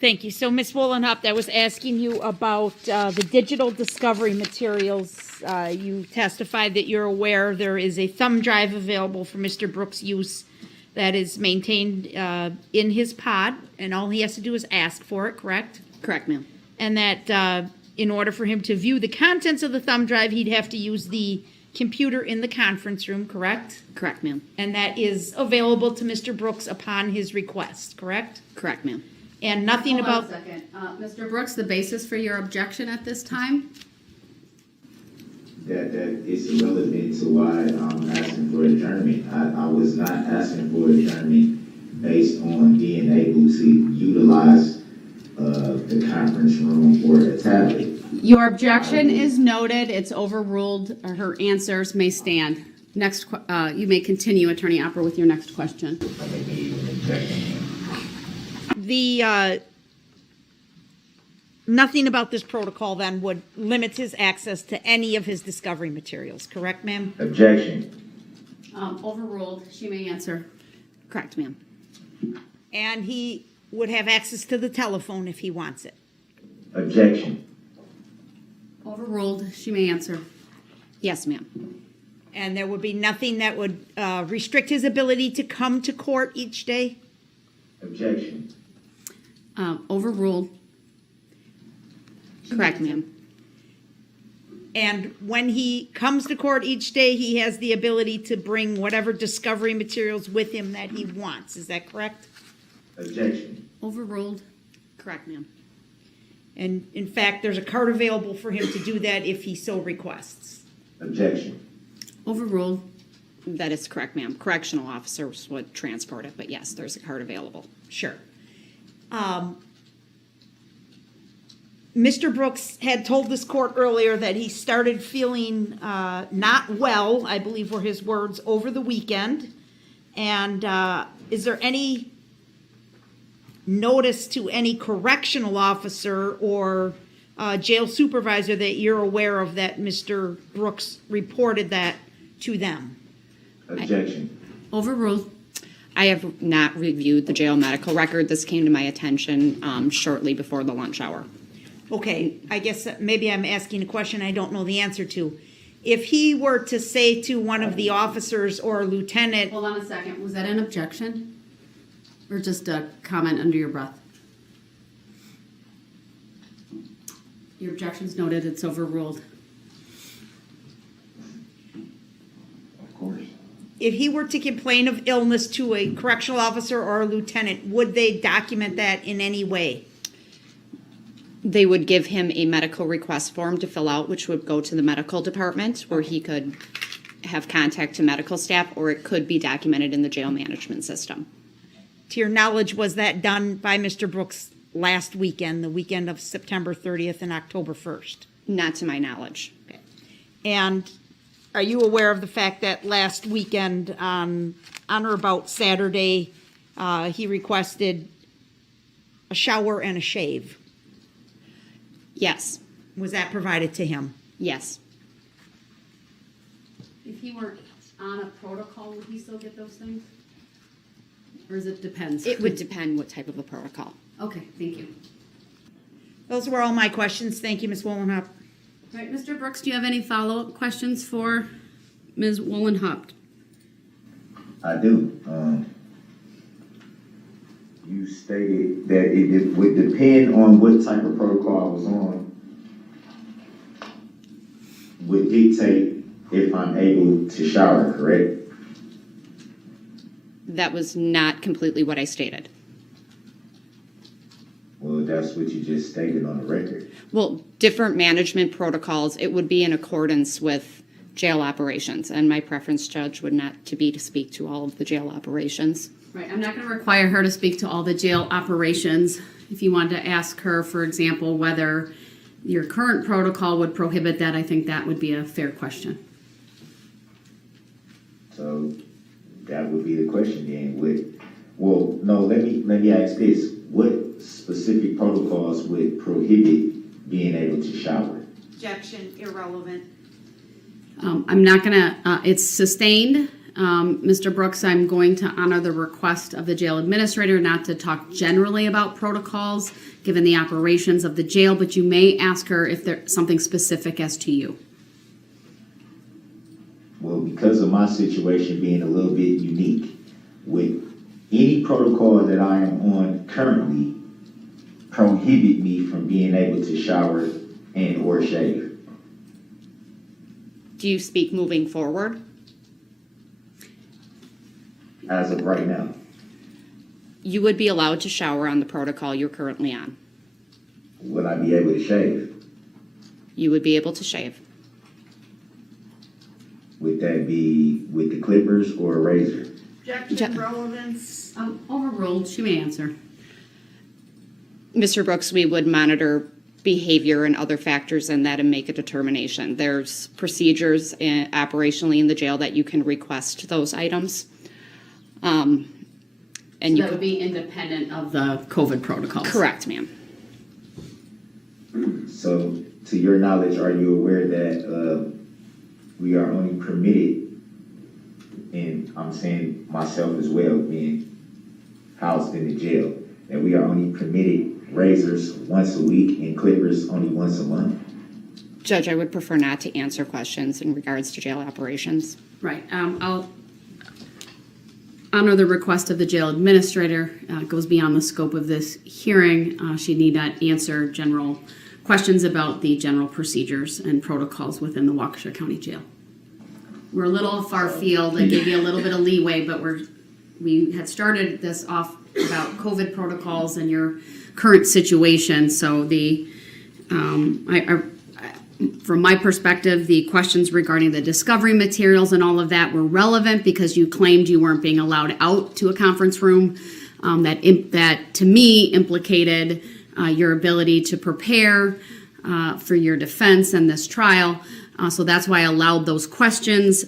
Thank you. So, Ms. Wollenhaupt, I was asking you about the digital discovery materials. You testified that you're aware there is a thumb drive available for Mr. Brooks' use that is maintained in his pod, and all he has to do is ask for it, correct? Correct, ma'am. And that in order for him to view the contents of the thumb drive, he'd have to use the computer in the conference room, correct? Correct, ma'am. And that is available to Mr. Brooks upon his request, correct? Correct, ma'am. And nothing Hold about... on a second. Mr. Brooks, the basis for your objection at this time? That is irrelevant to why I'm asking for adjournment. I was not asking for adjournment based on being able to utilize the conference room or a tablet. Your objection is noted. It's overruled. Her answers may stand. Next, you may continue, Attorney Opper, with your next question. Nothing about this protocol then would limit his access to any of his discovery materials, correct, ma'am? Objection. Overruled. She may answer. Correct, ma'am. And he would have access to the telephone if he wants it. Objection. Overruled. She may answer. Yes, ma'am. And there would be nothing that would restrict his ability to come to court each day? Objection. Overruled. Correct, ma'am. And when he comes to court each day, he has the ability to bring whatever discovery materials with him that he wants. Is that correct? Objection. Overruled. Correct, ma'am. And in fact, there's a card available for him to do that if he so requests. Objection. Overruled. That is correct, ma'am. Correctional officers would transport it, but yes, there's a card available. Sure. Mr. Brooks had told this court earlier that he started feeling not well, I believe were his words, over the weekend. And is there any notice to any correctional officer or jail supervisor that you're aware of that Mr. Brooks reported that to them? Objection. Overruled. I have not reviewed the jail medical record. This came to my attention shortly before the lunch hour. Okay, I guess maybe I'm asking a question I don't know the answer to. If he were to say to one of the officers or a lieutenant. Hold on a second. Was that an objection? Or just a comment under your breath? Your objection's noted. It's overruled. Of course. If he were to complain of illness to a correctional officer or a lieutenant, would they document that in any way? They would give him a medical request form to fill out, which would go to the medical department, where he could have contact to medical staff, or it could be documented in the jail management system. To your knowledge, was that done by Mr. Brooks last weekend, the weekend of September 30th and October 1st? Not to my knowledge. Okay. And are you aware of the fact that last weekend, on or about Saturday, he requested a shower and a shave? Yes. Was that provided to him? Yes. If he were on a protocol, would he still get those things? Or does it depend? It would depend what type of a protocol. Okay, thank you. Those were all my questions. Thank you, Ms. Wollenhaupt. All right, Mr. Brooks, do you have any follow-up questions for Ms. Wollenhaupt? I do. You stated that it would depend on what type of protocol I was on, would dictate if I'm able to shower, correct? That was not completely what I stated. Well, that's what you just stated on the record. Well, different management protocols, it would be in accordance with jail operations, and my preference, Judge, would not to be to speak to all of the jail operations. Right, I'm not going to require her to speak to all the jail operations. If you wanted to ask her, for example, whether your current protocol would prohibit that, I think that would be a fair question. So that would be the question then. Let me ask this. What specific protocols would prohibit being able to shower? Objection, irrelevant. I'm not going to, it's sustained. Mr. Brooks, I'm going to honor the request of the jail administrator not to talk generally about protocols given the operations of the jail, but you may ask her if there's something specific as to you. Well, because of my situation being a little bit unique, with any protocol that I am on currently prohibit me from being able to shower and or shave. Do you speak moving forward? As of right now. You would be allowed to shower on the protocol you're currently on. Will I be able to shave? You would be able to shave. Would that be with the clippers or a razor? Objection, relevance. Overruled. She may answer. Mr. Brooks, we would monitor behavior and other factors in that and make a determination. There's procedures operationally in the jail that you can request those items. And so that would be independent of the COVID protocols. Correct, ma'am. So, to your knowledge, are you aware that we are only permitted, and I'm saying myself as well, being housed in the jail, that we are only permitted razors once a week and clippers only once a month? Judge, I would prefer not to answer questions in regards to jail operations. Right. I'll honor the request of the jail administrator. It goes beyond the scope of this hearing. She need not answer general questions about the general procedures and protocols within the Waukesha County Jail. We're a little far field. I gave you a little bit of leeway, but we had started this off about COVID protocols and your current situation. So from my perspective, the questions regarding the discovery materials and all of that were relevant because you claimed you weren't being allowed out to a conference room. That to me implicated your ability to prepare for your defense and this trial. So that's why I allowed those questions.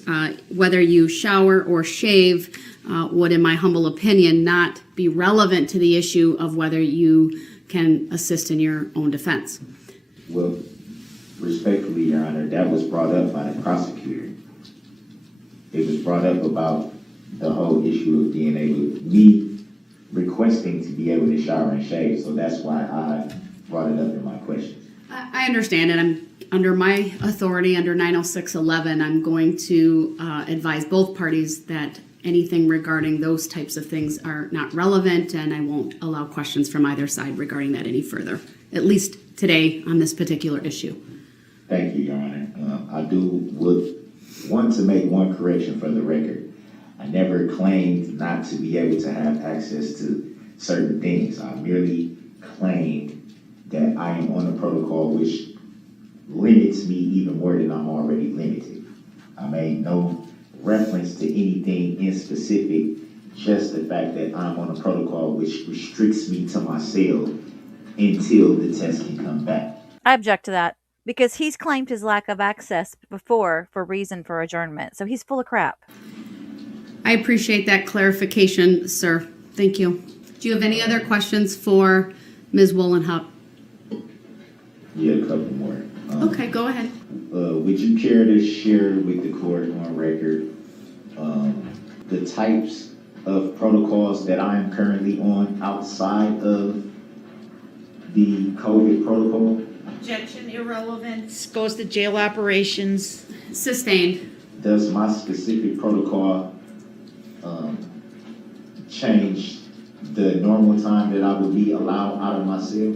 Whether you shower or shave would, in my humble opinion, not be relevant to the issue of whether you can assist in your own defense. Well, respectfully, Your Honor, that was brought up by the prosecutor. It was brought up about the whole issue of being able, me requesting to be able to shower and shave, so that's why I brought it up in my questions. I understand, and I'm under my authority under 906.11. I'm going to advise both parties that anything regarding those types of things are not relevant, and I won't allow questions from either side regarding that any further, at least today on this particular issue. Thank you, Your Honor. I would want to make one correction for the record. I never claimed not to be able to have access to certain things. I merely claimed that I am on a protocol which limits me even more than I'm already limited. I made no reference to anything in specific, just the fact that I'm on a protocol which restricts me to my cell until the test can come back. I object to that because he's claimed his lack of access before for reason for adjournment. So he's full of crap. I appreciate that clarification, sir. Thank you. Do you have any other questions for Ms. Wollenhup? Yeah, a couple more. Okay, go ahead. Would you care to share with the court on record the types of protocols that I am currently on outside of the COVID protocol? Objection, irrelevant. Goes to jail operations. Sustained. Does my specific protocol change the normal time that I would be allowed out of my cell?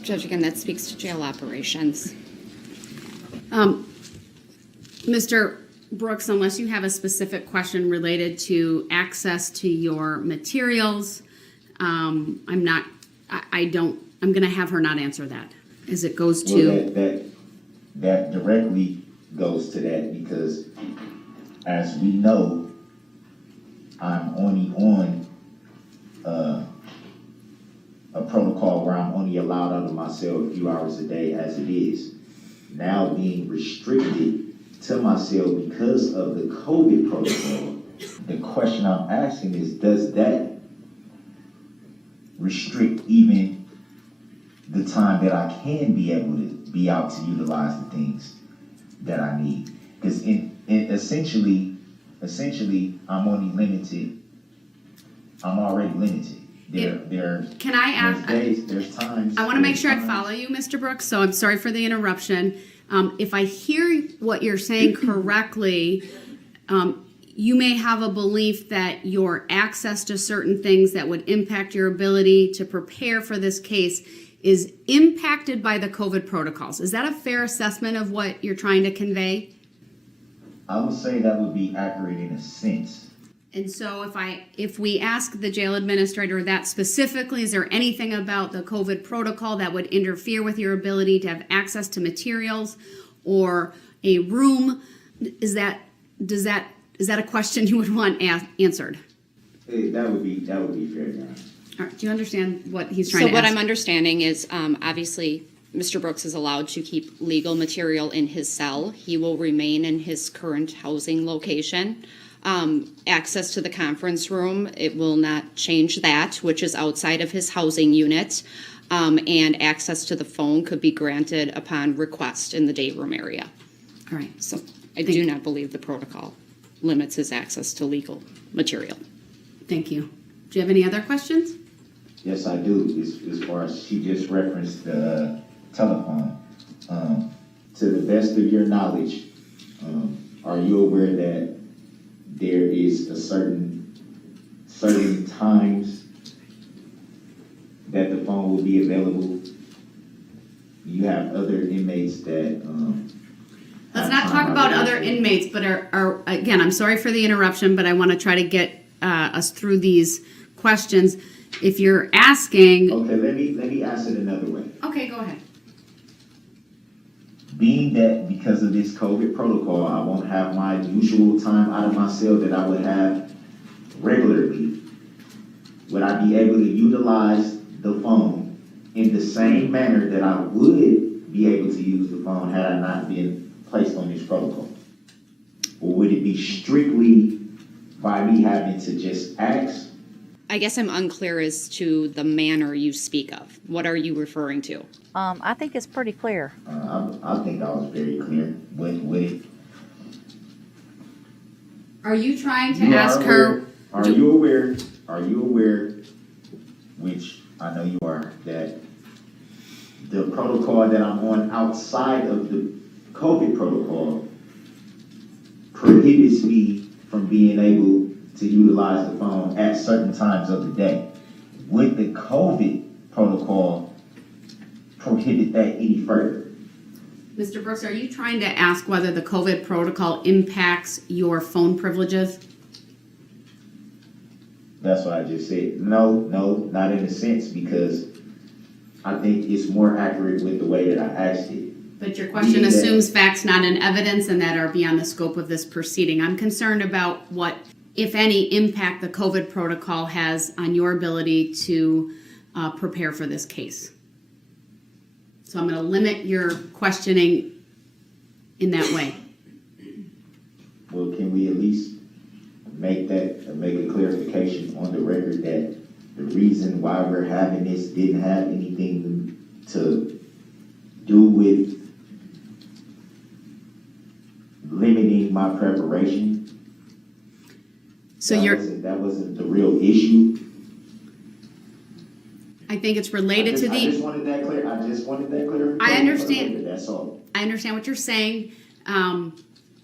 Judge, again, that speaks to jail operations. Mr. Brooks, unless you have a specific question related to access to your materials, I'm going to have her not answer that as it goes to. Well, that directly goes to that because as we know, I'm only on a protocol where I'm only allowed out of my cell a few hours a day as it is. Now being restricted to my cell because of the COVID protocol, the question I'm asking is, does that restrict even the time that I can be able to be out to utilize the things that I need? Because essentially, I'm only limited. I'm already limited. Can I ask? There's times. I want to make sure I follow you, Mr. Brooks, so I'm sorry for the interruption. If I hear what you're saying correctly, you may have a belief that your access to certain things that would impact your ability to prepare for this case is impacted by the COVID protocols. Is that a fair assessment of what you're trying to convey? I would say that would be accurate in a sense. And so if we ask the jail administrator that specifically, is there anything about the COVID protocol that would interfere with your ability to have access to materials or a room? Is that a question you would want answered? That would be fair, Your Honor. All right, do you understand what he's trying to ask? So what I'm understanding is, obviously, Mr. Brooks is allowed to keep legal material in his cell. He will remain in his current housing location. Access to the conference room, it will not change that, which is outside of his housing unit. And access to the phone could be granted upon request in the day room area. All right. So I do not believe the protocol limits his access to legal material. Thank you. Do you have any other questions? Yes, I do. As far as she just referenced the telephone. To the best of your knowledge, are you aware that there is a certain times that the phone will be available? You have other inmates that Let's not talk about other inmates, but are again, I'm sorry for the interruption, but I want to try to get us through these questions. If you're asking... Okay, let me ask it another way. Okay, go ahead. Being that because of this COVID protocol, I won't have my usual time out of my cell that I would have regularly, would I be able to utilize the phone in the same manner that I would be able to use the phone had I not been placed on this protocol? Or would it be strictly by me having to just ask? I guess I'm unclear as to the manner you speak of. What are you referring to? I think it's pretty clear. I think I was very clear with it. Are you trying to ask her? Are you aware, which I know you are, that the protocol that I'm on outside of the COVID protocol prohibits me from being able to utilize the phone at certain times of the day. Would the COVID protocol prohibit that any further? Mr. Brooks, are you trying to ask whether the COVID protocol impacts your phone privileges? That's what I just said. No, not in a sense, because I think it's more accurate with the way that I asked it. But your question assumes facts not in evidence and that are beyond the scope of this proceeding. I'm concerned about what, if any, impact the COVID protocol has on your ability to prepare for this case. So I'm going to limit your questioning in that way. Well, can we at least make a clarification on the record that the reason why we're having this didn't have anything to do with limiting my preparation? So that wasn't the real issue. I think it's related to the. I just wanted that clear. I understand. That's all. I understand what you're saying. I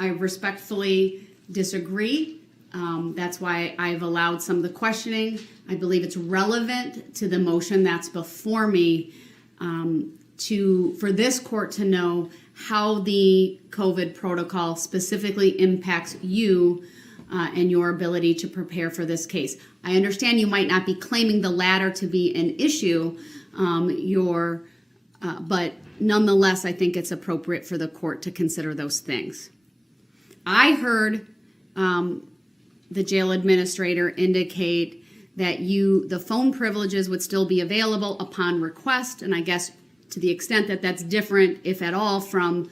respectfully disagree. That's why I've allowed some of the questioning. I believe it's relevant to the motion that's before me for this court to know how the COVID protocol specifically impacts you and your ability to prepare for this case. I understand you might not be claiming the latter to be an issue, but nonetheless, I think it's appropriate for the court to consider those things. I heard the jail administrator indicate that the phone privileges would still be available upon request, and I guess to the extent that that's different, if at all, from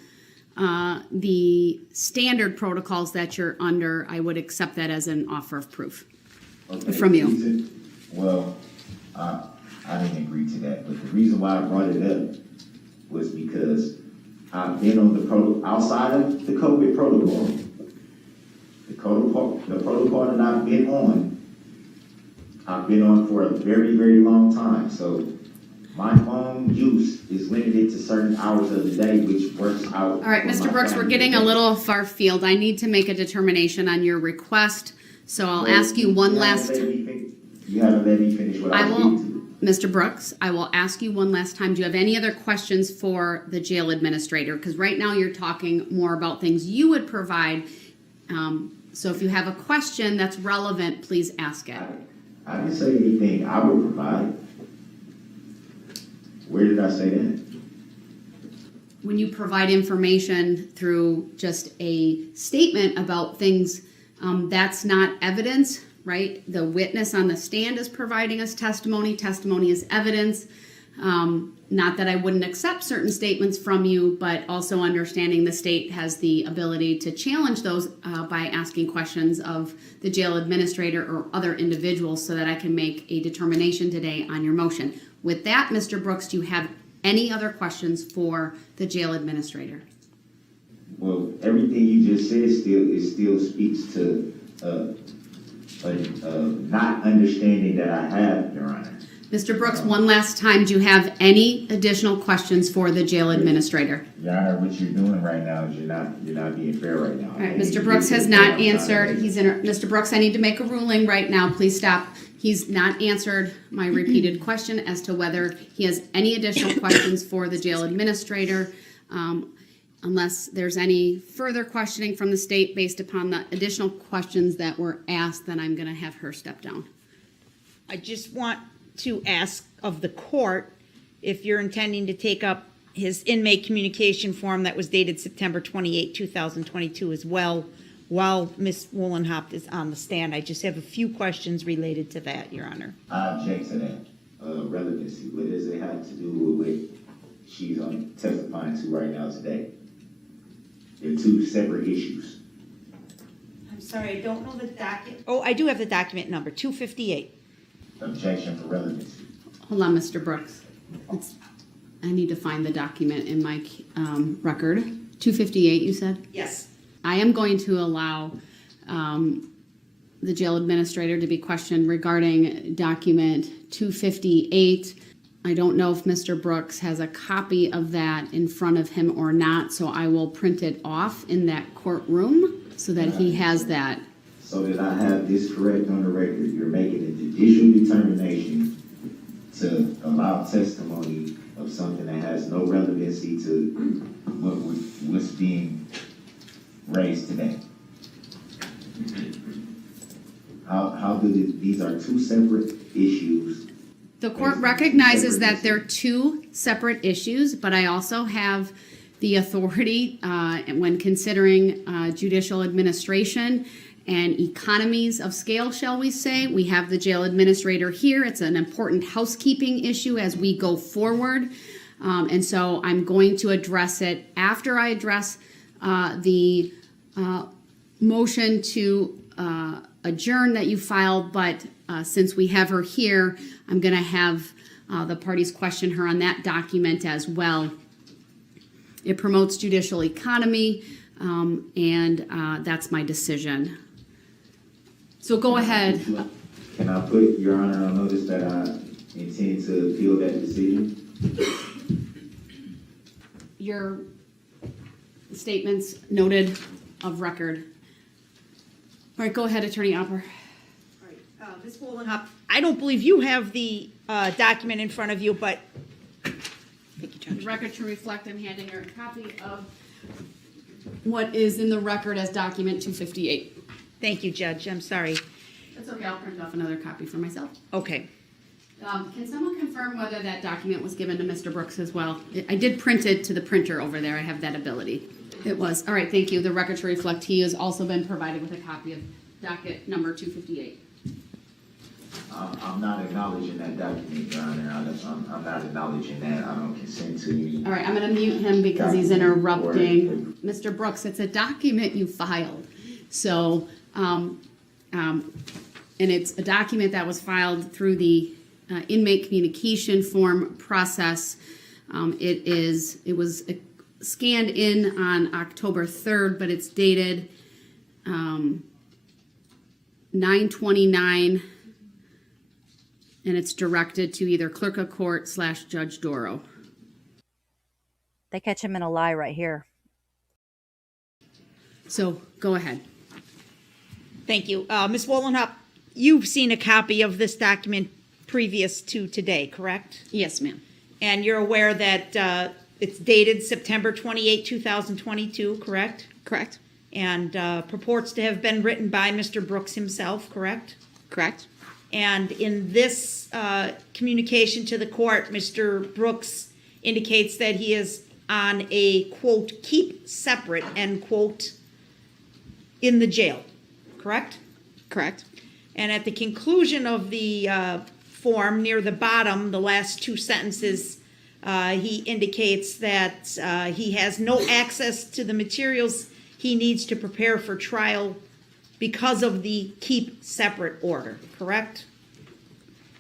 the standard protocols that you're under, I would accept that as an offer of proof from you. Well, I didn't agree to that, but the reason why I brought it up was because I've been on the outside of the COVID protocol. The protocol that I've been on for a very, very long time. So my phone use is limited to certain hours of the day, which works out. All right, Mr. Brooks, we're getting a little far field. I need to make a determination on your request, so I'll ask you one last. You haven't let me finish what I was getting to. Mr. Brooks, I will ask you one last time. Do you have any other questions for the jail administrator? Because right now you're talking more about things you would provide. So if you have a question that's relevant, please ask it. I didn't say anything I would provide. Where did I say that? When you provide information through just a statement about things, that's not evidence, right? The witness on the stand is providing us testimony. Testimony is evidence. Not that I wouldn't accept certain statements from you, but also understanding the state has the ability to challenge those by asking questions of the jail administrator or other individuals so that I can make a determination today on your motion. With that, Mr. Brooks, do you have any other questions for the jail administrator? Well, everything you just said still speaks to not understanding that I have, Your Honor. Mr. Brooks, one last time, do you have any additional questions for the jail administrator? Your Honor, what you're doing right now is you're not being fair right now. All right, Mr. Brooks has not answered. Mr. Brooks, I need to make a ruling right now. Please stop. He's not answered my repeated question as to whether he has any additional questions for the jail administrator. Unless there's any further questioning from the state based upon the additional questions that were asked, then I'm going to have her step down. I just want to ask of the court if you're intending to take up his inmate communication form that was dated September 28, 2022 as well, while Ms. Wollenhopt is on the stand. I just have a few questions related to that, Your Honor. I object to that. Relevancy. What does it have to do with what she's testifying to right now today? They're two separate issues. I'm sorry, I don't know the document. Oh, I do have the document number, 258. Objection for relevancy. Hold on, Mr. Brooks. I need to find the document in my record. 258, you said? Yes. I am going to allow the jail administrator to be questioned regarding document 258. I don't know if Mr. Brooks has a copy of that in front of him or not, so I will print it off in that courtroom so that he has that. So that I have this correct on the record, you're making a judicial determination to allow testimony of something that has no relevancy to what's being raised today. How do these are two separate issues? The court recognizes that they're two separate issues, but I also have the authority when considering judicial administration and economies of scale, shall we say. We have the jail administrator here. It's an important housekeeping issue as we go forward. And so I'm going to address it after I address the motion to adjourn that you filed. But since we have her here, I'm going to have the parties question her on that document as well. It promotes judicial economy, and that's my decision. So go ahead. Can I put Your Honor on notice that I intend to appeal that decision? Your statements noted of record. All right, go ahead, Attorney Opper. All right, Ms. Wollenhoff, I don't believe you have the document in front of you, but Thank you, Judge. The record to reflect, I'm handing her a copy of what is in the record as document 258. Thank you, Judge. I'm sorry. That's okay. I'll print off another copy for myself. Okay. Can someone confirm whether that document was given to Mr. Brooks as well? I did print it to the printer over there. I have that ability. It was. All right, thank you. The record to reflect, he has also been provided with a copy of docket number 258. I'm not acknowledging that document, Your Honor. I'm not acknowledging that. I don't consent to you. All right, I'm going to mute him because he's interrupting. Mr. Brooks, it's a document you filed. So, and it's a document that was filed through the inmate communication form process. It was scanned in on October 3rd, but it's dated 9/29, and it's directed to either clerk of court / Judge Dorow. They catch him in a lie right here. So go ahead. Thank you. Ms. Wollenhoff, you've seen a copy of this document previous to today, correct? Yes, ma'am. And you're aware that it's dated September 28, 2022, correct? Correct. And purports to have been written by Mr. Brooks himself, correct? Correct. And in this communication to the court, Mr. Brooks indicates that he is on a, quote, keep separate, end quote, in the jail, correct? Correct. And at the conclusion of the form, near the bottom, the last two sentences, he indicates that he has no access to the materials he needs to prepare for trial because of the keep separate order, correct?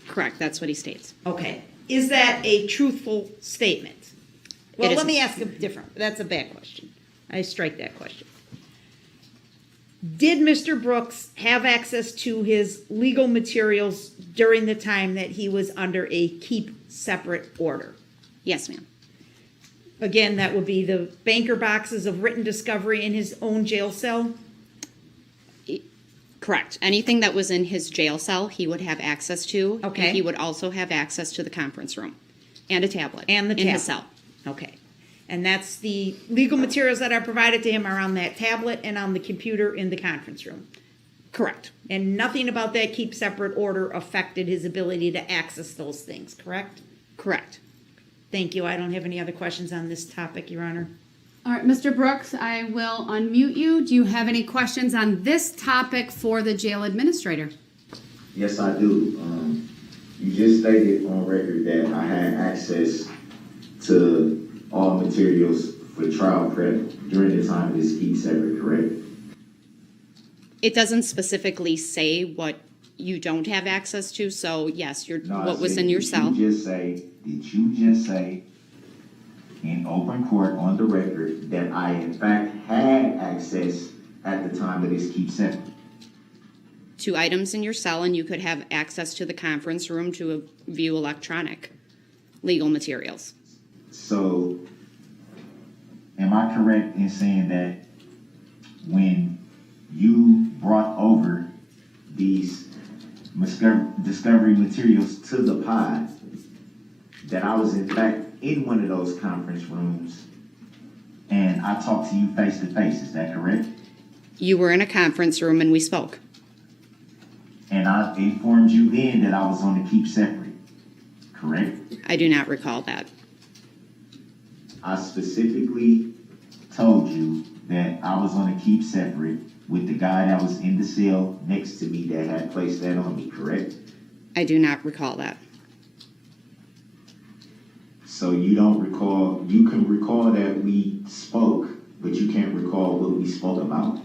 Correct, that's what he states. Okay. Is that a truthful statement? Well, It let me isn't. ask a different, that's a bad question. I strike that question. Did Mr. Brooks have access to his legal materials during the time that he was under a keep separate order? Yes, ma'am. Again, that would be the banker boxes of written discovery in his own jail cell? Correct. Anything that was in his jail cell, he would have access to. Okay. And he would also have access to the conference room and a tablet. And the in tablet. his cell. Okay. And that's the legal materials that are provided to him are on that tablet and on the computer in the conference room? Correct. And nothing about that keep separate order affected his ability to access those things, correct? Correct. Thank you. I don't have any other questions on this topic, Your Honor. All right, Mr. Brooks, I will unmute you. Do you have any questions on this topic for the jail administrator? Yes, I do. You just stated on record that I had access to all materials for trial prep during the time of this keep separate, correct? It doesn't specifically say what you don't have access to, so yes, what was in your cell. Did you just say in open court on the record that I in fact had access at the time of this keep separate? 2 items in your cell, and you could have access to the conference room to view electronic. legal materials. So, am I correct in saying that when you brought over these discovery materials to the pod, that I was in fact in one of those conference rooms and I talked to you face to face, is that correct? You were in a conference room and we spoke. And I informed you then that I was on the keep separate, correct? I do not recall that. I specifically told you that I was on a keep separate with the guy that was in the cell next to me that had placed that on me, correct? I do not recall that. So you don't recall, you can recall that we spoke, but you can't recall what we spoke about.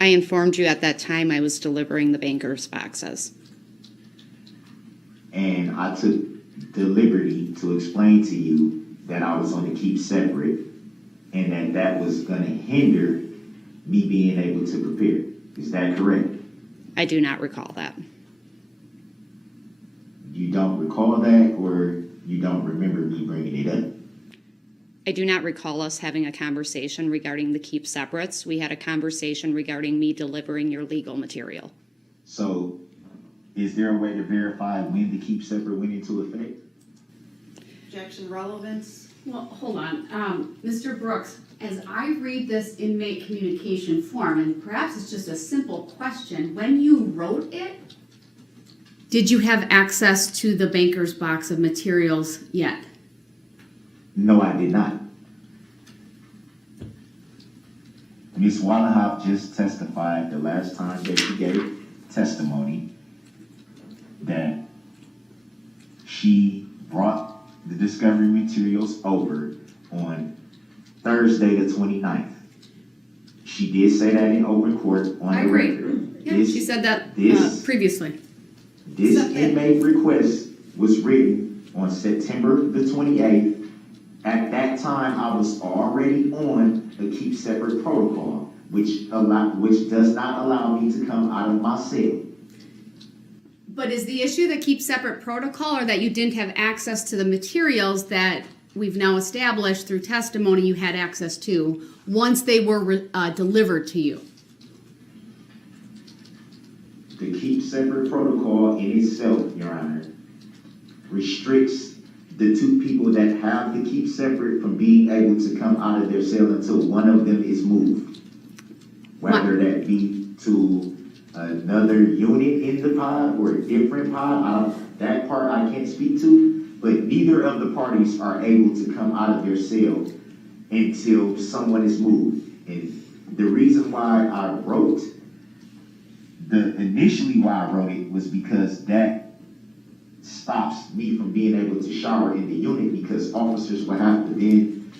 I informed you at that time I was delivering the banker's boxes. And I took the liberty to explain to you that I was on the keep separate and that was going to hinder me being able to prepare. Is that correct? I do not recall that. You don't recall that, or you don't remember me bringing it up? I do not recall us having a conversation regarding the keep separates. We had a conversation regarding me delivering your legal material. So, is there a way to verify when the keep separate went into effect? Objection relevance. Well, hold on. Mr. Brooks, as I read this inmate communication form, and perhaps it's just a simple question, when you wrote it, did you have access to the banker's box of materials yet? No, I did not. Ms. Wallenhoff just testified the last time that she gave testimony that she brought the discovery materials over on Thursday the 29th. She did say that in open court on I the agree. record. Yeah, she said that previously. This inmate request was written on September the 28th. At that time, I was already on the keep separate protocol, which does not allow me to come out of my cell. But is the issue the keep separate protocol, or that you didn't have access to the materials that we've now established through testimony you had access to once they were delivered to you? The keep separate protocol in itself, Your Honor, restricts the two people that have the keep separate from being able to come out of their cell until one of them is moved. Whether that be to another unit in the pod or a different pod, that part I can't speak to, but neither of the parties are able to come out of their cell until someone is moved. And the reason why I wrote, initially why I wrote it was because that stops me from being able to shower in the unit, because officers will have to then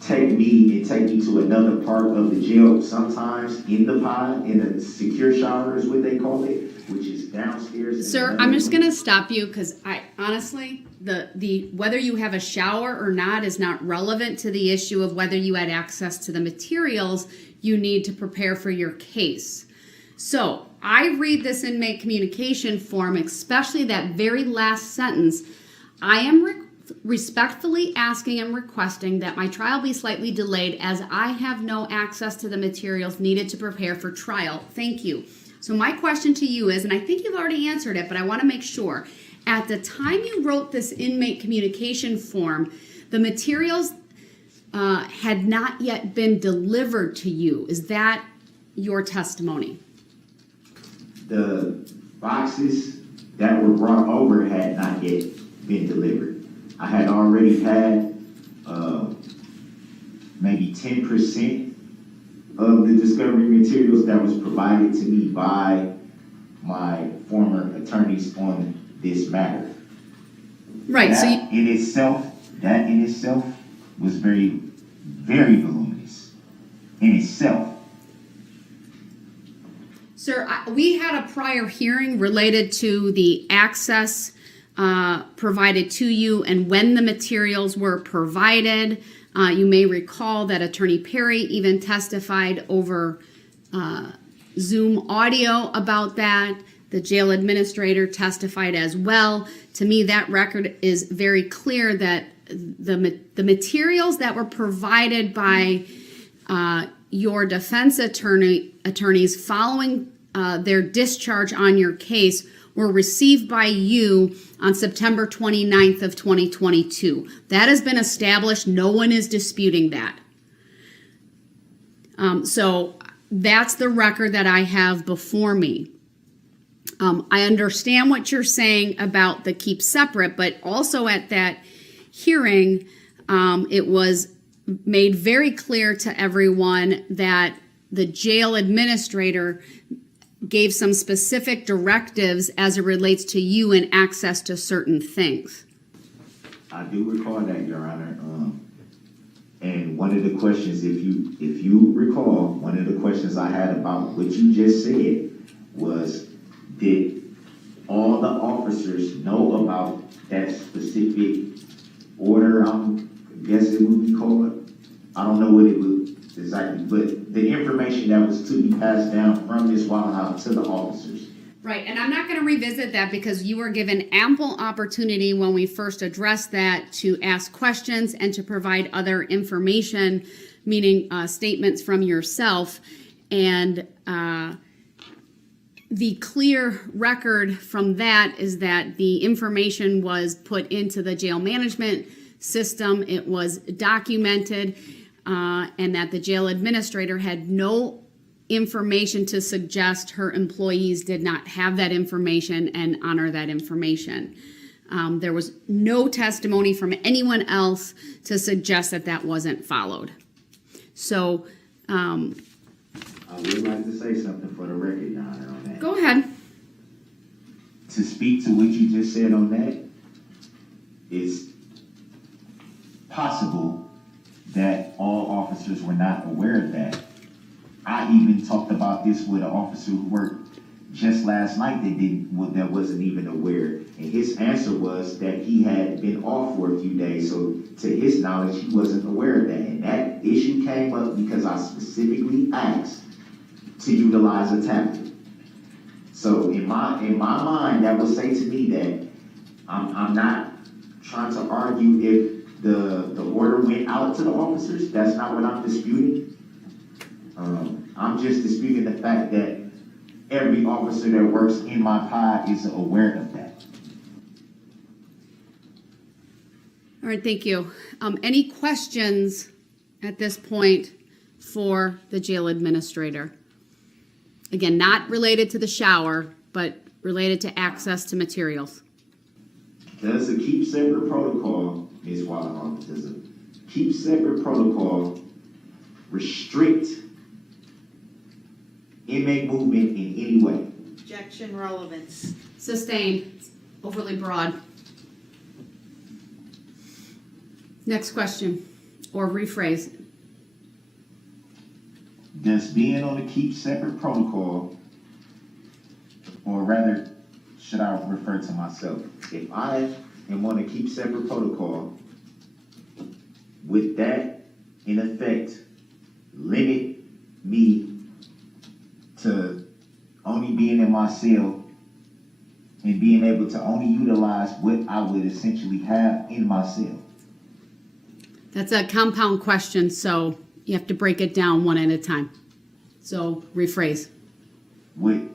take me to another part of the jail, sometimes in the pod, in a secure shower is what they call it, which is downstairs. Sir, I'm just going to stop you because I honestly, the whether you have a shower or not is not relevant to the issue of whether you had access to the materials you need to prepare for your case. So I read this inmate communication form, especially that very last sentence. I am respectfully asking and requesting that my trial be slightly delayed as I have no access to the materials needed to prepare for trial. Thank you. So my question to you is, and I think you've already answered it, but I want to make sure, at the time you wrote this inmate communication form, the materials had not yet been delivered to you. Is that your testimony? The boxes that were brought over had not yet been delivered. I had already had maybe 10% of the discovery materials that was provided to me by my former attorneys on this matter. Right. That in itself was very, very voluminous in itself. Sir, we had a prior hearing related to the access provided to you and when the materials were provided. You may recall that Attorney Perry even testified over Zoom audio about that. The jail administrator testified as well. To me, that record is very clear that the materials that were provided by your defense attorneys following their discharge on your case were received by you on September 29th of 2022. That has been established. No one is disputing that. So that's the record that I have before me. I understand what you're saying about the keep separate, but also at that hearing, it was made very clear to everyone that the jail administrator gave some specific directives as it relates to you and access to certain things. I do recall that, Your Honor. And one of the questions, if you recall, one of the questions I had about what you just said was, did all the officers know about that specific order? I guess it would be called. I don't know what it would exactly, but the information that was to be passed down from Ms. Wallenhoff to the officers. Right, and I'm not going to revisit that because you were given ample opportunity when we first addressed that to ask questions and to provide other information, meaning statements from yourself. And the clear record from that is that the information was put into the jail management system. It was documented, and that the jail administrator had no information to suggest her employees did not have that information and honor that information. There was no testimony from anyone else to suggest that that wasn't followed. So, I would like to say something for the record, Your Honor, on that. Go ahead. To speak to what you just said on that, it's possible that all officers were not aware of that. I even talked about this with an officer who worked just last night that wasn't even aware. And his answer was that he had been off for a few days, so to his knowledge, he wasn't aware of that. And that issue came up because I specifically asked to utilize a tablet. So in my mind, that would say to me that I'm not trying to argue if the order went out to the officers. That's not what I'm disputing. I'm just disputing the fact that every officer that works in my pod is aware of that. All right, thank you. Any questions at this point for the jail administrator? Again, not related to the shower, but related to access to materials. Does a keep separate protocol, Ms. Wallenhoff, does a keep separate protocol restrict inmate movement in any way? Objection, relevance. Sustained. Overly broad. Next question, or rephrase. Does being on a keep separate protocol, or rather, should I refer to myself? If I am on a keep separate protocol, would that, in effect, limit me to only being in my cell and being able to only utilize what I would essentially have in my cell? That's a compound question, so you have to break it down one at a time. So, rephrase. Would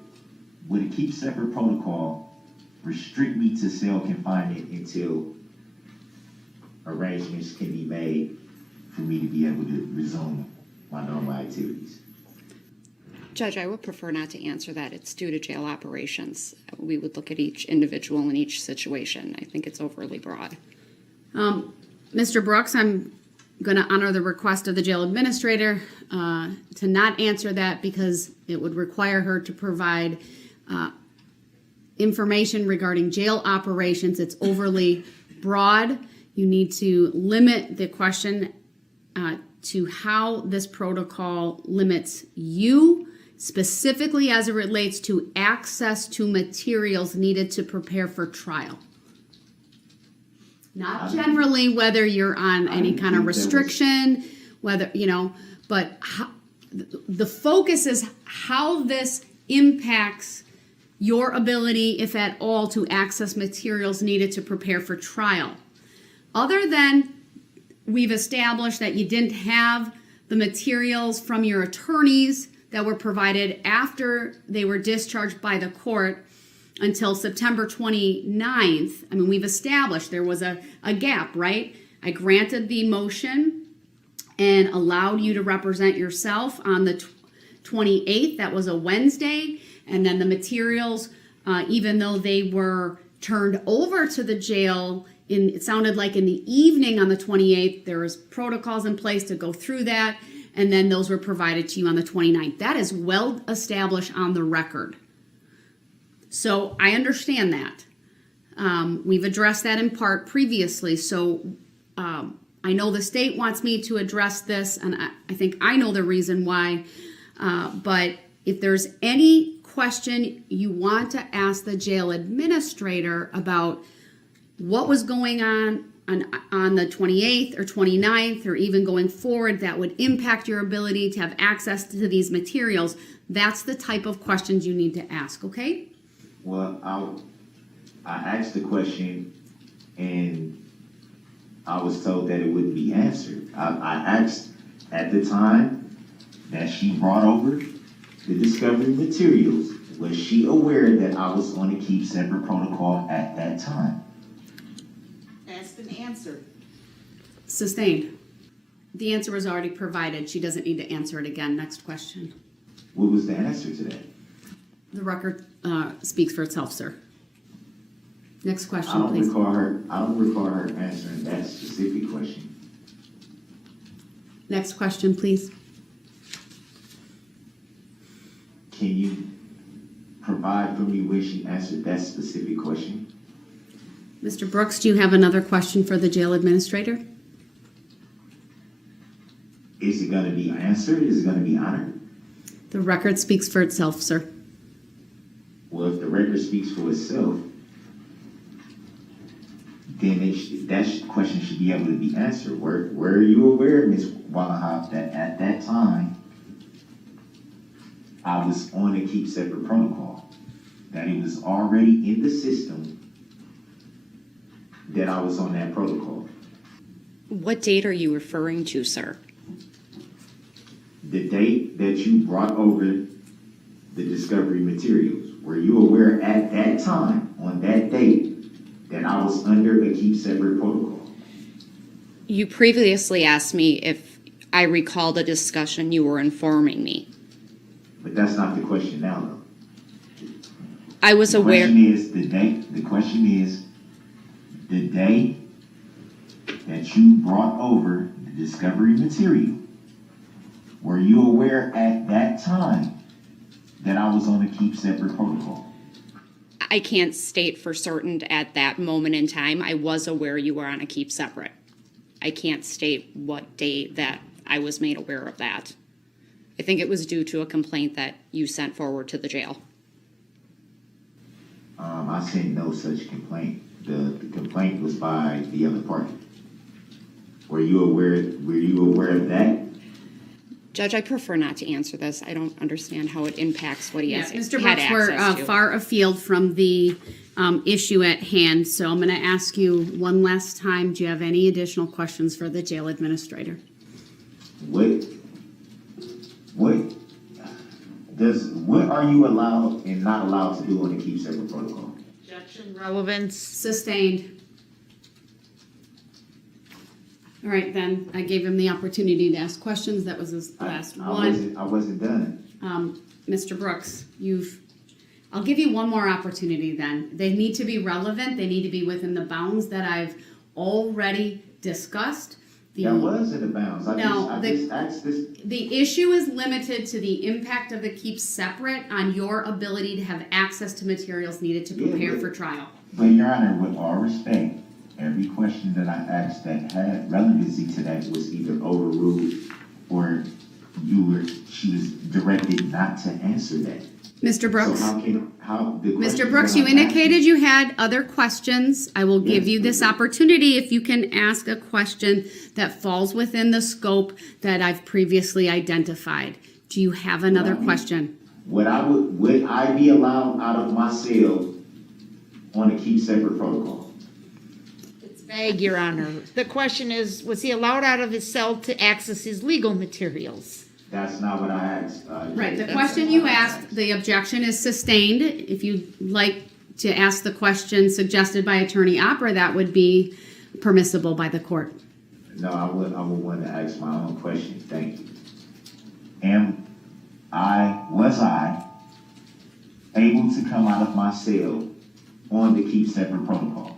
a keep separate protocol restrict me to cell confinement until arrangements can be made for me to be able to resume my normal activities? Judge, I would prefer not to answer that. It's due to jail operations. We would look at each individual in each situation. I think it's overly broad. Mr. Brooks, I'm going to honor the request of the jail administrator to not answer that because it would require her to provide information regarding jail operations. It's overly broad. You need to limit the question to how this protocol limits you, specifically as it relates to access to materials needed to prepare for trial. Not generally whether you're on any kind of restriction, whether, but how, the focus is how this impacts your ability, if at all, to access materials needed to prepare for trial. Other than we've established that you didn't have the materials from your attorneys that were provided after they were discharged by the court until September 29th. I mean, we've established there was a gap, right? I granted the motion and allowed you to represent yourself on the 28th. That was a Wednesday. And then the materials, even though they were turned over to the jail, it sounded like in the evening on the 28th, there was protocols in place to go through that. And then those were provided to you on the 29th. That is well established on the record. So I understand that. We've addressed that in part previously. So I know the state wants me to address this, and I think I know the reason why. But if there's any question you want to ask the jail administrator about what was going on the 28th or 29th, or even going forward, that would impact your ability to have access to these materials, that's the type of questions you need to ask, okay? Well, I asked the question and I was told that it wouldn't be answered. I asked at the time that she brought over the discovery materials, was she aware that I was going to keep separate protocol at that time? Asked and answered. Sustained. The answer was already provided. She doesn't need to answer it again. Next question. What was the answer to that? The record speaks for itself, sir. Next question, I don't please. I don't recall her answering that specific question. Next question, please. Can you provide for me where she answered that specific question? Mr. Brooks, do you have another question for the jail administrator? Is it going to be answered? Is it going to be honored? The record speaks for itself, sir. Well, if the record speaks for itself, then that question should be able to be answered. Were you aware, Ms. Wallahop, that at that time, I was on a keep separate protocol, that it was already in the system that I was on that protocol? What date are you referring to, sir? The date that you brought over the discovery materials. Were you aware at that time, on that date, that I was under a keep separate protocol? You previously asked me if I recall the discussion you were informing me. But that's not the question now, though. I was aware. The question is the day that you brought over the discovery material. Were you aware at that time that I was on a keep separate protocol? I can't state for certain at that moment in time. I was aware you were on a keep separate. I can't state what date that I was made aware of that. I think it was due to a complaint that you sent forward to the jail. I sent no such complaint. The complaint was by the other party. Were you aware of that? Judge, I prefer not to answer this. I don't understand how it impacts what he has Mr. had Brooks, we're access to. far afield from the issue at hand, so I'm going to ask you one last time, do you have any additional questions for the jail administrator? What are you allowed and not allowed to do on the keep separate protocol? Objection, relevance. Sustained. All right, then, I gave him the opportunity to ask questions. That was his last one. I wasn't done. Mr. Brooks, I'll give you one more opportunity then. They need to be relevant. They need to be within the bounds that I've already discussed. That was in the bounds. I just asked this. The issue is limited to the impact of the keep separate on your ability to have access to materials needed to prepare for trial. But Your Honor, with all respect, every question that I asked that had relevancy to that was either overruled or she was directed not to answer that. Mr. Brooks. So Mr. Brooks, you indicated you had other questions. I will give you this opportunity if you can ask a question that falls within the scope that I've previously identified. Do you have another question? would I be allowed out of my cell on a keep separate protocol? It's vague, Your Honor. The question is, was he allowed out of his cell to access his legal materials? That's not what I asked. Right, the question you asked, the objection is sustained. If you'd like to ask the question suggested by Attorney Opper, that would be permissible by the court. No, I would want to ask my own question. Thank you. Was I able to come out of my cell on the keep separate protocol?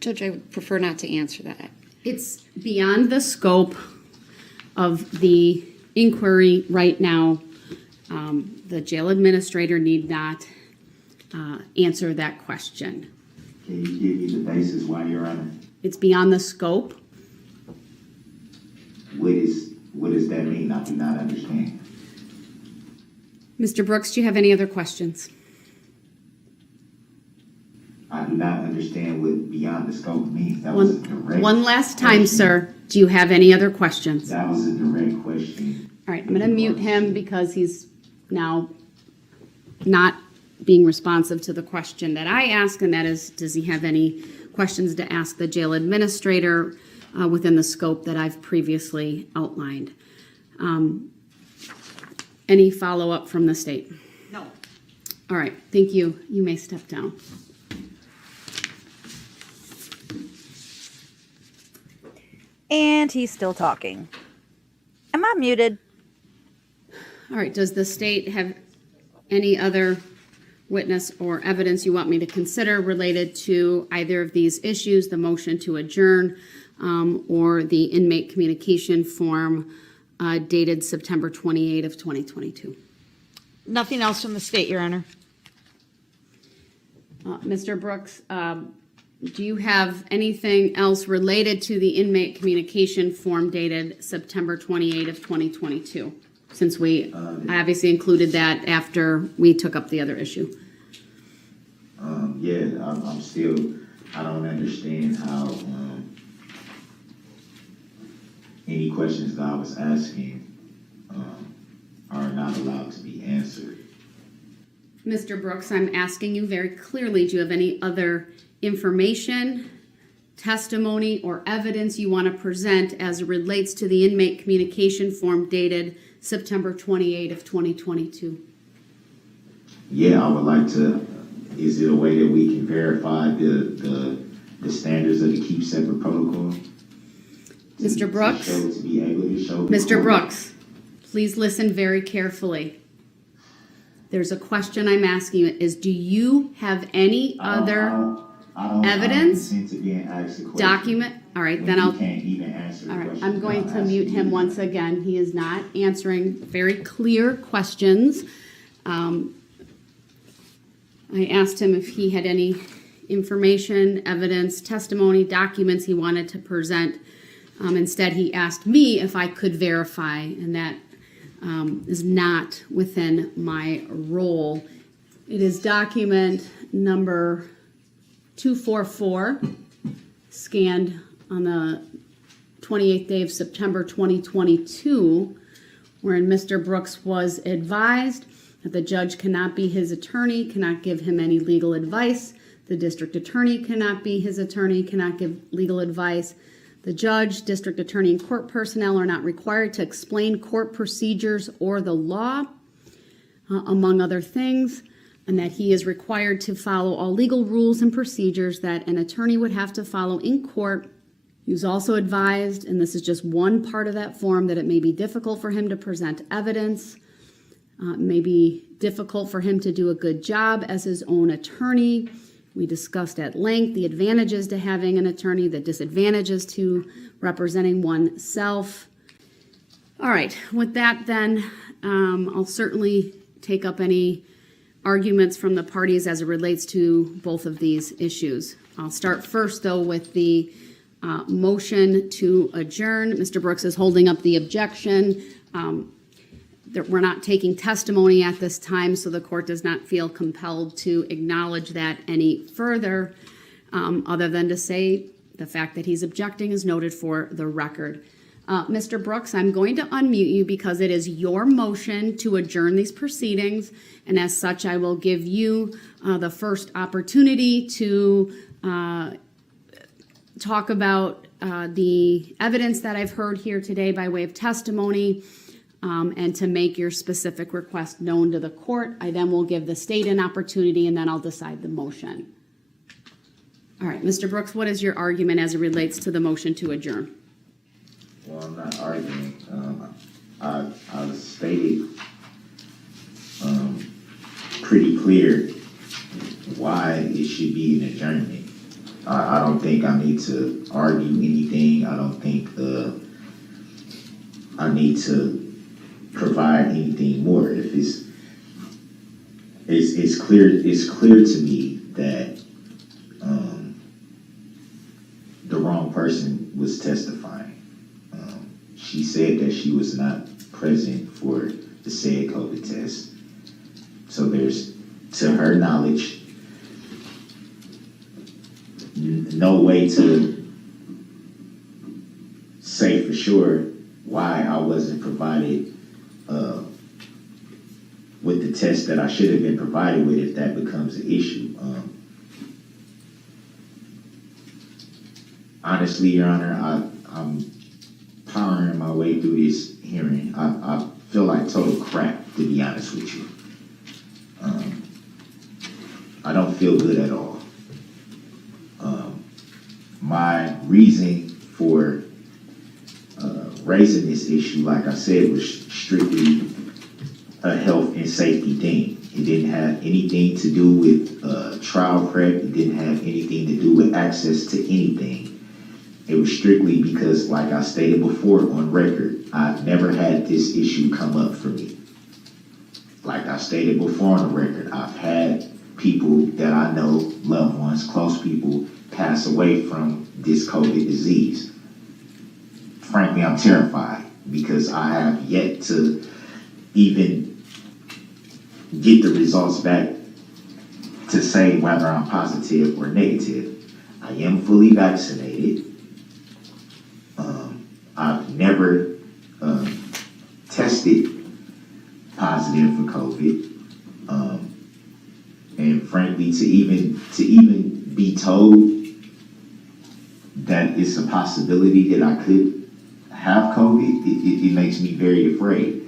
Judge, I would prefer not to answer that. It's beyond the scope of the inquiry right now. The jail administrator need not answer that question. Can you give me the basis why, Your Honor? It's beyond the scope. What does that mean? I do not understand. Mr. Brooks, do you have any other questions? I do not understand what beyond the scope means. That was a direct One last time, question. sir. Do you have any other questions? That was a direct question. All right, I'm going to mute him because he's now not being responsive to the question that I asked, and that is, does he have any questions to ask the jail administrator within the scope that I've previously outlined? Any follow-up from the state? No. All right, thank you. You may step down. And he's still talking. Am I muted? All right, does the state have any other witness or evidence you want me to consider related to either of these issues, the motion to adjourn or the inmate communication form dated September 28 of 2022? Nothing else from the state, Your Honor. Mr. Brooks, do you have anything else related to the inmate communication form dated September 28 of 2022? Since we obviously included that after we took up the other issue. I don't understand how any questions that I was asking are not allowed to be answered. Mr. Brooks, I'm asking you very clearly, do you have any other information, testimony, or evidence you want to present as it relates to the inmate communication form dated September 28 of 2022? Yeah, I would like to. Is it a way that we can verify the standards of the keep separate protocol? Mr. Brooks? To be able to show Mr. Brooks, please listen very carefully. There's a question I'm asking you is, do you have any other evidence? Document? All right, then I'll. Can't even answer. All right, I'm going to mute him once again. He is not answering very clear questions. I asked him if he had any information, evidence, testimony, documents he wanted to present. Instead, he asked me if I could verify, and that is not within my role. It is document number 244, scanned on the 28th day of September 2022, wherein Mr. Brooks was advised that the judge cannot be his attorney, cannot give him any legal advice. The district attorney cannot be his attorney, cannot give legal advice. The judge, district attorney, and court personnel are not required to explain court procedures or the law, among other things, and that he is required to follow all legal rules and procedures that an attorney would have to follow in court. He was also advised, and this is just one part of that form, that it may be difficult for him to present evidence. It may be difficult for him to do a good job as his own attorney. We discussed at length the advantages to having an attorney, the disadvantages to representing oneself. All right, with that then, I'll certainly take up any arguments from the parties as it relates to both of these issues. I'll start first, though, with the motion to adjourn. Mr. Brooks is holding up the objection. We're not taking testimony at this time, so the court does not feel compelled to acknowledge that any further, other than to say the fact that he's objecting is noted for the record. Mr. Brooks, I'm going to unmute you because it is your motion to adjourn these proceedings, and as such, I will give you the first opportunity to talk about the evidence that I've heard here today by way of testimony, and to make your specific request known to the court. I then will give the state an opportunity, and then I'll decide the motion. All right, Mr. Brooks, what is your argument as it relates to the motion to adjourn? Well, I'm not arguing. I stated pretty clear why it should be an adjournment. I don't think I need to argue anything. I don't think I need to provide anything more. If it's clear to me that the wrong person was testifying. She said that she was not present for the said COVID test. So there's, to her knowledge, no way to say for sure why I wasn't provided with the test that I should have been provided with if that becomes an issue. Honestly, Your Honor, I'm powering my way through this hearing. I feel like total crap, to be honest with you. I don't feel good at all. My reason for raising this issue, like I said, was strictly a health and safety thing. It didn't have anything to do with trial prep. It didn't have anything to do with access to anything. It was strictly because, like I stated before on record, I've never had this issue come up for me. Like I stated before on the record, I've had people that I know, loved ones, close people, pass away from this COVID disease. Frankly, I'm terrified because I have yet to even get the results back to say whether I'm positive or negative. I am fully vaccinated. I've never tested positive for COVID. And frankly, to even be told that it's a possibility that I could have COVID, it makes me very afraid.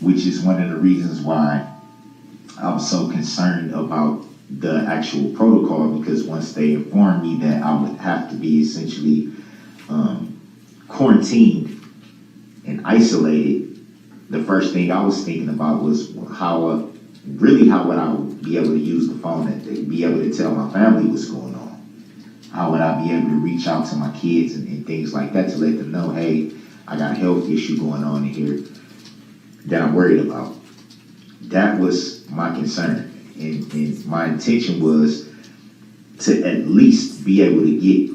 Which is one of the reasons why I was so concerned about the actual protocol, because once they informed me that I would have to be essentially quarantined and isolated, the first thing I was thinking about was how would I be able to use the phone and be able to tell my family what's going on? How would I be able to reach out to my kids and things like that to let them know, hey, I got a health issue going on in here that I'm worried about? That was my concern. And my intention was to at least be able to get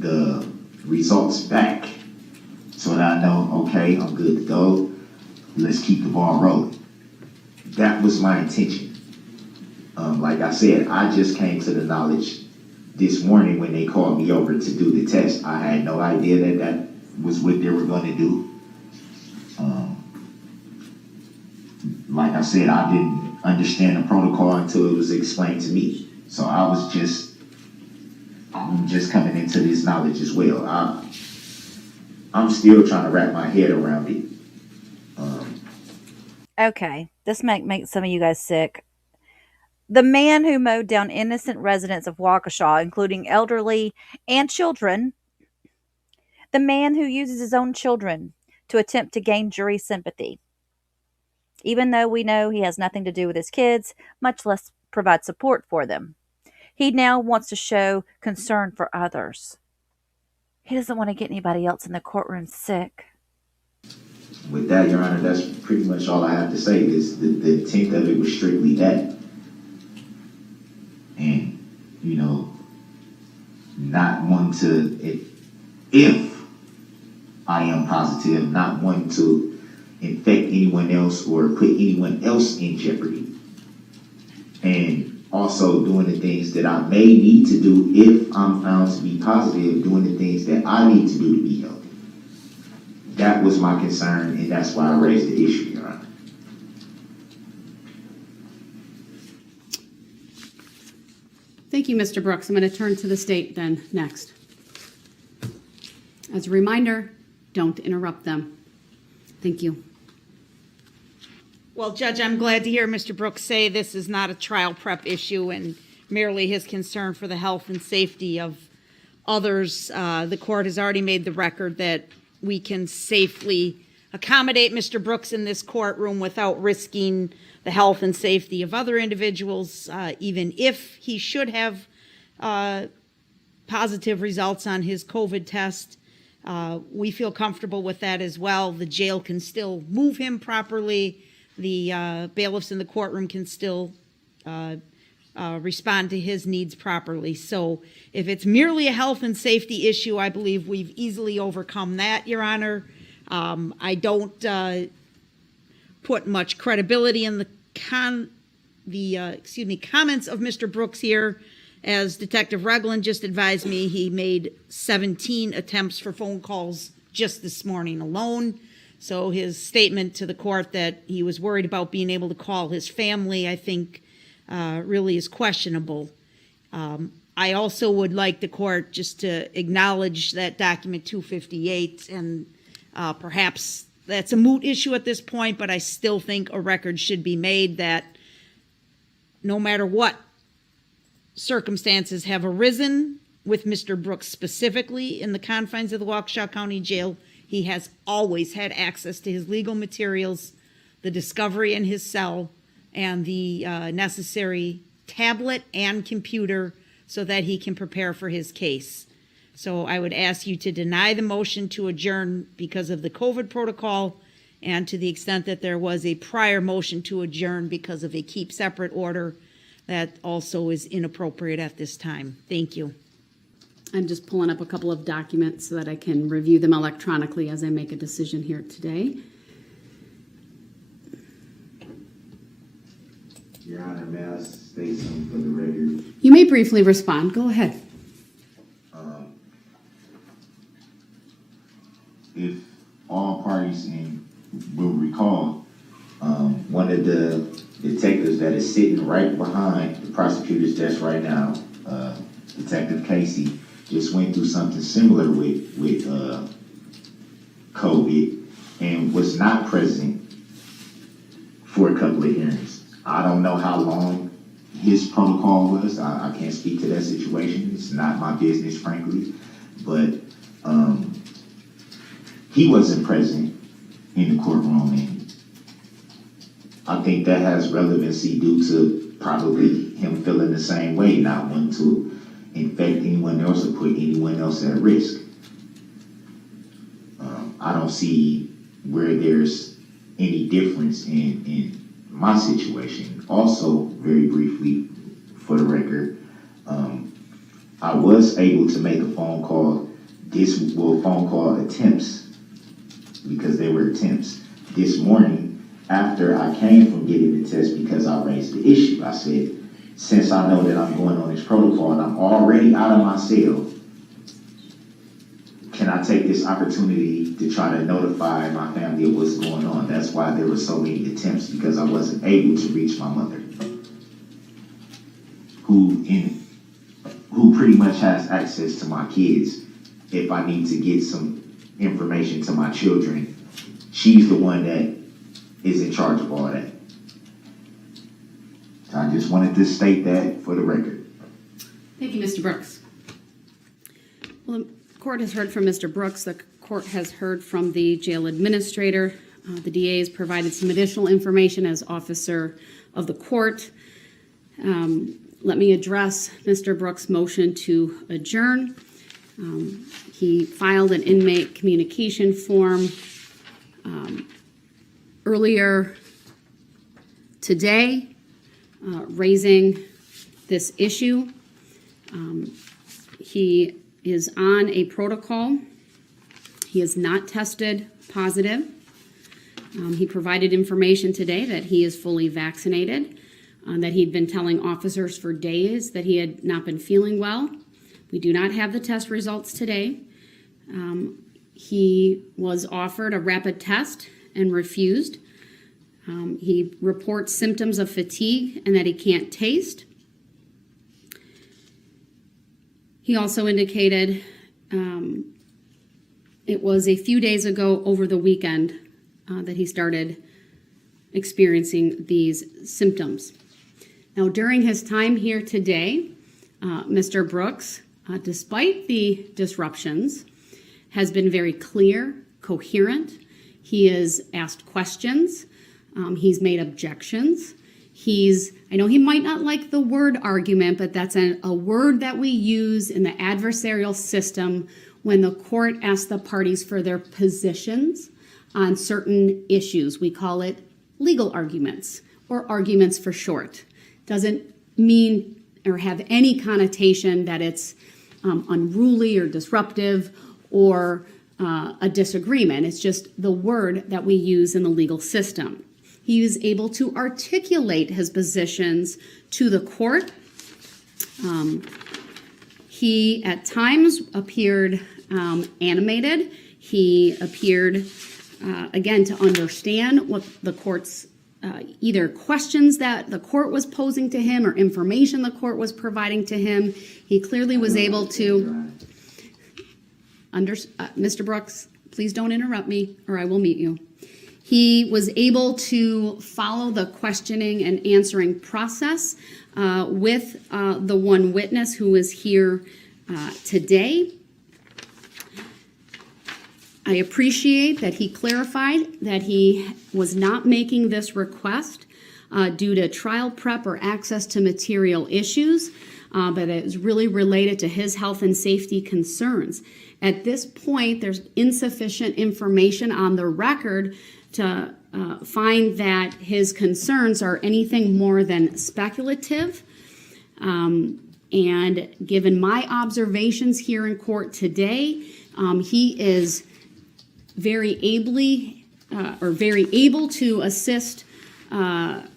the results back so that I know, okay, I'm good to go. Let's keep the ball rolling. That was my intention. Like I said, I just came to the knowledge this morning when they called me over to do the test. I had no idea that was what they were going to do. Like I said, I didn't understand the protocol until it was explained to me. So I'm just coming into this knowledge as well. I'm still trying to wrap my head around it. Okay, this might make some of you guys sick. The man who mowed down innocent residents of Waukesha, including elderly and children, the man who uses his own children to attempt to gain jury sympathy, even though we know he has nothing to do with his kids, much less provide support for them. He now wants to show concern for others. He doesn't want to get anybody else in the courtroom sick. With that, Your Honor, that's pretty much all I have to say. Is the intent of it was strictly that. And, you know, not wanting to, if I am positive, not wanting to infect anyone else or put anyone else in jeopardy. And also doing the things that I may need to do if I'm found to be positive, doing the things that I need to do to be healthy. That was my concern, and that's why I raised the issue, Your Honor. Thank you, Mr. Brooks. I'm going to turn to the state then next. As a reminder, don't interrupt them. Thank you. Well, Judge, I'm glad to hear Mr. Brooks say this is not a trial prep issue and merely his concern for the health and safety of others. The court has already made the record that we can safely accommodate Mr. Brooks in this courtroom without risking the health and safety of other individuals, even if he should have positive results on his COVID test. We feel comfortable with that as well. The jail can still move him properly. The bailiffs in the courtroom can still respond to his needs properly. So if it's merely a health and safety issue, I believe we've easily overcome that, Your Honor. I don't put much credibility in the comments of Mr. Brooks here. As Detective Regland just advised me, he made 17 attempts for phone calls just this morning alone. So his statement to the court that he was worried about being able to call his family, I think, really is questionable. I also would like the court just to acknowledge that document 258, and perhaps that's a moot issue at this point, but I still think a record should be made that no matter what circumstances have arisen with Mr. Brooks specifically in the confines of the Waukesha County Jail, he has always had access to his legal materials, the discovery in his cell, and the necessary tablet and computer so that he can prepare for his case. So I would ask you to deny the motion to adjourn because of the COVID protocol, and to the extent that there was a prior motion to adjourn because of a keep separate order, that also is inappropriate at this time. Thank you. I'm just pulling up a couple of documents so that I can review them electronically as I make a decision here today. Your Honor, may I state something for the record? You may briefly respond. Go ahead. If all parties will recall, one of the detectives that is sitting right behind the prosecutor's desk right now, Detective Casey, just went through something similar with COVID and was not present for a couple of hearings. I don't know how long his protocol was. I can't speak to that situation. It's not my business, frankly. But he wasn't present in the courtroom, and I think that has relevancy due to probably him feeling the same way, not wanting to infect anyone else or put anyone else at risk. I don't see where there's any difference in my situation. Also, very briefly, for the record, I was able to make a phone call. Phone call attempts, because they were attempts, this morning after I came from getting the test, because I raised the issue. I said, since I know that I'm going on this protocol and I'm already out of my cell, can I take this opportunity to try to notify my family of what's going on? That's why there were so many attempts, because I wasn't able to reach my mother, who pretty much has access to my kids. If I need to get some information to my children, she's the one that is in charge of all that. So I just wanted to state that for the record. Thank you, Mr. Brooks. Well, the court has heard from Mr. Brooks. The court has heard from the jail administrator. The DA has provided some additional information as officer of the court. Let me address Mr. Brooks' motion to adjourn. He filed an inmate communication form earlier today, raising this issue. He is on a protocol. He is not tested positive. He provided information today that he is fully vaccinated. that he'd been telling officers for days that he had not been feeling well. We do not have the test results today. He was offered a rapid test and refused. He reports symptoms of fatigue and that he can't taste. He also indicated it was a few days ago over the weekend that he started experiencing these symptoms. Now, during his time here today, Mr. Brooks, despite the disruptions, has been very clear, coherent. He has asked questions. He's made objections. I know he might not like the word argument, but that's a word that we use in the adversarial system when the court asks the parties for their positions on certain issues. We call it legal arguments, or arguments for short. Doesn't mean or have any connotation that it's unruly or disruptive or a disagreement. It's just the word that we use in the legal system. He was able to articulate his positions to the court. He at times appeared animated. He appeared, again, to understand what the court's either questions that the court was posing to him or information the court was providing to him. He clearly was able to Mr. Brooks, please don't interrupt me or I will mute you. He was able to follow the questioning and answering process with the one witness who is here today. I appreciate that he clarified that he was not making this request due to trial prep or access to material issues, but it was really related to his health and safety concerns. At this point, there's insufficient information on the record to find that his concerns are anything more than speculative. And given my observations here in court today, he is very able to assist in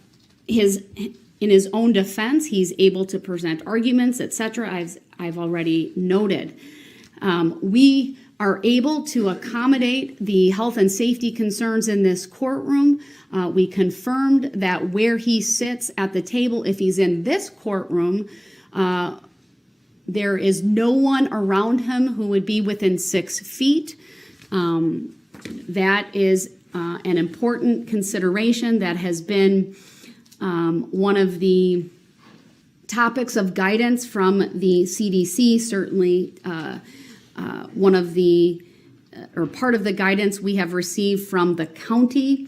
his own defense. He's able to present arguments, etc. I've already noted. We are able to accommodate the health and safety concerns in this courtroom. We confirmed that where he sits at the table, if he's in this courtroom, there is no one around him who would be within 6 feet. That is an important consideration that has been one of the topics of guidance from the CDC, certainly one of the, or part of the guidance we have received from the county.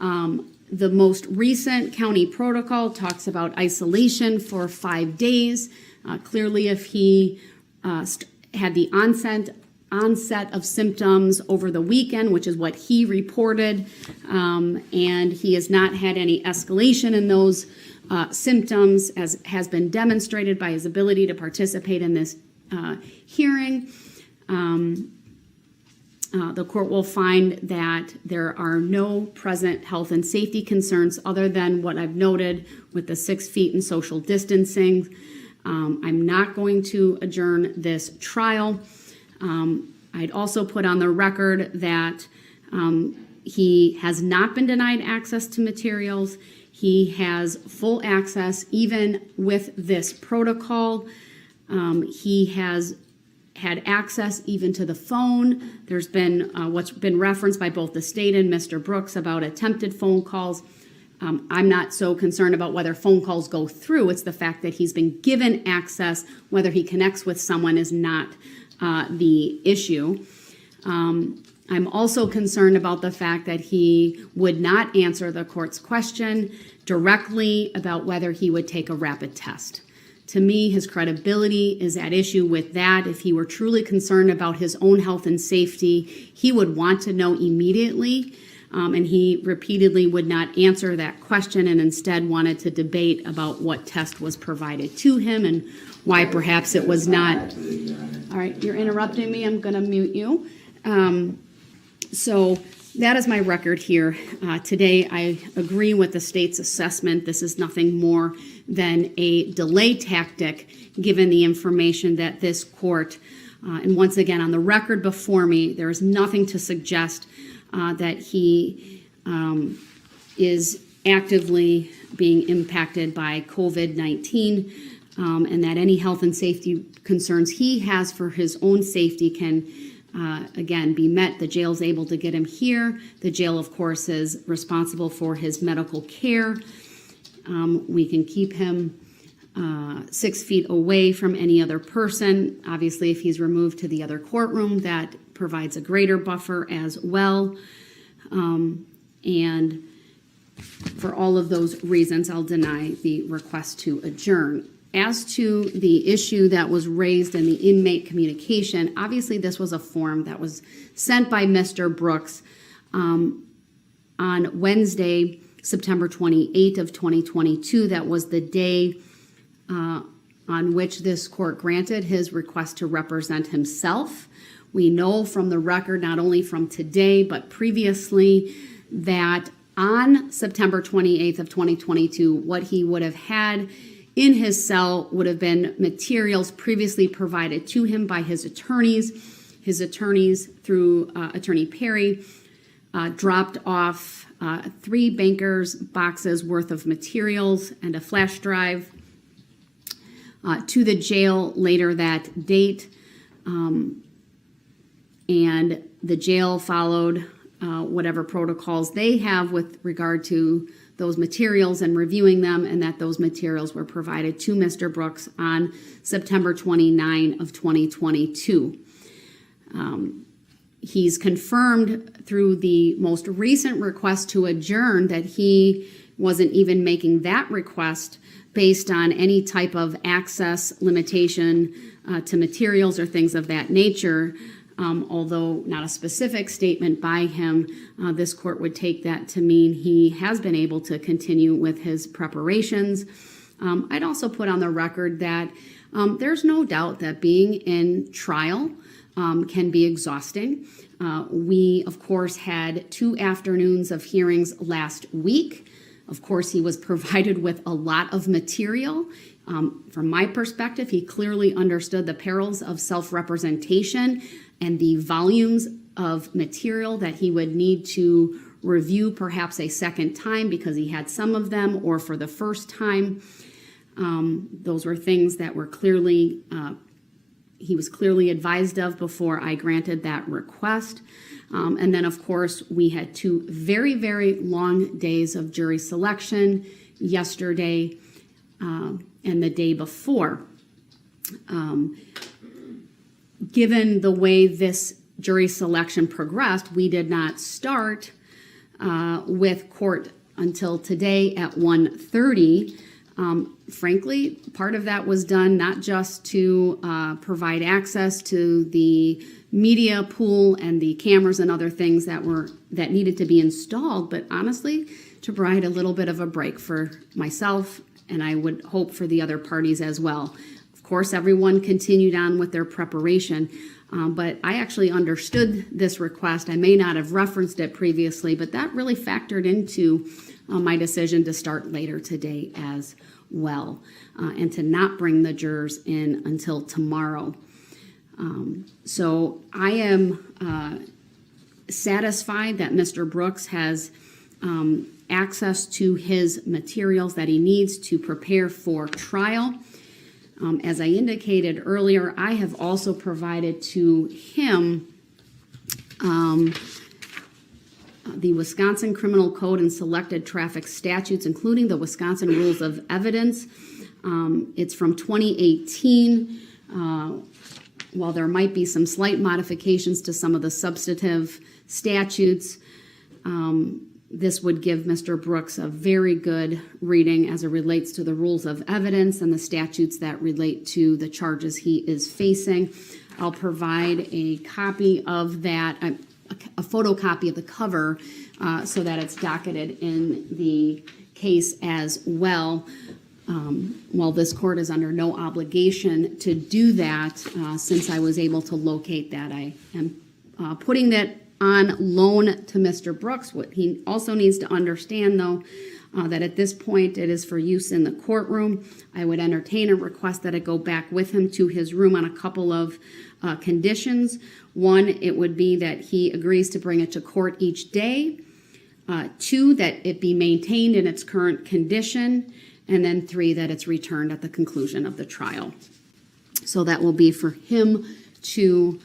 The most recent county protocol talks about isolation for 5 days. Clearly, if he had the onset of symptoms over the weekend, which is what he reported, and he has not had any escalation in those symptoms, as has been demonstrated by his ability to participate in this hearing. The court will find that there are no present health and safety concerns other than what I've noted with the 6 feet and social distancing. I'm not going to adjourn this trial. I'd also put on the record that he has not been denied access to materials. He has full access even with this protocol. He has had access even to the phone. There's been what's been referenced by both the state and Mr. Brooks about attempted phone calls. I'm not so concerned about whether phone calls go through. It's the fact that he's been given access. Whether he connects with someone is not the issue. I'm also concerned about the fact that he would not answer the court's question directly about whether he would take a rapid test. To me, his credibility is at issue with that. If he were truly concerned about his own health and safety, he would want to know immediately, and he repeatedly would not answer that question and instead wanted to debate about what test was provided to him and why perhaps it was not. All right, you're interrupting me. I'm going to mute you. So that is my record here. Today, I agree with the state's assessment. This is nothing more than a delay tactic, given the information that this court, and once again, on the record before me, there is nothing to suggest that he is actively being impacted by COVID-19, and that any health and safety concerns he has for his own safety can again, be met. The jail's able to get him here. The jail, of course, is responsible for his medical care. We can keep him 6 feet away from any other person. Obviously, if he's removed to the other courtroom, that provides a greater buffer as well. And for all of those reasons, I'll deny the request to adjourn. As to the issue that was raised in the inmate communication, obviously this was a form that was sent by Mr. Brooks on Wednesday, September 28th of 2022. That was the day on which this court granted his request to represent himself. We know from the record, not only from today, but previously, that on September 28th of 2022, what he would have had in his cell would have been materials previously provided to him by his attorneys. His attorneys, through Attorney Perry, dropped off 3 bankers' boxes worth of materials and a flash drive to the jail later that date. And the jail followed whatever protocols they have with regard to those materials and reviewing them, and that those materials were provided to Mr. Brooks on September 29 of 2022. He's confirmed through the most recent request to adjourn that he wasn't even making that request based on any type of access limitation to materials or things of that nature. Although not a specific statement by him, this court would take that to mean he has been able to continue with his preparations. I'd also put on the record that there's no doubt that being in trial can be exhausting. We, of course, had 2 afternoons of hearings last week. Of course, he was provided with a lot of material. From my perspective, he clearly understood the perils of self-representation and the volumes of material that he would need to review perhaps a second time because he had some of them, or for the first time. Those were things that were clearly, he was clearly advised of before I granted that request. And then, of course, we had 2 very, very long days of jury selection yesterday and the day before. Given the way this jury selection progressed, we did not start with court until today at 1:30. Frankly, part of that was done not just to provide access to the media pool and the cameras and other things that needed to be installed, but honestly, to provide a little bit of a break for myself, and I would hope for the other parties as well. Of course, everyone continued on with their preparation, but I actually understood this request. I may not have referenced it previously, but that really factored into my decision to start later today as well, and to not bring the jurors in until tomorrow. So I am satisfied that Mr. Brooks has access to his materials that he needs to prepare for trial. As I indicated earlier, I have also provided to him the Wisconsin Criminal Code and selected traffic statutes, including the Wisconsin Rules of Evidence. It's from 2018. While there might be some slight modifications to some of the substantive statutes, this would give Mr. Brooks a very good reading as it relates to the rules of evidence and the statutes that relate to the charges he is facing. I'll provide a copy of that, a photocopy of the cover, so that it's docketed in the case as well. While this court is under no obligation to do that, since I was able to locate that, I am putting that on loan to Mr. Brooks. What he also needs to understand, though, that at this point it is for use in the courtroom. I would entertain a request that it go back with him to his room on a couple of conditions. One, it would be that he agrees to bring it to court each day. Two, that it be maintained in its current condition. And then three, that it's returned at the conclusion of the trial. So that will be for him to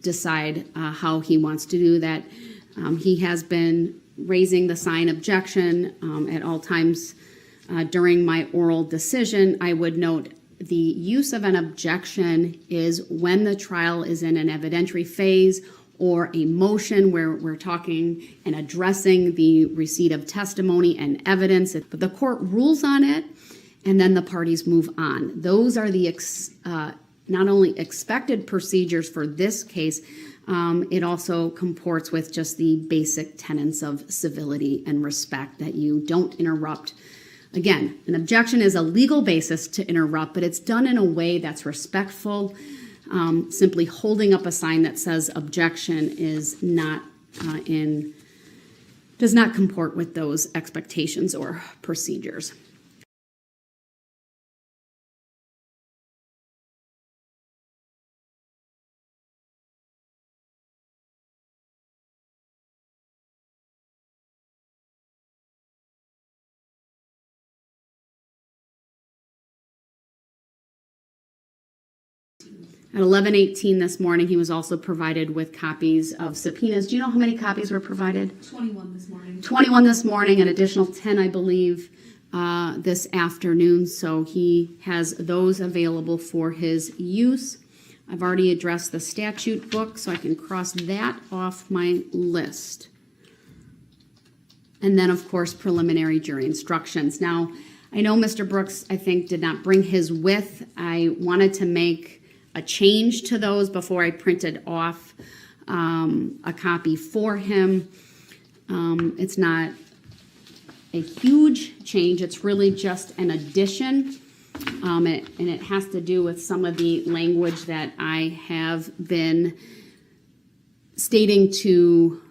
decide how he wants to do that. He has been raising the sign objection at all times during my oral decision. I would note the use of an objection is when the trial is in an evidentiary phase or a motion where we're talking and addressing the receipt of testimony and evidence. But the court rules on it, and then the parties move on. Those are the not only expected procedures for this case, it also comports with just the basic tenets of civility and respect, that you don't interrupt. Again, an objection is a legal basis to interrupt, but it's done in a way that's respectful. Simply holding up a sign that says objection is not does not comport with those expectations or procedures. At 11:18 this morning, he was also provided with copies of subpoenas. Do you know how many copies were provided? 21 this morning. 21 this morning, an additional 10, I believe, this afternoon. So he has those available for his use. I've already addressed the statute book, so I can cross that off my list. And then, of course, preliminary jury instructions. Now, I know Mr. Brooks, I think, did not bring his with. I wanted to make a change to those before I printed off a copy for him. It's not a huge change. It's really just an addition. And it has to do with some of the language that I have been stating to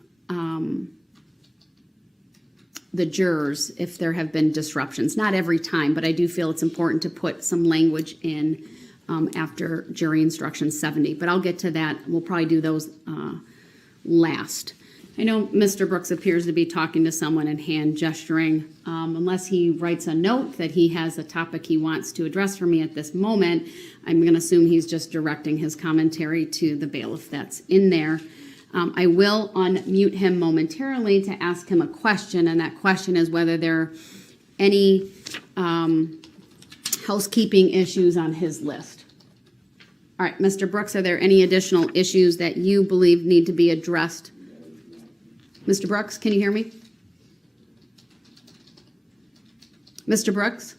the jurors if there have been disruptions. Not every time, but I do feel it's important to put some language in after jury instruction 70. But I'll get to that. We'll probably do those last. I know Mr. Brooks appears to be talking to someone and hand gesturing. Unless he writes a note that he has a topic he wants to address for me at this moment, I'm going to assume he's just directing his commentary to the bailiff that's in there. I will unmute him momentarily to ask him a question, and that question is whether there are any housekeeping issues on his list. All right, Mr. Brooks, are there any additional issues that you believe need to be addressed? Mr. Brooks, can you hear me? Mr. Brooks?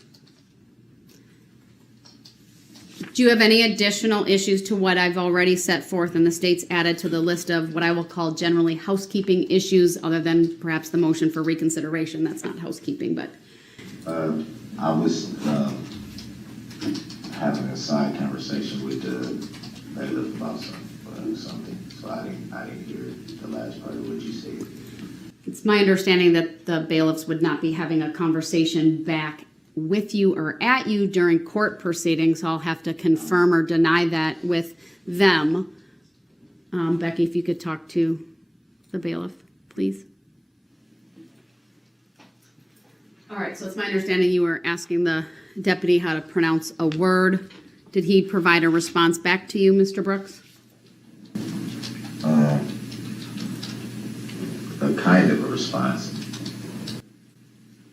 Do you have any additional issues to what I've already set forth and the state's added to the list of what I will call generally housekeeping issues, other than perhaps the motion for reconsideration? That's not housekeeping, but... I was having a side conversation with the bailiff about something, so I didn't hear the last part of what you said. It's my understanding that the bailiffs would not be having a conversation back with you or at you during court proceedings. I'll have to confirm or deny that with them. Becky, if you could talk to the bailiff, please. All right, so it's my understanding you were asking the deputy how to pronounce a word. Did he provide a response back to you, Mr. Brooks? A kind of a response.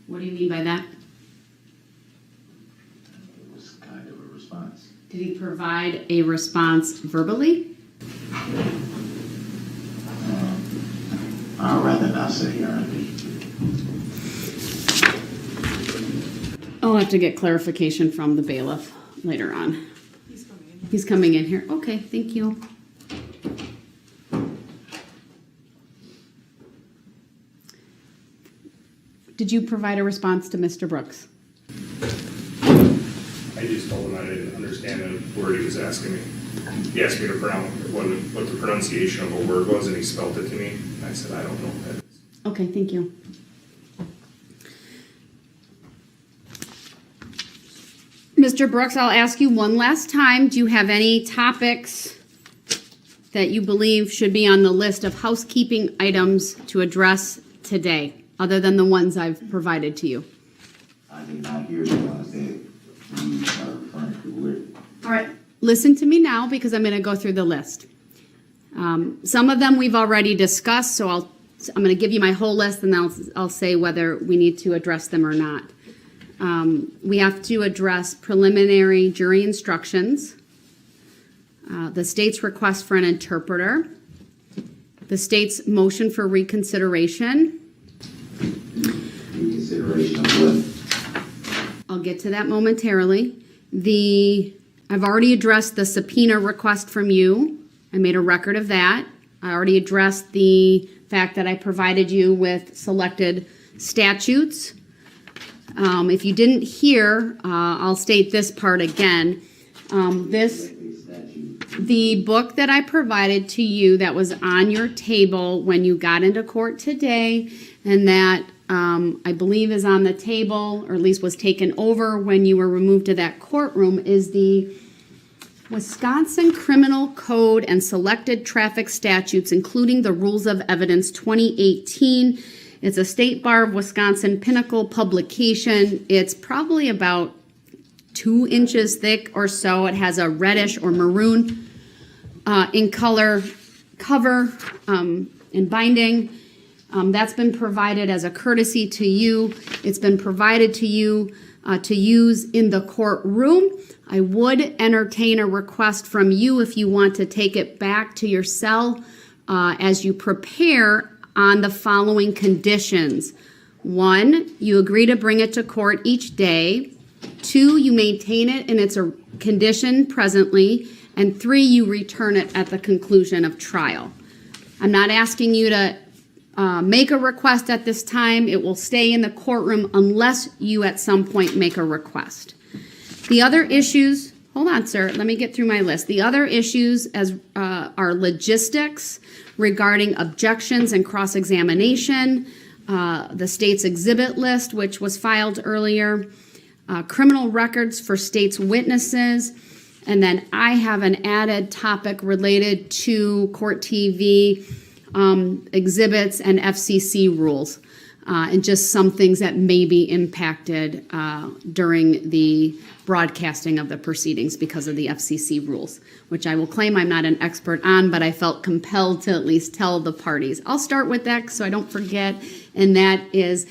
What do you mean by that? It was kind of a response. Did he provide a response verbally? I'd rather not say here. I'll have to get clarification from the bailiff later on. He's coming in here. Okay, thank you. Did you provide a response to Mr. Brooks? I I just told him I didn't understand the word he was asking me. He asked me to pronounce what the pronunciation of a word was, and he spelled it to me. And I said, I don't know what that is. Okay, thank you. Mr. Brooks, I'll ask you one last time. Do you have any topics that you believe should be on the list of housekeeping items to address today, other than the ones I've provided to you? I did not hear the ones that you are referring to. All right, listen to me now because I'm going to go through the list. Some of them we've already discussed, so I'm going to give you my whole list and I'll say whether we need to address them or not. We have to address preliminary jury instructions, the state's request for an interpreter, the state's motion for reconsideration. Reconsideration of what? I'll get to that momentarily. I've already addressed the subpoena request from you. I made a record of that. I already addressed the fact that I provided you with selected statutes. If you didn't hear, I'll state this part again. The book that I provided to you that was on your table when you got into court today, and that I believe is on the table, or at least was taken over when you were removed to that courtroom, is the Wisconsin Criminal Code and Selected Traffic Statutes, including the Rules of Evidence 2018. It's a State Bar of Wisconsin pinnacle publication. It's probably about 2 inches thick or so. It has a reddish or maroon in color cover and binding. That's been provided as a courtesy to you. It's been provided to you to use in the courtroom. I would entertain a request from you if you want to take it back to your cell as you prepare on the following conditions. 1, you agree to bring it to court each day. 2, you maintain it in its condition presently. And 3, you return it at the conclusion of trial. I'm not asking you to make a request at this time. It will stay in the courtroom unless you at some point make a request. The other issues, hold on, sir, let me get through my list. The other issues are logistics regarding objections and cross-examination, the state's exhibit list, which was filed earlier, criminal records for state's witnesses, and then I have an added topic related to court TV exhibits and FCC rules, and just some things that may be impacted during the broadcasting of the proceedings because of the FCC rules, which I will claim I'm not an expert on, but I felt compelled to at least tell the parties. I'll start with that so I don't forget, and that is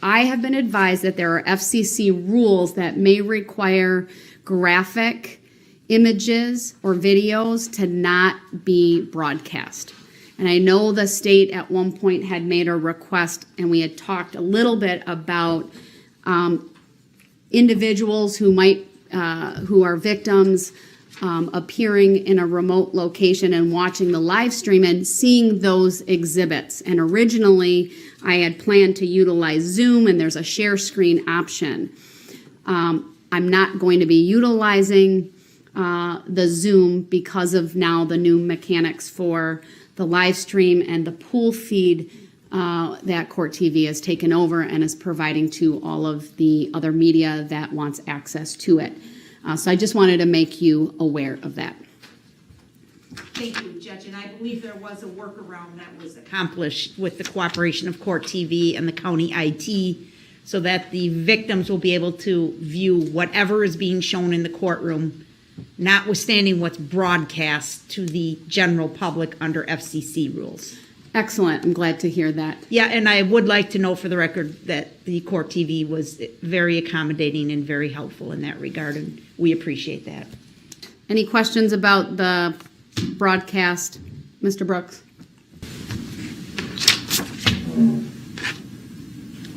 I have been advised that there are FCC rules that may require graphic images or videos to not be broadcast. And I know the state at one point had made a request, and we had talked a little bit about individuals who are victims appearing in a remote location and watching the live stream and seeing those exhibits. And originally, I had planned to utilize Zoom, and there's a share screen option. I'm not going to be utilizing the Zoom because of now the new mechanics for the live stream and the pool feed that Court TV has taken over and is providing to all of the other media that wants access to it. So I just wanted to make you aware of that. Thank you, Judge, and I believe there was a workaround that was accomplished with the cooperation of Court TV and the county IT so that the victims will be able to view whatever is being shown in the courtroom, notwithstanding what's broadcast to the general public under FCC rules. Excellent. I'm glad to hear that. Yeah, and I would like to know for the record that the Court TV was very accommodating and very helpful in that regard, and we appreciate that. Any questions about the broadcast, Mr. Brooks?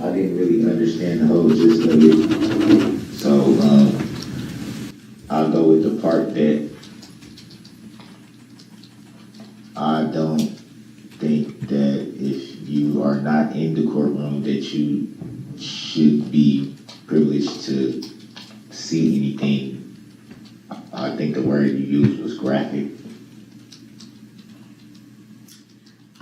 I didn't really understand the whole gist of it. So I'll go with the part that I don't think that if you are not in the courtroom that you should be privileged to see anything. I think the word you used was graphic.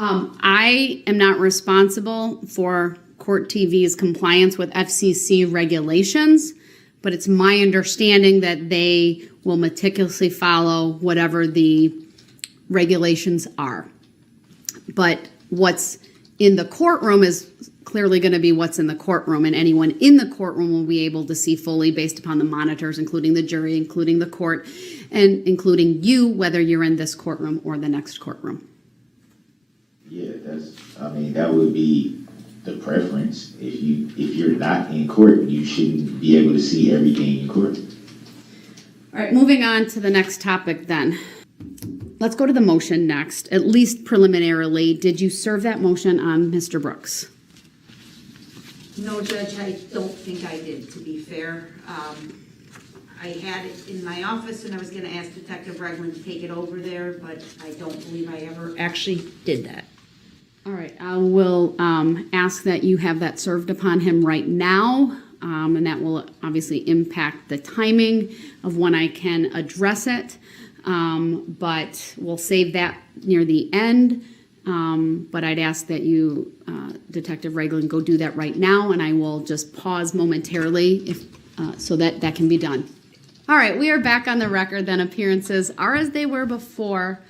I am not responsible for Court TV's compliance with FCC regulations, but it's my understanding that they will meticulously follow whatever the regulations are. But what's in the courtroom is clearly going to be what's in the courtroom, and anyone in the courtroom will be able to see fully based upon the monitors, including the jury, including the court, and including you, whether you're in this courtroom or the next courtroom. Yeah, that would be the preference. If you're not in court, you shouldn't be able to see everything in court. All right, moving on to the next topic then. Let's go to the motion next. At least preliminarily, did you serve that motion on Mr. Brooks? No, Judge, I don't think I did, to be fair. I had it in my office and I was gonna ask Detective Regland to take it over there, but I don't believe I ever actually did that. All right, I will ask that you have that served upon him right now, and that will obviously impact the timing of when I can address it, but we'll save that near the end. But I'd ask that you, Detective Regland, go do that right now, and I will just pause momentarily so that that can be done. All right, we are back on the record then. Appearances are as they were before.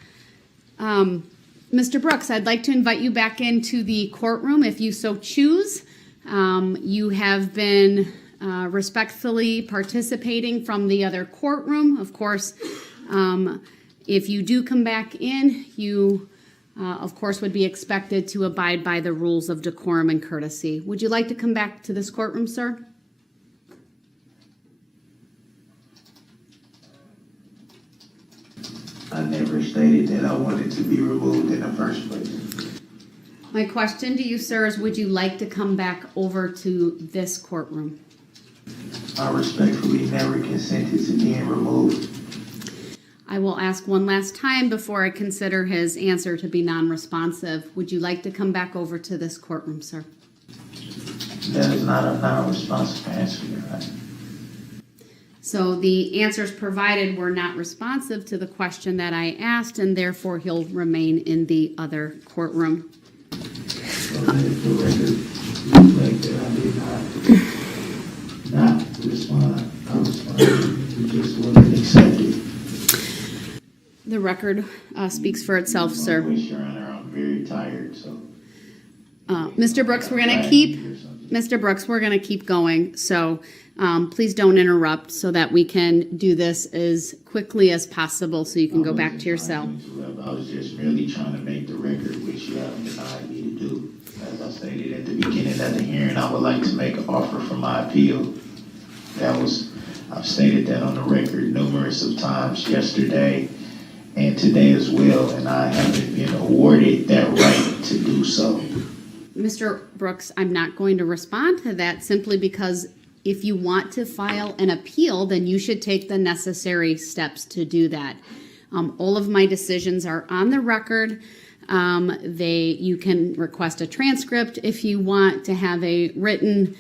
Mr. Brooks, I'd like to invite you back into the courtroom if you so choose. You have been respectfully participating from the other courtroom. Of course, if you do come back in, you, of course, would be expected to abide by the rules of decorum and courtesy. Would you like to come back to this courtroom, sir? I never stated that I wanted to be removed in the first place. My question to you, sir, is would you like to come back over to this courtroom? I respectfully never consented to being removed. I will ask one last time before I consider his answer to be non-responsive. Would you like to come back over to this courtroom, sir? That is not a non-responsive answer, Your Honor. So the answers provided were not responsive to the question that I asked, and therefore he'll remain in the other courtroom. Not respond. I responded. You just wouldn't accept it. The record speaks for itself, sir. Your Honor, I'm very tired, so. Mr. Brooks, we're gonna keep going. So please don't interrupt so that we can do this as quickly as possible so you can go back to your cell. I was just really trying to make the record, which you haven't denied me to do. As I stated at the beginning of the hearing, I would like to make an offer for my appeal. I've stated that on the record numerous of times yesterday and today as well, and I haven't been awarded that right to do so. Mr. Brooks, I'm not going to respond to that simply because if you want to file an appeal, then you should take the necessary steps to do that. All of my decisions are on the record. You can request a transcript if you want to have a written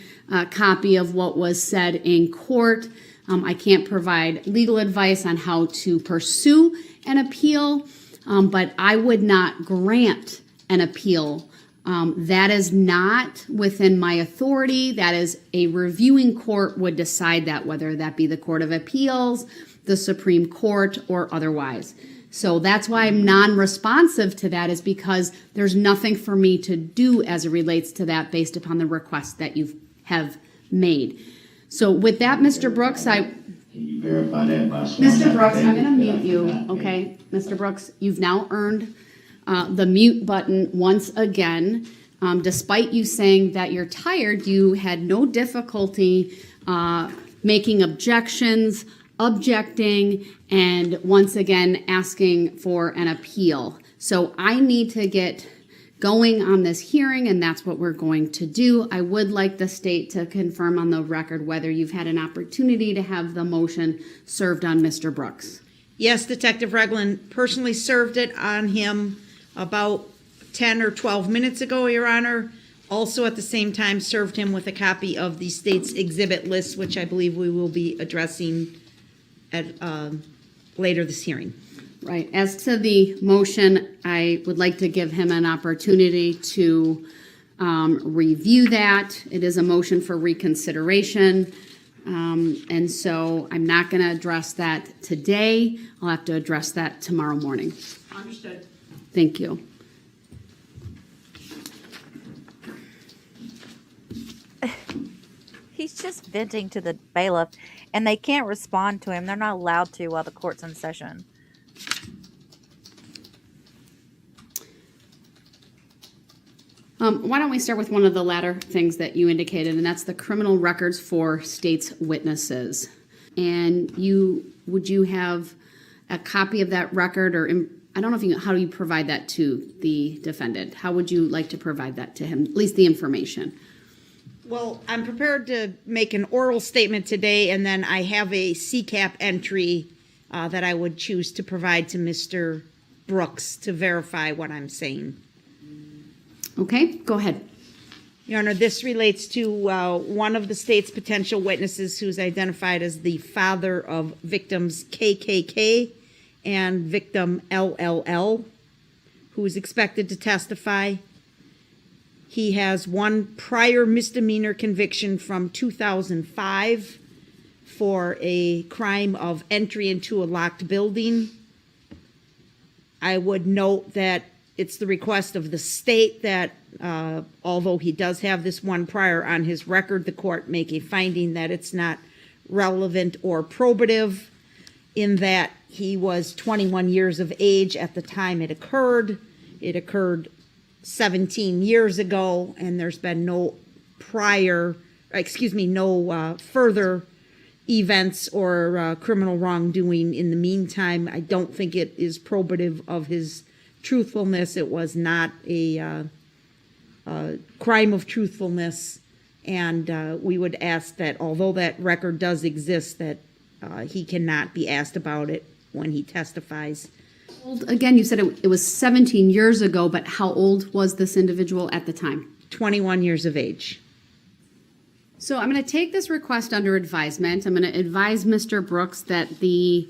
copy of what was said in court. I can't provide legal advice on how to pursue an appeal, but I would not grant an appeal. That is not within my authority. That is a reviewing court would decide that, whether that be the Court of Appeals, the Supreme Court, or otherwise. So that's why I'm non-responsive to that, is because there's nothing for me to do as it relates to that based upon the request that you have made. So with that, Mr. Brooks, Can you verify that by Mr. Brooks, I'm going to mute you, okay? Mr. Brooks, you've now earned the mute button once again. Despite you saying that you're tired, you had no difficulty making objections, objecting, and once again asking for an appeal. So I need to get going on this hearing, and that's what we're going to do. I would like the state to confirm on the record whether you've had an opportunity to have the motion served on Mr. Brooks. Yes, Detective Regland personally served it on him about 10 or 12 minutes ago, Your Honor. also at the same time served him with a copy of the state's exhibit list, which I believe we will be addressing at later this hearing. Right. As to the motion, I would like to give him an opportunity to review that. It is a motion for reconsideration. And so I'm not going to address that today. I'll have to address that tomorrow morning. Understood. Thank you. He's just venting to the bailiff, and they can't respond to him. They're not allowed to while the court's in session. Why don't we start with one of the latter things that you indicated, and that's the criminal records for state's witnesses. And would you have a copy of that record, or I don't know how do you provide that to the defendant? How would you like to provide that to him, at least the information? Well, I'm prepared to make an oral statement today, and then I have a CCAP entry that I would choose to provide to Mr. Brooks to verify what I'm saying. Okay, go ahead. Your Honor, this relates to one of the state's potential witnesses who's identified as the father of victims KKK and victim LLL, who is expected to testify. He has one prior misdemeanor conviction from 2005 for a crime of entry into a locked building. I would note that it's the request of the state that although he does have this one prior on his record, the court make a finding that it's not relevant or probative, in that he was 21 years of age at the time it occurred. It occurred 17 years ago, and there's been no further events or criminal wrongdoing in the meantime. I don't think it is probative of his truthfulness. It was not a crime of truthfulness, and we would ask that, although that record does exist, that he cannot be asked about it when he testifies. Again, you said it was 17 years ago, but how old was this individual at the time? 21 years of age. So I'm going to take this request under advisement. I'm going to advise Mr. Brooks that the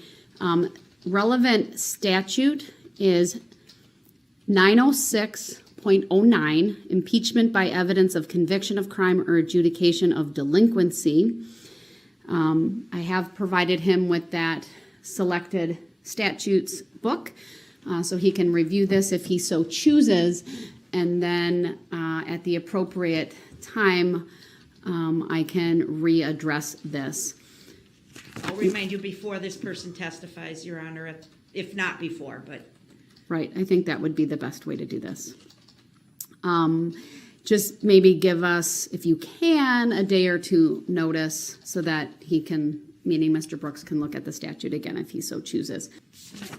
relevant statute is 906.09, impeachment by evidence of conviction of crime or adjudication of delinquency. I have provided him with that selected statutes book, so he can review this if he so chooses, and then at the appropriate time, I can readdress this. I'll remind you before this person testifies, Your Honor, if not before, but. Right, I think that would be the best way to do this. Just maybe give us, if you can, a day or two notice so that he can, meaning Mr. Brooks, can look at the statute again if he so chooses.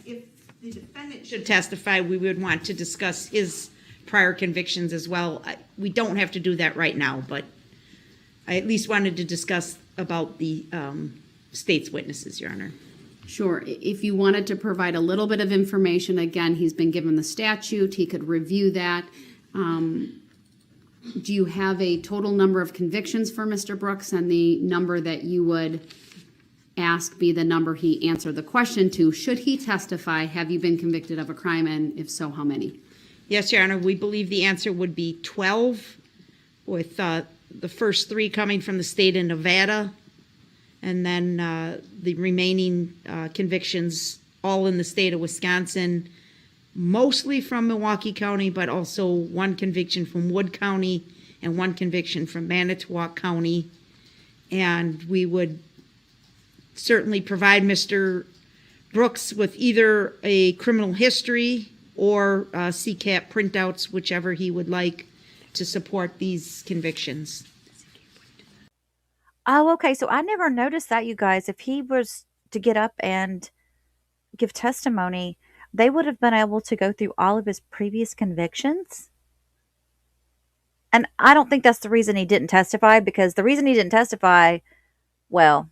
If the defendant should testify, we would want to discuss his prior convictions as well. We don't have to do that right now, but I at least wanted to discuss about the state's witnesses, Your Honor. Sure. If you wanted to provide a little bit of information, again, he's been given the statute. He could review that. Do you have a total number of convictions for Mr. Brooks, and the number that you would ask be the number he answered the question to? Should he testify, have you been convicted of a crime, and if so, how many? Yes, Your Honor, we believe the answer would be 12, with the first 3 coming from the state of Nevada, and then the remaining convictions all in the state of Wisconsin, mostly from Milwaukee County, but also 1 conviction from Wood County and 1 conviction from Manitowoc County. And we would certainly provide Mr. Brooks with either a criminal history or CCAP printouts, whichever he would like, to support these convictions. Oh, okay. So I never noticed that, you guys. If he was to get up and give testimony, they would have been able to go through all of his previous convictions. And I don't think that's the reason he didn't testify, because the reason he didn't testify, well,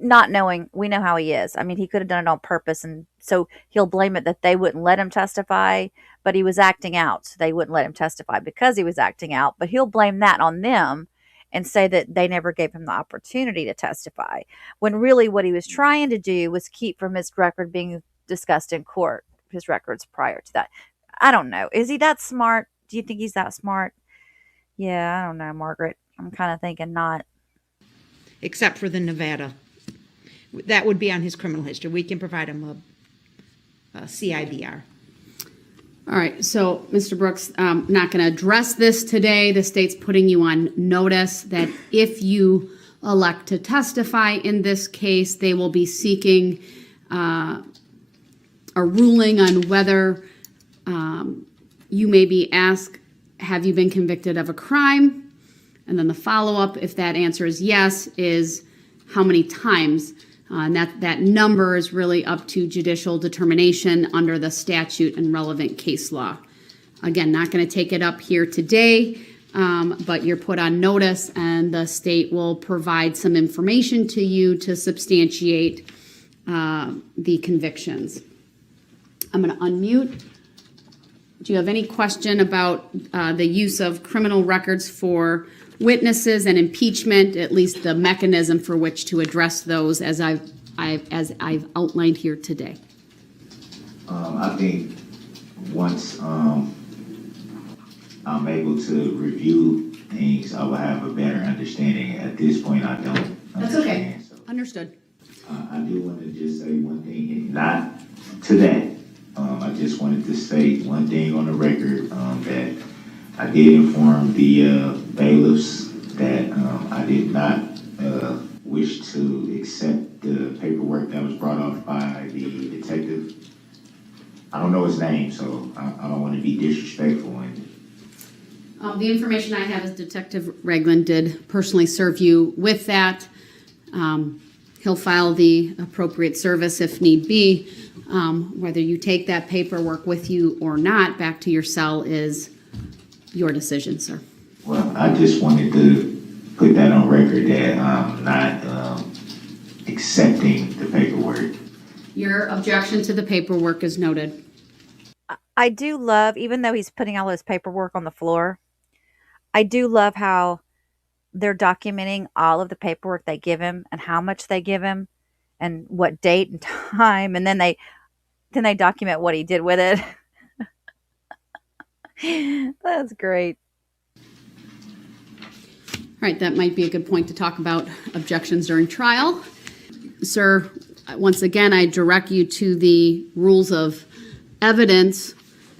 not knowing, we know how he is. I mean, he could have done it on purpose, and so he'll blame it that they wouldn't let him testify, but he was acting out. So they wouldn't let him testify because he was acting out, but he'll blame that on them and say that they never gave him the opportunity to testify, when really what he was trying to do was keep from his record being discussed in court, his records prior to that. I don't know. Is he that smart? Do you think he's that smart? Yeah, I don't know, Margaret. I'm kind of thinking not. Except for the Nevada. That would be on his criminal history. We can provide him a CIBR. All right, so Mr. Brooks, I'm not going to address this today. The state's putting you on notice that if you elect to testify in this case, they will be seeking a ruling on whether you may be asked, have you been convicted of a crime? And then the follow-up, if that answer is yes, is how many times? And that number is really up to judicial determination under the statute and relevant case law. Again, not going to take it up here today, but you're put on notice, and the state will provide some information to you to substantiate the convictions. I'm going to unmute. Do you have any question about the use of criminal records for witnesses and impeachment, at least the mechanism for which to address those as I've outlined here today? I think once I'm able to review things, I will have a better understanding. At this point, I don't. That's okay. So, understood. I do want to just say one thing, and not to that. I just wanted to state one thing on the record, that I did inform the bailiffs that I did not wish to accept the paperwork that was brought off by the detective. I don't know his name, so I don't want to be disrespectful. The information I have is Detective Ragland did personally serve you with that. He'll file the appropriate service if need be. Whether you take that paperwork with you or not back to your cell is your decision, sir. Well, I just wanted to put that on record that I'm not accepting the paperwork. Your objection to the paperwork is noted. I do love, even though he's putting all his paperwork on the floor, I do love how they're documenting all of the paperwork they give him and how much they give him and what date and time, and then they document what he did with it. That's great. All right, that might be a good point to talk about objections during trial. Sir, once again, I direct you to the rules of evidence.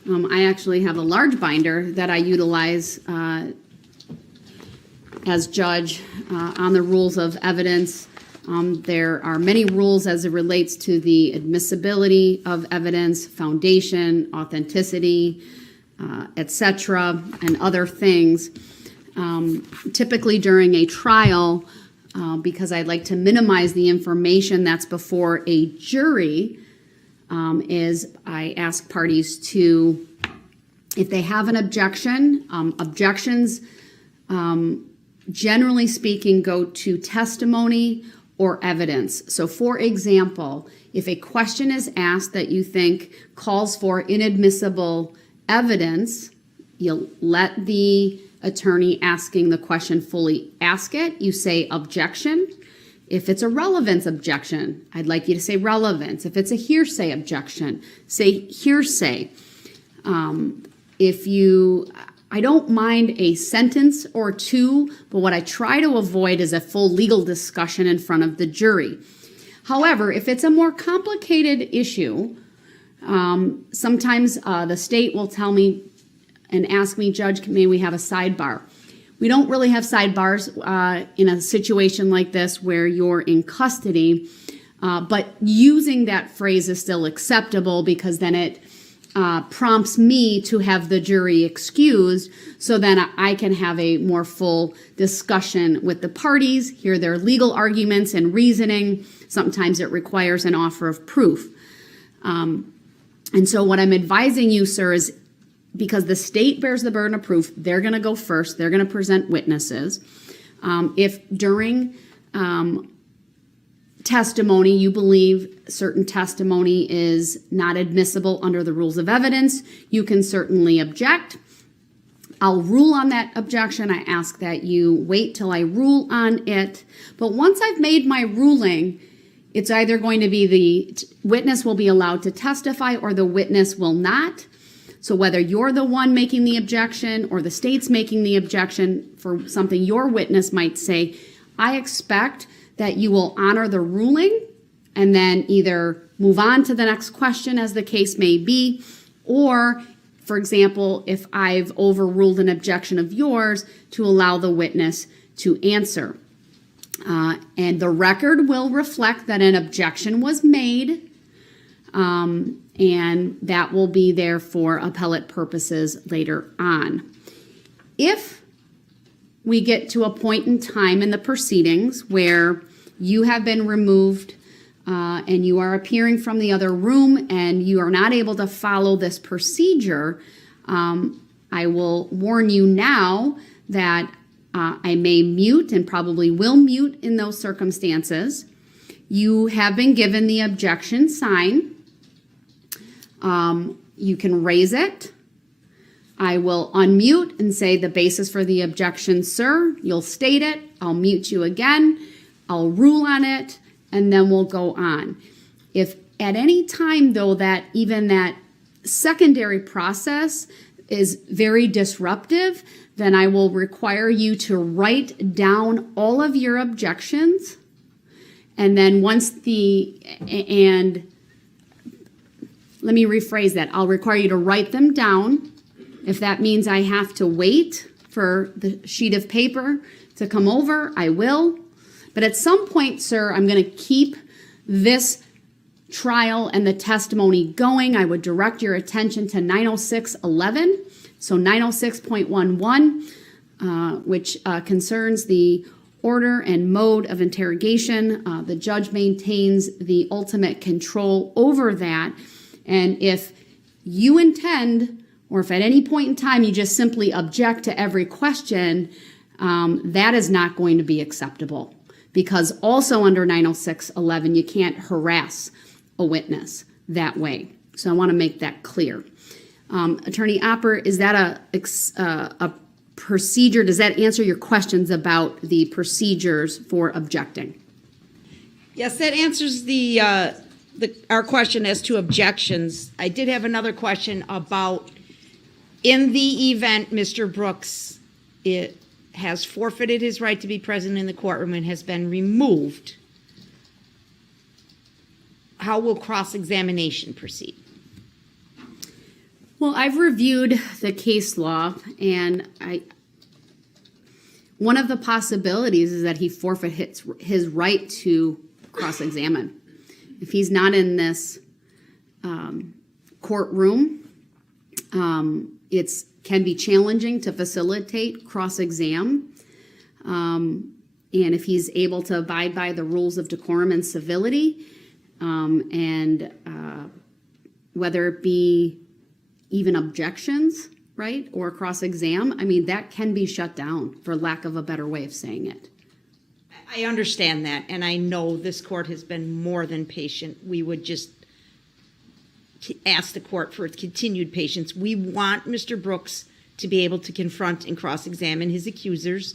I actually have a large binder that I utilize as judge on the rules of evidence. There are many rules as it relates to the admissibility of evidence, foundation, authenticity, etc., and other things. Typically during a trial, because I'd like to minimize the information that's before a jury, is I ask parties to, if they have an objection, objections generally speaking go to testimony or evidence. So for example, if a question is asked that you think calls for inadmissible evidence, you'll let the attorney asking the question fully ask it. You say objection. If it's a relevance objection, I'd like you to say relevance. If it's a hearsay objection, say hearsay. I don't mind a sentence or two, but what I try to avoid is a full legal discussion in front of the jury. However, if it's a more complicated issue, sometimes the state will tell me and ask me, Judge, may we have a sidebar? We don't really have sidebars in a situation like this where you're in custody, but using that phrase is still acceptable because then it prompts me to have the jury excused so then I can have a more full discussion with the parties, hear their legal arguments and reasoning. Sometimes it requires an offer of proof. And so what I'm advising you, sir, is because the state bears the burden of proof, they're going to go first. They're going to present witnesses. If during testimony, you believe certain testimony is not admissible under the rules of evidence, you can certainly object. I'll rule on that objection. I ask that you wait till I rule on it. But once I've made my ruling, it's either going to be the witness will be allowed to testify or the witness will not. So whether you're the one making the objection or the state's making the objection for something your witness might say, I expect that you will honor the ruling and then either move on to the next question as the case may be, or, for example, if I've overruled an objection of yours, to allow the witness to answer. And the record will reflect that an objection was made, and that will be there for appellate purposes later on. If we get to a point in time in the proceedings where you have been removed and you are appearing from the other room and you are not able to follow this procedure, I will warn you now that I may mute and probably will mute in those circumstances. You have been given the objection sign. You can raise it. I will unmute and say the basis for the objection, sir. You'll state it. I'll mute you again. I'll rule on it, and then we'll go on. If at any time, though, that even that secondary process is very disruptive, then I will require you to write down all of your objections. And then once and let me rephrase that. I'll require you to write them down. If that means I have to wait for the sheet of paper to come over, I will. But at some point, sir, I'm going to keep this trial and the testimony going. I would direct your attention to 906.11. So 906.11, which concerns the order and mode of interrogation. The judge maintains the ultimate control over that. And if you intend, or if at any point in time you just simply object to every question, that is not going to be acceptable. Because also under 906.11, you can't harass a witness that way. So I want to make that clear. Attorney Opper, is that a procedure? Does that answer your questions about the procedures for objecting? Yes, that answers our question as to objections. I did have another question about, in the event Mr. Brooks has forfeited his right to be present in the courtroom and has been removed, how will cross-examination proceed? Well, I've reviewed the case law, and one of the possibilities is that he forfeit his right to cross-examine. If he's not in this courtroom, it can be challenging to facilitate cross-exam. And if he's able to abide by the rules of decorum and civility, and whether it be even objections, right, or cross-exam, I mean, that can be shut down, for lack of a better way of saying it. I understand that, and I know this court has been more than patient. We would just ask the court for its continued patience. We want Mr. Brooks to be able to confront and cross-examine his accusers.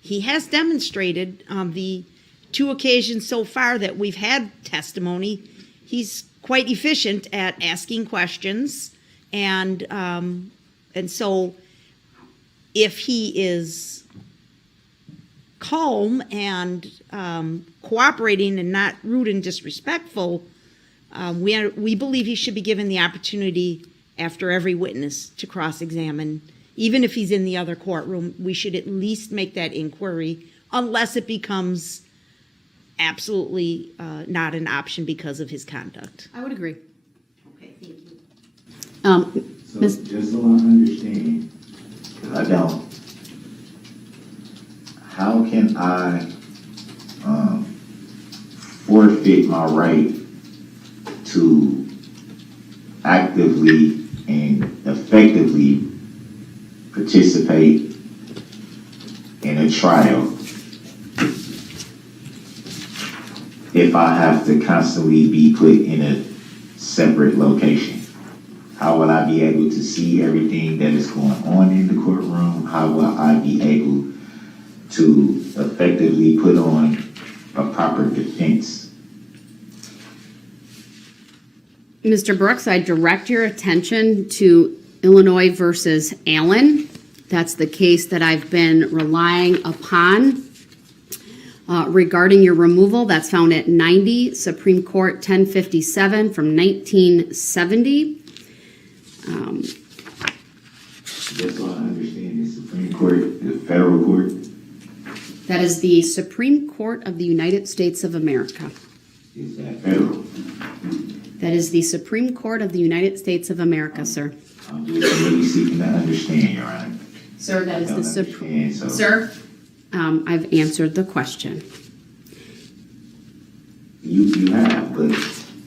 He has demonstrated on the 2 occasions so far that we've had testimony, he's quite efficient at asking questions. And so if he is calm and cooperating and not rude and disrespectful, we believe he should be given the opportunity after every witness to cross-examine. Even if he's in the other courtroom, we should at least make that inquiry, unless it becomes absolutely not an option because of his conduct. I would agree. Okay, thank you. So just so I understand, because I don't, how can I forfeit my right to actively and effectively participate in a trial if I have to constantly be put in a separate location? How will I be able to see everything that is going on in the courtroom? How will I be able to effectively put on a proper defense? Mr. Brooks, I direct your attention to Illinois versus Allen. That's the case that I've been relying upon regarding your removal. That's found at 90 Supreme Court 1057 from 1970. That's all I understand. The Supreme Court, the federal court. That is the Supreme Court of the United States of America. Is that federal? That is the Supreme Court of the United States of America, sir. I'm just really seeking to understand, Your Honor. Sir, that is the Supreme. So. Sir, I've answered the question. You have, but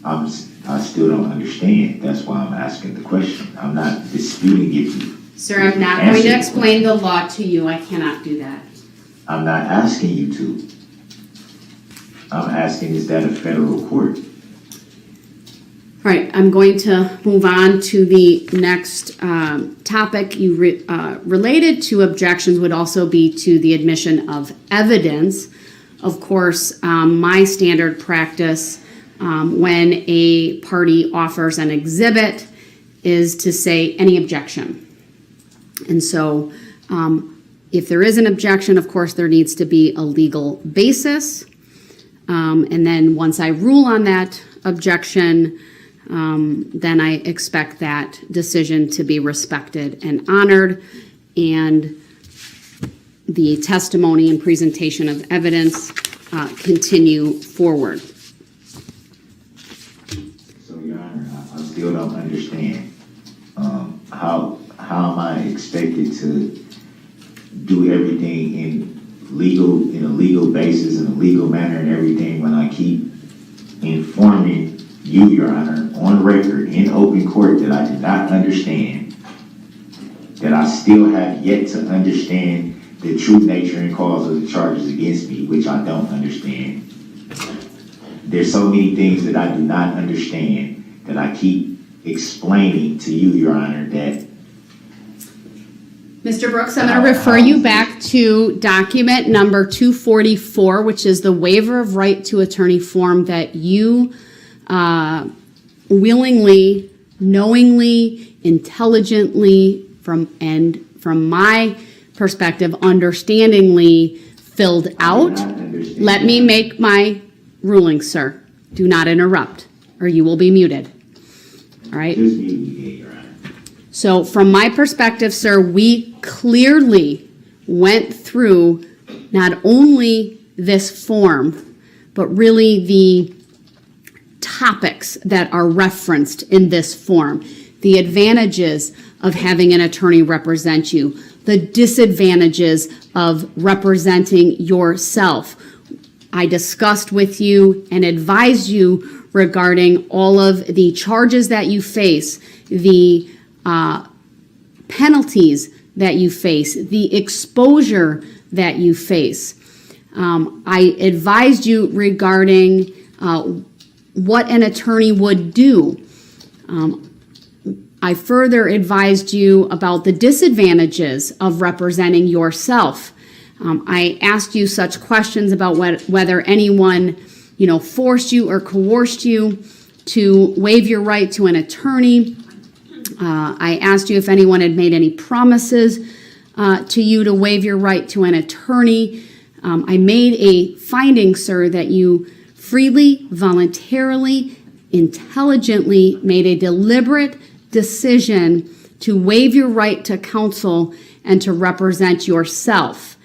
I still don't understand. That's why I'm asking the question. I'm not disputing it. Sir, I'm not going to explain the law to you. I cannot do that. I'm not asking you to. I'm asking, is that a federal court? All right, I'm going to move on to the next topic. You related to objections would also be to the admission of evidence. Of course, my standard practice when a party offers an exhibit is to say any objection. And so if there is an objection, of course, there needs to be a legal basis. And then once I rule on that objection, then I expect that decision to be respected and honored, and the testimony and presentation of evidence continue forward. So, Your Honor, I still don't understand. How am I expected to do everything in a legal basis, in a legal manner and everything when I keep informing you, Your Honor, on record, in open court, that I did not understand, that I still have yet to understand the true nature and cause of the charges against me, which I don't understand. There's so many things that I do not understand that I keep explaining to you, Your Honor, that Mr. Brooks, I'm going to refer you back to document number 244, which is the waiver of right to attorney form that you willingly, knowingly, intelligently, from my perspective, understandingly filled out. Let me make my ruling, sir. Do not interrupt, or you will be muted. All right? So from my perspective, sir, we clearly went through not only this form, but really the topics that are referenced in this form, the advantages of having an attorney represent you, the disadvantages of representing yourself. I discussed with you and advised you regarding all of the charges that you face, the penalties that you face, the exposure that you face. I advised you regarding what an attorney would do. I further advised you about the disadvantages of representing yourself. I asked you such questions about whether anyone, forced you or coerced you to waive your right to an attorney. I asked you if anyone had made any promises to you to waive your right to an attorney. I made a finding, sir, that you freely, voluntarily, intelligently made a deliberate decision to waive your right to counsel and to represent yourself.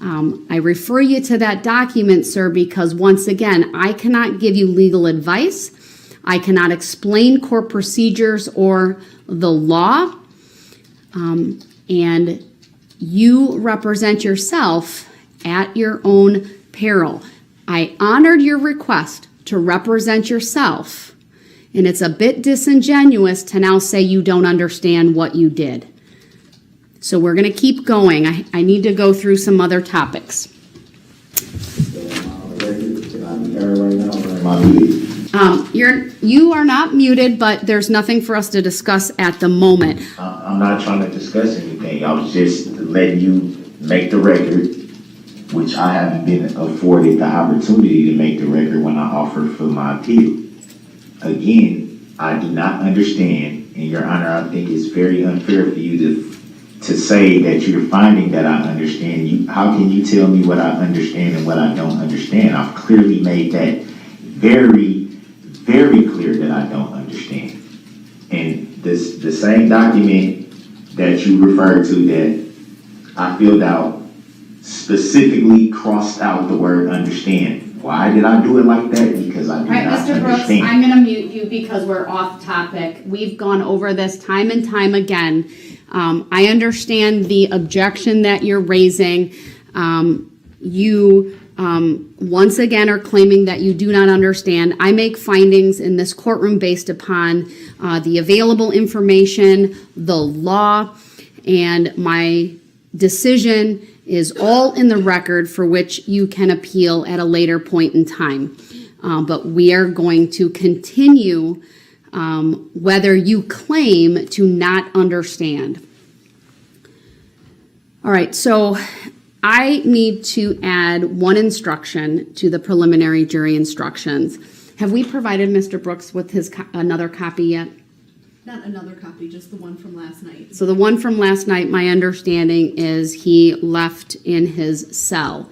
I refer you to that document, sir, because once again, I cannot give you legal advice. I cannot explain court procedures or the law. And you represent yourself at your own peril. I honored your request to represent yourself, and it's a bit disingenuous to now say you don't understand what you did. So we're going to keep going. I need to go through some other topics. Can I be heard right now? Am I muted? You are not muted, but there's nothing for us to discuss at the moment. I'm not trying to discuss anything. I was just letting you make the record, which I haven't been afforded the opportunity to make the record when I offered for my appeal. Again, I do not understand, and Your Honor, I think it's very unfair for you to say that you're finding that I understand. How can you tell me what I understand and what I don't understand? I've clearly made that very, very clear that I don't understand. And the same document that you referred to that I filled out specifically crossed out the word understand. Why did I do it like that? Because I do not Mr. Brooks, understand. I'm going to mute you because we're off topic. We've gone over this time and time again. I understand the objection that you're raising. You once again are claiming that you do not understand. I make findings in this courtroom based upon the available information, the law, and my decision is all in the record for which you can appeal at a later point in time. But we are going to continue whether you claim to not understand. All right, so I need to add one instruction to the preliminary jury instructions. Have we provided Mr. Brooks with his another copy yet? Not another copy, just the one from last night. So the one from last night, my understanding is he left in his cell.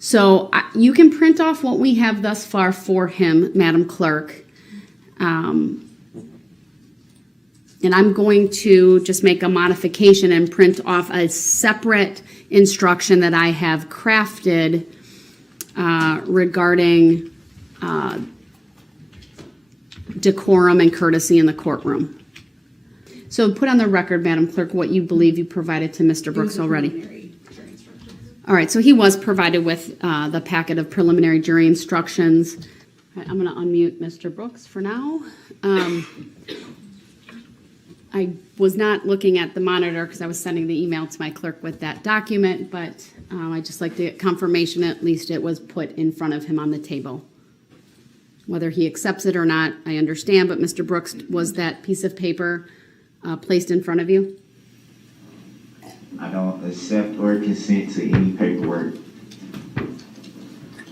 So you can print off what we have thus far for him, Madam Clerk. And I'm going to just make a modification and print off a separate instruction that I have crafted regarding decorum and courtesy in the courtroom. So put on the record, Madam Clerk, what you believe you provided to Mr. Brooks already. All right, so he was provided with the packet of preliminary jury instructions. All right, I'm going to unmute Mr. Brooks for now. I was not looking at the monitor because I was sending the email to my clerk with that document, but I just like to get confirmation at least it was put in front of him on the table. Whether he accepts it or not, I understand, but Mr. Brooks, was that piece of paper placed in front of you? I don't accept or consent to any paperwork.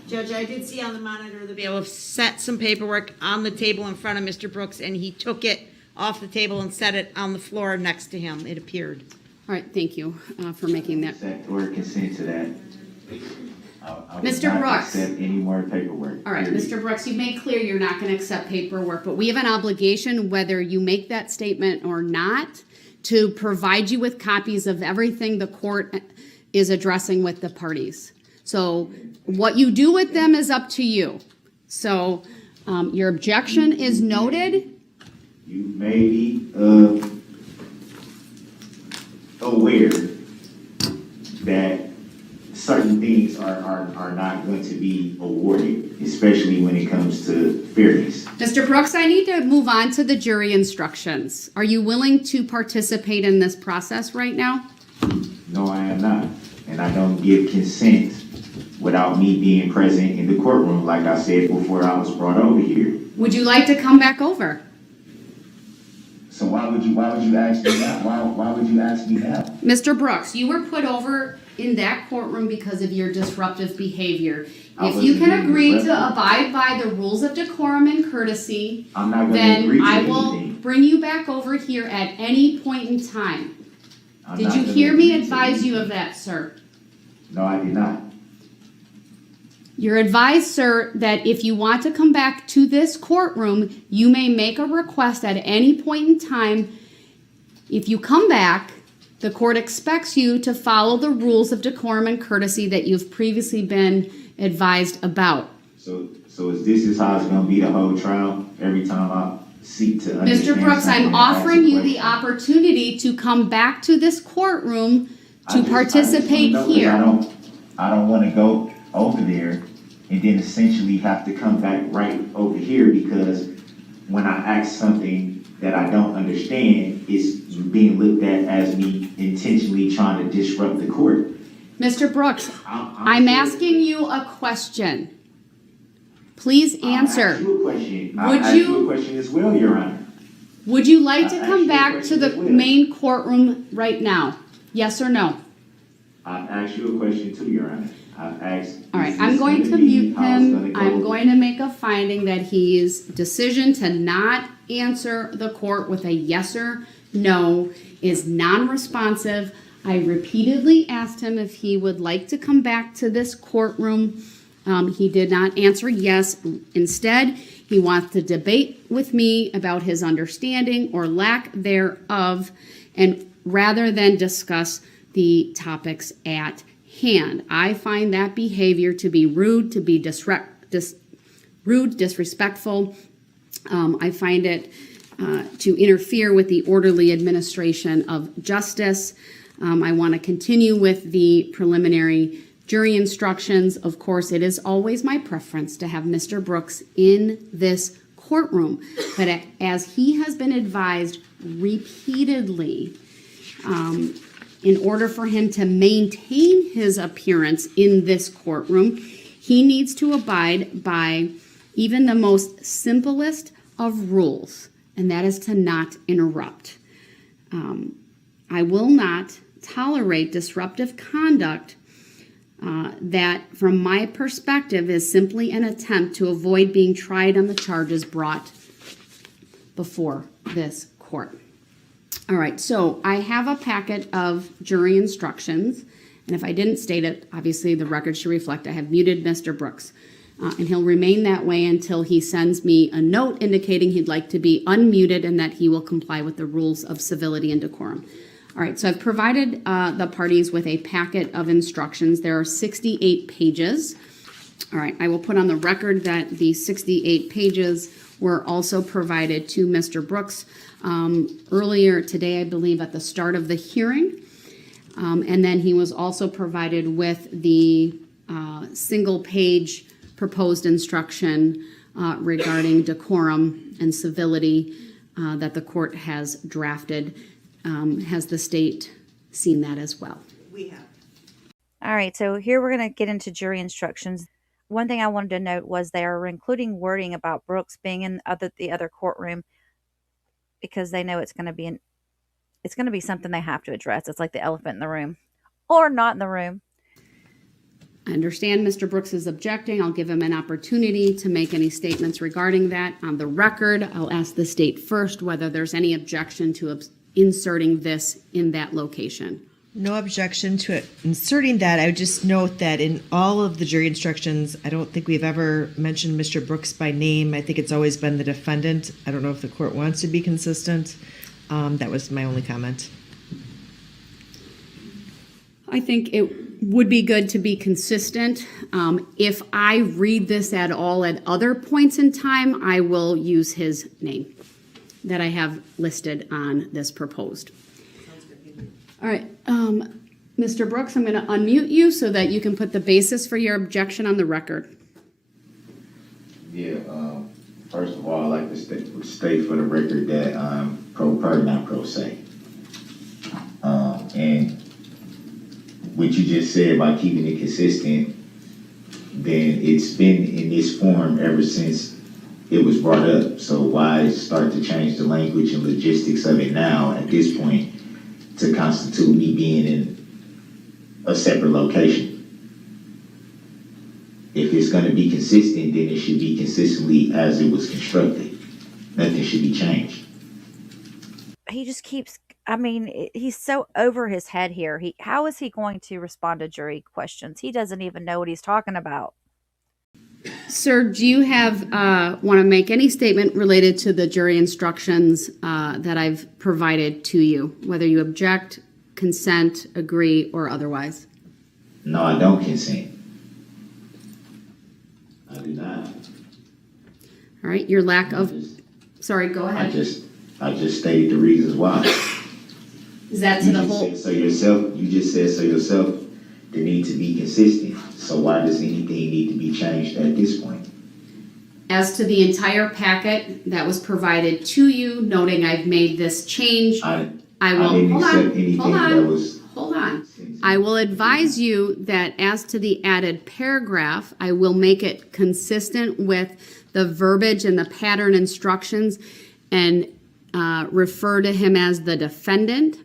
Judge, I did see on the monitor the bailiff set some paperwork on the table in front of Mr. Brooks, and he took it off the table and set it on the floor next to him, it appeared. All right, thank you for making that. Accept or consent to that. I Mr. will not Brooks. accept any more paperwork. All right, period. Mr. Brooks, you've made clear you're not going to accept paperwork, but we have an obligation, whether you make that statement or not, to provide you with copies of everything the court is addressing with the parties. So what you do with them is up to you. So your objection is noted. You may be aware that certain things are not going to be awarded, especially when it comes to fairness. Mr. Brooks, I need to move on to the jury instructions. Are you willing to participate in this process right now? No, I am not. And I don't give consent without me being present in the courtroom, like I said before I was brought over here. Would you like to come back over? So why would you ask me that? Why would you ask me that? Mr. Brooks, you were put over in that courtroom because of your disruptive behavior. If you can agree to abide by the rules of decorum and courtesy, I'm not going to agree then to I will anything. bring you back over here at any point in time. I'm Did not you gonna hear me agree to advise anything. you of that, sir? No, I did not. You're advised, sir, that if you want to come back to this courtroom, you may make a request at any point in time. If you come back, the court expects you to follow the rules of decorum and courtesy that you've previously been advised about. So this is how it's going to be the whole trial? Every time I seek to understand Mr. Brooks, something I'm and ask a offering you the question? opportunity to come back to this courtroom I to just participate wanna know, 'cause here. I don't want to go over there and then essentially have to come back right over here because when I ask something that I don't understand, it's being looked at as me intentionally trying to disrupt the court. Mr. Brooks, I'm asking you a question. Please answer. I'll ask you a question. I'll Would ask you- you a question as well, Your Honor. Would you like to I'll come ask you a back to question the as well. main courtroom right now? Yes or no? I'll ask you a question too, Your Honor. I've asked. All right, is I'm this going gonna to be mute how it's him. gonna go? I'm going to make a finding that his decision to not answer the court with a yes or no is non-responsive. I repeatedly asked him if he would like to come back to this courtroom. He did not answer yes. Instead, he wants to debate with me about his understanding or lack thereof, and rather than discuss the topics at hand. I find that behavior to be rude, to be disrespectful. I find it to interfere with the orderly administration of justice. I want to continue with the preliminary jury instructions. Of course, it is always my preference to have Mr. Brooks in this courtroom, but as he has been advised repeatedly, in order for him to maintain his appearance in this courtroom, he needs to abide by even the most simplest of rules, and that is to not interrupt. I will not tolerate disruptive conduct that, from my perspective, is simply an attempt to avoid being tried on the charges brought before this court. All right, so I have a packet of jury instructions, and if I didn't state it, obviously the record should reflect I have muted Mr. Brooks, and he'll remain that way until he sends me a note indicating he'd like to be unmuted and that he will comply with the rules of civility and decorum. All right, so I've provided the parties with a packet of instructions. There are 68 pages. All right, I will put on the record that the 68 pages were also provided to Mr. Brooks earlier today, I believe, at the start of the hearing. And then he was also provided with the single-page proposed instruction regarding decorum and civility that the court has drafted. Has the state seen that as well? We have. All right, so here we're going to get into jury instructions. One thing I wanted to note was they are including wording about Brooks being in the other courtroom because they know it's going to be something they have to address. It's like the elephant in the room, or not in the room. I understand Mr. Brooks is objecting. I'll give him an opportunity to make any statements regarding that on the record. I'll ask the state first whether there's any objection to inserting this in that location. No objection to it inserting that. I would just note that in all of the jury instructions, I don't think we've ever mentioned Mr. Brooks by name. I think it's always been the defendant. I don't know if the court wants to be consistent. That was my only comment. I think it would be good to be consistent. If I read this at all at other points in time, I will use his name that I have listed on this proposed. All right, Mr. Brooks, I'm going to unmute you so that you can put the basis for your objection on the record. Yeah, first of all, I'd like to state for the record that I'm pro per, not pro se. And what you just said about keeping it consistent, then it's been in this form ever since it was brought up. So why start to change the language and logistics of it now at this point to constitute me being in a separate location? If it's going to be consistent, then it should be consistently as it was constructed. Nothing should be changed. He just keeps, he's so over his head here. How is he going to respond to jury questions? He doesn't even know what he's talking about. Sir, do you want to make any statement related to the jury instructions that I've provided to you, whether you object, consent, agree, or otherwise? No, I don't consent. I do not. All right, your lack of, sorry, go ahead. I just stated the reasons why. Is that to the whole? You just said so yourself, the need to be consistent. So why does anything need to be changed at this point? As to the entire packet that was provided to you, noting I've made this change, I will, didn't accept anything that was hold on. I will advise you that as to the added paragraph, I will make it consistent with the verbiage and the pattern instructions and refer to him as the defendant.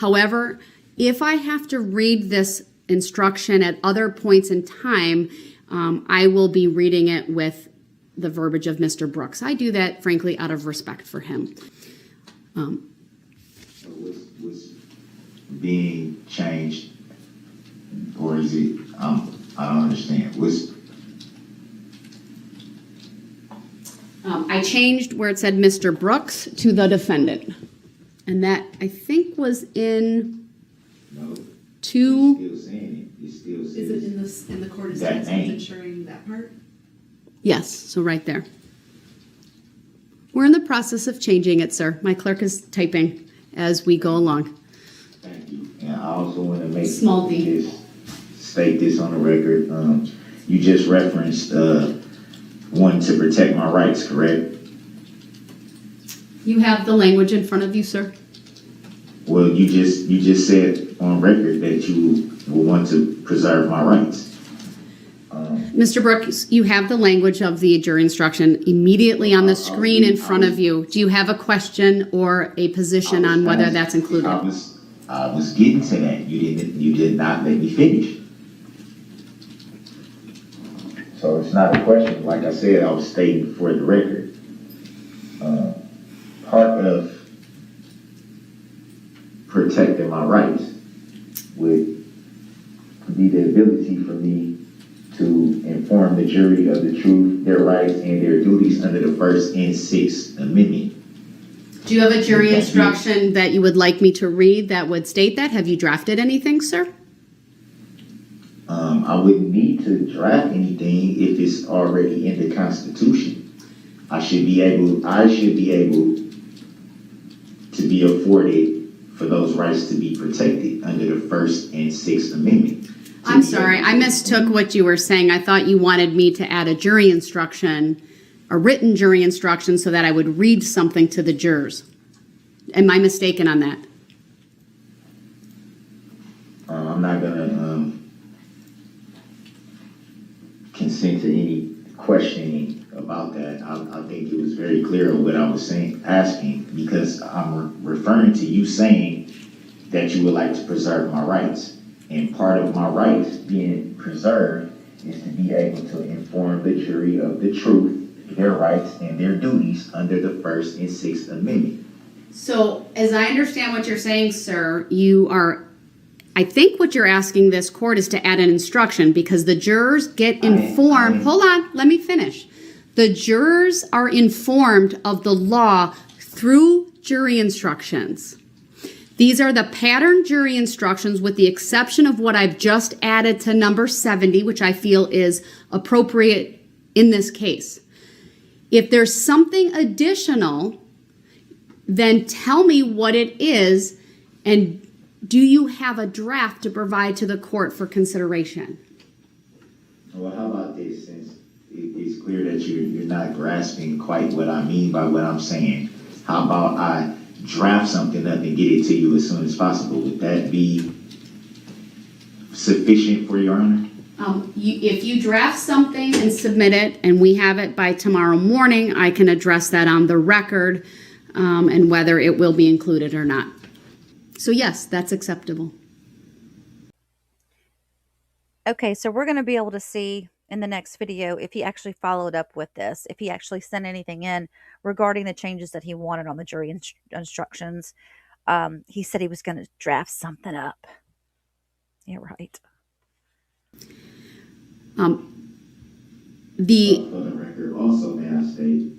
However, if I have to read this instruction at other points in time, I will be reading it with the verbiage of Mr. Brooks. I do that, frankly, out of respect for him. Was being changed, or is it? I don't understand. I changed where it said Mr. Brooks to the defendant, and that I think was in two. Still saying it. It still says. Is it in the court of that sentence name. ensuring that part? Yes, so right there. We're in the process of changing it, sir. My clerk is typing as we go along. Thank you. And I also want to make Small d. state this on the record. You just referenced wanting to protect my rights, correct? You have the language in front of you, sir. Well, you just said on record that you will want to preserve my rights. Mr. Brooks, you have the language of the jury instruction immediately on the screen in front of you. Do you have a question or a position on whether that's included? I was getting to that. You did not let me finish. So it's not a question. Like I said, I was stating for the record. Part of protecting my rights would be the ability for me to inform the jury of the truth, their rights, and their duties under the First and Sixth Amendment. Do you have a jury instruction that you would like me to read that would state that? Have you drafted anything, sir? I wouldn't need to draft anything if it's already in the Constitution. I should be able to be afforded for those rights to be protected under the First and Sixth Amendment. I'm sorry, I mistook what you were saying. I thought you wanted me to add a jury instruction, a written jury instruction, so that I would read something to the jurors. Am I mistaken on that? I'm not going to consent to any questioning about that. I think it was very clear of what I was asking, because I'm referring to you saying that you would like to preserve my rights. And part of my rights being preserved is to be able to inform the jury of the truth, their rights, and their duties under the First and Sixth Amendment. So, as I understand what you're saying, sir, I think what you're asking this court is to add an instruction because the jurors get informed. Hold on, let me finish. The jurors are informed of the law through jury instructions. These are the pattern jury instructions with the exception of what I've just added to number 70, which I feel is appropriate in this case. If there's something additional, then tell me what it is, and do you have a draft to provide to the court for consideration? Well, how about this? Since it's clear that you're not grasping quite what I mean by what I'm saying, how about I draft something up and get it to you as soon as possible? Would that be sufficient for your honor? If you draft something and submit it and we have it by tomorrow morning, I can address that on the record and whether it will be included or not. So yes, that's acceptable. Okay, so we're going to be able to see in the next video if he actually followed up with this, if he actually sent anything in regarding the changes that he wanted on the jury instructions. He said he was going to draft something up. Yeah, right. For the record, also may I state,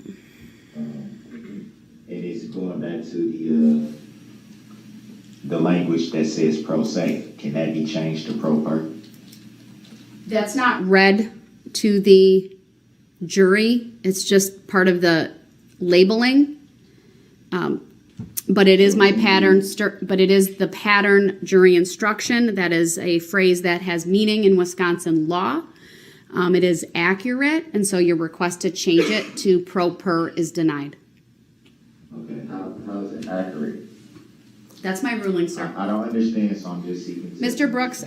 it is going back to the language that says pro se. Can that be changed to pro per? That's not read to the jury. It's just part of the labeling. But it is my pattern, but it is the pattern jury instruction. That is a phrase that has meaning in Wisconsin law. It is accurate, and so your request to change it to pro per is denied. Okay, how is it accurate? That's my ruling, sir. I don't understand, so I'm just seeking. Mr. Brooks,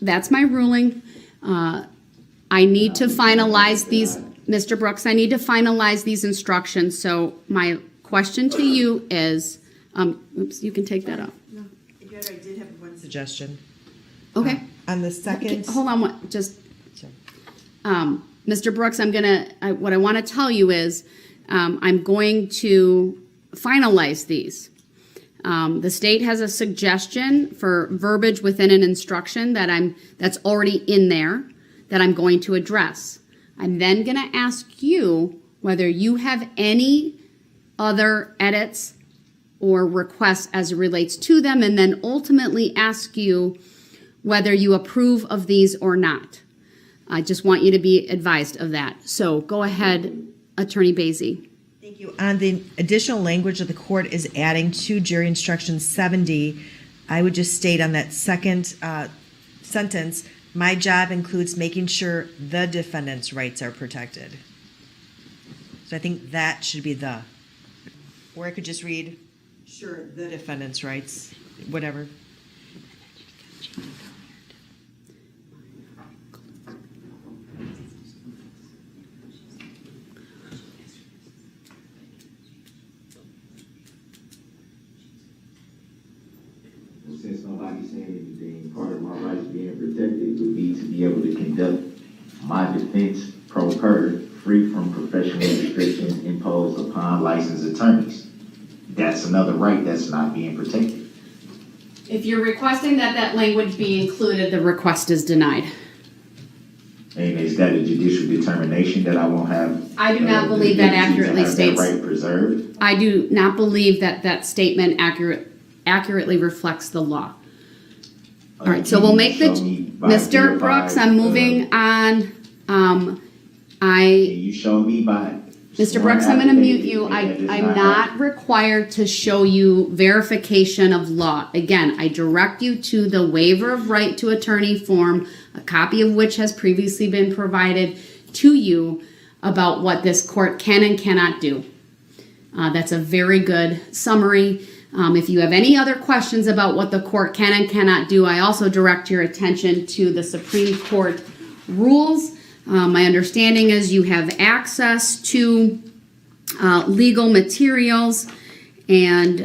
that's my ruling. I need to finalize these, Mr. Brooks, I need to finalize these instructions. So my question to you is, oops, you can take that up. No, I did have one suggestion. Okay. On the second. Hold on, Mr. Brooks, what I want to tell you is, I'm going to finalize these. The state has a suggestion for verbiage within an instruction that's already in there that I'm going to address. I'm then going to ask you whether you have any other edits or requests as it relates to them, and then ultimately ask you whether you approve of these or not. I just want you to be advised of that. So go ahead, Attorney Basie. Thank you. On the additional language that the court is adding to jury instruction 70, I would just state on that second sentence, my job includes making sure the defendant's rights are protected. So I think that should be the. Or I could just read, sure, the defendant's rights, whatever. Since nobody's saying anything, part of my rights being protected would be to be able to conduct my defense pro per, free from professional restrictions imposed upon licensed attorneys. That's another right that's not being protected. If you're requesting that language be included, the request is denied. And is that a judicial determination that I won't have? I do not believe that accurately states. That right preserved? I do not believe that statement accurately reflects the law. All right, so we'll make Mr. Brooks, I'm moving on. Can you show me by? Mr. Brooks, I'm going to mute you. I'm not required to show you verification of law. Again, I direct you to the waiver of right to attorney form, a copy of which has previously been provided to you about what this court can and cannot do. That's a very good summary. If you have any other questions about what the court can and cannot do, I also direct your attention to the Supreme Court rules. My understanding is you have access to legal materials, and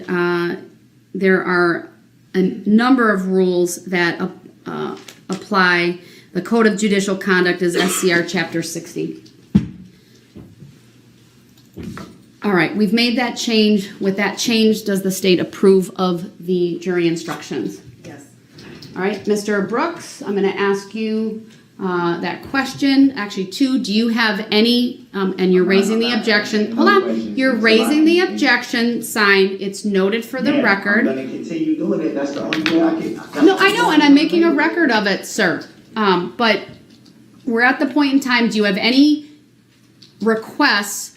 there are a number of rules that apply. The Code of Judicial Conduct is SCR Chapter 60. All right, we've made that change. With that change, does the state approve of the jury instructions? Yes. All right, Mr. Brooks, I'm going to ask you that question. Actually, two, do you have any, and you're raising the objection. Hold on. You're raising the objection sign. It's noted for the record. I'm going to continue doing it. That's the only way I can. No, I know, and I'm making a record of it, sir. But we're at the point in time, do you have any requests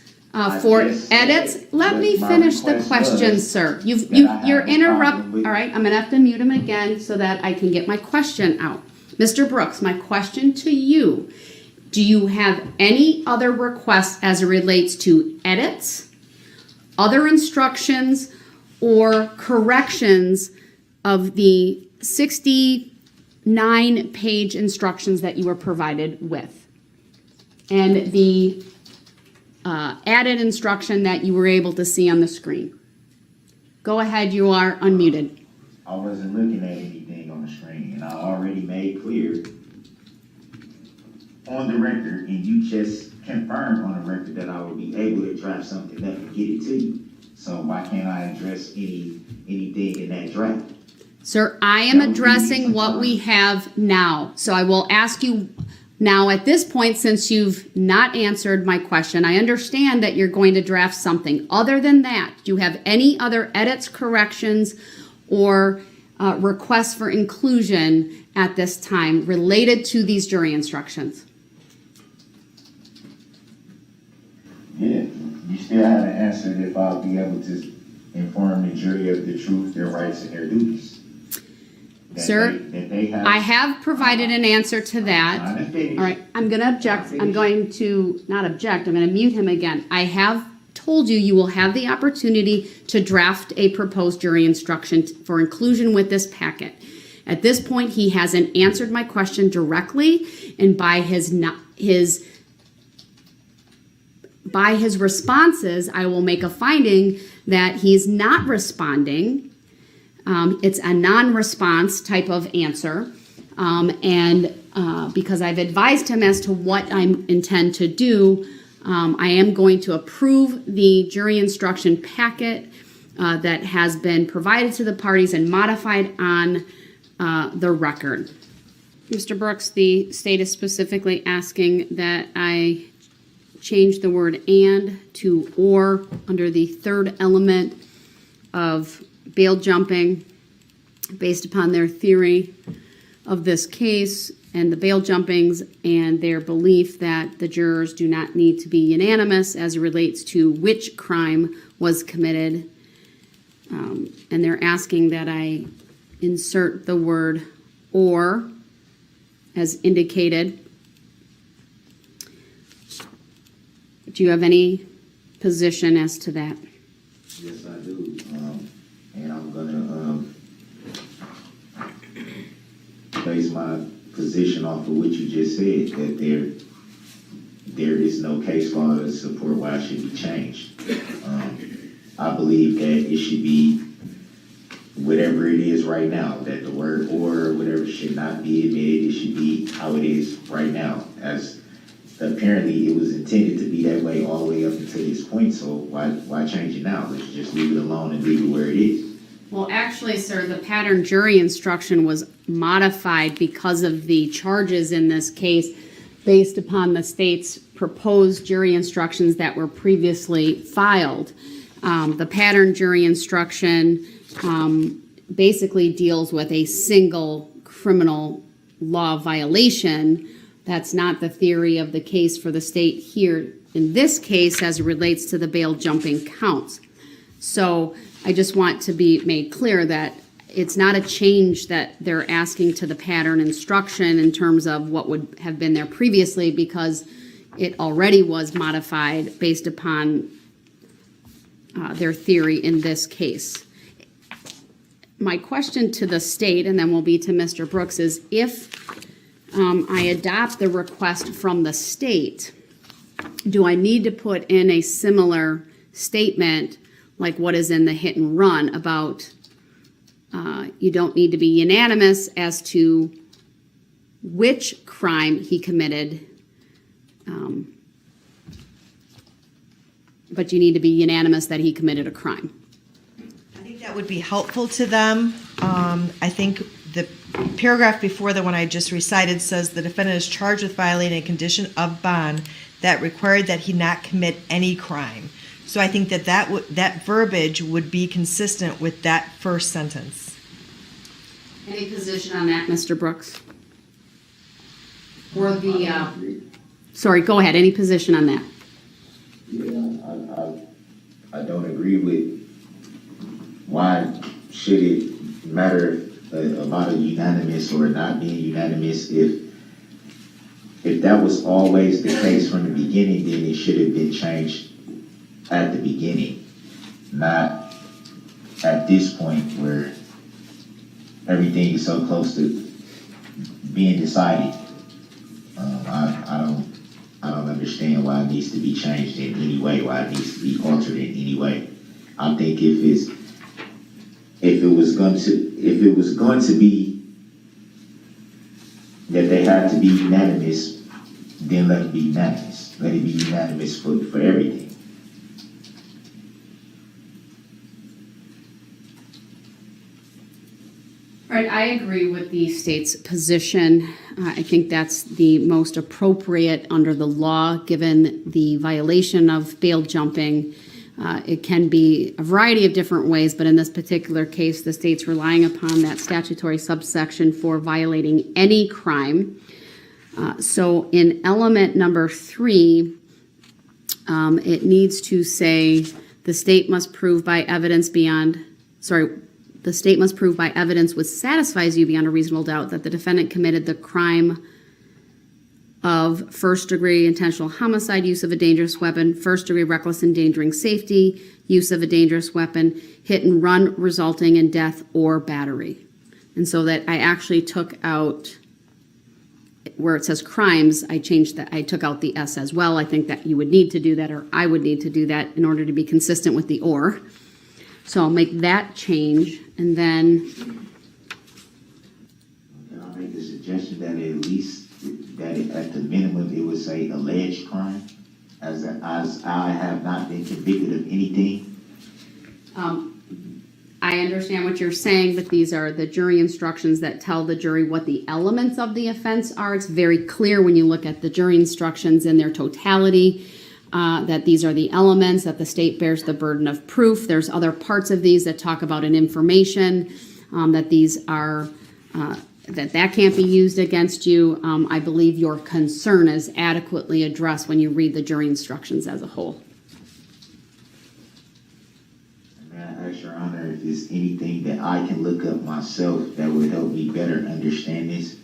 for edits? Let me finish the question, sir. You're interrupting. All right, I'm going to have to mute him again so that I can get my question out. Mr. Brooks, my question to you, do you have any other requests as it relates to edits, other instructions, or corrections of the 69-page instructions that you were provided with, and the added instruction that you were able to see on the screen? Go ahead, you are unmuted. I wasn't looking at anything on the screen, and I already made clear on the record, and you just confirmed on the record that I will be able to draft something up and get it to you. So why can't I address anything in that draft? Sir, I am addressing what we have now. So I will ask you now at this point, since you've not answered my question, I understand that you're going to draft something. Other than that, do you have any other edits, corrections, or requests for inclusion at this time related to these jury instructions? Yeah, you still haven't answered if I'll be able to inform the jury of the truth, their rights, and their duties. Sir, I have provided an answer to that. All right, I'm going to object. I'm going to not object. I'm going to mute him again. I have told you, you will have the opportunity to draft a proposed jury instruction for inclusion with this packet. At this point, he hasn't answered my question directly, and by his responses, I will make a finding that he's not responding. It's a non-response type of answer, because I've advised him as to what I intend to do, I am going to approve the jury instruction packet that has been provided to the parties and modified on the record. Mr. Brooks, the state is specifically asking that I change the word "and" to "or" under the third element of bail jumping based upon their theory of this case and the bail jumpings and their belief that the jurors do not need to be unanimous as it relates to which crime was committed. And they're asking that I insert the word "or" as indicated. Do you have any position as to that? Yes, I do. And I'm gonna base my position off of what you just said, that there is no case law to support why it should be changed. I believe that it should be whatever it is right now, that the word "or" whatever should not be admitted. It should be how it is right now, as apparently it was intended to be that way all the way up until this point, so why change it now? Let's just leave it alone and leave it where it is. Well, actually, sir, the pattern jury instruction was modified because of the charges in this case based upon the state's proposed jury instructions that were previously filed. The pattern jury instruction basically deals with a single criminal law violation. That's not the theory of the case for the state here in this case as it relates to the bail jumping counts. So I just want to be made clear that it's not a change that they're asking to the pattern instruction in terms of what would have been there previously, because it already was modified based upon their theory in this case. My question to the state, and then will be to Mr. Brooks, is if I adopt the request from the state, do I need to put in a similar statement like what is in the hit and run about you don't need to be unanimous as to which crime he committed, but you need to be unanimous that he committed a crime? I think that would be helpful to them. I think the paragraph before the one I just recited says the defendant is charged with violating a condition of bond that required that he not commit any crime. So I think that verbiage would be consistent with that first sentence. Any position on that, Mr. Brooks? Or the, sorry, go ahead. Any position on that? Yeah, I don't agree with why should it matter about a unanimous or not being unanimous. If that was always the case from the beginning, then it should have been changed at the beginning, not at this point where everything is so close to being decided. I don't understand why it needs to be changed in any way, why it needs to be altered in any way. I think if it was going to be that they had to be unanimous, then let it be unanimous. Let it be unanimous for everything. All right, I agree with the state's position. I think that's the most appropriate under the law, given the violation of bail jumping. It can be a variety of different ways, but in this particular case, the state's relying upon that statutory subsection for violating any crime. So in element number 3, it needs to say the state must prove by evidence the state must prove by evidence which satisfies you beyond a reasonable doubt that the defendant committed the crime of first-degree intentional homicide, use of a dangerous weapon, first-degree reckless endangering safety, use of a dangerous weapon, hit and run resulting in death or battery. And so that I actually took out, where it says crimes, I changed that, I took out the S as well. I think that you would need to do that, or I would need to do that in order to be consistent with the or. So I'll make that change, and then Can I make the suggestion that at least, that at the minimum, it would say alleged crime, as I have not been convicted of anything? I understand what you're saying, but these are the jury instructions that tell the jury what the elements of the offense are. It's very clear when you look at the jury instructions in their totality that these are the elements, that the state bears the burden of proof. There's other parts of these that talk about an information, that these are, that can't be used against you. I believe your concern is adequately addressed when you read the jury instructions as a whole. May I ask Your Honor if there's anything that I can look up myself that would help me better understand this?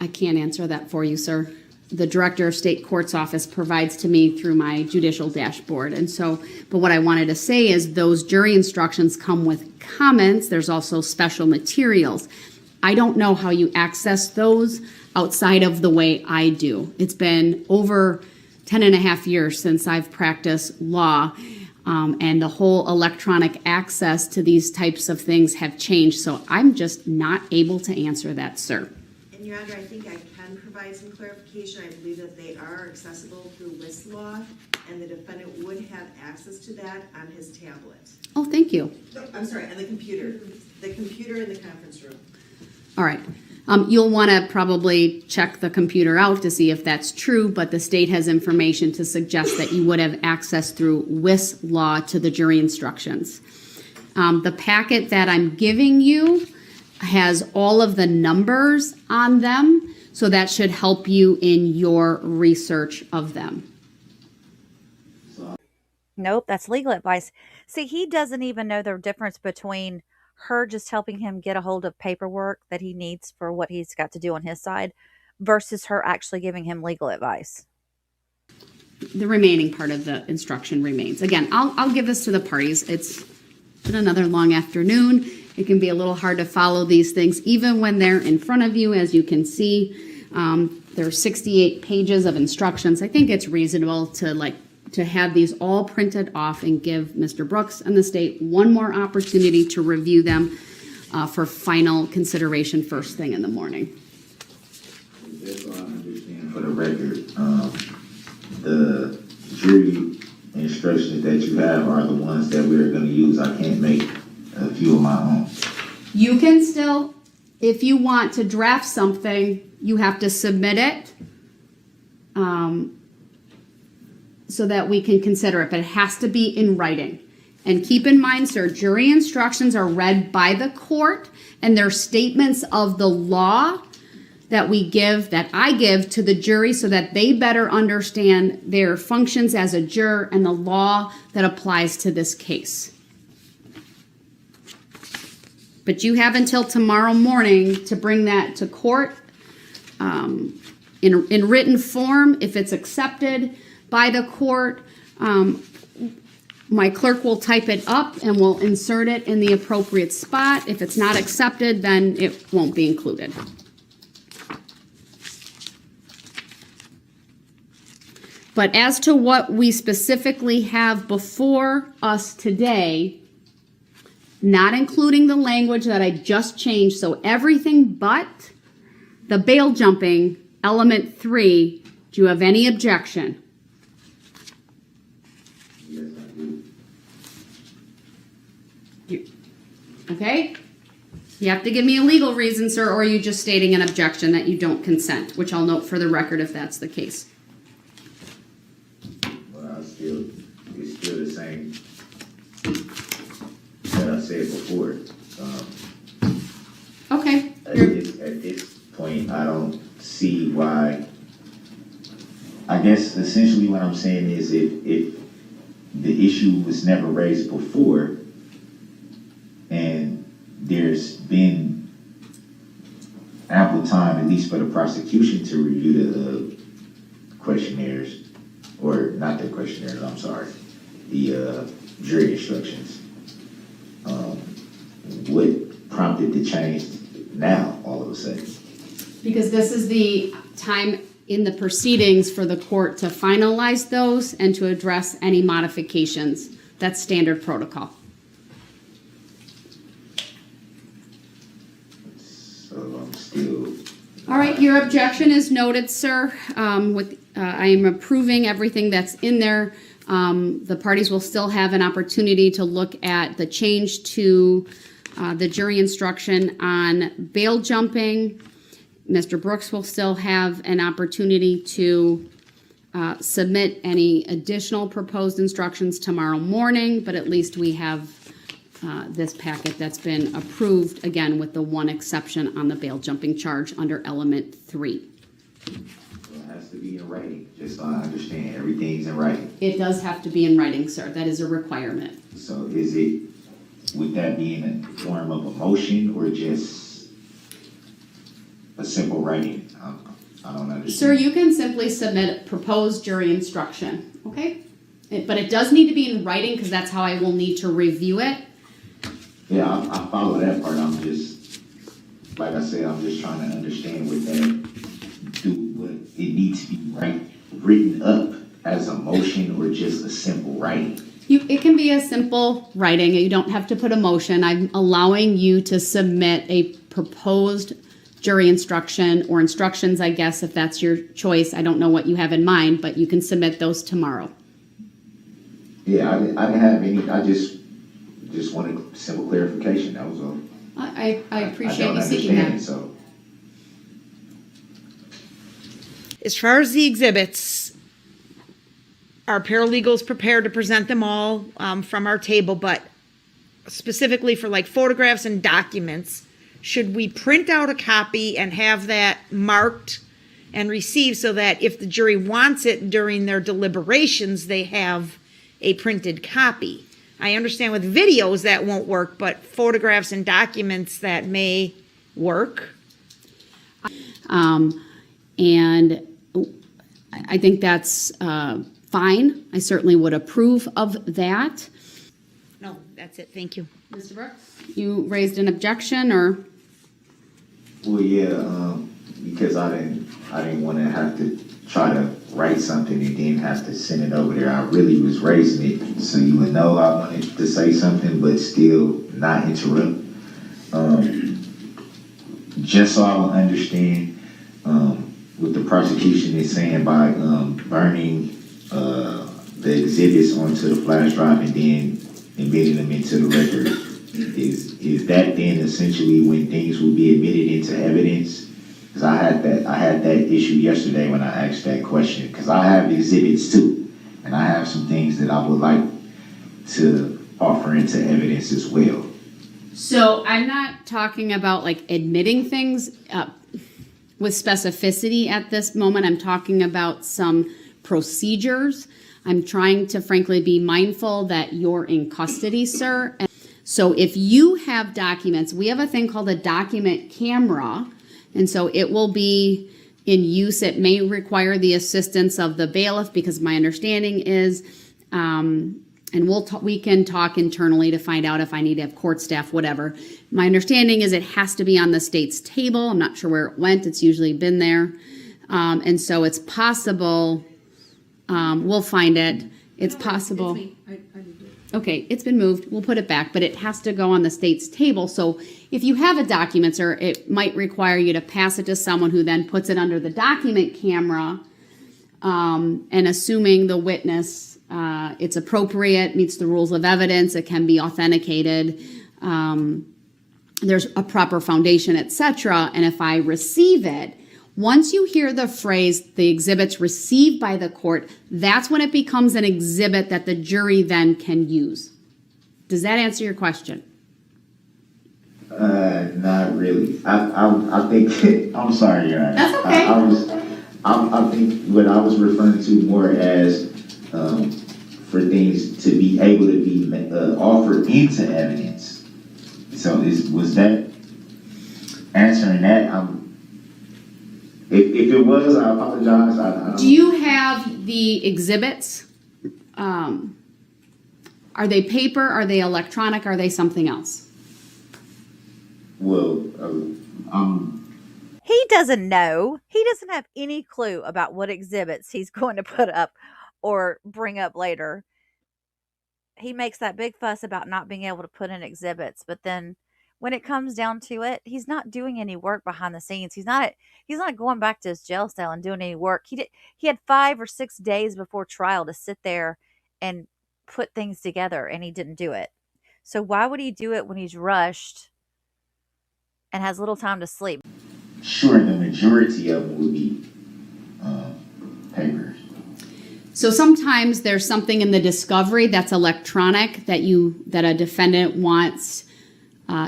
I can't answer that for you, sir. The Director of State Court's office provides to me through my judicial dashboard. And so, but what I wanted to say is those jury instructions come with comments. There's also special materials. I don't know how you access those outside of the way I do. It's been over 10 and a half years since I've practiced law, and the whole electronic access to these types of things have changed. So I'm just not able to answer that, sir. And Your Honor, I think I can provide some clarification. I believe that they are accessible through Westlaw, and the defendant would have access to that on his tablet. Oh, thank you. No, I'm sorry, on the computer in the conference room. All right. You'll want to probably check the computer out to see if that's true, but the state has information to suggest that you would have access through Westlaw to the jury instructions. The packet that I'm giving you has all of the numbers on them, so that should help you in your research of them. Nope, that's legal advice. See, he doesn't even know the difference between her just helping him get a hold of paperwork that he needs for what he's got to do on his side versus her actually giving him legal advice. The remaining part of the instruction remains. Again, I'll give this to the parties. It's been another long afternoon. It can be a little hard to follow these things, even when they're in front of you. As you can see, there are 68 pages of instructions. I think it's reasonable to have these all printed off and give Mr. Brooks and the state one more opportunity to review them for final consideration first thing in the morning. Just so I understand for the record, the jury instructions that you have are the ones that we're going to use. I can't make a few of my own. You can still, if you want to draft something, you have to submit it so that we can consider it, but it has to be in writing. And keep in mind, sir, jury instructions are read by the court, and they're statements of the law that we give, that I give to the jury so that they better understand their functions as a juror and the law that applies to this case. But you have until tomorrow morning to bring that to court in written form. If it's accepted by the court, my clerk will type it up and will insert it in the appropriate spot. If it's not accepted, then it won't be included. But as to what we specifically have before us today, not including the language that I just changed, so everything but the bail jumping, element 3, do you have any objection? Yes, I do. Okay? You have to give me a legal reason, sir, or are you just stating an objection that you don't consent, which I'll note for the record if that's the case. Well, it's still the same that I said before. Okay. At this point, I don't see why. I guess essentially what I'm saying is if the issue was never raised before and there's been ample time, at least for the prosecution, to review the questionnaires, or not the questionnaires, I'm sorry, the jury instructions. What prompted the change now, all of a sudden? Because this is the time in the proceedings for the court to finalize those and to address any modifications. That's standard protocol. So I'm still... All right, your objection is noted, sir. I am approving everything that's in there. The parties will still have an opportunity to look at the change to the jury instruction on bail jumping. Mr. Brooks will still have an opportunity to submit any additional proposed instructions tomorrow morning, but at least we have this packet that's been approved, again, with the one exception on the bail jumping charge under element 3. It has to be in writing, just so I understand. Everything's in writing. It does have to be in writing, sir. That is a requirement. So would that be in a form of a motion or just a simple writing? I don't understand. Sir, you can simply submit proposed jury instruction, okay? But it does need to be in writing because that's how I will need to review it. Yeah, I follow that part. I'm just, like I said, I'm just trying to understand what it needs to be written up as a motion or just a simple writing. It can be a simple writing. You don't have to put a motion. I'm allowing you to submit a proposed jury instruction or instructions, I guess, if that's your choice. I don't know what you have in mind, but you can submit those tomorrow. Yeah, I didn't have any. I just wanted simple clarification. That was all. I appreciate you seeking that. So, As far as the exhibits, our paralegal's prepared to present them all from our table, but specifically for like photographs and documents, should we print out a copy and have that marked and received so that if the jury wants it during their deliberations, they have a printed copy? I understand with videos that won't work, but photographs and documents that may work. And I think that's fine. I certainly would approve of that. No, that's it. Thank you. Mr. Brooks, you raised an objection, or? Well, yeah, because I didn't want to have to try to write something and then have to send it over there. I really was raising it so you would know I wanted to say something, but still not interrupt. Just so I will understand what the prosecution is saying by burning the exhibits onto the flash drive and then admitting them into the record. Is that then essentially when things will be admitted into evidence? Because I had that issue yesterday when I asked that question. Because I have exhibits too, and I have some things that I would like to offer into evidence as well. So I'm not talking about like admitting things with specificity at this moment. I'm talking about some procedures. I'm trying to frankly be mindful that you're in custody, sir. And so if you have documents, we have a thing called a document camera, and so it will be in use. It may require the assistance of the bailiff, because my understanding is, and we can talk internally to find out if I need to have court staff, whatever. My understanding is it has to be on the state's table. I'm not sure where it went. It's usually been there. And so it's possible, we'll find it. It's possible. It's me. I moved it. Okay, it's been moved. We'll put it back, but it has to go on the state's table. So if you have a document, sir, it might require you to pass it to someone who then puts it under the document camera, and assuming the witness, it's appropriate, meets the rules of evidence, it can be authenticated, there's a proper foundation, etc. And if I receive it, once you hear the phrase, the exhibit's received by the court, that's when it becomes an exhibit that the jury then can use. Does that answer your question? Not really. I think, I'm sorry, Your Honor. That's okay. I think what I was referring to more as for things to be able to be offered into evidence. So was that answering that? If it was, I apologize. I don't. Do you have the exhibits? Are they paper? Are they electronic? Are they something else? Well, He doesn't know. He doesn't have any clue about what exhibits he's going to put up or bring up later. He makes that big fuss about not being able to put in exhibits, but then when it comes down to it, he's not doing any work behind the scenes. He's not going back to his jail cell and doing any work. He had 5 or 6 days before trial to sit there and put things together, and he didn't do it. So why would he do it when he's rushed and has little time to sleep? Sure, the majority of them would be papers. So sometimes there's something in the discovery that's electronic that a defendant wants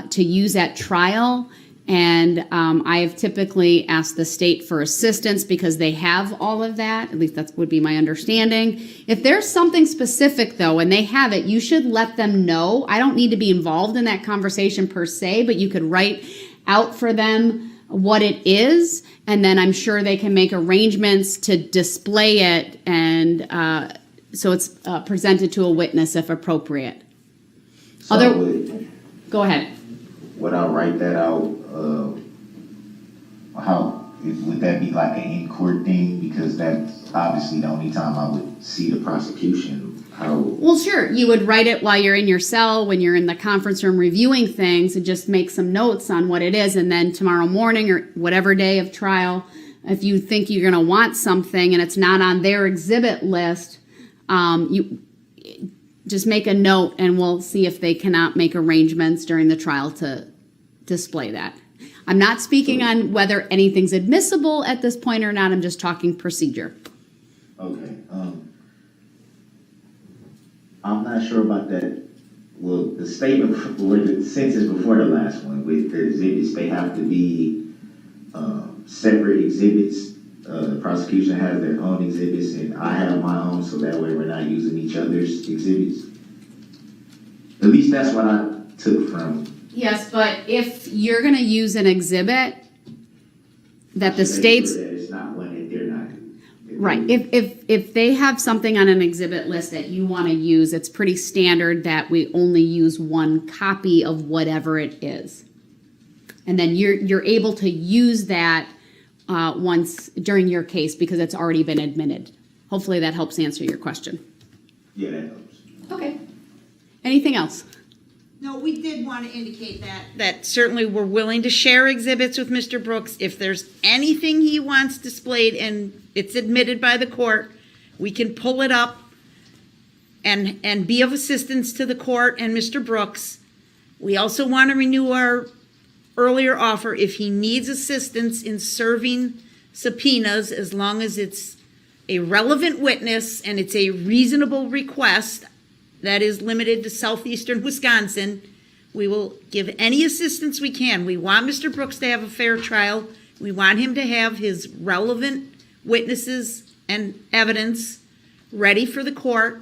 to use at trial. And I have typically asked the state for assistance because they have all of that. At least that would be my understanding. If there's something specific, though, and they have it, you should let them know. I don't need to be involved in that conversation per se, but you could write out for them what it is, and then I'm sure they can make arrangements to display it, and so it's presented to a witness if appropriate. Go ahead. Would I write that out? Would that be like an in-court thing? Because that's obviously the only time I would see the prosecution. Well, sure. You would write it while you're in your cell, when you're in the conference room reviewing things, and just make some notes on what it is. And then tomorrow morning or whatever day of trial, if you think you're going to want something and it's not on their exhibit list, you just make a note and we'll see if they cannot make arrangements during the trial to display that. I'm not speaking on whether anything's admissible at this point or not. I'm just talking procedure. Okay. I'm not sure about that. Well, the statement or the sentence before the last one with the exhibits, they have to be separate exhibits. The prosecution has their own exhibits, and I have my own, so that way we're not using each other's exhibits. At least that's what I took from. Yes, but if you're going to use an exhibit that the state's... It's not one that they're not. Right. If they have something on an exhibit list that you want to use, it's pretty standard that we only use one copy of whatever it is. And then you're able to use that once during your case because it's already been admitted. Hopefully that helps answer your question. Yeah, that helps. Okay. Anything else? No, we did want to indicate that certainly we're willing to share exhibits with Mr. Brooks. If there's anything he wants displayed and it's admitted by the court, we can pull it up and be of assistance to the court and Mr. Brooks. We also want to renew our earlier offer if he needs assistance in serving subpoenas, as long as it's a relevant witness and it's a reasonable request that is limited to southeastern Wisconsin. We will give any assistance we can. We want Mr. Brooks to have a fair trial. We want him to have his relevant witnesses and evidence ready for the court.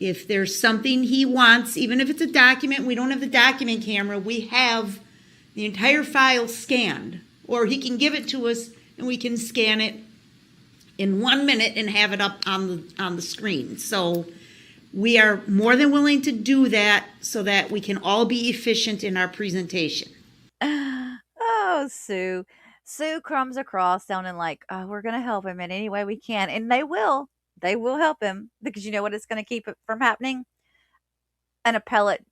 If there's something he wants, even if it's a document, we don't have the document camera, we have the entire file scanned. Or he can give it to us and we can scan it in 1 minute and have it up on the screen. So we are more than willing to do that so that we can all be efficient in our presentation. Oh, Sue. Sue comes across sounding like, oh, we're going to help him in any way we can. And they will. They will help him because you know what is going to keep it from happening? An appellate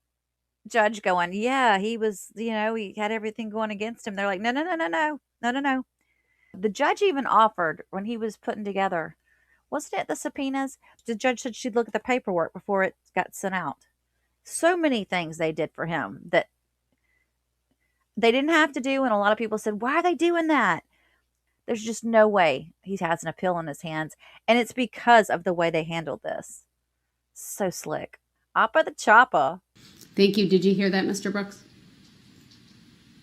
judge going, yeah, he was, he had everything going against him. They're like, no. The judge even offered when he was putting together, wasn't it the subpoenas? The judge said she'd look at the paperwork before it got sent out. So many things they did for him that they didn't have to do. And a lot of people said, why are they doing that? There's just no way he has an appeal in his hands. And it's because of the way they handled this. So slick. Opper the chopper. Thank you. Did you hear that, Mr. Brooks?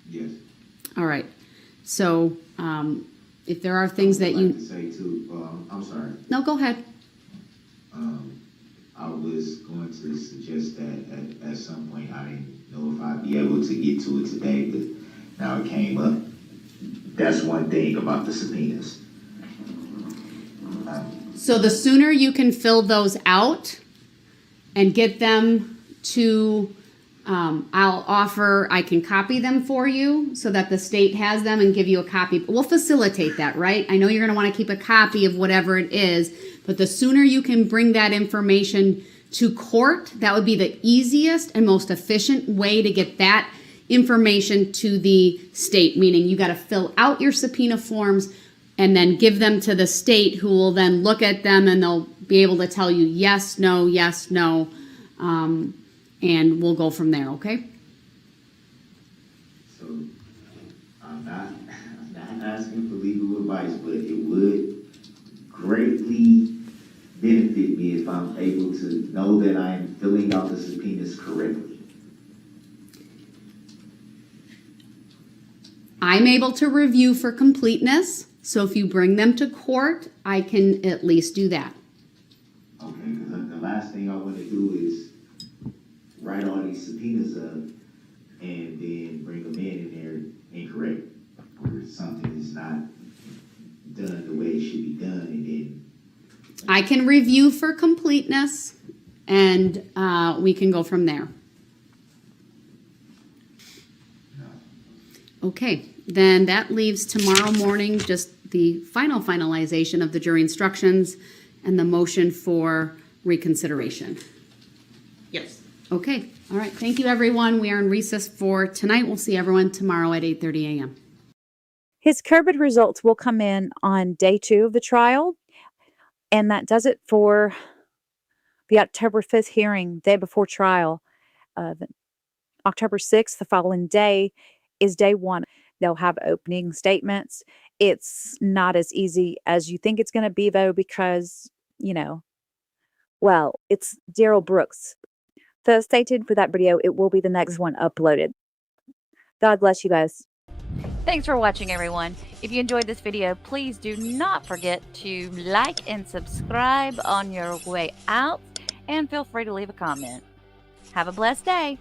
Yes. All right. So if there are things that you... to say too, I'm sorry. No, go ahead. I was going to suggest that at some point, I didn't know if I'd be able to get to it today, but now it came up. That's one thing about the subpoenas. So the sooner you can fill those out and get them to, I can copy them for you so that the state has them and give you a copy. We'll facilitate that, right? I know you're going to want to keep a copy of whatever it is, but the sooner you can bring that information to court, that would be the easiest and most efficient way to get that information to the state, meaning you got to fill out your subpoena forms and then give them to the state, who will then look at them and they'll be able to tell you yes, no, and we'll go from there, okay? So I'm not asking for legal advice, but it would greatly benefit me if I'm able to know that I'm filling out the subpoenas correctly. I'm able to review for completeness, so if you bring them to court, I can at least do that. Okay, because the last thing I want to do is write all these subpoenas up and then bring them in and they're incorrect, or something is not done the way it should be done, and then I can review for completeness, and we can go from there. Okay, then that leaves tomorrow morning just the finalization of the jury instructions and the motion for reconsideration. Yes. Okay, all right. Thank you, everyone. We are in recess for tonight. We'll see everyone tomorrow at 8:30 a.m. His COVID results will come in on day 2 of the trial, and that does it for the October 5th hearing, day before trial. October 6th, the following day, is day 1. They'll have opening statements. It's not as easy as you think it's going to be, though, because, it's Darrell Brooks. So stay tuned for that video. It will be the next one uploaded. God bless you guys. Thanks for watching, everyone. If you enjoyed this video, please do not forget to like and subscribe on your way out, and feel free to leave a comment. Have a blessed day.